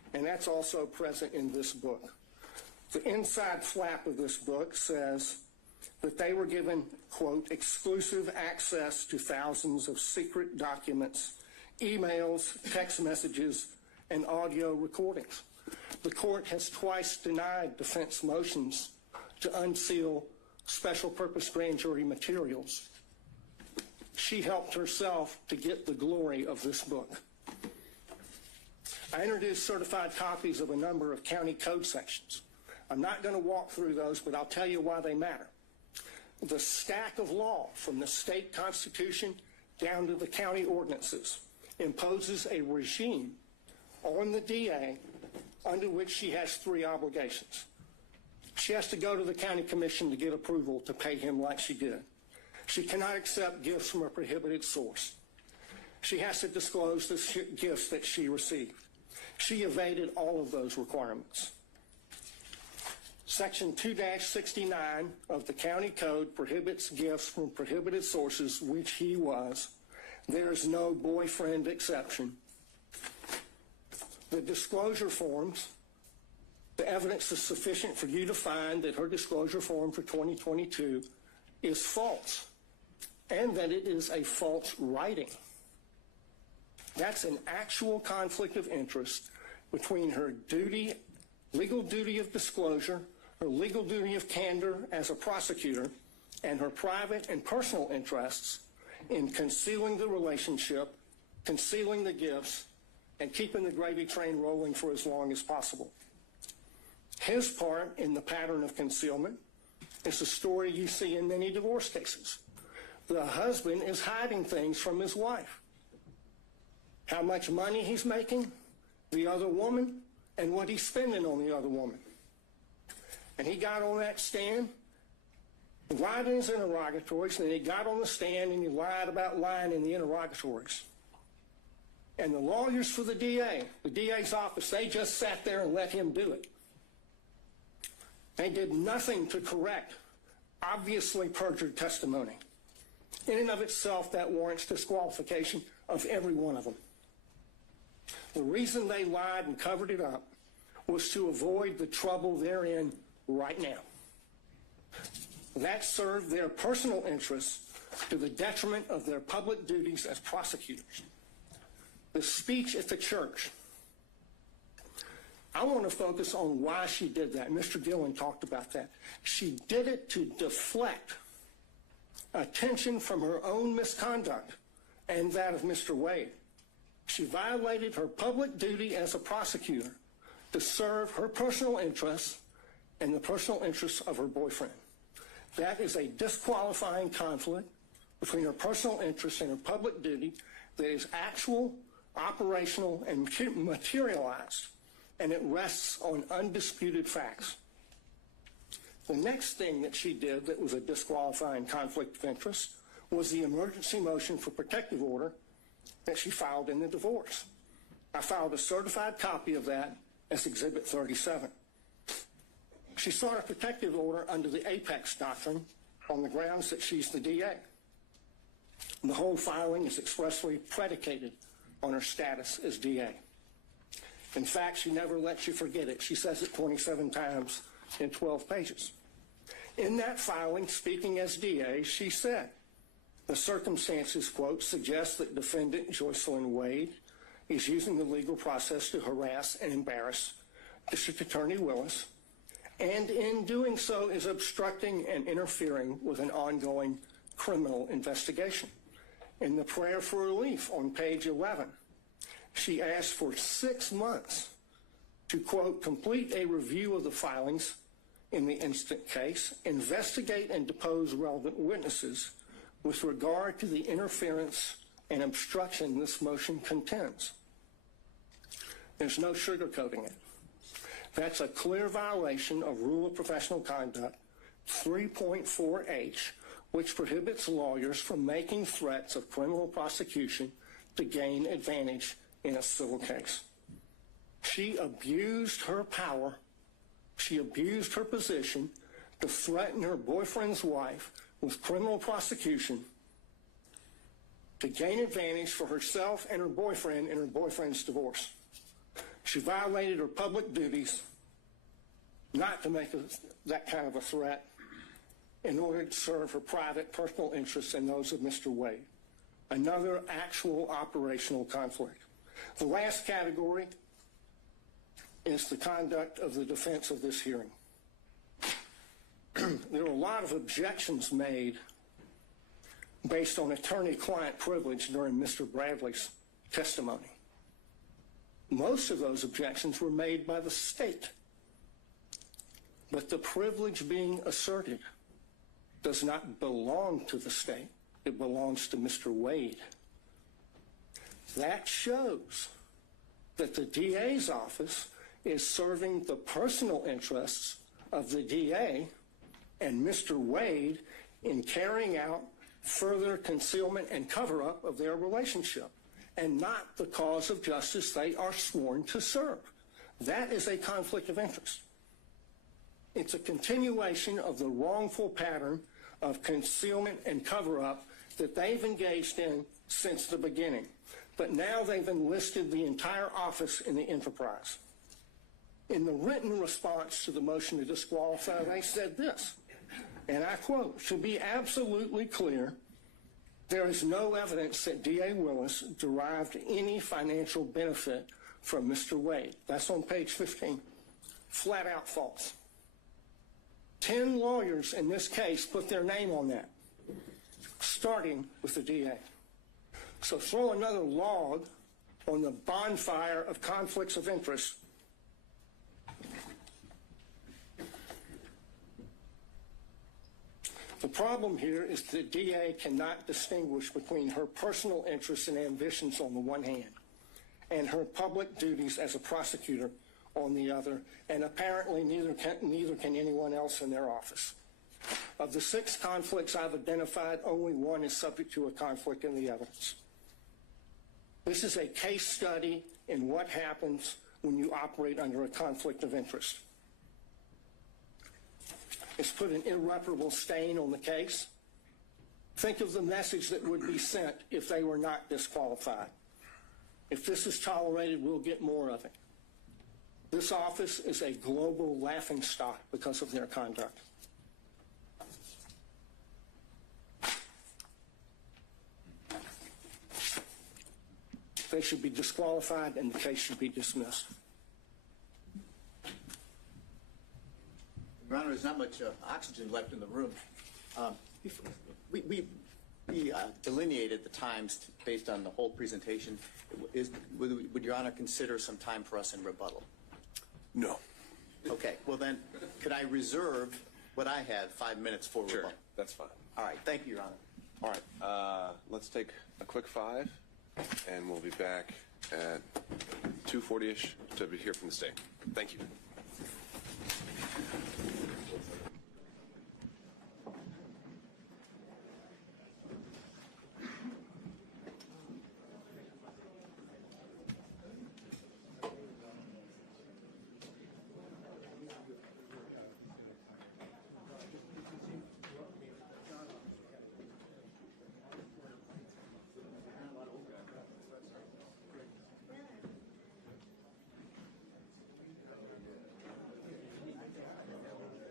and that's also present in this book. The inside flap of this book says that they were given, quote, exclusive access to thousands of secret documents, emails, text messages, and audio recordings. The court has twice denied defense motions to unseal special purpose grand jury materials. She helped herself to get the glory of this book. I introduced certified copies of a number of county code sections. I'm not going to walk through those, but I'll tell you why they matter. The stack of law from the state constitution down to the county ordinances imposes a regime on the DA under which she has three obligations. She has to go to the county commission to get approval to pay him like she did. She cannot accept gifts from a prohibited source. She has to disclose the gifts that she received. She evaded all of those requirements. Section 2-69 of the county code prohibits gifts from prohibited sources, which he was. There is no boyfriend exception. The disclosure forms, the evidence is sufficient for you to find that her disclosure form for 2022 is false and that it is a false writing. That's an actual conflict of interest between her duty, legal duty of disclosure, her legal duty of candor as a prosecutor, and her private and personal interests in concealing the relationship, concealing the gifts, and keeping the gravy train rolling for as long as possible. His part in the pattern of concealment is the story you see in many divorce cases. The husband is hiding things from his wife. How much money he's making, the other woman, and what he's spending on the other woman. And he got on that stand, lied in his interrogatories, and then he got on the stand and he lied about lying in the interrogatories. And the lawyers for the DA's office, they just sat there and let him do it. They did nothing to correct obviously perjured testimony. In and of itself, that warrants disqualification of every one of them. The reason they lied and covered it up was to avoid the trouble they're in right now. That served their personal interests to the detriment of their public duties as prosecutors. The speech at the church. I want to focus on why she did that. Mr. Gillen talked about that. She did it to deflect attention from her own misconduct and that of Mr. Wade. She violated her public duty as a prosecutor to serve her personal interests and the personal interests of her boyfriend. That is a disqualifying conflict between her personal interests and her public duty that is actual, operational, and materialized, and it rests on undisputed facts. The next thing that she did that was a disqualifying conflict of interest was the emergency motion for protective order that she filed in the divorce. I filed a certified copy of that as Exhibit 37. She sought a protective order under the Apex Doctrine on the grounds that she's the DA. And the whole filing is expressly predicated on her status as DA. In fact, she never lets you forget it. She says it 27 times in 12 pages. In that filing, speaking as DA, she said, the circumstances, quote, suggest that defendant Joycelyn Wade is using the legal process to harass and embarrass District Attorney Willis, and in doing so is obstructing and interfering with an ongoing criminal investigation. In the prayer for relief on page 11, she asked for 6 months to, quote, complete a review of the filings in the instant case, investigate and depose relevant witnesses with regard to the interference and obstruction this motion contends. There's no sugarcoating it. That's a clear violation of Rule of Professional Conduct 3.4H, which prohibits lawyers from making threats of criminal prosecution to gain advantage in a civil case. She abused her power. She abused her position to threaten her boyfriend's wife with criminal prosecution to gain advantage for herself and her boyfriend in her boyfriend's divorce. She violated her public duties not to make that kind of a threat in order to serve her private personal interests and those of Mr. Wade. Another actual operational conflict. The last category is the conduct of the defense of this hearing. There were a lot of objections made based on attorney-client privilege during Mr. Bradley's testimony. Most of those objections were made by the state. But the privilege being asserted does not belong to the state. It belongs to Mr. Wade. That shows that the DA's office is serving the personal interests of the DA and Mr. Wade in carrying out further concealment and cover-up of their relationship, and not the cause of justice they are sworn to serve. That is a conflict of interest. It's a continuation of the wrongful pattern of concealment and cover-up that they've engaged in since the beginning. But now they've enlisted the entire office in the enterprise. In the written response to the motion to disqualify, they said this, and I quote, "To be absolutely clear, there is no evidence that D.A. Willis derived any financial benefit from Mr. Wade." That's on page 15. Flat out false. 10 lawyers in this case put their name on that, starting with the DA. So throw another log on the bonfire of conflicts of interest. The problem here is the DA cannot distinguish between her personal interests and ambitions on the one hand and her public duties as a prosecutor on the other, and apparently neither can anyone else in their office. Of the 6 conflicts I've identified, only one is subject to a conflict in the evidence. This is a case study in what happens when you operate under a conflict of interest. It's put an irreparable stain on the case. Think of the message that would be sent if they were not disqualified. If this is tolerated, we'll get more of it. This office is a global laughingstock because of their conduct. They should be disqualified and the case should be dismissed. Your Honor, there's not much oxygen left in the room. We delineated the times based on the whole presentation. Would Your Honor consider some time for us in rebuttal? No. Okay, well then, could I reserve what I had, 5 minutes for Sure, rebuttal? that's fine. All right, thank you, Your Honor. All right, let's take a quick 5, and we'll be back at 2:40-ish to hear from the state. Thank you.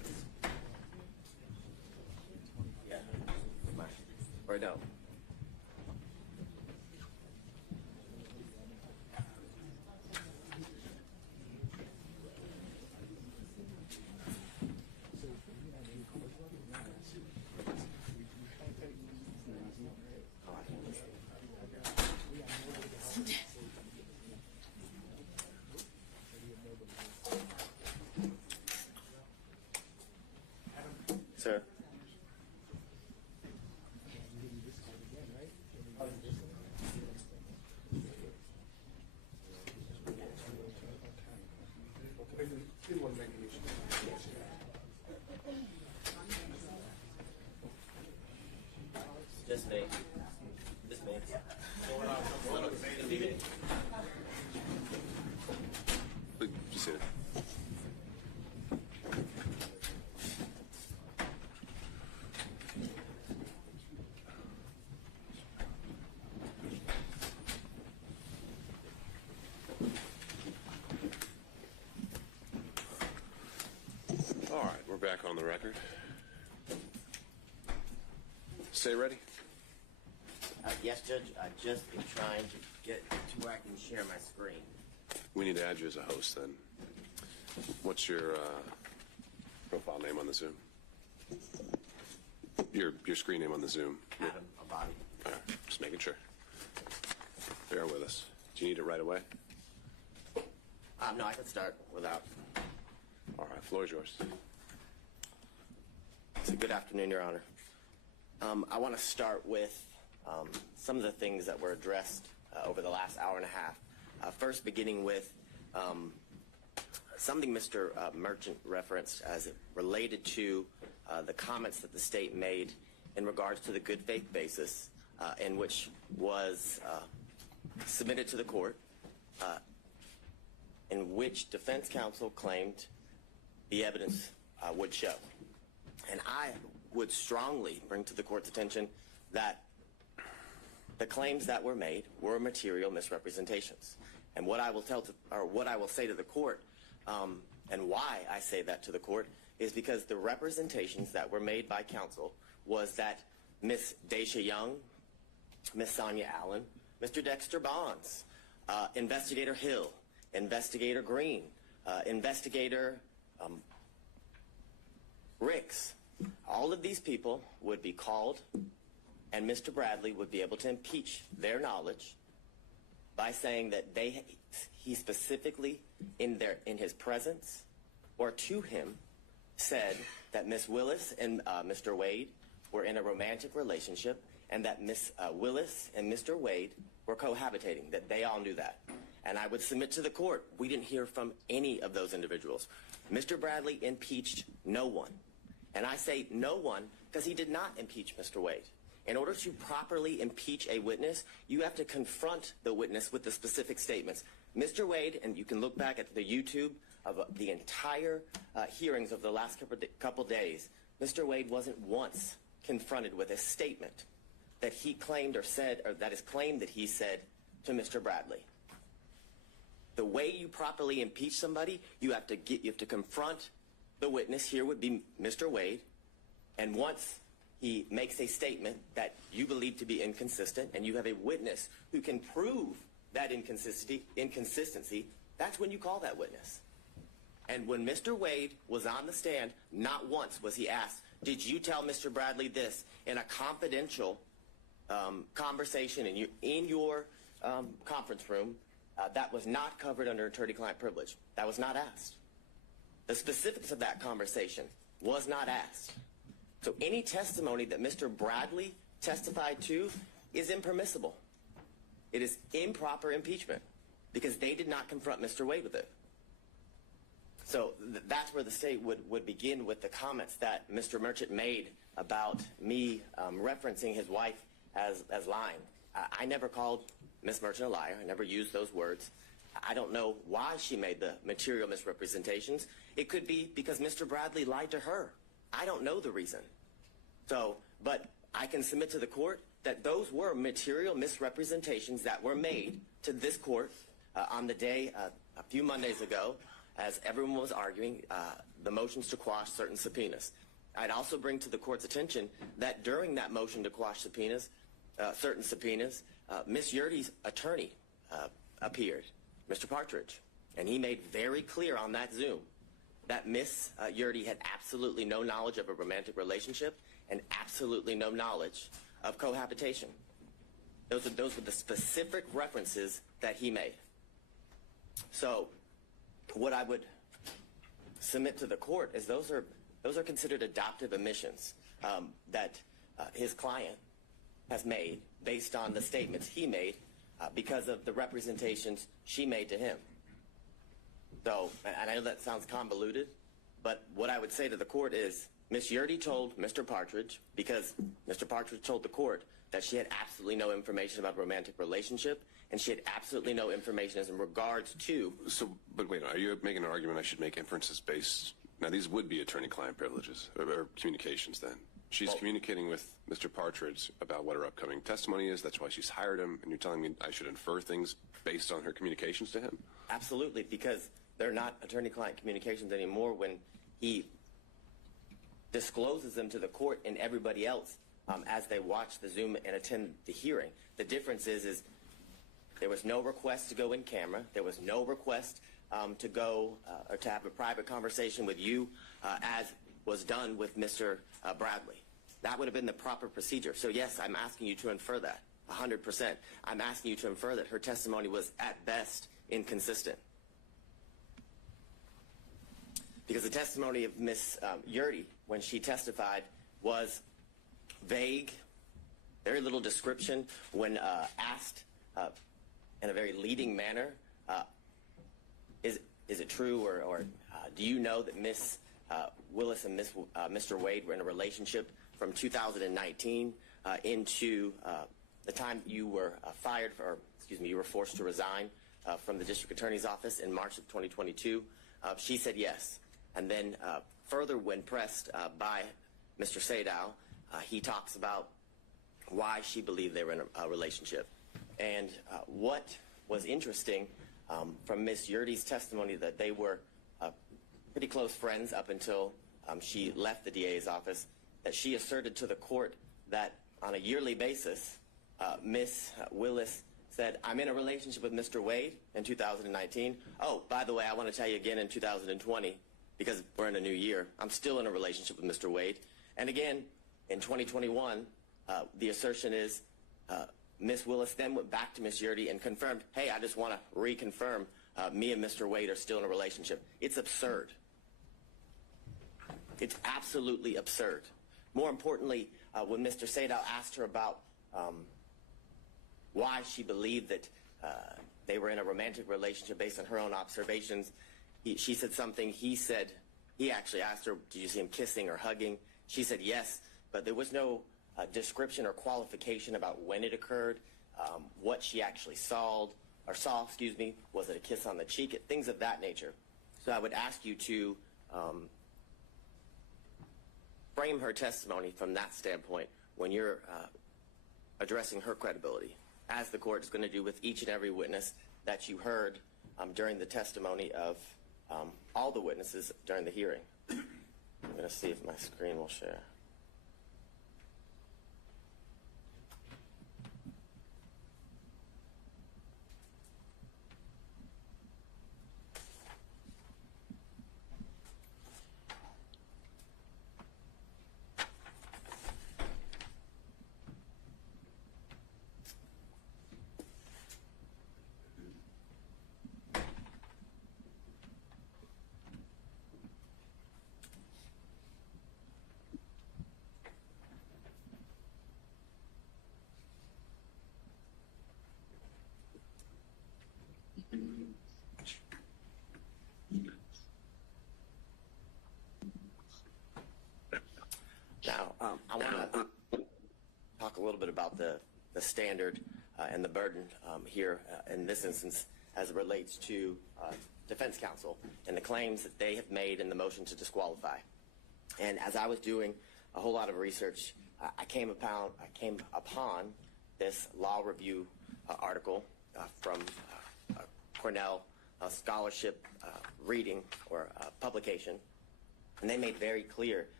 no? Sir? Just me. Just me. Just sit. All right, we're back on the record. Stay ready. Yes, Judge. I just been trying to get to where I can share my screen. We need to add you as a host then. What's your profile name on the Zoom? Your screen name on the Zoom. Adam Abadi. All right, just making sure. Bear with us. Do you need it right away? No, I can start without. All right, floor is yours. So good afternoon, Your Honor. I want to start with some of the things that were addressed over the last hour and a half. First, beginning with something Mr. Merchant referenced as it related to the comments that the state made in regards to the good faith basis in which was submitted to the court, in which defense counsel claimed the evidence would show. And I would strongly bring to the court's attention that the claims that were made were material misrepresentations. And what I will say to the court, and why I say that to the court, is because the representations that were made by counsel was that Miss Daisha Young, Miss Sonia Allen, Mr. Dexter Bonds, Investigator Hill, Investigator Green, Investigator Ricks, all of these people would be called, and Mr. Bradley would be able to impeach their knowledge by saying that he specifically, in his presence or to him, said that Miss Willis and Mr. Wade were in a romantic relationship, and that Miss Willis and Mr. Wade were cohabitating, that they all knew that. And I would submit to the court, we didn't hear from any of those individuals. Mr. Bradley impeached no one. And I say no one because he did not impeach Mr. Wade. In order to properly impeach a witness, you have to confront the witness with the specific statements. Mr. Wade, and you can look back at the YouTube of the entire hearings of the last couple days, Mr. Wade wasn't once confronted with a statement that he claimed or said, or that is claimed that he said to Mr. Bradley. The way you properly impeach somebody, you have to confront the witness. Here would be Mr. Wade, and once he makes a statement that you believe to be inconsistent, and you have a witness who can prove that inconsistency, that's when you call that witness. And when Mr. Wade was on the stand, not once was he asked, did you tell Mr. Bradley this in a confidential conversation in your conference room that was not covered under attorney-client privilege? That was not asked. The specifics of that conversation was not asked. So any testimony that Mr. Bradley testified to is impermissible. It is improper impeachment because they did not confront Mr. Wade with it. So that's where the state would begin with the comments that Mr. Merchant made about me referencing his wife as lying. I never called Ms. Merchant a liar. I never used those words. I don't know why she made the material misrepresentations. It could be because Mr. Bradley lied to her. I don't know the reason. So, but I can submit to the court that those were material misrepresentations that were made to this court on the day a few Mondays ago as everyone was arguing the motions to quash certain subpoenas. I'd also bring to the court's attention that during that motion to quash subpoenas, certain subpoenas, Ms. Yurdy's attorney appeared, Mr. Partridge, and he made very clear on that Zoom that Ms. Yurdy had absolutely no knowledge of a romantic relationship and absolutely no knowledge of cohabitation. Those were the specific references that he made. So what I would submit to the court is those are considered adoptive omissions that his client has made based on the statements he made because of the representations she made to him. So, and I know that sounds convoluted, but what I would say to the court is Ms. Yurdy told Mr. Partridge, because Mr. Partridge told the court that she had absolutely no information about a romantic relationship, and she had absolutely no information as in regards to... So, but wait, are you making an argument I should make inferences based... Now, these would be attorney-client privileges, or communications then. She's communicating with Mr. Partridge about what her upcoming testimony is. That's why she's hired him, and you're telling me I should infer things based on her communications to him? Absolutely, because they're not attorney-client communications anymore when he discloses them to the court and everybody else as they watch the Zoom and attend the hearing. The difference is there was no request to go in camera. There was no request to go or to have a private conversation with you as was done with Mr. Bradley. That would have been the proper procedure. So yes, I'm asking you to infer that, 100%. I'm asking you to infer that her testimony was at best inconsistent. Because the testimony of Ms. Yurdy, when she testified, was vague, very little description. When asked in a very leading manner, is it true or do you know that Ms. Willis and Mr. Wade were in a relationship from 2019 into the time you were fired, or excuse me, you were forced to resign from the district attorney's office in March of 2022? She said yes. And then further, when pressed by Mr. Sadow, he talks about why she believed they were in a relationship. And what was interesting from Ms. Yurdy's testimony, that they were pretty close friends up until she left the DA's office, that she asserted to the court that on a yearly basis, Ms. Willis said, I'm in a relationship with Mr. Wade in 2019. Oh, by the way, I want to tell you again in 2020, because we're in a new year, I'm still in a relationship with Mr. Wade. And again, in 2021, the assertion is Ms. Willis then went back to Ms. Yurdy and confirmed, hey, I just want to reconfirm me and Mr. Wade are still in a relationship. It's absurd. It's absolutely absurd. More importantly, when Mr. Sadow asked her about why she believed that they were in a romantic relationship based on her own observations, she said something. He actually asked her, did you see him kissing or hugging? She said yes, but there was no description or qualification about when it occurred, what she actually saw, was it a kiss on the cheek, things of that nature. So I would ask you to frame her testimony from that standpoint when you're addressing her credibility, as the court is going to do with each and every witness that you heard during the testimony of all the witnesses during the hearing. I'm going to see if my screen will share. Now, I want to talk a little bit about the standard and the burden here in this instance as it relates to defense counsel and the claims that they have made in the motion to disqualify. And as I was doing a whole lot of research, I came upon this law review article from Cornell scholarship reading or publication, and they made very clear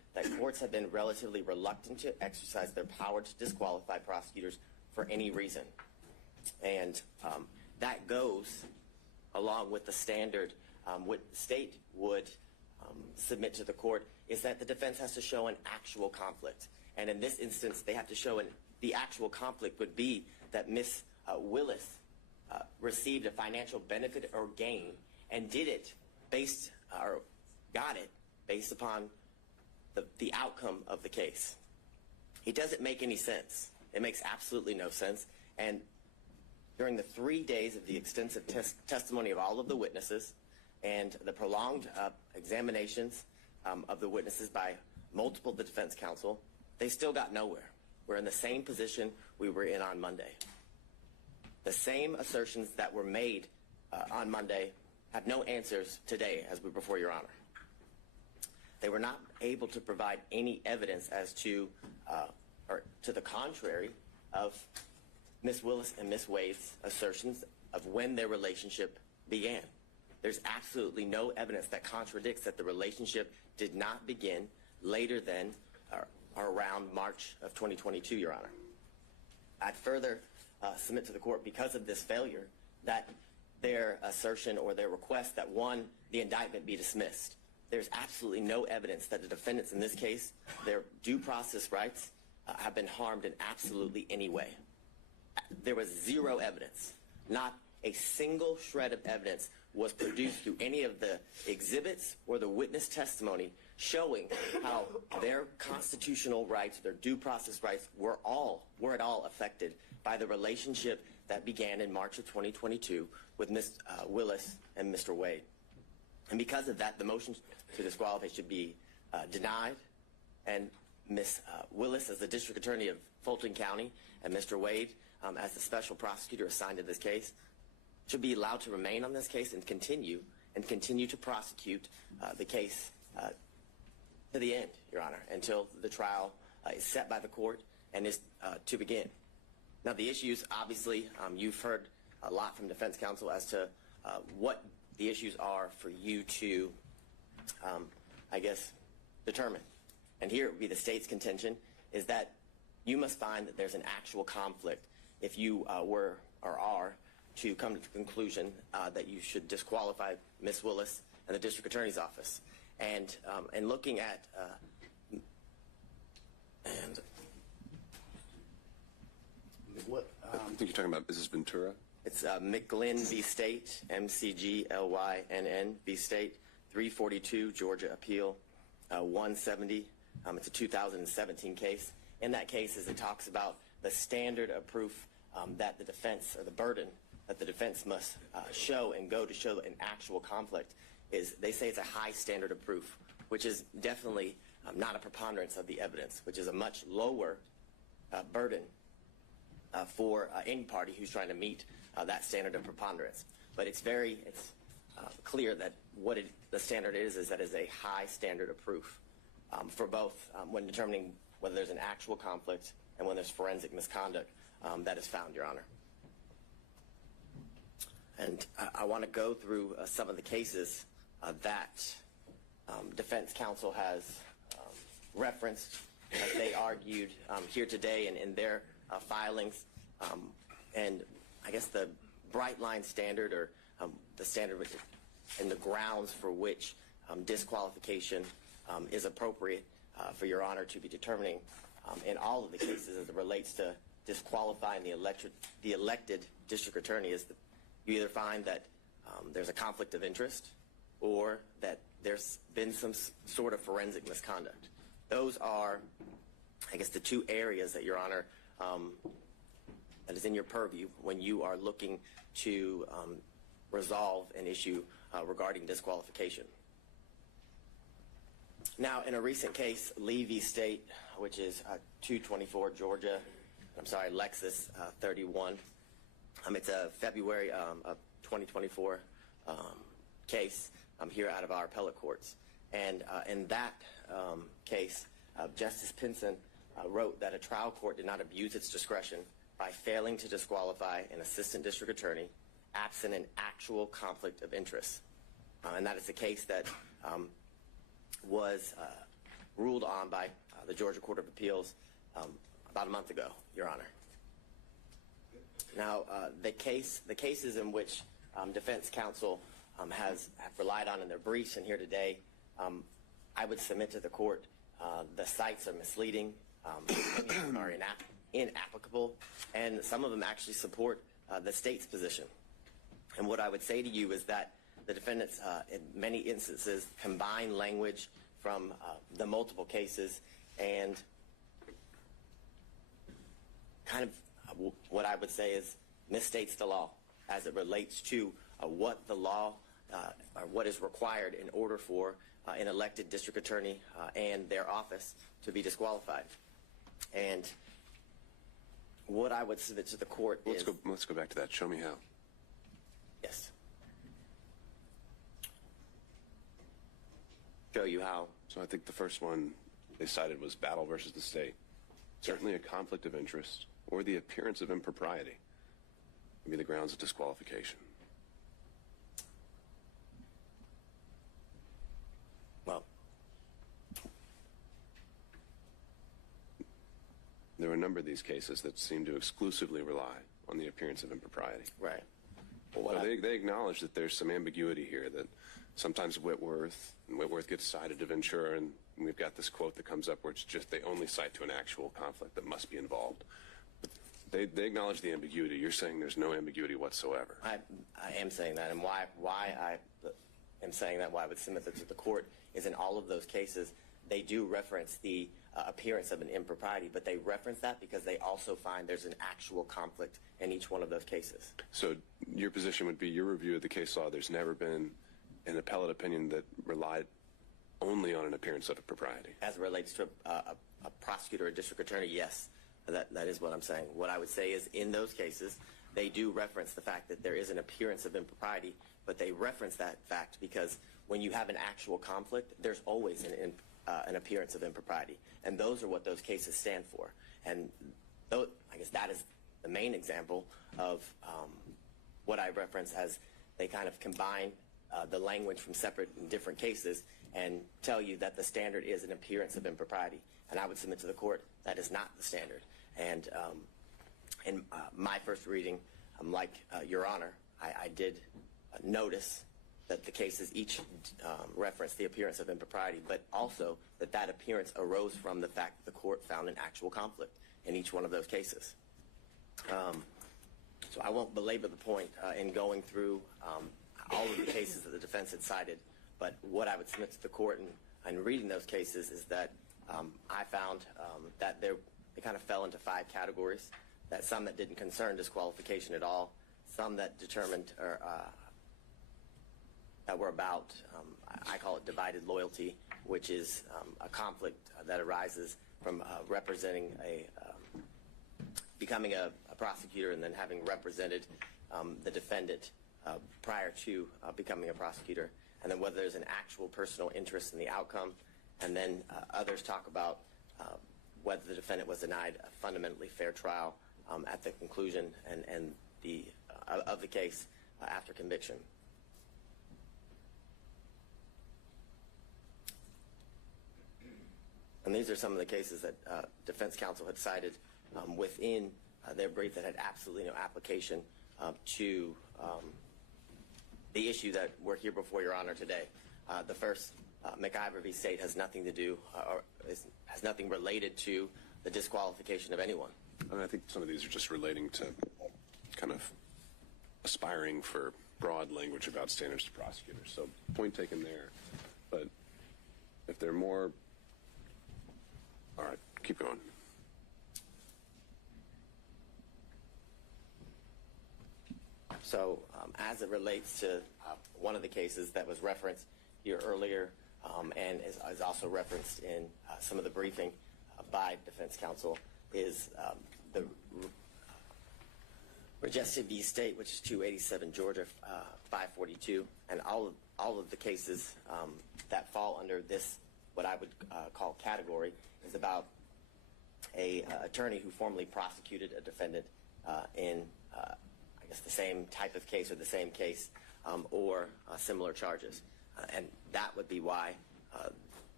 that courts have been relatively reluctant to exercise their power to disqualify prosecutors for any reason. And that goes along with the standard what the state would submit to the court is that the defense has to show an actual conflict. And in this instance, they have to show the actual conflict would be that Ms. Willis received a financial benefit or gain and did it based or got it based upon the outcome of the case. It doesn't make any sense. It makes absolutely no sense. And during the 3 days of the extensive testimony of all of the witnesses and the prolonged examinations of the witnesses by multiple defense counsel, they still got nowhere. We're in the same position we were in on Monday. The same assertions that were made on Monday have no answers today as we're before Your Honor. They were not able to provide any evidence as to, or to the contrary of Ms. Willis and Ms. Wade's assertions of when their relationship began. There's absolutely no evidence that contradicts that the relationship did not begin later than or around March of 2022, Your Honor. I'd further submit to the court, because of this failure, that their assertion or their request that, one, the indictment be dismissed. There's absolutely no evidence that the defendants in this case, their due process rights, have been harmed in absolutely any way. There was zero evidence. Not a single shred of evidence was produced through any of the exhibits or the witness testimony showing how their constitutional rights, their due process rights, were at all affected by the relationship that began in March of 2022 with Ms. Willis and Mr. Wade. And because of that, the motion to disqualify should be denied, and Ms. Willis as the District Attorney of Fulton County and Mr. Wade as the Special Prosecutor assigned to this case should be allowed to remain on this case and continue to prosecute the case to the end, Your Honor, until the trial is set by the court and is to begin. Now, the issues, obviously, you've heard a lot from defense counsel as to what the issues are for you to, I guess, determine. And here it would be the state's contention is that you must find that there's an actual conflict if you were or are to come to the conclusion that you should disqualify Ms. Willis and the District Attorney's Office. And looking at what I think you're talking about, is this Ventura? It's McGlynn v. State, McGlynn v. State, 342 Georgia Appeal 170. It's a 2017 case. In that case, as it talks about the standard of proof that the defense, or the burden that the defense must show and go to show an actual conflict, is they say it's a high standard of proof, which is definitely not a preponderance of the evidence, which is a much lower burden for any party who's trying to meet that standard of preponderance. But it's clear that what the standard is that is a high standard of proof for both when determining whether there's an actual conflict and when there's forensic misconduct that is found, Your Honor. And I want to go through some of the cases that defense counsel has referenced as they argued here today and in their filings. And I guess the bright line standard, or the standard and the grounds for which disqualification is appropriate for Your Honor to be determining in all of the cases as it relates to disqualifying the elected district attorney is that you either find that there's a conflict of interest or that there's been some sort of forensic misconduct. Those are, I guess, the two areas that Your Honor that is in your purview when you are looking to resolve an issue regarding disqualification. Now, in a recent case, Lee v. State, which is 224 Georgia, Lexus 31. It's a February of 2024 case here out of our appellate courts. And in that case, Justice Pinson wrote that a trial court did not abuse its discretion by failing to disqualify an assistant district attorney absent an actual conflict of interest. And that is the case that was ruled on by the Georgia Court of Appeals about a month ago, Your Honor. Now, the cases in which defense counsel have relied on in their briefs and here today, I would submit to the court the cites are misleading, are inapplicable, and some of them actually support the state's position. And what I would say to you is that the defendants, in many instances, combine language from the multiple cases and kind of what I would say is misstates the law as it relates to what the law or what is required in order for an elected district attorney and their office to be disqualified. And what I would submit to the court is... Let's go back to that. Show me how. Yes. Show you how. So I think the first one they cited was battle versus the state. Certainly a conflict of interest or the appearance of impropriety would be the grounds of disqualification. Well, there are a number of these cases that seem to exclusively rely on the appearance of impropriety. right. Well, they acknowledge that there's some ambiguity here, that sometimes Whitworth gets cited to Ventura, and we've got this quote that comes up where it's just they only cite to an actual conflict that must be involved. But they acknowledge the ambiguity. You're saying there's no ambiguity whatsoever. I am saying that, and why I am saying that, why I would submit that to the court, is in all of those cases, they do reference the appearance of an impropriety, but they reference that because they also find there's an actual conflict in each one of those cases. So your position would be, your review of the case law, there's never been an appellate opinion that relied only on an appearance of propriety? As it relates to a prosecutor or district attorney, yes, that is what I'm saying. What I would say is in those cases, they do reference the fact that there is an appearance of impropriety, but they reference that fact because when you have an actual conflict, there's always an appearance of impropriety. And those are what those cases stand for. And I guess that is the main example of what I reference as they kind of combine the language from separate and different cases and tell you that the standard is an appearance of impropriety. And I would submit to the court that is not the standard. And in my first reading, like Your Honor, I did notice that the cases each reference the appearance of impropriety, but also that appearance arose from the fact that the court found an actual conflict in each one of those cases. So I won't belabor the point in going through all of the cases that the defense had cited, but what I would submit to the court in reading those cases is that I found that they kind of fell into 5 categories, that some that didn't concern disqualification at all, some that determined or that were about, I call it divided loyalty, which is a conflict that arises from representing becoming a prosecutor and then having represented the defendant prior to becoming a prosecutor, and then whether there's an actual personal interest in the outcome, and then others talk about whether the defendant was denied a fundamentally fair trial at the conclusion and of the case after conviction. And these are some of the cases that defense counsel had cited within their brief that had absolutely no application to the issue that we're here before Your Honor today. The first, McIver v. State, has nothing to do or has nothing related to the disqualification of anyone. I think some of these are just relating to kind of aspiring for broad language about standards to prosecutors. So point taken there. But if they're more... All right, keep going. So as it relates to one of the cases that was referenced here earlier and is also referenced in some of the briefing by defense counsel is the Regested v. State, which is 287 Georgia 542, and all of the cases that fall under this, what I would call category, is about a attorney who formerly prosecuted a defendant in I guess the same type of case or the same case or similar charges, and that would be why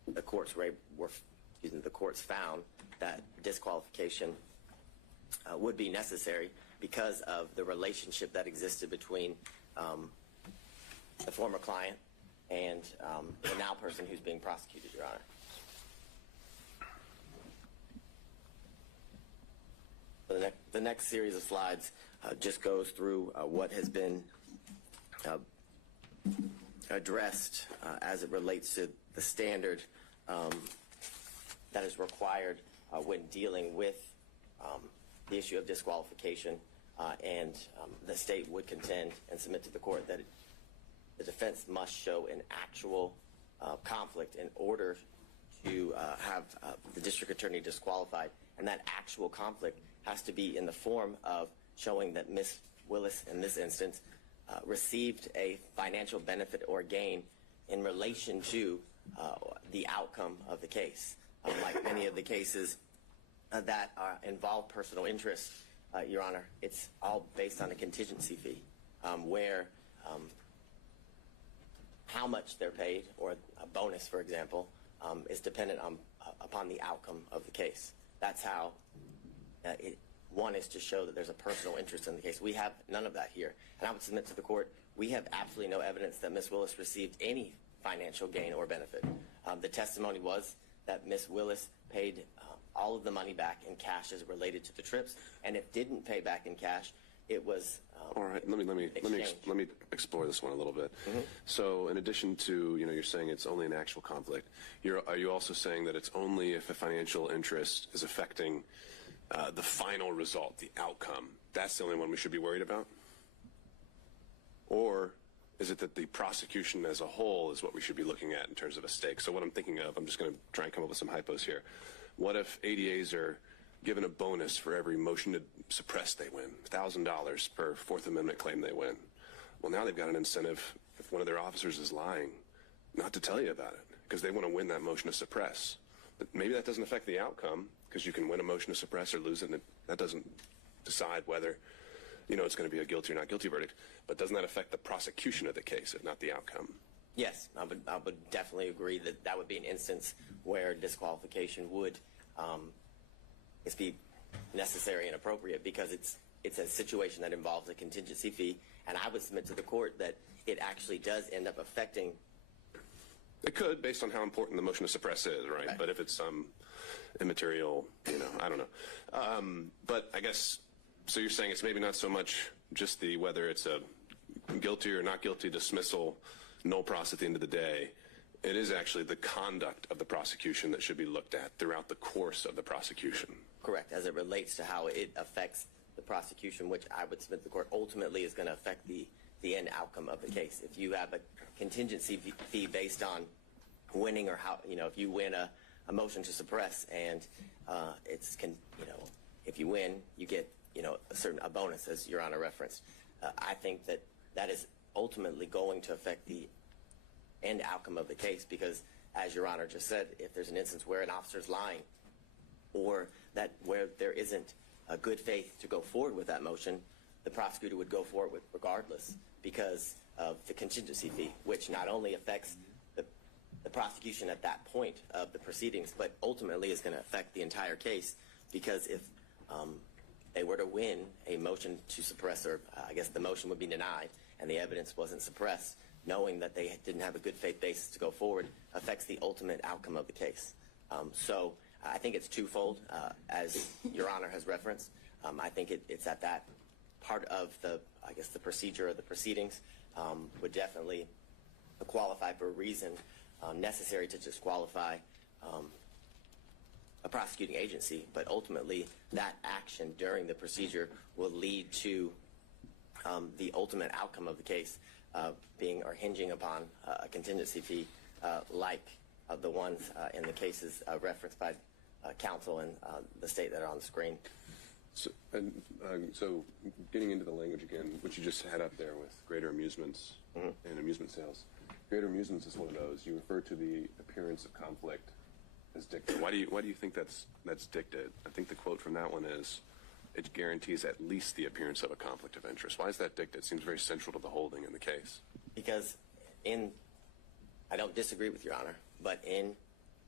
the courts found that disqualification would be necessary because of the relationship that existed between the former client and the now person who's being prosecuted, Your Honor. The next series of slides just goes through what has been addressed as it relates to the standard that is required when dealing with the issue of disqualification, and the state would contend and submit to the court that the defense must show an actual conflict in order to have the district attorney disqualified, and that actual conflict has to be in the form of showing that Ms. Willis, in this instance, received a financial benefit or gain in relation to the outcome of the case. Like many of the cases that involve personal interest, Your Honor, it's all based on a contingency fee, where how much they're paid, or a bonus, for example, is dependent upon the outcome of the case. That's how one is to show that there's a personal interest in the case. We have none of that here. And I would submit to the court, we have absolutely no evidence that Ms. Willis received any financial gain or benefit. The testimony was that Ms. Willis paid all of the money back in cash as related to the trips, and if didn't pay back in cash, it was all right. Let me explore this one a little bit. Mm-hmm. So, in addition to you're saying it's only an actual conflict, are you also saying that it's only if a financial interest is affecting the final result, the outcome? That's the only one we should be worried about? Or is it that the prosecution as a whole is what we should be looking at in terms of a stake? So what I'm thinking of, I'm just going to try and come up with some hypos here. What if ADAs are given a bonus for every motion to suppress they win, $1,000 per Fourth Amendment claim they win? Well, now they've got an incentive, if one of their officers is lying, not to tell you about it, because they want to win that motion to suppress. But maybe that doesn't affect the outcome, because you can win a motion to suppress or lose it, and that doesn't decide whether it's going to be a guilty or not guilty verdict. But doesn't that affect the prosecution of the case, if not the outcome? Yes, I would definitely agree that that would be an instance where disqualification would be necessary and appropriate, because it's a situation that involves a contingency fee, and I would submit to the court that it actually does end up affecting. It could, based on how important the motion to suppress is, right? But if it's some immaterial, I don't know. But I guess, so you're saying it's maybe not so much just whether it's a guilty or not guilty dismissal, no pros at the end of the day. It is actually the conduct of the prosecution that should be looked at throughout the course of the prosecution. Correct, as it relates to how it affects the prosecution, which I would submit to the court ultimately is going to affect the end outcome of the case. If you have a contingency fee based on winning, or how, if you win a motion to suppress, and if you win, you get, a bonus, as Your Honor referenced. I think that is ultimately going to affect the end outcome of the case, because, as Your Honor just said, if there's an instance where an officer's lying, or where there isn't a good faith to go forward with that motion, the prosecutor would go forward with regardless, because of the contingency fee, which not only affects the prosecution at that point of the proceedings, but ultimately is going to affect the entire case, because if they were to win a motion to suppress, or I guess the motion would be denied and the evidence wasn't suppressed, knowing that they didn't have a good faith basis to go forward affects the ultimate outcome of the case. So I think it's twofold, as Your Honor has referenced. I think it's at that part of the procedure of the proceedings would definitely qualify for a reason necessary to disqualify a prosecuting agency, but ultimately that action during the procedure will lead to the ultimate outcome of the case being or hinging upon a contingency fee like the ones in the cases referenced by counsel and the state that are on the screen. So getting into the language again, which you just had up there with greater amusements and amusement sales. Greater amusements is one of those. You refer to the appearance of conflict as dicta. Why do you think that's dicta? I think the quote from that one is, it guarantees at least the appearance of a conflict of interest. Why is that dicta? It seems very central to the holding in the case. Because I don't disagree with Your Honor, but in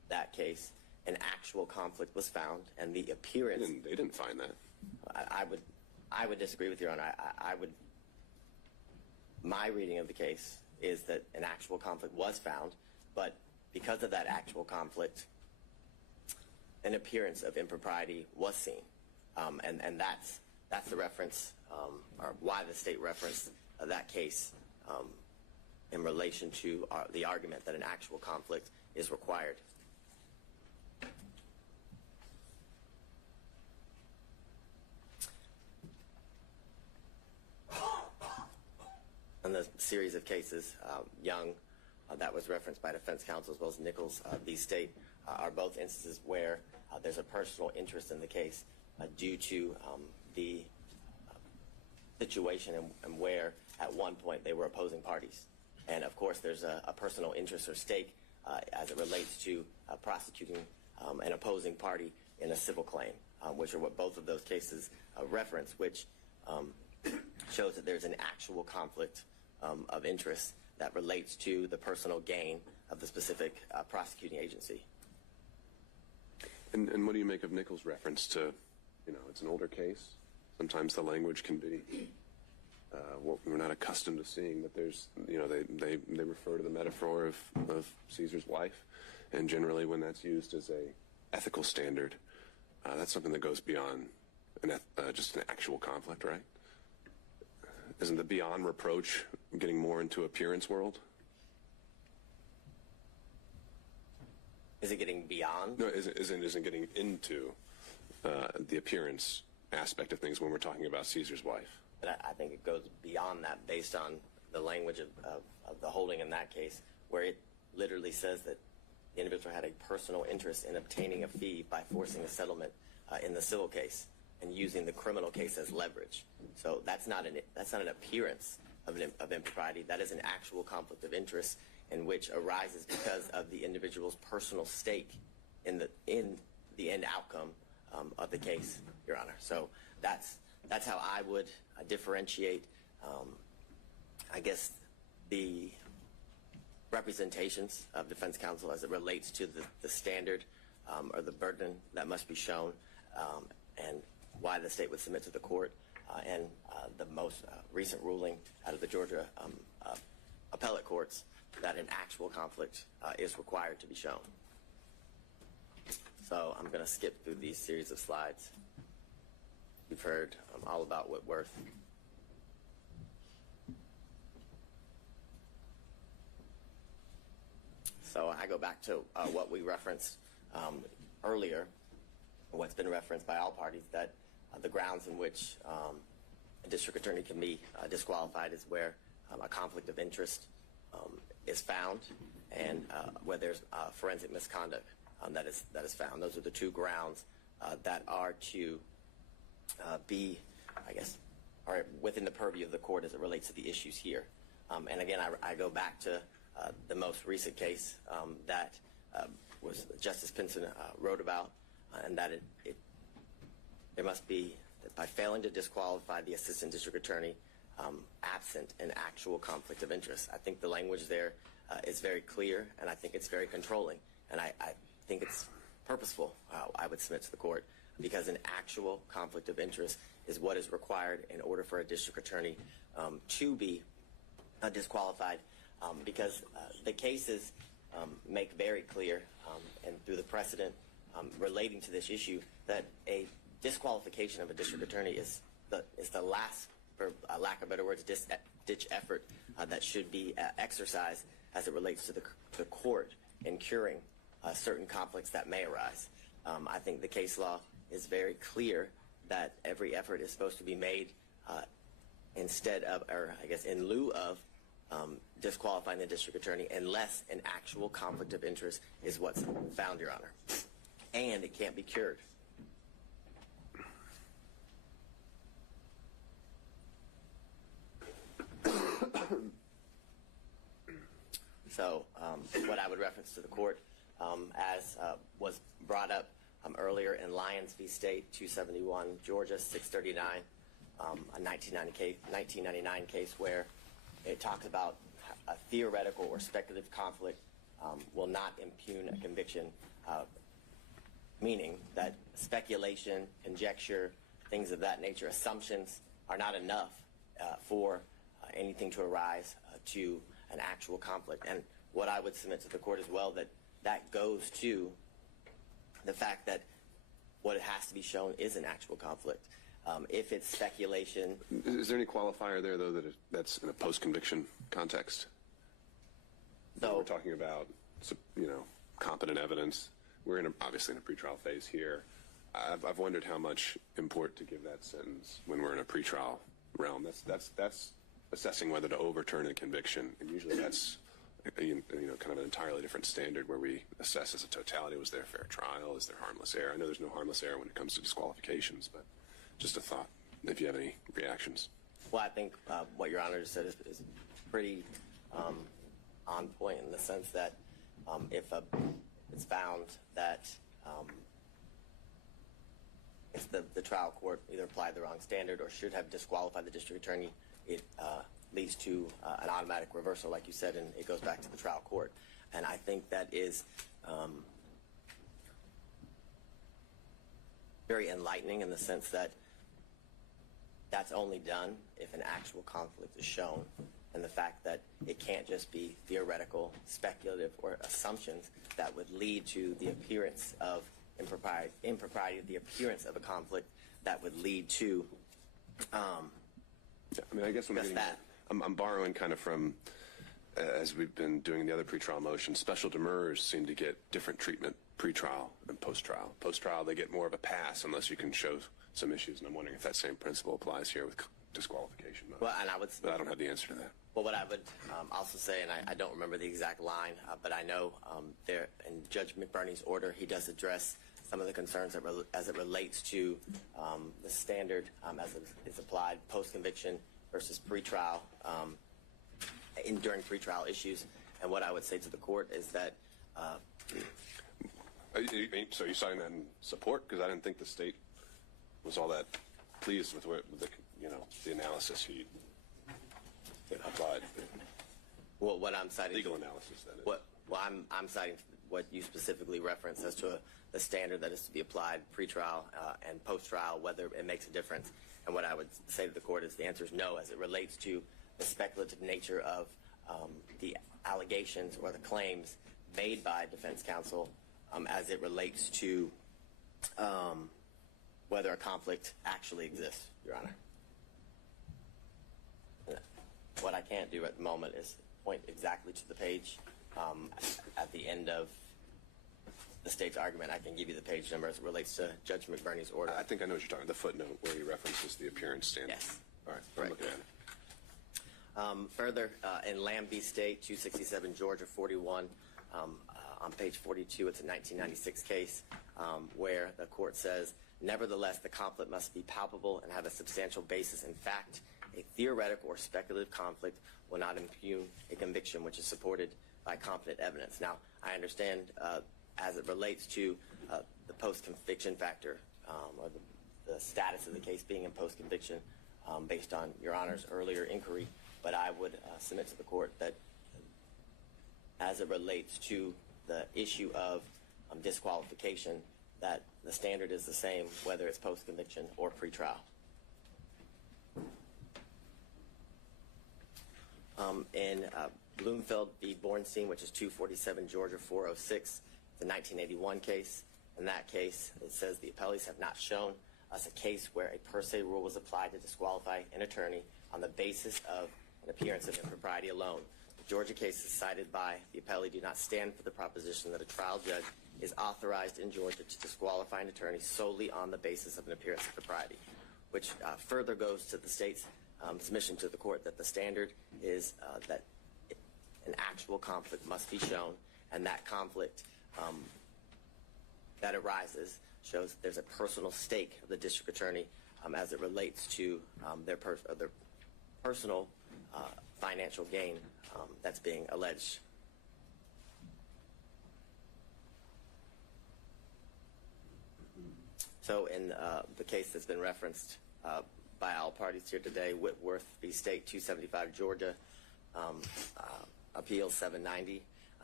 that case, an actual conflict was found, and the appearance. They didn't find that. I would disagree with Your Honor. My reading of the case is that an actual conflict was found, but because of that actual conflict, an appearance of impropriety was seen, and that's the reference, or why the state referenced that case in relation to the argument that an actual conflict is required. In the series of cases, Young, that was referenced by defense counsel, as well as Nichols, these state are both instances where there's a personal interest in the case due to the situation and where at one point they were opposing parties. And of course there's a personal interest or stake as it relates to prosecuting an opposing party in a civil claim, which are what both of those cases reference, which shows that there's an actual conflict of interest that relates to the personal gain of the specific prosecuting agency. And what do you make of Nichols' reference to, it's an older case. Sometimes the language can be what we're not accustomed to seeing, but there's, they refer to the metaphor of Caesar's wife, and generally when that's used as a ethical standard, that's something that goes beyond just an actual conflict, right? Isn't the beyond reproach getting more into appearance world? Is it getting beyond? No, isn't getting into the appearance aspect of things when we're talking about Caesar's wife. But I think it goes beyond that based on the language of the holding in that case, where it literally says that the individual had a personal interest in obtaining a fee by forcing a settlement in the civil case and using the criminal case as leverage. So that's not an appearance of impropriety. That is an actual conflict of interest in which arises because of the individual's personal stake in the end outcome of the case, Your Honor. So that's how I would differentiate, I guess, the representations of defense counsel as it relates to the standard or the burden that must be shown, and why the state would submit to the court, and the most recent ruling out of the Georgia appellate courts that an actual conflict is required to be shown. So I'm going to skip through these series of slides. You've heard all about Whitworth. So I go back to what we referenced earlier, what's been referenced by all parties, that the grounds in which a district attorney can be disqualified is where a conflict of interest is found, and where there's forensic misconduct that is found. Those are the two grounds that are to be, I guess, are within the purview of the court as it relates to the issues here. And again, I go back to the most recent case that was Justice Pinson wrote about, and that there must be, that by failing to disqualify the assistant district attorney absent an actual conflict of interest. I think the language there is very clear, and I think it's very controlling, and I think it's purposeful, I would submit to the court, because an actual conflict of interest is what is required in order for a district attorney to be disqualified, because the cases make very clear, and through the precedent relating to this issue, that a disqualification of a district attorney is the last, for lack of better words, ditch effort that should be exercised as it relates to the court in curing certain conflicts that may arise. I think the case law is very clear that every effort is supposed to be made instead of, or I guess in lieu of, disqualifying the district attorney unless an actual conflict of interest is what's found, Your Honor. And it can't be cured. So what I would reference to the court, as was brought up earlier in Lyons v. State, 271, Georgia, 639, a 1999 case where it talks about a theoretical or speculative conflict will not impugn a conviction meaning that speculation, conjecture, things of that nature, assumptions are not enough for anything to arise to an actual conflict. And what I would submit to the court as well, that goes to the fact that what has to be shown is an actual conflict. If it's speculation. Is there any qualifier there, though, that's in a post-conviction context? So we're talking about, competent evidence. We're obviously in a pretrial phase here. I've wondered how much import to give that sentence when we're in a pretrial realm. That's assessing whether to overturn a conviction, and usually that's kind of an entirely different standard where we assess as a totality: was there a fair trial? Is there harmless error? I know there's no harmless error when it comes to disqualifications, but just a thought. If you have any reactions. Well, I think what Your Honor just said is pretty on point in the sense that if it's found that if the trial court either applied the wrong standard or should have disqualified the district attorney, it leads to an automatic reversal, like you said, and it goes back to the trial court. And I think that is very enlightening in the sense that that's only done if an actual conflict is shown, and the fact that it can't just be theoretical, speculative, or assumptions that would lead to the appearance of impropriety, the appearance of a conflict that would lead to I guess I'm borrowing kind of from, as we've been doing in the other pretrial motions, special demurrers seem to get different treatment pre-trial and post-trial. Post-trial, they get more of a pass unless you can show some issues, and I'm wondering if that same principle applies here with disqualification. Well, and but I don't have the answer to that. Well, what I would also say, and I don't remember the exact line, but I know there in Judge McBurney's order, he does address some of the concerns as it relates to the standard as it is applied post-conviction versus pre-trial during pre-trial issues. And what I would say to the court is that. So you're citing that in support? Because I didn't think the state was all that pleased with the analysis he applied. Well, what I'm citing. Legal analysis, that is. Well, I'm citing what you specifically referenced as to the standard that is to be applied pre-trial and post-trial, whether it makes a difference. And what I would say to the court is the answer is no, as it relates to the speculative nature of the allegations or the claims made by defense counsel as it relates to whether a conflict actually exists, Your Honor. What I can't do at the moment is point exactly to the page at the end of the state's argument. I can give you the page number as it relates to Judge McBurney's order. I think I know what you're talking about, the footnote where he references the appearance standard. Yes. All right, I'm looking at it. Further, in Lamb v. State, 267 Georgia 41, on page 42, it's a 1996 case where the court says, nevertheless, the conflict must be palpable and have a substantial basis in fact. A theoretical or speculative conflict will not impugn a conviction which is supported by competent evidence. Now, I understand as it relates to the post-conviction factor or the status of the case being in post-conviction based on Your Honor's earlier inquiry, but I would submit to the court that as it relates to the issue of disqualification, that the standard is the same whether it's post-conviction or pre-trial. In Bloomfield v. Bornstein, which is 247 Georgia 406, the 1981 case. In that case, it says the appellees have not shown us a case where a per se rule was applied to disqualify an attorney on the basis of an appearance of impropriety alone. The Georgia cases cited by the appellee do not stand for the proposition that a trial judge is authorized in Georgia to disqualify an attorney solely on the basis of an appearance of propriety, which further goes to the state's submission to the court that the standard is that an actual conflict must be shown, and that conflict that arises shows there's a personal stake of the district attorney as it relates to their personal financial gain that's being alleged. So in the case that's been referenced by all parties here today, Whitworth v. State, 275 Georgia, Appeal 790,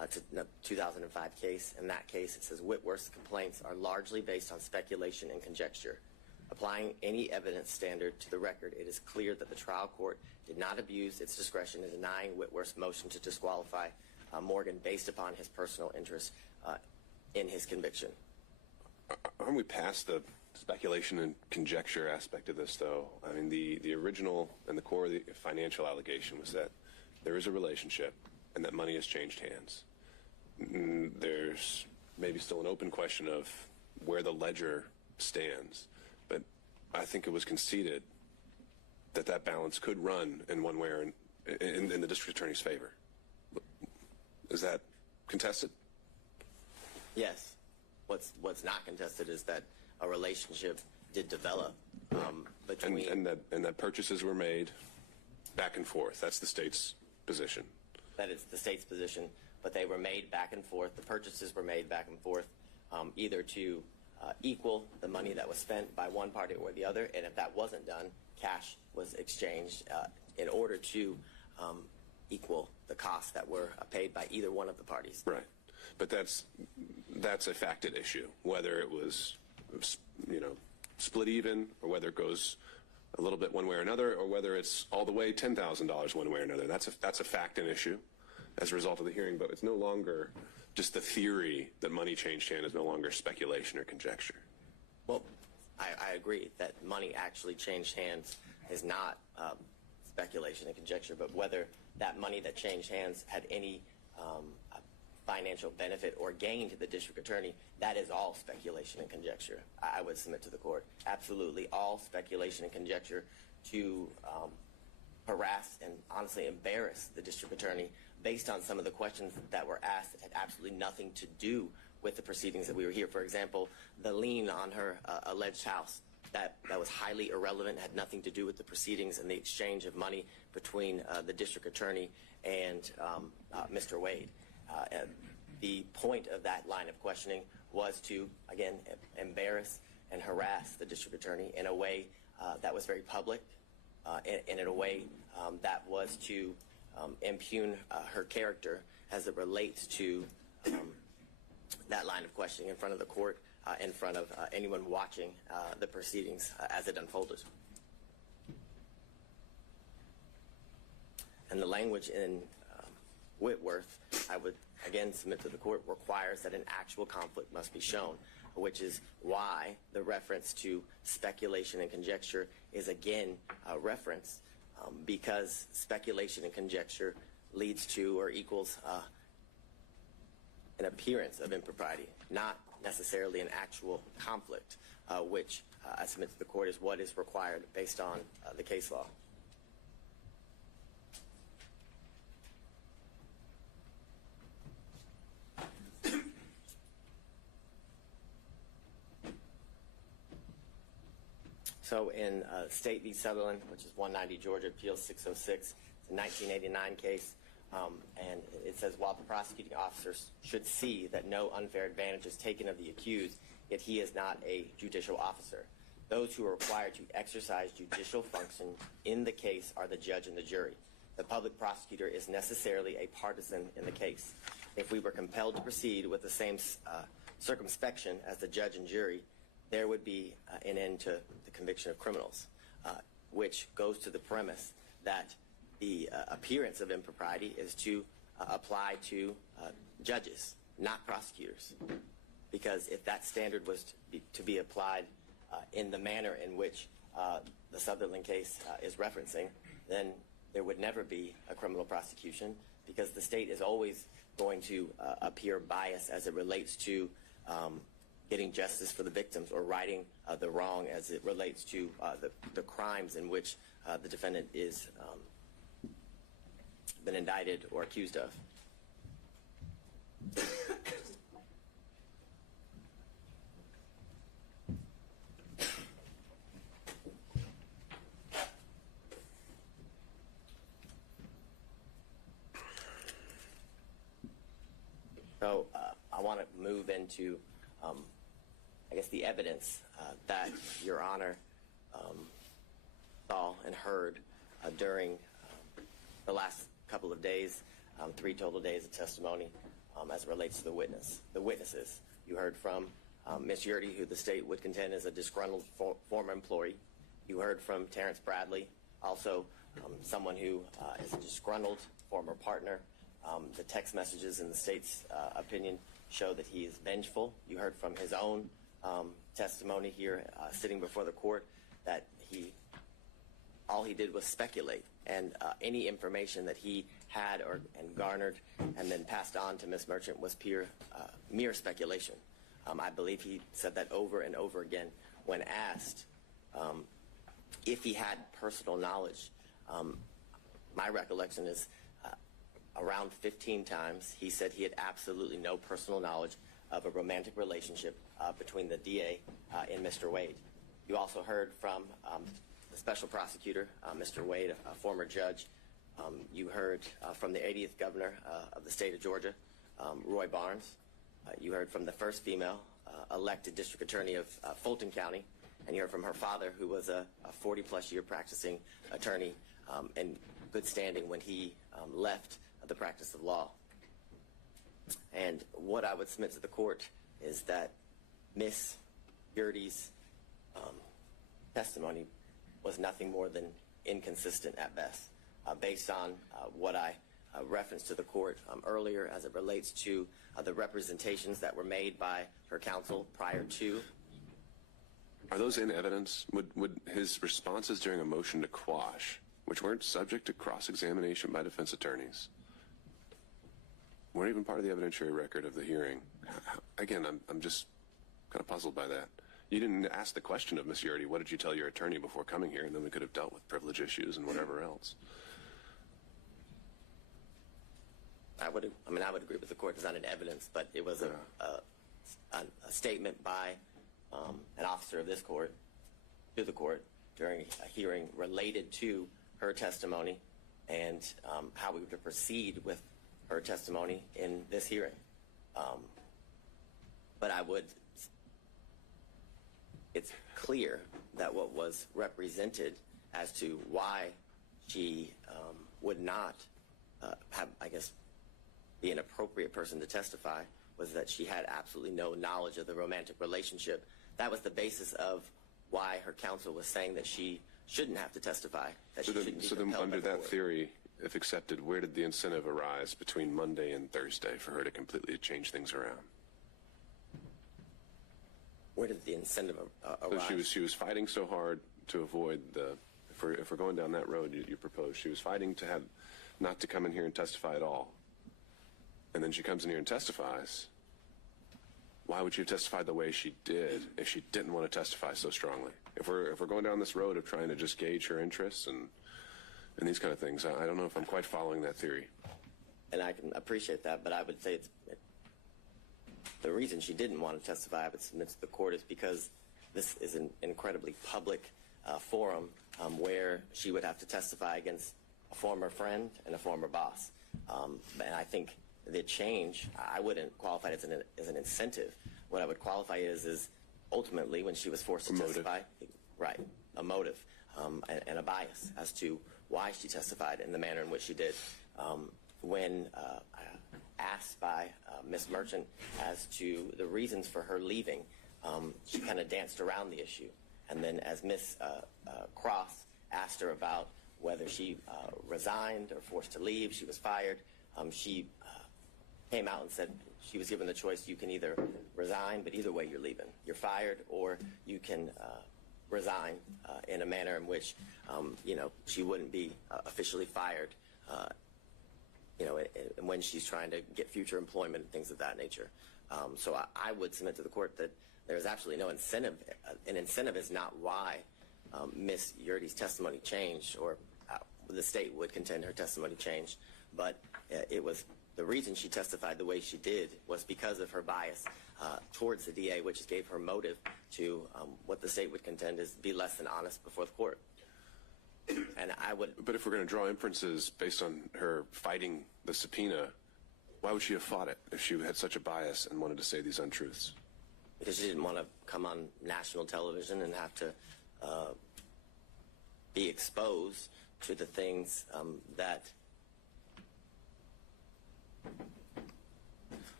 to the 2005 case. In that case, it says Whitworth's complaints are largely based on speculation and conjecture. Applying any evidence standard to the record, it is clear that the trial court did not abuse its discretion in denying Whitworth's motion to disqualify Morgan based upon his personal interest in his conviction. Aren't we past the speculation and conjecture aspect of this, though? I mean, the original and the core of the financial allegation was that there is a relationship and that money has changed hands. There's maybe still an open question of where the ledger stands, but I think it was conceded that that balance could run in one way or in the district attorney's favor. Is that contested? Yes. What's not contested is that a relationship did develop between... And that purchases were made back and forth. That's the state's position. That is the state's position, but they were made back and forth. The purchases were made back and forth either to equal the money that was spent by one party or the other, and if that wasn't done, cash was exchanged in order to equal the costs that were paid by either one of the parties. Right. But that's a facted issue, whether it was, split even, or whether it goes a little bit one way or another, or whether it's all the way $10,000 one way or another. That's a fact and issue as a result of the hearing, but it's no longer just the theory that money changed hand is no longer speculation or conjecture. Well, I agree that money actually changed hands is not speculation and conjecture, but whether that money that changed hands had any financial benefit or gain to the district attorney, that is all speculation and conjecture. I would submit to the court. Absolutely all speculation and conjecture to harass and honestly embarrass the district attorney based on some of the questions that were asked that had absolutely nothing to do with the proceedings that we were here. For example, the lien on her alleged house, that was highly irrelevant, had nothing to do with the proceedings and the exchange of money between the district attorney and Mr. Wade. The point of that line of questioning was to, again, embarrass and harass the district attorney in a way that was very public and in a way that was to impugn her character as it relates to that line of questioning in front of the court, in front of anyone watching the proceedings as it unfolded. And the language in Whitworth, I would again submit to the court, requires that an actual conflict must be shown, which is why the reference to speculation and conjecture is again referenced, because speculation and conjecture leads to or equals an appearance of impropriety, not necessarily an actual conflict, which I submit to the court is what is required based on the case law. So in State v. Sutherland, which is 190 Georgia Appeal 606, it's a 1989 case, and it says, while the prosecuting officers should see that no unfair advantage is taken of the accused, yet he is not a judicial officer. Those who are required to exercise judicial function in the case are the judge and the jury. The public prosecutor is necessarily a partisan in the case. If we were compelled to proceed with the same circumspection as the judge and jury, there would be an end to the conviction of criminals, which goes to the premise that the appearance of impropriety is to apply to judges, not prosecutors. Because if that standard was to be applied in the manner in which the Sutherland case is referencing, then there would never be a criminal prosecution, because the state is always going to appear biased as it relates to getting justice for the victims or righting the wrong as it relates to the crimes in which the defendant is been indicted or accused of. So I want to move into, I guess, the evidence that Your Honor saw and heard during the last couple of days, 3 total days of testimony as it relates to the witnesses. You heard from Ms. Yurdy, who the state would contend is a disgruntled former employee. You heard from Terrence Bradley, also someone who is a disgruntled former partner. The text messages in the state's opinion show that he is vengeful. You heard from his own testimony here sitting before the court that all he did was speculate, and any information that he had and garnered and then passed on to Ms. Merchant was mere speculation. I believe he said that over and over again when asked if he had personal knowledge. My recollection is around 15 times he said he had absolutely no personal knowledge of a romantic relationship between the DA and Mr. Wade. You also heard from the special prosecutor, Mr. Wade, a former judge. You heard from the 80th governor of the state of Georgia, Roy Barnes. You heard from the first female elected district attorney of Fulton County, and you heard from her father, who was a 40-plus year practicing attorney in good standing when he left the practice of law. And what I would submit to the court is that Ms. Yurdy's testimony was nothing more than inconsistent at best, based on what I referenced to the court earlier as it relates to the representations that were made by her counsel prior to. Are those in evidence? Would his responses during a motion to quash, which weren't subject to cross-examination by defense attorneys, weren't even part of the evidentiary record of the hearing? Again, I'm just kind of puzzled by that. You didn't ask the question of Ms. Yurdy, what did you tell your attorney before coming here, and then we could have dealt with privilege issues and whatever else. I would agree with the court. It's not in evidence, but it was a statement by an officer of this court to the court during a hearing related to her testimony and how we would proceed with her testimony in this hearing. But it's clear that what was represented as to why she would not have, I guess, be an appropriate person to testify was that she had absolutely no knowledge of the romantic relationship. That was the basis of why her counsel was saying that she shouldn't have to testify. So then under that theory, if accepted, where did the incentive arise between Monday and Thursday for her to completely change things around? Where did the incentive arise? So she was fighting so hard to avoid if we're going down that road you proposed, she was fighting to have not to come in here and testify at all. And then she comes in here and testifies. Why would she have testified the way she did if she didn't want to testify so strongly? If we're going down this road of trying to just gauge her interests and these kind of things, I don't know if I'm quite following that theory. And I can appreciate that, but I would say the reason she didn't want to testify, I would submit to the court, is because this is an incredibly public forum where she would have to testify against a former friend and a former boss. And I think the change, I wouldn't qualify it as an incentive. What I would qualify it is ultimately when she was forced to testify, right, a motive and a bias as to why she testified in the manner in which she did. When asked by Ms. Merchant as to the reasons for her leaving, she kind of danced around the issue. And then as Ms. Cross asked her about whether she resigned or forced to leave, she was fired, she came out and said she was given the choice: you can either resign, but either way you're leaving. You're fired, or you can resign in a manner in which, she wouldn't be officially fired, when she's trying to get future employment and things of that nature. So I would submit to the court that there's absolutely no incentive. An incentive is not why Ms. Yurdy's testimony changed, or the state would contend her testimony changed, but it was the reason she testified the way she did was because of her bias towards the DA, which gave her motive to what the state would contend is be less than honest before the court. And I would. But if we're going to draw inferences based on her fighting the subpoena, why would she have fought it if she had such a bias and wanted to say these untruths? Because she didn't want to come on national television and have to be exposed to the things that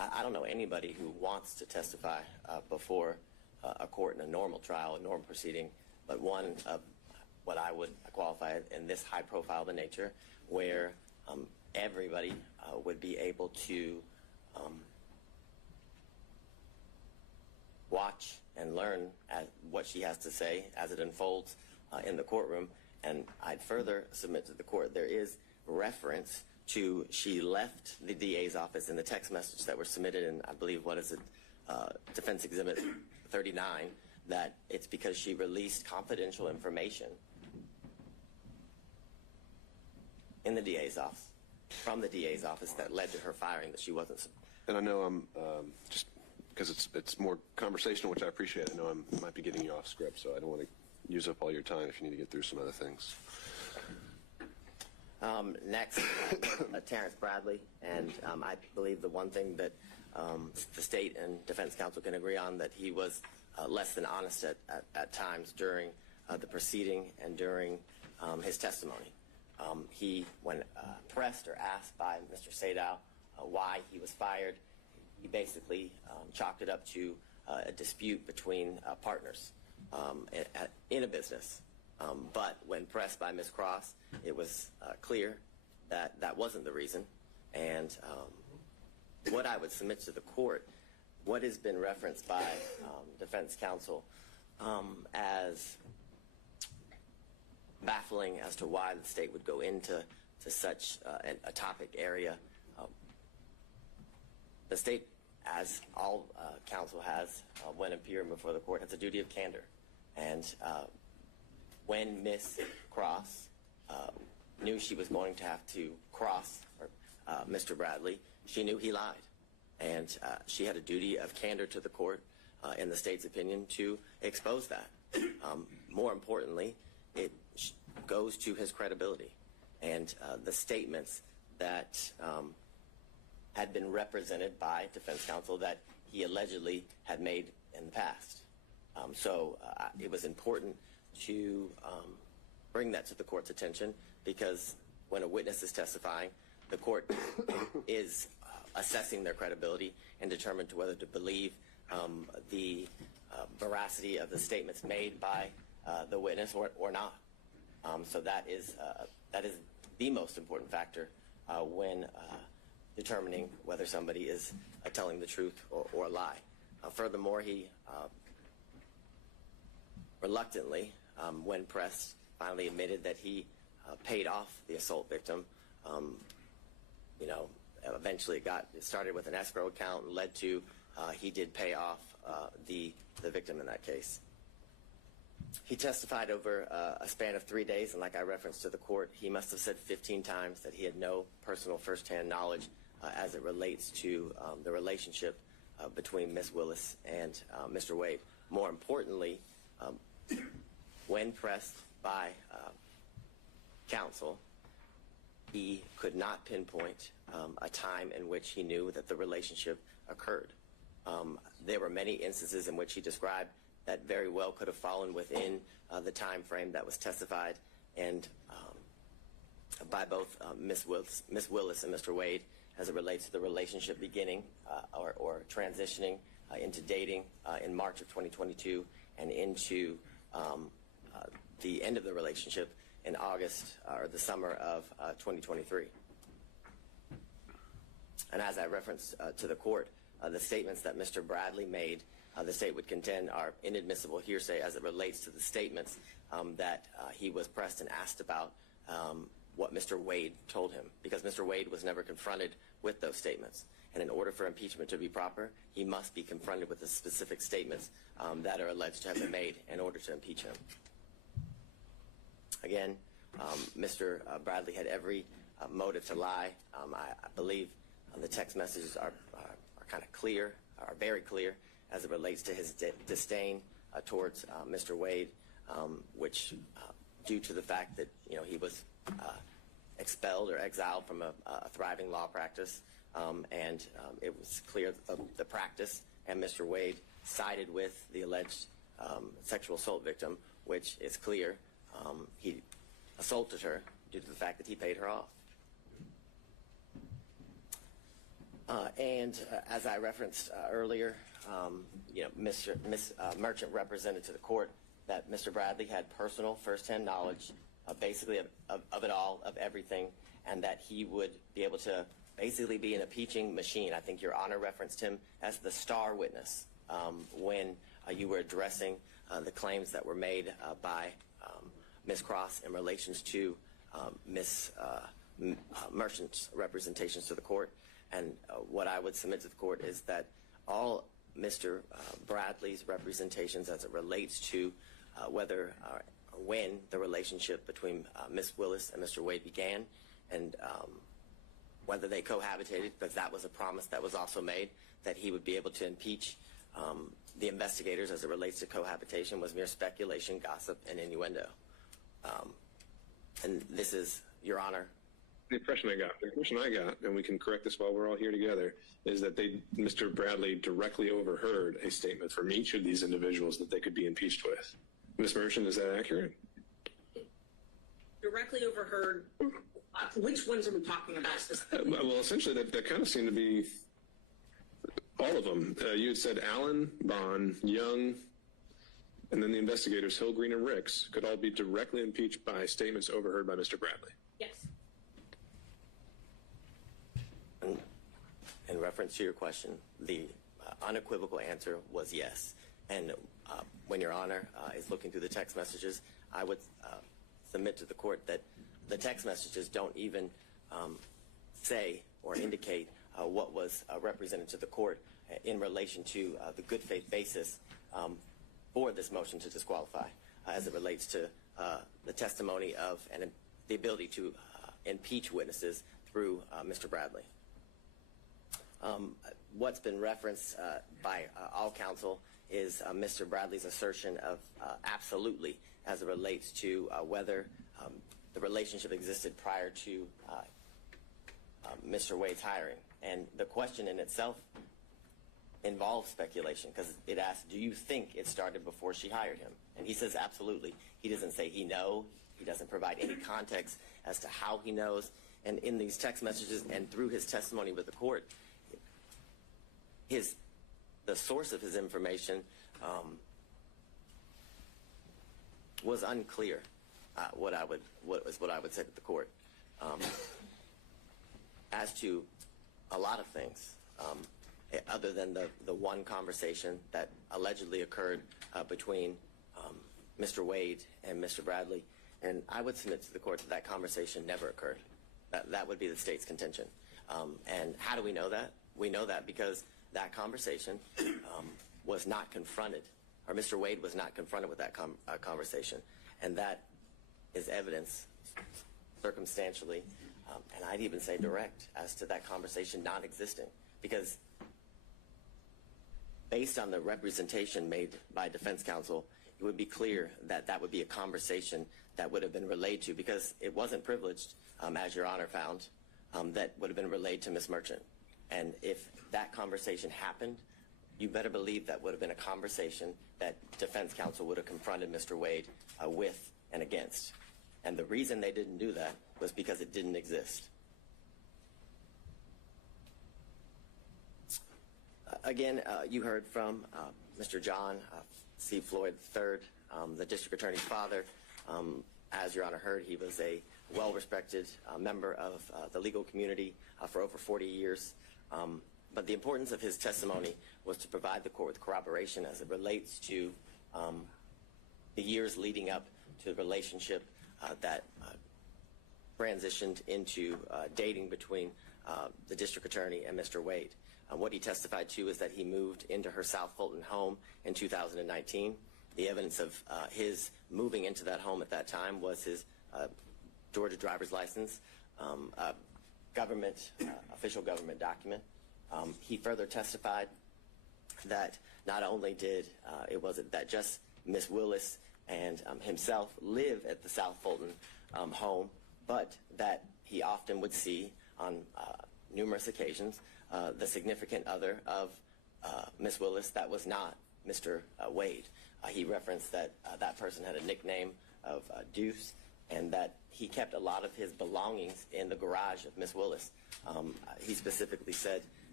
I don't know anybody who wants to testify before a court in a normal trial, a normal proceeding, but one of what I would qualify in this high-profile of nature, where everybody would be able to watch and learn what she has to say as it unfolds in the courtroom. And I'd further submit to the court there is reference to she left the DA's office in the text message that were submitted in, I believe, what is it, Defense Exhibit 39, that it's because she released confidential information in the DA's office, from the DA's office, that led to her firing, that she wasn't. And I know I'm just because it's more conversational, which I appreciate. I know I might be getting you off script, so I don't want to use up all your time if you need to get through some other things. Next, Terrence Bradley, and I believe the one thing that the state and defense counsel can agree on, that he was less than honest at times during the proceeding and during his testimony. He, when pressed or asked by Mr. Sadow why he was fired, he basically chalked it up to a dispute between partners in a business. But when pressed by Ms. Cross, it was clear that that wasn't the reason. And what I would submit to the court, what has been referenced by defense counsel as baffling as to why the state would go into such a topic area. The state, as all counsel has when appearing before the court, has a duty of candor. And when Ms. Cross knew she was going to have to cross Mr. Bradley, she knew he lied. And she had a duty of candor to the court, in the state's opinion, to expose that. More importantly, it goes to his credibility and the statements that had been represented by defense counsel that he allegedly had made in the past. So it was important to bring that to the court's attention, because when a witness is testifying, the court is assessing their credibility and determined to whether to believe the veracity of the statements made by the witness or not. So that is the most important factor when determining whether somebody is telling the truth or a lie. Furthermore, he reluctantly, when pressed, finally admitted that he paid off the assault victim. Eventually it started with an escrow account and led to he did pay off the victim in that case. He testified over a span of 3 days, and like I referenced to the court, he must have said 15 times that he had no personal firsthand knowledge as it relates to the relationship between Ms. Willis and Mr. Wade. More importantly, when pressed by counsel, he could not pinpoint a time in which he knew that the relationship occurred. There were many instances in which he described that very well could have fallen within the time frame that was testified, and by both Ms. Willis and Mr. Wade, as it relates to the relationship beginning or transitioning into dating in March of 2022 and into the end of the relationship in August or the summer of 2023. And as I referenced to the court, the statements that Mr. Bradley made, the state would contend are inadmissible hearsay as it relates to the statements that he was pressed and asked about what Mr. Wade told him, because Mr. Wade was never confronted with those statements. And in order for impeachment to be proper, he must be confronted with the specific statements that are alleged to have been made in order to impeach him. Again, Mr. Bradley had every motive to lie. I believe the text messages are kind of clear, are very clear, as it relates to his disdain towards Mr. Wade, which due to the fact that he was expelled or exiled from a thriving law practice, and it was clear the practice, and Mr. Wade sided with the alleged sexual assault victim, which is clear he assaulted her due to the fact that he paid her off. As I referenced earlier, Ms. Merchant represented to the court that Mr. Bradley had personal firsthand knowledge basically of it all, of everything, and that he would be able to basically be an impeaching machine. I think Your Honor referenced him as the star witness when you were addressing the claims that were made by Ms. Cross in relation to Ms. Merchant's representations to the court. And what I would submit to the court is that all Mr. Bradley's representations as it relates to whether or when the relationship between Ms. Willis and Mr. Wade began, and whether they cohabitated, because that was a promise that was also made, that he would be able to impeach the investigators as it relates to cohabitation, was mere speculation, gossip, and innuendo. And this is, Your Honor. The impression I got, and we can correct this while we're all here together, is that Mr. Bradley directly overheard a statement from each of these individuals that they could be impeached with. Ms. Merchant, is that accurate? Directly overheard. Which ones are we talking about specifically? Well, essentially, that kind of seemed to be all of them. You had said Allen, Bond, Young, and then the investigators, Hill, Green, and Ricks, could all be directly impeached by statements overheard by Mr. Bradley. Yes. In reference to your question, the unequivocal answer was yes. And when Your Honor is looking through the text messages, I would submit to the court that the text messages don't even say or indicate what was represented to the court in relation to the good faith basis for this motion to disqualify as it relates to the testimony of and the ability to impeach witnesses through Mr. Bradley. What's been referenced by all counsel is Mr. Bradley's assertion of absolutely as it relates to whether the relationship existed prior to Mr. Wade's hiring. And the question in itself involves speculation, because it asks, do you think it started before she hired him? And he says absolutely. He doesn't say he knows. He doesn't provide any context as to how he knows. And in these text messages and through his testimony with the court, the source of his information was unclear. What I would say to the court, as to a lot of things, other than the one conversation that allegedly occurred between Mr. Wade and Mr. Bradley, and I would submit to the court that that conversation never occurred. That would be the state's contention. And how do we know that? We know that because that conversation was not confronted, or Mr. Wade was not confronted with that conversation. And that is evidence circumstantially, and I'd even say direct, as to that conversation non-existing. Because based on the representation made by defense counsel, it would be clear that that would be a conversation that would have been relayed to, because it wasn't privileged, as Your Honor found, that would have been relayed to Ms. Merchant. And if that conversation happened, you better believe that would have been a conversation that defense counsel would have confronted Mr. Wade with and against. And the reason they didn't do that was because it didn't exist. Again, you heard from Mr. John C. Floyd III, the district attorney's father. As Your Honor heard, he was a well-respected member of the legal community for over 40 years. But the importance of his testimony was to provide the court with corroboration as it relates to the years leading up to the relationship that transitioned into dating between the district attorney and Mr. Wade. What he testified to is that he moved into her South Fulton home in 2019. The evidence of his moving into that home at that time was his Georgia driver's license, official government document. He further testified that not only wasn't that just Ms. Willis and himself live at the South Fulton home, but that he often would see on numerous occasions the significant other of Ms. Willis that was not Mr. Wade. He referenced that that person had a nickname of Deuce, and that he kept a lot of his belongings in the garage of Ms. Willis. He specifically said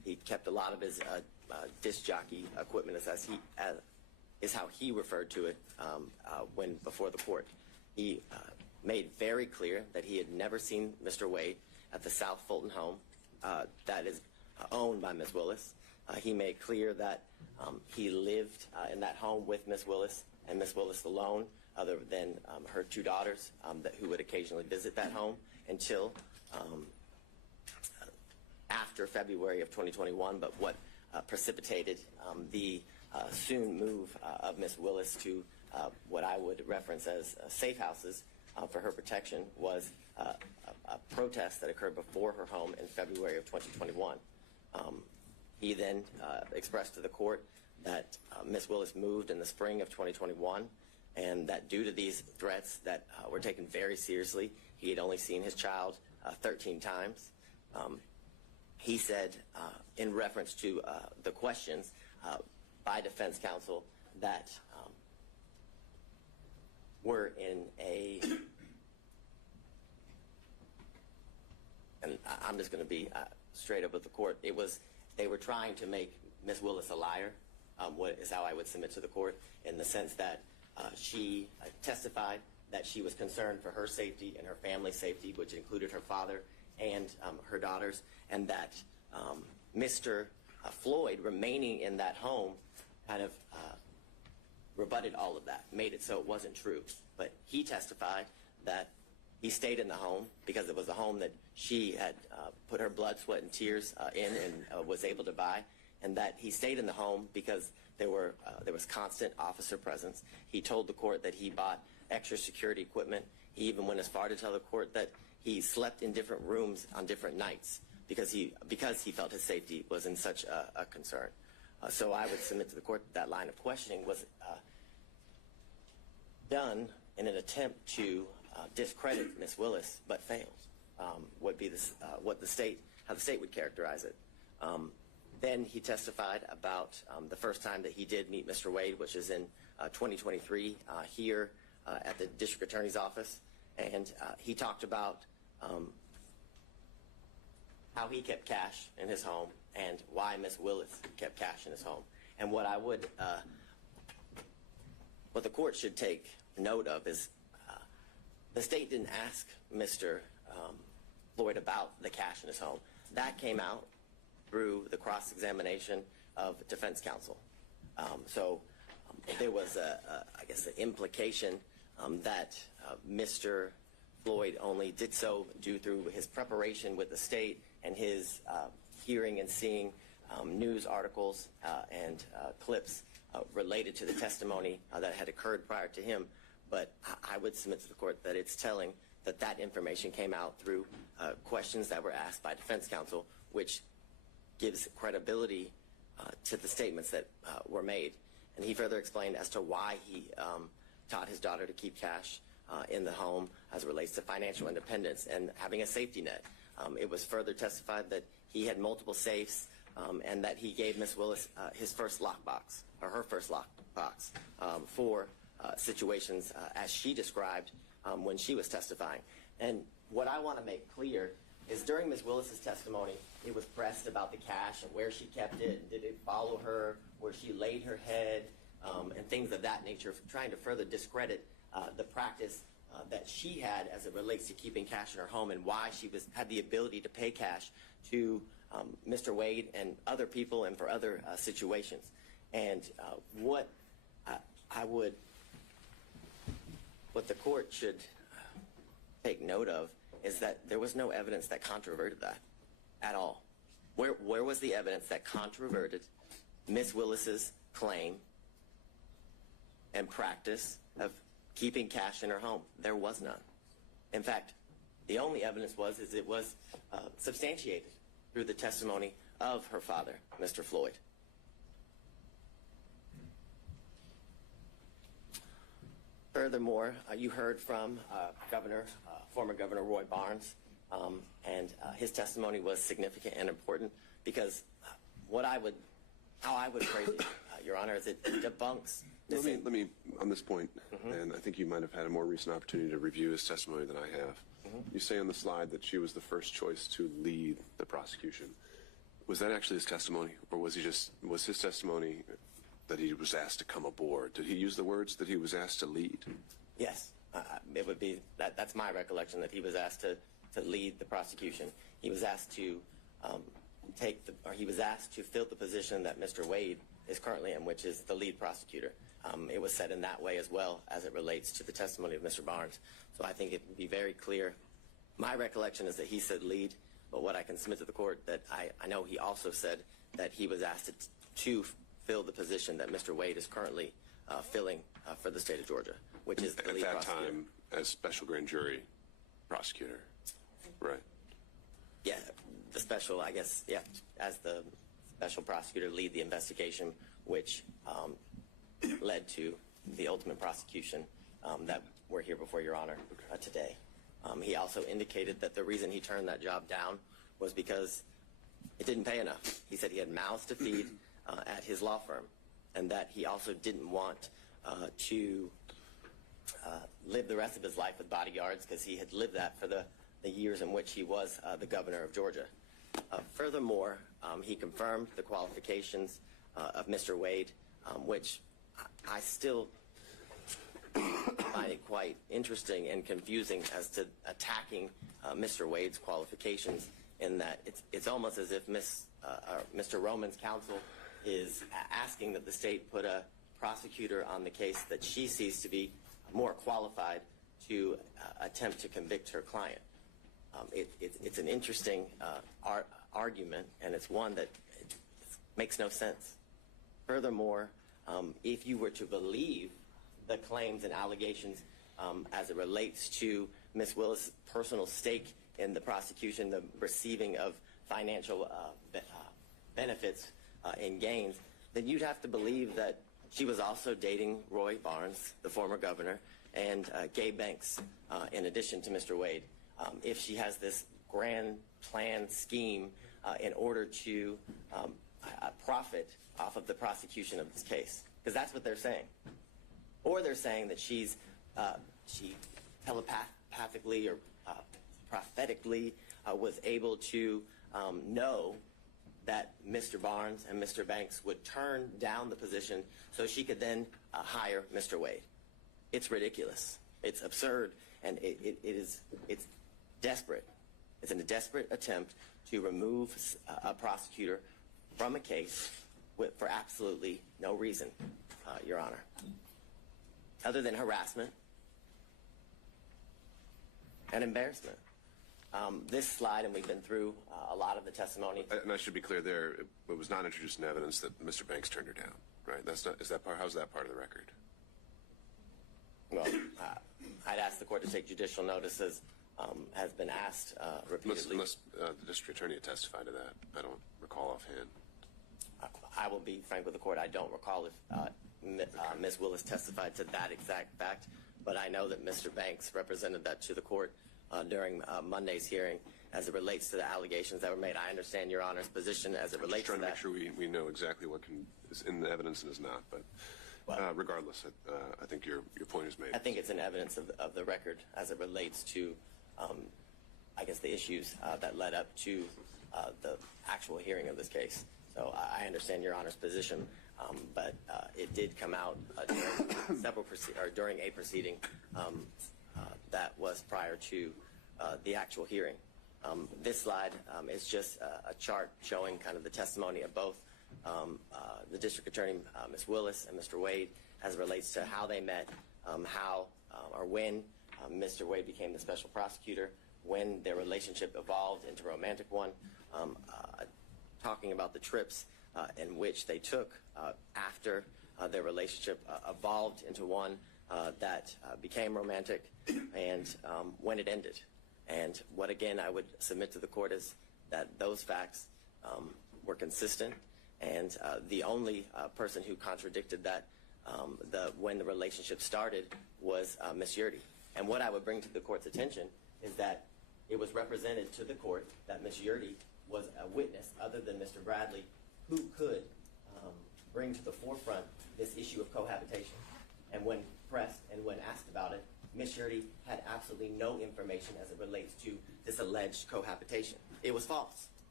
he kept a lot of his disc jockey equipment, is how he referred to it when before the court. He made very clear that he had never seen Mr. Wade at the South Fulton home that is owned by Ms. Willis. He made clear that he lived in that home with Ms. Willis and Ms. Willis alone, other than her two daughters who would occasionally visit that home until after February of 2021. But what precipitated the soon move of Ms. Willis to what I would reference as safe houses for her protection was a protest that occurred before her home in February of 2021. He then expressed to the court that Ms. Willis moved in the spring of 2021, and that due to these threats that were taken very seriously, he had only seen his child 13 times. He said, in reference to the questions by defense counsel that were in a, and I'm just going to be straight up with the court, they were trying to make Ms. Willis a liar, what is how I would submit to the court, in the sense that she testified that she was concerned for her safety and her family's safety, which included her father and her daughters, and that Mr. Floyd remaining in that home kind of rebutted all of that, made it so it wasn't true. But he testified that he stayed in the home because it was a home that she had put her blood, sweat, and tears in and was able to buy, and that he stayed in the home because there was constant officer presence. He told the court that he bought extra security equipment. He even went as far to tell the court that he slept in different rooms on different nights because he felt his safety was in such a concern. So I would submit to the court that line of questioning was done in an attempt to discredit Ms. Willis, but failed. Would be how the state would characterize it. Then he testified about the first time that he did meet Mr. Wade, which is in 2023 here at the district attorney's office, and he talked about how he kept cash in his home and why Ms. Willis kept cash in his home. And what the court should take note of is the state didn't ask Mr. Floyd about the cash in his home. That came out through the cross-examination of defense counsel. So there was, I guess, an implication that Mr. Floyd only did so due through his preparation with the state and his hearing and seeing news articles and clips related to the testimony that had occurred prior to him. But I would submit to the court that it's telling that that information came out through questions that were asked by defense counsel, which gives credibility to the statements that were made. And he further explained as to why he taught his daughter to keep cash in the home as it relates to financial independence and having a safety net. It was further testified that he had multiple safes and that he gave Ms. Willis his first lockbox, or her first lockbox, for situations as she described when she was testifying. And what I want to make clear is during Ms. Willis's testimony, it was pressed about the cash and where she kept it, and did it follow her, where she laid her head, and things of that nature, trying to further discredit the practice that she had as it relates to keeping cash in her home and why she had the ability to pay cash to Mr. Wade and other people and for other situations. And what the court should take note of is that there was no evidence that controverted that at all. Where was the evidence that controverted Ms. Willis's claim and practice of keeping cash in her home? There was none. In fact, the only evidence is it was substantiated through the testimony of her father, Mr. Floyd. Furthermore, you heard from former Governor Roy Barnes, and his testimony was significant and important because how I would phrase it, Your Honor, is it debunks. Let me on this point, and I think you might have had a more recent opportunity to review his testimony than I have. You say on the slide that she was the first choice to lead the prosecution. Was that actually his testimony, or was his testimony that he was asked to come aboard? Did he use the words that he was asked to lead? Yes, it would be that's my recollection, that he was asked to lead the prosecution. He was asked to he was asked to fill the position that Mr. Wade is currently in, which is the lead prosecutor. It was said in that way as well as it relates to the testimony of Mr. Barnes. So I think it would be very clear. My recollection is that he said lead, but what I can submit to the court, that I know he also said that he was asked to fill the position that Mr. Wade is currently filling for the state of Georgia, which is the lead prosecutor. At that time, as special grand jury prosecutor, right? Yeah, the special, I guess, yeah, as the special prosecutor, lead the investigation, which led to the ultimate prosecution that we're here before Your Honor today. He also indicated that the reason he turned that job down was because it didn't pay enough. He said he had mouths to feed at his law firm, and that he also didn't want to live the rest of his life with bodyguards, because he had lived that for the years in which he was the governor of Georgia. Furthermore, he confirmed the qualifications of Mr. Wade, which I still find it quite interesting and confusing as to attacking Mr. Wade's qualifications, in that it's almost as if Mr. Roman's counsel is asking that the state put a prosecutor on the case that she sees to be more qualified to attempt to convict her client. It's an interesting argument, and it's one that makes no sense. Furthermore, if you were to believe the claims and allegations as it relates to Ms. Willis' personal stake in the prosecution, the receiving of financial benefits and gains, then you'd have to believe that she was also dating Roy Barnes, the former governor, and Gay Banks, in addition to Mr. Wade. If she has this grand plan scheme in order to profit off of the prosecution of this case, because that's what they're saying. Or they're saying that she telepathically or prophetically was able to know that Mr. Barnes and Mr. Banks would turn down the position so she could then hire Mr. Wade. It's ridiculous. It's absurd, and it's desperate. It's a desperate attempt to remove a prosecutor from a case for absolutely no reason, Your Honor, other than harassment and embarrassment. This slide, and we've been through a lot of the testimony. And I should be clear there, it was not introduced in evidence that Mr. Banks turned her down, right? How's that part of the record? Well, I'd ask the court to take judicial notices, has been asked repeatedly. Unless the district attorney had testified to that. I don't recall offhand. I will be frank with the court. I don't recall if Ms. Willis testified to that exact fact, but I know that Mr. Banks represented that to the court during Monday's hearing as it relates to the allegations that were made. I understand Your Honor's position as it relates to that. I'm trying to make sure we know exactly what is in the evidence and is not, but regardless, I think your point is made. I think it's an evidence of the record as it relates to, I guess, the issues that led up to the actual hearing of this case. So I understand Your Honor's position, but it did come out during a proceeding that was prior to the actual hearing. This slide is just a chart showing kind of the testimony of both the district attorney, Ms. Willis, and Mr. Wade, as it relates to how they met, how or when Mr. Wade became the special prosecutor, when their relationship evolved into a romantic one, talking about the trips in which they took after their relationship evolved into one that became romantic, and when it ended. And what, again, I would submit to the court is that those facts were consistent, and the only person who contradicted that when the relationship started was Ms. Yurdy. And what I would bring to the court's attention is that it was represented to the court that Ms. Yurdy was a witness other than Mr. Bradley who could bring to the forefront this issue of cohabitation. And when pressed and when asked about it, Ms. Yurdy had absolutely no information as it relates to this alleged cohabitation. It was false.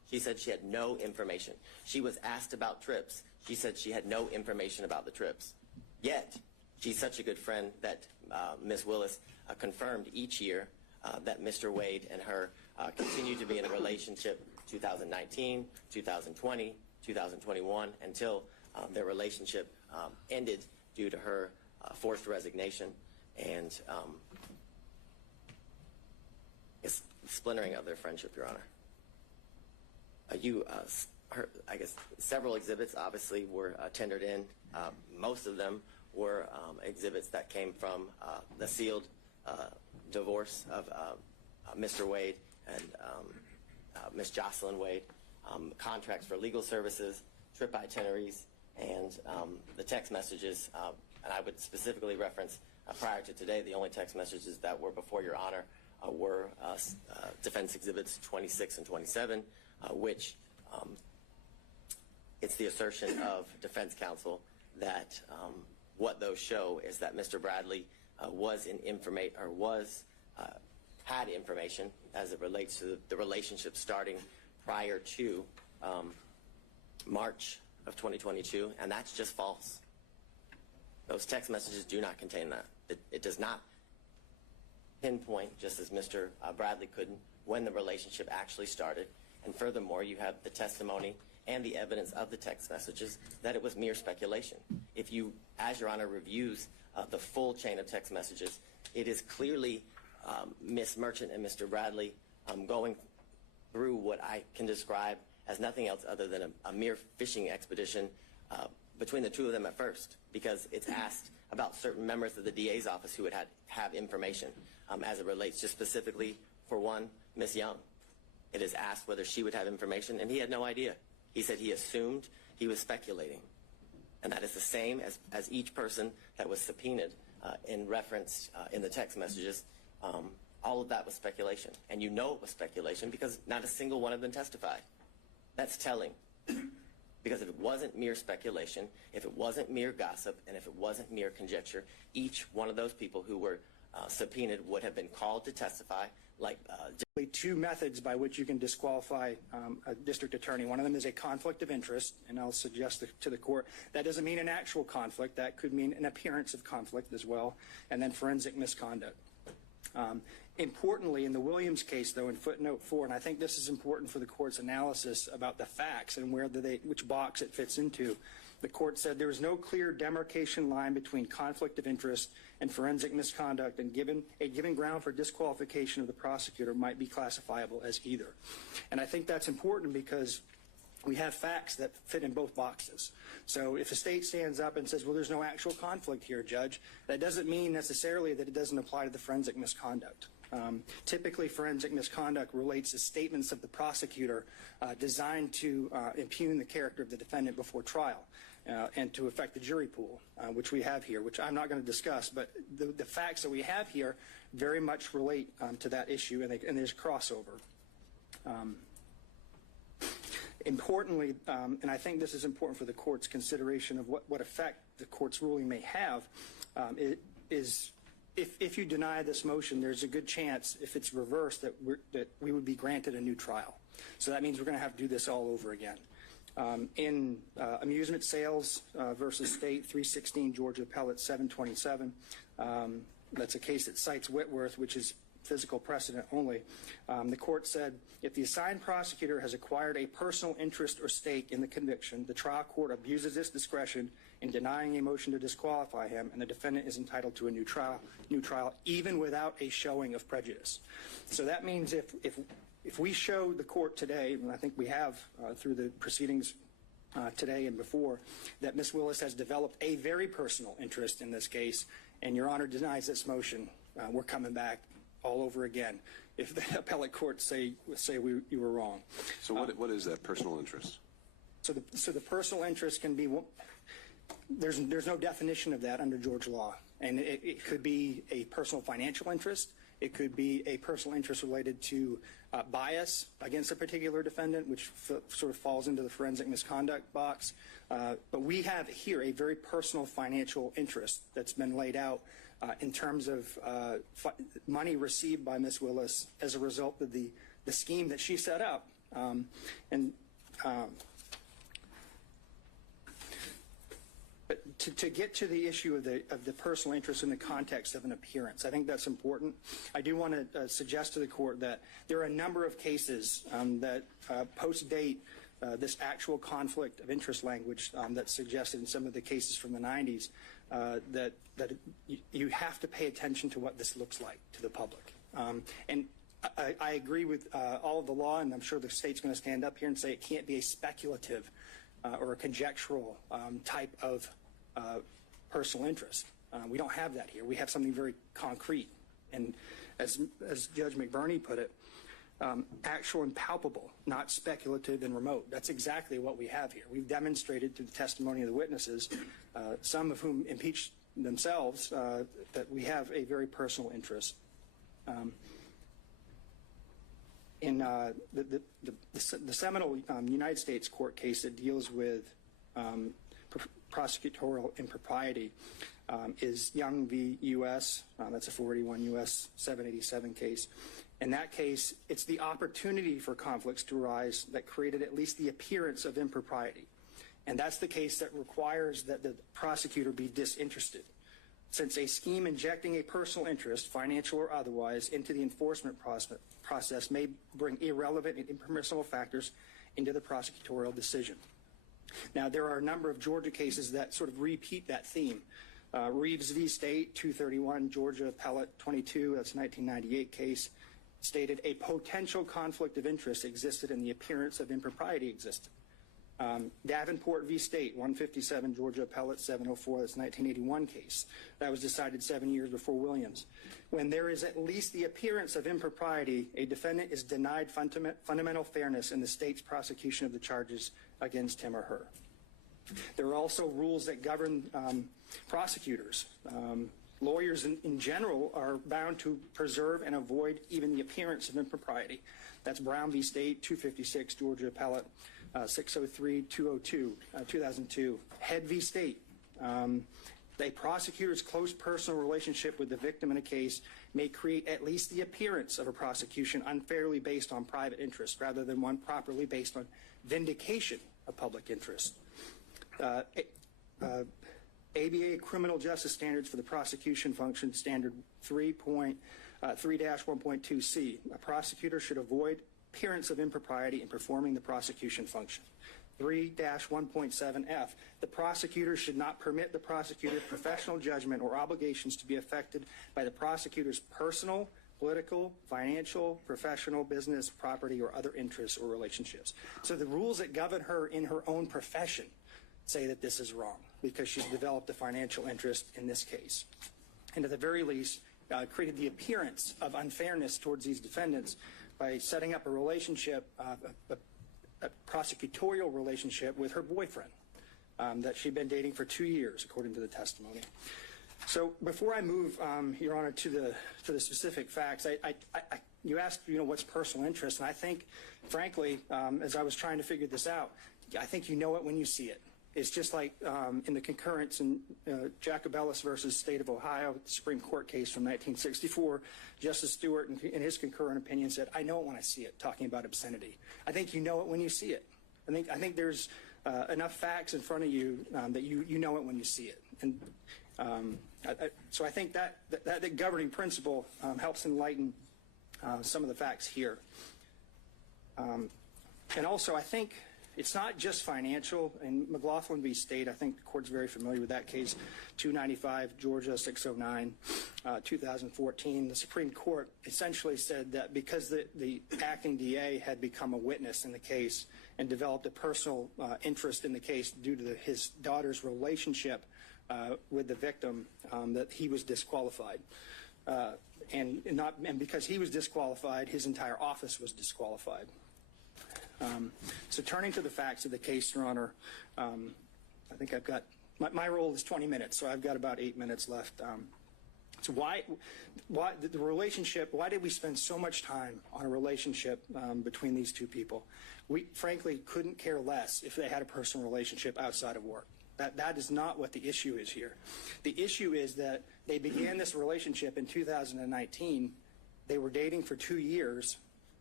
She said she had no information. She was asked about trips. She said she had no information about the trips. Yet, she's such a good friend that Ms. Willis confirmed each year that Mr. Wade and her continue to be in a relationship 2019, 2020, 2021, until their relationship ended due to her forced resignation and splintering of their friendship, Your Honor. I guess several exhibits obviously were tendered in. Most of them were exhibits that came from the sealed divorce of Mr. Wade and Ms. Jocelyn Wade, contracts for legal services, trip itineraries, and the text messages. And I would specifically reference, prior to today, the only text messages that were before Your Honor were Defense Exhibits 26 and 27, which it's the assertion of defense counsel that what those show is that Mr. Bradley had information as it relates to the relationship starting prior to March of 2022, and that's just false. Those text messages do not contain that. It does not pinpoint, just as Mr. Bradley couldn't, when the relationship actually started. And furthermore, you have the testimony and the evidence of the text messages that it was mere speculation. If you, as Your Honor reviews the full chain of text messages, it is clearly Ms. Merchant and Mr. Bradley going through what I can describe as nothing else other than a mere fishing expedition between the two of them at first, because it's asked about certain members of the DA's office who would have information as it relates, just specifically for one, Ms. Young. It is asked whether she would have information, and he had no idea. He said he assumed, he was speculating. And that is the same as each person that was subpoenaed and referenced in the text messages. All of that was speculation. And you know it was speculation because not a single one of them testified. That's telling. Because if it wasn't mere speculation, if it wasn't mere gossip, and if it wasn't mere conjecture, each one of those people who were subpoenaed would have been called to testify. Like two methods by which you can disqualify a district attorney. One of them is a conflict of interest, and I'll suggest to the court that doesn't mean an actual conflict. That could mean an appearance of conflict as well, and then forensic misconduct. Importantly, in the Williams case, though, in footnote 4, and I think this is important for the court's analysis about the facts and which box it fits into, the court said there was no clear demarcation line between conflict of interest and forensic misconduct, and a given ground for disqualification of the prosecutor might be classifiable as either. And I think that's important because we have facts that fit in both boxes. So if a state stands up and says, well, there's no actual conflict here, Judge, that doesn't mean necessarily that it doesn't apply to the forensic misconduct. Typically, forensic misconduct relates to statements of the prosecutor designed to impugn the character of the defendant before trial and to affect the jury pool, which we have here, which I'm not going to discuss. But the facts that we have here very much relate to that issue, and there's crossover. Importantly, and I think this is important for the court's consideration of what effect the court's ruling may have, is if you deny this motion, there's a good chance, if it's reversed, that we would be granted a new trial. So that means we're going to have to do this all over again. In amusement sales versus state, 316 Georgia Appellate 727, that's a case that cites Whitworth, which is physical precedent only. The court said, if the assigned prosecutor has acquired a personal interest or stake in the conviction, the trial court abuses its discretion in denying a motion to disqualify him, and the defendant is entitled to a new trial, even without a showing of prejudice. So that means if we show the court today, and I think we have through the proceedings today and before, that Ms. Willis has developed a very personal interest in this case, and Your Honor denies this motion, we're coming back all over again if the appellate courts say you were wrong. So what is that personal interest? So the personal interest can be, there's no definition of that under Georgia law, and it could be a personal financial interest. It could be a personal interest related to bias against a particular defendant, which sort of falls into the forensic misconduct box. But we have here a very personal financial interest that's been laid out in terms of money received by Ms. Willis as a result of the scheme that she set up But to get to the issue of the personal interest in the context of an appearance, I think that's important. I do want to suggest to the court that there are a number of cases that post-date this actual conflict of interest language that's suggested in some of the cases from the 90s, that you have to pay attention to what this looks like to the public. And I agree with all of the law, and I'm sure the state's going to stand up here and say it can't be a speculative or a conjectural type of personal interest. We don't have that here. We have something very concrete. And as Judge McBurney put it, actual and palpable, not speculative and remote. That's exactly what we have here. We've demonstrated through the testimony of the witnesses, some of whom impeached themselves, that we have a very personal interest. In the seminal United States court case that deals with prosecutorial impropriety is Young v. U.S. That's a 481 U.S. 787 case. In that case, it's the opportunity for conflicts to arise that created at least the appearance of impropriety. And that's the case that requires that the prosecutor be disinterested. Since a scheme injecting a personal interest, financial or otherwise, into the enforcement process may bring irrelevant and impermissible factors into the prosecutorial decision. Now, there are a number of Georgia cases that sort of repeat that theme. Reeves v. State, 231, Georgia Appellate 22, that's a 1998 case, stated a potential conflict of interest existed and the appearance of impropriety existed. Davenport v. State, 157, Georgia Appellate 704, that's a 1981 case. That was decided 7 years before Williams. When there is at least the appearance of impropriety, a defendant is denied fundamental fairness in the state's prosecution of the charges against him or her. There are also rules that govern prosecutors. Lawyers in general are bound to preserve and avoid even the appearance of impropriety. That's Brown v. State, 256, Georgia Appellate 603, 202, 2002. Head v. State. A prosecutor's close personal relationship with the victim in a case may create at least the appearance of a prosecution unfairly based on private interest rather than one properly based on vindication of public interest. ABA Criminal Justice Standards for the Prosecution Function, Standard 3.3-1.2c. A prosecutor should avoid appearance of impropriety in performing the prosecution function. 3-1.7f. The prosecutor should not permit the prosecutor's professional judgment or obligations to be affected by the prosecutor's personal, political, financial, professional, business, property, or other interests or relationships. So the rules that govern her in her own profession say that this is wrong because she's developed a financial interest in this case. And at the very least, created the appearance of unfairness towards these defendants by setting up a relationship, a prosecutorial relationship with her boyfriend that she'd been dating for 2 years, according to the testimony. So before I move, Your Honor, to the specific facts, you asked, what's personal interest, and I think, frankly, as I was trying to figure this out, I think you know it when you see it. It's just like in the concurrence in Jacobellis versus State of Ohio, the Supreme Court case from 1964, Justice Stewart, in his concurrent opinion, said, I know it when I see it, talking about obscenity. I think you know it when you see it. I think there's enough facts in front of you that you know it when you see it. And so I think that governing principle helps enlighten some of the facts here. And also, I think it's not just financial. In McLaughlin v. State, I think the court's very familiar with that case, 295, Georgia 609, 2014. The Supreme Court essentially said that because the acting DA had become a witness in the case and developed a personal interest in the case due to his daughter's relationship with the victim, that he was disqualified. And because he was disqualified, his entire office was disqualified. So turning to the facts of the case, Your Honor, I think I've got, my role is 20 minutes, so I've got about 8 minutes left. So why the relationship, why did we spend so much time on a relationship between these two people? We frankly couldn't care less if they had a personal relationship outside of work. That is not what the issue is here. The issue is that they began this relationship in 2019. They were dating for 2 years.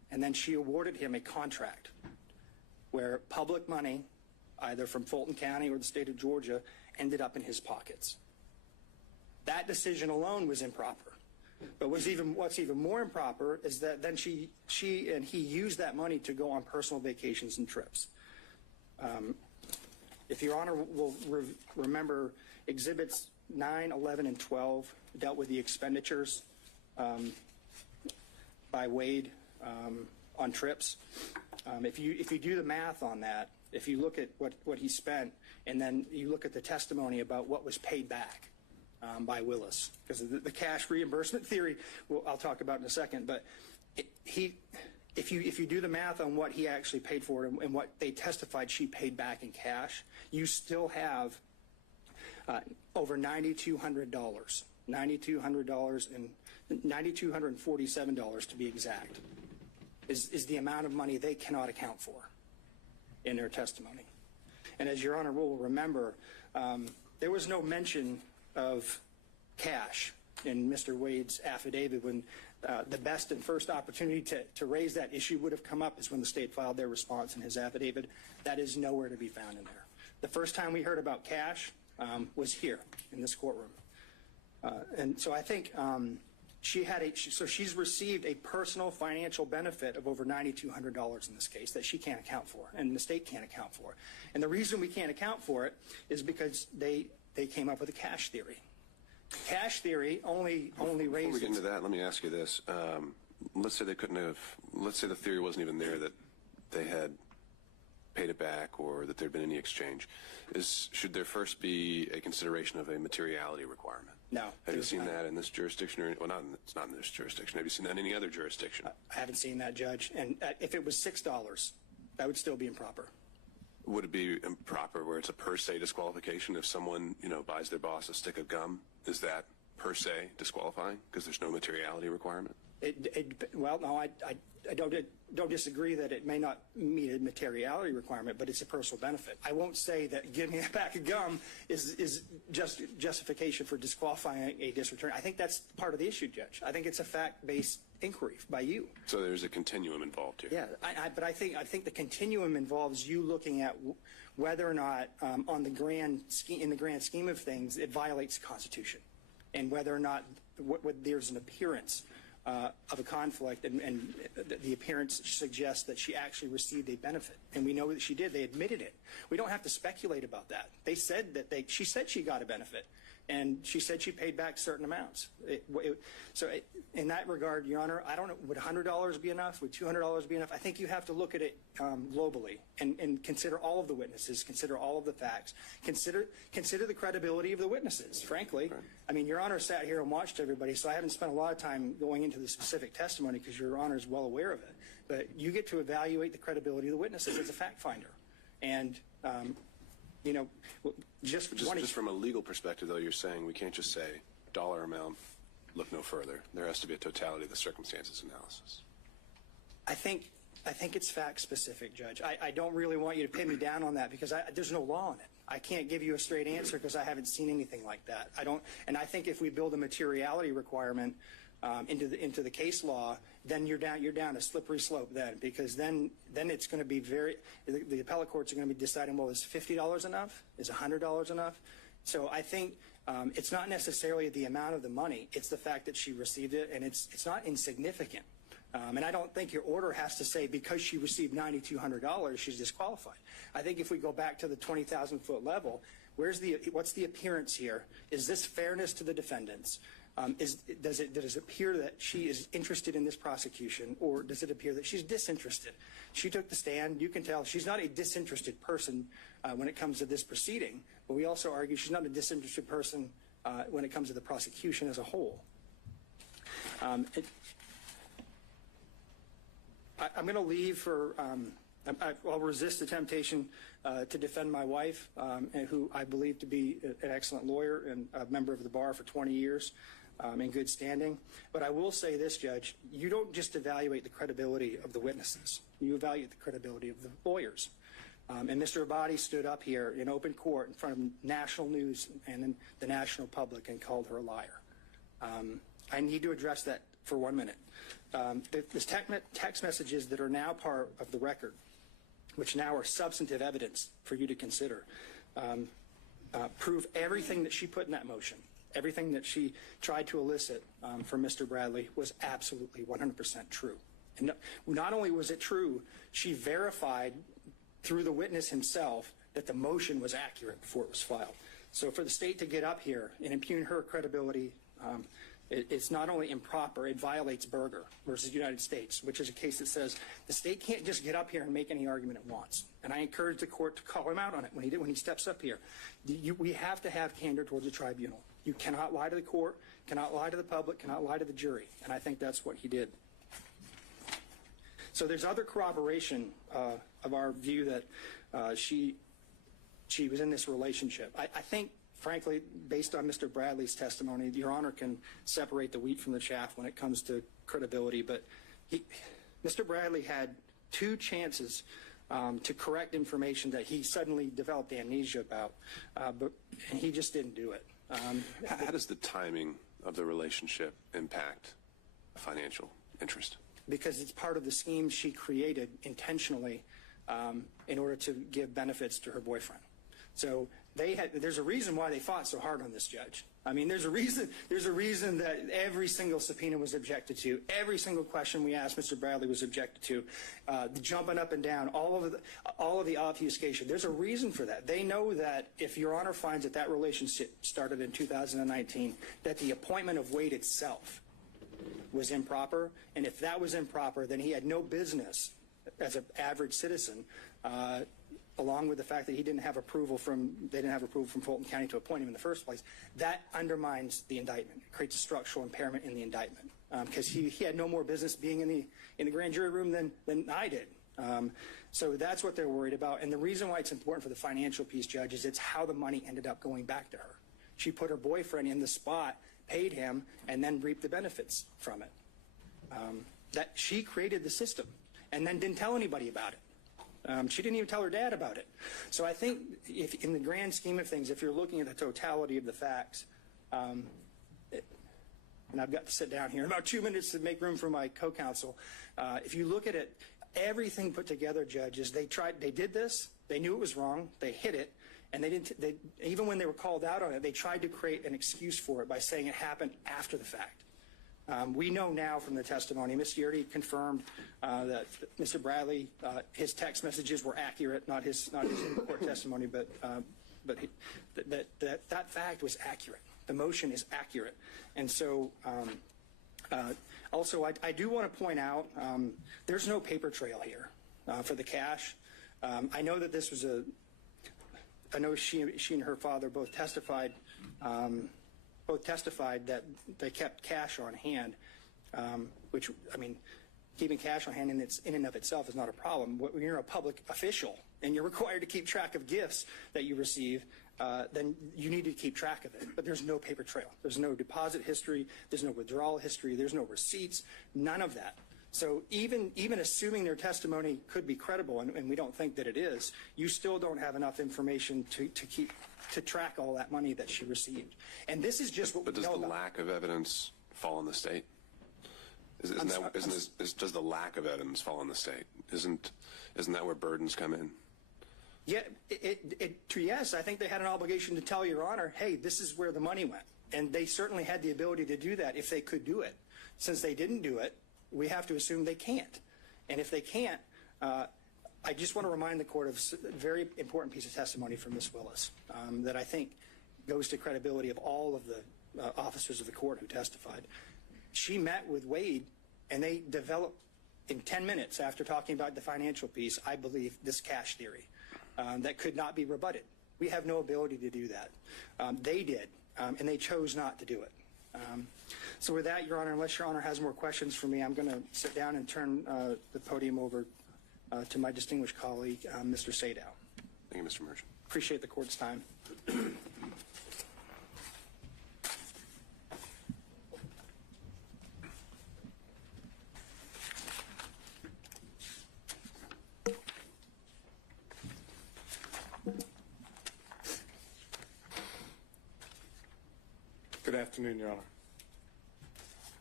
and then she awarded him a contract where public money, either from Fulton County or the state of Georgia, ended up in his pockets. That decision alone was improper. But what's even more improper is that then she and he used that money to go on personal vacations and trips. If Your Honor will remember, Exhibits 9, 11, and 12 dealt with the expenditures by Wade on trips. If you do the math on that, if you look at what he spent, and then you look at the testimony about what was paid back by Willis, because the cash reimbursement theory, I'll talk about in a second, but if you do the math on what he actually paid for it and what they testified she paid back in cash, you still have over $9,200, $9,200 and $9,247 to be exact, is the amount of money they cannot account for in their testimony. And as Your Honor will remember, there was no mention of cash in Mr. Wade's affidavit when the best and first opportunity to raise that issue would have come up is when the state filed their response in his affidavit. That is nowhere to be found in there. The first time we heard about cash was here in this courtroom. And so I think she's received a personal financial benefit of over $9,200 in this case that she can't account for, and the state can't account for. And the reason we can't account for it is because they came up with a cash theory. Cash theory only raises. Before we get into that, let me ask you this. Let's say they couldn't have, let's say the theory wasn't even there that they had paid it back or that there'd been any exchange. Should there first be a consideration of a materiality requirement? No. Have you seen that in this jurisdiction? Well, it's not in this jurisdiction. Have you seen that in any other jurisdiction? I haven't seen that, Judge. And if it was $6, that would still be improper. Would it be improper where it's a per se disqualification if someone, buys their boss a stick of gum? Is that per se disqualifying because there's no materiality requirement? Well, no, I don't disagree that it may not meet a materiality requirement, but it's a personal benefit. I won't say that giving a pack of gum is just justification for disqualifying a district attorney. I think that's part of the issue, Judge. I think it's a fact-based inquiry by you. So there's a continuum involved here. Yeah, but I think the continuum involves you looking at whether or not, in the grand scheme of things, it violates the Constitution, and whether or not there's an appearance of a conflict, and the appearance suggests that she actually received a benefit, and we know that she did. They admitted it. We don't have to speculate about that. They said that she said she got a benefit, and she said she paid back certain amounts. So in that regard, Your Honor, I don't know, would $100 be enough? Would $200 be enough? I think you have to look at it globally and consider all of the witnesses, consider all of the facts, consider the credibility of the witnesses, frankly. Right. I mean, Your Honor sat here and watched everybody, so I haven't spent a lot of time going into the specific testimony because Your Honor is well aware of it. But you get to evaluate the credibility of the witnesses as a fact finder. And just from a legal perspective, though, you're saying we can't just say dollar amount, look no further. There has to be a totality of the circumstances analysis. I think it's fact specific, Judge. I don't really want you to pin me down on that because there's no law on it. I can't give you a straight answer because I haven't seen anything like that. And I think if we build a materiality requirement into the case law, then you're down a slippery slope then, because then it's going to be the appellate courts are going to be deciding, well, is $50 enough? Is $100 enough? So I think it's not necessarily the amount of the money. It's the fact that she received it, and it's not insignificant. And I don't think your order has to say because she received $9,200, she's disqualified. I think if we go back to the 20,000-foot level, what's the appearance here? Is this fairness to the defendants? Does it appear that she is interested in this prosecution, or does it appear that she's disinterested? She took the stand. You can tell she's not a disinterested person when it comes to this proceeding, but we also argue she's not a disinterested person when it comes to the prosecution as a whole. I'm going to leave for I'll resist the temptation to defend my wife, who I believe to be an excellent lawyer and a member of the bar for 20 years in good standing. But I will say this, Judge, you don't just evaluate the credibility of the witnesses. You evaluate the credibility of the lawyers. And Mr. Abadi stood up here in open court in front of national news and the national public and called her a liar. I need to address that for 1 minute. The text messages that are now part of the record, which now are substantive evidence for you to consider, prove everything that she put in that motion, everything that she tried to elicit from Mr. Bradley was absolutely 100% true. And not only was it true, she verified through the witness himself that the motion was accurate before it was filed. So for the state to get up here and impugn her credibility, it's not only improper, it violates Berger versus United States, which is a case that says the state can't just get up here and make any argument it wants. And I encourage the court to call him out on it when he steps up here. We have to have candor towards the tribunal. You cannot lie to the court, cannot lie to the public, cannot lie to the jury. And I think that's what he did. So there's other corroboration of our view that she was in this relationship. I think, frankly, based on Mr. Bradley's testimony, Your Honor can separate the wheat from the chaff when it comes to credibility. But Mr. Bradley had 2 chances to correct information that he suddenly developed amnesia about, but he just didn't do it. How does the timing of the relationship impact financial interest? Because it's part of the scheme she created intentionally in order to give benefits to her boyfriend. So there's a reason why they fought so hard on this, Judge. I mean, there's a reason that every single subpoena was objected to, every single question we asked Mr. Bradley was objected to, the jumping up and down, all of the obfuscation. There's a reason for that. They know that if Your Honor finds that that relationship started in 2019, that the appointment of Wade itself was improper, and if that was improper, then he had no business as an average citizen, along with the fact that they didn't have approval from Fulton County to appoint him in the first place. That undermines the indictment. It creates a structural impairment in the indictment because he had no more business being in the grand jury room than I did. So that's what they're worried about. And the reason why it's important for the financial piece, Judge, is it's how the money ended up going back to her. She put her boyfriend in the spot, paid him, and then reaped the benefits from it. That she created the system and then didn't tell anybody about it. She didn't even tell her dad about it. So I think if in the grand scheme of things, if you're looking at the totality of the facts, and I've got to sit down here in about 2 minutes to make room for my co-counsel, if you look at it, everything put together, judges, they did this, they knew it was wrong, they hid it, and even when they were called out on it, they tried to create an excuse for it by saying it happened after the fact. We know now from the testimony, Ms. Yurdy confirmed that Mr. Bradley, his text messages were accurate, not his court testimony, but that fact was accurate. The motion is accurate. And so also I do want to point out there's no paper trail here for the cash. I know that this was I know she and her father both testified that they kept cash on hand, which, I mean, keeping cash on hand in and of itself is not a problem. When you're a public official and you're required to keep track of gifts that you receive, then you need to keep track of it. But there's no paper trail. There's no deposit history. There's no withdrawal history. There's no receipts. None of that. So even assuming their testimony could be credible, and we don't think that it is, you still don't have enough information to track all that money that she received. And this is just what we know about. But does the lack of evidence fall on the state? Does the lack of evidence fall on the state? Isn't that where burdens come in? Yeah, yes, I think they had an obligation to tell Your Honor, hey, this is where the money went. And they certainly had the ability to do that if they could do it. Since they didn't do it, we have to assume they can't. And if they can't, I just want to remind the court of a very important piece of testimony from Ms. Willis that I think goes to credibility of all of the officers of the court who testified. She met with Wade, and they developed, in 10 minutes after talking about the financial piece, I believe, this cash theory that could not be rebutted. We have no ability to do that. They did, and they chose not to do it. So with that, Your Honor, unless Your Honor has more questions for me, I'm going to sit down and turn the podium over to my distinguished colleague, Mr. Sadow. Thank you, Mr. Merchant. Appreciate the court's time. Good afternoon, Your Honor.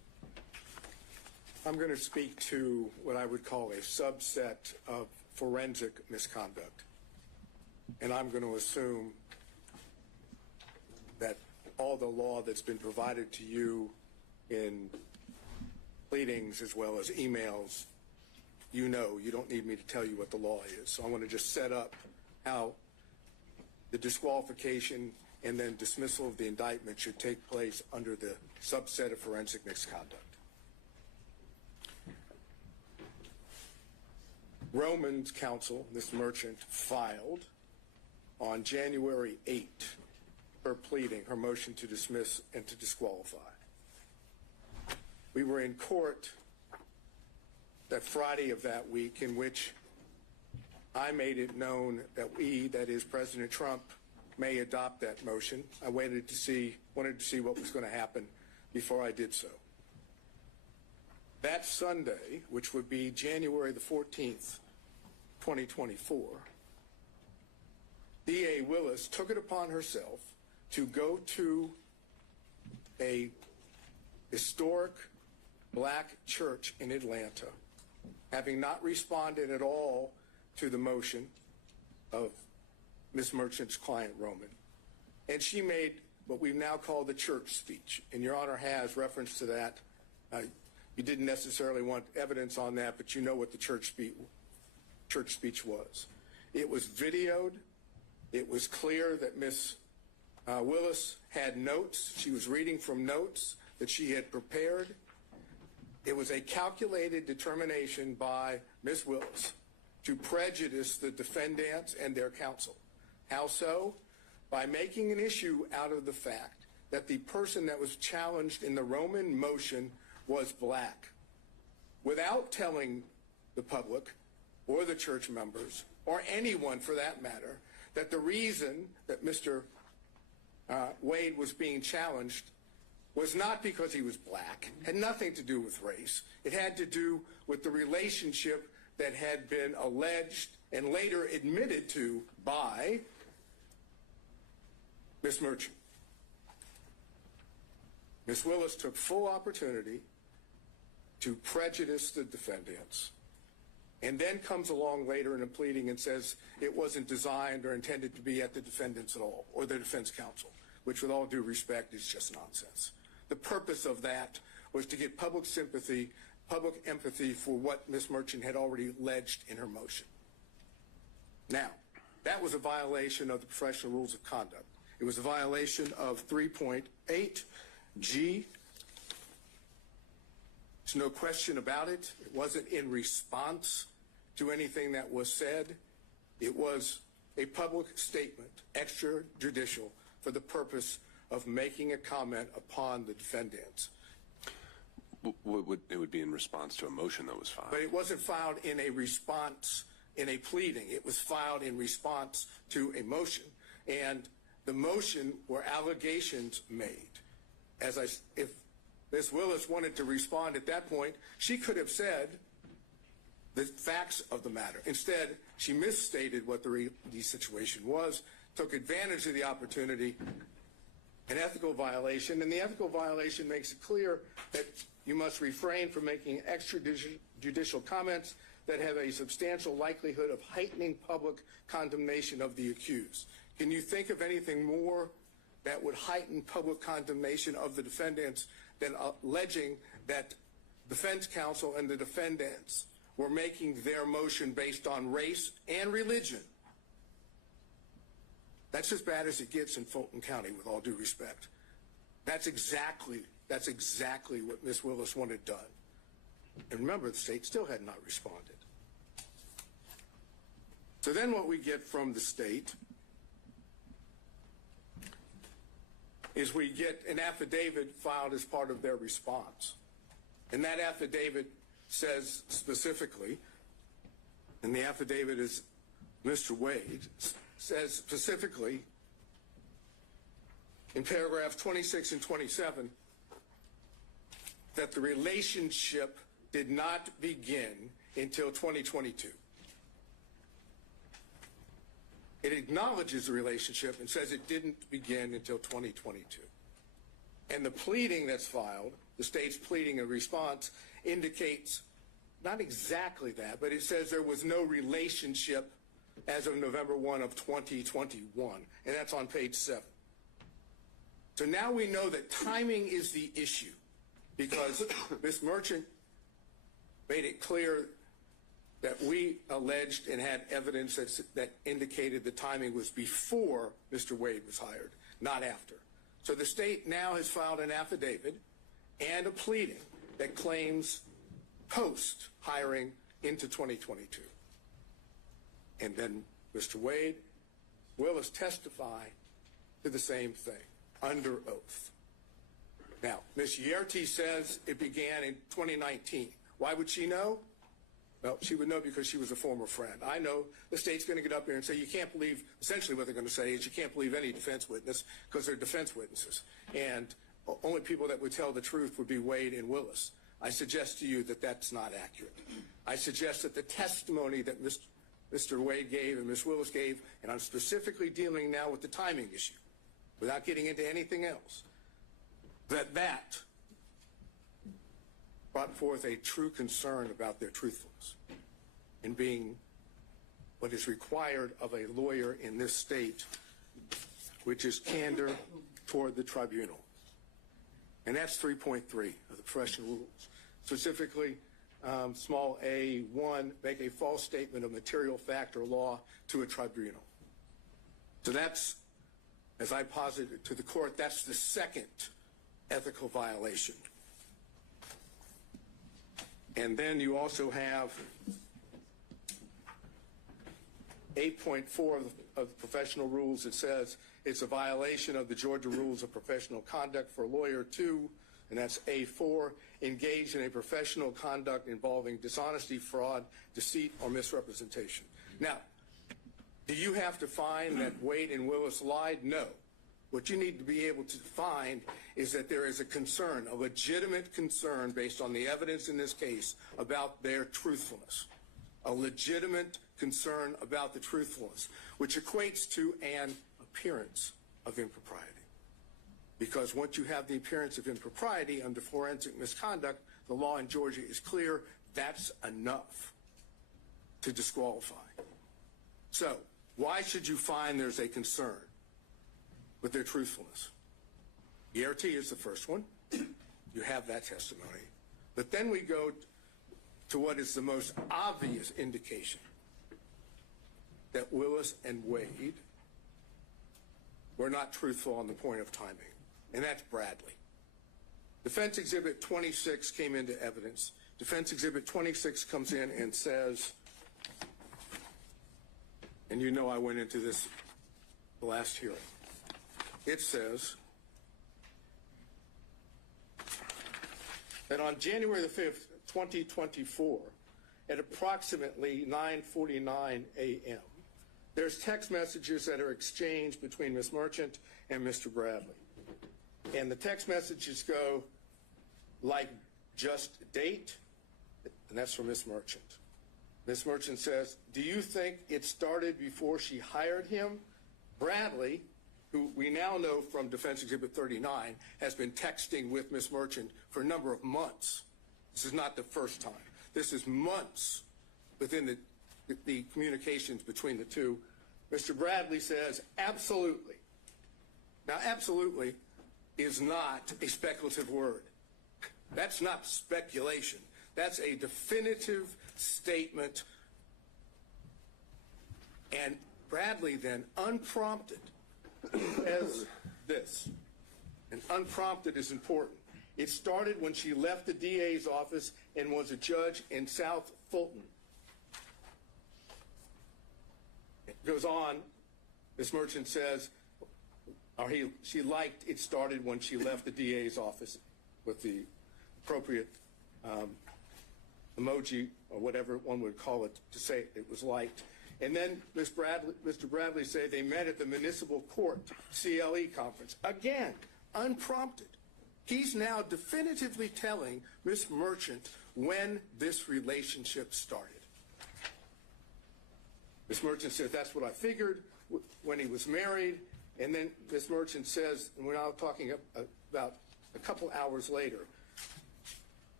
I'm going to speak to what I would call a subset of forensic misconduct. And I'm going to assume that all the law that's been provided to you in pleadings as well as emails, you know, you don't need me to tell you what the law is. So I want to just set up how the disqualification and then dismissal of the indictment should take place under the subset of forensic misconduct. Roman's counsel, Ms. Merchant, filed on January 8 her pleading, her motion to dismiss and to disqualify. We were in court that Friday of that week in which I made it known that we, that is President Trump, may adopt that motion. I wanted to see what was going to happen before I did so. That Sunday, which would be January the 14th, 2024, D.A. Willis took it upon herself to go to a historic black church in Atlanta, having not responded at all to the motion of Ms. Merchant's client, Roman. And she made what we now call the church speech. And Your Honor has reference to that. You didn't necessarily want evidence on that, but you know what the church speech was. It was videoed. It was clear that Ms. Willis had notes. She was reading from notes that she had prepared. It was a calculated determination by Ms. Willis to prejudice the defendants and their counsel. How so? By making an issue out of the fact that the person that was challenged in the Roman motion was black, without telling the public or the church members or anyone for that matter that the reason that Mr. Wade was being challenged was not because he was black, had nothing to do with race. It had to do with the relationship that had been alleged and later admitted to by Ms. Merchant. Ms. Willis took full opportunity to prejudice the defendants and then comes along later in a pleading and says it wasn't designed or intended to be at the defendants at all or the defense counsel, which with all due respect is just nonsense. The purpose of that was to get public sympathy, public empathy for what Ms. Merchant had already alleged in her motion. Now, that was a violation of the professional rules of conduct. It was a violation of 3.8G. There's no question about it. It wasn't in response to anything that was said. It was a public statement, extrajudicial, for the purpose of making a comment upon the defendants. It would be in response to a motion that was filed. But it wasn't filed in a response, in a pleading. It was filed in response to a motion. And the motion were allegations made. If Ms. Willis wanted to respond at that point, she could have said the facts of the matter. Instead, she misstated what the situation was, took advantage of the opportunity, an ethical violation, and the ethical violation makes it clear that you must refrain from making extrajudicial comments that have a substantial likelihood of heightening public condemnation of the accused. Can you think of anything more that would heighten public condemnation of the defendants than alleging that defense counsel and the defendants were making their motion based on race and religion? That's as bad as it gets in Fulton County, with all due respect. That's exactly what Ms. Willis wanted done. And remember, the state still had not responded. So then what we get from the state is we get an affidavit filed as part of their response. And that affidavit says specifically, and the affidavit is Mr. Wade, says specifically in paragraph 26 and 27 that the relationship did not begin until 2022. It acknowledges the relationship and says it didn't begin until 2022. And the pleading that's filed, the state's pleading in response, indicates not exactly that, but it says there was no relationship as of November 1 of 2021, and that's on page 7. So now we know that timing is the issue because Ms. Merchant made it clear that we alleged and had evidence that indicated the timing was before Mr. Wade was hired, not after. So the state now has filed an affidavit and a pleading that claims post-hiring into 2022. And then Mr. Wade Willis testify to the same thing under oath. Now, Ms. Yerty says it began in 2019. Why would she know? Well, she would know because she was a former friend. I know the state's going to get up here and say you can't believe, essentially what they're going to say is you can't believe any defense witness because they're defense witnesses. And only people that would tell the truth would be Wade and Willis. I suggest to you that that's not accurate. I suggest that the testimony that Mr. Wade gave and Ms. Willis gave, and I'm specifically dealing now with the timing issue, without getting into anything else, that brought forth a true concern about their truthfulness in being what is required of a lawyer in this state, which is candor toward the tribunal. And that's 3.3 of the professional rules. Specifically, small a1, make a false statement of material fact or law to a tribunal. So that's, as I posited to the court, that's the second ethical violation. And then you also have 8.4 of the professional rules. It says it's a violation of the Georgia Rules of Professional Conduct for a lawyer to, and that's A4, engage in a professional conduct involving dishonesty, fraud, deceit, or misrepresentation. Now, do you have to find that Wade and Willis lied? No. What you need to be able to find is that there is a concern, a legitimate concern based on the evidence in this case about their truthfulness. A legitimate concern about the truthfulness, which equates to an appearance of impropriety. Because once you have the appearance of impropriety under forensic misconduct, the law in Georgia is clear, that's enough to disqualify. So, why should you find there's a concern with their truthfulness? ERT is the first one. You have that testimony. But then we go to what is the most obvious indication that Willis and Wade were not truthful on the point of timing, and that's Bradley. Defense Exhibit 26 came into evidence. Defense Exhibit 26 comes in and says, and you know I went into this the last hearing. It says that on January the 5th, 2024, at approximately 9:49 a.m., there's text messages that are exchanged between Ms. Merchant and Mr. Bradley. And the text messages go like, just date, and that's from Ms. Merchant. Ms. Merchant says, do you think it started before she hired him? Bradley, who we now know from Defense Exhibit 39, has been texting with Ms. Merchant for a number of months. This is not the first time. This is months within the communications between the two. Mr. Bradley says, absolutely. Now, absolutely is not a speculative word. That's not speculation. That's a definitive statement. And Bradley then, unprompted, says this. And unprompted is important. It started when she left the DA's office and was a judge in South Fulton. It goes on, Ms. Merchant says, she liked it started when she left the DA's office with the appropriate emoji or whatever one would call it to say it was liked. And then Mr. Bradley said they met at the municipal court CLE conference. Again, unprompted. He's now definitively telling Ms. Merchant when this relationship started. Ms. Merchant says, that's what I figured when he was married. And then Ms. Merchant says, and we're now talking about a couple hours later,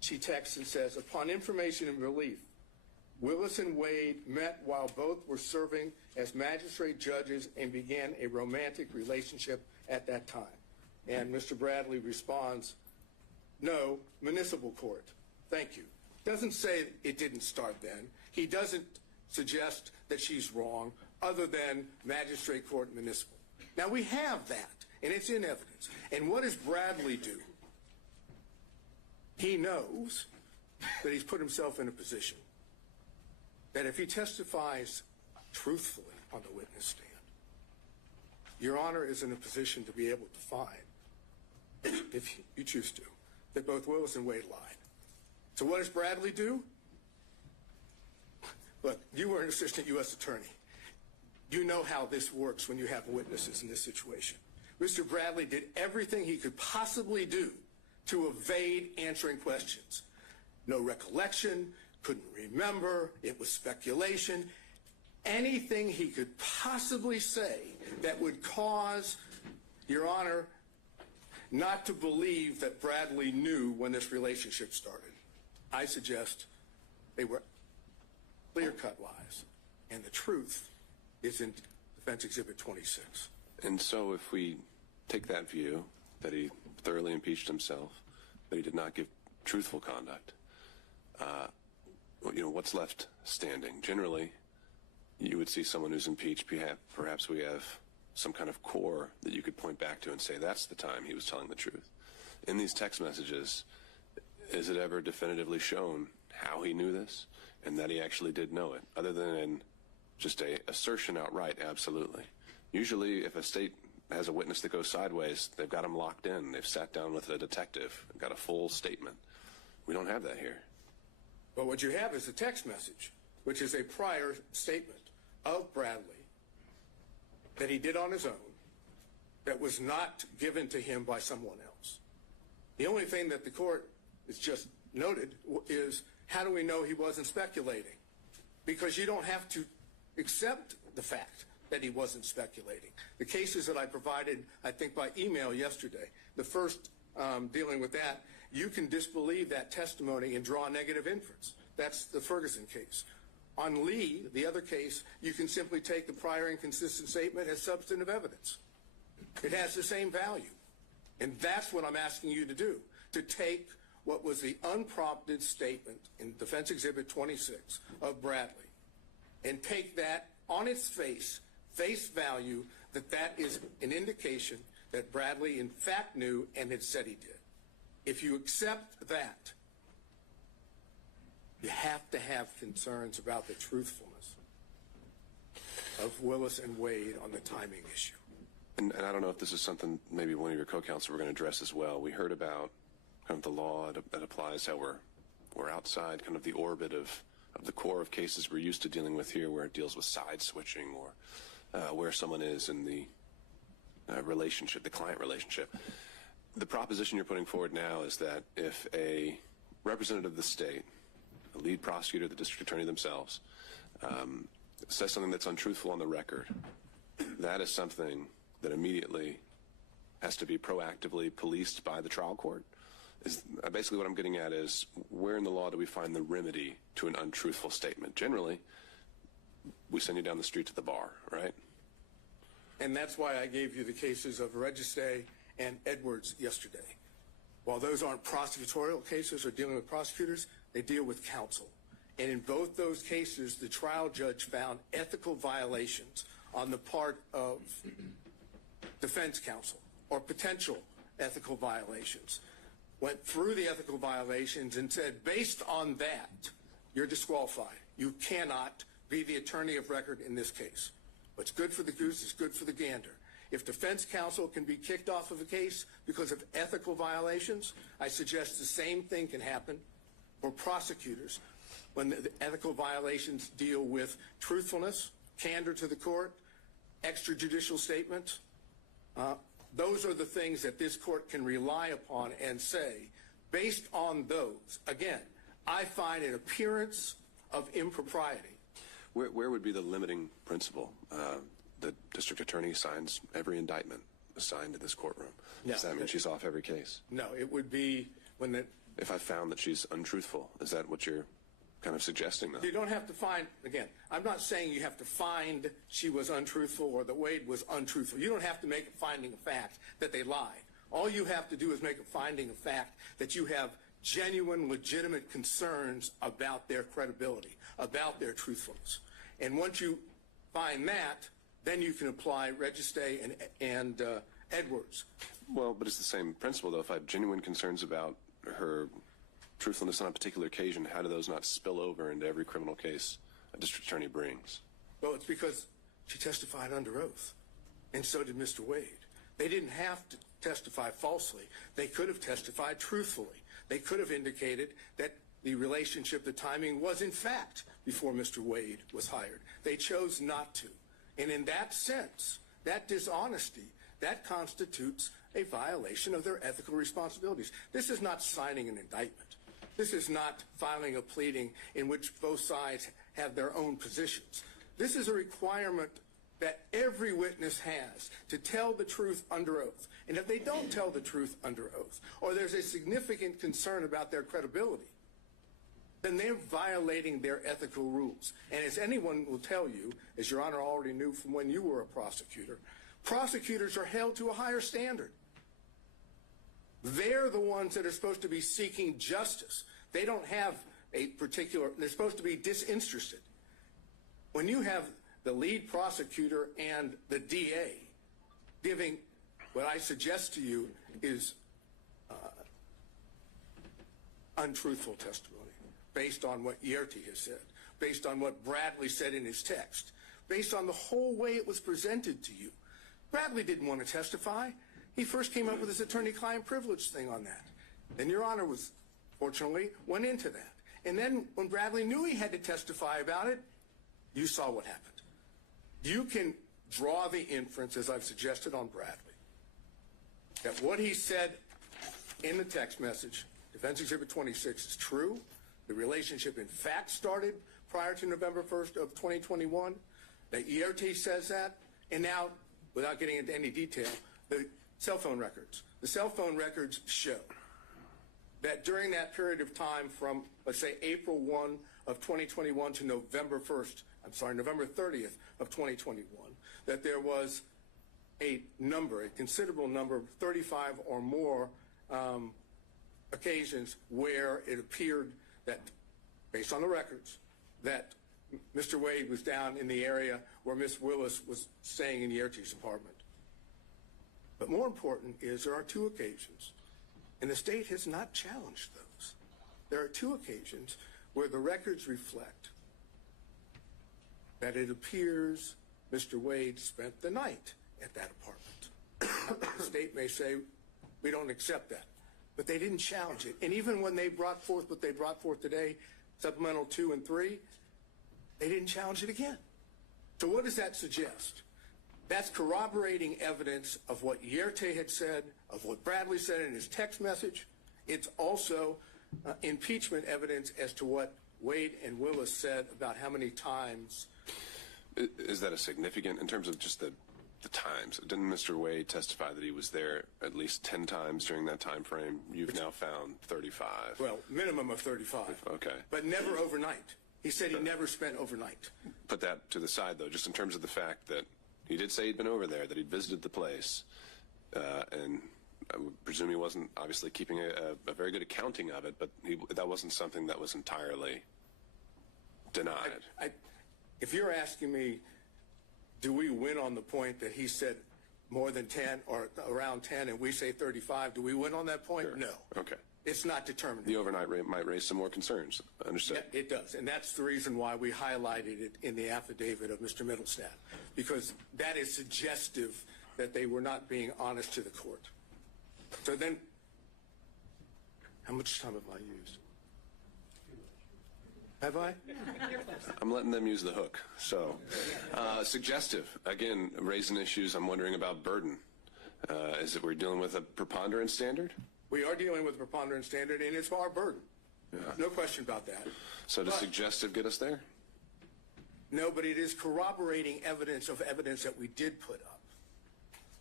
she texts and says, upon information and relief, Willis and Wade met while both were serving as magistrate judges and began a romantic relationship at that time. And Mr. Bradley responds, no, municipal court. Thank you. Doesn't say it didn't start then. He doesn't suggest that she's wrong other than magistrate court municipal. Now we have that, and it's in evidence. And what does Bradley do? He knows that he's put himself in a position that if he testifies truthfully on the witness stand, Your Honor is in a position to be able to find, if you choose to, that both Willis and Wade lied. So what does Bradley do? Look, you were an assistant U.S. attorney. You know how this works when you have witnesses in this situation. Mr. Bradley did everything he could possibly do to evade answering questions. No recollection, couldn't remember, it was speculation. Anything he could possibly say that would cause, Your Honor, not to believe that Bradley knew when this relationship started. I suggest they were clear-cut lies, and the truth is in Defense Exhibit 26. And so if we take that view, that he thoroughly impeached himself, that he did not give truthful conduct, what's left standing? Generally, you would see someone who's impeached, perhaps we have some kind of core that you could point back to and say, that's the time he was telling the truth. In these text messages, is it ever definitively shown how he knew this and that he actually did know it, other than in just a assertion outright, absolutely? Usually, if a state has a witness that goes sideways, they've got him locked in. They've sat down with a detective and got a full statement. We don't have that here. But what you have is a text message, which is a prior statement of Bradley that he did on his own, that was not given to him by someone else. The only thing that the court has just noted is, how do we know he wasn't speculating? Because you don't have to accept the fact that he wasn't speculating. The cases that I provided, I think by email yesterday, the first dealing with that, you can disbelieve that testimony and draw a negative inference. That's the Ferguson case. On Lee, the other case, you can simply take the prior inconsistent statement as substantive evidence. It has the same value. And that's what I'm asking you to do, to take what was the unprompted statement in Defense Exhibit 26 of Bradley and take that on its face value, that is an indication that Bradley in fact knew and had said he did. If you accept that, you have to have concerns about the truthfulness of Willis and Wade on the timing issue. And I don't know if this is something maybe one of your co-counsel were going to address as well. We heard about kind of the law that applies, how we're outside kind of the orbit of the core of cases we're used to dealing with here, where it deals with side switching or where someone is in the relationship, the client relationship. The proposition you're putting forward now is that if a representative of the state, a lead prosecutor, the district attorney themselves, says something that's untruthful on the record, that is something that immediately has to be proactively policed by the trial court. Is basically what I'm getting at is, where in the law do we find the remedy to an untruthful statement? Generally, we send you down the street to the bar, right? And that's why I gave you the cases of Registe and Edwards yesterday. While those aren't prosecutorial cases or dealing with prosecutors, they deal with counsel. And in both those cases, the trial judge found ethical violations on the part of defense counsel, or potential ethical violations. Went through the ethical violations and said, based on that, you're disqualified. You cannot be the attorney of record in this case. What's good for the goose is good for the gander. If defense counsel can be kicked off of a case because of ethical violations, I suggest the same thing can happen for prosecutors when the ethical violations deal with truthfulness, candor to the court, extrajudicial statements. Those are the things that this court can rely upon and say, based on those, again, I find an appearance of impropriety. Where would be the limiting principle? The district attorney signs every indictment assigned to this courtroom. No. Does that mean she's off every case? No, it would be when if I found that she's untruthful? Is that what you're kind of suggesting, though? You don't have to find, again, I'm not saying you have to find she was untruthful or that Wade was untruthful. You don't have to make a finding of fact that they lied. All you have to do is make a finding of fact that you have genuine, legitimate concerns about their credibility, about their truthfulness. And once you find that, then you can apply Registay and Edwards. Well, but it's the same principle, though. If I have genuine concerns about her truthfulness on a particular occasion, how do those not spill over into every criminal case a district attorney brings? Well, it's because she testified under oath, and so did Mr. Wade. They didn't have to testify falsely. They could have testified truthfully. They could have indicated that the relationship, the timing was in fact before Mr. Wade was hired. They chose not to. And in that sense, that dishonesty, that constitutes a violation of their ethical responsibilities. This is not signing an indictment. This is not filing a pleading in which both sides have their own positions. This is a requirement that every witness has to tell the truth under oath. And if they don't tell the truth under oath, or there's a significant concern about their credibility, then they're violating their ethical rules. And as anyone will tell you, as Your Honor already knew from when you were a prosecutor, prosecutors are held to a higher standard. They're the ones that are supposed to be seeking justice. They don't have a particular, they're supposed to be disinterested. When you have the lead prosecutor and the DA giving what I suggest to you is untruthful testimony based on what Yerty has said, based on what Bradley said in his text, based on the whole way it was presented to you. Bradley didn't want to testify. He first came up with his attorney-client privilege thing on that. And Your Honor was, fortunately, went into that. And then when Bradley knew he had to testify about it, you saw what happened. You can draw the inference, as I've suggested on Bradley, that what he said in the text message, Defense Exhibit 26, is true. The relationship, in fact, started prior to November 1st of 2021. That ERT says that. And now, without getting into any detail, the cell phone records. The cell phone records show that during that period of time from, let's say, April 1 of 2021 to November 30th of 2021, that there was a considerable number, 35 or more occasions where it appeared that, based on the records, that Mr. Wade was down in the area where Ms. Willis was staying in Yerty's apartment. But more important is there are two occasions, and the state has not challenged those. There are two occasions where the records reflect that it appears Mr. Wade spent the night at that apartment. The state may say, we don't accept that. But they didn't challenge it. And even when they brought forth what they brought forth today, Supplemental 2 and 3, they didn't challenge it again. So what does that suggest? That's corroborating evidence of what Yerty had said, of what Bradley said in his text message. It's also impeachment evidence as to what Wade and Willis said about how many times. Is that a significant, in terms of just the times? Didn't Mr. Wade testify that he was there at least 10 times during that time frame? You've now found 35. Well, minimum of 35. Okay. But never overnight. He said he never spent overnight. Put that to the side, though, just in terms of the fact that he did say he'd been over there, that he'd visited the place, and I would presume he wasn't obviously keeping a very good accounting of it, but that wasn't something that was entirely denied. If you're asking me, do we win on the point that he said more than 10 or around 10 and we say 35, do we win on that point? Sure. No. Okay. It's not determined. The overnight rate might raise some more concerns. Understood. Yeah, it does. And that's the reason why we highlighted it in the affidavit of Mr. Middlestadt, because that is suggestive that they were not being honest to the court. So then, how much time have I used? Have I? I'm letting them use the hook. So, suggestive. Again, raising issues. I'm wondering about burden. Is it we're dealing with a preponderance standard? We are dealing with a preponderance standard, and it's our burden. Yeah. No question about that. So does suggestive get us there? No, but it is corroborating evidence of evidence that we did put up.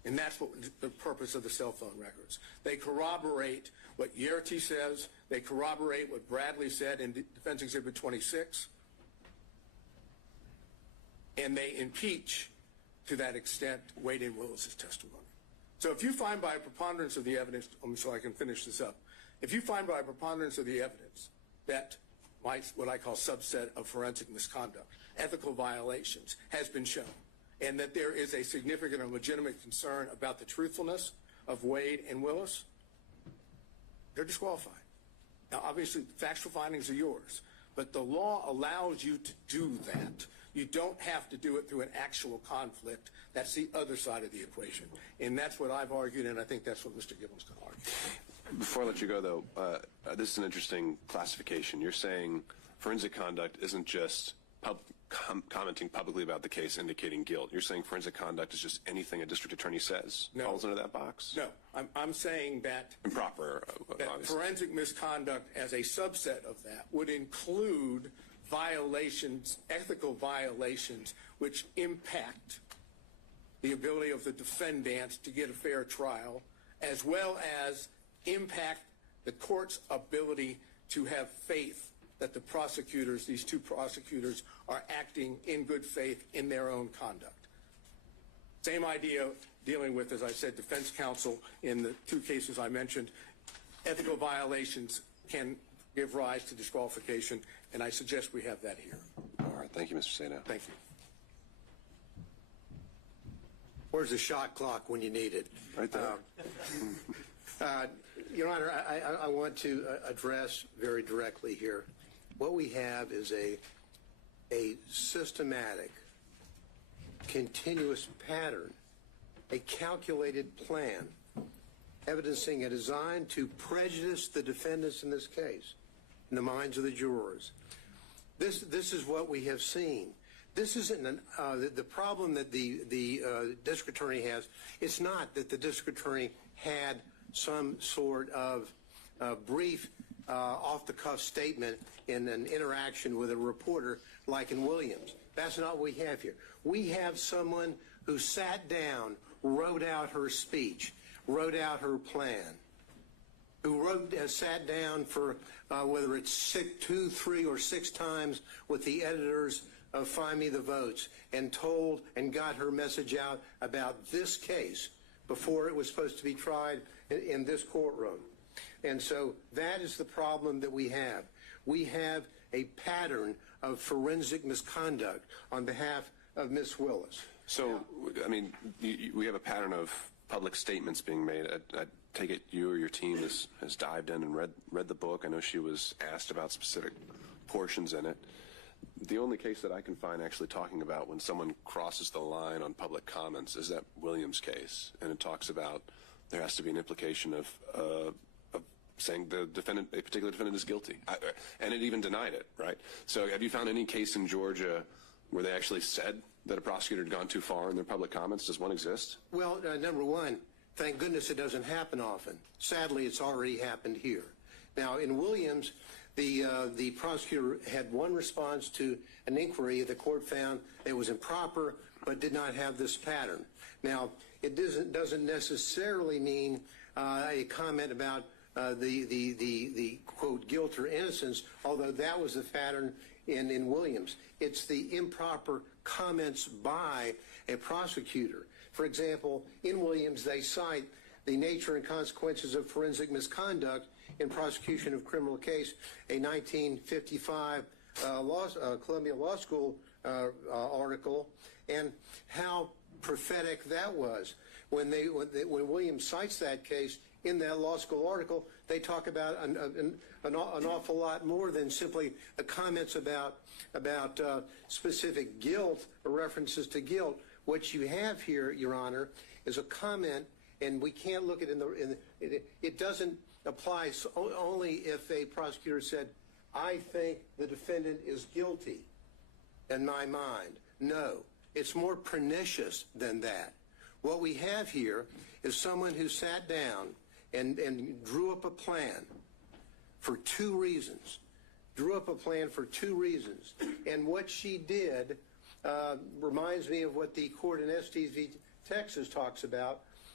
And that's what the purpose of the cell phone records. They corroborate what Yerty says. They corroborate what Bradley said in Defense Exhibit 26. And they impeach, to that extent, Wade and Willis's testimony. So if you find by a preponderance of the evidence, so I can finish this up, if you find by a preponderance of the evidence that what I call subset of forensic misconduct, ethical violations, has been shown, and that there is a significant and legitimate concern about the truthfulness of Wade and Willis, they're disqualified. Now, obviously, factual findings are yours, but the law allows you to do that. You don't have to do it through an actual conflict. That's the other side of the equation. And that's what I've argued, and I think that's what Mr. Gibbons can argue. Before I let you go, though, this is an interesting classification. You're saying forensic conduct isn't just commenting publicly about the case indicating guilt. You're saying forensic conduct is just anything a district attorney says falls into that box? No. I'm saying that improper, that forensic misconduct as a subset of that would include violations, ethical violations, which impact the ability of the defendant to get a fair trial, as well as impact the court's ability to have faith that the prosecutors, these two prosecutors, are acting in good faith in their own conduct. Same idea dealing with, as I said, defense counsel in the two cases I mentioned. Ethical violations can give rise to disqualification, and I suggest we have that here. All right. Thank you, Mr. Sato. Thank you. Where's the shot clock when you need it? Right there. Your Honor, I want to address very directly here. What we have is a systematic, continuous pattern, a calculated plan, evidencing a design to prejudice the defendants in this case, in the minds of the jurors. This is what we have seen. This isn't the problem that the district attorney has. It's not that the district attorney had some sort of brief off-the-cuff statement in an interaction with a reporter like in Williams. That's not what we have here. We have someone who sat down, wrote out her speech, wrote out her plan, who sat down for whether it's 2, 3, or 6 times with the editors of Find Me the Votes and told and got her message out about this case before it was supposed to be tried in this courtroom. And so that is the problem that we have. We have a pattern of forensic misconduct on behalf of Ms. Willis. So, I mean, we have a pattern of public statements being made. I take it you or your team has dived in and read the book. I know she was asked about specific portions in it. The only case that I can find actually talking about when someone crosses the line on public comments is that Williams case, and it talks about there has to be an implication of saying the defendant, a particular defendant, is guilty, and it even denied it, right? So, have you found any case in Georgia where they actually said that a prosecutor had gone too far in their public comments? Does one exist? Well, number one, thank goodness it doesn't happen often. Sadly, it's already happened here. Now, in Williams, the prosecutor had one response to an inquiry the court found it was improper, but did not have this pattern. Now, it doesn't necessarily mean a comment about the quote guilt or innocence, although that was the pattern in Williams. It's the improper comments by a prosecutor. For example, in Williams, they cite the nature and consequences of forensic misconduct in prosecution of criminal case, a 1955 Columbia Law School article, and how prophetic that was. When Williams cites that case in that law school article, they talk about an awful lot more than simply the comments about specific guilt or references to guilt. What you have here, Your Honor, is a comment, and we can't look at it doesn't apply only if a prosecutor said, I think the defendant is guilty in my mind. No, it's more pernicious than that. What we have here is someone who sat down and drew up a plan for 2 reasons. And what she did reminds me of what the court in Estes v. Texas talks about,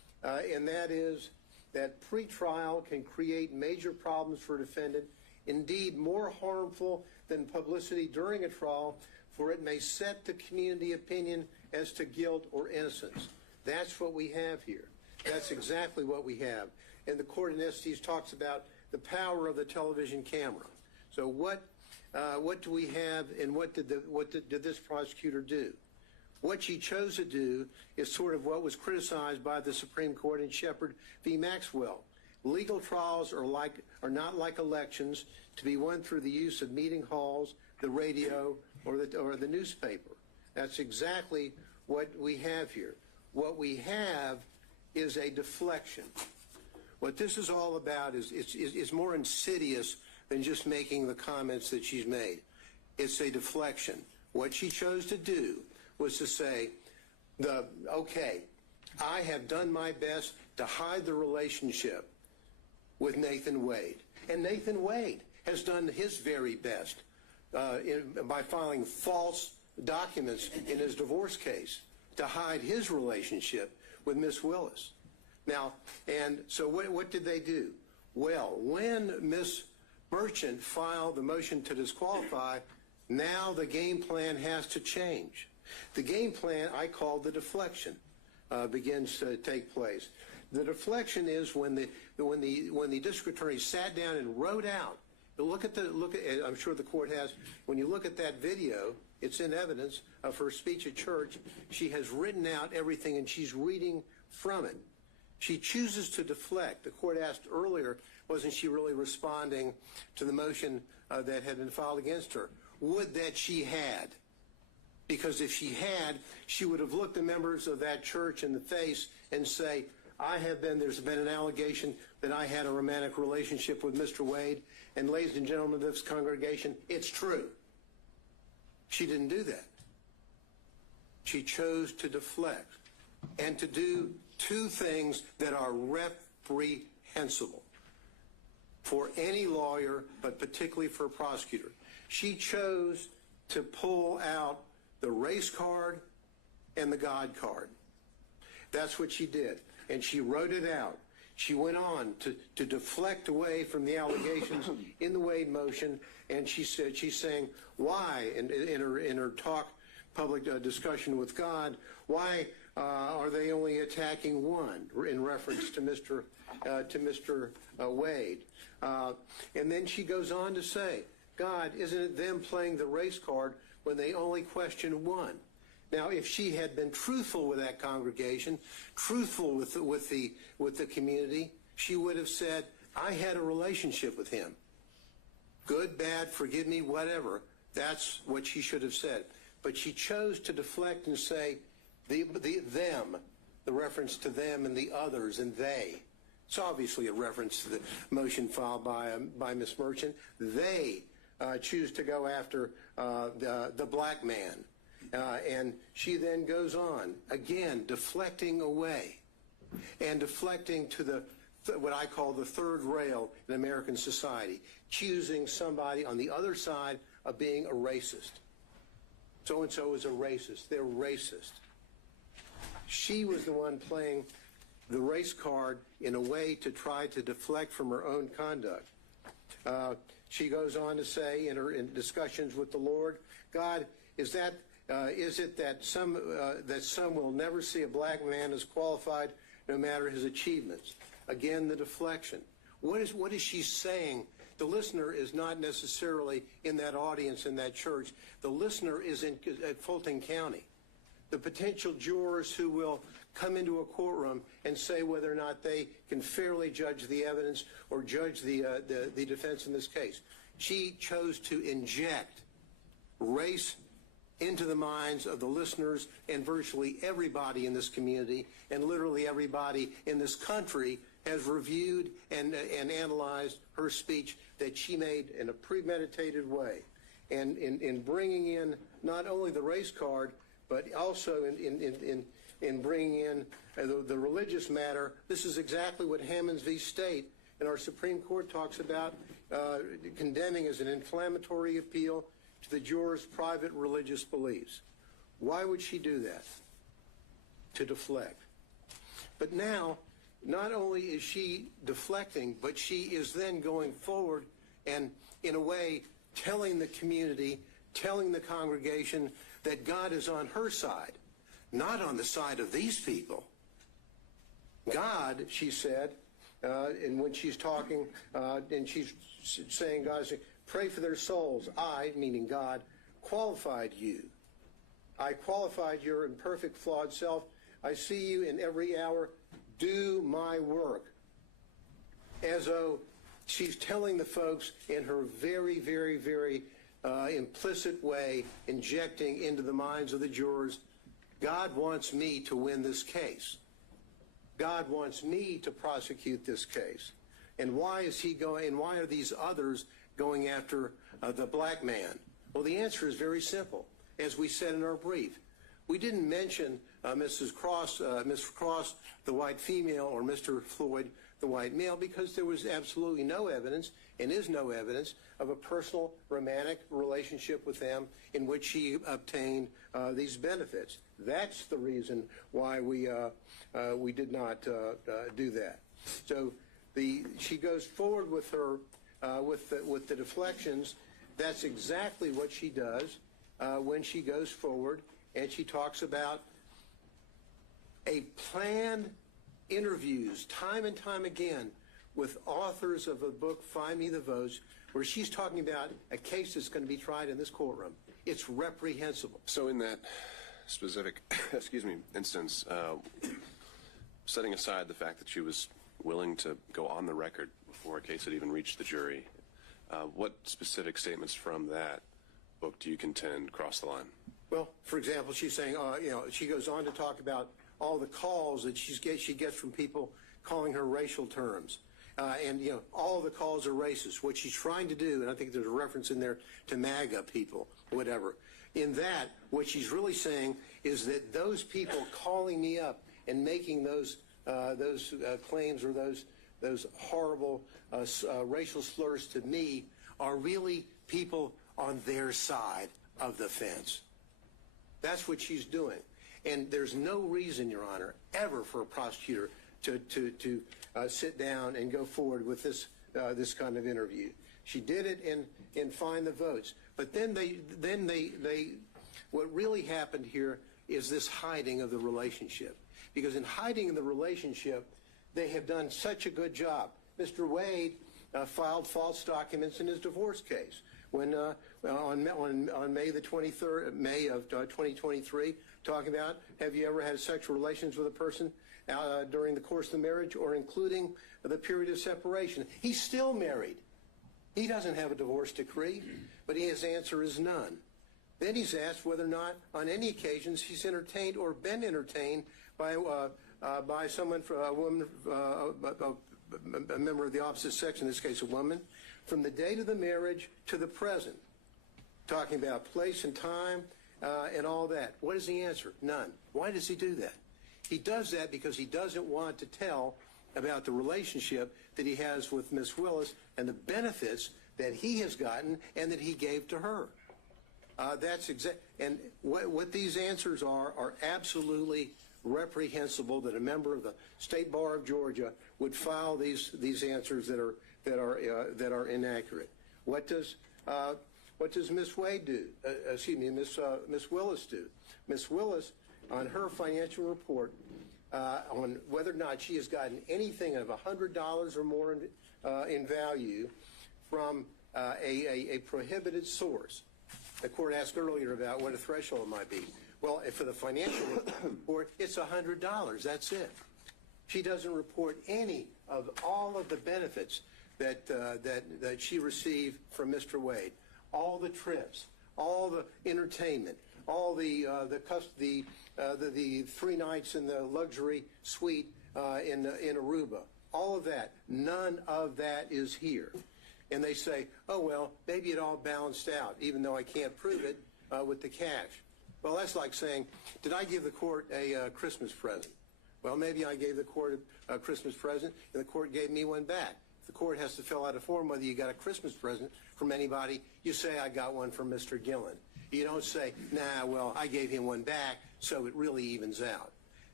and that is that pretrial can create major problems for a defendant, indeed more harmful than publicity during a trial, for it may set the community opinion as to guilt or innocence. That's what we have here. That's exactly what we have. And the court in Estes talks about the power of the television camera. So what do we have, and what did this prosecutor do? What she chose to do is sort of what was criticized by the Supreme Court in Shepard v. Maxwell. Legal trials are not like elections to be won through the use of meeting halls, the radio, or the newspaper. That's exactly what we have here. What we have is a deflection. What this is all about is more insidious than just making the comments that she's made. It's a deflection. What she chose to do was to say, okay, I have done my best to hide the relationship with Nathan Wade. And Nathan Wade has done his very best by filing false documents in his divorce case to hide his relationship with Miss Willis. Now, and so what did they do? Well, when Miss Merchant filed the motion to disqualify, now the game plan has to change. The game plan I call the deflection begins to take place. The deflection is when the district attorney sat down and wrote out. I'm sure the court has. When you look at that video, it's in evidence of her speech at church. She has written out everything, and she's reading from it. She chooses to deflect. The court asked earlier, wasn't she really responding to the motion that had been filed against her? Would that she had. Because if she had, she would have looked the members of that church in the face and say, there's been an allegation that I had a romantic relationship with Mr. Wade, and ladies and gentlemen of this congregation, it's true. She didn't do that. She chose to deflect and to do two things that are reprehensible for any lawyer, but particularly for a prosecutor. She chose to pull out the race card and the God card. That's what she did. And she wrote it out. She went on to deflect away from the allegations in the Wade motion, and she's saying, why, in her talk, public discussion with God, why are they only attacking one, in reference to Mr. Wade? And then she goes on to say, God, isn't it them playing the race card when they only question one? Now, if she had been truthful with that congregation, truthful with the community, she would have said, I had a relationship with him. Good, bad, forgive me, whatever. That's what she should have said. But she chose to deflect and say, them, the reference to them and the others and they. It's obviously a reference to the motion filed by Ms. Merchant. They choose to go after the black man. And she then goes on, again, deflecting away and deflecting to what I call the third rail in American society, choosing somebody on the other side of being a racist. So-and-so is a racist. They're racist. She was the one playing the race card in a way to try to deflect from her own conduct. She goes on to say in discussions with the Lord, God, is it that some will never see a black man as qualified no matter his achievements? Again, the deflection. What is she saying? The listener is not necessarily in that audience in that church. The listener is at Fulton County. The potential jurors who will come into a courtroom and say whether or not they can fairly judge the evidence or judge the defense in this case. She chose to inject race into the minds of the listeners and virtually everybody in this community, and literally everybody in this country has reviewed and analyzed her speech that she made in a premeditated way. And in bringing in not only the race card, but also in bringing in the religious matter, this is exactly what Hammonds v. State in our Supreme Court talks about, condemning as an inflammatory appeal to the jurors' private religious beliefs. Why would she do that? To deflect. But now not only is she deflecting, but she is then going forward and, in a way, telling the community, telling the congregation that God is on her side, not on the side of these people. God, she said, and when she's talking, and she's saying, God, pray for their souls. I, meaning God, qualified you. I qualified your imperfect, flawed self. I see you in every hour. Do my work. As though she's telling the folks in her very, very, very implicit way, injecting into the minds of the jurors, God wants me to win this case. God wants me to prosecute this case. And why is he going, and why are these others going after the black man? Well, the answer is very simple. As we said in our brief, we didn't mention Mrs. Cross, the white female, or Mr. Floyd, the white male, because there was absolutely no evidence, and is no evidence, of a personal romantic relationship with them in which she obtained these benefits. That's the reason why we did not do that. So she goes forward with her with the deflections. That's exactly what she does when she goes forward, and she talks about a planned interviews time and time again with authors of a book, Find Me the Votes, where she's talking about a case that's going to be tried in this courtroom. It's reprehensible. So in that specific, instance, setting aside the fact that she was willing to go on the record before a case had even reached the jury, what specific statements from that book do you contend cross the line? Well, for example, she's saying, she goes on to talk about all the calls that she gets from people calling her racial terms. And all the calls are racist. What she's trying to do, and I think there's a reference in there to MAGA people, whatever. In that, what she's really saying is that those people calling me up and making those claims or those horrible racial slurs to me are really people on their side of the fence. That's what she's doing. And there's no reason, Your Honor, ever for a prosecutor to sit down and go forward with this kind of interview. She did it in Find the Votes. But then what really happened here is this hiding of the relationship. Because in hiding the relationship, they have done such a good job. Mr. Wade filed false documents in his divorce case. When on May the 23rd, May of 2023, talking about, have you ever had sexual relations with a person during the course of the marriage or including the period of separation? He's still married. He doesn't have a divorce decree, but his answer is none. Then he's asked whether or not on any occasions he's entertained or been entertained by someone, a woman, a member of the opposite sex, in this case a woman, from the date of the marriage to the present, talking about place and time and all that. What is the answer? None. Why does he do that? He does that because he doesn't want to tell about the relationship that he has with Miss Willis and the benefits that he has gotten and that he gave to her. And what these answers are absolutely reprehensible, that a member of the State Bar of Georgia would file these answers that are inaccurate. What does Miss Wade do? Miss Willis do? Miss Willis, on her financial report, on whether or not she has gotten anything of $100 or more in value from a prohibited source. The court asked earlier about what a threshold might be. Well, for the financial report, it's $100. That's it. She doesn't report any of all of the benefits that she received from Mr. Wade. All the trips, all the entertainment, all the 3 nights in the luxury suite in Aruba. All of that. None of that is here. And they say, oh, well, maybe it all balanced out, even though I can't prove it with the cash. Well, that's like saying, did I give the court a Christmas present? Well, maybe I gave the court a Christmas present, and the court gave me one back. If the court has to fill out a form whether you got a Christmas present from anybody, you say, I got one from Mr. Gillen. You don't say, nah, well, I gave him one back, so it really evens out.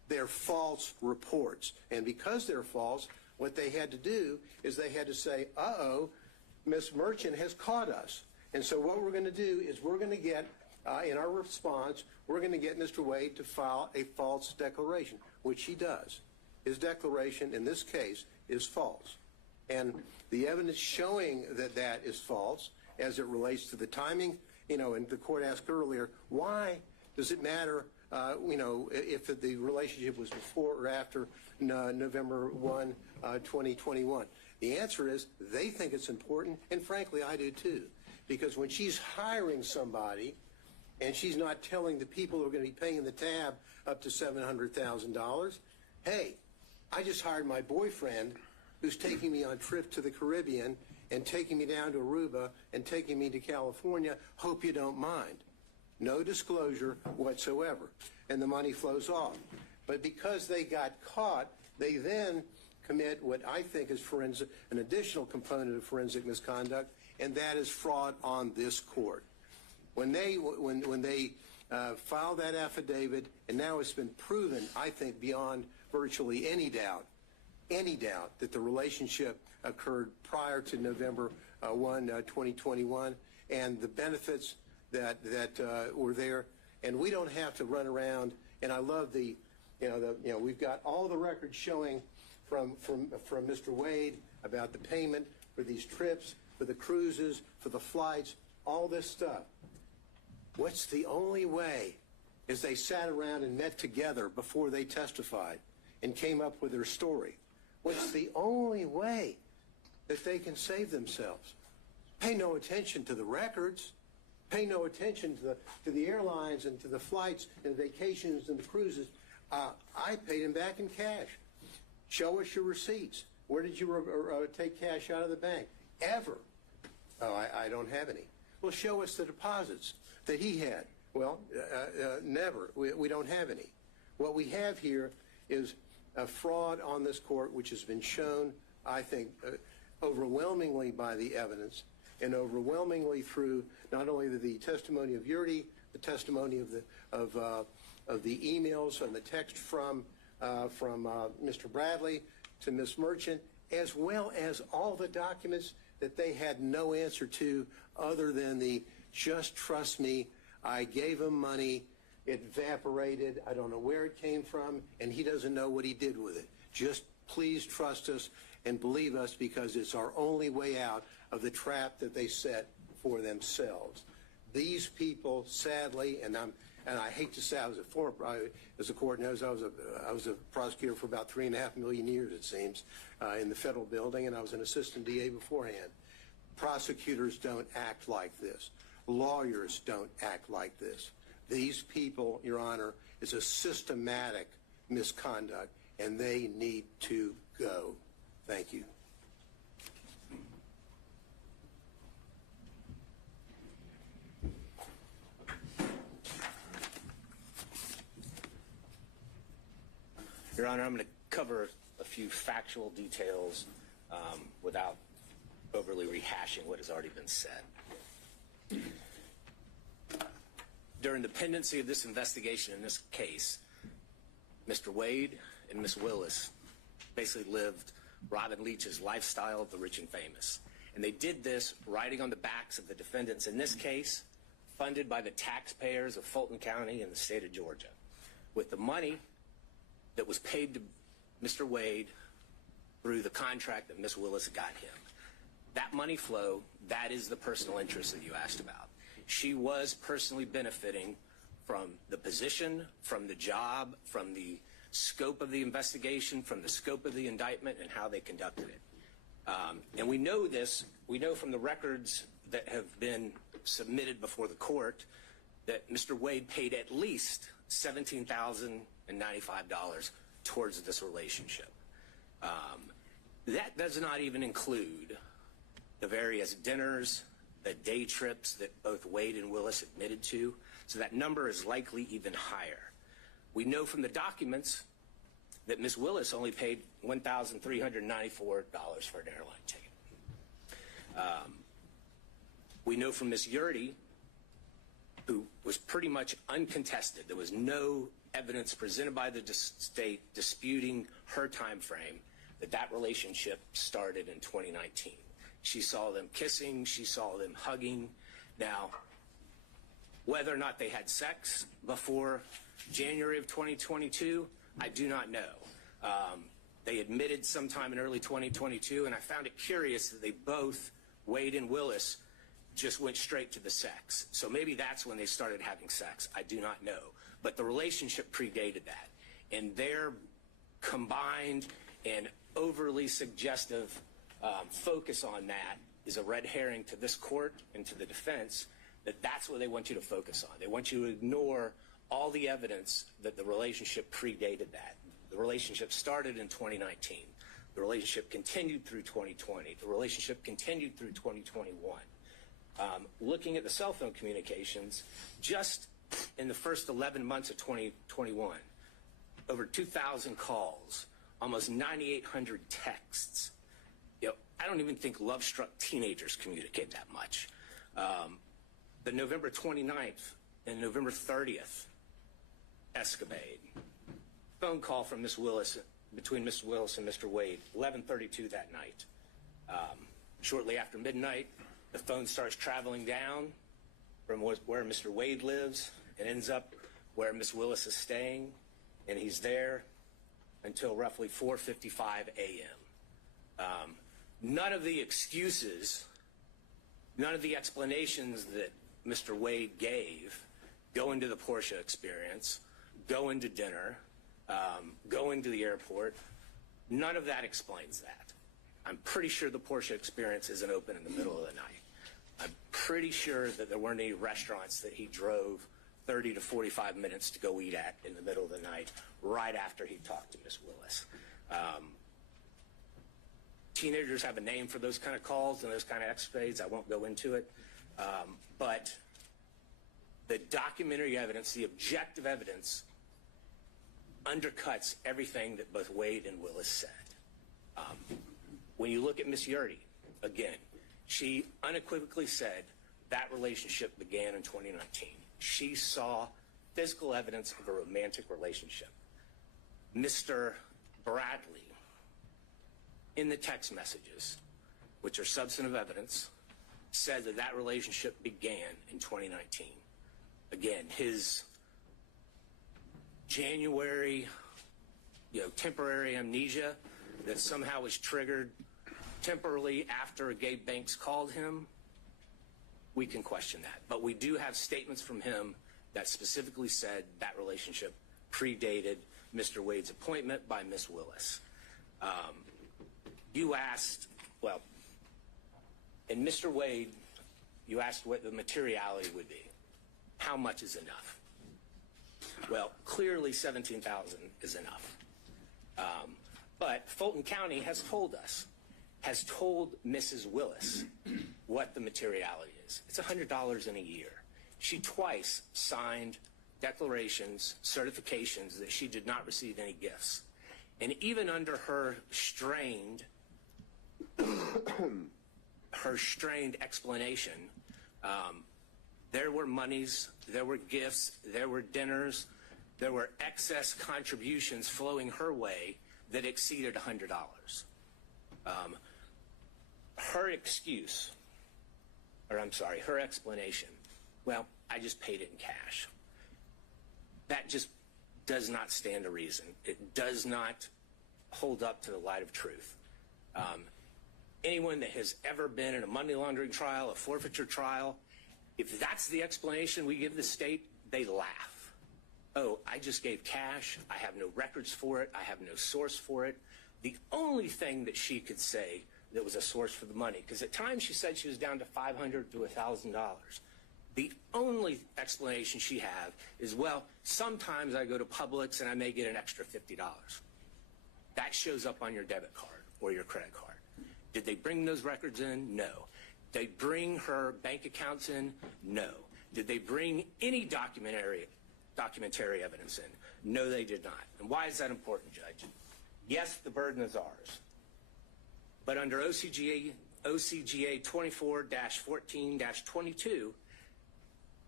They're false reports. And because they're false, what they had to do is they had to say, uh-oh, Ms. Merchant has caught us. And so what we're going to do is we're going to get, in our response, we're going to get Mr. Wade to file a false declaration, which he does. His declaration in this case is false. And the evidence showing that that is false as it relates to the timing, and the court asked earlier, why does it matter, if the relationship was before or after November 1, 2021? The answer is they think it's important, and frankly, I do too. Because when she's hiring somebody and she's not telling the people who are going to be paying the tab up to $700,000, hey, I just hired my boyfriend who's taking me on trip to the Caribbean and taking me down to Aruba and taking me to California. Hope you don't mind. No disclosure whatsoever. And the money flows off. But because they got caught, they then commit what I think is an additional component of forensic misconduct, and that is fraud on this court. When they filed that affidavit, and now it's been proven, I think, beyond virtually any doubt that the relationship occurred prior to November 1, 2021, and the benefits that were there. And we don't have to run around. And I love we've got all the records showing from Mr. Wade about the payment for these trips, for the cruises, for the flights, all this stuff. What's the only way is they sat around and met together before they testified and came up with their story. What's the only way that they can save themselves? Pay no attention to the records. Pay no attention to the airlines and to the flights and the vacations and the cruises. I paid them back in cash. Show us your receipts. Where did you take cash out of the bank? Ever? Oh, I don't have any. Well, show us the deposits that he had. Well, never. We don't have any. What we have here is a fraud on this court, which has been shown, I think, overwhelmingly by the evidence and overwhelmingly through not only the testimony of Yurdi, the testimony of the emails and the text from Mr. Bradley to Ms. Merchant, as well as all the documents that they had no answer to other than the just trust me, I gave him money, it evaporated, I don't know where it came from, and he doesn't know what he did with it. Just please trust us and believe us because it's our only way out of the trap that they set for themselves. These people, sadly, and I hate to say, I was as the court knows, I was a prosecutor for about 3.5 million years, it seems, in the federal building, and I was an assistant DA beforehand. Prosecutors don't act like this. Lawyers don't act like this. These people, Your Honor, is a systematic misconduct, and they need to go. Thank you. Your Honor, I'm going to cover a few factual details without overly rehashing what has already been said. During the pendency of this investigation in this case, Mr. Wade and Ms. Willis basically lived Robin Leach's lifestyle of the rich and famous. And they did this riding on the backs of the defendants in this case, funded by the taxpayers of Fulton County and the state of Georgia, with the money that was paid to Mr. Wade through the contract that Ms. Willis got him. That money flow, that is the personal interest that you asked about. She was personally benefiting from the position, from the job, from the scope of the investigation, from the scope of the indictment, and how they conducted it. And we know this, we know from the records that have been submitted before the court that Mr. Wade paid at least $17,095 towards this relationship. That does not even include the various dinners, the day trips that both Wade and Willis admitted to, so that number is likely even higher. We know from the documents that Ms. Willis only paid $1,394 for an airline ticket. We know from Ms. Yurdi who was pretty much uncontested. There was no evidence presented by the state disputing her time frame that relationship started in 2019. She saw them kissing, she saw them hugging. Now, whether or not they had sex before January of 2022, I do not know. They admitted sometime in early 2022, and I found it curious that they both, Wade and Willis, just went straight to the sex. So maybe that's when they started having sex. I do not know. But the relationship predated that. And their combined and overly suggestive focus on that is a red herring to this court and to the defense that that's what they want you to focus on. They want you to ignore all the evidence that the relationship predated that. The relationship started in 2019. The relationship continued through 2020. The relationship continued through 2021. Looking at the cell phone communications, just in the first 11 months of 2021, over 2,000 calls, almost 9,800 texts. You know, I don't even think love-struck teenagers communicate that much. The November 29th and November 30th escapade, phone call from Ms. Willis, between Ms. Willis and Mr. Wade, 11:32 that night. Shortly after midnight, the phone starts traveling down from where Mr. Wade lives and ends up where Ms. Willis is staying, and he's there until roughly 4:55 a.m. None of the excuses, none of the explanations that Mr. Wade gave, going to the Porsche experience, going to dinner, going to the airport, none of that explains that. I'm pretty sure the Porsche experience isn't open in the middle of the night. I'm pretty sure that there weren't any restaurants that he drove 30 to 45 minutes to go eat at in the middle of the night right after he talked to Ms. Willis. Teenagers have a name for those kind of calls and those kind of escapades. I won't go into it. But the documentary evidence, the objective evidence, undercuts everything that both Wade and Willis said. When you look at Ms. Yurdy, again, she unequivocally said that relationship began in 2019. She saw physical evidence of a romantic relationship. Mr. Bradley, in the text messages, which are substantive evidence, said that relationship began in 2019. Again, his January, temporary amnesia that somehow was triggered temporarily after Gabe Banks called him, we can question that. But we do have statements from him that specifically said that relationship predated Mr. Wade's appointment by Ms. Willis. You asked, well, in Mr. Wade, you asked what the materiality would be. How much is enough? Well, clearly 17,000 is enough. But Fulton County has told us, has told Mrs. Willis what the materiality is. It's $100 in a year. She twice signed declarations, certifications that she did not receive any gifts. And even under her strained explanation, there were monies, there were gifts, there were dinners, there were excess contributions flowing her way that exceeded $100. Her excuse, her explanation, well, I just paid it in cash. That just does not stand to reason. It does not hold up to the light of truth. Anyone that has ever been in a money laundering trial, a forfeiture trial, if that's the explanation we give the state, they laugh. Oh, I just gave cash. I have no records for it. I have no source for it. The only thing that she could say that was a source for the money, because at times she said she was down to $500 to $1,000. The only explanation she had is, well, sometimes I go to Publix and I may get an extra $50. That shows up on your debit card or your credit card. Did they bring those records in? No. Did they bring her bank accounts in? No. Did they bring any documentary evidence in? No, they did not. And why is that important, Judge? Yes, the burden is ours. But under OCGA 24-14-22,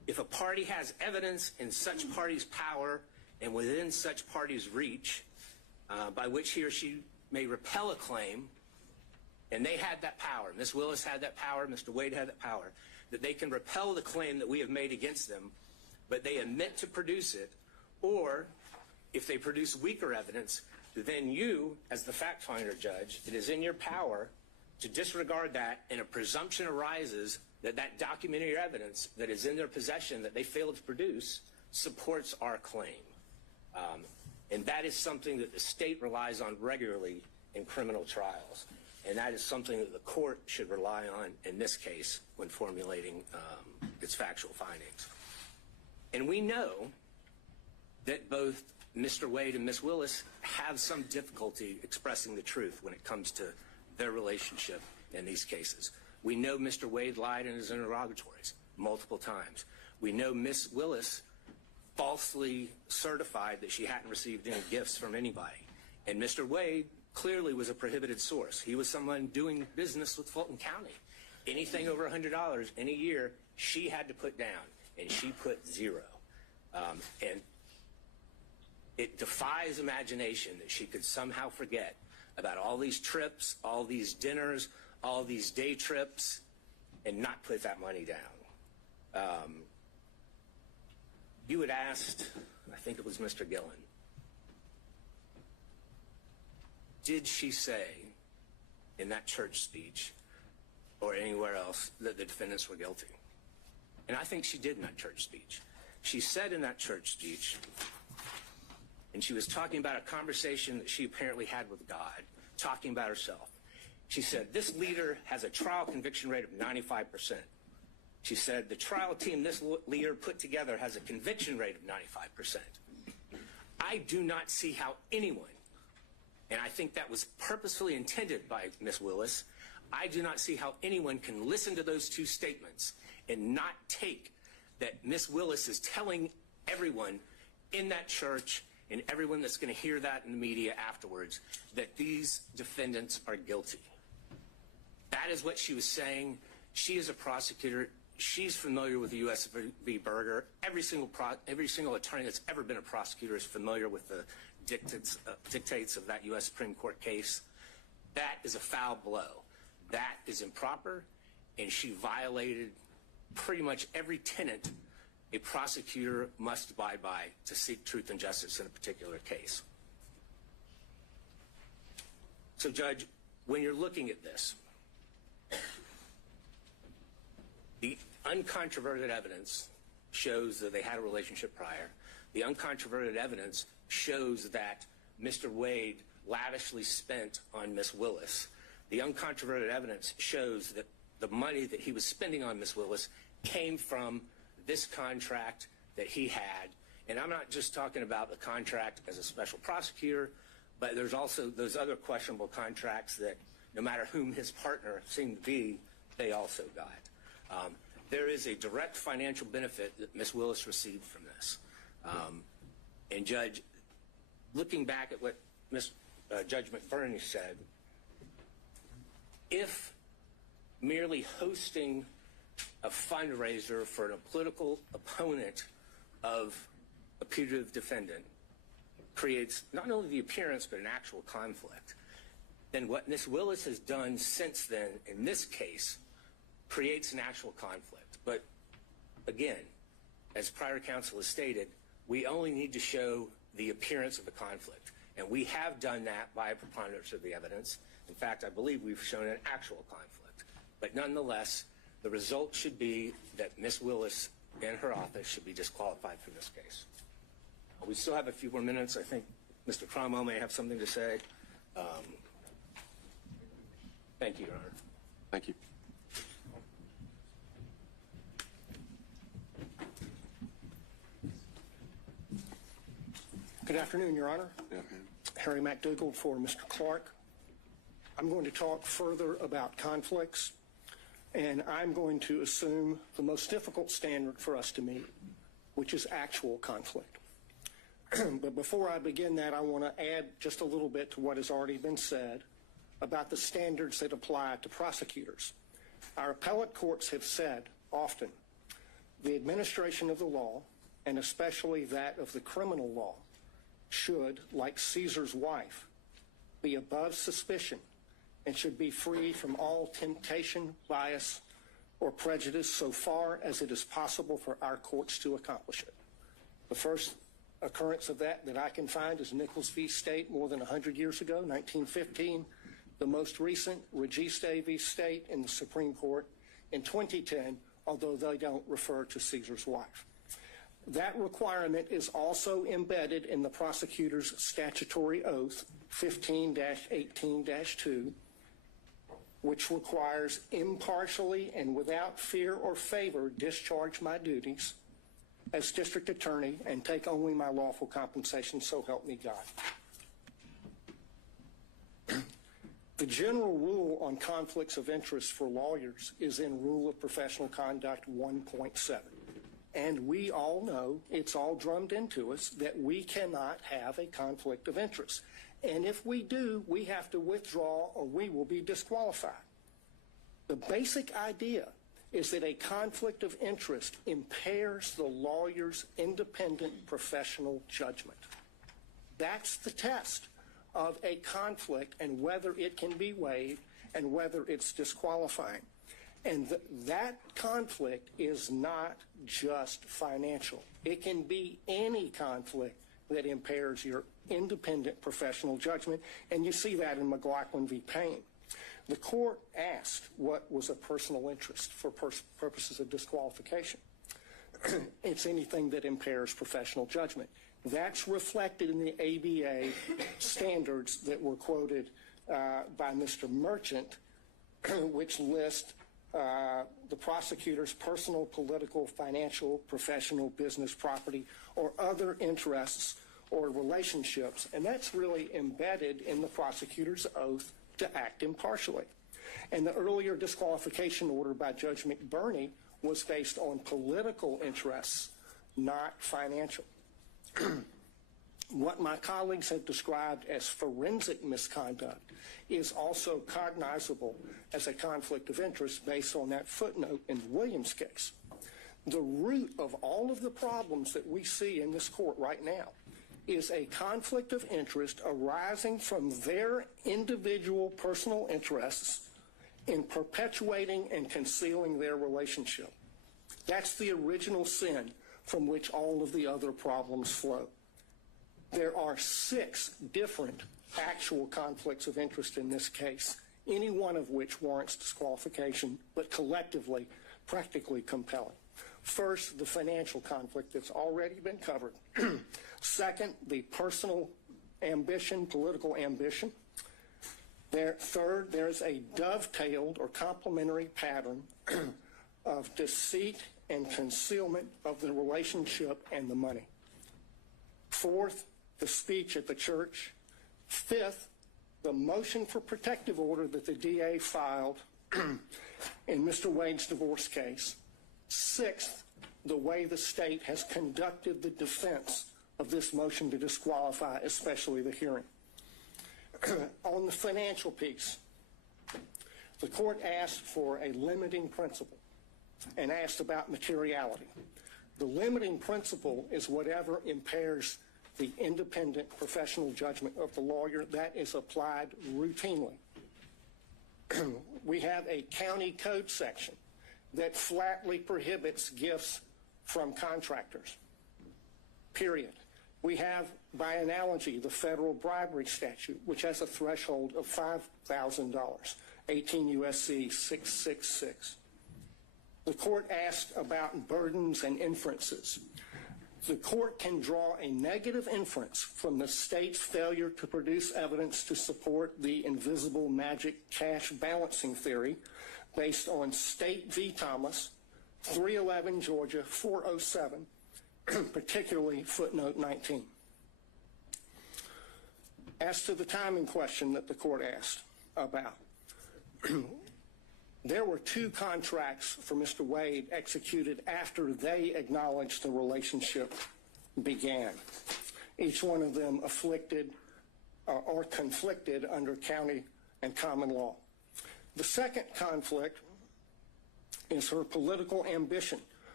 if a party has evidence in such party's power and within such party's reach by which he or she may repel a claim, and they had that power, Ms. Willis had that power, Mr. Wade had that power, that they can repel the claim that we have made against them, but they admit to produce it, or if they produce weaker evidence, then you, as the fact finder judge, it is in your power to disregard that, and a presumption arises that that documentary evidence that is in their possession that they failed to produce supports our claim. And that is something that the state relies on regularly in criminal trials. And that is something that the court should rely on in this case when formulating its factual findings. And we know that both Mr. Wade and Ms. Willis have some difficulty expressing the truth when it comes to their relationship in these cases. We know Mr. Wade lied in his interrogatories multiple times. We know Ms. Willis falsely certified that she hadn't received any gifts from anybody. And Mr. Wade clearly was a prohibited source. He was someone doing business with Fulton County. Anything over $100 in a year, she had to put down, and she put zero. And it defies imagination that she could somehow forget about all these trips, all these dinners, all these day trips, and not put that money down. You had asked, I think it was Mr. Gillen, did she say in that church speech or anywhere else that the defendants were guilty? And I think she did in that church speech. She said in that church speech, and she was talking about a conversation that she apparently had with God, talking about herself. She said, this leader has a trial conviction rate of 95%. She said, the trial team this leader put together has a conviction rate of 95%. I do not see how anyone, and I think that was purposefully intended by Ms. Willis, I do not see how anyone can listen to those two statements and not take that Ms. Willis is telling everyone in that church and everyone that's going to hear that in the media afterwards that these defendants are guilty. That is what she was saying. She is a prosecutor. She's familiar with the U.S. v. Berger. Every single attorney that's ever been a prosecutor is familiar with the dictates of that U.S. Supreme Court case. That is a foul blow. That is improper, and she violated pretty much every tenet a prosecutor must abide by to seek truth and justice in a particular case. So, Judge, when you're looking at this, the uncontroverted evidence shows that they had a relationship prior. The uncontroverted evidence shows that Mr. Wade lavishly spent on Ms. Willis. The uncontroverted evidence shows that the money that he was spending on Ms. Willis came from this contract that he had. And I'm not just talking about the contract as a special prosecutor, but there's also those other questionable contracts that no matter whom his partner seemed to be, they also got. There is a direct financial benefit that Ms. Willis received from this. And Judge, looking back at what Judge McBurney said, if merely hosting a fundraiser for a political opponent of a putative defendant creates not only the appearance but an actual conflict, then what Ms. Willis has done since then in this case creates an actual conflict. But again, as prior counsel has stated, we only need to show the appearance of a conflict. And we have done that by a preponderance of the evidence. In fact, I believe we've shown an actual conflict. But nonetheless, the result should be that Ms. Willis and her office should be disqualified from this case. We still have a few more minutes. I think Mr. Cromwell may have something to say. Thank you, Your Honor. Thank you. Good afternoon, Your Honor. Yeah. Harry McDougall for Mr. Clark. I'm going to talk further about conflicts, and I'm going to assume the most difficult standard for us to meet, which is actual conflict. But before I begin that, I want to add just a little bit to what has already been said about the standards that apply to prosecutors. Our appellate courts have said often The administration of the law, and especially that of the criminal law, should, like Caesar's wife, be above suspicion and should be free from all temptation, bias, or prejudice so far as it is possible for our courts to accomplish it. The first occurrence of that I can find is Nichols v. State more than 100 years ago, 1915. The most recent, Registe v. State in the Supreme Court in 2010, although they don't refer to Caesar's wife. That requirement is also embedded in the prosecutor's statutory oath, 15-18-2, which requires impartially and without fear or favor discharge my duties as district attorney and take only my lawful compensation, so help me God. The general rule on conflicts of interest for lawyers is in Rule of Professional Conduct 1.7. And we all know, it's all drummed into us, that we cannot have a conflict of interest. And if we do, we have to withdraw or we will be disqualified. The basic idea is that a conflict of interest impairs the lawyer's independent professional judgment. That's the test of a conflict and whether it can be waived and whether it's disqualifying. And that conflict is not just financial. It can be any conflict that impairs your independent professional judgment, and you see that in McLaughlin v. Payne. The court asked what was a personal interest for purposes of disqualification. It's anything that impairs professional judgment. That's reflected in the ABA standards that were quoted by Mr. Merchant, which list the prosecutor's personal, political, financial, professional, business, property, or other interests or relationships. And that's really embedded in the prosecutor's oath to act impartially. And the earlier disqualification order by Judge McBurney was based on political interests, not financial. What my colleagues have described as forensic misconduct is also cognizable as a conflict of interest based on that footnote in the Williams case. The root of all of the problems that we see in this court right now is a conflict of interest arising from their individual personal interests in perpetuating and concealing their relationship. That's the original sin from which all of the other problems flow. There are 6 different actual conflicts of interest in this case, any one of which warrants disqualification, but collectively, practically compelling. First, the financial conflict that's already been covered. Second, the personal ambition, political ambition. Third, there's a dovetailed or complementary pattern of deceit and concealment of the relationship and the money. Fourth, the speech at the church. Fifth, the motion for protective order that the DA filed in Mr. Wade's divorce case. Sixth, the way the state has conducted the defense of this motion to disqualify, especially the hearing. On the financial piece, the court asked for a limiting principle and asked about materiality. The limiting principle is whatever impairs the independent professional judgment of the lawyer. That is applied routinely. We have a county code section that flatly prohibits gifts from contractors, period. We have, by analogy, the federal bribery statute, which has a threshold of $5,000, 18 U.S.C. 666. The court asked about burdens and inferences. The court can draw a negative inference from the state's failure to produce evidence to support the invisible magic cash balancing theory based on State v. Thomas, 311 Georgia 407, particularly footnote 19. As to the timing question that the court asked about, there were 2 contracts for Mr. Wade executed after they acknowledged the relationship began, each one of them afflicted or conflicted under county and common law. The second conflict is her political ambition,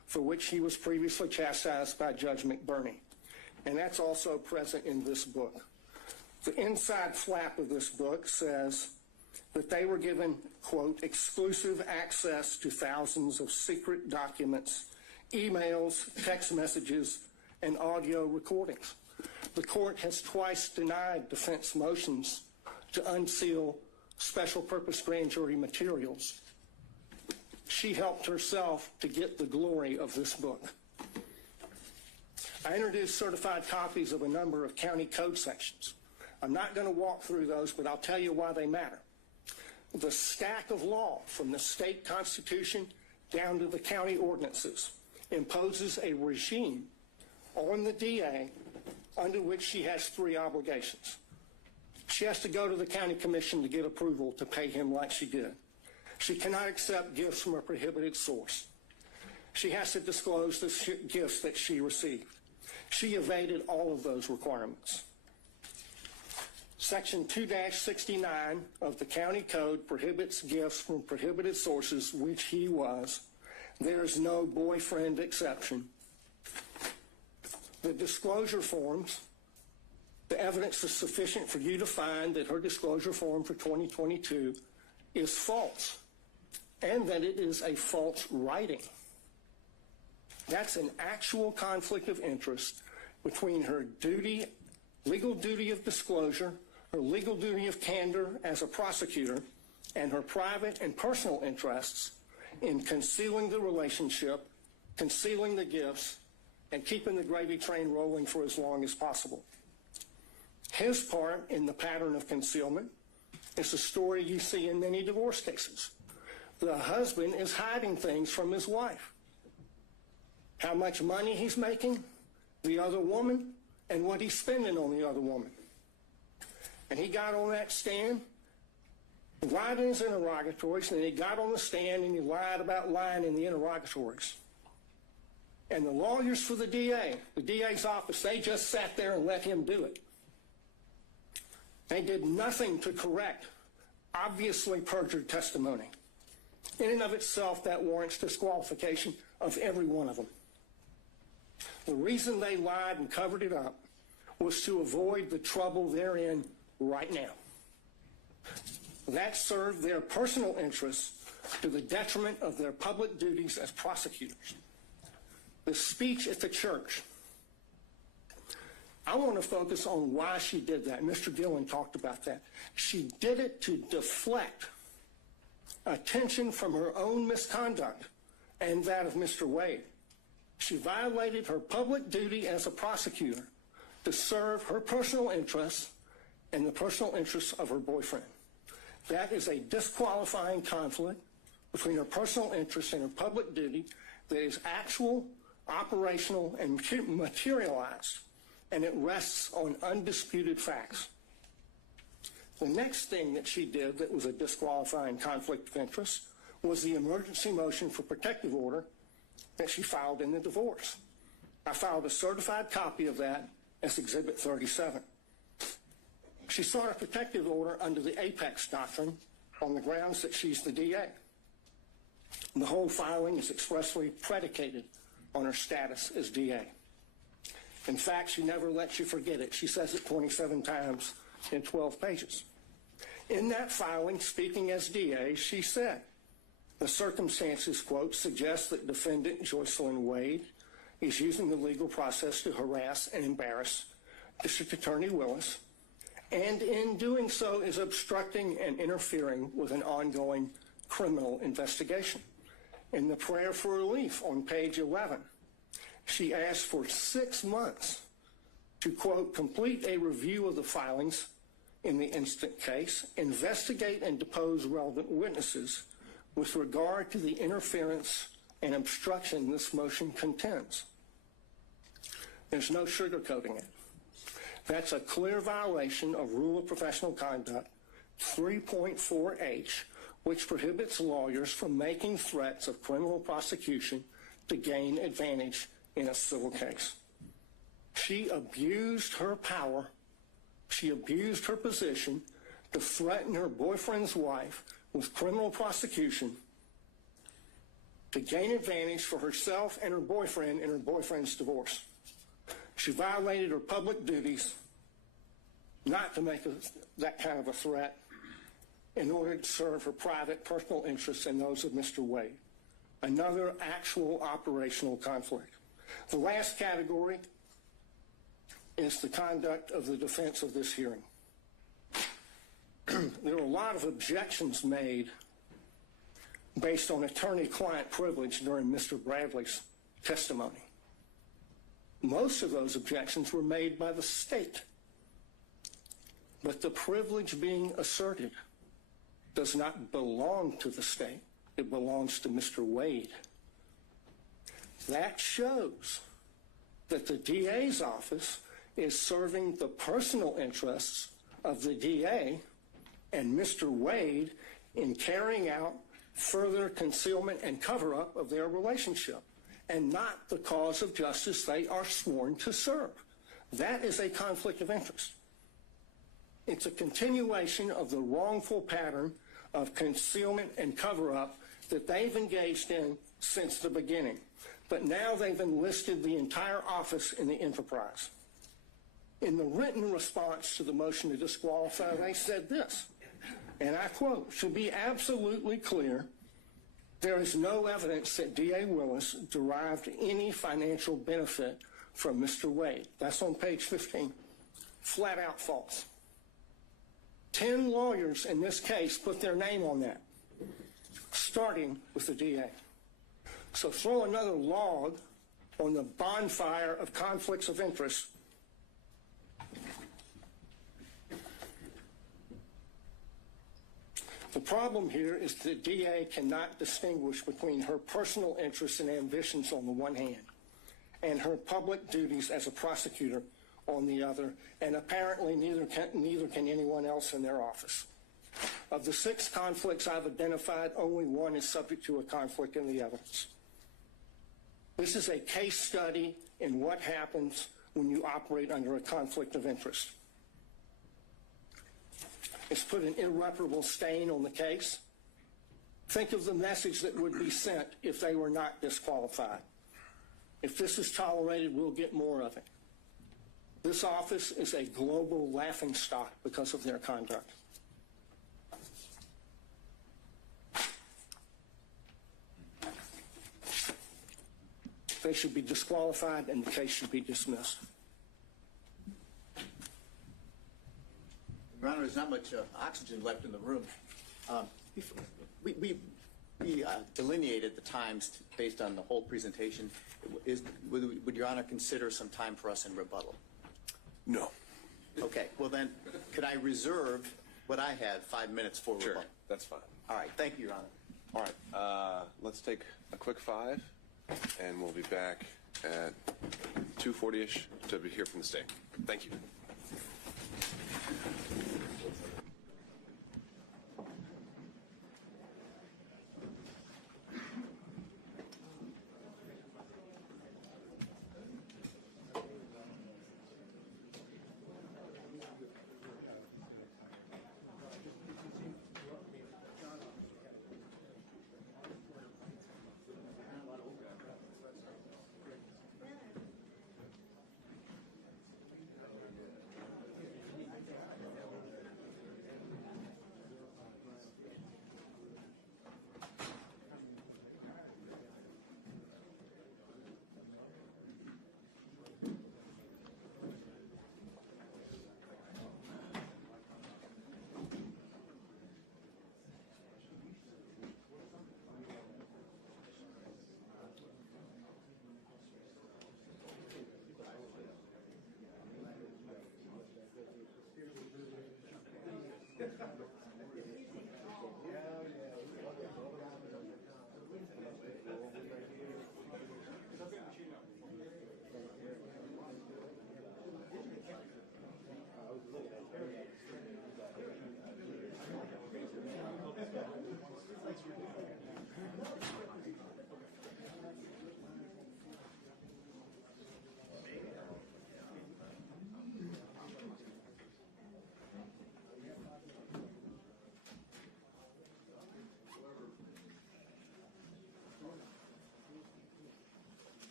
for which he was previously chastised by Judge McBurney. And that's also present in this book. The inside flap of this book says that they were given, quote, exclusive access to thousands of secret documents, emails, text messages, and audio recordings. The court has twice denied defense motions to unseal special purpose grand jury materials. She helped herself to get the glory of this book. I introduced certified copies of a number of county code sections. I'm not going to walk through those, but I'll tell you why they matter. The stack of law from the state constitution down to the county ordinances imposes a regime on the DA under which she has three obligations. She has to go to the county commission to get approval to pay him like she did. She cannot accept gifts from a prohibited source. She has to disclose the gifts that she received. She evaded all of those requirements. Section 2-69 of the county code prohibits gifts from prohibited sources, which he was. There is no boyfriend exception. The disclosure forms, the evidence is sufficient for you to find that her disclosure form for 2022 is false and that it is a false writing. That's an actual conflict of interest between her duty, legal duty of disclosure, her legal duty of candor as a prosecutor, and her private and personal interests in concealing the relationship, concealing the gifts, and keeping the gravy train rolling for as long as possible. His part in the pattern of concealment is a story you see in many divorce cases. The husband is hiding things from his wife. How much money he's making, the other woman, and what he's spending on the other woman. And he got on that stand, lied in his interrogatories, and he got on the stand and he lied about lying in the interrogatories. And the lawyers for the DA's office, they just sat there and let him do it. They did nothing to correct obviously perjured testimony. In and of itself, that warrants disqualification of every one of them. The reason they lied and covered it up was to avoid the trouble they're in right now. That served their personal interests to the detriment of their public duties as prosecutors. The speech at the church, I want to focus on why she did that. Mr. Gillen talked about that. She did it to deflect attention from her own misconduct and that of Mr. Wade. She violated her public duty as a prosecutor to serve her personal interests and the personal interests of her boyfriend. That is a disqualifying conflict between her personal interests and her public duty that is actual, operational, and materialized, and it rests on undisputed facts. The next thing that she did that was a disqualifying conflict of interest was the emergency motion for protective order that she filed in the divorce. I filed a certified copy of that as Exhibit 37. She sought a protective order under the Apex Doctrine on the grounds that she's the DA. The whole filing is expressly predicated on her status as DA. In fact, she never lets you forget it. She says it 27 times in 12 pages. In that filing, speaking as DA, she said, the circumstances, quote, suggest that defendant Joycelyn Wade is using the legal process to harass and embarrass District Attorney Willis, and in doing so is obstructing and interfering with an ongoing criminal investigation. In the prayer for relief on page 11, she asked for 6 months to, quote, complete a review of the filings in the instant case, investigate and depose relevant witnesses with regard to the interference and obstruction this motion contends. There's no sugarcoating it. That's a clear violation of Rule of Professional Conduct 3.4H, which prohibits lawyers from making threats of criminal prosecution to gain advantage in a civil case. She abused her power, she abused her position to threaten her boyfriend's wife with criminal prosecution to gain advantage for herself and her boyfriend in her boyfriend's divorce. She violated her public duties not to make that kind of a threat in order to serve her private personal interests and those of Mr. Wade. Another actual operational conflict. The last category is the conduct of the defense of this hearing. There were a lot of objections made based on attorney-client privilege during Mr. Bradley's testimony. Most of those objections were made by the state. But the privilege being asserted does not belong to the state. It belongs to Mr. Wade. That shows that the DA's office is serving the personal interests of the DA and Mr. Wade in carrying out further concealment and cover-up of their relationship, and not the cause of justice they are sworn to serve. That is a conflict of interest. It's a continuation of the wrongful pattern of concealment and cover-up that they've engaged in since the beginning. But now they've enlisted the entire office in the enterprise. In the written response to the motion to disqualify, they said this, and I quote, "To be absolutely clear, there is no evidence that D.A. Willis derived any financial benefit from Mr. Wade." That's on page 15. Flat out false. 10 lawyers in this case put their name on that, starting with the DA. So throw another log on the bonfire of conflicts of interest. The problem here is the DA cannot distinguish between her personal interests and ambitions on the one hand and her public duties as a prosecutor on the other, and apparently neither can anyone else in their office. Of the 6 conflicts I've identified, only one is subject to a conflict in the evidence. This is a case study in what happens when you operate under a conflict of interest. It's put an irreparable stain on the case. Think of the message that would be sent if they were not disqualified. If this is tolerated, we'll get more of it. This office is a global laughingstock because of their conduct. They should be disqualified and the case should be dismissed. Your Honor, there's not much oxygen left in the room. We delineated the times based on the whole presentation. Would Your Honor consider some time for us in rebuttal? No. Okay, well then, could I reserve what I had 5 minutes for Sure, rebuttal? that's fine. All right, thank you, Your Honor. All right, let's take a quick 5, and we'll be back at 2:40-ish to hear from the state. Thank you.